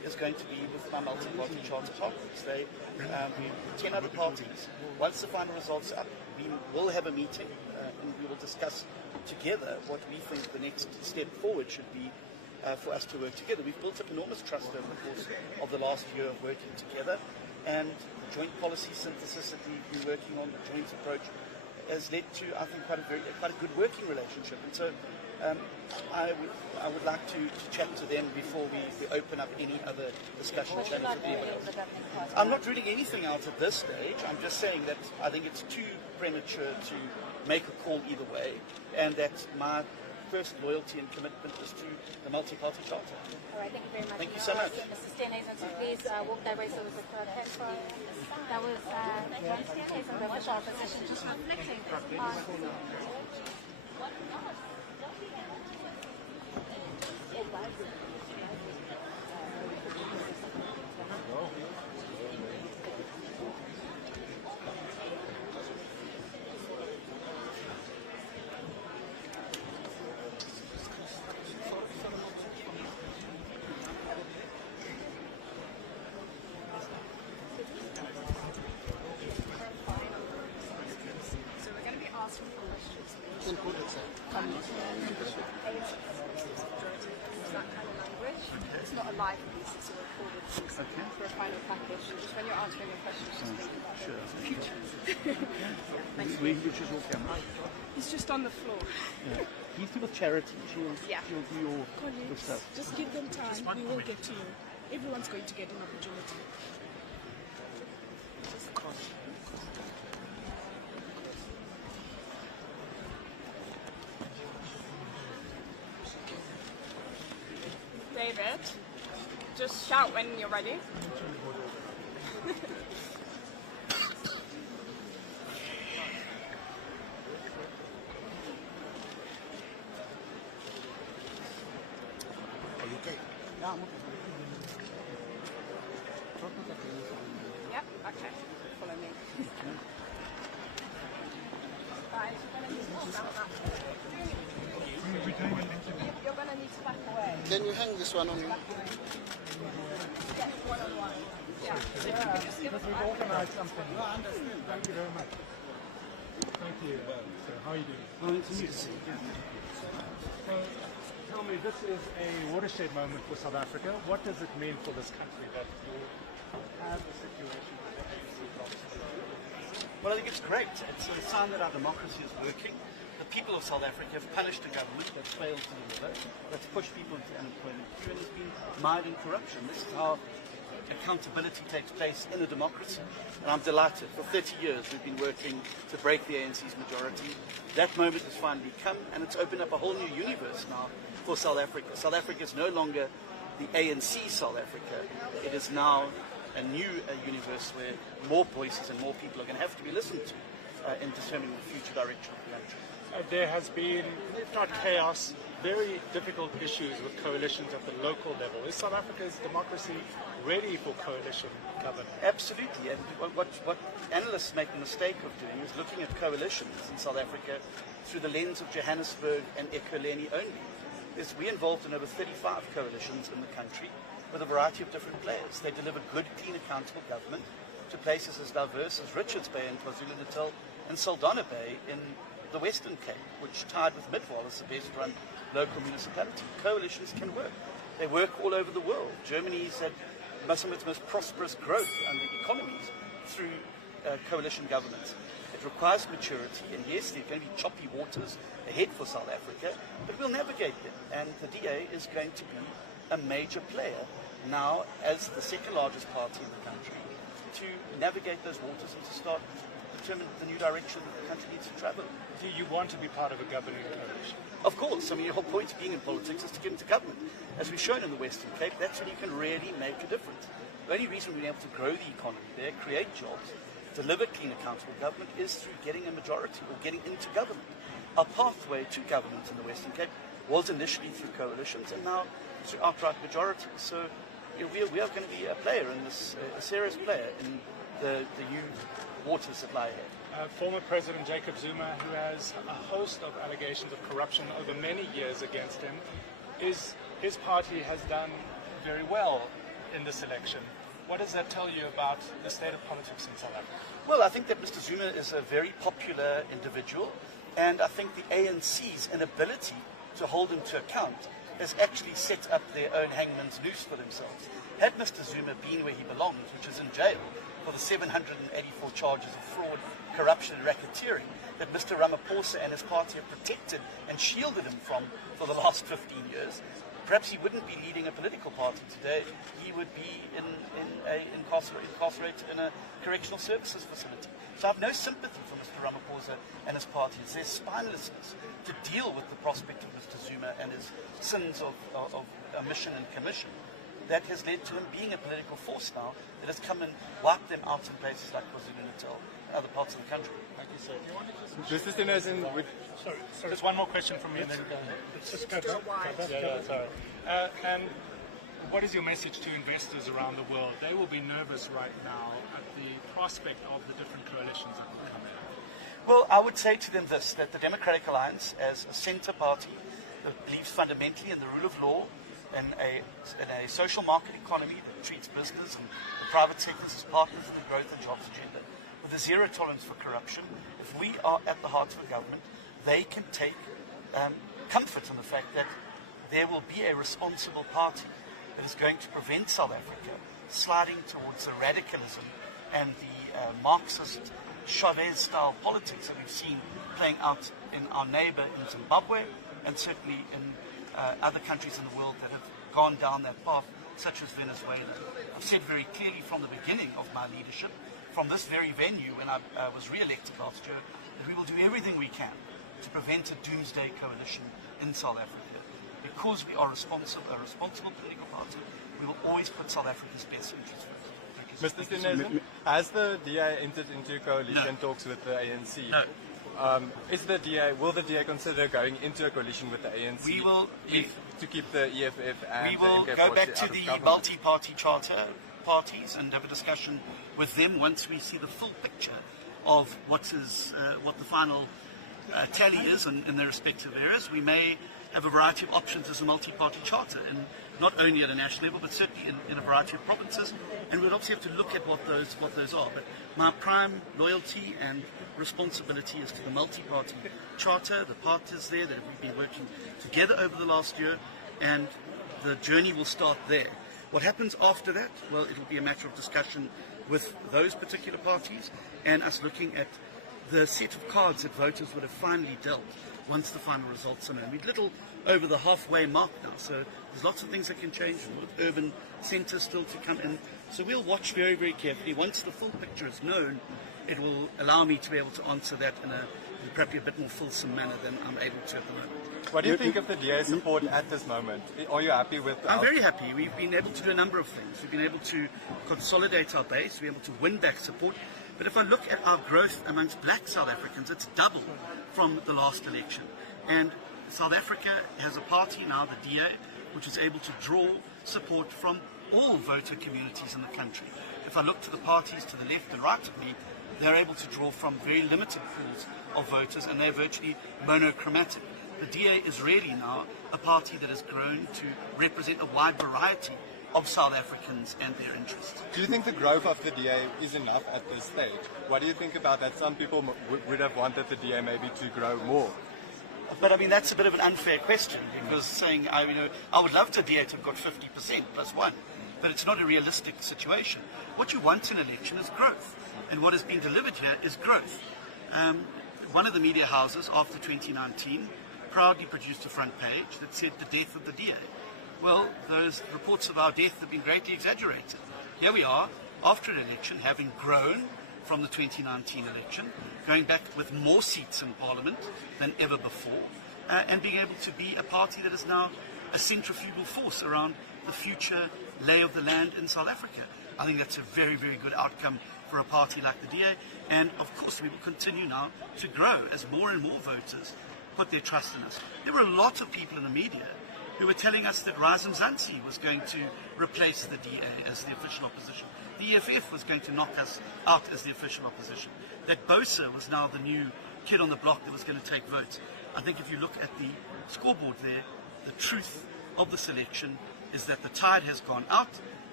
is going to be with my multi-party charter partners. We 10 other parties. Once the final results are up, we will have a meeting and we will discuss together what we think the next step forward should be for us to work together. We've built up enormous trust over the course of the last year of working together, and the joint policy synthesis that we've been working on, the joint approach, has led to, I think, quite a good working relationship. And so I would like to chat to them before we open up any other discussion channels with anyone else. I'm not reading anything out at this stage. I'm just saying that I think it's too premature to make a call either way, and that my first loyalty and commitment is to the multi-party charter. All right, thank you very much. Thank you so much. Mr. Steenhuisen, so please walk that way so we could that was John Steenhuisen, the official opposition, just reflecting on... It's not a live piece, it's a recorded piece for a final package. Just when you're answering your questions, just think about future. Which is your camera? It's just on the floor. Yeah. He's with charity. She'll do your stuff. Just give them time. We will get to you. Everyone's going to get an opportunity. David, just shout when you're ready. Are you okay? Yeah, I'm okay. Yep, okay. Follow me. You're going to need to back away. Can you hang this one on you? Yeah, one-on-one. Yeah. So if you could just give us We've organised something. No, I understand. Thank you very much. Thank you. So, how are you doing? Oh, it's a So, tell me, this is a watershed moment for South Africa. What does it mean for this country that you have a situation where the ANC blocks the road? Well, I think it's great. It's a sign that our democracy is working. The people of South Africa have punished a government that's failed to deliver, that's pushed people into unemployment queue, and has been mired in corruption. This is how accountability takes place in a democracy. And I'm delighted. For 30 years we've been working to break the ANC's majority. That moment has finally come, and it's opened up a whole new universe now for South Africa. South Africa is no longer the ANC South Africa. It is now a new universe where more voices and more people are going to have to be listened to in determining the future direction of the country. There has been, if not chaos, very difficult issues with coalitions at the local level. Is South Africa's democracy ready for coalition government? Absolutely. And what analysts make the mistake of doing is looking at coalitions in South Africa through the lens of Johannesburg and Ekurhuleni only. We're involved in over 35 coalitions in the country with a variety of different players. They deliver good, clean, accountable government to places as diverse as Richards Bay in KwaZulu-Natal and Saldanha Bay in the Western Cape, which tied with Midvaal as the best run local municipality. Coalitions can work. They work all over the world. Germany's had some of its most prosperous growth under economies through coalition governments. It requires maturity, and yes, there are going to be choppy waters ahead for South Africa, but we'll navigate them. And the DA is going to be a major player now as the second largest party in the country to navigate those waters and to start determine the new direction that the country needs to travel. Do you want to be part of a governing coalition? Of course. I mean, the whole point of being in politics is to get into government. As we've shown in the Western Cape, that's when you can really make a difference. The only reason we've been able to grow the economy there, create jobs, deliver clean, accountable government is through getting a majority or getting into government. Our pathway to government in the Western Cape was initially through coalitions and now through outright majorities. So we are going to be a player in this, a serious player in the new waters that lie ahead. Former President Jacob Zuma, who has a host of allegations of corruption over many years against him, his party has done very well in this election. What does that tell you about the state of politics in South Africa? Well, I think that Mr. Zuma is a very popular individual, and I think the ANC's inability to hold him to account has actually set up their own hangman's noose for themselves. Had Mr. Zuma been where he belongs, which is in jail for the 784 charges of fraud, corruption and racketeering that Mr. Ramaphosa and his party have protected and shielded him from for the last 15 years, perhaps he wouldn't be leading a political party today. He would be incarcerated in a correctional services facility. So I have no sympathy for Mr. Ramaphosa and his party. It's their spinelessness to deal with the prospect of Mr. Zuma and his sins of omission and commission that has led to him being a political force now that has come and wiped them out in places like KwaZulu-Natal and other parts of the country. Thank you, sir. Do you want to Mr. Steenhuisen, sorry, just one more question from me and then Let's just go back. sorry. And what is your message to investors around the world? They will be nervous right now at the prospect of the different coalitions that will come in. Well, I would say to them this, that the Democratic Alliance, as a centre party that believes fundamentally in the rule of law and a social market economy that treats business and the private sectors as partners in the growth and jobs agenda, with a zero tolerance for corruption, if we are at the heart of a government, they can take comfort in the fact that there will be a responsible party that is going to prevent South Africa sliding towards the radicalism and the Marxist Chavez-style politics that we've seen playing out in our neighbour in Zimbabwe and certainly in other countries in the world that have gone down that path, such as Venezuela. I've said very clearly from the beginning of my leadership, from this very venue when I was re-elected last year, that we will do everything we can to prevent a doomsday coalition in South Africa. Because we are a responsible political party, we will always put South Africa's best interests first. Mr. Steenhuisen, has the DA entered into coalition talks with the ANC? No. Will the DA consider going into a coalition with the ANC? We will, to keep the EFF and we will the MK go back out to of the government? multi-party charter parties and have a discussion with them once we see the full picture of what the final tally is in their respective areas. We may have a variety of options as a multi-party charter, and not only at a national level, but certainly in a variety of provinces. And we'll obviously have to look at what those are. But my prime loyalty and responsibility is to the multi-party charter, the partners there that we've been working together over the last year, and the journey will start there. What happens after that? Well, it will be a matter of discussion with those particular parties and us looking at the set of cards that voters would have finally dealt once the final results are known. We're a little over the halfway mark now, so there's lots of things that can change, with urban centres still to come in. So we'll watch very, very carefully. Once the full picture is known, it will allow me to be able to answer that in probably a bit more fulsome manner than I'm able to at the moment. What do you think of the DA's support at this moment? Are you happy with I'm very happy. We've been able to do a number of things. We've been able to consolidate our base, we're able to win back support. But if I look at our growth amongst black South Africans, it's double from the last election. And South Africa has a party now, the DA, which is able to draw support from all voter communities in the country. If I look to the parties to the left and right of me, they're able to draw from very limited pools of voters, and they're virtually monochromatic. The DA is really now a party that has grown to represent a wide variety of South Africans and their interests. Do you think the growth of the DA is enough at this stage? What do you think about that? Some people would have wanted the DA maybe to grow more. But I mean, that's a bit of an unfair question, because saying, I would love the DA to have got 50% plus one, but it's not a realistic situation. What you want in an election is growth, and what has been delivered here is growth. One of the media houses after 2019 proudly produced a front page that said the death of the DA. Well, those reports of our death have been greatly exaggerated. Here we are, after an election, having grown from the 2019 election, going back with more seats in Parliament than ever before, and being able to be a party that is now a centrifugal force around the future lay of the land in South Africa. I think that's a very, very good outcome for a party like the DA, and of course we will continue now to grow as more and more voters put their trust in us. There were a lot of people in the media who were telling us that Rise Mzansi was going to replace the DA as the official opposition. The EFF was going to knock us out as the official opposition. That Bosa was now the new kid on the block that was going to take votes. I think if you look at the scoreboard there, the truth of this election is that the tide has gone out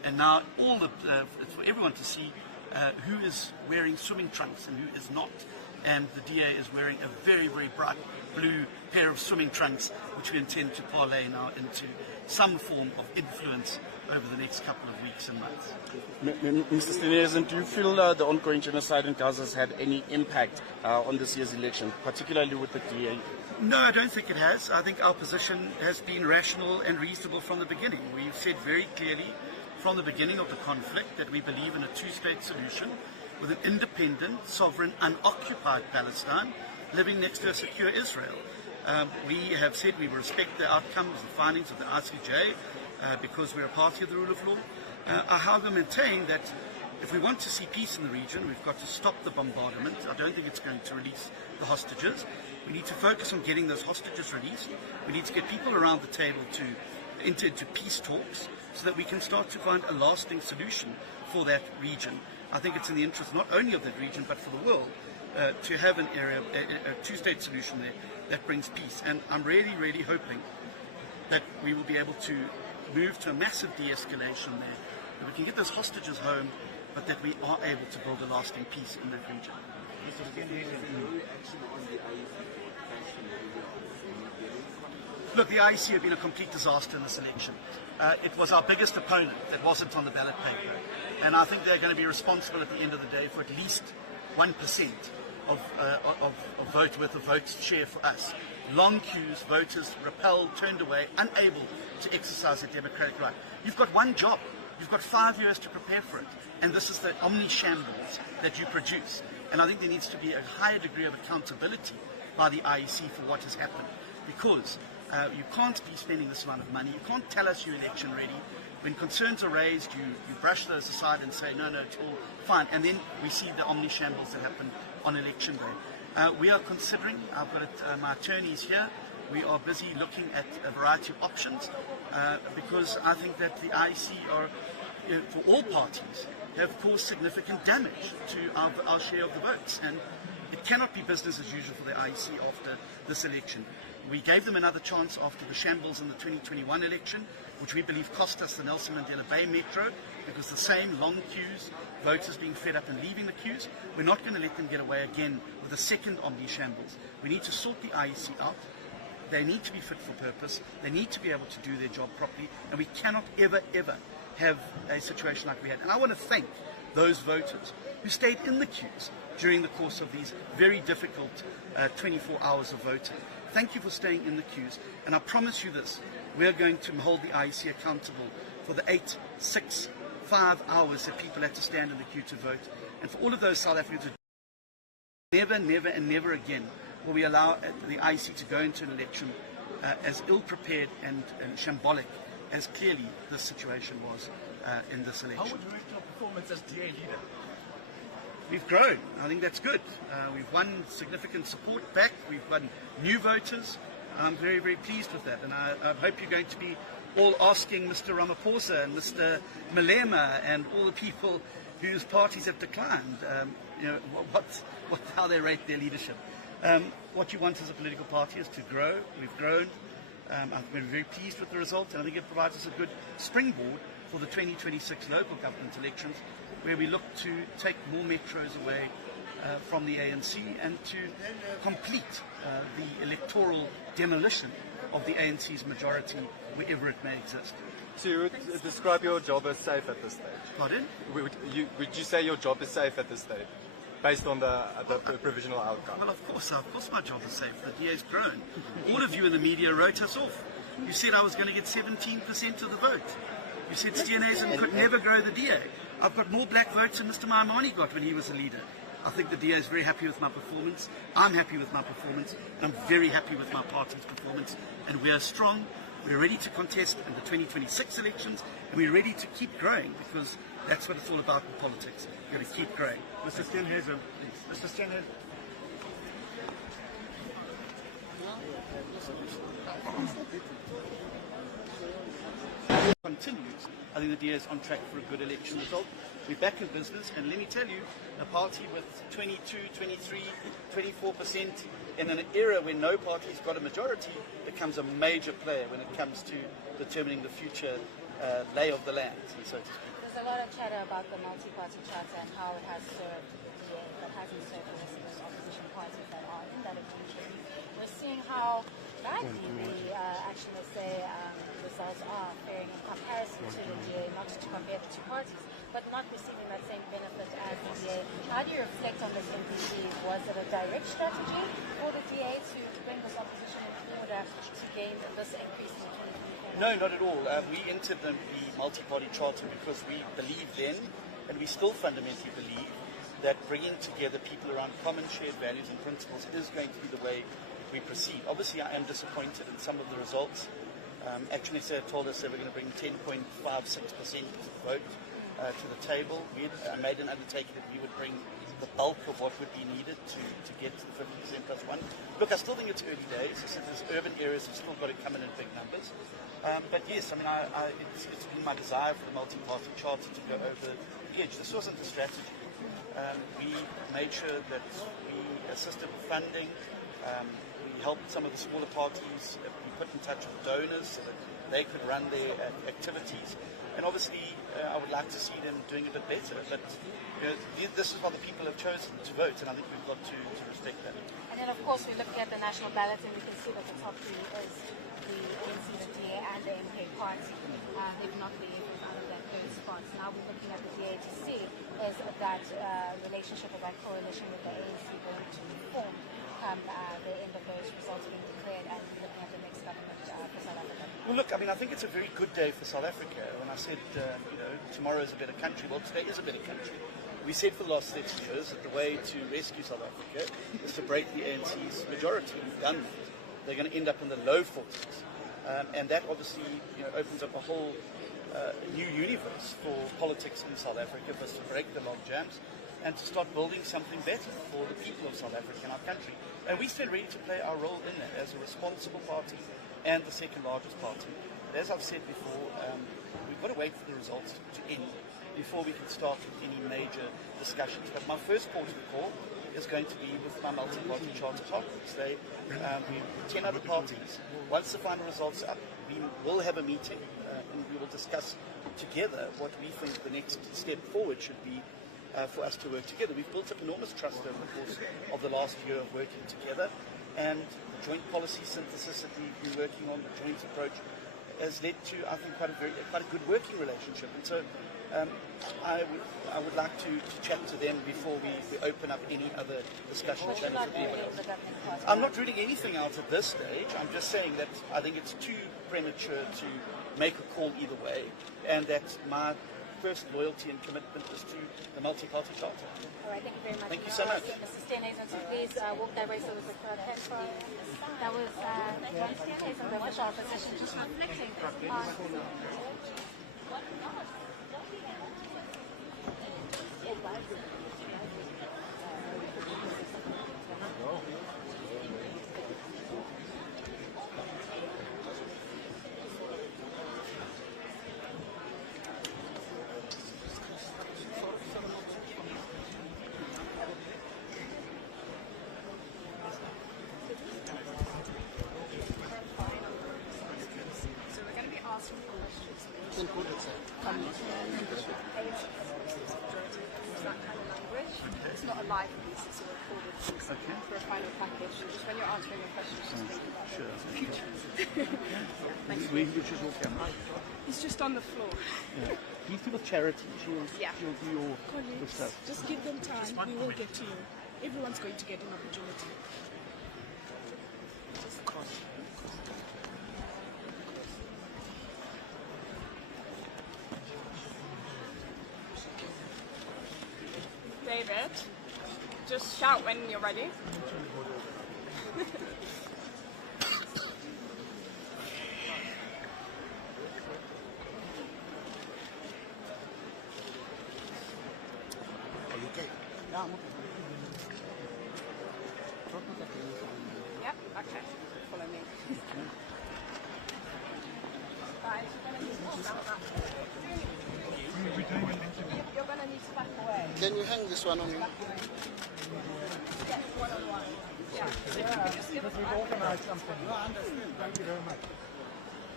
And now it's for everyone to see who is wearing swimming trunks and who is not. And the DA is wearing a very, very bright blue pair of swimming trunks, which we intend to parlay now into some form of influence over the next couple of weeks and months. Mr. Steenhuisen, do you feel the ongoing genocide in Gaza has had any impact on this year's election, particularly with the DA? No, I don't think it has. I think our position has been rational and reasonable from the beginning. We've said very clearly from the beginning of the conflict that we believe in a two-state solution with an independent, sovereign, unoccupied Palestine living next to a secure Israel. We have said we respect the outcomes, the findings of the ICJ, because we're a party of the rule of law. I however maintain that if we want to see peace in the region, we've got to stop the bombardment. I don't think it's going to release the hostages. We need to focus on getting those hostages released. We need to get people around the table to enter into peace talks so that we can start to find a lasting solution for that region. I think it's in the interest not only of that region but for the world to have an area, a two-state solution there that brings peace. And I'm really, really hoping that we will be able to move to a massive de-escalation there, that we can get those hostages home, but that we are able to build a lasting peace in that region. Look, the IEC have been a complete disaster in this election. It was our biggest opponent that wasn't on the ballot paper, and I think they're going to be responsible at the end of the day for at least 1% of votes share for us. Long queues, voters repelled, turned away, unable to exercise their democratic right. You've got one job. You've got 5 years to prepare for it. And this is the omni-shambles that you produce. And I think there needs to be a higher degree of accountability by the IEC for what has happened. Because you can't be spending this amount of money. You can't tell us you're election ready. When concerns are raised, you brush those aside and say, no, it's all fine. And then we see the omni-shambles that happen on election day. We are considering, I've got my attorneys here, we are busy looking at a variety of options because I think that the IEC are, for all parties, have caused significant damage to our share of the votes. And it cannot be business as usual for the IEC after this election. We gave them another chance after the shambles in the 2021 election, which we believe cost us the Nelson Mandela Bay Metro, because the same long queues, voters being fed up and leaving the queues. We're not going to let them get away again with a second omni-shambles. We need to sort the IEC out. They need to be fit for purpose. They need to be able to do their job properly. And we cannot ever have a situation like we had. And I want to thank those voters who stayed in the queues during the course of these very difficult 24 hours of voting. Thank you for staying in the queues. And I promise you this, we are going to hold the IEC accountable for the 8, 6, 5 hours that people had to stand in the queue to vote. And for all of those South Africans, never and never again will we allow the IEC to go into an election as ill-prepared and shambolic as clearly this situation was in this election. How would you rate your performance as DA leader? We've grown. I think that's good. We've won significant support back. We've won new voters. I'm very, very pleased with that. And I hope you're going to be all asking Mr. Ramaphosa and Mr. Malema and all the people whose parties have declined, how they rate their leadership. What you want as a political party is to grow. We've grown. I've been very pleased with the result, and I think it provides us a good springboard for the 2026 local government elections, where we look to take more metros away from the ANC and to complete the electoral demolition of the ANC's majority wherever it may exist. So you would describe your job as safe at this stage? Pardon? Would you say your job is safe at this stage, based on the provisional outcome? Well, of course my job is safe. The DA's grown. All of you in the media wrote us off. You said I was going to get 17% of the vote. You said Steenhuisen could never grow the DA. I've got more black votes than Mr. Maimane got when he was a leader. I think the DA is very happy with my performance. I'm happy with my performance. And I'm very happy with my party's performance. And we are strong. We're ready to contest in the 2026 elections. And we're ready to keep growing, because that's what it's all about in politics. You've got to keep growing. Mr. Steenhuisen. Mr. Steenhuisen. Continues. I think the DA is on track for a good election result. We're back in business, and let me tell you, a party with 22, 23, 24% in an era when no party's got a majority becomes a major player when it comes to determining the future lay of the land, so to speak. There's a lot of chatter about the multi-party charter and how it has served the DA, but hasn't served the rest of those opposition parties that are in that agreement. We're seeing how badly the action they say results are faring in comparison to the DA, not to compare the two parties, but not receiving that same benefit as the DA. How do you reflect on this MPC? Was it a direct strategy for the DA to bring this opposition in order to gain this increase in 2024? No, not at all. We entered the multi-party charter because we believe then, and we still fundamentally believe, that bringing together people around common shared values and principles is going to be the way we proceed. Obviously, I am disappointed in some of the results. Actually, they told us they were going to bring 10.56% vote to the table. I made an undertaking that we would bring the bulk of what would be needed to get to the 50% plus one. Look, I still think it's early days. I said there's urban areas have still got to come in big numbers. But yes, I mean, it's been my desire for the multi-party charter to go over the edge. This wasn't the strategy. We made sure that we assisted with funding. We helped some of the smaller parties be put in touch with donors so that they could run their activities. And obviously, I would like to see them doing a bit better. But this is what the people have chosen to vote, and I think we've got to respect that. And then, of course, we're looking at the national ballot, and we can see that the top three is the ANC, the DA, and the MK party. If not the out of those spots. Now we're looking at the DA to see is that relationship or that coalition with the ANC going to form come the end of those results being declared, and looking at the next government for South Africa. Well, look, I mean, I think it's a very good day for South Africa. When I said, tomorrow is a better country, well, today is a better country. We said for the last 30 years that the way to rescue South Africa is to break the ANC's majority. We've done that. They're going to end up in the low 40s. And that obviously opens up a whole new universe for politics in South Africa, for us to break the log jams and to start building something better for the people of South Africa and our country. And we stand ready to play our role in that as a responsible party and the second largest party. But as I've said before, we've got to wait for the results to end before we can start any major discussions. But my first port of call is going to be with my multi-party charter partners. They, 10 other parties. Once the final results are up, we will have a meeting and we will discuss together what we think the next step forward should be for us to work together. We've built up enormous trust over the course of the last year of working together, and the joint policy synthesis that we've been working on, the joint approach, has led to, I think, quite a good working relationship. And so I would like to chat to them before we open up any other discussions. I'm not ruling anything out at this stage. I'm just saying that I think it's too premature to make a call either way, and that my first loyalty and commitment is to the multi-party charter. All right, thank you very much. Thank you so much. Mr. Steenhuisen, so please walk that way so we can put hands for you. That was John Steenhuisen, the official opposition, just reflecting on It's not a live piece, it's a recorded piece for a final package. Just when you're answering your questions, just think about the future. He's just on the floor. Yeah. He's to the charity. She'll do your stuff. Just give them time. We will get to you. Everyone's going to get an opportunity. David, just shout when you're ready. Are you okay? Yeah, I'm okay. Yep, okay. Follow me. Guys, you're going to need to back away. Can you hang this one on you? Yes, one-on-one. Yeah. We've organized something. No, I understand. Thank you very much.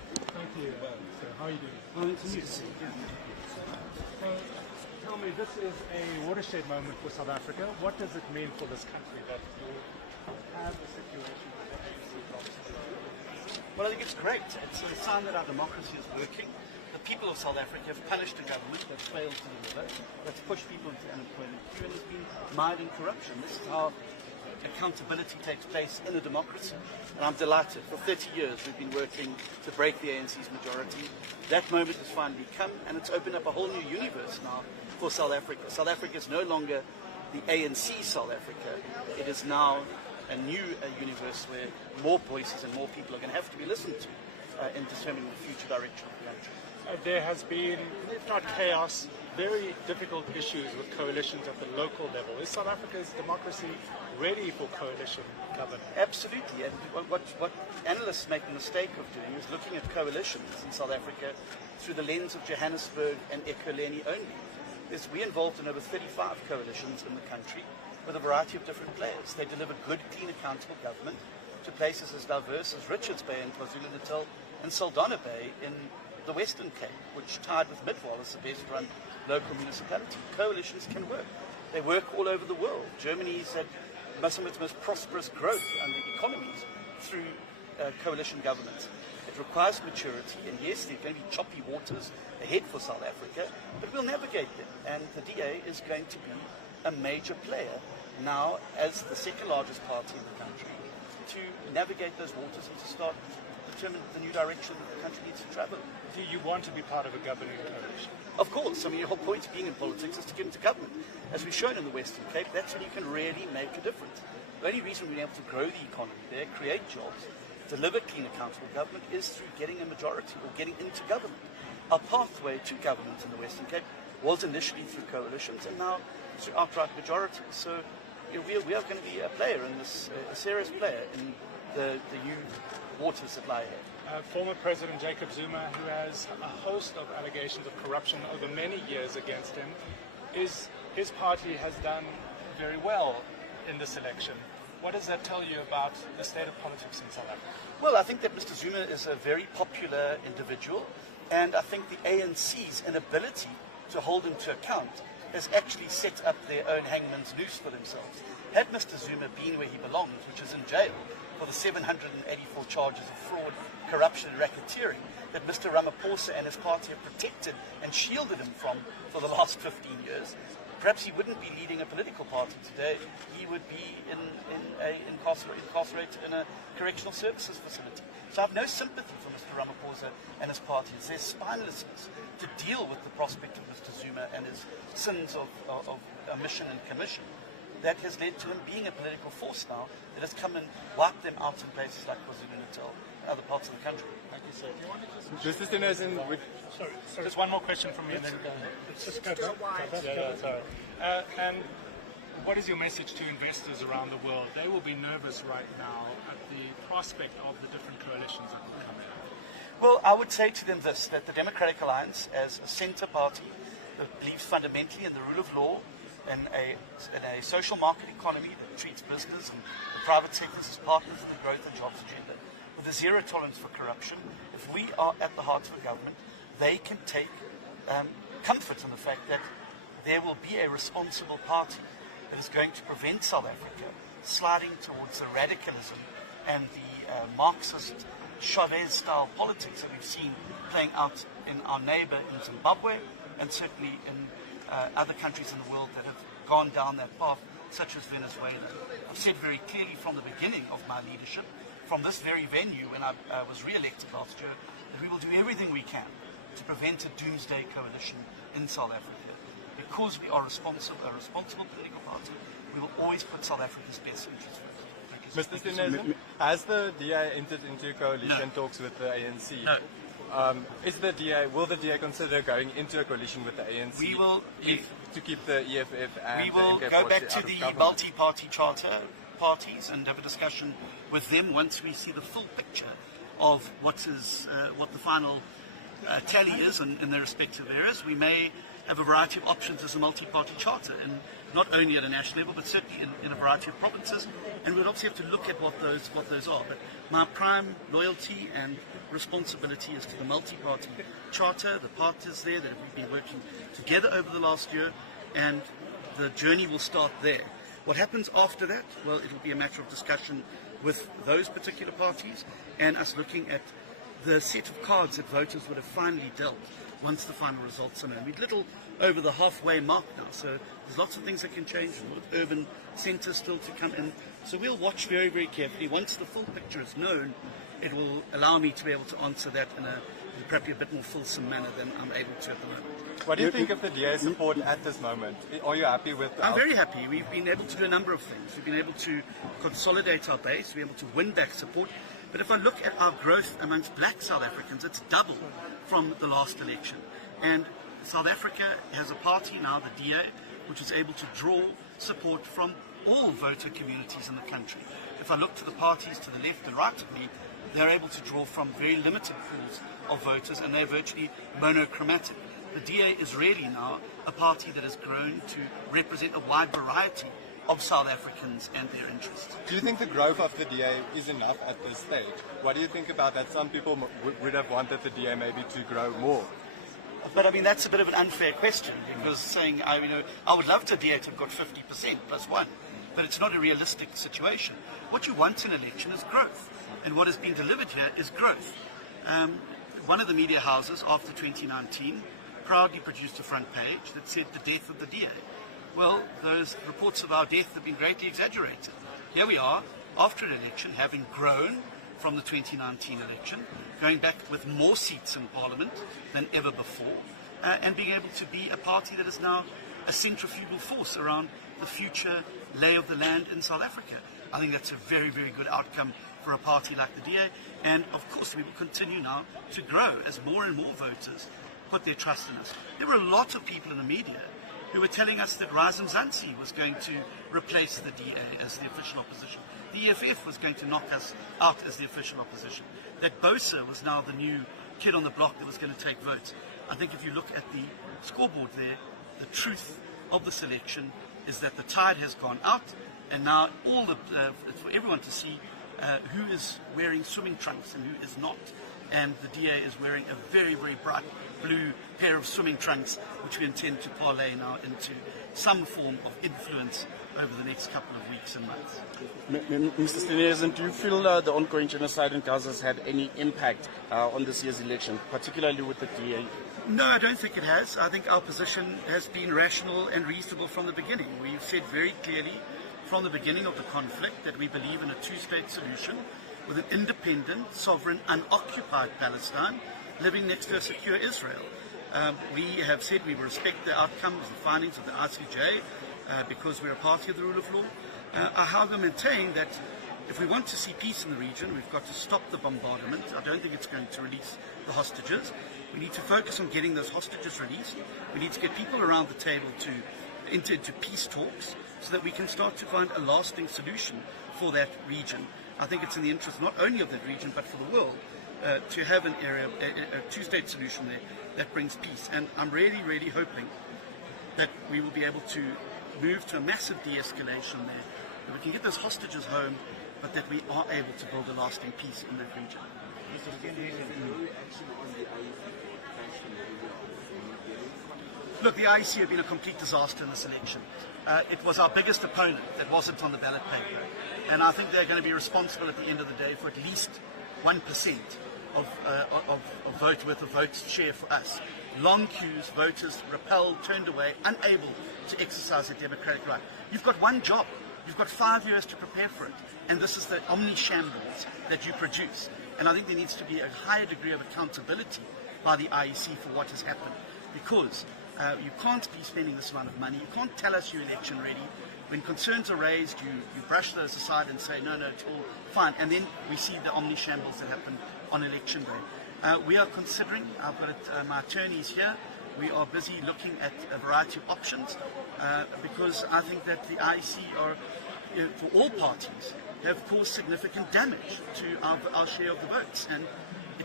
Thank you. So, how are you doing? Well, it's nice to see you. So, tell me, this is a watershed moment for South Africa. What does it mean for this country that you have a situation where the ANC blocks? Well, I think it's great. It's a sign that our democracy is working. The people of South Africa have punished a government that's failed to deliver, that's pushed people into unemployment queue, and has been mired in corruption. This is how accountability takes place in a democracy. And I'm delighted. For 30 years we've been working to break the ANC's majority. That moment has finally come, and it's opened up a whole new universe now for South Africa. South Africa is no longer the ANC South Africa. It is now a new universe where more voices and more people are going to have to be listened to in determining the future direction of the country. There has been, if not chaos, very difficult issues with coalitions at the local level. Is South Africa's democracy ready for coalition governance? Absolutely, and what analysts make the mistake of doing is looking at coalitions in South Africa through the lens of Johannesburg and Ekurhuleni only. We're involved in over 35 coalitions in the country with a variety of different players. They deliver good, clean, accountable government to places as diverse as Richards Bay in KwaZulu-Natal and Saldanha Bay in the Western Cape, which tied with Midwall is the best run local municipality. Coalitions can work. They work all over the world. Germany's had some of its most prosperous growth under economies through coalition governments. It requires maturity, and yes, there are going to be choppy waters ahead for South Africa, but we'll navigate them. And the DA is going to be a major player now as the second largest party in the country to navigate those waters and to start determine the new direction that the country needs to travel. Do you want to be part of a governing coalition? Of course. I mean, the whole point of being in politics is to get into government. As we've shown in the Western Cape, that's when you can really make a difference. The only reason we've been able to grow the economy there, create jobs, deliver clean, accountable government is through getting a majority or getting into government. Our pathway to government in the Western Cape was initially through coalitions and now through outright majority. So we are going to be a player in this, a serious player in the new waters that lie ahead. Former President Jacob Zuma, who has a host of allegations of corruption over many years against him, his party has done very well in this election. What does that tell you about the state of politics in South Africa? Well, I think that Mr. Zuma is a very popular individual, and I think the ANC's inability to hold him to account has actually set up their own hangman's noose for themselves. Had Mr. Zuma been where he belongs, which is in jail, for the 784 charges of fraud, corruption and racketeering that Mr. Ramaphosa and his party have protected and shielded him from for the last 15 years, perhaps he wouldn't be leading a political party today. He would be incarcerated in a correctional services facility. So I have no sympathy for Mr. Ramaphosa and his party. It's their spinelessness to deal with the prospect of Mr. Zuma and his sins of omission and commission that has led to him being a political force now that has come and wiped them out in places like KwaZulu-Natal and other parts of the country. Thank you, sir. Do you want to Just Steenhuisen, sorry. Just one more question from me and then go. Let's just go back. Sorry. And what is your message to investors around the world? They will be nervous right now at the prospect of the different coalitions that will come out. Well, I would say to them this, that the Democratic Alliance, as a centre party that believes fundamentally in the rule of law, in a social market economy that treats business and the private sectors as partners in the growth and jobs agenda, with a zero tolerance for corruption, if we are at the heart of a government, they can take comfort in the fact that there will be a responsible party that is going to prevent South Africa sliding towards the radicalism and the Marxist Chavez-style politics that we've seen playing out in our neighbour in Zimbabwe and certainly in other countries in the world that have gone down that path, such as Venezuela. I've said very clearly from the beginning of my leadership, from this very venue when I was re-elected last year, that we will do everything we can to prevent a doomsday coalition in South Africa. Because we are a responsible political party, we will always put South Africa's best interests first. Mr. Steenhuisen, has the DA entered into coalition talks with the ANC? No. Will the DA consider going into a coalition with the ANC? We will, to keep the EFF and we will the MK go back out to of the government? multi-party charter parties and have a discussion with them once we see the full picture of what the final tally is in their respective areas. We may have a variety of options as a multi-party charter, and not only at a national level, but certainly in a variety of provinces. And we'll obviously have to look at what those are. But my prime loyalty and responsibility is to the multi-party charter, the partners there that we've been working together over the last year, and the journey will start there. What happens after that? Well, it will be a matter of discussion with those particular parties and us looking at the set of cards that voters would have finally dealt once the final results are known. We're little over the halfway mark now, so there's lots of things that can change, urban centres still to come in. So we'll watch very, very carefully. Once the full picture is known, it will allow me to be able to answer that in probably a bit more fulsome manner than I'm able to at the moment. What do you think of the DA's support at this moment? Are you happy with I'm very happy. We've been able to do a number of things. We've been able to consolidate our base, we're able to win back support. But if I look at our growth amongst black South Africans, it's doubled from the last election. And South Africa has a party now, the DA, which is able to draw support from all voter communities in the country. If I look to the parties to the left and right of me, they're able to draw from very limited pools of voters, and they're virtually monochromatic. The DA is really now a party that has grown to represent a wide variety of South Africans and their interests. Do you think the growth of the DA is enough at this stage? What do you think about that? Some people would have wanted the DA maybe to grow more. But I mean, that's a bit of an unfair question, because saying, I would love the DA to have got 50% plus one, but it's not a realistic situation. What you want in an election is growth, and what has been delivered here is growth. One of the media houses after 2019 proudly produced a front page that said the death of the DA. Well, those reports of our death have been greatly exaggerated. Here we are, after an election, having grown from the 2019 election, going back with more seats in Parliament than ever before, and being able to be a party that is now a centrifugal force around the future lay of the land in South Africa. I think that's a very, very good outcome for a party like the DA, and of course we will continue now to grow as more and more voters put their trust in us. There were a lot of people in the media who were telling us that Mzansi was going to replace the DA as the official opposition. The EFF was going to knock us out as the official opposition. That Bosa was now the new kid on the block that was going to take votes. I think if you look at the scoreboard there, the truth of the selection is that the tide has gone out, and now it's for everyone to see who is wearing swimming trunks and who is not. And the DA is wearing a very, very bright blue pair of swimming trunks, which we intend to parlay now into some form of influence over the next couple of weeks and months. Mr. Steenhuisen, do you feel the ongoing genocide in Gaza has had any impact on this year's election, particularly with the DA? No, I don't think it has. I think our position has been rational and reasonable from the beginning. We've said very clearly from the beginning of the conflict that we believe in a two-state solution with an independent, sovereign, unoccupied Palestine living next to a secure Israel. We have said we will respect the outcomes, the findings of the ICJ, because we're a party of the rule of law. I however maintain that if we want to see peace in the region, we've got to stop the bombardment. I don't think it's going to release the hostages. We need to focus on getting those hostages released. We need to get people around the table to enter into peace talks so that we can start to find a lasting solution for that region. I think it's in the interest not only of that region but for the world to have an area, a two-state solution there that brings peace. And I'm really, really hoping that we will be able to move to a massive de-escalation there, that we can get those hostages home, but that we are able to build a lasting peace in that region. Look, the IEC have been a complete disaster in this election. It was our biggest opponent that wasn't on the ballot paper. And I think they're going to be responsible at the end of the day for at least 1% of votes share for us. Long queues, voters repelled, turned away, unable to exercise their democratic right. You've got one job. You've got 5 years to prepare for it. And this is the omni-shambles that you produce. And I think there needs to be a higher degree of accountability by the IEC for what has happened. Because you can't be spending this amount of money. You can't tell us you're election ready. When concerns are raised, you brush those aside and say, no, it's all fine. And then we see the omni-shambles that happen on election day. We are considering, I've got my attorneys here, we are busy looking at a variety of options because I think that the IEC are, for all parties, have caused significant damage to our share of the votes. And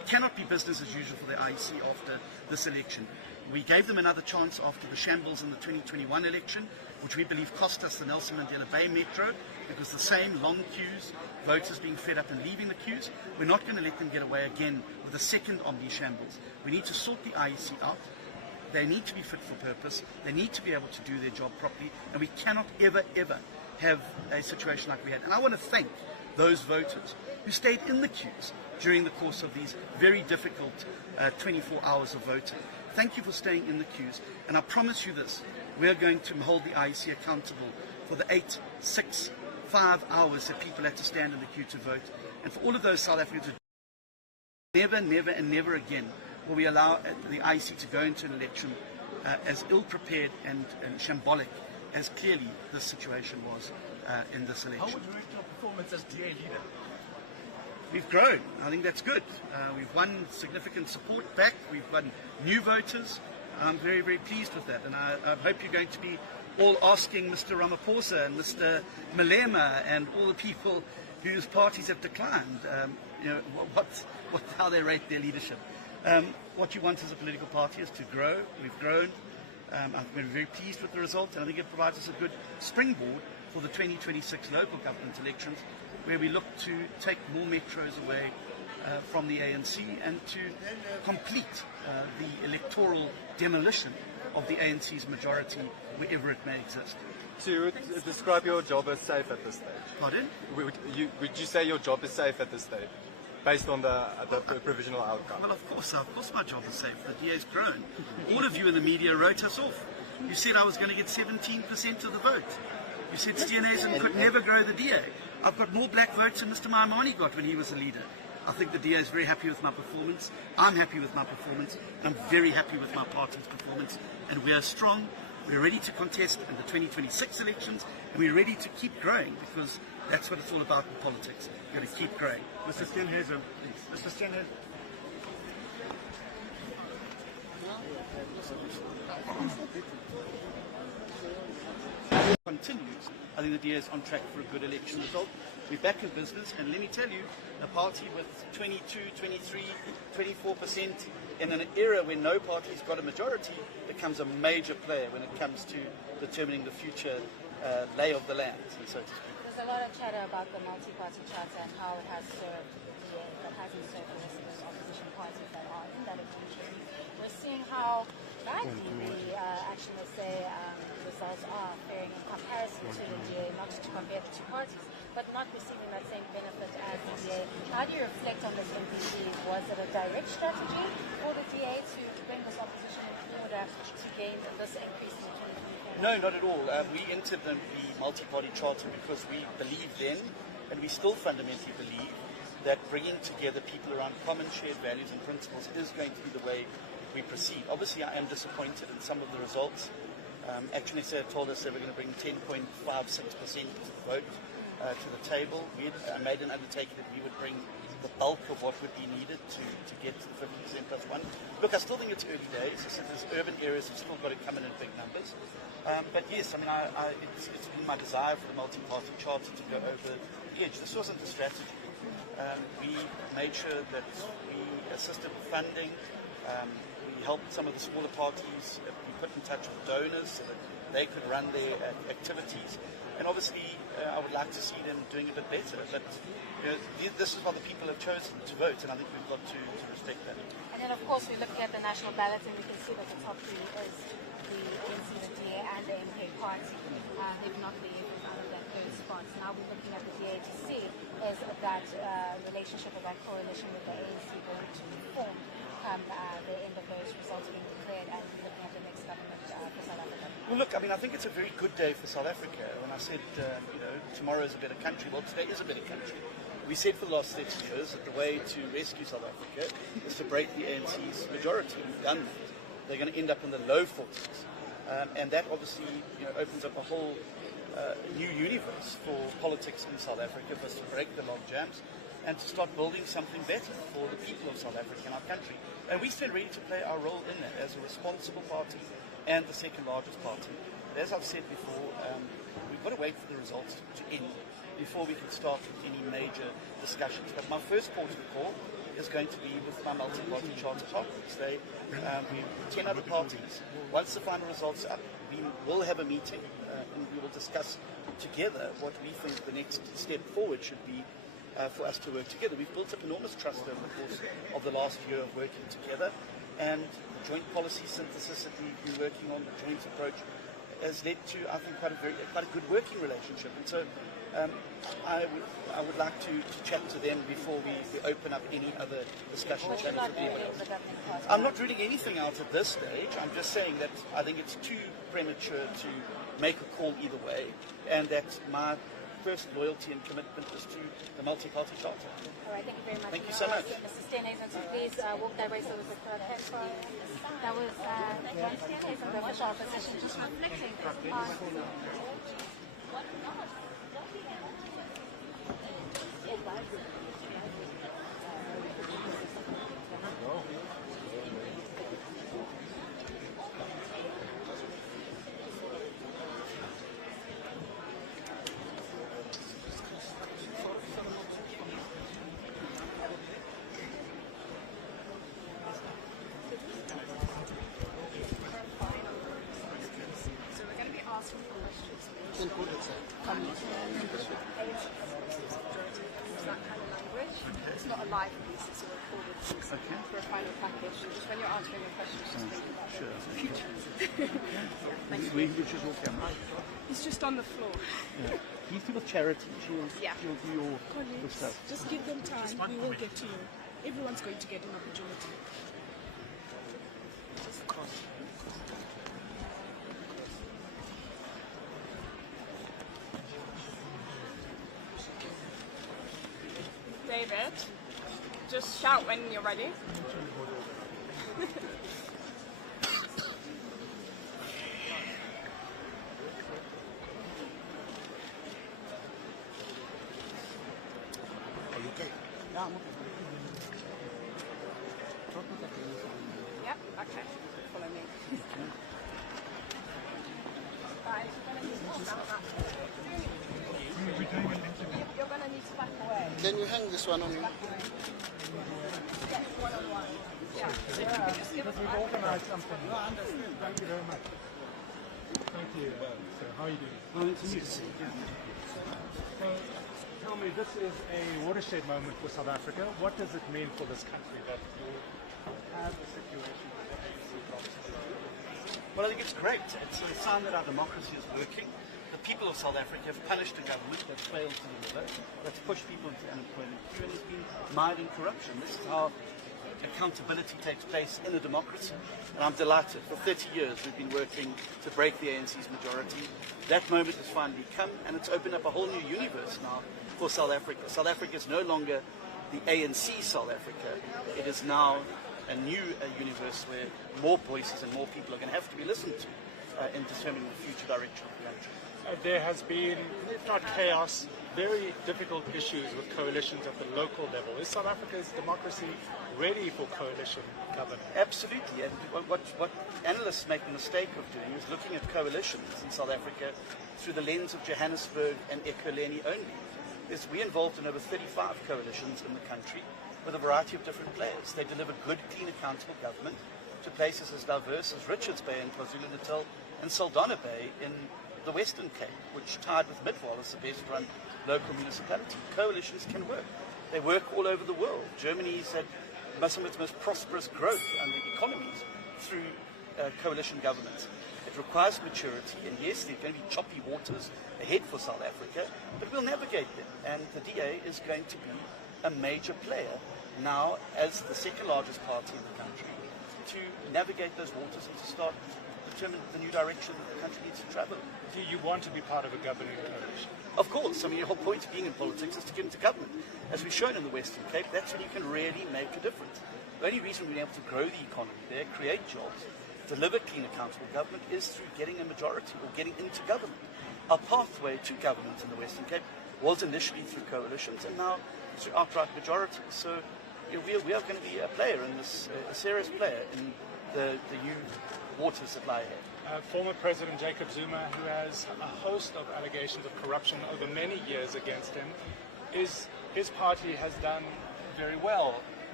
It cannot be business as usual for the IEC after this election. We gave them another chance after the shambles in the 2021 election, which we believe cost us the Nelson Mandela Bay Metro, because the same long queues, voters being fed up and leaving the queues. We're not going to let them get away again with a second Omni shambles. We need to sort the IEC out. They need to be fit for purpose. They need to be able to do their job properly. And we cannot ever, ever have a situation like we had. And I want to thank those voters who stayed in the queues during the course of these very difficult 24 hours of voting. Thank you for staying in the queues. And I promise you this, we are going to hold the IEC accountable for the 8, 6, 5 hours that people had to stand in the queue to vote. And for all of those South Africans who never, never and never again will we allow the IEC to go into an election as ill-prepared and shambolic as clearly this situation was in this election. How would you rate your performance as DA leader? We've grown. I think that's good. We've won significant support back. We've won new voters. I'm very, very pleased with that. And I hope you're going to be all asking Mr. Ramaphosa and Mr. Malema and all the people whose parties have declined, how they rate their leadership. What you want as a political party is to grow. We've grown. I've been very pleased with the result, and I think it provides us a good springboard for the 2026 local government elections, where we look to take more metros away from the ANC and to complete the electoral demolition of the ANC's majority wherever it may exist. So you would describe your job as safe at this stage? Pardon? Would you say your job is safe at this stage, based on the provisional outcome? Well, of course my job is safe. The DA's grown. All of you in the media wrote us off. You said I was going to get 17% of the vote. You said Steenhuisen could never grow the DA. I've got more black votes than Mr. Maimane got when he was a leader. I think the DA is very happy with my performance. I'm happy with my performance. I'm very happy with my party's performance. And we are strong. We're ready to contest in the 2026 elections. And we're ready to keep growing, because that's what it's all about in politics. You've got to keep growing. Mr. Steenhuisen. Mr. Steenhuisen. Continues. I think the DA is on track for a good election result. We're back in business, and let me tell you, a party with 22, 23, 24% in an era when no party's got a majority becomes a major player when it comes to determining the future lay of the land, and so to speak. There's a lot of chatter about the multi-party charter and how it has served the DA, but hasn't served the rest of those opposition parties that are in that agreement. We're seeing how badly the results are faring in comparison to the DA, not to compare the two parties, but not receiving that same benefit as the DA. How do you reflect on this MPC? Was it a direct strategy for the DA to bring this opposition in order to gain this increase in the 2024? No, not at all. We entered the multi-party charter because we believe then, and we still fundamentally believe, that bringing together people around common shared values and principles is going to be the way we proceed. Obviously, I am disappointed in some of the results. Actually, they told us they were going to bring 10.56% of the vote to the table. We made an undertaking that we would bring the bulk of what would be needed to get to the 50% plus one. Look, I still think it's early days. I said there's urban areas have still got to come in big numbers. But yes, I mean, it's been my desire for the multi-party charter to go over the edge. This wasn't the strategy. We made sure that we assisted with funding. We helped some of the smaller parties be put in touch with donors so that they could run their activities. And obviously, I would like to see them doing a bit better. But this is what the people have chosen to vote, and I think we've got to respect that. And then, of course, we're looking at the national ballot, and we can see that the top three is the ANC, the DA, and the MK party. If not the AFs out of that third spot. So now we're looking at the DA to see is that relationship or that correlation with the ANC going to form the end of those results being declared, and looking at the next government for South Africa. Well, look, I mean, I think it's a very good day for South Africa. When I said, tomorrow is a better country, well, today is a better country. We said for the last 30 years that the way to rescue South Africa is to break the ANC's majority. We've done that. They're going to end up in the low 40s. And that obviously opens up a whole new universe for politics in South Africa, for us to break the log jams and to start building something better for the people of South Africa and our country. And we stand ready to play our role in that as a responsible party and the second largest party. But as I've said before, we've got to wait for the results to end before we can start with any major discussions. But my first port of call is going to be with my multi-party charter partners. We 10 other parties. Once the final results are up, we will have a meeting and we will discuss together what we think the next step forward should be for us to work together. We've built up enormous trust over the course of the last year of working together, and the joint policy synthesis that we've been working on, the joint approach, has led to, I think, quite a good working relationship. And so I would like to chat to them before we open up any other discussion channels with anyone else. I'm not ruling anything out at this stage. I'm just saying that I think it's too premature to make a call either way, and that my first loyalty and commitment is to the multi-party charter. All right, thank you very much. Thank you so much. Mr. Steenhuisen, so please walk that way so we could that was John Steenhuisen, the official opposition, just reflecting on... It's not a live piece, it's a recorded piece for a final package. And just when you're answering your questions, just think about the future. Which is your camera? He's just on the floor. Yeah. He's with charity. She'll do your stuff. Just give them time. We will get to you. Everyone's going to get an opportunity. David, just shout when you're ready. Are you okay? Yeah, I'm okay. Yep, okay. Follow me. Guys, you're going to need to back away. Can you hang this one on you? Yes, one-on-one. Yeah. So if you could just give us We've organised something. No, I understand. Thank you very much. Thank you. So, how are you doing? Well, it's a So, tell me, this is a watershed moment for South Africa. What does it mean for this country that you have a situation where the ANC drops? Well, I think it's great. It's a sign that our democracy is working. The people of South Africa have punished a government that's failed to deliver, that's pushed people into unemployment queue, and has been mired in corruption. This is how accountability takes place in a democracy. And I'm delighted. For 30 years we've been working to break the ANC's majority. That moment has finally come, and it's opened up a whole new universe now for South Africa. South Africa is no longer the ANC South Africa. It is now a new universe where more voices and more people are going to have to be listened to in determining the future direction of the country. There has been, if not chaos, very difficult issues with coalitions at the local level. Is South Africa's democracy ready for coalition government? Absolutely. And what analysts make the mistake of doing is looking at coalitions in South Africa through the lens of Johannesburg and Ekurhuleni only. We're involved in over 35 coalitions in the country with a variety of different players. They deliver good, clean, accountable government to places as diverse as Richards Bay in KwaZulu-Natal and Saldanha Bay in the Western Cape, which tied with Midvaal as the best-run local municipality. Coalitions can work. They work all over the world. Germany's had some of its most prosperous growth and economies through coalition governments. It requires maturity, and yes, there are going to be choppy waters ahead for South Africa, but we'll navigate them. And the DA is going to be a major player now as the second largest party in the country to navigate those waters and to start determine the new direction that the country needs to travel. Do you want to be part of a governing coalition? Of course. I mean, the whole point of being in politics is to get into government. As we've shown in the Western Cape, that's when you can really make a difference. The only reason we've been able to grow the economy there, create jobs, deliver clean, accountable government is through getting a majority or getting into government. Our pathway to government in the Western Cape was initially through coalitions and now through outright majorities. So we are going to be a player in this, a serious player in the new waters that lie ahead. Former President Jacob Zuma, who has a host of allegations of corruption over many years against him, his party has done very well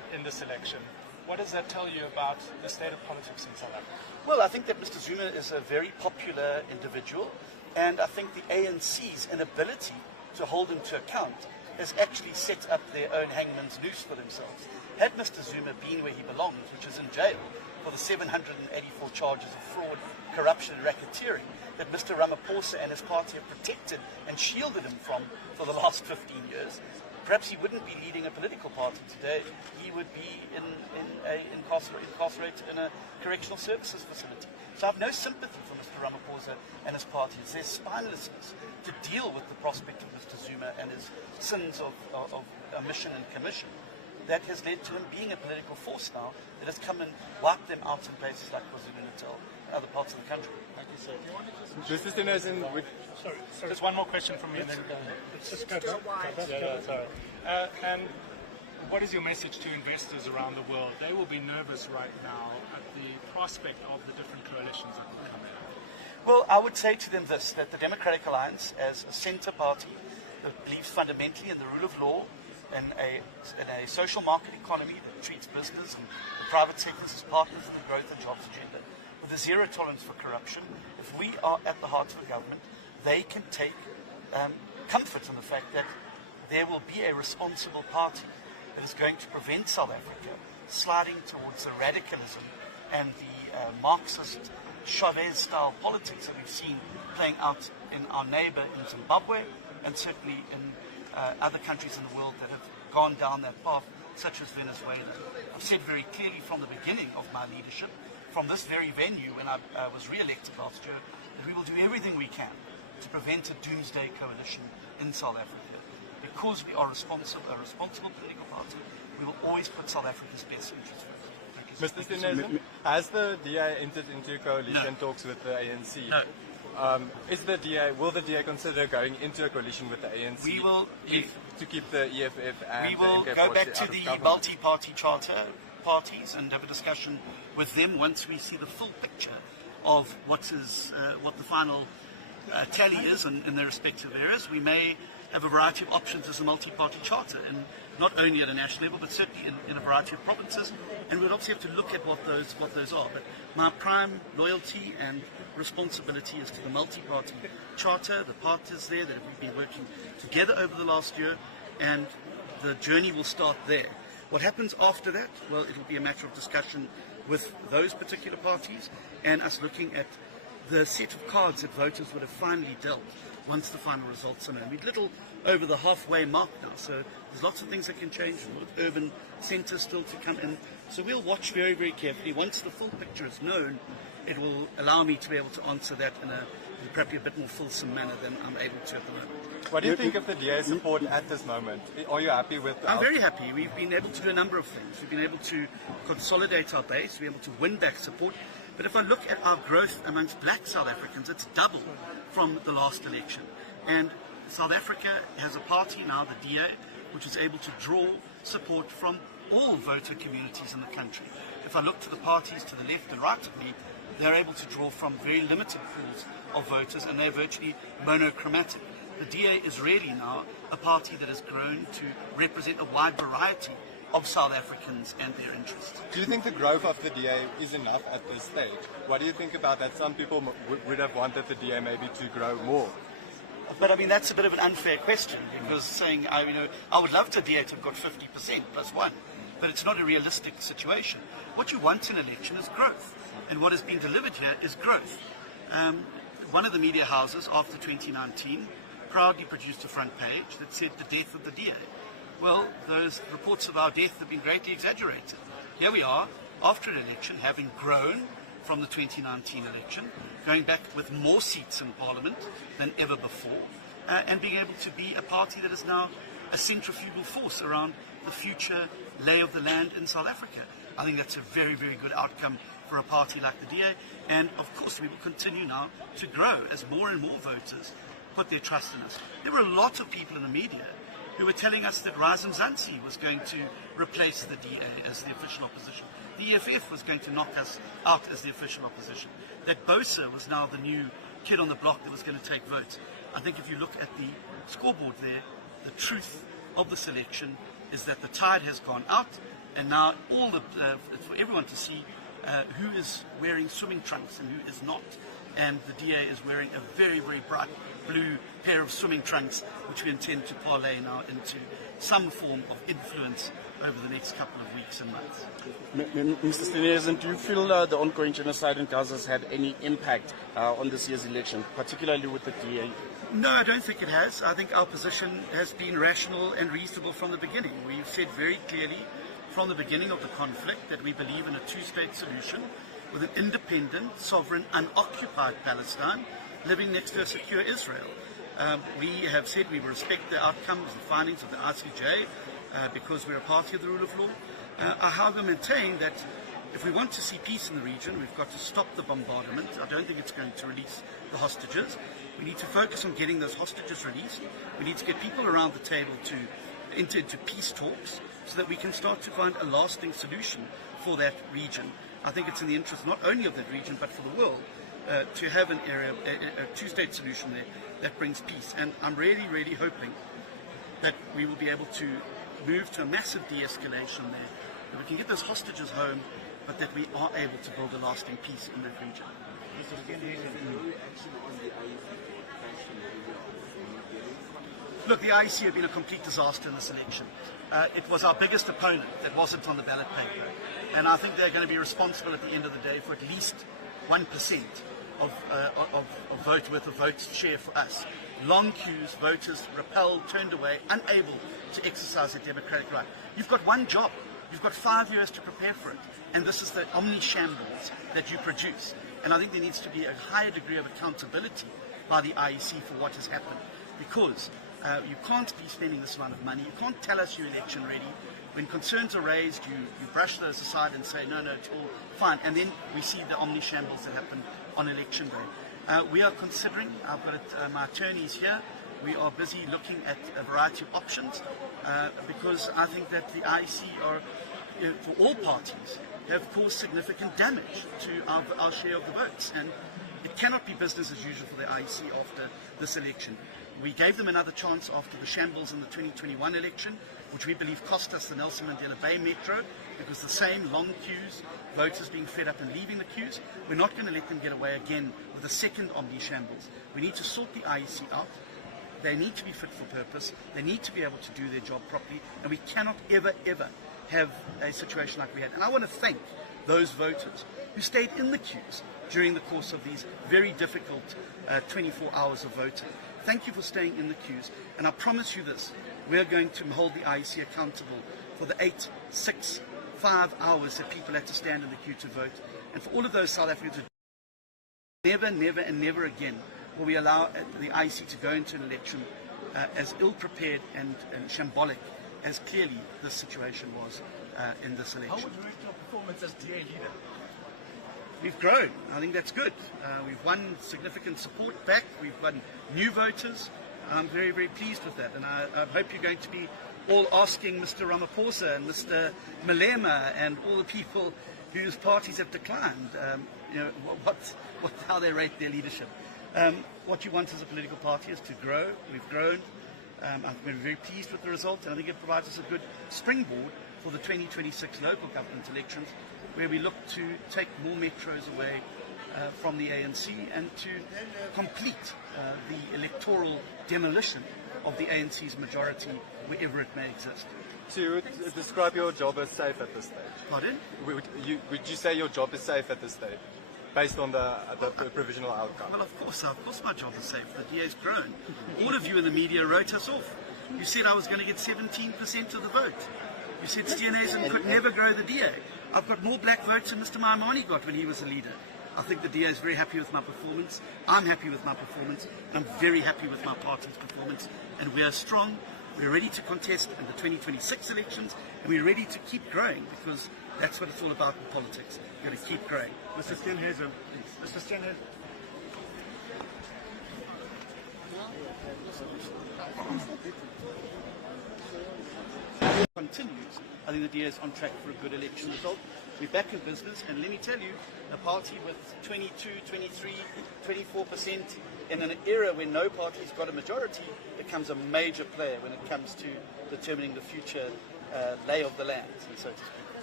in this election. What does that tell you about the state of politics in South Africa? Well, I think that Mr. Zuma is a very popular individual, and I think the ANC's inability to hold him to account has actually set up their own hangman's noose for themselves. Had Mr. Zuma been where he belongs, which is in jail for the 784 charges of fraud, corruption and racketeering that Mr. Ramaphosa and his party have protected and shielded him from for the last 15 years, perhaps he wouldn't be leading a political party today. He would be incarcerated in a correctional services facility. So I have no sympathy for Mr. Ramaphosa and his party. It's their spinelessness to deal with the prospect of Mr. Zuma and his sins of omission and commission that has led to him being a political force now that has come and wiped them out in places like KwaZulu-Natal and other parts of the country. Thank you, sir. Mr. Steenhuisen, Sorry. Just one more question from me, and then Let's just go. sorry. And what is your message to investors around the world? They will be nervous right now at the prospect of the different coalitions that will come in. Well, I would say to them this, that the Democratic Alliance, as a centre party that believes fundamentally in the rule of law and a social market economy that treats business and the private sectors as partners in the growth and jobs agenda, with a zero tolerance for corruption, if we are at the heart of the government, they can take comfort in the fact that there will be a responsible party that is going to prevent South Africa sliding towards the radicalism and the Marxist Chavez-style politics that we've seen playing out in our neighbour in Zimbabwe and certainly in other countries in the world that have gone down that path, such as Venezuela. I've said very clearly from the beginning of my leadership, from this very venue when I was re-elected last year, that we will do everything we can to prevent a doomsday coalition in South Africa. Because we are a responsible political party, we will always put South Africa's best interests first. Mr. Steenhuisen, has the DA entered into coalition talks with the ANC? No. Will the DA consider going into a coalition with the ANC We will to keep the EFF and we will the go back to the multi-party charter parties and have a discussion with them once we see the full picture of what the final tally is in their respective areas. We may have a variety of options as a multi-party charter, and not only at a national level, but certainly in a variety of provinces. And we'll obviously have to look at what those are. But my prime loyalty and responsibility is to the multi-party charter, the partners there that we've been working together over the last year, and the journey will start there. What happens after that? Well, it will be a matter of discussion with those particular parties and us looking at the set of cards that voters would have finally dealt once the final results are known. We're little over the halfway mark now, so there's lots of things that can change, with urban centres still to come in. So we'll watch very, very carefully. Once the full picture is known, it will allow me to be able to answer that in probably a bit more fulsome manner than I'm able to at the moment. What do you think of the DA support at this moment? Are you happy with I'm very happy. We've been able to do a number of things. We've been able to consolidate our base, we've been able to win back support. But if I look at our growth amongst black South Africans, it's double from the last election. And South Africa has a party now, the DA, which is able to draw support from all voter communities in the country. If I look to the parties to the left and right of me, they're able to draw from very limited pools of voters, and they're virtually monochromatic. The DA is really now a party that has grown to represent a wide variety of South Africans and their interests. Do you think the growth of the DA is enough at this stage? What do you think about that? Some people would have wanted the DA maybe to grow more. But I mean, that's a bit of an unfair question, because saying, I would love the DA to have got 50% plus one, but it's not a realistic situation. What you want in an election is growth, and what has been delivered here is growth. One of the media houses after 2019 proudly produced a front page that said the death of the DA. Well, those reports of our death have been greatly exaggerated. Here we are, after an election, having grown from the 2019 election, going back with more seats in Parliament than ever before, and being able to be a party that is now a centrifugal force around the future lay of the land in South Africa. I think that's a very, very good outcome for a party like the DA, and of course we will continue now to grow as more and more voters put their trust in us. There were a lot of people in the media who were telling us that Rise Mzansi was going to replace the DA as the official opposition. The EFF was going to knock us out as the official opposition. That Bosa was now the new kid on the block that was going to take votes. I think if you look at the scoreboard there, the truth of this election is that the tide has gone out And now it's for everyone to see who is wearing swimming trunks and who is not. And the DA is wearing a very, very bright blue pair of swimming trunks, which we intend to parlay now into some form of influence over the next couple of weeks and months. Mr. Steenhuisen, do you feel the ongoing genocide in Gaza has had any impact on this year's election, particularly with the DA? No, I don't think it has. I think our position has been rational and reasonable from the beginning. We've said very clearly from the beginning of the conflict that we believe in a two-state solution with an independent, sovereign, unoccupied Palestine living next to a secure Israel. We have said we will respect the outcomes and findings of the ICJ because we're a party of the rule of law. I however maintain that if we want to see peace in the region, we've got to stop the bombardment. I don't think it's going to release the hostages. We need to focus on getting those hostages released. We need to get people around the table to enter into peace talks so that we can start to find a lasting solution for that region. I think it's in the interest not only of that region but for the world to have an area, a two-state solution there that brings peace. And I'm really, really hoping that we will be able to move to a massive de-escalation there, that we can get those hostages home, but that we are able to build a lasting peace in that region. Look, the IEC have been a complete disaster in this election. It was our biggest opponent that wasn't on the ballot paper. And I think they're going to be responsible at the end of the day for at least 1% of vote worth of votes share for us. Long queues, voters repelled, turned away, unable to exercise their democratic right. You've got one job. You've got 5 years to prepare for it. And this is the omni-shambles that you produce. And I think there needs to be a higher degree of accountability by the IEC for what has happened. Because you can't be spending this amount of money. You can't tell us you're election ready. When concerns are raised, you brush those aside and say, no, it's all fine. And then we see the omni-shambles that happened on election day. We are considering, I've got my attorneys here, we are busy looking at a variety of options because I think that the IEC are, for all parties, have caused significant damage to our share of the votes. And it cannot be business as usual for the IEC after this election. We gave them another chance after the shambles in the 2021 election, which we believe cost us the Nelson Mandela Bay Metro, because the same long queues, voters being fed up and leaving the queues. We're not going to let them get away again with a second omni-shambles. We need to sort the IEC out. They need to be fit for purpose. They need to be able to do their job properly. And we cannot ever, ever have a situation like we had. And I want to thank those voters who stayed in the queues during the course of these very difficult 24 hours of voting. Thank you for staying in the queues. And I promise you this, we are going to hold the IEC accountable for the 8, 6, 5 hours that people had to stand in the queue to vote. And for all of those South Africans, never, never and never again will we allow the IEC to go into an election as ill-prepared and shambolic as clearly this situation was in this election. How would you rate your performance as DA leader? We've grown. I think that's good. We've won significant support back. We've won new voters. I'm very, very pleased with that. And I hope you're going to be all asking Mr. Ramaphosa and Mr. Malema and all the people whose parties have declined, how they rate their leadership. What you want as a political party is to grow. We've grown. I've been very pleased with the result, and I think it provides us a good springboard for the 2026 local government elections, where we look to take more metros away from the ANC and to complete the electoral demolition of the ANC's majority wherever it may exist. So you would describe your job as safe at this stage? Pardon? Would you say your job is safe at this stage, based on the provisional outcome? Well, of course my job is safe. The DA's grown. All of you in the media wrote us off. You said I was going to get 17% of the vote. You said Steenhuisen could never grow the DA. I've got more black votes than Mr. Maimane got when he was a leader. I think the DA is very happy with my performance. I'm happy with my performance. I'm very happy with my party's performance. And we are strong. We're ready to contest in the 2026 elections. And we're ready to keep growing, because that's what it's all about in politics. You've got to keep growing. Mr. Steenhuisen. Mr. Steenhuisen. Continues. I think the DA is on track for a good election result. We're back in business, and let me tell you, a party with 22, 23, 24% in an era when no party's got a majority becomes a major player when it comes to determining the future lay of the land, so to speak.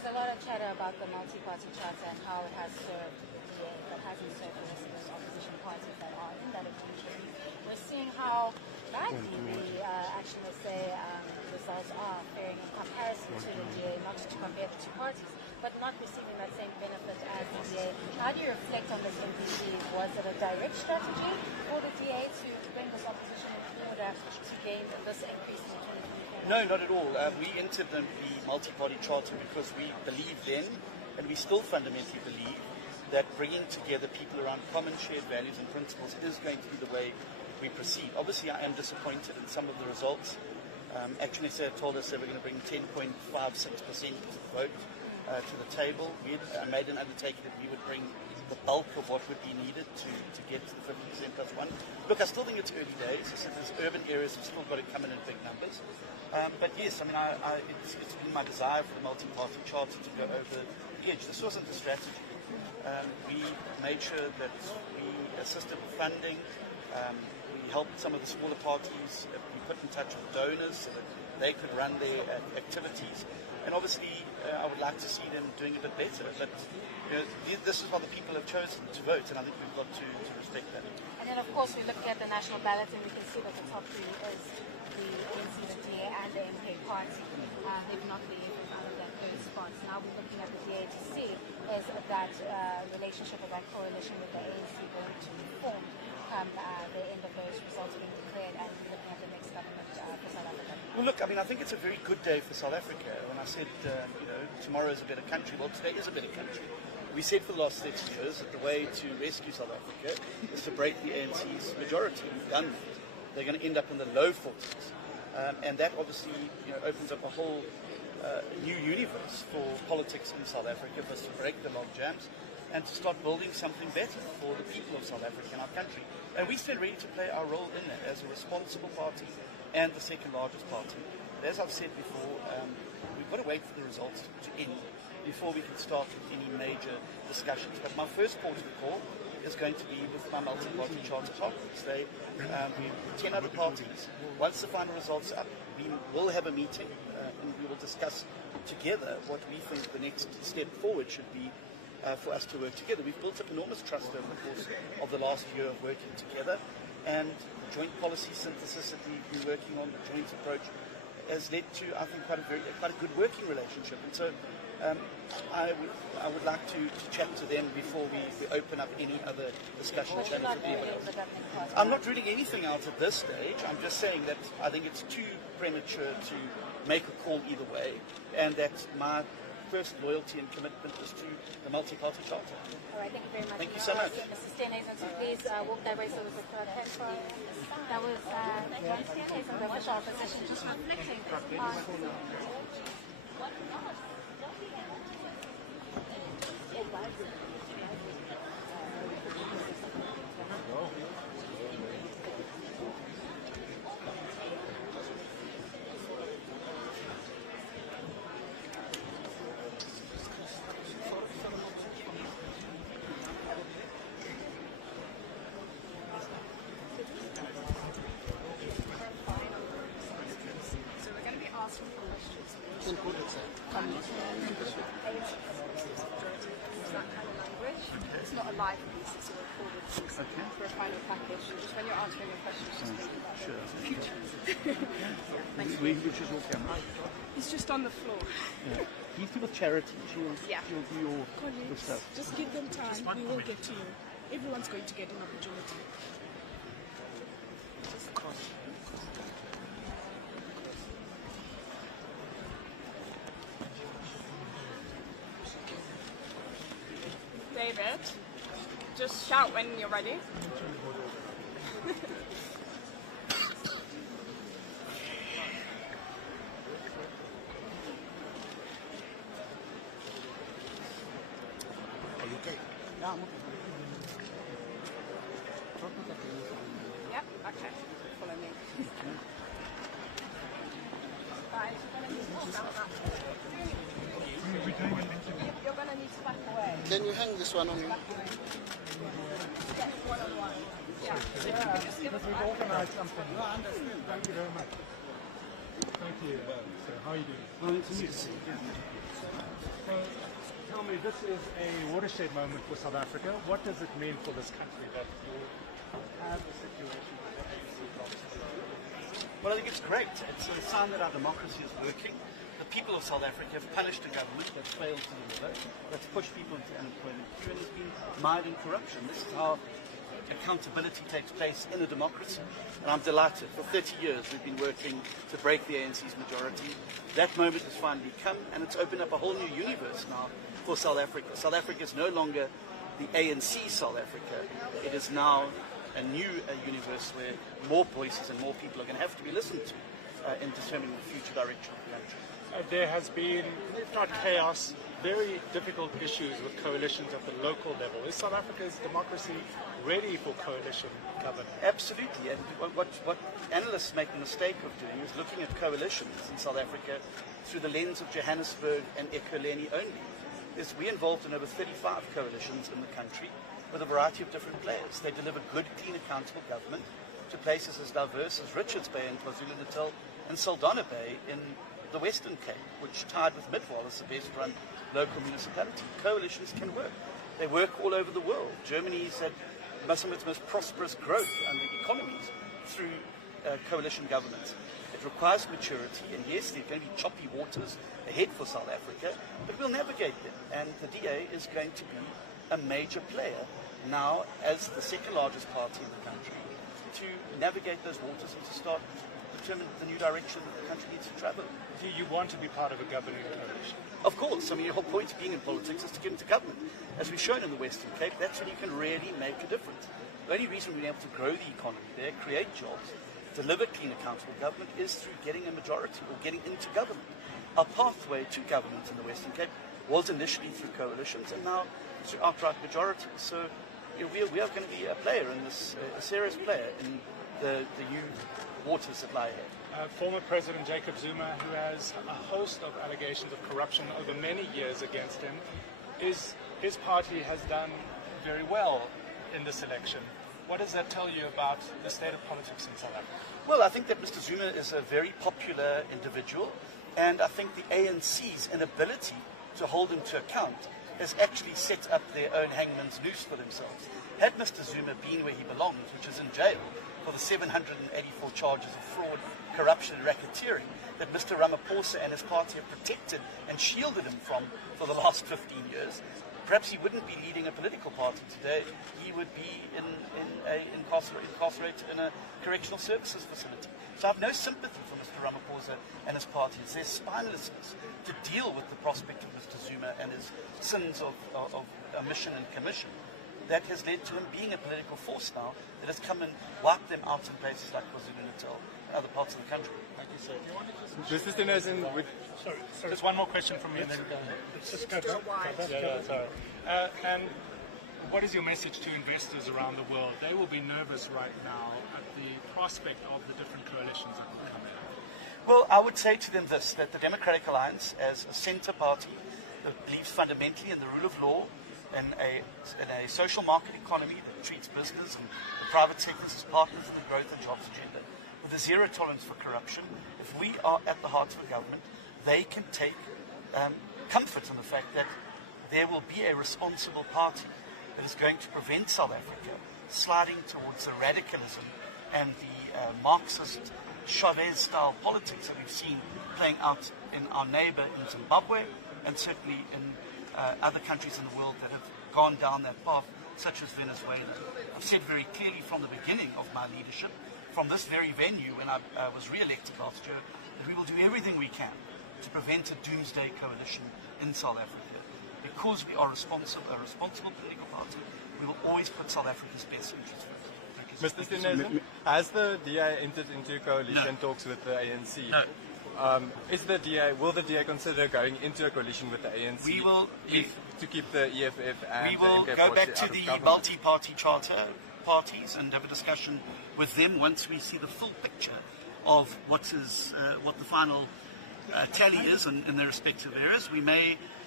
There's a lot of chatter about the multi-party charter and how it has served DA, but hasn't served the rest of those opposition parties that are in that agreement. We're seeing how badly the results are faring in comparison to the DA, not to compare the two parties, but not receiving that same benefit as the DA. How do you reflect on this MPC? Was it a direct strategy for the DA to bring this opposition in order to gain this increase in 2024? No, not at all. We entered the multi-party charter because we believe then, and we still fundamentally believe, that bringing together people around common shared values and principles is going to be the way we proceed. Obviously, I am disappointed in some of the results. Actually, they told us they were going to bring 10.56% of the vote to the table. We made an undertaking that we would bring the bulk of what would be needed to get to the 50% plus one. Look, I still think it's early days. I said there's urban areas have still got to come in big numbers. But yes, I mean, it's been my desire for the multi-party charter to go over the edge. This wasn't a strategy. We made sure that we assisted with funding. We helped some of the smaller parties. We put in touch with donors so that they could run their activities. And obviously, I would like to see them doing a bit better. But this is what the people have chosen to vote, and I think we've got to respect that. And then, of course, we're looking at the national ballot, and we can see that the top three is the ANC, the DA, and the MK party. They've not been out of those spots. Now we're looking at the DA to see is that relationship or that coalition with the ANC going to form come the end of those results being declared, and looking at the next government for South Africa? Well, look, I mean, I think it's a very good day for South Africa. When I said, tomorrow is a better country, well, today is a better country. We said for the last 30 years that the way to rescue South Africa is to break the ANC's majority. We've done that. They're going to end up in the low 40s. And that obviously opens up a whole new universe for politics in South Africa, for us to break the log jams and to start building something better for the people of South Africa and our country. And we stand ready to play our role in that as a responsible party and the second largest party. But as I've said before, we've got to wait for the results to end before we can start any major discussions. But my first port of call is going to be with my multi-party charter partners. We're 10 other parties. Once the final results are up, we will have a meeting and we will discuss together what we think the next step forward should be for us to work together. We've built up enormous trust over the course of the last year of working together, and the joint policy synthesis that we've been working on, the joint approach, has led to, I think, quite a good working relationship. And so I would like to chat to them before we open up any other discussion channels with anyone else. I'm not reading anything out at this stage. I'm just saying that I think it's too premature to make a call either way, and that my first loyalty and commitment is to the multi-party charter. All right, thank you very much. Thank you so much. Mr. Steenhuisen, so please walk that way so we can that was John Steenhuisen, the official opposition, just reflecting on It's not a live piece, it's a recorded piece for a final package. Just when you're answering your questions, just think about future. Which is your camera? It's just on the floor. Yeah. These people charity. She'll do your stuff. Just give them time. We will get to you. Everyone's going to get an opportunity. David, just shout when you're ready. Are you okay? Yeah, I'm okay. Yep, okay. Follow me. Guys, you're going to need to back away. Can you hang this one on me? Yes, one-on-one. Yeah. Because we've organized something. No, I understand. Thank you very much. Thank you. So how are you doing? So, tell me, this is a watershed moment for South Africa. What does it mean for this country that you have a situation where the ANC drops the low? Well, I think it's great. It's a sign that our democracy is working. The people of South Africa have punished a government that's failed to deliver, that's pushed people into unemployment queue, and has been mired in corruption. This is how accountability takes place in a democracy. And I'm delighted. For 30 years we've been working to break the ANC's majority. That moment has finally come, and it's opened up a whole new universe now for South Africa. South Africa is no longer the ANC South Africa. It is now a new universe where more voices and more people are going to have to be listened to in determining the future direction of the country. There has been, if not chaos, very difficult issues with coalitions at the local level. Is South Africa's democracy ready for coalition government? Absolutely. And what analysts make the mistake of doing is looking at coalitions in South Africa through the lens of Johannesburg and Ekurhuleni only. We're involved in over 35 coalitions in the country with a variety of different players. They deliver good, clean, accountable government to places as diverse as Richards Bay in KwaZulu-Natal and Saldanha Bay in the Western Cape, which tied with Midwall as the best run local municipality. Coalitions can work. They work all over the world. Germany's had some of its most prosperous growth under economies through coalition governments. It requires maturity, and yes, there are going to be choppy waters ahead for South Africa, but we'll navigate them. And the DA is going to be a major player now as the second largest party in the country to navigate those waters and to start determine the new direction that the country needs to travel. Do you want to be part of a governing coalition? Of course. I mean, your whole point of being in politics is to get into government. As we've shown in the Western Cape, that's when you can really make a difference. The only reason we've been able to grow the economy there, create jobs, deliver clean, accountable government is through getting a majority or getting into government. Our pathway to government in the Western Cape was initially through coalitions and now through outright majorities. So we are going to be a player in this, a serious player in the new waters that lie ahead. Former President Jacob Zuma, who has a host of allegations of corruption over many years against him, his party has done very well in this election. What does that tell you about the state of politics in South Africa? Well, I think that Mr. Zuma is a very popular individual, and I think the ANC's inability to hold him to account has actually set up their own hangman's noose for themselves. Had Mr. Zuma been where he belongs, which is in jail for the 784 charges of fraud, corruption and racketeering that Mr. Ramaphosa and his party have protected and shielded him from for the last 15 years, perhaps he wouldn't be leading a political party today. He would be incarcerated in a correctional services facility. So I have no sympathy for Mr. Ramaphosa and his party. It's their spinelessness to deal with the prospect of Mr. Zuma and his sins of omission and commission that has led to him being a political force now that has come and wiped them out in places like KwaZulu-Natal and other parts of the country. Thank you, sir. Do you want to This is Steenhuisen with... Sorry. Just one more question from me and then go. Just go back. Sorry. And what is your message to investors around the world? They will be nervous right now at the prospect of the different coalitions that will come in. Well, I would say to them this, that the Democratic Alliance, as a centre party that believes fundamentally in the rule of law, in a social market economy that treats business and the private sectors as partners in the growth and jobs agenda, with a zero tolerance for corruption, if we are at the heart of a government, they can take comfort in the fact that there will be a responsible party that is going to prevent South Africa sliding towards the radicalism and the Marxist Chavez-style politics that we've seen playing out in our neighbour in Zimbabwe and certainly in other countries in the world that have gone down that path, such as Venezuela. I've said very clearly from the beginning of my leadership, from this very venue when I was re-elected last year, that we will do everything we can to prevent a doomsday coalition in South Africa. Because we are a responsible political party, we will always put South Africa's best interests first. Mr. Steenhuisen, has the DA entered into coalition talks with the ANC? No. Will the DA consider going into a coalition with the ANC? We will, to keep the EFF and we will the go back to the multi-party charter parties and have a discussion with them once we see the full picture of what the final tally is in their respective areas. We may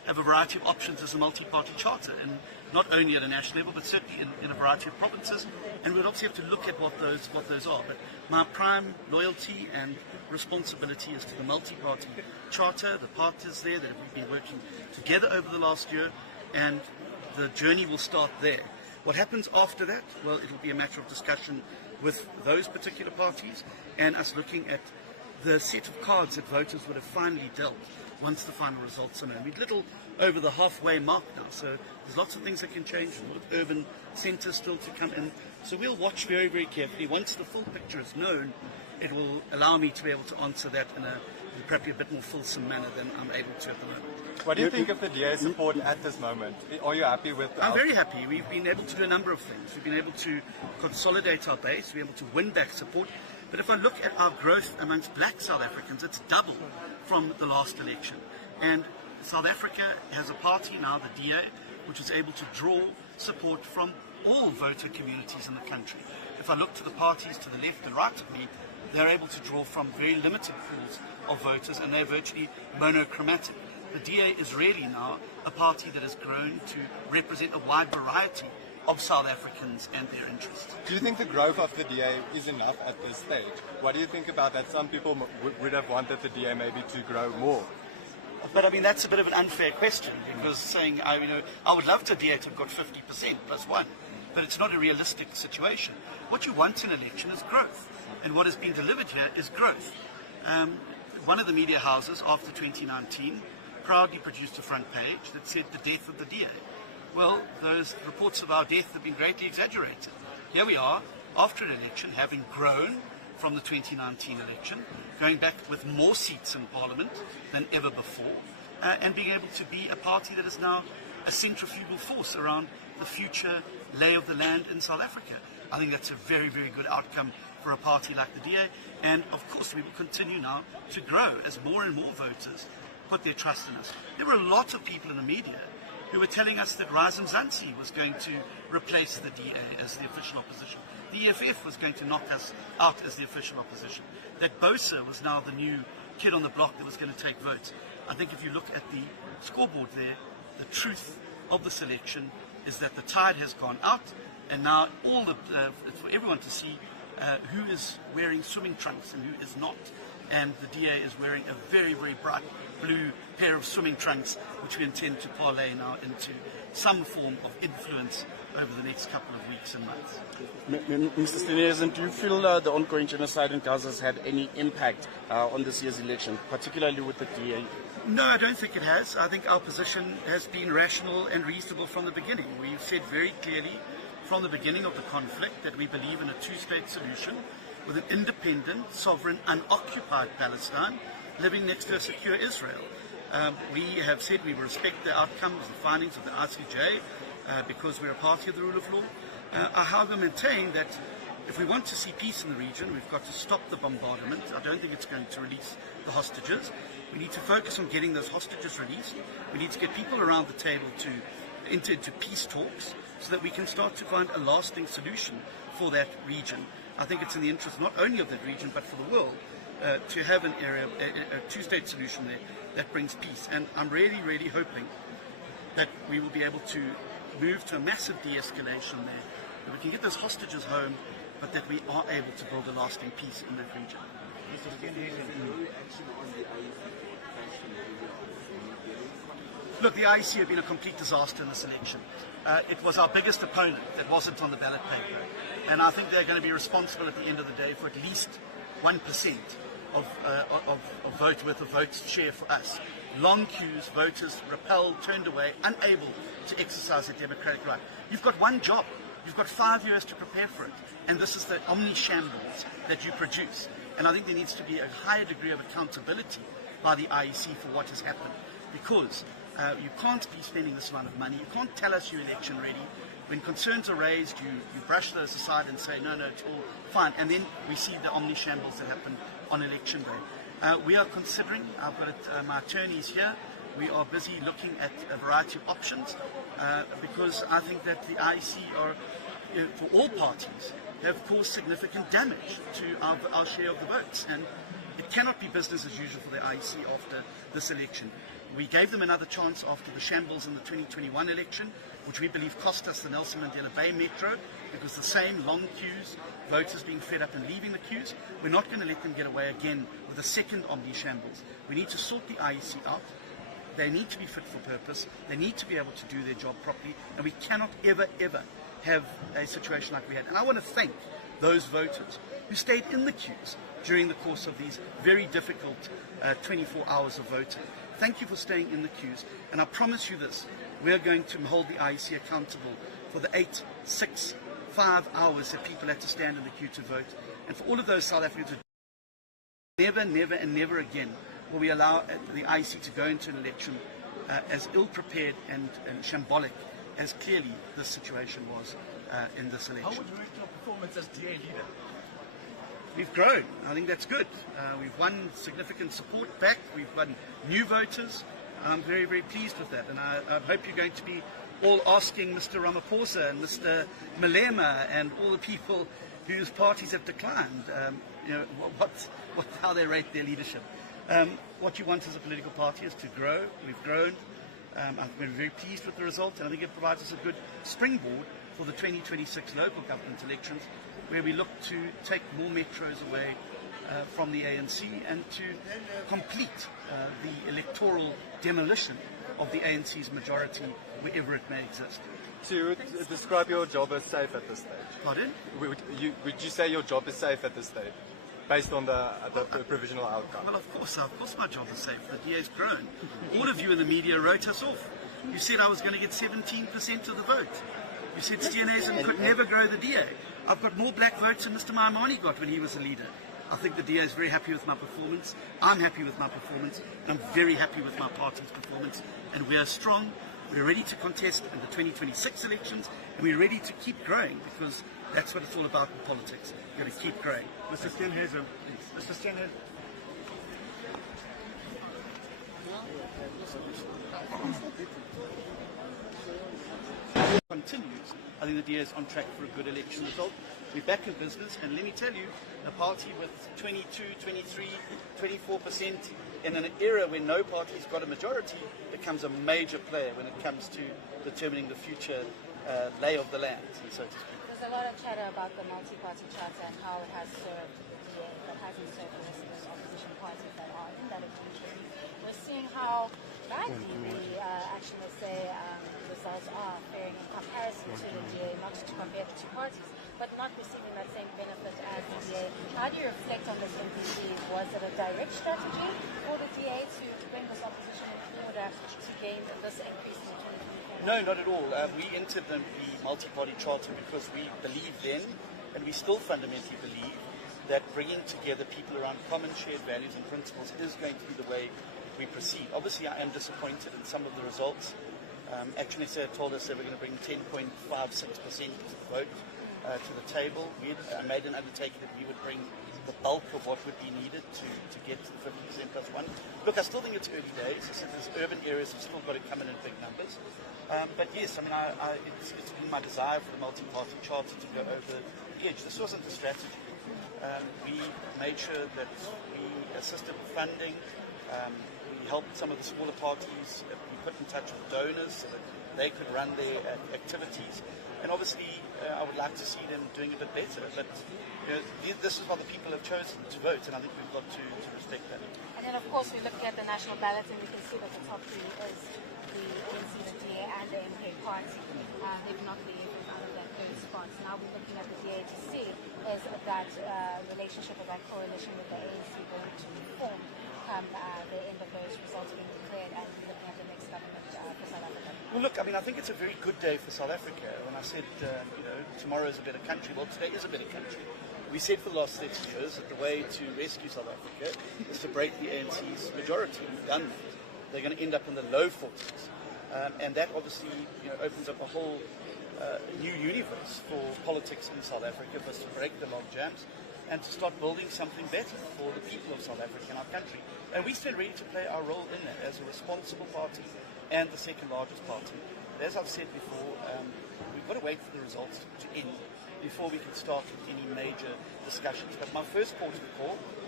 have a variety of options as a multi-party charter, and not only at a national level, but certainly in a variety of provinces. And we'll obviously have to look at what those are. But my prime loyalty and responsibility is to the multi-party charter, the partners there that we've been working together over the last year, and the journey will start there. What happens after that? Well, it'll be a matter of discussion with those particular parties and us looking at the set of cards that voters would have finally dealt once the final results are known. We're little over the halfway mark now, so there's lots of things that can change, with urban centres still to come in. So we'll watch very, very carefully. Once the full picture is known, it will allow me to be able to answer that in probably a bit more fulsome manner than I'm able to at the moment. What do you think of the DA's support at this moment? Are you happy with I'm very happy. We've been able to do a number of things. We've been able to consolidate our base, we're able to win back support. But if I look at our growth amongst black South Africans, it's double from the last election. And South Africa has a party now, the DA, which is able to draw support from all voter communities in the country. If I look to the parties to the left and right of me, they're able to draw from very limited pools of voters, and they're virtually monochromatic. The DA is really now a party that has grown to represent a wide variety of South Africans and their interests. Do you think the growth of the DA is enough at this stage? What do you think about that? Some people would have wanted the DA maybe to grow more. But I mean, that's a bit of an unfair question, because saying, I would love the DA to have got 50% plus one, but it's not a realistic situation. What you want in an election is growth, and what has been delivered here is growth. One of the media houses after 2019 proudly produced a front page that said the death of the DA. Well, those reports of our death have been greatly exaggerated. Here we are, after an election, having grown from the 2019 election, going back with more seats in Parliament than ever before, and being able to be a party that is now a centrifugal force around the future lay of the land in South Africa. I think that's a very, very good outcome for a party like the DA, and of course we will continue now to grow as more and more voters put their trust in us. There were a lot of people in the media who were telling us that Rise Mzansi was going to replace the DA as the official opposition. The EFF was going to knock us out as the official opposition. That Bosa was now the new kid on the block that was going to take votes. I think if you look at the scoreboard there, the truth of the selection is that the tide has gone out, and now it's for everyone to see who is wearing swimming trunks and who is not. And the DA is wearing a very, very bright blue pair of swimming trunks, which we intend to parlay now into some form of influence over the next couple of weeks and months. Mr. Steenhuisen, do you feel the ongoing genocide in Gaza has had any impact on this year's election, particularly with the DA? No, I don't think it has. I think our position has been rational and reasonable from the beginning. We've said very clearly from the beginning of the conflict that we believe in a two-state solution with an independent, sovereign, unoccupied Palestine living next to a secure Israel. We have said we will respect the outcomes, the findings of the ICJ, because we're a party of the rule of law. I however maintain that if we want to see peace in the region, we've got to stop the bombardment. I don't think it's going to release the hostages. We need to focus on getting those hostages released. We need to get people around the table to enter into peace talks so that we can start to find a lasting solution for that region. I think it's in the interest not only of that region but for the world to have an area, a two-state solution there that brings peace. And I'm really, really hoping that we will be able to move to a massive de-escalation there, that we can get those hostages home, but that we are able to build a lasting peace in that region. Look, the IEC have been a complete disaster in this election. It was our biggest opponent that wasn't on the ballot paper, and I think they're going to be responsible at the end of the day for at least 1% of vote worth of vote share for us. Long queues, voters repelled, turned away, unable to exercise their democratic right. You've got one job. You've got 5 years to prepare for it, and this is the omni-shambles that you produce. And I think there needs to be a higher degree of accountability by the IEC for what has happened, because you can't be spending this amount of money. You can't tell us you're election ready. When concerns are raised, you brush those aside and say, no, it's all fine. And then we see the omni-shambles that happen on election day. We are considering, I've got my attorneys here, we are busy looking at a variety of options because I think that the IEC are, for all parties, have caused significant damage to our share of the votes. And it cannot be business as usual for the IEC after this election. We gave them another chance after the shambles in the 2021 election, which we believe cost us the Nelson Mandela Bay Metro, because the same long queues, voters being fed up and leaving the queues. We're not going to let them get away again with a second Omni shambles. We need to sort the IEC out. They need to be fit for purpose. They need to be able to do their job properly, and we cannot ever, ever have a situation like we had. And I want to thank those voters who stayed in the queues during the course of these very difficult 24 hours of voting. Thank you for staying in the queues, and I promise you this, we are going to hold the IEC accountable for the 8, 6, 5 hours that people had to stand in the queue to vote. And for all of those South Africans who never, never and never again will we allow the IEC to go into an election as ill-prepared and shambolic as clearly this situation was in this election. How would you rate your performance as DA leader? We've grown. I think that's good. We've won significant support back. We've won new voters. I'm very, very pleased with that. And I hope you're going to be all asking Mr. Ramaphosa and Mr. Malema and all the people whose parties have declined, how they rate their leadership. What you want as a political party is to grow. We've grown. I've been very pleased with the result, and I think it provides us a good springboard for the 2026 local government elections, where we look to take more metros away from the ANC and to complete the electoral demolition of the ANC's majority wherever it may exist. So you would describe your job as safe at this stage? Pardon? Would you say your job is safe at this stage, based on the provisional outcome? Well, of course my job is safe. The DA's grown. All of you in the media wrote us off. You said I was going to get 17% of the vote. You said Steenhuisen could never grow the DA. I've got more black votes than Mr. Maimani got when he was a leader. I think the DA is very happy with my performance. I'm happy with my performance. And I'm very happy with my party's performance. And we are strong. We're ready to contest in the 2026 elections. And we're ready to keep growing, because that's what it's all about in politics. You've got to keep growing. Mr. Steenhuisen. Mr. Steenhuisen. Continues. I think the DA is on track for a good election result. We're back in business, and let me tell you, a party with 22, 23, 24% in an era when no party's got a majority becomes a major player when it comes to determining the future lay of the land, so to speak. There's a lot of chatter about the multi-party charter and how it has served the DA, but hasn't served the rest of those opposition parties that are in that agreement. We're seeing how badly the results are faring in comparison to the DA, not to compare the two parties, but not receiving that same benefit as the DA. How do you reflect on this MPC? Was it a direct strategy for the DA to bring this opposition in order to gain this increase in the 2024? No, not at all. We entered the multi-party charter because we believed then, and we still fundamentally believe, that bringing together people around common shared values and principles is going to be the way we proceed. Obviously, I am disappointed in some of the results. Actually, they told us they were going to bring 10.56% of the vote to the table. I made an undertaking that we would bring the bulk of what would be needed to get to the 50% plus one. Look, I still think it's early days. I said there's urban areas have still got to come in big numbers. But yes, I mean, it's been my desire for the multi-party charter to go over the edge. This wasn't a strategy. We made sure that we assisted with funding. We helped some of the smaller parties be put in touch with donors so that they could run their activities. And obviously, I would like to see them doing a bit better. But this is what the people have chosen to vote, and I think we've got to respect that. And then, of course, we're looking at the national ballot, and we can see that the top three is the ANC, the DA, and the MK party. They've not been able out of those spots. Now we're looking at the DA to see is that relationship or that coalition with the ANC going to form come the end of those results being declared, and looking at the next government for South Africa? Well, look, I mean, I think it's a very good day for South Africa. When I said, tomorrow is a better country, well, today is a better country. We said for the last 30 years that the way to rescue South Africa is to break the ANC's majority. We've done that. They're going to end up in the low 40s. And that obviously opens up a whole new universe for politics in South Africa, for us to break the log jams and to start building something better for the people of South Africa and our country. And we stand ready to play our role in that as a responsible party and the second largest party. But as I've said before, we've got to wait for the results to end before we can start with any major discussions. But my first port of the call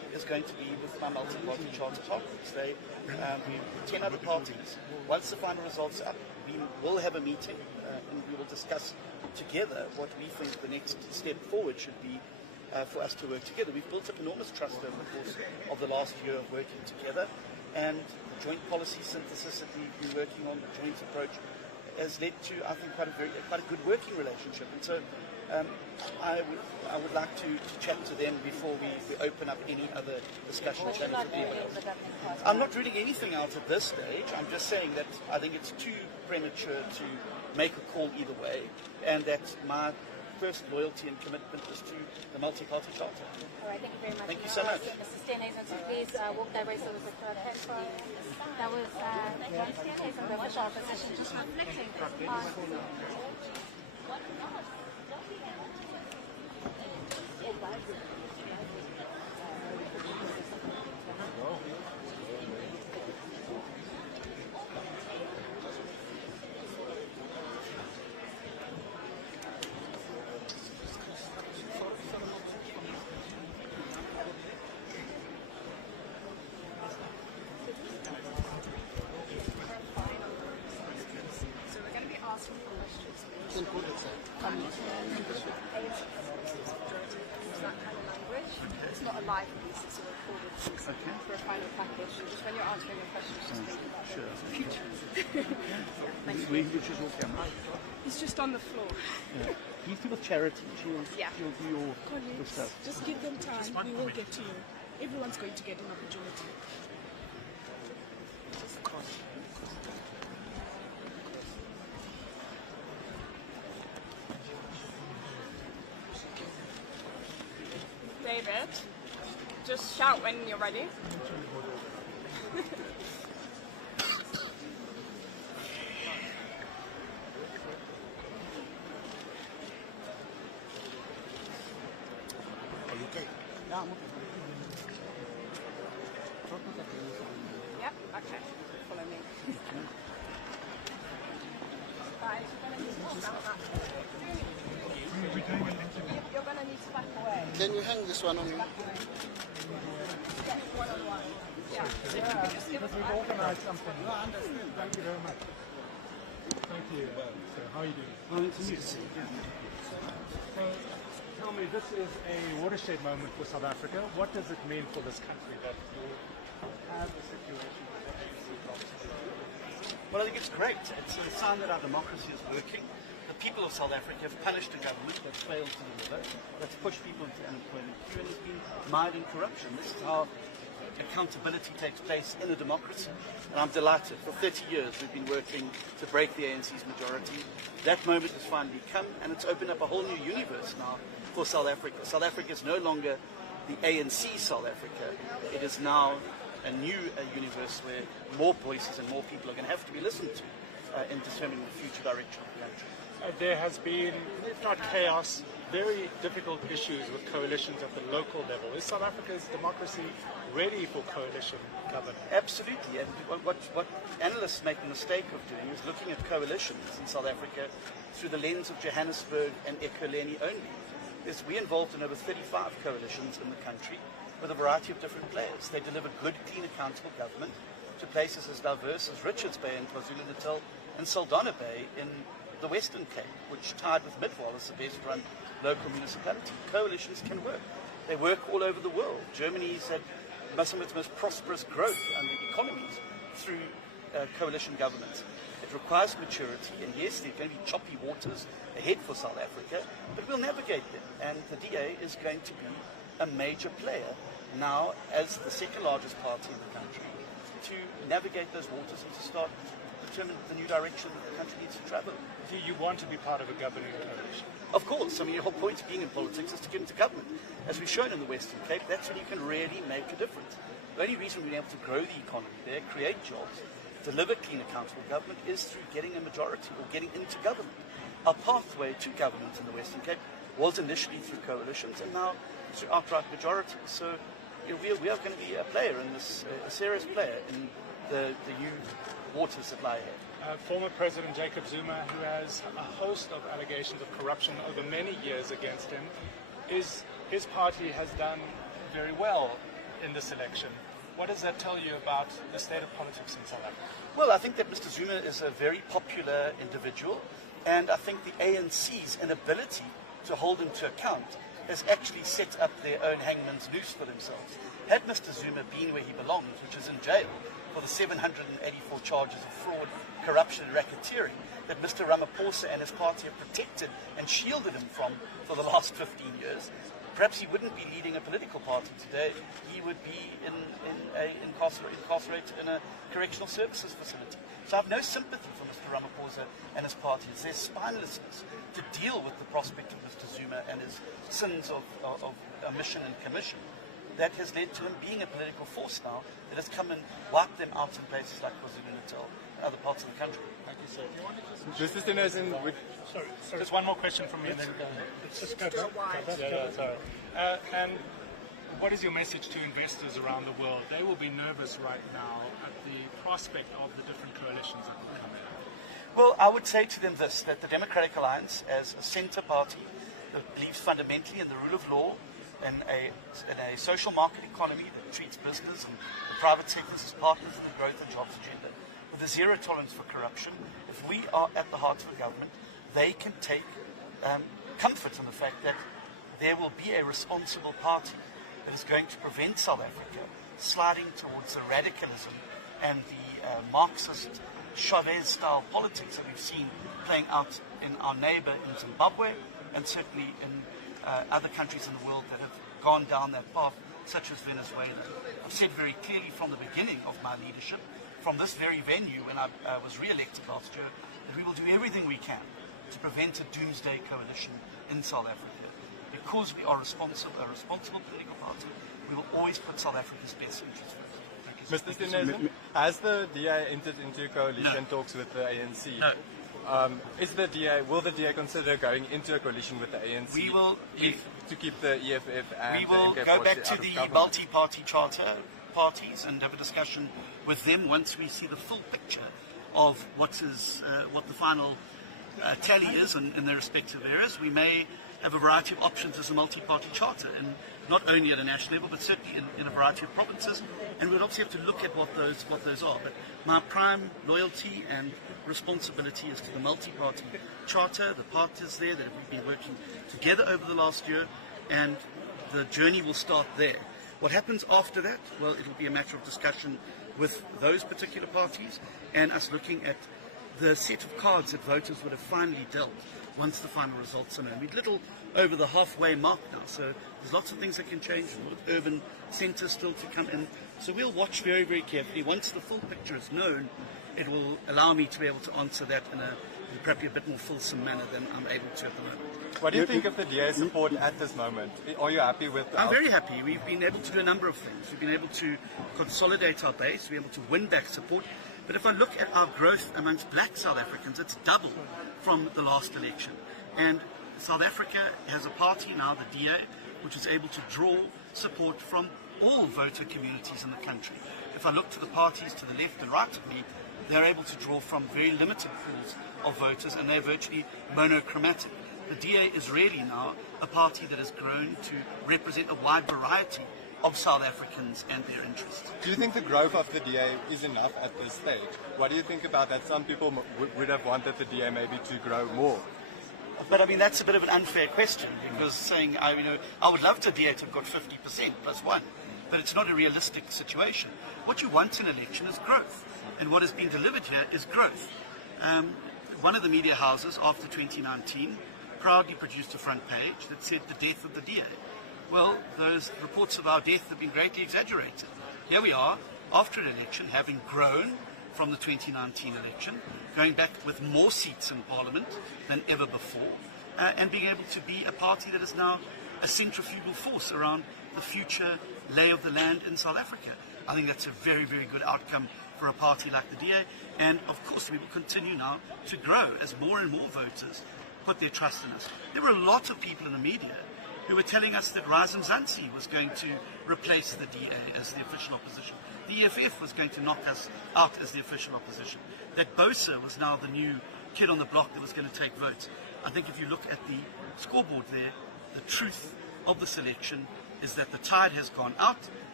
is going to be with my multi-party charter partners. We 10 other parties. Once the final results are up, we will have a meeting and we will discuss together what we think the next step forward should be for us to work together. We've built up enormous trust over the course of the last year of working together, and the joint policy synthesis that we've been working on, the joint approach, has led to, I think, quite a good working relationship. And so I would like to chat to them before we open up any other discussion channels with anyone else. I'm not reading anything out at this stage. I'm just saying that I think it's too premature to make a call either way, and that my first loyalty and commitment is to the multi-party charter. All right, thank you very much. Thank you so much. Mr. Steenhuisen, so please walk that way so we could that was John Steenhuisen, the official opposition, just reflecting on... It's not a live piece, it's a recorded piece for a final package. And just when you're answering your questions, just think about the future. Which is your camera? It's just on the floor. Yeah. Please do with charity. She'll do your stuff. Just give them time. We will get to you. Everyone's going to get an opportunity. David, just shout when you're ready. Are you okay? Yeah, I'm okay. Yep, okay. Follow me. Guys, you're going to need to back away. Can you hang this one on you? One-on-one. Yeah. Just give us We've organised something. No, I understand. Thank you very much. Thank you. So, how are you doing? Oh, it's me. So, tell me, this is a watershed moment for South Africa. What does it mean for this country that you have a situation where the ANC drops? Well, I think it's great. It's a sign that our democracy is working. The people of South Africa have punished a government that's failed to deliver, that's pushed people into unemployment queue, and has been mired in corruption. This is how accountability takes place in a democracy. And I'm delighted. For 30 years we've been working to break the ANC's majority. That moment has finally come, and it's opened up a whole new universe now for South Africa. South Africa is no longer the ANC South Africa. It is now a new universe where more voices and more people are going to have to be listened to in determining the future direction of the country. There has been, if not chaos, very difficult issues with coalitions at the local level. Is South Africa's democracy ready for coalition government? Absolutely. And what analysts make the mistake of doing is looking at coalitions in South Africa through the lens of Johannesburg and Ekurhuleni only. We're involved in over 35 coalitions in the country with a variety of different players. They deliver good, clean, accountable government to places as diverse as Richards Bay in KwaZulu-Natal and Saldanha Bay in the Western Cape, which tied with Midwall as the best run local municipality. Coalitions can work. They work all over the world. Germany's had some of its most prosperous growth under economies through coalition governments. It requires maturity, and yes, there are going to be choppy waters ahead for South Africa, but we'll navigate them. And the DA is going to be a major player now as the second largest party in the country to navigate those waters and to start determine the new direction that the country needs to travel. Do you want to be part of a governing coalition? Of course. I mean, the whole point of being in politics is to get into government. As we've shown in the Western Cape, that's when you can really make a difference. The only reason we've been able to grow the economy there, create jobs, deliver clean, accountable government is through getting a majority or getting into government. Our pathway to government in the Western Cape was initially through coalitions and now through outright majorities. So we are going to be a player in this, a serious player in the new waters that lie ahead. Former President Jacob Zuma, who has a host of allegations of corruption over many years against him, his party has done very well in this election. What does that tell you about the state of politics in South Africa? Well, I think that Mr. Zuma is a very popular individual, and I think the ANC's inability to hold him to account has actually set up their own hangman's noose for themselves. Had Mr. Zuma been where he belongs, which is in jail for the 784 charges of fraud, corruption and racketeering that Mr. Ramaphosa and his party have protected and shielded him from for the last 15 years, perhaps he wouldn't be leading a political party today. He would be incarcerated in a correctional services facility. So I have no sympathy for Mr. Ramaphosa and his party. It's their spinelessness to deal with the prospect of Mr. Zuma and his sins of omission and commission that has led to him being a political force now that has come and wiped them out in places like KwaZulu-Natal and other parts of the country. Thank you, sir. Do you want to Mr. Steenhuisen, sorry. Just one more question from me, and then Let's just go back. sorry. And what is your message to investors around the world? They will be nervous right now at the prospect of the different coalitions that will come in. Well, I would say to them this, that the Democratic Alliance, as a centre party that believes fundamentally in the rule of law, in a social market economy that treats business and the private sectors as partners in the growth and jobs agenda, with a zero tolerance for corruption, if we are at the heart of the government, they can take comfort in the fact that there will be a responsible party that is going to prevent South Africa sliding towards the radicalism and the Marxist Chavez-style politics that we've seen playing out in our neighbour in Zimbabwe and certainly in other countries in the world that have gone down that path, such as Venezuela. I've said very clearly from the beginning of my leadership, from this very venue when I was re-elected last year, that we will do everything we can to prevent a doomsday coalition in South Africa. Because we are a responsible political party, we will always put South Africa's best interests first. Mr. Steenhuisen, has the DA entered into coalition talks with the ANC? No. Will the DA consider going into a coalition with the ANC We will, to keep the EFF and we will the MK go back out to of the government? multi-party charter parties and have a discussion with them once we see the full picture of what the final tally is in their respective areas. We may have a variety of options as a multi-party charter, and not only at a national level, but certainly in a variety of provinces. And we'll obviously have to look at what those are. But my prime loyalty and responsibility is to the multi-party charter, the partners there that we've been working together over the last year, and the journey will start there. What happens after that? Well, it'll be a matter of discussion with those particular parties and us looking at the set of cards that voters would have finally dealt once the final results are known. We're little over the halfway mark now, so there's lots of things that can change, with urban centres still to come in. So we'll watch very, very carefully. Once the full picture is known, it will allow me to be able to answer that in probably a bit more fulsome manner than I'm able to at the moment. What do you think of the DA's support at this moment? Are you happy with I'm very happy. We've been able to do a number of things. We've been able to consolidate our base, we've been able to win back support. But if I look at our growth amongst black South Africans, it's double from the last election. And South Africa has a party now, the DA, which is able to draw support from all voter communities in the country. If I look to the parties to the left and right of me, they're able to draw from very limited pools of voters, and they're virtually monochromatic. The DA is really now a party that has grown to represent a wide variety of South Africans and their interests. Do you think the growth of the DA is enough at this stage? What do you think about that? Some people would have wanted the DA maybe to grow more. But I mean, that's a bit of an unfair question, because saying, I would love the DA to have got 50% plus one, but it's not a realistic situation. What you want in an election is growth, and what has been delivered here is growth. One of the media houses after 2019 proudly produced a front page that said the death of the DA. Well, those reports of our death have been greatly exaggerated. Here we are, after an election, having grown from the 2019 election, going back with more seats in Parliament than ever before, and being able to be a party that is now a centrifugal force around the future lay of the land in South Africa. I think that's a very, very good outcome for a party like the DA, and of course we will continue now to grow as more and more voters put their trust in us. There were a lot of people in the media who were telling us that Razum Zansi was going to replace the DA as the official opposition. The EFF was going to knock us out as the official opposition. That Bosa was now the new kid on the block that was going to take votes. I think if you look at the scoreboard there, the truth of the selection is that the tide has gone out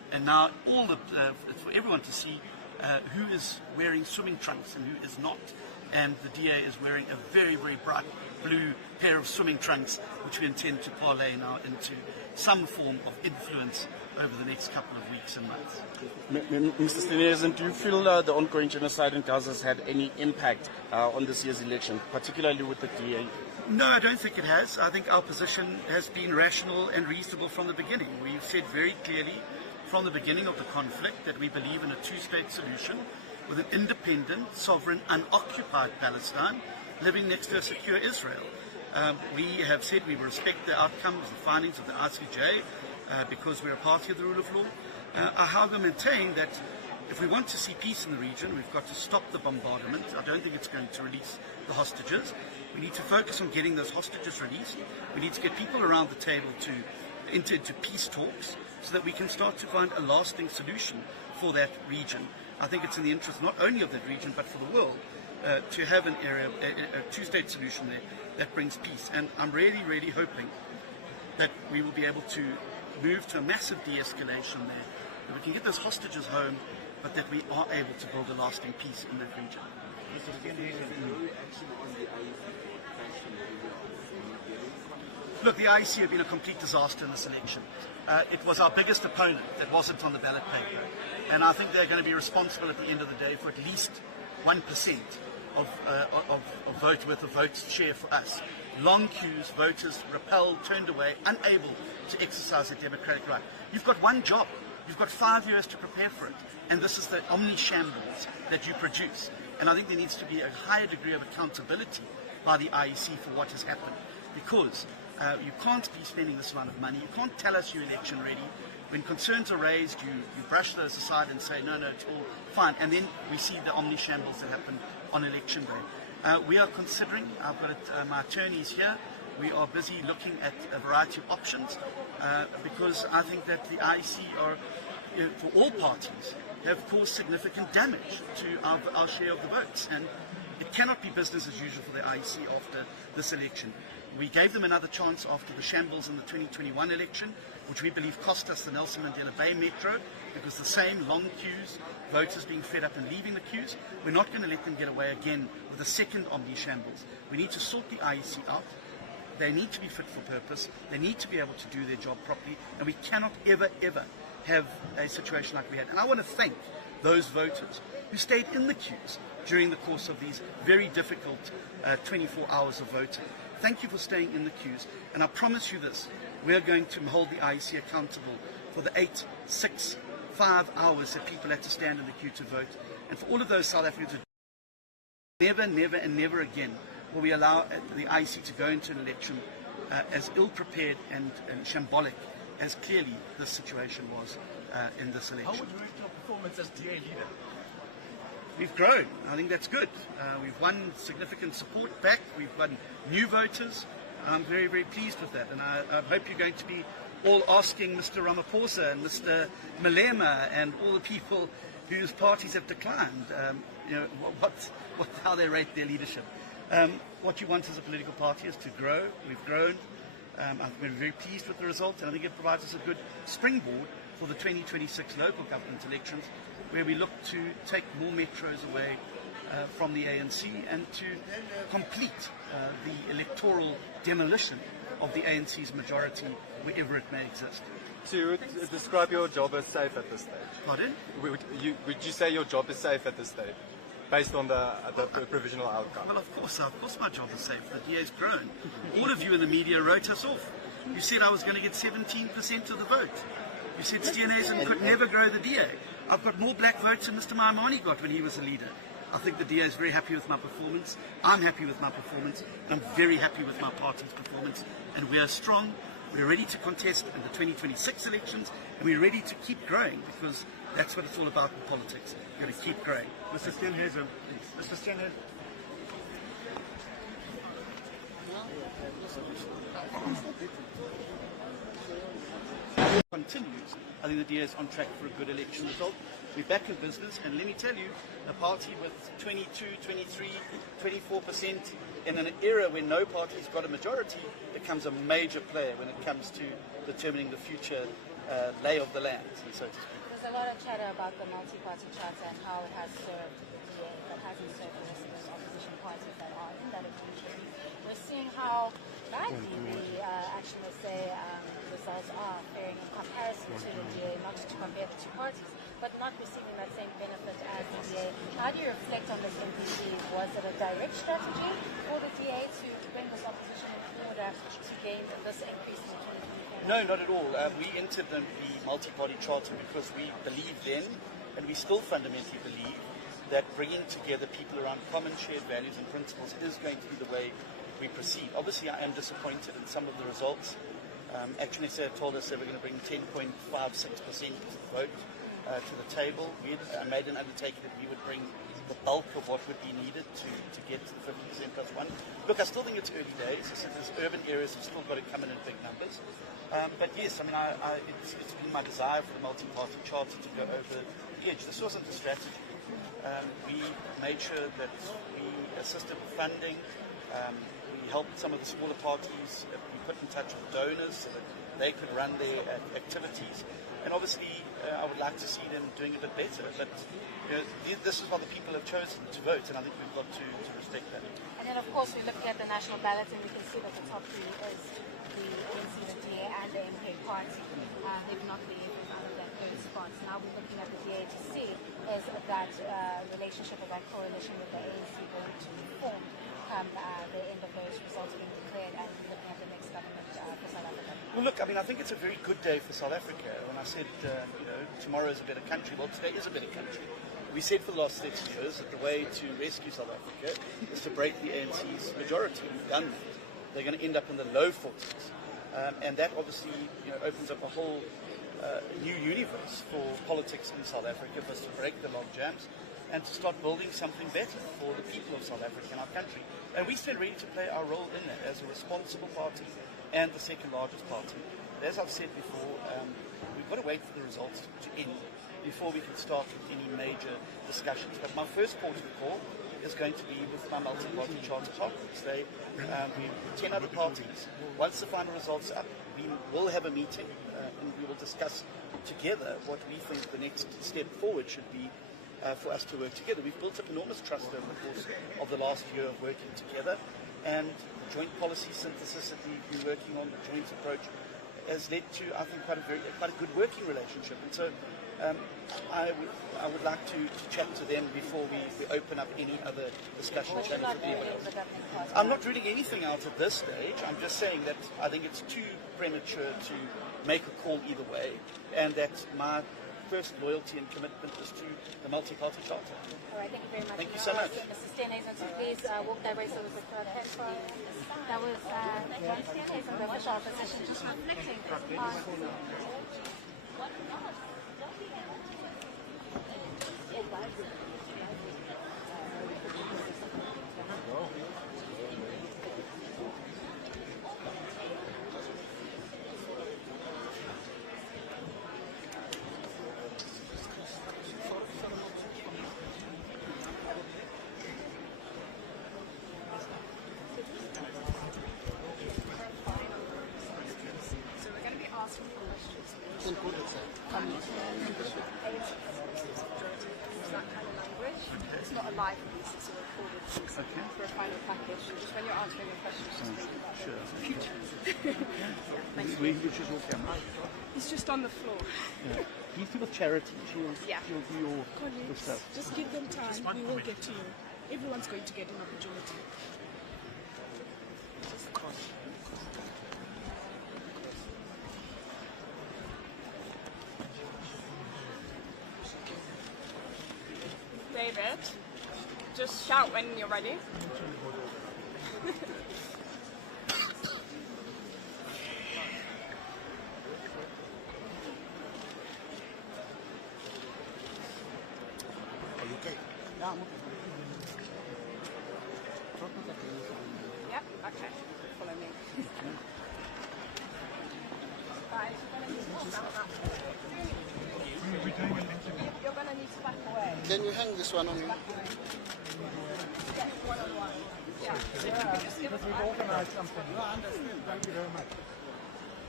And now it's for everyone to see who is wearing swimming trunks and who is not. And the DA is wearing a very, very bright blue pair of swimming trunks, which we intend to parlay now into some form of influence over the next couple of weeks and months. Mr. Steenhuisen, do you feel the ongoing genocide in Gaza has had any impact on this year's election, particularly with the DA? No, I don't think it has. I think our position has been rational and reasonable from the beginning. We've said very clearly from the beginning of the conflict that we believe in a two-state solution with an independent, sovereign, unoccupied Palestine living next to a secure Israel. We have said we respect the outcomes, the findings of the ICJ, because we're a party of the rule of law. I however maintain that if we want to see peace in the region, we've got to stop the bombardment. I don't think it's going to release the hostages. We need to focus on getting those hostages released. We need to get people around the table to enter into peace talks so that we can start to find a lasting solution for that region. I think it's in the interest not only of that region but for the world to have an area, a two-state solution there that brings peace. And I'm really, really hoping that we will be able to move to a massive de-escalation there, that we can get those hostages home, but that we are able to build a lasting peace in that region. Look, the IEC have been a complete disaster in this election. It was our biggest opponent that wasn't on the ballot paper. And I think they're going to be responsible at the end of the day for at least 1% of vote worth of votes share for us. Long queues, voters repelled, turned away, unable to exercise their democratic right. You've got one job. You've got 5 years to prepare for it. And this is the omni-shambles that you produce. And I think there needs to be a higher degree of accountability by the IEC for what has happened. Because you can't be spending this amount of money. You can't tell us you're election ready. When concerns are raised, you brush those aside and say, no, it's all fine. And then we see the omni-shambles that happen on election day. We are considering, I've got my attorneys here, we are busy looking at a variety of options because I think that the IEC are, for all parties, have caused significant damage to our share of the votes. And it cannot be business as usual for the IEC after this election. We gave them another chance after the shambles in the 2021 election, which we believe cost us the Nelson Mandela Bay Metro, because the same long queues, voters being fed up and leaving the queues. We're not going to let them get away again with a second omni-shambles. We need to sort the IEC out. They need to be fit for purpose. They need to be able to do their job properly. And we cannot ever, ever have a situation like we had. And I want to thank those voters who stayed in the queues during the course of these very difficult 24 hours of voting. Thank you for staying in the queues. And I promise you this, we are going to hold the IEC accountable for the 8, 6, 5 hours that people had to stand in the queue to vote. And for all of those South Africans, never, never and never again will we allow the IEC to go into an election as ill-prepared and shambolic as clearly this situation was in this election. How would you rate your performance as DA leader? We've grown. I think that's good. We've won significant support back. We've won new voters. I'm very, very pleased with that. And I hope you're going to be all asking Mr. Ramaphosa and Mr. Malema and all the people whose parties have declined, how they rate their leadership. What you want as a political party is to grow. We've grown. I've been very pleased with the result, and I think it provides us a good springboard for the 2026 local government elections, where we look to take more metros away from the ANC and to complete the electoral demolition of the ANC's majority wherever it may exist. So you would describe your job as safe at this stage? Pardon? Would you say your job is safe at this stage, based on the provisional outcome? Well, of course my job is safe. The DA's grown. All of you in the media wrote us off. You said I was going to get 17% of the vote. You said Steenhuisen could never grow the DA. I've got more black votes than Mr. Maimane got when he was a leader. I think the DA is very happy with my performance. I'm happy with my performance. And I'm very happy with my party's performance. And we are strong. We're ready to contest in the 2026 elections. And we're ready to keep growing, because that's what it's all about in politics. You've got to keep growing. Mr. Steenhuisen. Mr. Steenhuisen. Continues. I think the DA is on track for a good election result. We're back in business, and let me tell you, a party with 22, 23, 24% in an era when no party's got a majority becomes a major player when it comes to determining the future lay of the land, so to speak. There's a lot of chatter about the multi-party charter and how it has served the DA, but hasn't served the rest of those opposition parties that are in that agreement. We're seeing how badly the results are faring in comparison to the DA, not to compare the two parties, but not receiving that same benefit as the DA. How do you reflect on this MPC? Was it a direct strategy for the DA to bring this opposition in order to gain this increase in 2024? No, not at all. We entered the multi-party charter because we believe then, and we still fundamentally believe, that bringing together people around common shared values and principles is going to be the way we proceed. Obviously, I am disappointed in some of the results. Actually, they told us they were going to bring 10.56% of the vote to the table. We made an undertaking that we would bring the bulk of what would be needed to get to the 50% plus one. Look, I still think it's early days. I said there's urban areas have still got to come in big numbers. But yes, I mean, it's been my desire for the multi-party charter to go over the edge. This wasn't a strategy. We made sure that we assisted with funding. We helped some of the smaller parties. We put in touch with donors so that they could run their activities. And obviously, I would like to see them doing a bit better. But this is what the people have chosen to vote, and I think we've got to respect that. And then, of course, we're looking at the national ballot, and we can see that the top three is the ANC, the DA, and the MK party. They've knocked the EFF out of that third spot. Now we're looking at the DA to see is that relationship or that coalition with the ANC going to form come the end of those results being declared, and looking at the next government for South Africa. Well, look, I mean, I think it's a very good day for South Africa. When I said, tomorrow is a better country, well, today is a better country. We said for the last 30 years that the way to rescue South Africa is to break the ANC's majority. We've done that. They're going to end up in the low 40s. And that obviously opens up a whole new universe for politics in South Africa, for us to break the log jams and to start building something better for the people of South Africa and our country. And we stand ready to play our role in that as a responsible party and the second largest party. But as I've said before, we've got to wait for the results to end before we can start with any major discussions. But my first port of call is going to be with my multi-party charter partners. We're 10 other parties. Once the final results are up, we will have a meeting and we will discuss together what we think the next step forward should be for us to work together. We've built up enormous trust over the course of the last year of working together, and the joint policy synthesis that we've been working on, the joint approach, has led to, I think, quite a good working relationship. And so I would like to chat to them before we open up any other discussion channels with anyone else. I'm not reading anything out at this stage. I'm just saying that I think it's too premature to make a call either way, and that my first loyalty and commitment is to the multi-party charter. All right, thank you very much. Thank you so much. Mr. Steenhuisen, so please walk that way so we could that was John Steenhuisen, the official opposition, just reflecting on it's not a live piece, it's a recorded piece for a final package. Just when you're answering your questions, just think about it. Which is your camera? It's just on the floor. Yeah. These people charity. She'll do your stuff. Just give them time. We will get to you. Everyone's going to get an opportunity. David, just shout when you're ready. Are you okay? Yeah, I'm okay. Yep, okay. Follow me. Guys, you're going to need to back away. Can you hang this one on me? Yes, one-on-one. Yeah. Because we've organized something. No, I understand. Thank you very much.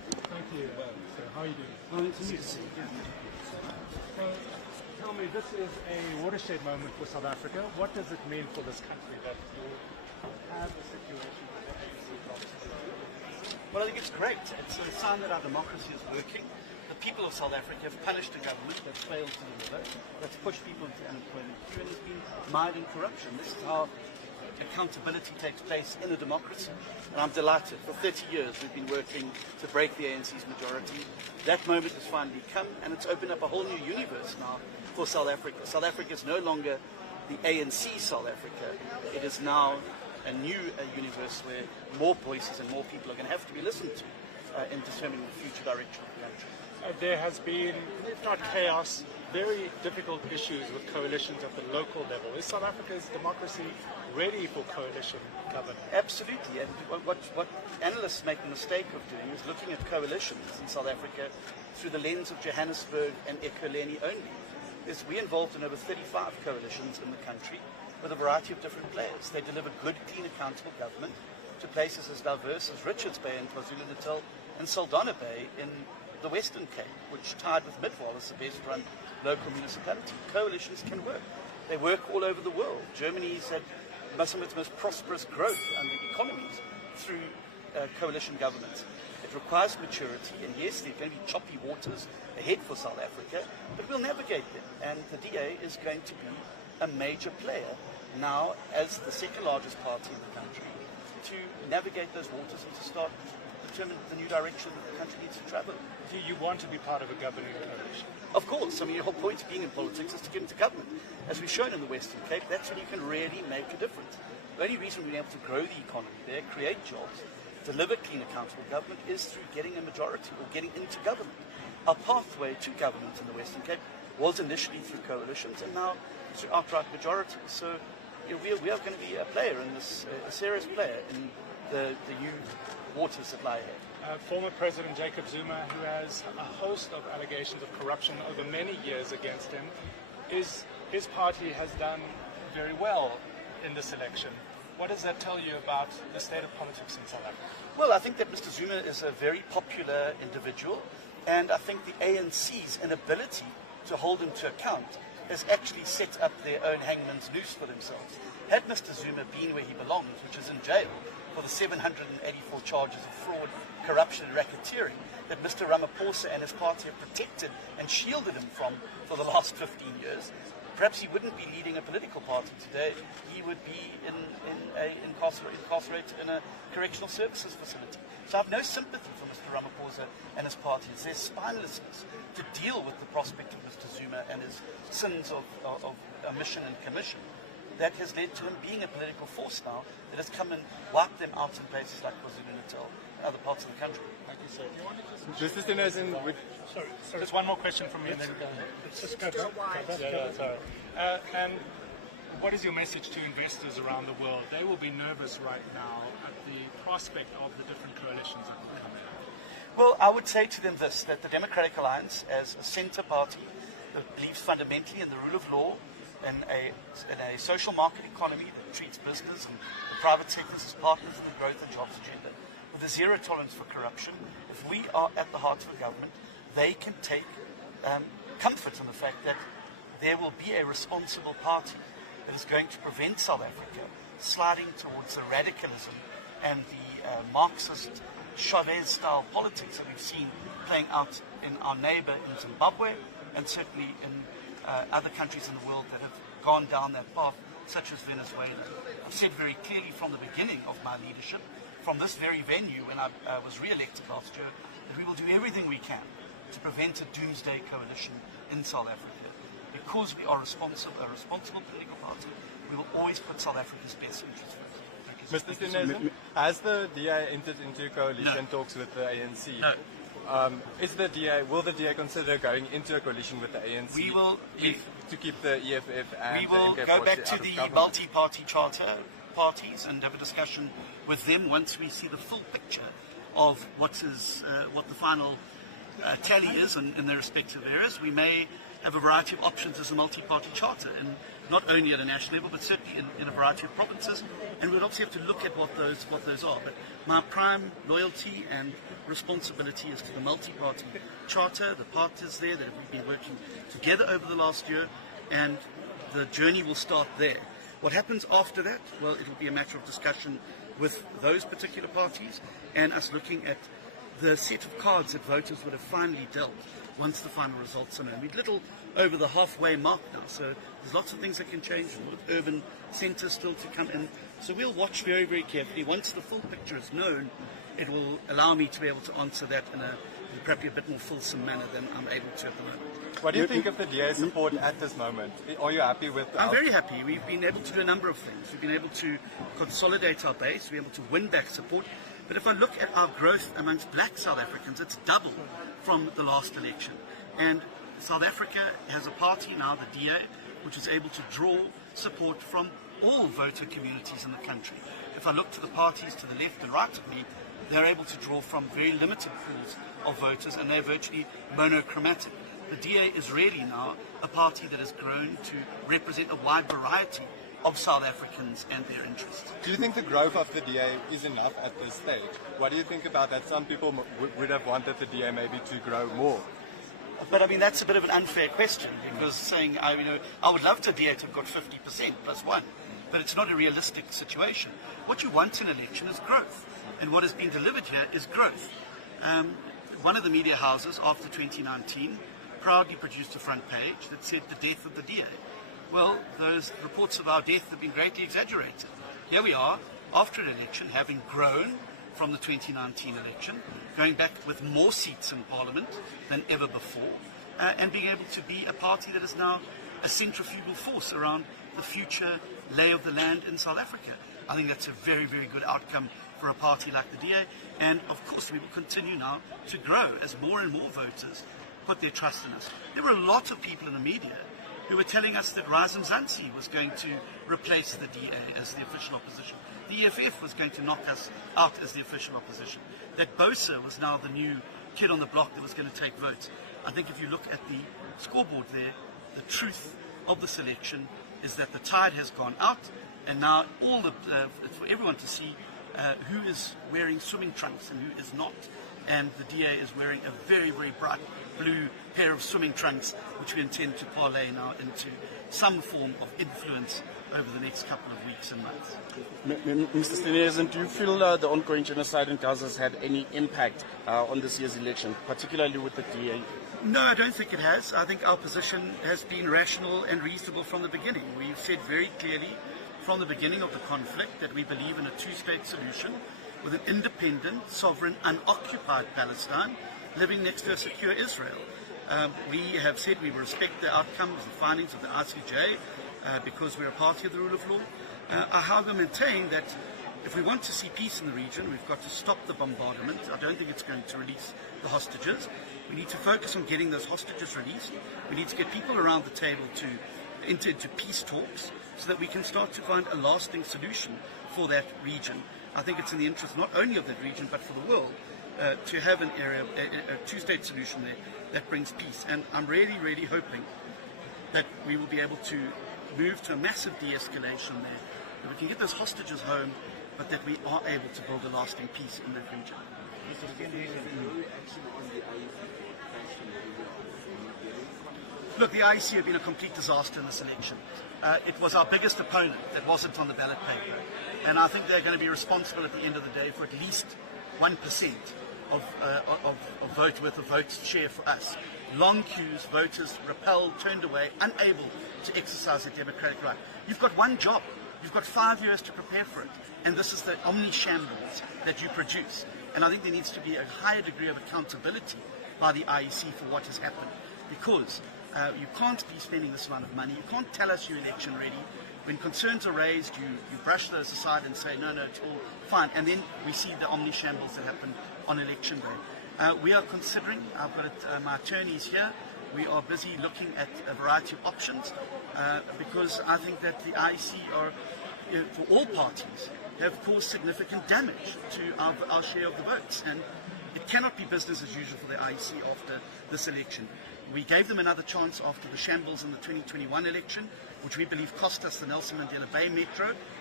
Thank you. So, how are you doing? So, tell me, this is a watershed moment for South Africa. What does it mean for this country that you have a situation where the ANC drops below? Well, I think it's great. It's a sign that our democracy is working. The people of South Africa have punished a government that's failed to deliver, that's pushed people into unemployment queue, and has been mired in corruption. This is how accountability takes place in a democracy. And I'm delighted. For 30 years we've been working to break the ANC's majority. That moment has finally come, and it's opened up a whole new universe now for South Africa. South Africa is no longer the ANC South Africa. It is now a new universe where more voices and more people are going to have to be listened to in determining the future direction of the country. There has been, if not chaos, very difficult issues with coalitions at the local level. Is South Africa's democracy ready for coalition government? Absolutely. And what analysts make the mistake of doing is looking at coalitions in South Africa through the lens of Johannesburg and Ekurhuleni only. We're involved in over 35 coalitions in the country with a variety of different players. They deliver good, clean, accountable government to places as diverse as Richards Bay in KwaZulu-Natal and Saldanha Bay in the Western Cape, which tied with Midwall as the best-run local municipality. Coalitions can work. They work all over the world. Germany's had some of its most prosperous growth under economies through coalition governments. It requires maturity, and yes, there are going to be choppy waters ahead for South Africa, but we'll navigate them. And the DA is going to be a major player now as the second largest party in the country to navigate those waters and to start determine the new direction that the country needs to travel. Do you want to be part of a governing coalition? Of course. I mean, the whole point of being in politics is to get into government. As we've shown in the Western Cape, that's when you can really make a difference. The only reason we've been able to grow the economy there, create jobs, deliver clean, accountable government is through getting a majority or getting into government. Our pathway to government in the Western Cape was initially through coalitions and now through outright majorities. So we are going to be a player in this, a serious player in the new waters that lie ahead. Former President Jacob Zuma, who has a host of allegations of corruption over many years against him, his party has done very well in this election. What does that tell you about the state of politics in South Africa? Well, I think that Mr. Zuma is a very popular individual, and I think the ANC's inability to hold him to account has actually set up their own hangman's noose for themselves. Had Mr. Zuma been where he belongs, which is in jail, for the 784 charges of fraud, corruption and racketeering that Mr. Ramaphosa and his party have protected and shielded him from for the last 15 years, perhaps he wouldn't be leading a political party today. He would be incarcerated in a correctional services facility. So I have no sympathy for Mr. Ramaphosa and his party. It's their spinelessness to deal with the prospect of Mr. Zuma and his sins of omission and commission that has led to him being a political force now that has come and wiped them out in places like KwaZulu-Natal and other parts of the country. Thank you, sir. Do you want to Just Steenhuisen, Sorry, just one more question from me and then Let's just go back. sorry. And what is your message to investors around the world? They will be nervous right now at the prospect of the different coalitions that will come in. Well, I would say to them this, that the Democratic Alliance, as a centre party that believes fundamentally in the rule of law, in a social market economy that treats business and the private sectors as partners in the growth and jobs agenda, with a zero tolerance for corruption, if we are at the heart of a government, they can take comfort in the fact that there will be a responsible party that is going to prevent South Africa sliding towards the radicalism and the Marxist Chavez-style politics that we've seen playing out in our neighbour in Zimbabwe and certainly in other countries in the world that have gone down that path, such as Venezuela. I've said very clearly from the beginning of my leadership, from this very venue when I was re-elected last year, that we will do everything we can to prevent a doomsday coalition in South Africa. Because we are a responsible political party, we will always put South Africa's best interests first. Mr. Steenhuisen, has the DA entered into coalition talks with the ANC? No. Will the DA consider going into a coalition with the ANC We will, to keep the EFF and we will the MK go party back out to of the government? multi-party charter parties and have a discussion with them once we see the full picture of what the final tally is in their respective areas. We may have a variety of options as a multi-party charter, and not only at a national level, but certainly in a variety of provinces And we'll obviously have to look at what those are. But my prime loyalty and responsibility is to the multi-party charter, the parties there that we've been working together over the last year, and the journey will start there. What happens after that? Well, it will be a matter of discussion with those particular parties and us looking at the set of cards that voters would have finally dealt once the final results are known. We're little over the halfway mark now, so there's lots of things that can change, with urban centres still to come in. So we'll watch very, very carefully. Once the full picture is known, it will allow me to be able to answer that in probably a bit more fulsome manner than I'm able to at the moment. What do you think of the DA's support at this moment? Are you happy with the I'm very happy. We've been able to do a number of things. We've been able to consolidate our base, we're able to win back support. But if I look at our growth amongst black South Africans, it's double from the last election. And South Africa has a party now, the DA, which is able to draw support from all voter communities in the country. If I look to the parties to the left and right of me, they're able to draw from very limited pools of voters, and they're virtually monochromatic. The DA is really now a party that has grown to represent a wide variety of South Africans and their interests. Do you think the growth of the DA is enough at this stage? What do you think about that? Some people would have wanted the DA maybe to grow more. But I mean, that's a bit of an unfair question, because saying, I would love to DA to have got 50% plus one, but it's not a realistic situation. What you want in an election is growth, and what has been delivered here is growth. One of the media houses after 2019 proudly produced a front page that said the death of the DA. Well, those reports of our death have been greatly exaggerated. Here we are, after an election, having grown from the 2019 election, going back with more seats in Parliament than ever before, and being able to be a party that is now a centrifugal force around the future lay of the land in South Africa. I think that's a very, very good outcome for a party like the DA, and of course we will continue now to grow as more and more voters put their trust in us. There were a lot of people in the media who were telling us that Rise Mzansi was going to replace the DA as the official opposition. The EFF was going to knock us out as the official opposition. That Bosa was now the new kid on the block that was going to take votes. I think if you look at the scoreboard there, the truth of this election is that the tide has gone out, and now it's for everyone to see who is wearing swimming trunks and who is not. And the DA is wearing a very, very bright blue pair of swimming trunks, which we intend to parlay now into some form of influence over the next couple of weeks and months. Mr. Steenhuisen, do you feel the ongoing genocide in Gaza has had any impact on this year's election, particularly with the DA? No, I don't think it has. I think our position has been rational and reasonable from the beginning. We've said very clearly from the beginning of the conflict that we believe in a two-state solution with an independent, sovereign, unoccupied Palestine living next to a secure Israel. We have said we will respect the outcomes and findings of the ICJ because we're a party of the rule of law. I however maintain that if we want to see peace in the region, we've got to stop the bombardment. I don't think it's going to release the hostages. We need to focus on getting those hostages released. We need to get people around the table to enter into peace talks so that we can start to find a lasting solution for that region. I think it's in the interest not only of that region but for the world to have an area, a two-state solution there that brings peace. And I'm really, really hoping that we will be able to move to a massive de-escalation there, that we can get those hostages home, but that we are able to build a lasting peace in that region. Look, the IEC have been a complete disaster in this election. It was our biggest opponent that wasn't on the ballot paper, and I think they're going to be responsible at the end of the day for at least 1% of vote worth of votes share for us. Long queues, voters repelled, turned away, unable to exercise their democratic right. You've got one job. You've got 5 years to prepare for it, and this is the omni-shambles that you produce. And I think there needs to be a higher degree of accountability by the IEC for what has happened, because you can't be spending this amount of money. You can't tell us you're election ready. When concerns are raised, you brush those aside and say, no, it's all fine. And then we see the omni-shambles that happened on election day. We are considering, I've got my attorneys here, we are busy looking at a variety of options because I think that the IEC are, for all parties, have caused significant damage to our share of the votes. And it cannot be business as usual for the IEC after this election. We gave them another chance after the shambles in the 2021 election, which we believe cost us the Nelson Mandela Bay Metro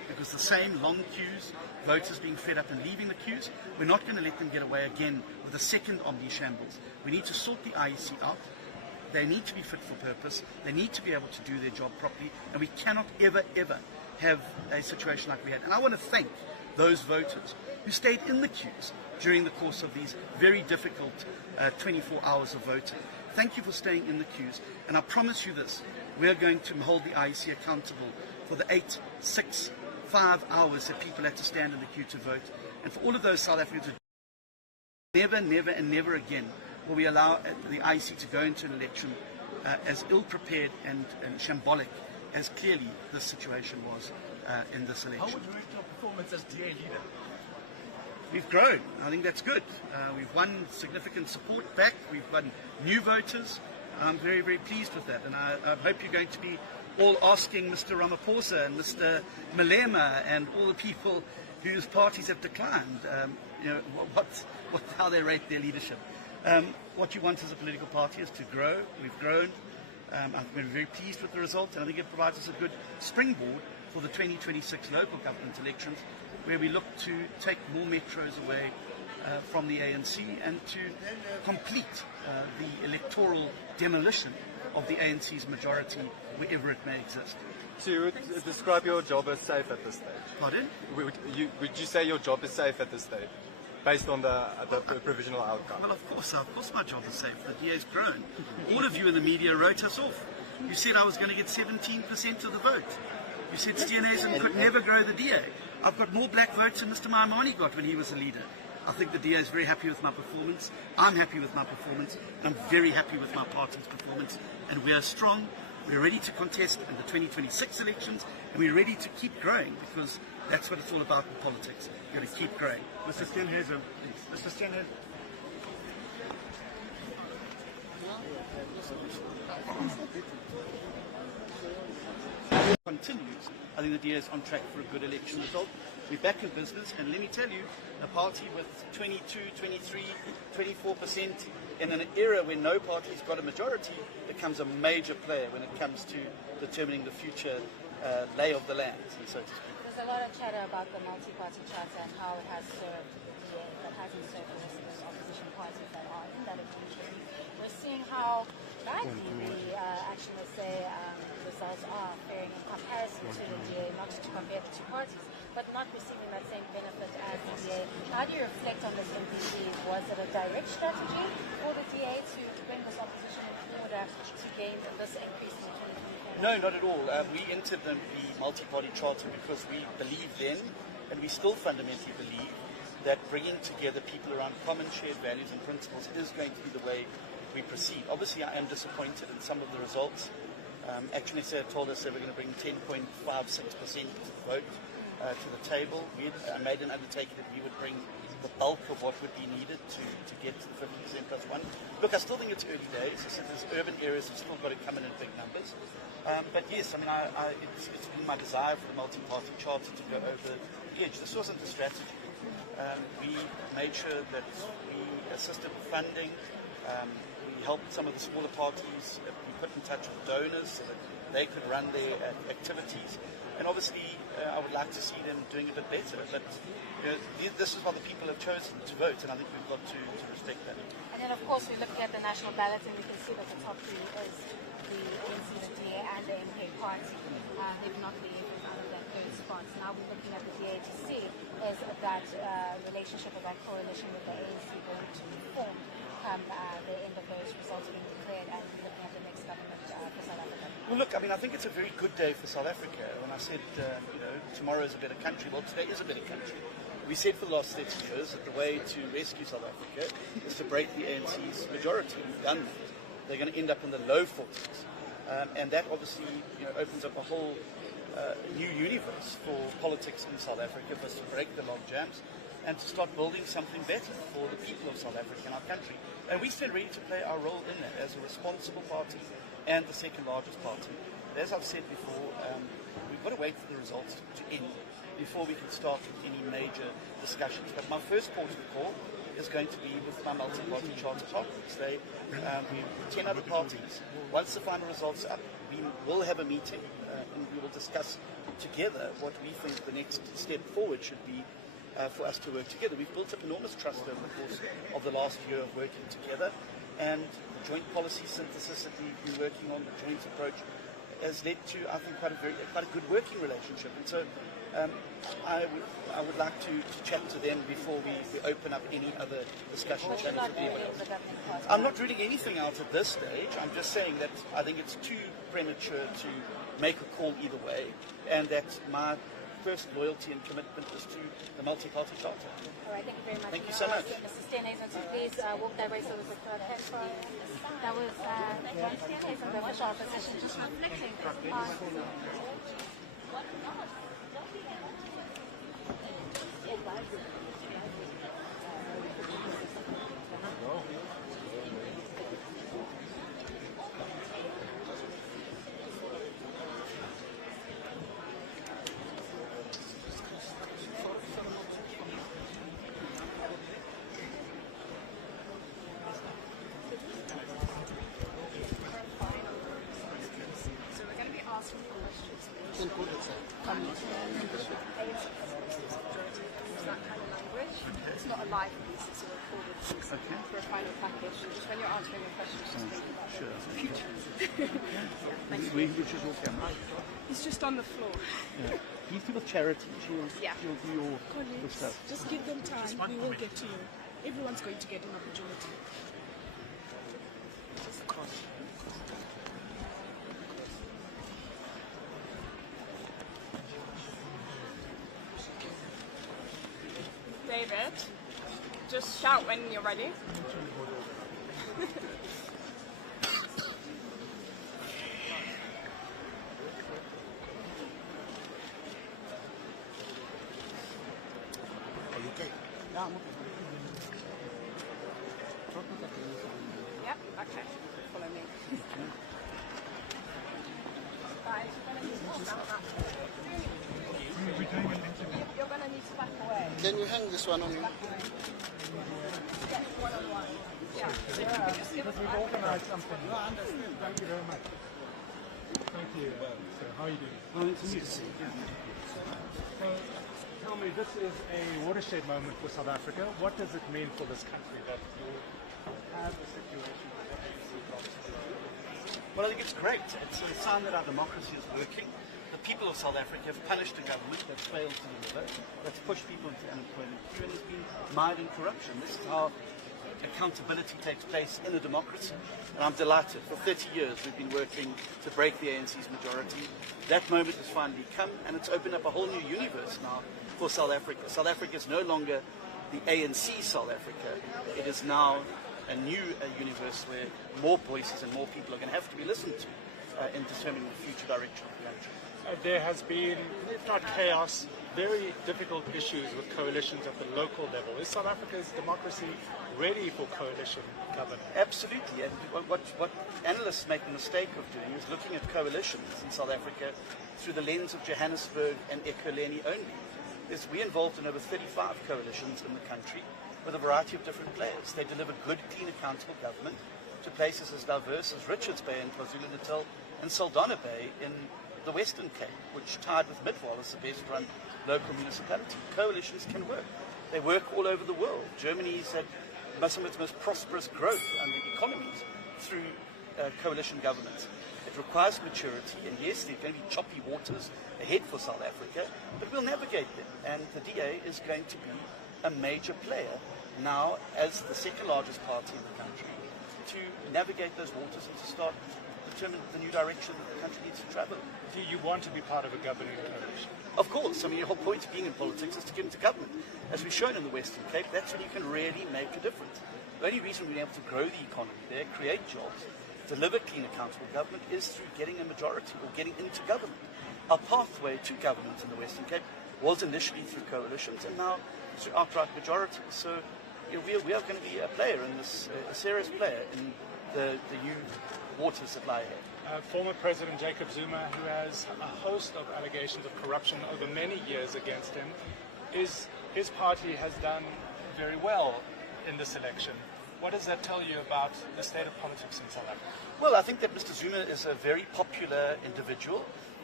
because the same long queues, voters being fed up and leaving the queues, we're not going to let them get away again with a second omni shambles. We need to sort the IEC out. They need to be fit for purpose. They need to be able to do their job properly, and we cannot ever, ever have a situation like we had. And I want to thank those voters who stayed in the queues during the course of these very difficult 24 hours of voting. Thank you for staying in the queues, and I promise you this, we are going to hold the IEC accountable for the 8, 6, 5 hours that people had to stand in the queue to vote. And for all of those South Africans who never, never and never again will we allow the IEC to go into an election as ill-prepared and shambolic as clearly this situation was in this election. How would you rate your performance as DA leader? We've grown. I think that's good. We've won significant support back. We've won new voters. I'm very, very pleased with that. And I hope you're going to be all asking Mr. Ramaphosa and Mr. Malema and all the people whose parties have declined, how they rate their leadership. What you want as a political party is to grow. We've grown. I've been very pleased with the result, and I think it provides us a good springboard for the 2026 local government elections, where we look to take more metros away from the ANC and to complete the electoral demolition of the ANC's majority wherever it may exist. So you would describe your job as safe at this stage? Pardon? Would you say your job is safe at this stage, based on the provisional outcome? Well, of course my job is safe. The DA's grown. All of you in the media wrote us off. You said I was going to get 17% of the vote. You said Steenhuisen could never grow the DA. I've got more black votes than Mr. Maimane got when he was a leader. I think the DA is very happy with my performance. I'm happy with my performance. I'm very happy with my party's performance. And we are strong. We're ready to contest in the 2026 elections. And we're ready to keep growing, because that's what it's all about in politics. You've got to keep growing. Mr. Steenhuisen. Mr. Steenhuisen. Continues. I think the DA is on track for a good election result. We're back in business, and let me tell you, a party with 22, 23, 24% in an era when no party's got a majority becomes a major player when it comes to determining the future lay of the land, so to speak. There's a lot of chatter about the multi-party charter and how it has served the DA, but hasn't served the rest of those opposition parties that are in that agreement. We're seeing how badly the action, let's say, results are faring in comparison to the DA, not to compare the two parties, but not receiving that same benefit as the DA. How do you reflect on this MPC? Was it a direct strategy for the DA to bring this opposition in order to gain this increase in 2024? No, not at all. We entered the multi-party charter because we believed then, and we still fundamentally believe, that bringing together people around common shared values and principles is going to be the way we proceed. Obviously, I am disappointed in some of the results. Action SA told us they were going to bring 10.56% vote to the table. I made an undertaking that we would bring the bulk of what would be needed to get to the 50% plus one. Look, I still think it's early days. I said there's urban areas have still got to come in big numbers. But yes, I mean, it's been my desire for the multi-party charter to go over the edge. This wasn't a strategy. We made sure that we assisted with funding. We helped some of the smaller parties. We put in touch with donors so that they could run their activities. And obviously, I would like to see them doing a bit better. But this is what the people have chosen to vote, and I think we've got to respect that. And then, of course, we're looking at the national ballot, and we can see that the top three is the ANC, the DA, and the MK party. They've not been other than those spots. Now we're looking at the DA to see is that relationship or that coalition with the ANC going to form come the end of those results being declared, and looking at the next government for South Africa. Well, look, I mean, I think it's a very good day for South Africa. When I said, tomorrow is a better country, well, today is a better country. We said for the last 30 years that the way to rescue South Africa is to break the ANC's majority. We've done that. They're going to end up in the low 40s. And that obviously opens up a whole new universe for politics in South Africa, for us to break the log jams and to start building something better for the people of South Africa and our country. And we stand ready to play our role in that as a responsible party and the second largest party. But as I've said before, we've got to wait for the results to end before we can start any major discussions. But my first port of call is going to be with my multi-party charter partners. We're 10 other parties. Once the final results are up, we will have a meeting and we will discuss put together what we think the next step forward should be for us to work together. We've built up enormous trust over the course of the last year of working together, and the joint policy synthesis that we've been working on, the joint approach, has led to, I think, quite a good working relationship. And so I would like to chat to them before we open up any other discussion. I'm not ruling anything out at this stage. I'm just saying that I think it's too premature to make a call either way, and that my first loyalty and commitment is to the multi-party charter. All right, thank you very much. Thank you so much. Mr. Steenhuisen, so please walk that way so there's a crowd ahead for you. That was John Steenhuisen, the official opposition, just reflecting on... It's not a live piece, it's a recorded piece for a final package. Just when you're answering your questions, just think about the future. Which is your camera? It's just on the floor. Yeah. These people charity. She'll do your stuff. Just give them time. We will get to you. Everyone's going to get an opportunity. David, just shout when you're ready. Yep, okay. Follow me. Guys, you're going to need to back away. Can you hang this one on you? Get one-on-one. Yeah. So if you could just give us We've organised something. No, I understand. Thank you very much. Thank you. So, how are you doing? Oh, it's easy to see. So, tell me, this is a watershed moment for South Africa. What does it mean for this country that you have a situation where the ANC Well, I think it's great. It's a sign that our democracy is working. The people of South Africa have punished a government that's failed to deliver, that's pushed people into unemployment queue, and has been mired in corruption. This is how accountability takes place in a democracy. And I'm delighted. For 30 years we've been working to break the ANC's majority. That moment has finally come, and it's opened up a whole new universe now for South Africa. South Africa is no longer the ANC South Africa. It is now a new universe where more voices and more people are going to have to be listened to in determining the future direction of the country. There has been, if not chaos, very difficult issues with coalitions at the local level. Is South Africa's democracy ready for coalition governance? Absolutely, and what analysts make the mistake of doing is looking at coalitions in South Africa through the lens of Johannesburg and Ekurhuleni only. We're involved in over 35 coalitions in the country with a variety of different players. They deliver good, clean, accountable government to places as diverse as Richards Bay in KwaZulu-Natal and Saldanha Bay in the Western Cape, which tied with Midwall is the best run local municipality. Coalitions can work. They work all over the world. Germany's had some of its most prosperous growth under economies through coalition governments. It requires maturity, and yes, there are going to be choppy waters ahead for South Africa, but we'll navigate them. And the DA is going to be a major player now as the second largest party in the country to navigate those waters and to start determine the new direction that the country needs to travel. Do you want to be part of a governing coalition? Of course. I mean, the whole point of being in politics is to get into government. As we've shown in the Western Cape, that's when you can really make a difference. The only reason we've been able to grow the economy there, create jobs, deliver clean, accountable government is through getting a majority or getting into government. Our pathway to government in the Western Cape was initially through coalitions and now through outright majorities. So we are going to be a player in this, a serious player in the new waters that lie ahead. Former President Jacob Zuma, who has a host of allegations of corruption over many years against him, his party has done very well in this election. What does that tell you about the state of politics in South Africa? Well, I think that Mr. Zuma is a very popular individual.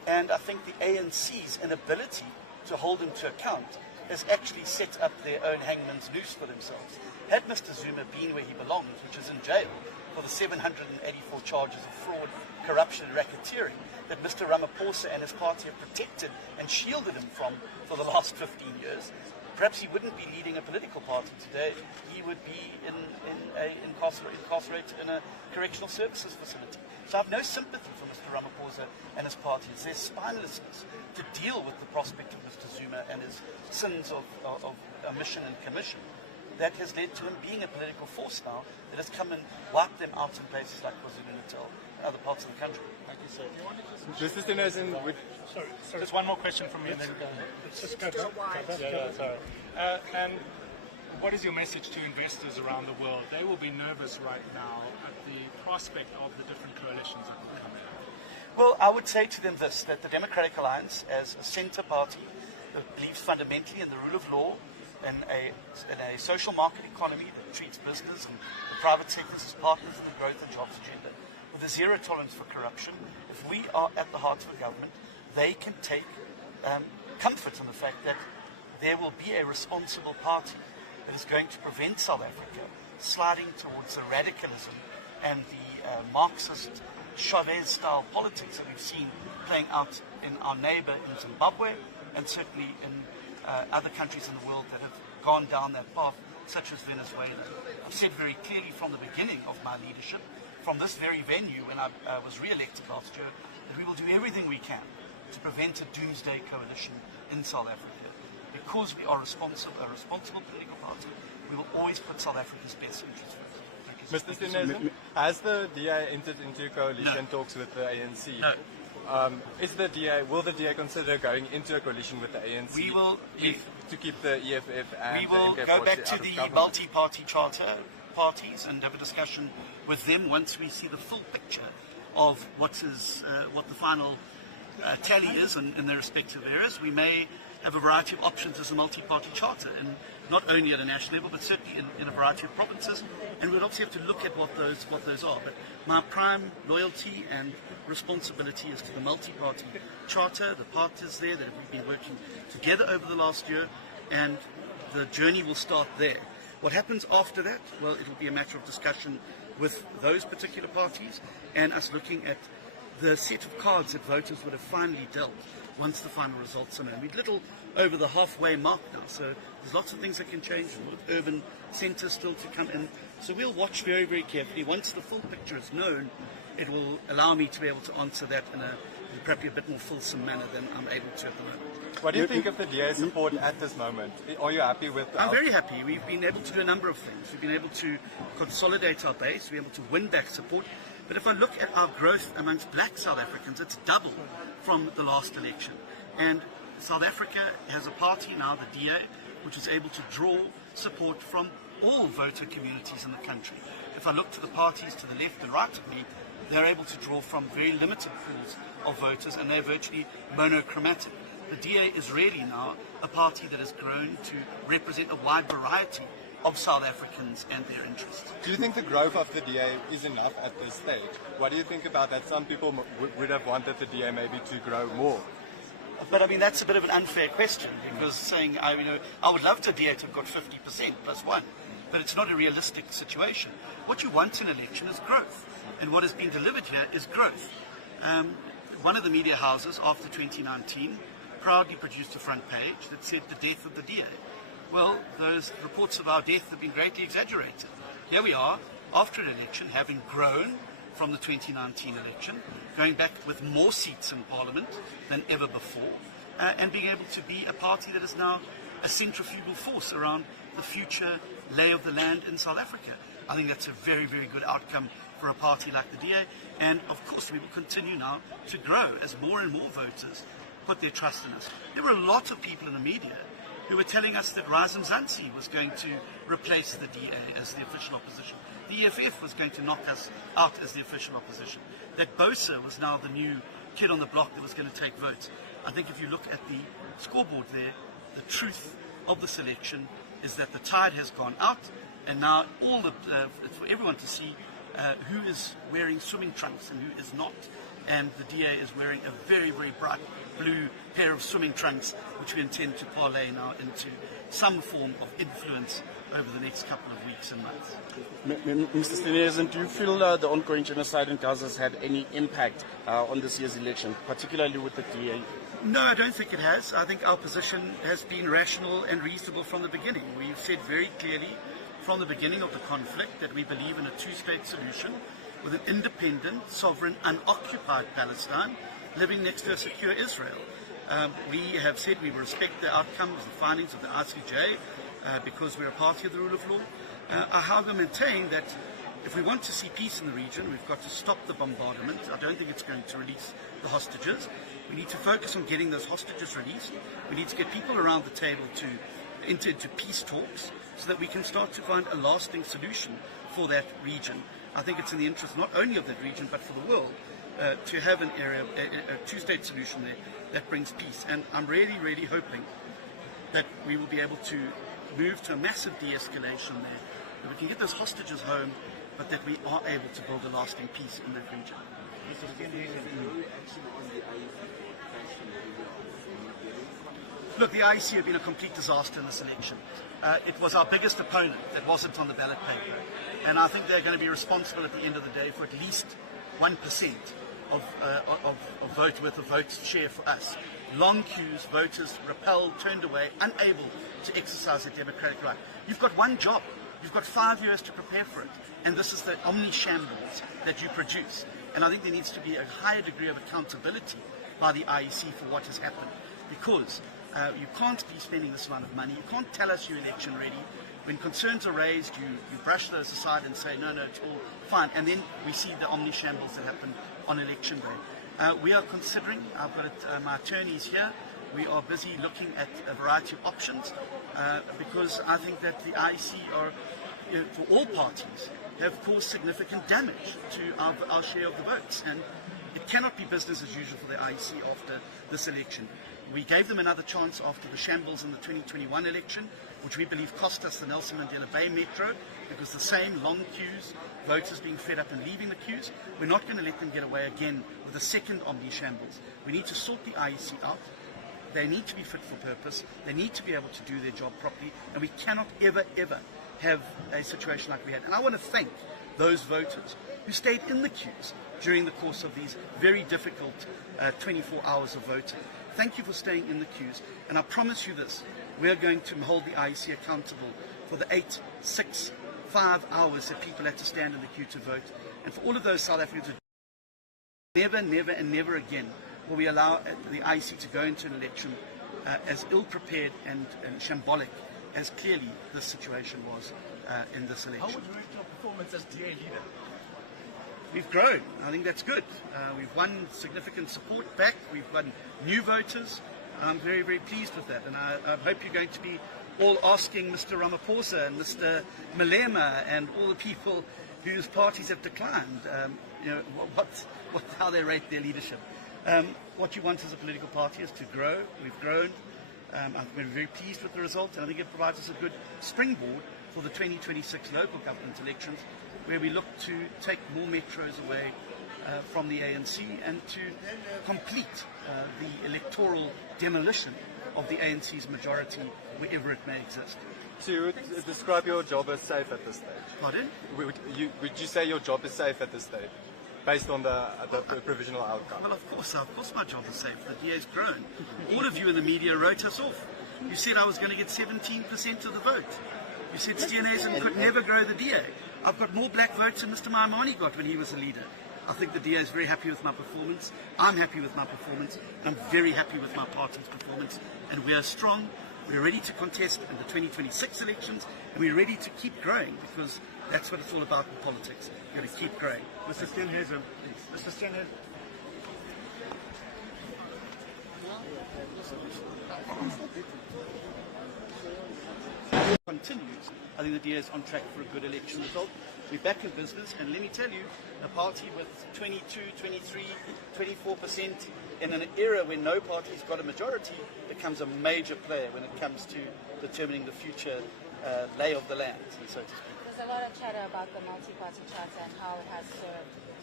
And I think the ANC's inability to hold him to account has actually set up their own hangman's noose for themselves. Had Mr. Zuma been where he belongs, which is in jail for the 784 charges of fraud, corruption and racketeering that Mr. Ramaphosa and his party have protected and shielded him from for the last 15 years, perhaps he wouldn't be leading a political party today. He would be incarcerated in a correctional services facility. So I have no sympathy for Mr. Ramaphosa and his party. It's their spinelessness to deal with the prospect of Mr. Zuma and his sins of omission and commission that has led to him being a political force now that has come and wiped them out in places like KwaZulu-Natal and other parts of the country. Thank you, sir. Mr. Steenhuisen, Sorry. Just one more question from me, and then Let's just go back. sorry. And what is your message to investors around the world? They will be nervous right now at the prospect of the different coalitions that will come in. Well, I would say to them this, that the Democratic Alliance, as a centre party that believes fundamentally in the rule of law and a social market economy that treats business and the private sectors as partners in the growth and jobs agenda, with a zero tolerance for corruption, if we are at the heart of the government, they can take comfort in the fact that there will be a responsible party that is going to prevent South Africa sliding towards the radicalism and the Marxist Chavez-style politics that we've seen playing out in our neighbour in Zimbabwe and certainly in other countries in the world that have gone down that path, such as Venezuela. I've said very clearly from the beginning of my leadership, from this very venue when I was re-elected last year, that we will do everything we can to prevent a doomsday coalition in South Africa. Because we are a responsible political party, we will always put South Africa's best interests first. Mr. Steenhuisen, has the DA entered into coalition talks with the ANC? No. Will the DA consider going into a coalition with the ANC? We will, to keep the EFF and we will the MK go back out to of the government? multi-party charter parties and have a discussion with them once we see the full picture of what the final tally is in their respective areas. We may have a variety of options as a multi-party charter, and not only at a national level, but certainly in a variety of provinces. And we'll obviously have to look at what those are. But my prime loyalty and responsibility is to the multi-party charter, the parties there that we've been working together over the last year, and the journey will start there. What happens after that? Well, it'll be a matter of discussion with those particular parties and us looking at the set of cards that voters would have finally dealt once the final results are known. We're little over the halfway mark now, so there's lots of things that can change, with urban centres still to come in. So we'll watch very, very carefully. Once the full picture is known, it will allow me to be able to answer that in probably a bit more fulsome manner than I'm able to at the moment. What do you think of the DA's support at this moment? Are you happy with I'm very happy. We've been able to do a number of things. We've been able to consolidate our base, we're able to win back support. But if I look at our growth amongst black South Africans, it's doubled from the last election. And South Africa has a party now, the DA, which is able to draw support from all voter communities in the country. If I look to the parties to the left and right of me, they're able to draw from very limited pools of voters, and they're virtually monochromatic. The DA is really now a party that has grown to represent a wide variety of South Africans and their interests. Do you think the growth of the DA is enough at this stage? What do you think about that? Some people would have wanted the DA maybe to grow more. But I mean, that's a bit of an unfair question, because saying, I would love the DA to have got 50% plus one, but it's not a realistic situation. What you want in an election is growth, and what has been delivered here is growth. One of the media houses after 2019 proudly produced a front page that said the death of the DA. Well, those reports of our death have been greatly exaggerated. Here we are, after an election, having grown from the 2019 election, going back with more seats in Parliament than ever before, and being able to be a party that is now a centrifugal force around the future lay of the land in South Africa. I think that's a very, very good outcome for a party like the DA, and of course we will continue now to grow as more and more voters put their trust in us. There were a lot of people in the media who were telling us that Razum Zansi was going to replace the DA as the official opposition. The EFF was going to knock us out as the official opposition. That Bosa was now the new kid on the block that was going to take votes. I think if you look at the scoreboard there, the truth of the selection is that the tide has gone out, and now it's for everyone to see who is wearing swimming trunks and who is not, and the DA is wearing a very, very bright blue pair of swimming trunks, which we intend to parlay now into some form of influence over the next couple of weeks and months. Mr. Steenhuisen, do you feel the ongoing genocide in Gaza has had any impact on this year's election, particularly with the DA? No, I don't think it has. I think our position has been rational and reasonable from the beginning. We've said very clearly from the beginning of the conflict that we believe in a two-state solution with an independent, sovereign, unoccupied Palestine living next to a secure Israel. We have said we respect the outcome of the findings of the ICJ because we're a party of the rule of law. I however maintain that if we want to see peace in the region, we've got to stop the bombardment. I don't think it's going to release the hostages. We need to focus on getting those hostages released. We need to get people around the table to enter into peace talks so that we can start to find a lasting solution for that region. I think it's in the interest not only of that region but for the world to have an area, a two-state solution there that brings peace. And I'm really, really hoping that we will be able to move to a massive de-escalation there, that we can get those hostages home, but that we are able to build a lasting peace in that region. Look, the IEC have been a complete disaster in this election. It was our biggest opponent that wasn't on the ballot paper, and I think they're going to be responsible at the end of the day for at least 1% of votes share for us. Long queues, voters repelled, turned away, unable to exercise their democratic right. You've got one job. You've got 5 years to prepare for it. And this is the omni-shambles that you produce. And I think there needs to be a higher degree of accountability by the IEC for what has happened. Because you can't be spending this amount of money. You can't tell us you're election ready. When concerns are raised, you brush those aside and say, no, it's all fine. And then we see the omni-shambles that happen on election day. We are considering, I've got my attorneys here, we are busy looking at a variety of options because I think that the IEC are, for all parties, have caused significant damage to our share of the votes. And it cannot be business as usual for the IEC after this election. We gave them another chance after the shambles in the 2021 election, which we believe cost us the Nelson Mandela Bay Metro, because the same long queues, voters being fed up and leaving the queues. We're not going to let them get away again with a second omni-shambles. We need to sort the IEC out. They need to be fit for purpose. They need to be able to do their job properly. And we cannot ever have a situation like we had. And I want to thank those voters who stayed in the queues during the course of these very difficult 24 hours of voting. Thank you for staying in the queues. And I promise you this, we are going to hold the IEC accountable for the 8, 6, 5 hours that people had to stand in the queue to vote. And for all of those South Africans who never again will we allow the IEC to go into an election as ill-prepared and shambolic as clearly this situation was in this election. How would you rate your performance as DA leader? We've grown. I think that's good. We've won significant support back. We've won new voters. I'm very, very pleased with that. And I hope you're going to be all asking Mr. Ramaphosa and Mr. Malema and all the people whose parties have declined, how they rate their leadership. What you want as a political party is to grow. We've grown. I've been very pleased with the result, and I think it provides us a good springboard for the 2026 local government elections, where we look to take more metros away from the ANC and to complete the electoral demolition of the ANC's majority wherever it may exist. So you would describe your job as safe at this stage? Pardon? Would you say your job is safe at this stage, based on the provisional outcome? Well, of course my job is safe. The DA's grown. All of you in the media wrote us off. You said I was going to get 17% of the vote. You said Steenhuisen could never grow the DA. I've got more black votes than Mr. Maimane got when he was a leader. I think the DA is very happy with my performance. I'm happy with my performance. I'm very happy with my party's performance. And we are strong. We're ready to contest in the 2026 elections. And we're ready to keep growing, because that's what it's all about in politics. You've got to keep growing. Mr. Steenhuisen. Mr. Steenhuisen. Continues. I think the DA is on track for a good election result. We're back in business, and let me tell you, a party with 22, 23, 24% in an era when no party's got a majority becomes a major player when it comes to determining the future lay of the land, so to speak. There's a lot of chatter about the multi-party charter and how it has served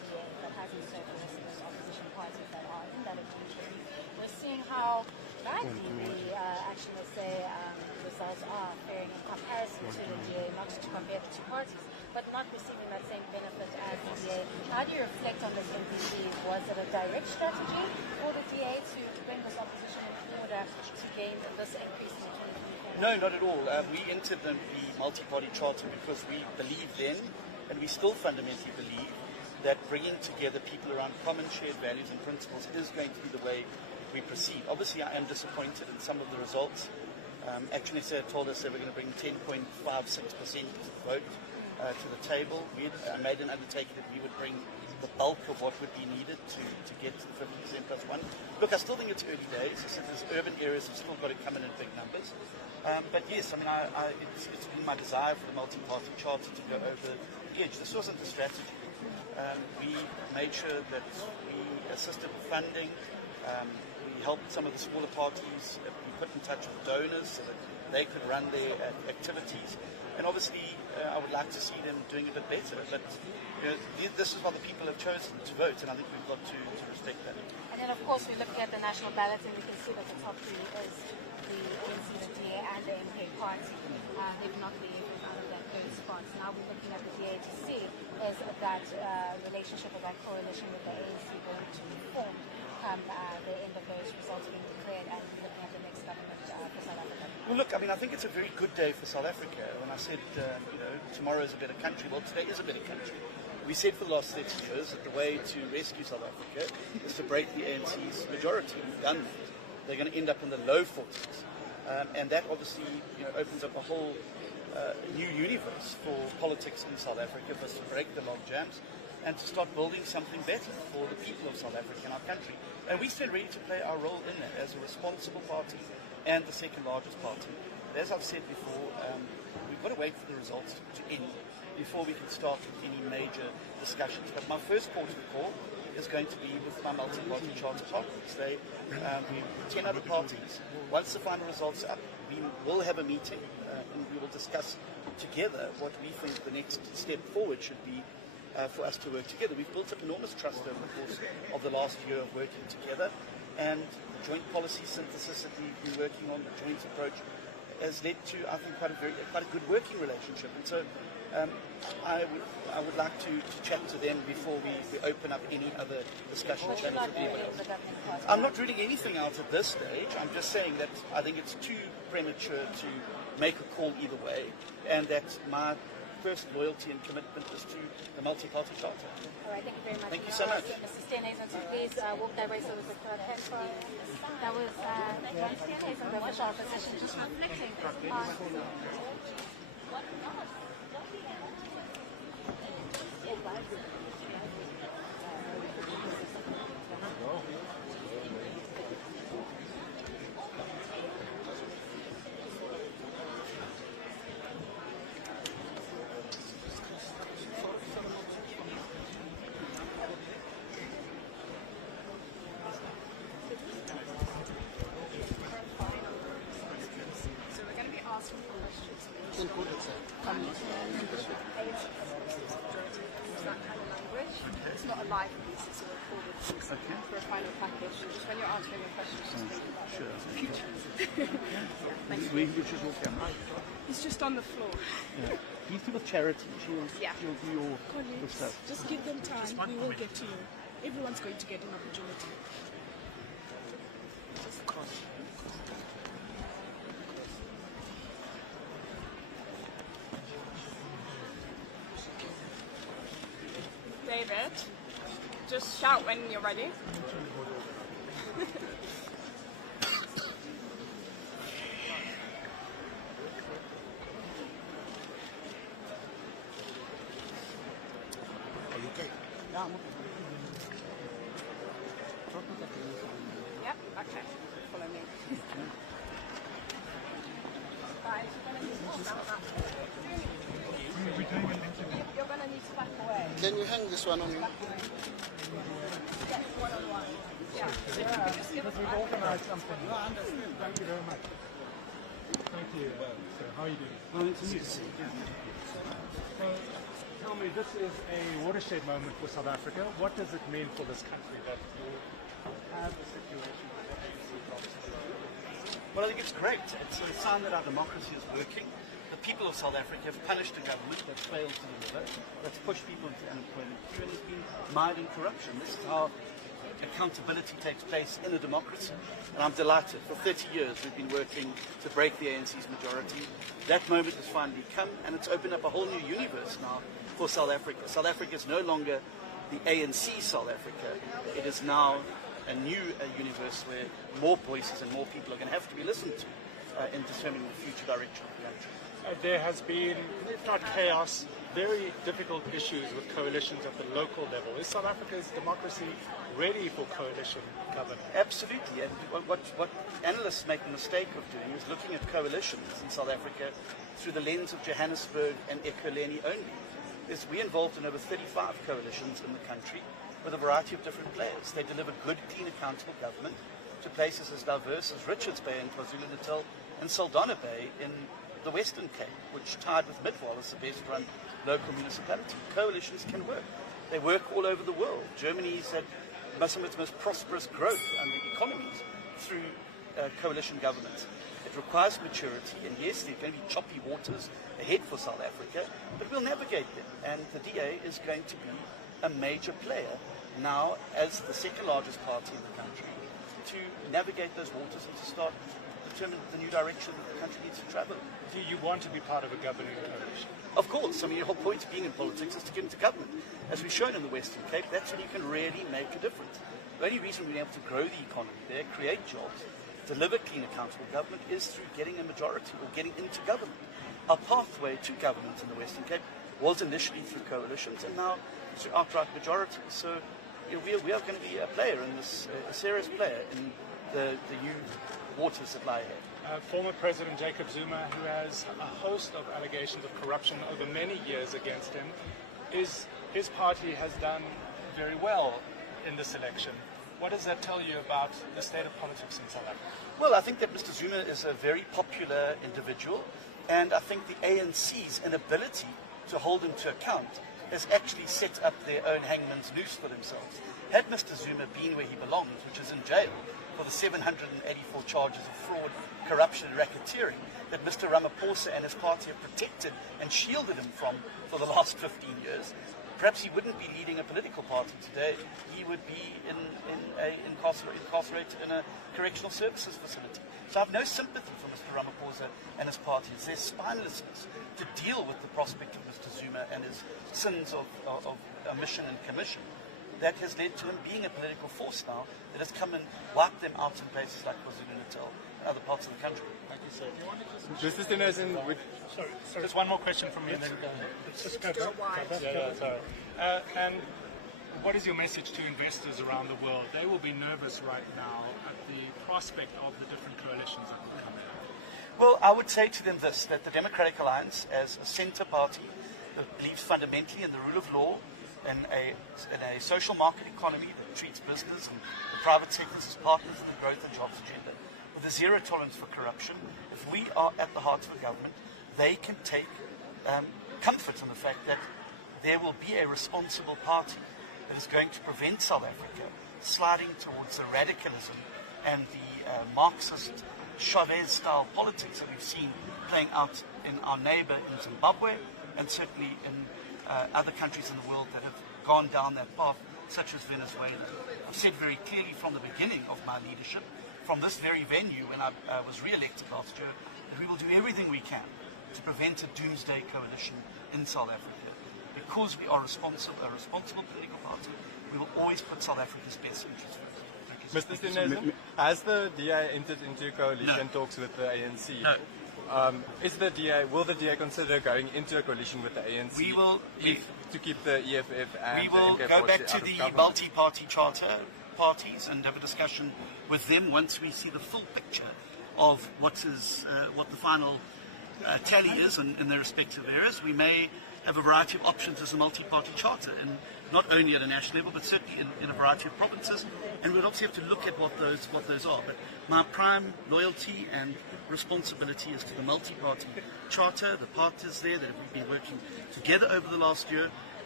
DA but hasn't surfaced those opposition parties that are in that agreement. We're seeing how badly the results are faring in comparison to the DA, not to compare the two parties, but not receiving that same benefit as the DA. How do you reflect on this MPC? Was it a direct strategy for the DA to bring this opposition in order to gain this increase in the 2024? No, not at all. We entered the multi-party charter because we believe then, and we still fundamentally believe, that bringing together people around common shared values and principles is going to be the way we proceed. Obviously, I am disappointed in some of the results. Actually, they told us they were going to bring 10.56% vote to the table. We made an undertaking that we would bring the bulk of what would be needed to get to the 50% plus one. Look, I still think it's early days. I said there's urban areas have still got to come in big numbers. But yes, I mean, it's been my desire for the multi-party charter to go over the edge. This wasn't the strategy. We made sure that we assisted with funding. We helped some of the smaller parties be put in touch with donors so that they could run their activities. And obviously, I would like to see them doing a bit better. But this is what the people have chosen to vote, and I think we've got to respect that. And then, of course, we're looking at the national ballot, and we can see that the top three is the ANC, the DA, and the MK party. If not the out of that third spot. Now we're looking at the DA to see is that relationship or that coalition with the ANC going to form the end of those results being declared, and looking at the next government for South Africa. Well, look, I mean, I think it's a very good day for South Africa. When I said, tomorrow is a better country, well, today is a better country. We said for the last 30 years that the way to rescue South Africa is to break the ANC's majority. We've done that. They're going to end up in the low 40s. And that obviously opens up a whole new universe for politics in South Africa, for us to break the log jams and to start building something better for the people of South Africa and our country. And we stand ready to play our role in that as a responsible party and the second largest party. But as I've said before, we've got to wait for the results to end before we can start with any major discussions. But my first port of call is going to be with my multi-party charter partners. We're 10 other parties. Once the final results are up, we will have a meeting and we will discuss together what we think the next step forward should be for us to work together. We've built up enormous trust over the course of the last year of working together, and the joint policy synthesis that we've been working on, the joint approach, has led to, I think, quite a good working relationship. And so I would like to chat to them before we open up any other discussion channels with anyone else. I'm not reading anything out at this stage. I'm just saying that I think it's too premature to make a call either way, and that my first loyalty and commitment is to the multi-party charter. All right, thank you very much. Thank you so much. Mr. Steenhuisen, so please walk that way so we could that was John Steenhuisen, the official opposition, just reflecting on It's not a live piece, it's a recorded piece for a final package. Just when you're answering your questions, just think about it. Which is your camera? He's just on the floor. Yeah. He's with charity. She'll do your stuff. Just give them time. We will get to you. Everyone's going to get an opportunity. David, just shout when you're ready. Are you okay? Yeah, I'm okay. Yep, okay. Follow me. Guys, you're going to need to back away. Can you hang this one on you? Yes, one-on-one. Yeah. Just give us We've organised something. No, I understand. Thank you very much. Thank you. So, how are you doing? Well, it's easy. So, tell me, this is a watershed moment for South Africa. What does it mean for this country that you have a situation where the ANC promises? Well, I think it's great. It's a sign that our democracy is working. The people of South Africa have punished a government that's failed to deliver, that's pushed people into unemployment queue, and has been mired in corruption. This is how accountability takes place in a democracy. And I'm delighted. For 30 years we've been working to break the ANC's majority. That moment has finally come, and it's opened up a whole new universe now for South Africa. South Africa is no longer the ANC South Africa. It is now a new universe where more voices and more people are going to have to be listened to in determining the future direction of the country. There has been, if not chaos, very difficult issues with coalitions at the local level. Is South Africa's democracy ready for coalition government? Absolutely. And what analysts make the mistake of doing is looking at coalitions in South Africa through the lens of Johannesburg and Ekurhuleni only. We're involved in over 35 coalitions in the country with a variety of different players. They deliver good, clean, accountable government to places as diverse as Richards Bay in KwaZulu-Natal and Saldanha Bay in the Western Cape, which tied with Midwall as the best-run local municipality. Coalitions can work. They work all over the world. Germany's had some of its most prosperous growth and the economies through coalition governments. It requires maturity, and yes, there are going to be choppy waters ahead for South Africa, but we'll navigate them. And the DA is going to be a major player now as the second largest party in the country to navigate those waters and to start determine the new direction that the country needs to travel. Do you want to be part of a governing coalition? Of course. I mean, the whole point of being in politics is to get into government. As we've shown in the Western Cape, that's when you can really make a difference. The only reason we've been able to grow the economy there, create jobs, deliver clean, accountable government is through getting a majority or getting into government. Our pathway to government in the Western Cape was initially through coalitions and now through outright majority. So we are going to be a player in this, a serious player in the new waters that lie ahead. Former President Jacob Zuma, who has a host of allegations of corruption over many years against him, his party has done very well in this election. What does that tell you about the state of politics in South Africa? Well, I think that Mr. Zuma is a very popular individual, and I think the ANC's inability to hold him to account has actually set up their own hangman's noose for themselves. Had Mr. Zuma been where he belongs, which is in jail, for the 784 charges of fraud, corruption and racketeering that Mr. Ramaphosa and his party have protected and shielded him from for the last 15 years, perhaps he wouldn't be leading a political party today. He would be incarcerated in a correctional services facility. So I have no sympathy for Mr. Ramaphosa and his party. It's their spinelessness to deal with the prospect of Mr. Zuma and his sins of omission and commission that has led to him being a political force now that has come and wiped them out in places like KwaZulu-Natal and other parts of the country. Thank you, sir. Mr. Steenhuisen, sorry. Just one more question from me and then sorry. And what is your message to investors around the world? They will be nervous right now at the prospect of the different coalitions that will come in. Well, I would say to them this, that the Democratic Alliance, as a centre party that believes fundamentally in the rule of law, in a social market economy that treats business and the private sectors as partners in the growth and jobs agenda, with a zero tolerance for corruption, if we are at the heart of the government, they can take comfort in the fact that there will be a responsible party that is going to prevent South Africa sliding towards the radicalism and the Marxist Chavez-style politics that we've seen playing out in our neighbour in Zimbabwe and certainly in other countries in the world that have gone down that path, such as Venezuela. I've said very clearly from the beginning of my leadership, from this very venue when I was re-elected last year, that we will do everything we can to prevent a doomsday coalition in South Africa. Because we are a responsible political party, we will always put South Africa's best interests first. Mr. Steenhuisen, has the DA entered into coalition talks with the ANC? No. Will the DA consider going into a coalition with the ANC to keep the EFF and we will the go back to the multi-party charter parties and have a discussion with them once we see the full picture of what the final tally is in their respective areas. We may have a variety of options as a multi-party charter, and not only at a national level, but certainly in a variety of provinces. And we'll obviously have to look at what those are. But my prime loyalty and responsibility is to the multi-party charter, the partners there that we've been working together over the last year,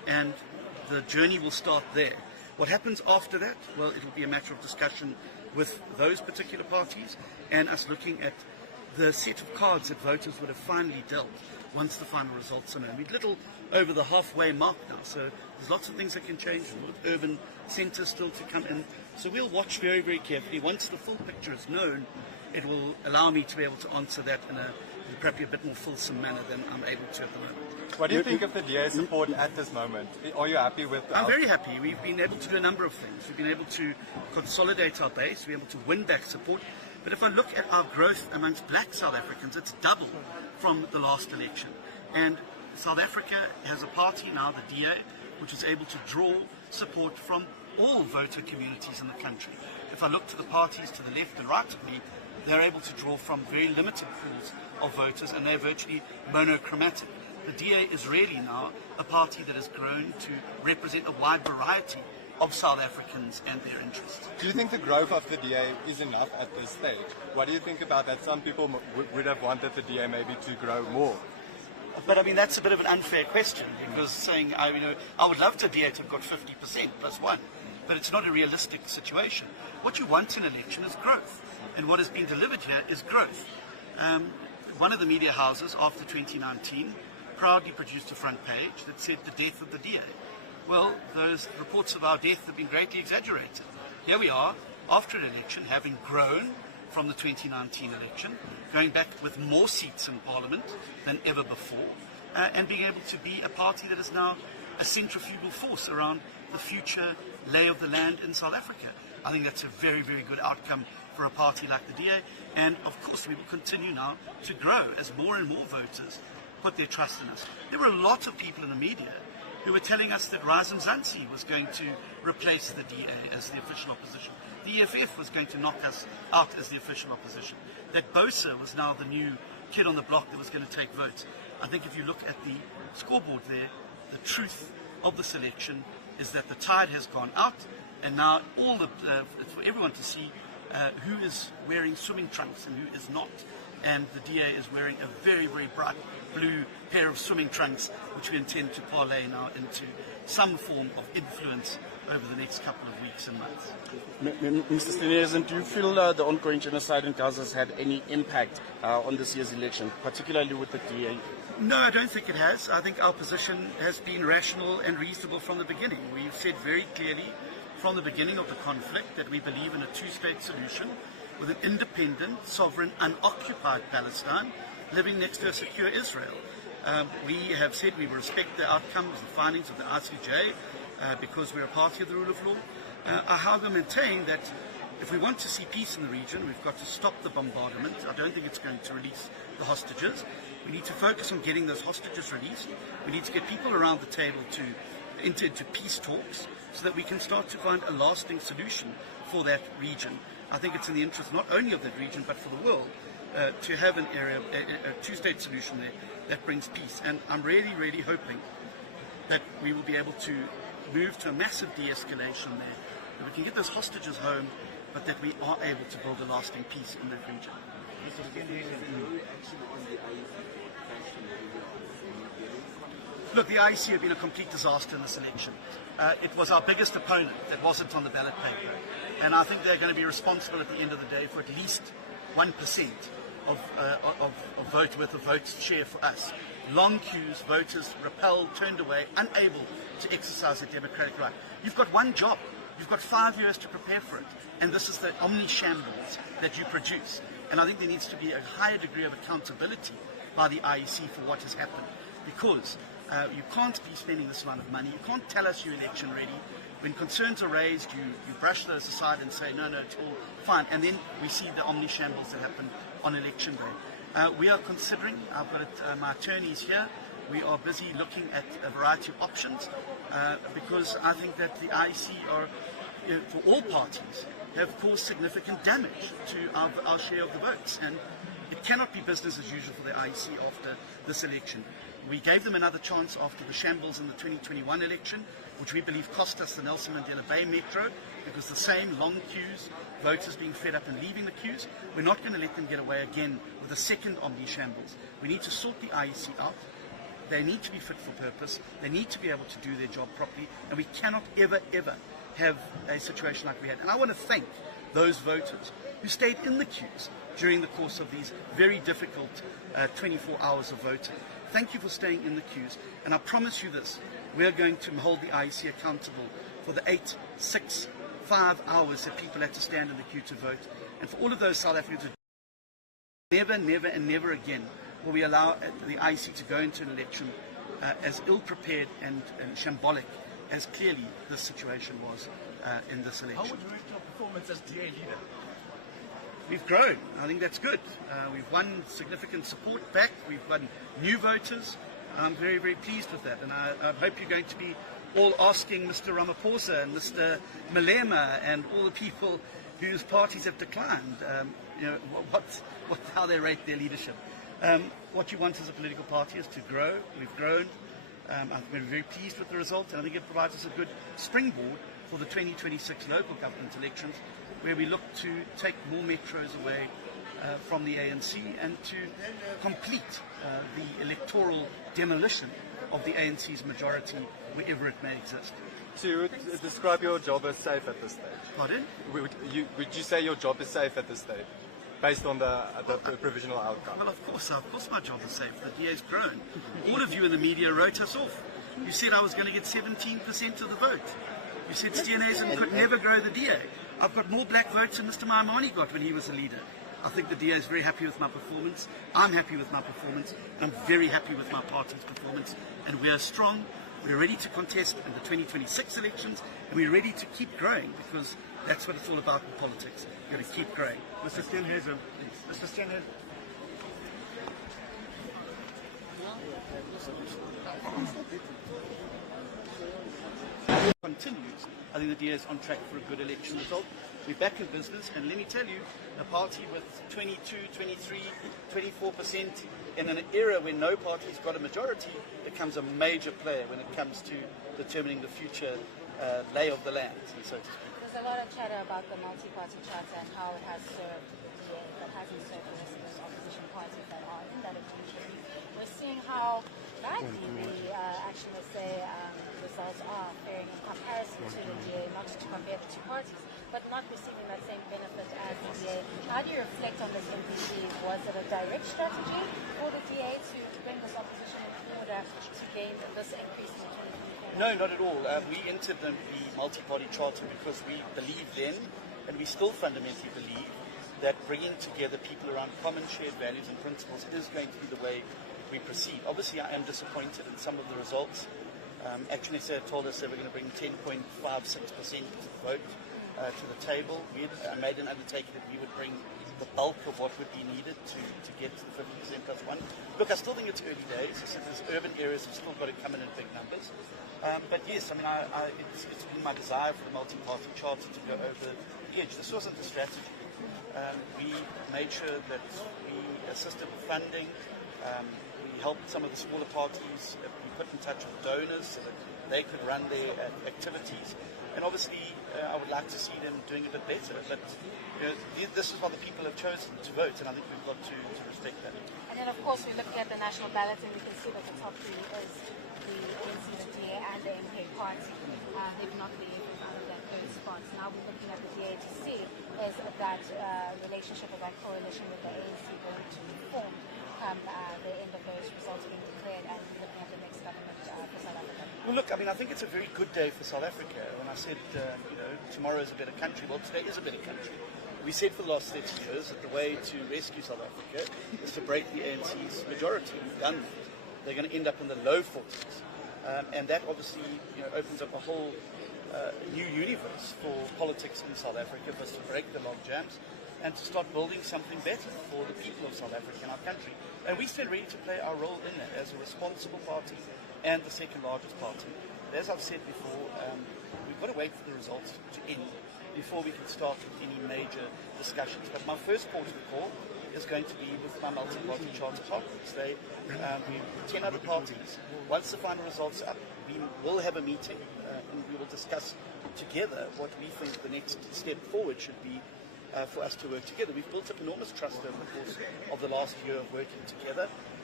and the journey will start there. What happens after that? Well, it will be a matter of discussion with those particular parties and us looking at the set of cards that voters would have finally dealt once the final results are known. We're little over the halfway mark now, so there's lots of things that can change, with urban centres still to come in. So we'll watch very, very carefully. Once the full picture is known, it will allow me to be able to answer that in probably a bit more fulsome manner than I'm able to at the moment. What do you think of the DA's support at this moment? Are you happy with I'm very happy. We've been able to do a number of things. We've been able to consolidate our base, we're able to win back support. But if I look at our growth amongst black South Africans, it's double from the last election. And South Africa has a party now, the DA, which is able to draw support from all voter communities in the country. If I look to the parties to the left and right of me, they're able to draw from very limited pools of voters, and they're virtually monochromatic. The DA is really now a party that has grown to represent a wide variety of South Africans and their interests. Do you think the growth of the DA is enough at this stage? What do you think about that? Some people would have wanted the DA maybe to grow more. But I mean, that's a bit of an unfair question, because saying, I would love the DA to have got 50% plus one, but it's not a realistic situation. What you want in an election is growth, and what has been delivered here is growth. One of the media houses after 2019 proudly produced a front page that said the death of the DA. Well, those reports of our death have been greatly exaggerated. Here we are, after an election, having grown from the 2019 election, going back with more seats in Parliament than ever before, and being able to be a party that is now a centrifugal force around the future lay of the land in South Africa. I think that's a very, very good outcome for a party like the DA, and of course we will continue now to grow as more and more voters put their trust in us. There were a lot of people in the media who were telling us that Rise Mzansi was going to replace the DA as the official opposition. The EFF was going to knock us out as the official opposition. That Bosa was now the new kid on the block that was going to take votes. I think if you look at the scoreboard there, the truth of the selection is that the tide has gone out, and now it's for everyone to see who is wearing swimming trunks and who is not. And the DA is wearing a very, very bright blue pair of swimming trunks, which we intend to parlay now into some form of influence over the next couple of weeks and months. Mr. Steenhuisen, do you feel the ongoing genocide in Gaza has had any impact on this year's election, particularly with the DA? No, I don't think it has. I think our position has been rational and reasonable from the beginning. We've said very clearly from the beginning of the conflict that we believe in a two-state solution with an independent, sovereign, unoccupied Palestine living next to a secure Israel. We have said we will respect the outcomes, the findings of the ICJ, because we're a party of the rule of law. I however maintain that if we want to see peace in the region, we've got to stop the bombardment. I don't think it's going to release the hostages. We need to focus on getting those hostages released. We need to get people around the table to enter into peace talks so that we can start to find a lasting solution for that region. I think it's in the interest not only of that region but for the world to have an area, a two-state solution there that brings peace. And I'm really, really hoping that we will be able to move to a massive de-escalation there, that we can get those hostages home, but that we are able to build a lasting peace in that region. Look, the IEC have been a complete disaster in this election. It was our biggest opponent that wasn't on the ballot paper. And I think they're going to be responsible at the end of the day for at least 1% of vote worth of votes share for us. Long queues, voters repelled, turned away, unable to exercise their democratic right. You've got one job. You've got 5 years to prepare for it. And this is the omni-shambles that you produce. And I think there needs to be a higher degree of accountability by the IEC for what has happened. Because you can't be spending this amount of money. You can't tell us you're election ready. When concerns are raised, you brush those aside and say, no, it's all fine. And then we see the omni-shambles that happened on election day. We are considering, I've got my attorneys here, we are busy looking at a variety of options because I think that the IEC are, for all parties, have caused significant damage to our share of the votes. And it cannot be business as usual for the IEC after this election. We gave them another chance after the shambles in the 2021 election, which we believe cost us the Nelson Mandela Bay Metro, because the same long queues, voters being fed up and leaving the queues. We're not going to let them get away again with a second omni-shambles. We need to sort the IEC out. They need to be fit for purpose. They need to be able to do their job properly. And we cannot ever, ever have a situation like we had. And I want to thank those voters who stayed in the queues during the course of these very difficult 24 hours of voting. Thank you for staying in the queues. And I promise you this, we are going to hold the IEC accountable for the 8, 6, 5 hours that people had to stand in the queue to vote. And for all of those South Africans, never, never and never again will we allow the IEC to go into an election as ill-prepared and shambolic as clearly this situation was in this election. How would you rate your performance as DA leader? We've grown. I think that's good. We've won significant support back. We've won new voters. I'm very, very pleased with that. And I hope you're going to be all asking Mr. Ramaphosa and Mr. Malema and all the people whose parties have declined, how they rate their leadership. What you want as a political party is to grow. We've grown. I've been very pleased with the result, and I think it provides us a good springboard for the 2026 local government elections, where we look to take more metros away from the ANC and to complete the electoral demolition of the ANC's majority wherever it may exist. So you would describe your job as safe at this stage? Pardon? Would you say your job is safe at this stage, based on the provisional outcome? Well, of course my job is safe. The DA's grown. All of you in the media wrote us off. You said I was going to get 17% of the vote. You said Steenhuisen could never grow the DA. I've got more black votes than Mr. Maimane got when he was the leader. I think the DA is very happy with my performance. I'm happy with my performance. I'm very happy with my party's performance. And we are strong. We're ready to contest in the 2026 elections. And we're ready to keep growing, because that's what it's all about in politics. You've got to keep growing. Mr. Steenhuisen. Mr. Steenhuisen. Continues. I think the DA is on track for a good election result. We're back in business, and let me tell you, a party with 22, 23, 24% in an era when no party's got a majority becomes a major player when it comes to determining the future lay of the land, so to speak. There's a lot of chatter about the multi-party charter and how it has served the DA, but hasn't served the rest of those opposition parties that are in that agenda. We're seeing how badly the results are faring in comparison to the DA, not to compare the two parties, but not receiving that same benefit as the DA. How do you reflect on this MPC? Was it a direct strategy for the DA to bring this opposition in order to gain this increase in the 2024? No, not at all. We entered the multi-party charter because we believe then, and we still fundamentally believe, that bringing together people around common shared values and principles is going to be the way we proceed. Obviously, I am disappointed in some of the results. Actually, they told us they were going to bring 10.56% vote to the table. I made an undertaking that we would bring the bulk of what would be needed to get to the 50% plus one. Look, I still think it's early days. I said there's urban areas have still got to come in big numbers. But yes, I mean, it's been my desire for the multi-party charter to go over the edge. This wasn't a strategy. We made sure that we assisted with funding. We helped some of the smaller parties. We put in touch with donors so that they could run their activities. And obviously, I would like to see them doing a bit better. But this is what the people have chosen to vote, and I think we've got to respect that. And then, of course, we're looking at the national ballot, and we can see that the top three is the ANC, the DA, and the MK party. They've not been out of those spots. Now we're looking at the DA to see is that relationship or that coalition with the ANC going to form the end of those results being declared, and looking at the next government for South Africa? Well, look, I mean, I think it's a very good day for South Africa. When I said, tomorrow is a better country, well, today is a better country. We said for the last 30 years that the way to rescue South Africa is to break the ANC's majority. We've done that. They're going to end up in the low 40s. And that obviously opens up a whole new universe for politics in South Africa, for us to break the log jams and to start building something better for the people of South Africa and our country. And we stand ready to play our role in that as a responsible party and the second largest party. But as I've said before, we've got to wait for the results to end before we can start any major discussions. But my first port of call is going to be with my multi-party charter partners. We're 10 other parties. Once the final results are up, we will have a meeting and we will discuss together what we think the next step forward should be for us to work together. We've built up enormous trust over the course of the last year of working together.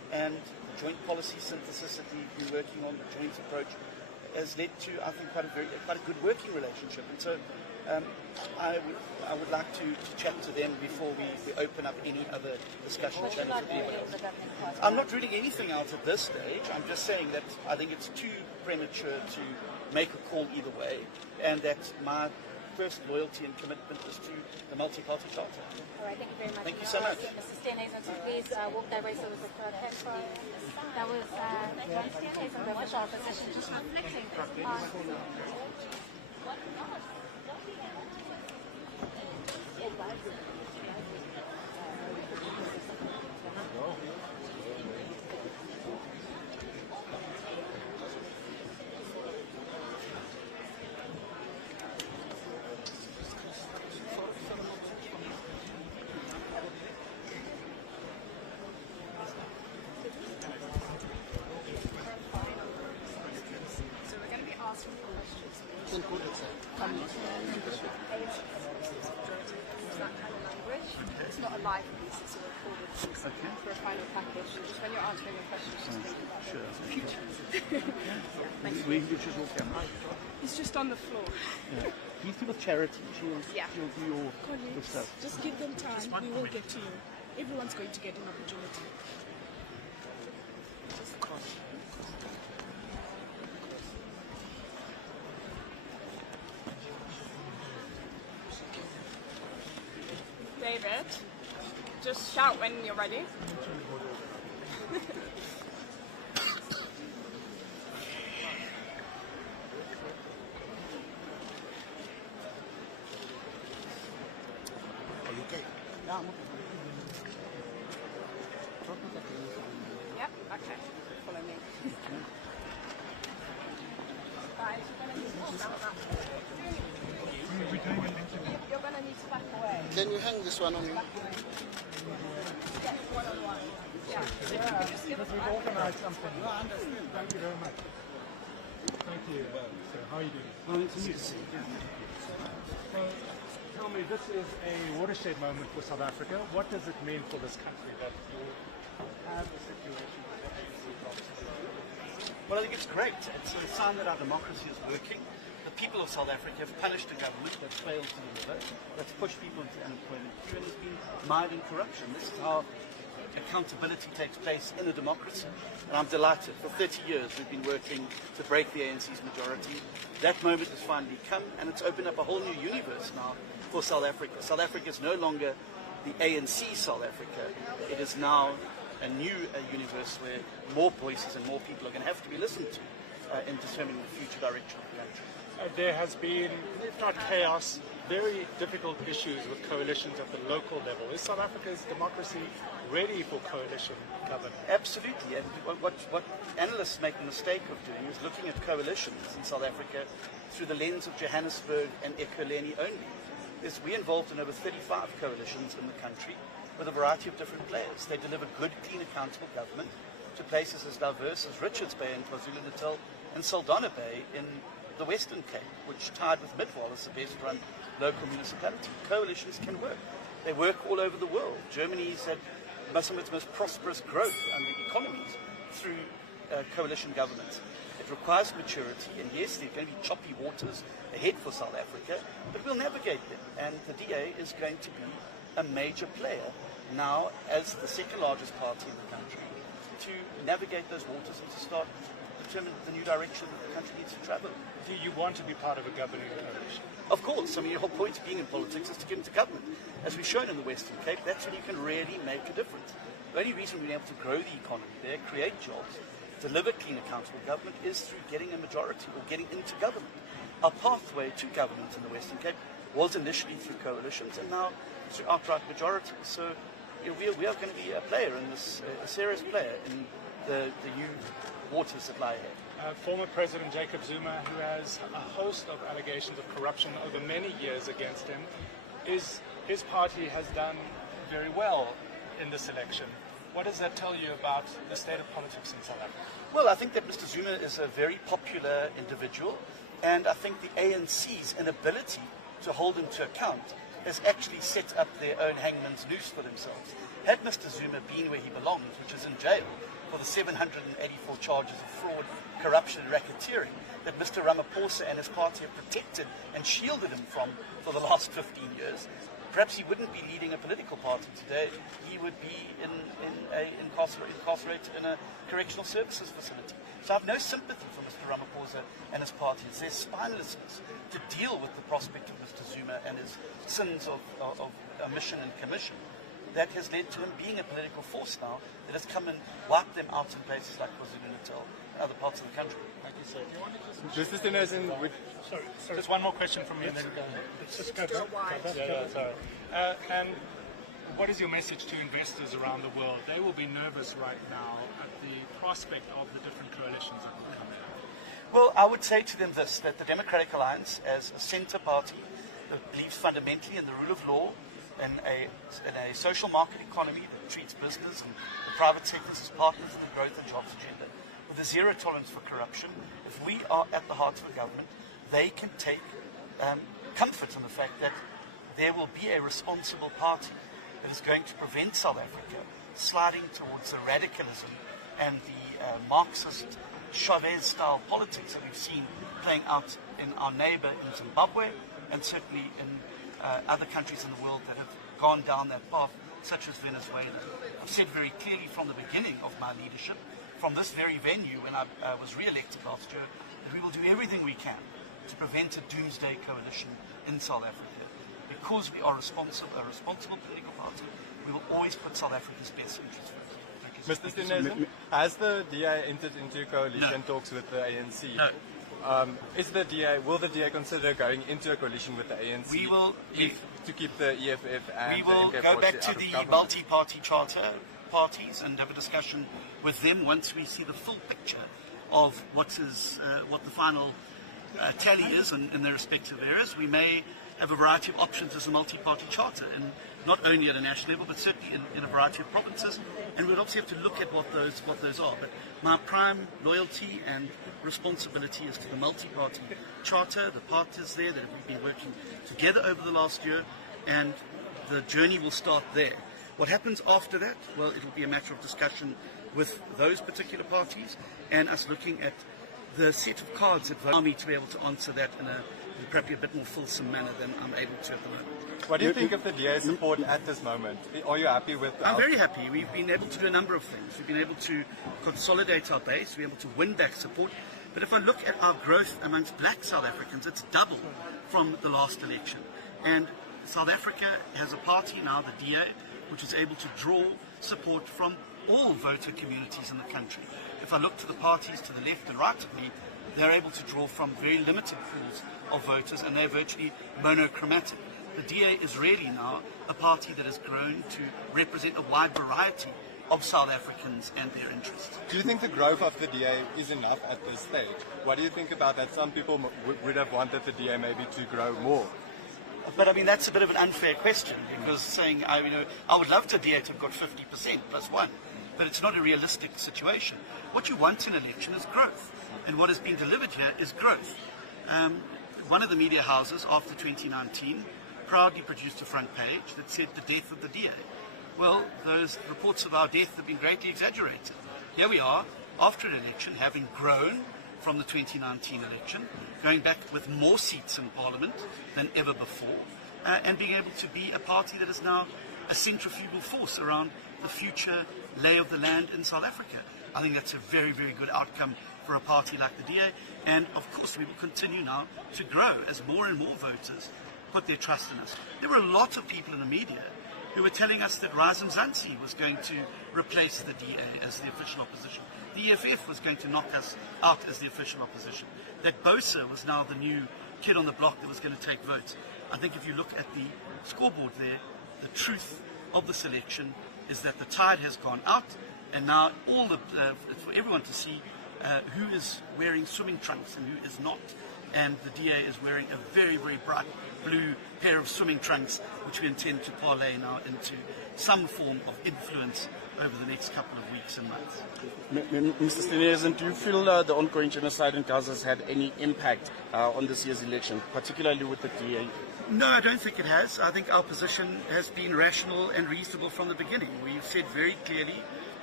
and the joint policy synthesis that we've been working on, the joint approach, has led to, I think, quite a good working relationship. And so I would like to chat to them before we open up any other discussion channels with anyone else. I'm not ruling anything out at this stage. I'm just saying that I think it's too premature to make a call either way, and that my first loyalty and commitment is to the multi-party charter. All right, thank you very much. Thank you so much. Mr. Steenhuisen, so please walk that way so we can that was John Steenhuisen, the official opposition, just reflecting on... It's not a live piece, it's a recorded piece for a final package. Just when you're answering your questions, just think about the future. It's just on the floor. Yeah. These people charity. She'll do your stuff. Just give them time. We will get to you. Everyone's going to get an opportunity. David, just shout when you're ready. Yep, okay. Follow me. You're going to need to back away. Can you hang this one on me? Yes, one-on-one. Yeah. Because we've organized something. No, I understand. Thank you very much. Thank you. So, how are you doing? Oh, it's nice to see you. So, tell me, this is a watershed moment for South Africa. What does it mean for this country that you have a situation where the ANC drops? Well, I think it's great. It's a sign that our democracy is working. The people of South Africa have punished a government that's failed to deliver, that's pushed people into unemployment queue, and has been mired in corruption. This is how accountability takes place in a democracy. And I'm delighted. For 30 years we've been working to break the ANC's majority. That moment has finally come, and it's opened up a whole new universe now for South Africa. South Africa is no longer the ANC South Africa. It is now a new universe where more voices and more people are going to have to be listened to in determining the future direction of the country. There has been, if not chaos, very difficult issues with coalitions at the local level. Is South Africa's democracy ready for coalition government? Absolutely. And what analysts make the mistake of doing is looking at coalitions in South Africa through the lens of Johannesburg and Ekurhuleni only. We're involved in over 35 coalitions in the country with a variety of different players. They deliver good, clean, accountable government to places as diverse as Richards Bay in KwaZulu-Natal and Saldanha Bay in the Western Cape, which tied with Midwall is the best run local municipality. Coalitions can work. They work all over the world. Germany's had some of its most prosperous growth under economies through coalition governments. It requires maturity, and yes, there are going to be choppy waters ahead for South Africa, but we'll navigate them. And the DA is going to be a major player now as the second largest party in the country to navigate those waters and to start determine the new direction that the country needs to travel. Do you want to be part of a governing coalition? Of course. I mean, your whole point of being in politics is to get into government. As we've shown in the Western Cape, that's when you can really make a difference. The only reason we've been able to grow the economy there, create jobs, deliver clean, accountable government is through getting a majority or getting into government. Our pathway to government in the Western Cape was initially through coalitions and now through outright majorities. So we are going to be a player in this, a serious player in the new waters that lie ahead. Former President Jacob Zuma, who has a host of allegations of corruption over many years against him, his party has done very well in this election. What does that tell you about the state of politics in South Africa? Well, I think that Mr. Zuma is a very popular individual, and I think the ANC's inability to hold him to account has actually set up their own hangman's noose for themselves. Had Mr. Zuma been where he belongs, which is in jail, for the 784 charges of fraud, corruption and racketeering that Mr. Ramaphosa and his party have protected and shielded him from for the last 15 years. Perhaps he wouldn't be leading a political party today. He would be incarcerated in a correctional services facility. So I have no sympathy for Mr. Ramaphosa and his party. It's their spinelessness to deal with the prospect of Mr. Zuma and his sins of omission and commission that has led to him being a political force now that has come and wiped them out in places like KwaZulu-Natal and other parts of the country. Thank you, sir. Just as Steenhuisen, Sorry. Just one more question from me and then go. Let's just go back. Sorry. And what is your message to investors around the world? They will be nervous right now at the prospect of the different coalitions that will come in. Well, I would say to them this, that the Democratic Alliance, as a centre party that believes fundamentally in the rule of law and a social market economy that treats business and the private sectors as partners in the growth and jobs agenda, with a zero tolerance for corruption, if we are at the heart of the government, they can take comfort in the fact that there will be a responsible party that is going to prevent South Africa sliding towards the radicalism and the Marxist Chavez-style politics that we've seen playing out in our neighbour in Zimbabwe and certainly in other countries in the world that have gone down that path, such as Venezuela. I've said very clearly from the beginning of my leadership, from this very venue when I was re-elected last year, that we will do everything we can to prevent a doomsday coalition in South Africa. Because we are a responsible political party, we will always put South Africa's best interests first. Mr. Steenhuisen, has the DA entered into coalition talks with the ANC? No. Will the DA consider going into a coalition with the ANC to keep the EFF and we will the go back to the multi-party charter parties and have a discussion with them once we see the full picture of what the final tally is in their respective areas. We may have a variety of options as a multi-party charter, and not only at a national level, but certainly in a variety of provinces. And we'll obviously have to look at what those are. But my prime loyalty and responsibility is to the multi-party charter, the parties there that we've been working together over the last year, and the journey will start there. What happens after that? Well, it'll be a matter of discussion with those particular parties and us looking at the set of cards that allow me to be able to answer that in probably a bit more fulsome manner than I'm able to at the moment. What do you think of the DA's support at this moment? Are you happy with I'm very happy. We've been able to do a number of things. We've been able to consolidate our base. We're able to win back support. But if I look at our growth amongst black South Africans, it's double from the last election. And South Africa has a party now, the DA, which is able to draw support from all voter communities in the country. If I look to the parties to the left and right of me, they're able to draw from very limited pools of voters, and they're virtually monochromatic. The DA is really now a party that has grown to represent a wide variety of South Africans and their interests. Do you think the growth of the DA is enough at this stage? What do you think about that? Some people would have wanted the DA maybe to grow more. But I mean, that's a bit of an unfair question, because saying, I would love the DA to have got 50% plus one, but it's not a realistic situation. What you want in an election is growth, and what has been delivered here is growth. One of the media houses after 2019 proudly produced a front page that said the death of the DA. Well, those reports of our death have been greatly exaggerated. Here we are, after an election, having grown from the 2019 election, going back with more seats in Parliament than ever before, and being able to be a party that is now a centrifugal force around the future lay of the land in South Africa. I think that's a very, very good outcome for a party like the DA, and of course we will continue now to grow as more and more voters put their trust in us. There were a lot of people in the media who were telling us that Rise Mzansi was going to replace the DA as the official opposition. The EFF was going to knock us out as the official opposition. That Bosa was now the new kid on the block that was going to take votes. I think if you look at the scoreboard there, the truth of the selection is that the tide has gone out, and now it's for everyone to see who is wearing swimming trunks and who is not. And the DA is wearing a very, very bright blue pair of swimming trunks, which we intend to parlay now into some form of influence over the next couple of weeks and months. Mr. Steenhuisen, do you feel the ongoing genocide in Gaza has had any impact on this year's election, particularly with the DA? No, I don't think it has. I think our position has been rational and reasonable from the beginning. We've said very clearly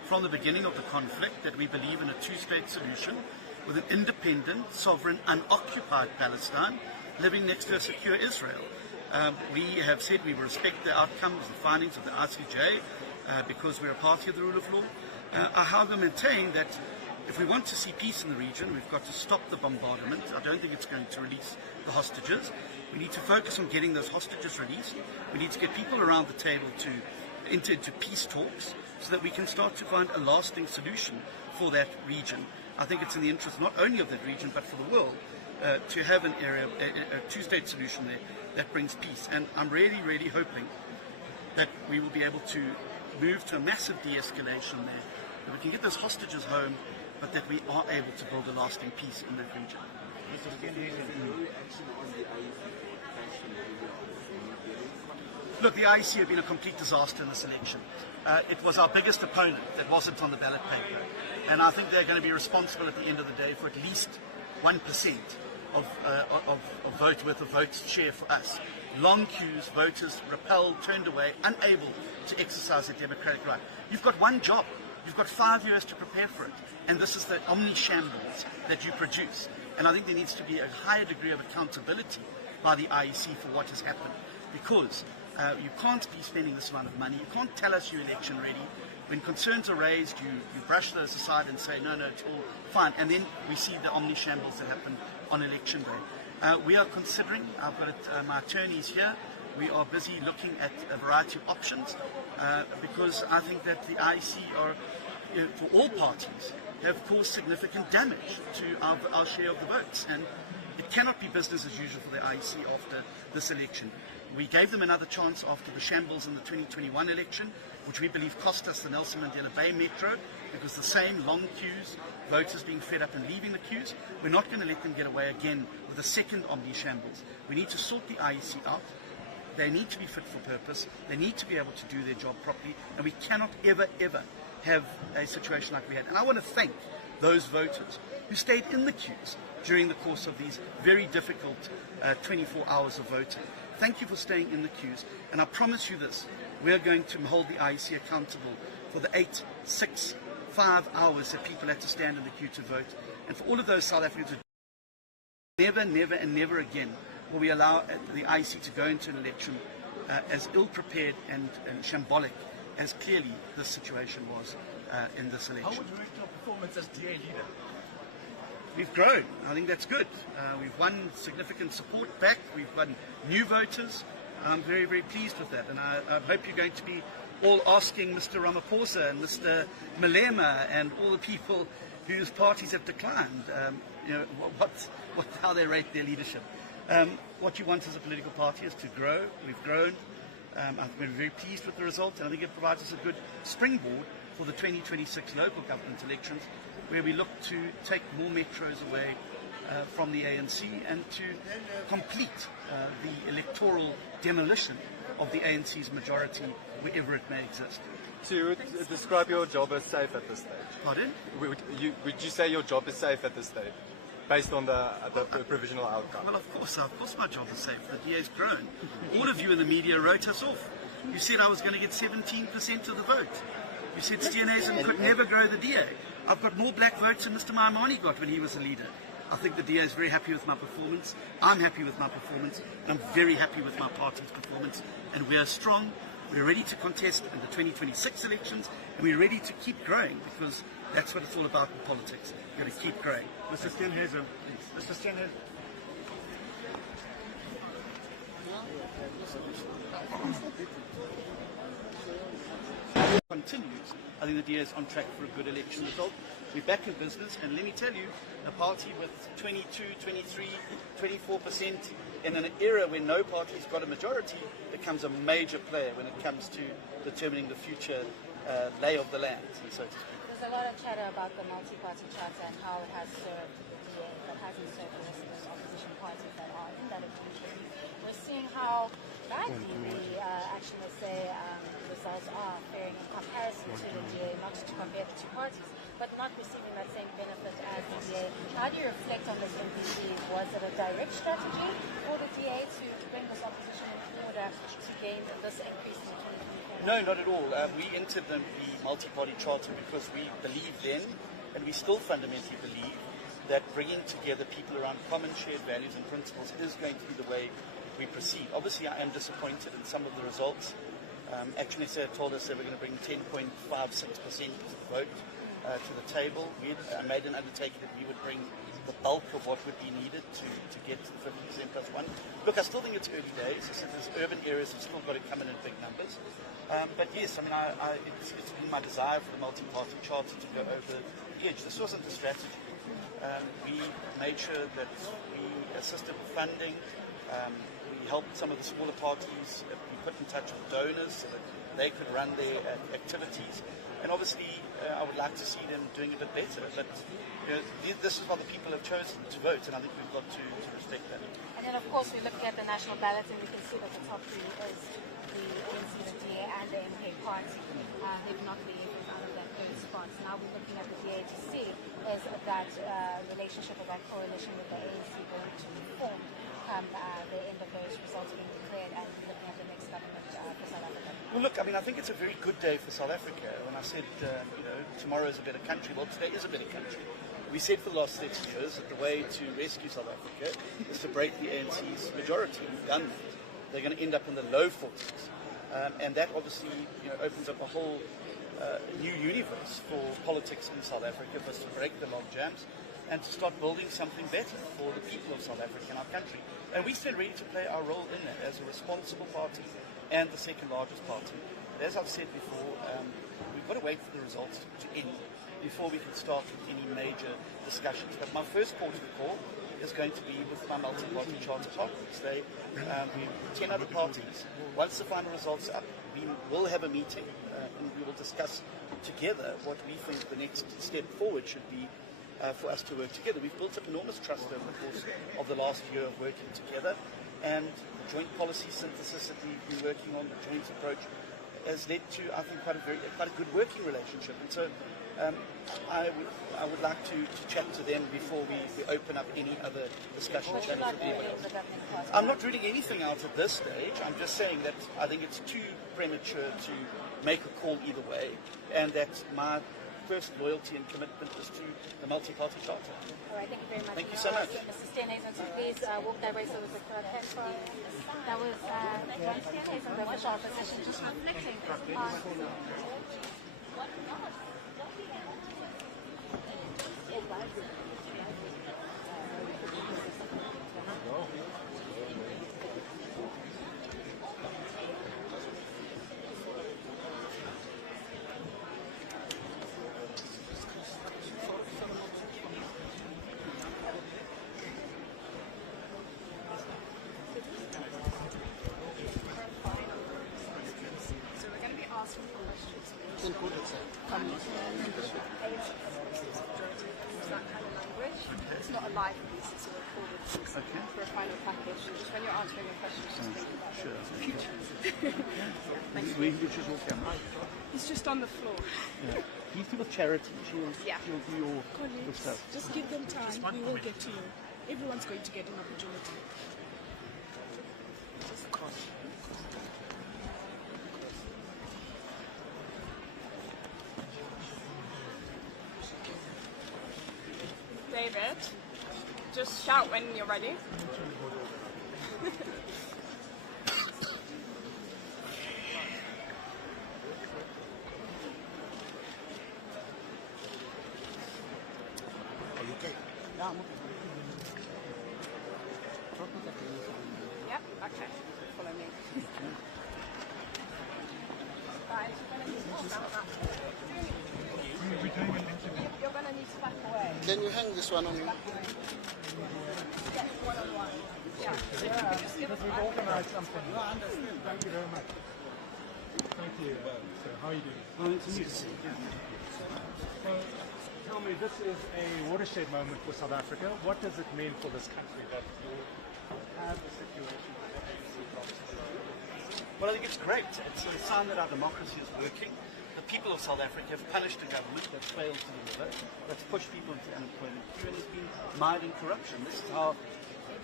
from the beginning of the conflict that we believe in a two-state solution with an independent, sovereign, unoccupied Palestine living next to a secure Israel. We have said we will respect the outcomes, the findings of the ICJ, because we're a party of the rule of law. I however maintain that if we want to see peace in the region, we've got to stop the bombardment. I don't think it's going to release the hostages. We need to focus on getting those hostages released. We need to get people around the table to enter into peace talks so that we can start to find a lasting solution for that region. I think it's in the interest not only of that region but for the world to have an area, a two-state solution there that brings peace. And I'm really, really hoping that we will be able to move to a massive de-escalation there, that we can get those hostages home, but that we are able to build a lasting peace in that region. Look, the IEC have been a complete disaster in this election. It was our biggest opponent that wasn't on the ballot paper, and I think they're going to be responsible at the end of the day for at least 1% of vote worth of votes share for us. Long queues, voters repelled, turned away, unable to exercise their democratic right. You've got one job. You've got 5 years to prepare for it, and this is the omni-shambles that you produce. And I think there needs to be a higher degree of accountability by the IEC for what has happened, because you can't be spending this amount of money. You can't tell us you're election ready. When concerns are raised, you brush those aside and say, no, it's all fine. And then we see the omni-shambles that happen on election day. We are considering, I've got my attorneys here, we are busy looking at a variety of options because I think that the IEC are, for all parties, have caused significant damage to our share of the votes. And it cannot be business as usual for the IEC after this election. We gave them another chance after the shambles in the 2021 election, which we believe cost us the Nelson Mandela Bay Metro, because the same long queues, voters being fed up and leaving the queues. We're not going to let them get away again with a second omni-shambles. We need to sort the IEC out. They need to be fit for purpose. They need to be able to do their job properly, and we cannot ever have a situation like we had. And I want to thank those voters who stayed in the queues during the course of these very difficult 24 hours of voting. Thank you for staying in the queues, and I promise you this, we are going to hold the IEC accountable for the 8, 6, 5 hours that people had to stand in the queue to vote, and for all of those South Africans who never again will we allow the IEC to go into an election as ill-prepared and shambolic as clearly this situation was in this election. How would you rate your performance as DA leader? We've grown. I think that's good. We've won significant support back. We've won new voters. I'm very, very pleased with that. And I hope you're going to be all asking Mr. Ramaphosa and Mr. Malema and all the people whose parties have declined, how they rate their leadership. What you want as a political party is to grow. We've grown. I've been very pleased with the result, and I think it provides us a good springboard for the 2026 local government elections, where we look to take more metros away from the ANC and to complete the electoral demolition of the ANC's majority wherever it may exist. So you would describe your job as safe at this stage? Pardon? Would you say your job is safe at this stage, based on the provisional outcome? Well, of course my job is safe. The DA's grown. All of you in the media wrote us off. You said I was going to get 17% of the vote. You said Steenhuisen could never grow the DA. I've got more black votes than Mr. Maimane got when he was a leader. I think the DA is very happy with my performance. I'm happy with my performance. And I'm very happy with my party's performance. And we are strong. We're ready to contest in the 2026 elections. And we're ready to keep growing, because that's what it's all about in politics. You've got to keep growing. Mr. Steenhuisen. Mr. Steenhuisen. Continues. I think the DA is on track for a good election result. We're back in business, and let me tell you, a party with 22, 23, 24% in an era when no party's got a majority becomes a major player when it comes to determining the future lay of the land, so to speak. There's a lot of chatter about the multi-party charter and how it has served the DA, but hasn't served the rest of those opposition parties that are in that agreement. We're seeing how badly the results are faring in comparison to the DA, not to compare the two parties, but not receiving that same benefit as the DA. How do you reflect on this MPC? Was it a direct strategy for the DA to bring this opposition in order to gain this increase in the 2024 No, not at all. We entered the multi-party charter because we believed then, and we still fundamentally believe, that bringing together people around common shared values and principles is going to be the way we proceed. Obviously, I am disappointed in some of the results. Actually, they told us they were going to bring 10.56% of the vote to the table. We made an undertaking that we would bring the bulk of what would be needed to get to the 50% plus one. Look, I still think it's early days. I said there's urban areas that still got to come in big numbers. But yes, I mean, it's been my desire for the multi-party charter to go over the edge. This wasn't the strategy. We made sure that we assisted with funding. We helped some of the smaller parties. We put in touch with donors so that they could run their activities. And obviously, I would like to see them doing a bit better. But this is what the people have chosen to vote, and I think we've got to respect that. And then, of course, we look at the national ballot, and we can see that the top three is the ANC, the DA, and the MK party. They've not been able out of that third spot. Now we're looking at the DA to see is that relationship or that coalition with the ANC going to form come the end of those results being declared, and looking at the next government for South Africa. Well, look, I mean, I think it's a very good day for South Africa. When I said, tomorrow is a better country, well, today is a better country. We said for the last 30 years that the way to rescue South Africa is to break the ANC's majority. We've done that. They're going to end up in the low 40s. And that obviously opens up a whole new universe for politics in South Africa, for us to break the log jams and to start building something better for the people of South Africa and our country. And we stand ready to play our role in that as a responsible party and the second largest party. But as I've said before, we've got to wait for the results to end before we can start with any major discussions. But my first port of the call is going to be with my multi-party charter partners. They, 10 other parties. Once the final results are up, we will have a meeting and we will discuss together what we think the next step forward should be for us to work together. We've built up enormous trust over the course of the last year of working together, and the joint policy synthesis that we've been working on, the joint approach, has led to, I think, quite a good working relationship. And so I would like to chat to them before we open up any other discussion channels with anyone else. I'm not reading anything out at this stage. I'm just saying that I think it's too premature to make a call either way, and that my first loyalty and commitment is to the multi-party charter. All right, thank you very much. Thank you so much. Mr. Steenhuisen, so please walk that way so that the crowd can see. That was John Steenhuisen, the official opposition, just reflecting on... It's not a live piece, it's a recorded piece for a final package. And just when you're answering your questions, just think about the future. Which is your camera? He's just on the floor. Yeah. He's with charity. She'll do your stuff. Just give them time. We will get to you. Everyone's going to get an opportunity. David, just shout when you're ready. Are you okay? Yeah, I'm okay. Yep, okay. Follow me. Guys, you're going to need to back away. Can you hang this one on me? Yeah, one-on-one. Yeah. Because we've organised something. No, I understand. Thank you very much. Thank you. So, how are you doing? Oh, it's me. So, tell me, this is a watershed moment for South Africa. What does it mean for this country that you have a situation where the ANC drops below? Well, I think it's great. It's a sign that our democracy is working. The people of South Africa have punished a government that's failed to deliver, that's pushed people into unemployment queue, and has been mired in corruption. This is how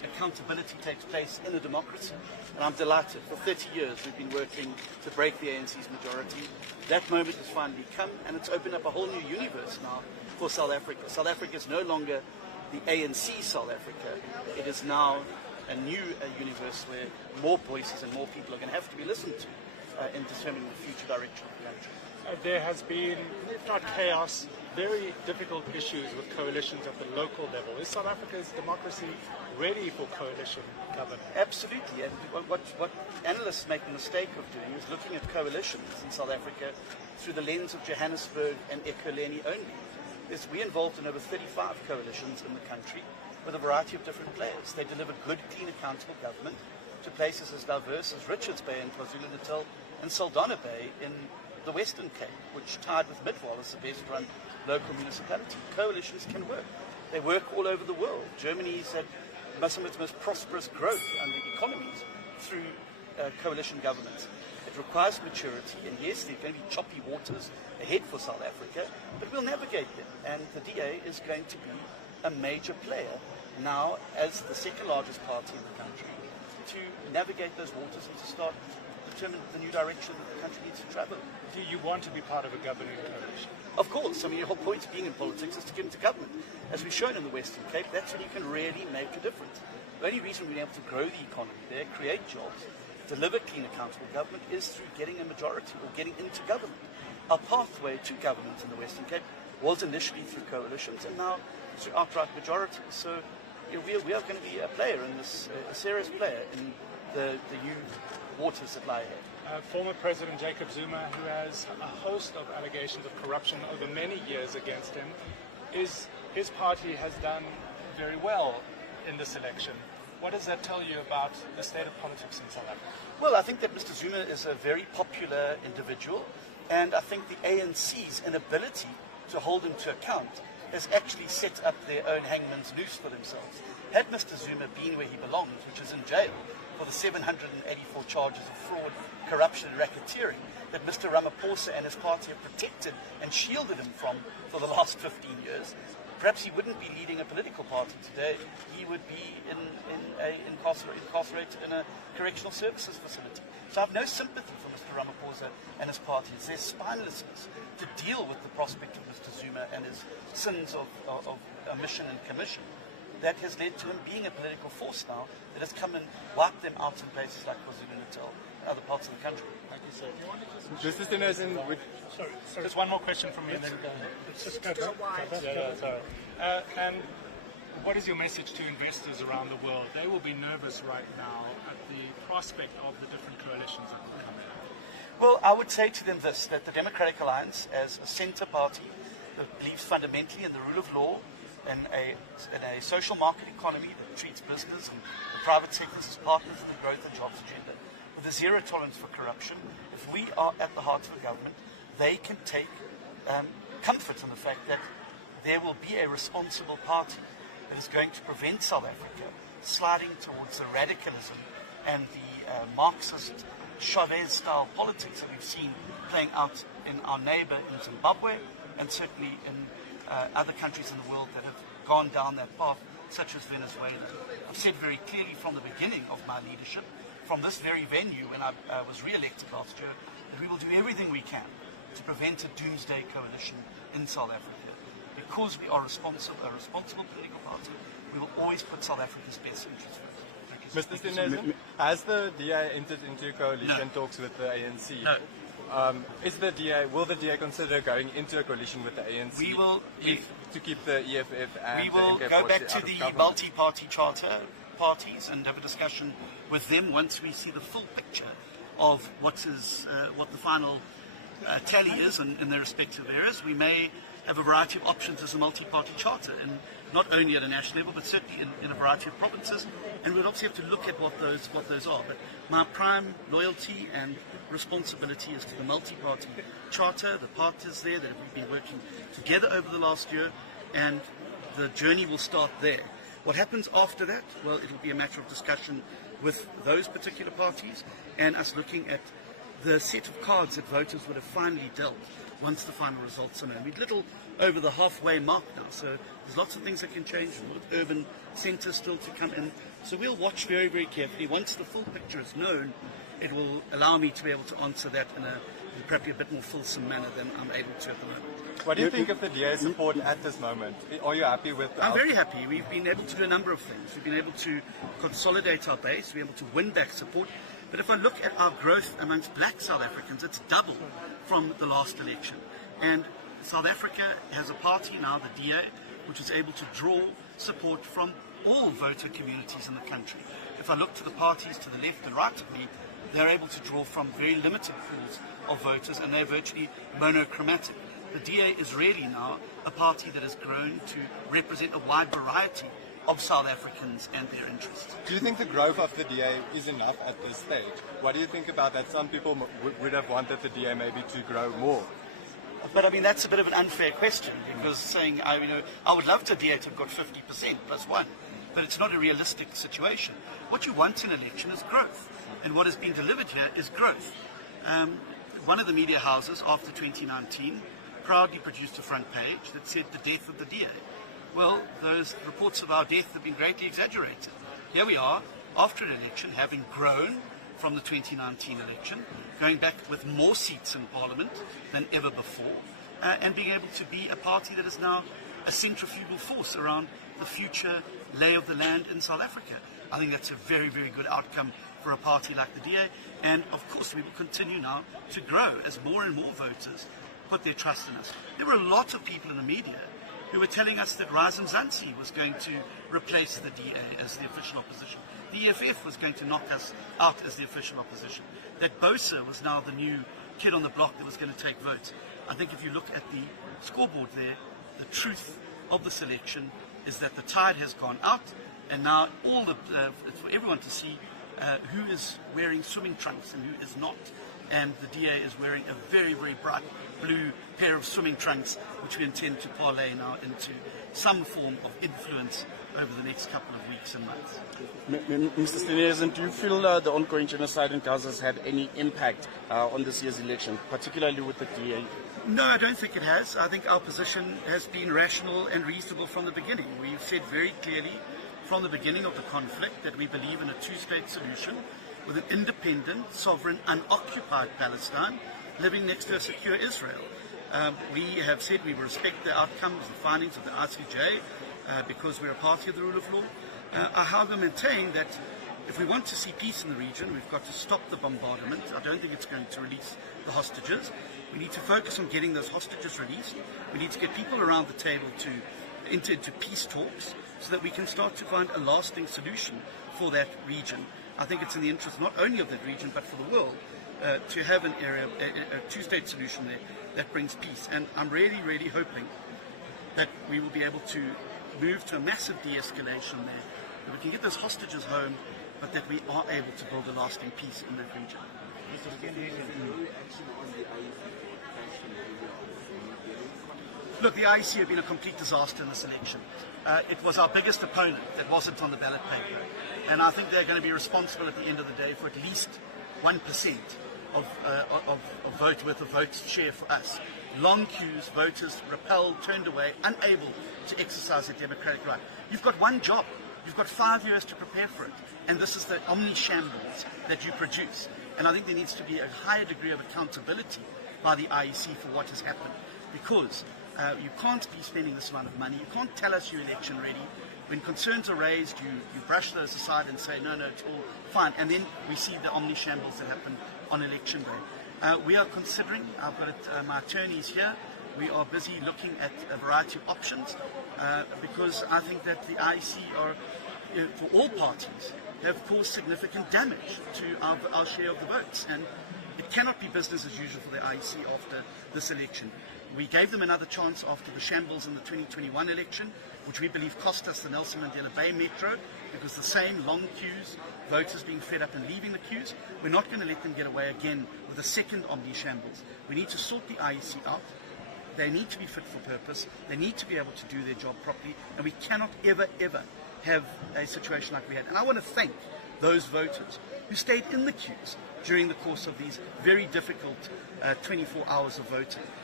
accountability takes place in a democracy. And I'm delighted. For 30 years we've been working to break the ANC's majority. That moment has finally come, and it's opened up a whole new universe now for South Africa. South Africa is no longer the ANC South Africa. It is now a new universe where more voices and more people are going to have to be listened to in determining the future direction of the country. There has been, if not chaos, very difficult issues with coalitions at the local level. Is South Africa's democracy ready for coalition government? Absolutely. And what analysts make the mistake of doing is looking at coalitions in South Africa through the lens of Johannesburg and Ekurhuleni only. We're involved in over 35 coalitions in the country with a variety of different players. They deliver good, clean, accountable government to places as diverse as Richards Bay in KwaZulu-Natal and Saldanha Bay in the Western Cape, which tied with Midwall is the best run local municipality. Coalitions can work. They work all over the world. Germany's had some of its most prosperous growth under economies through coalition governments. It requires maturity, and yes, there are going to be choppy waters ahead for South Africa, but we'll navigate them. And the DA is going to be a major player now as the second largest party in the country to navigate those waters and to start determine the new direction that the country needs to travel. Do you want to be part of a governing coalition? Of course. I mean, the whole point of being in politics is to get into government. As we've shown in the Western Cape, that's when you can really make a difference. The only reason we've been able to grow the economy there, create jobs, deliver clean, accountable government is through getting a majority or getting into government. Our pathway to government in the Western Cape was initially through coalitions and now through outright majorities. So we are going to be a player in this, a serious player in the new waters that lie ahead. Former President Jacob Zuma, who has a host of allegations of corruption over many years against him, his party has done very well in this election. What does that tell you about the state of politics in South Africa? Well, I think that Mr. Zuma is a very popular individual, and I think the ANC's inability to hold him to account has actually set up their own hangman's noose for themselves. Had Mr. Zuma been where he belongs, which is in jail, for the 784 charges of fraud, corruption and racketeering that Mr. Ramaphosa and his party have protected and shielded him from for the last 15 years, perhaps he wouldn't be leading a political party today. He would be incarcerated in a correctional services facility. So I have no sympathy for Mr. Ramaphosa and his party. It's their spinelessness to deal with the prospect of Mr. Zuma and his sins of omission and commission that has led to him being a political force now that has come and wiped them out in places like KwaZulu-Natal and other parts of the country. Thank you, sir. Mr. Steenhuisen, sorry. Just one more question from me, and then sorry. And what is your message to investors around the world? They will be nervous right now at the prospect of the different coalitions that will come in. Well, I would say to them this, that the Democratic Alliance, as a centre party that believes fundamentally in the rule of law, in a social market economy that treats business and the private sectors as partners in the growth and jobs agenda, with a zero tolerance for corruption, if we are at the heart of the government, they can take comfort in the fact that there will be a responsible party that is going to prevent South Africa sliding towards the radicalism and the Marxist Chavez-style politics that we've seen playing out in our neighbour in Zimbabwe and certainly in other countries in the world that have gone down that path, such as Venezuela. I've said very clearly from the beginning of my leadership, from this very venue when I was re-elected last year, that we will do everything we can to prevent a doomsday coalition in South Africa. Because we are a responsible political party, we will always put South Africa's best interests first. Mr. Steenhuisen, has the DA entered into coalition talks with the ANC? No. Will the DA consider going into a coalition with the ANC to keep the EFF and we will the MK go back out to of the government? multi-party charter parties and have a discussion with them once we see the full picture of what the final tally is in their respective areas. We may have a variety of options as a multi-party charter, and not only at a national level, but certainly in a variety of provinces. And we'll obviously have to look at what those are. But my prime loyalty and responsibility is to the multi-party charter, the partners there that we've been working together over the last year, and the journey will start there. What happens after that? Well, it'll be a matter of discussion with those particular parties and us looking at the set of cards that voters would have finally dealt once the final results are known. We're a little over the halfway mark now, so there's lots of things that can change, with urban centres still to come in. So we'll watch very, very carefully. Once the full picture is known, it will allow me to be able to answer that in probably a bit more fulsome manner than I'm able to at the moment. What do you think of the DA's support at this moment? Are you happy with I'm very happy. We've been able to do a number of things. We've been able to consolidate our base, we've been able to win back support. But if I look at our growth amongst black South Africans, it's double from the last election. And South Africa has a party now, the DA, which is able to draw support from all voter communities in the country. If I look to the parties to the left and right of me, they're able to draw from very limited pools of voters, and they're virtually monochromatic. The DA is really now a party that has grown to represent a wide variety of South Africans and their interests. Do you think the growth of the DA is enough at this stage? What do you think about that? Some people would have wanted the DA maybe to grow more. But I mean, that's a bit of an unfair question, because saying, I would love the DA to have got 50% plus one, but it's not a realistic situation. What you want in an election is growth, and what has been delivered here is growth. One of the media houses after 2019 proudly produced a front page that said the death of the DA. Well, those reports of our death have been greatly exaggerated. Here we are, after an election, having grown from the 2019 election, going back with more seats in Parliament than ever before, and being able to be a party that is now a centrifugal force around the future lay of the land in South Africa. I think that's a very, very good outcome for a party like the DA, and of course we will continue now to grow as more and more voters put their trust in us. There were a lot of people in the media who were telling us that Razum Zansi was going to replace the DA as the official opposition. The EFF was going to knock us out as the official opposition. That Bosa was now the new kid on the block that was going to take votes. I think if you look at the scoreboard there, the truth of the selection is that the tide has gone out, and now it's for everyone to see who is wearing swimming trunks and who is not. And the DA is wearing a very, very bright blue pair of swimming trunks, which we intend to parlay now into some form of influence over the next couple of weeks and months. Mr. Steenhuisen, do you feel the ongoing genocide in Gaza has had any impact on this year's election, particularly with the DA? No, I don't think it has. I think our position has been rational and reasonable from the beginning. We've said very clearly from the beginning of the conflict that we believe in a two-state solution with an independent, sovereign, unoccupied Palestine living next to a secure Israel. We have said we will respect the outcomes, the findings of the ICJ, because we're a party of the rule of law. I however maintain that if we want to see peace in the region, we've got to stop the bombardment. I don't think it's going to release the hostages. We need to focus on getting those hostages released. We need to get people around the table to enter into peace talks so that we can start to find a lasting solution for that region. I think it's in the interest not only of that region but for the world to have an area, a two-state solution there that brings peace. And I'm really, really hoping that we will be able to move to a massive de-escalation there, that we can get those hostages home, but that we are able to build a lasting peace in that region. Look, the IEC have been a complete disaster in this election. It was our biggest opponent that wasn't on the ballot paper. And I think they're going to be responsible at the end of the day for at least 1% of vote worth of votes share for us. Long queues, voters repelled, turned away, unable to exercise their democratic right. You've got one job. You've got 5 years to prepare for it. And this is the omni-shambles that you produce. And I think there needs to be a higher degree of accountability by the IEC for what has happened. Because you can't be spending this amount of money. You can't tell us you're election ready. When concerns are raised, you brush those aside and say, no, it's all fine. And then we see the omni-shambles that happen on election day. We are considering, I've got my attorneys here, we are busy looking at a variety of options because I think that the IEC are, for all parties, have caused significant damage to our share of the votes. And it cannot be business as usual for the IEC after this election. We gave them another chance after the shambles in the 2021 election, which we believe cost us the Nelson Mandela Bay Metro, because the same long queues, voters being fed up and leaving the queues. We're not going to let them get away again with a second omni-shambles. We need to sort the IEC out. They need to be fit for purpose. They need to be able to do their job properly. And we cannot ever, ever have a situation like we had. And I want to thank those voters who stayed in the queues during the course of these very difficult 24 hours of voting.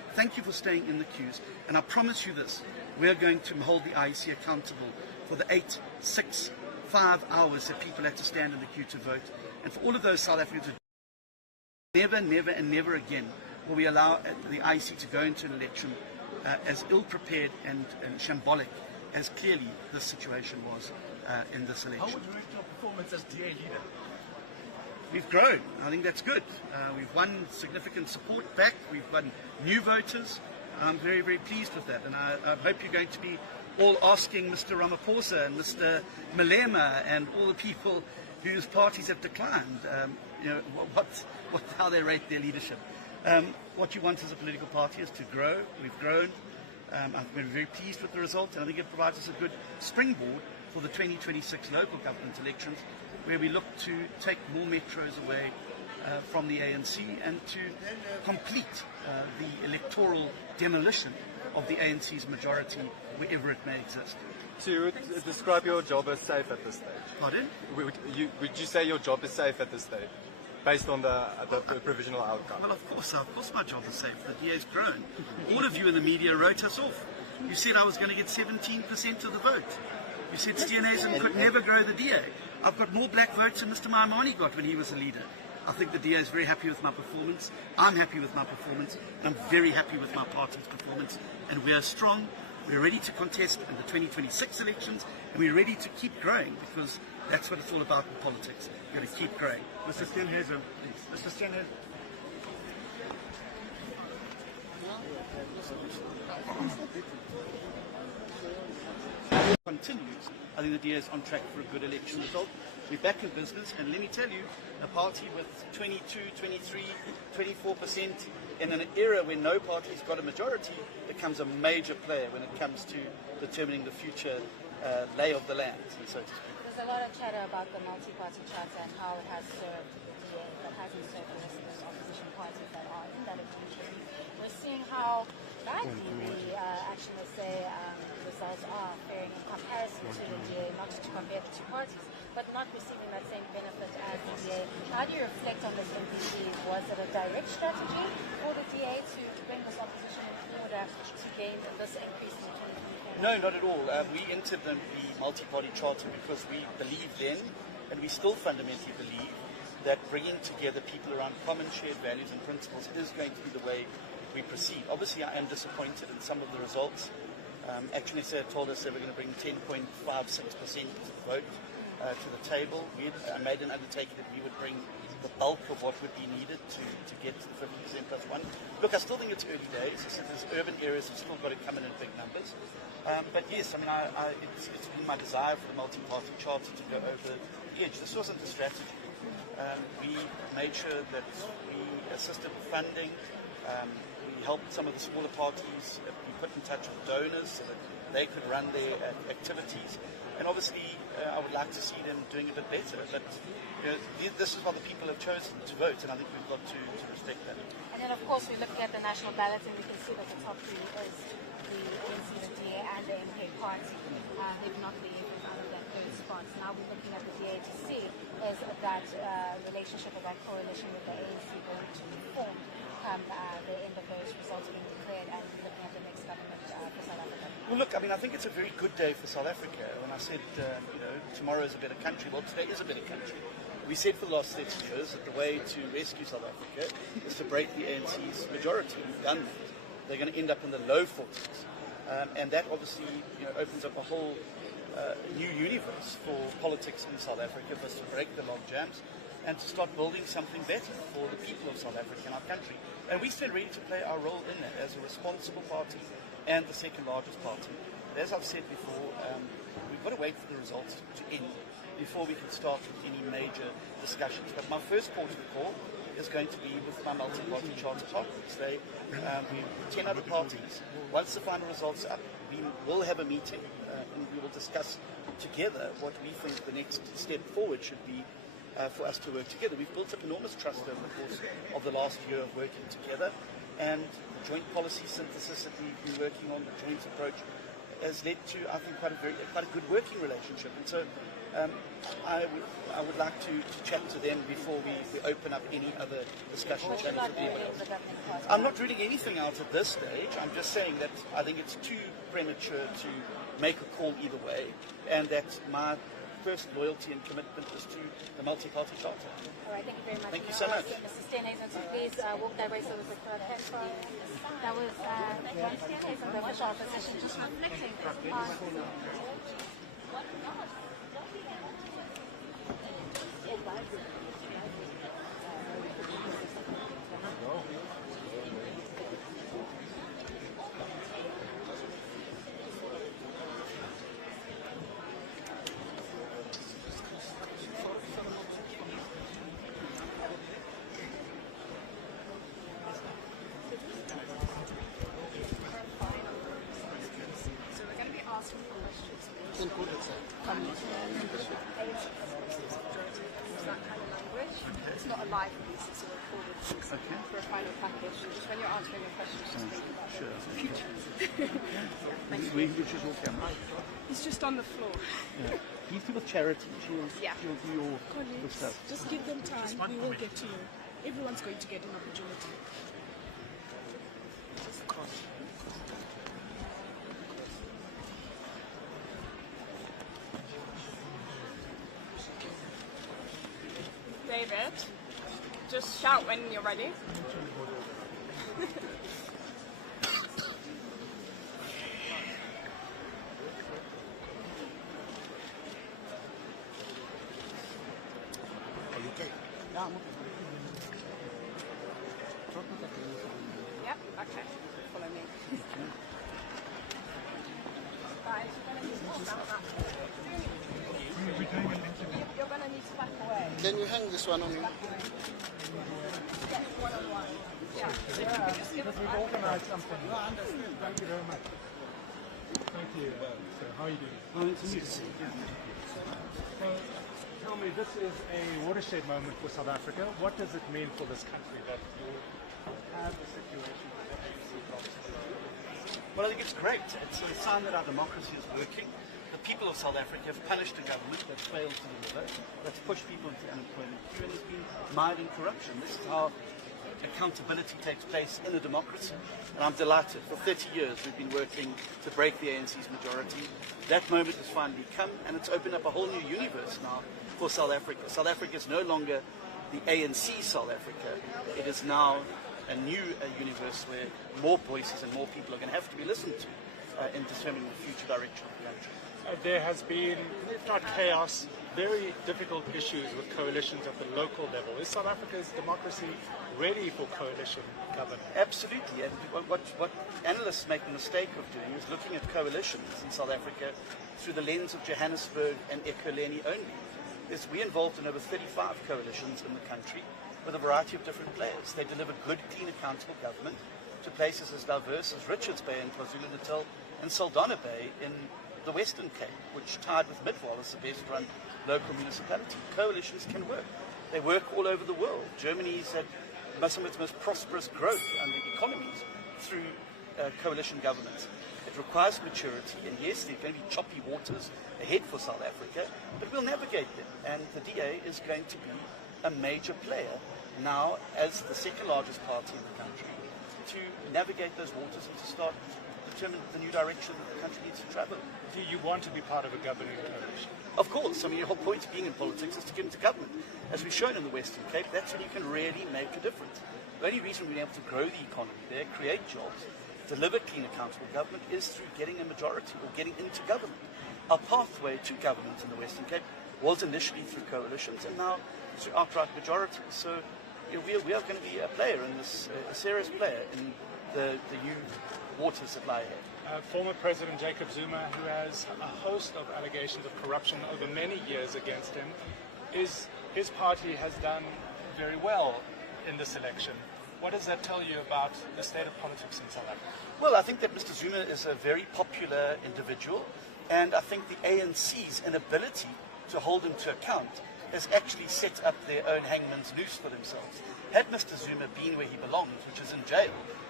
thank you for staying in the queues. And I promise you this, we're going to hold the IEC accountable for the 8, 6, 5 hours that people had to stand in the queue to vote. And for all of those South Africans, never, never, and never again will we allow the IEC to go into an election as ill-prepared and shambolic as clearly this situation was in this election. How would you rate your performance as DA leader? We've grown. I think that's good. We've won significant support back. We've won new voters. I'm very, very pleased with that. And I hope you're going to be all asking Mr. Ramaphosa and Mr. Malema and all the people whose parties have declined, how they rate their leadership. What you want as a political party is to grow. We've grown. I've been very pleased with the result, and I think it provides us a good springboard for the 2026 local government elections, where we look to take more metros away from the ANC and to complete the electoral demolition of the ANC's majority wherever it may exist. So you would describe your job as safe at this stage? Pardon? Would you say your job is safe at this stage, based on the provisional outcome? Well, of course my job is safe. The DA's grown. All of you in the media wrote us off. You said I was going to get 17% of the vote. You said Steenhuisen could never grow the DA. I've got more black votes than Mr. Maimane got when he was a leader. I think the DA is very happy with my performance. I'm happy with my performance. I'm very happy with my party's performance. And we are strong. We're ready to contest in the 2026 elections. And we're ready to keep growing, because that's what it's all about in politics. You've got to keep growing. Mr. Steenhuisen, please. Mr. Steenhuisen. Continues. I think the DA is on track for a good election result. We're back in business, and let me tell you, a party with 22, 23, 24% in an era when no party's got a majority becomes a major player when it comes to determining the future lay of the land, so to speak. There's a lot of chatter about the multi-party charter and how it has served the DA, but hasn't served the rest of those opposition parties that are in that agreement. We're seeing how badly the results are faring in comparison to the DA, not to compare the two parties, but not receiving that same benefit as the DA. How do you reflect on this MPC? Was it a direct strategy for the DA to bring this opposition in order to gain this increase in 2024? No, not at all. We entered the multi-party charter because we believe then, and we still fundamentally believe, that bringing together people around common shared values and principles is going to be the way we proceed. Obviously, I am disappointed in some of the results. Actually, they told us they were going to bring 10.56% of the vote to the table. I made an undertaking that we would bring the bulk of what would be needed to get to the 50% plus one. Look, I still think it's early days. I said there's urban areas that still got to come in big numbers. But yes, I mean, it's been my desire for the multi-party charter to go over the edge. This wasn't a strategy. We made sure that we assisted with funding. We helped some of the smaller parties be put in touch with donors so that they could run their activities. And obviously, I would like to see them doing a bit better. But this is what the people have chosen to vote, and I think we've got to respect that. And then, of course, we're looking at the national ballot, and we can see that the top three is the ANC, the DA, and the MK party. They've not been out of that third spot. Now we're looking at the DA to see is that relationship or that coalition with the ANC going to form come the end of those results being declared, and looking at the next government for South Africa? Well, look, I mean, I think it's a very good day for South Africa. When I said, tomorrow is a better country, well, today is a better country. We said for the last 30 years that the way to rescue South Africa is to break the ANC's majority. We've done that. They're going to end up in the low 40s. And that obviously opens up a whole new universe for politics in South Africa, for us to break the log jams and to start building something better for the people of South Africa and our country. And we stand ready to play our role in that as a responsible party and the second largest party. But as I've said before, we've got to wait for the results to end before we can start with any major discussions. But my first port of call is going to be with my multi-party charter partners. We're 10 other parties. Once the final results are up, we will have a meeting and we will discuss together what we think the next step forward should be for us to work together. We've built up enormous trust over the course of the last year of working together, and the joint policy synthesis that we've been working on, the joint approach, has led to, I think, quite a good working relationship. And so I would like to chat to them before we open up any other discussion channels with anyone else. I'm not reading anything out at this stage. I'm just saying that I think it's too premature to make a call either way, and that my first loyalty and commitment is to the multi-party charter. All right, thank you very much. Thank you so much. Mr. Steenhuisen, so please walk that way so we could that was John Steenhuisen, the official opposition, just reflecting on... It's not a live piece, it's a recorded piece for a final package. So just when you're answering your questions, just think about Which is your camera? It's just on the floor. Yeah. These people charity. She'll do your stuff. Just give them time. We will get to you. Everyone's going to get an opportunity. David, just shout when you're ready. Are you okay? Yep, okay. Follow me. Guys, you're going to need to back away. Can you hang this one on me? Yes, one-on-one. Yeah. So if you could just give us We've organised something. Thank you very much. Thank you. So how are you doing? So tell me, this is a watershed moment for South Africa. What does it mean for this country that you have a situation where the ANC drops below? Well, I think it's great. It's a sign that our democracy is working. The people of South Africa have punished a government that failed to deliver, that's pushed people into the unemployment queue, and has been mired in corruption. This is how accountability takes place in a democracy. And I'm delighted. For 30 years we've been working to break the ANC's majority. That moment has finally come, and it's opened up a whole new universe now for South Africa. South Africa is no longer the ANC South Africa. It is now a new universe where more voices and more people are going to have to be listened to in determining the future direction of the country. There has been, if not chaos, very difficult issues with coalitions at the local level. Is South Africa's democracy ready for coalition government? Absolutely. And what analysts make the mistake of doing is looking at coalitions in South Africa through the lens of Johannesburg and Ekurhuleni only. We're involved in over 35 coalitions in the country with a variety of different players. They deliver good, clean, accountable government to places as diverse as Richards Bay in KwaZulu-Natal and Saldanha Bay in the Western Cape, which tied with Midvaal as the best run local municipality. Coalitions can work. They work all over the world. Germany's had some of its most prosperous growth under economies through coalition governments. It requires maturity, and yes, there are going to be choppy waters ahead for South Africa, but we'll navigate them. And the DA is going to be a major player now as the second largest party in the country to navigate those waters and to start determine the new direction that the country needs to travel. Do you want to be part of a governing coalition? Of course. I mean, the whole point of being in politics is to get into government. As we've shown in the Western Cape, that's when you can really make a difference. The only reason we've been able to grow the economy there, create jobs, deliver clean, accountable government is through getting a majority or getting into government. Our pathway to government in the Western Cape was initially through coalitions and now through outright majorities. So we are going to be a player in this, a serious player in the new waters that lie ahead. Former President Jacob Zuma, who has a host of allegations of corruption over many years against him, his party has done very well in this election. What does that tell you about the state of politics in South Africa? Well, I think that Mr. Zuma is a very popular individual, and I think the ANC's inability to hold him to account has actually set up their own hangman's noose for themselves. Had Mr. Zuma been where he belongs, which is in jail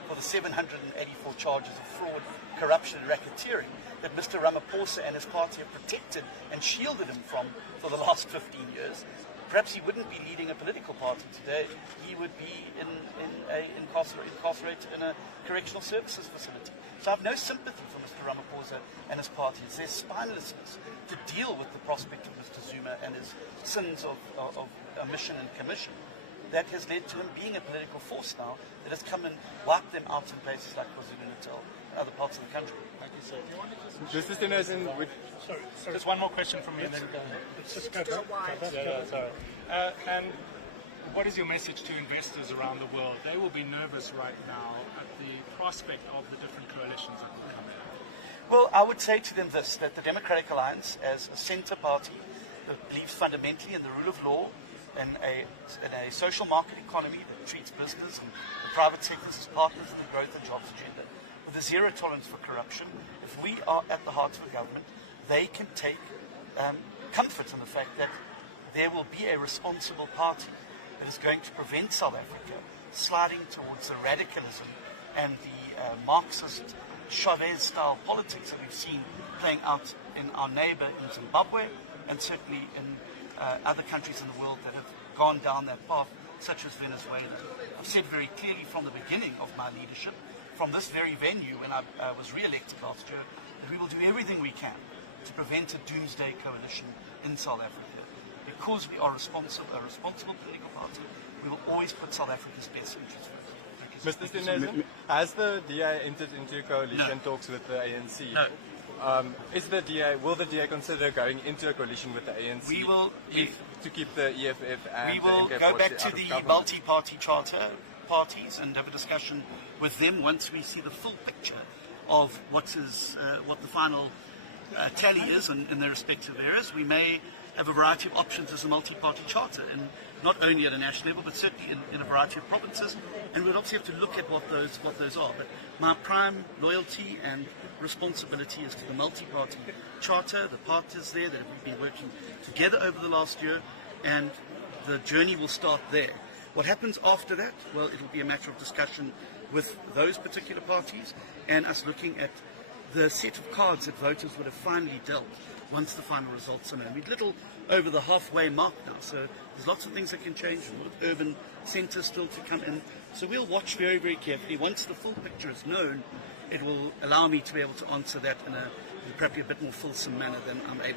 for the 784 charges of fraud, corruption and racketeering that Mr. Ramaphosa and his party have protected and shielded him from for the last 15 years. Perhaps he wouldn't be leading a political party today. He would be incarcerated in a correctional services facility. So I have no sympathy for Mr. Ramaphosa and his party. It's their spinelessness to deal with the prospect of Mr. Zuma and his sins of omission and commission that has led to him being a political force now that has come and wiped them out in places like KwaZulu-Natal and other parts of the country. Thank you, sir. This is Steenhuisen with... Sorry. Just one more question from me and then... Let's just go back. Sorry. And what is your message to investors around the world? They will be nervous right now at the prospect of the different coalitions that will come in. Well, I would say to them this, that the Democratic Alliance, as a centre party that believes fundamentally in the rule of law and a social market economy that treats business and the private sectors as partners in the growth and jobs agenda, with a zero tolerance for corruption, if we are at the heart of the government, they can take comfort in the fact that there will be a responsible party that is going to prevent South Africa sliding towards the radicalism and the Marxist Chavez-style politics that we've seen playing out in our neighbour in Zimbabwe and certainly in other countries in the world that have gone down that path, such as Venezuela. I've said very clearly from the beginning of my leadership, from this very venue when I was re-elected last year, that we will do everything we can to prevent a doomsday coalition in South Africa. Because we are a responsible political party, we will always put South Africa's best interests first. Mr. Steenhuisen, has the DA entered into coalition talks with the ANC? No. Will the DA consider going into a coalition with the ANC? We will, to keep the EFF and we will the MK go back out to of the government? multi-party charter parties and have a discussion with them once we see the full picture of what the final tally is in their respective areas. We may have a variety of options as a multi-party charter, and not only at a national level, but certainly in a variety of provinces. And we'll obviously have to look at what those are. But my prime loyalty and responsibility is to the multi-party charter, the partners there that we've been working together over the last year, and the journey will start there. What happens after that? Well, it will be a matter of discussion with those particular parties and us looking at the set of cards that voters would have finally dealt once the final results are known. We're a little over the halfway mark now, so there's lots of things that can change, with urban centres still to come in. So we'll watch very, very carefully. Once the full picture is known, it will allow me to be able to answer that in a probably a bit more fulsome manner than I'm able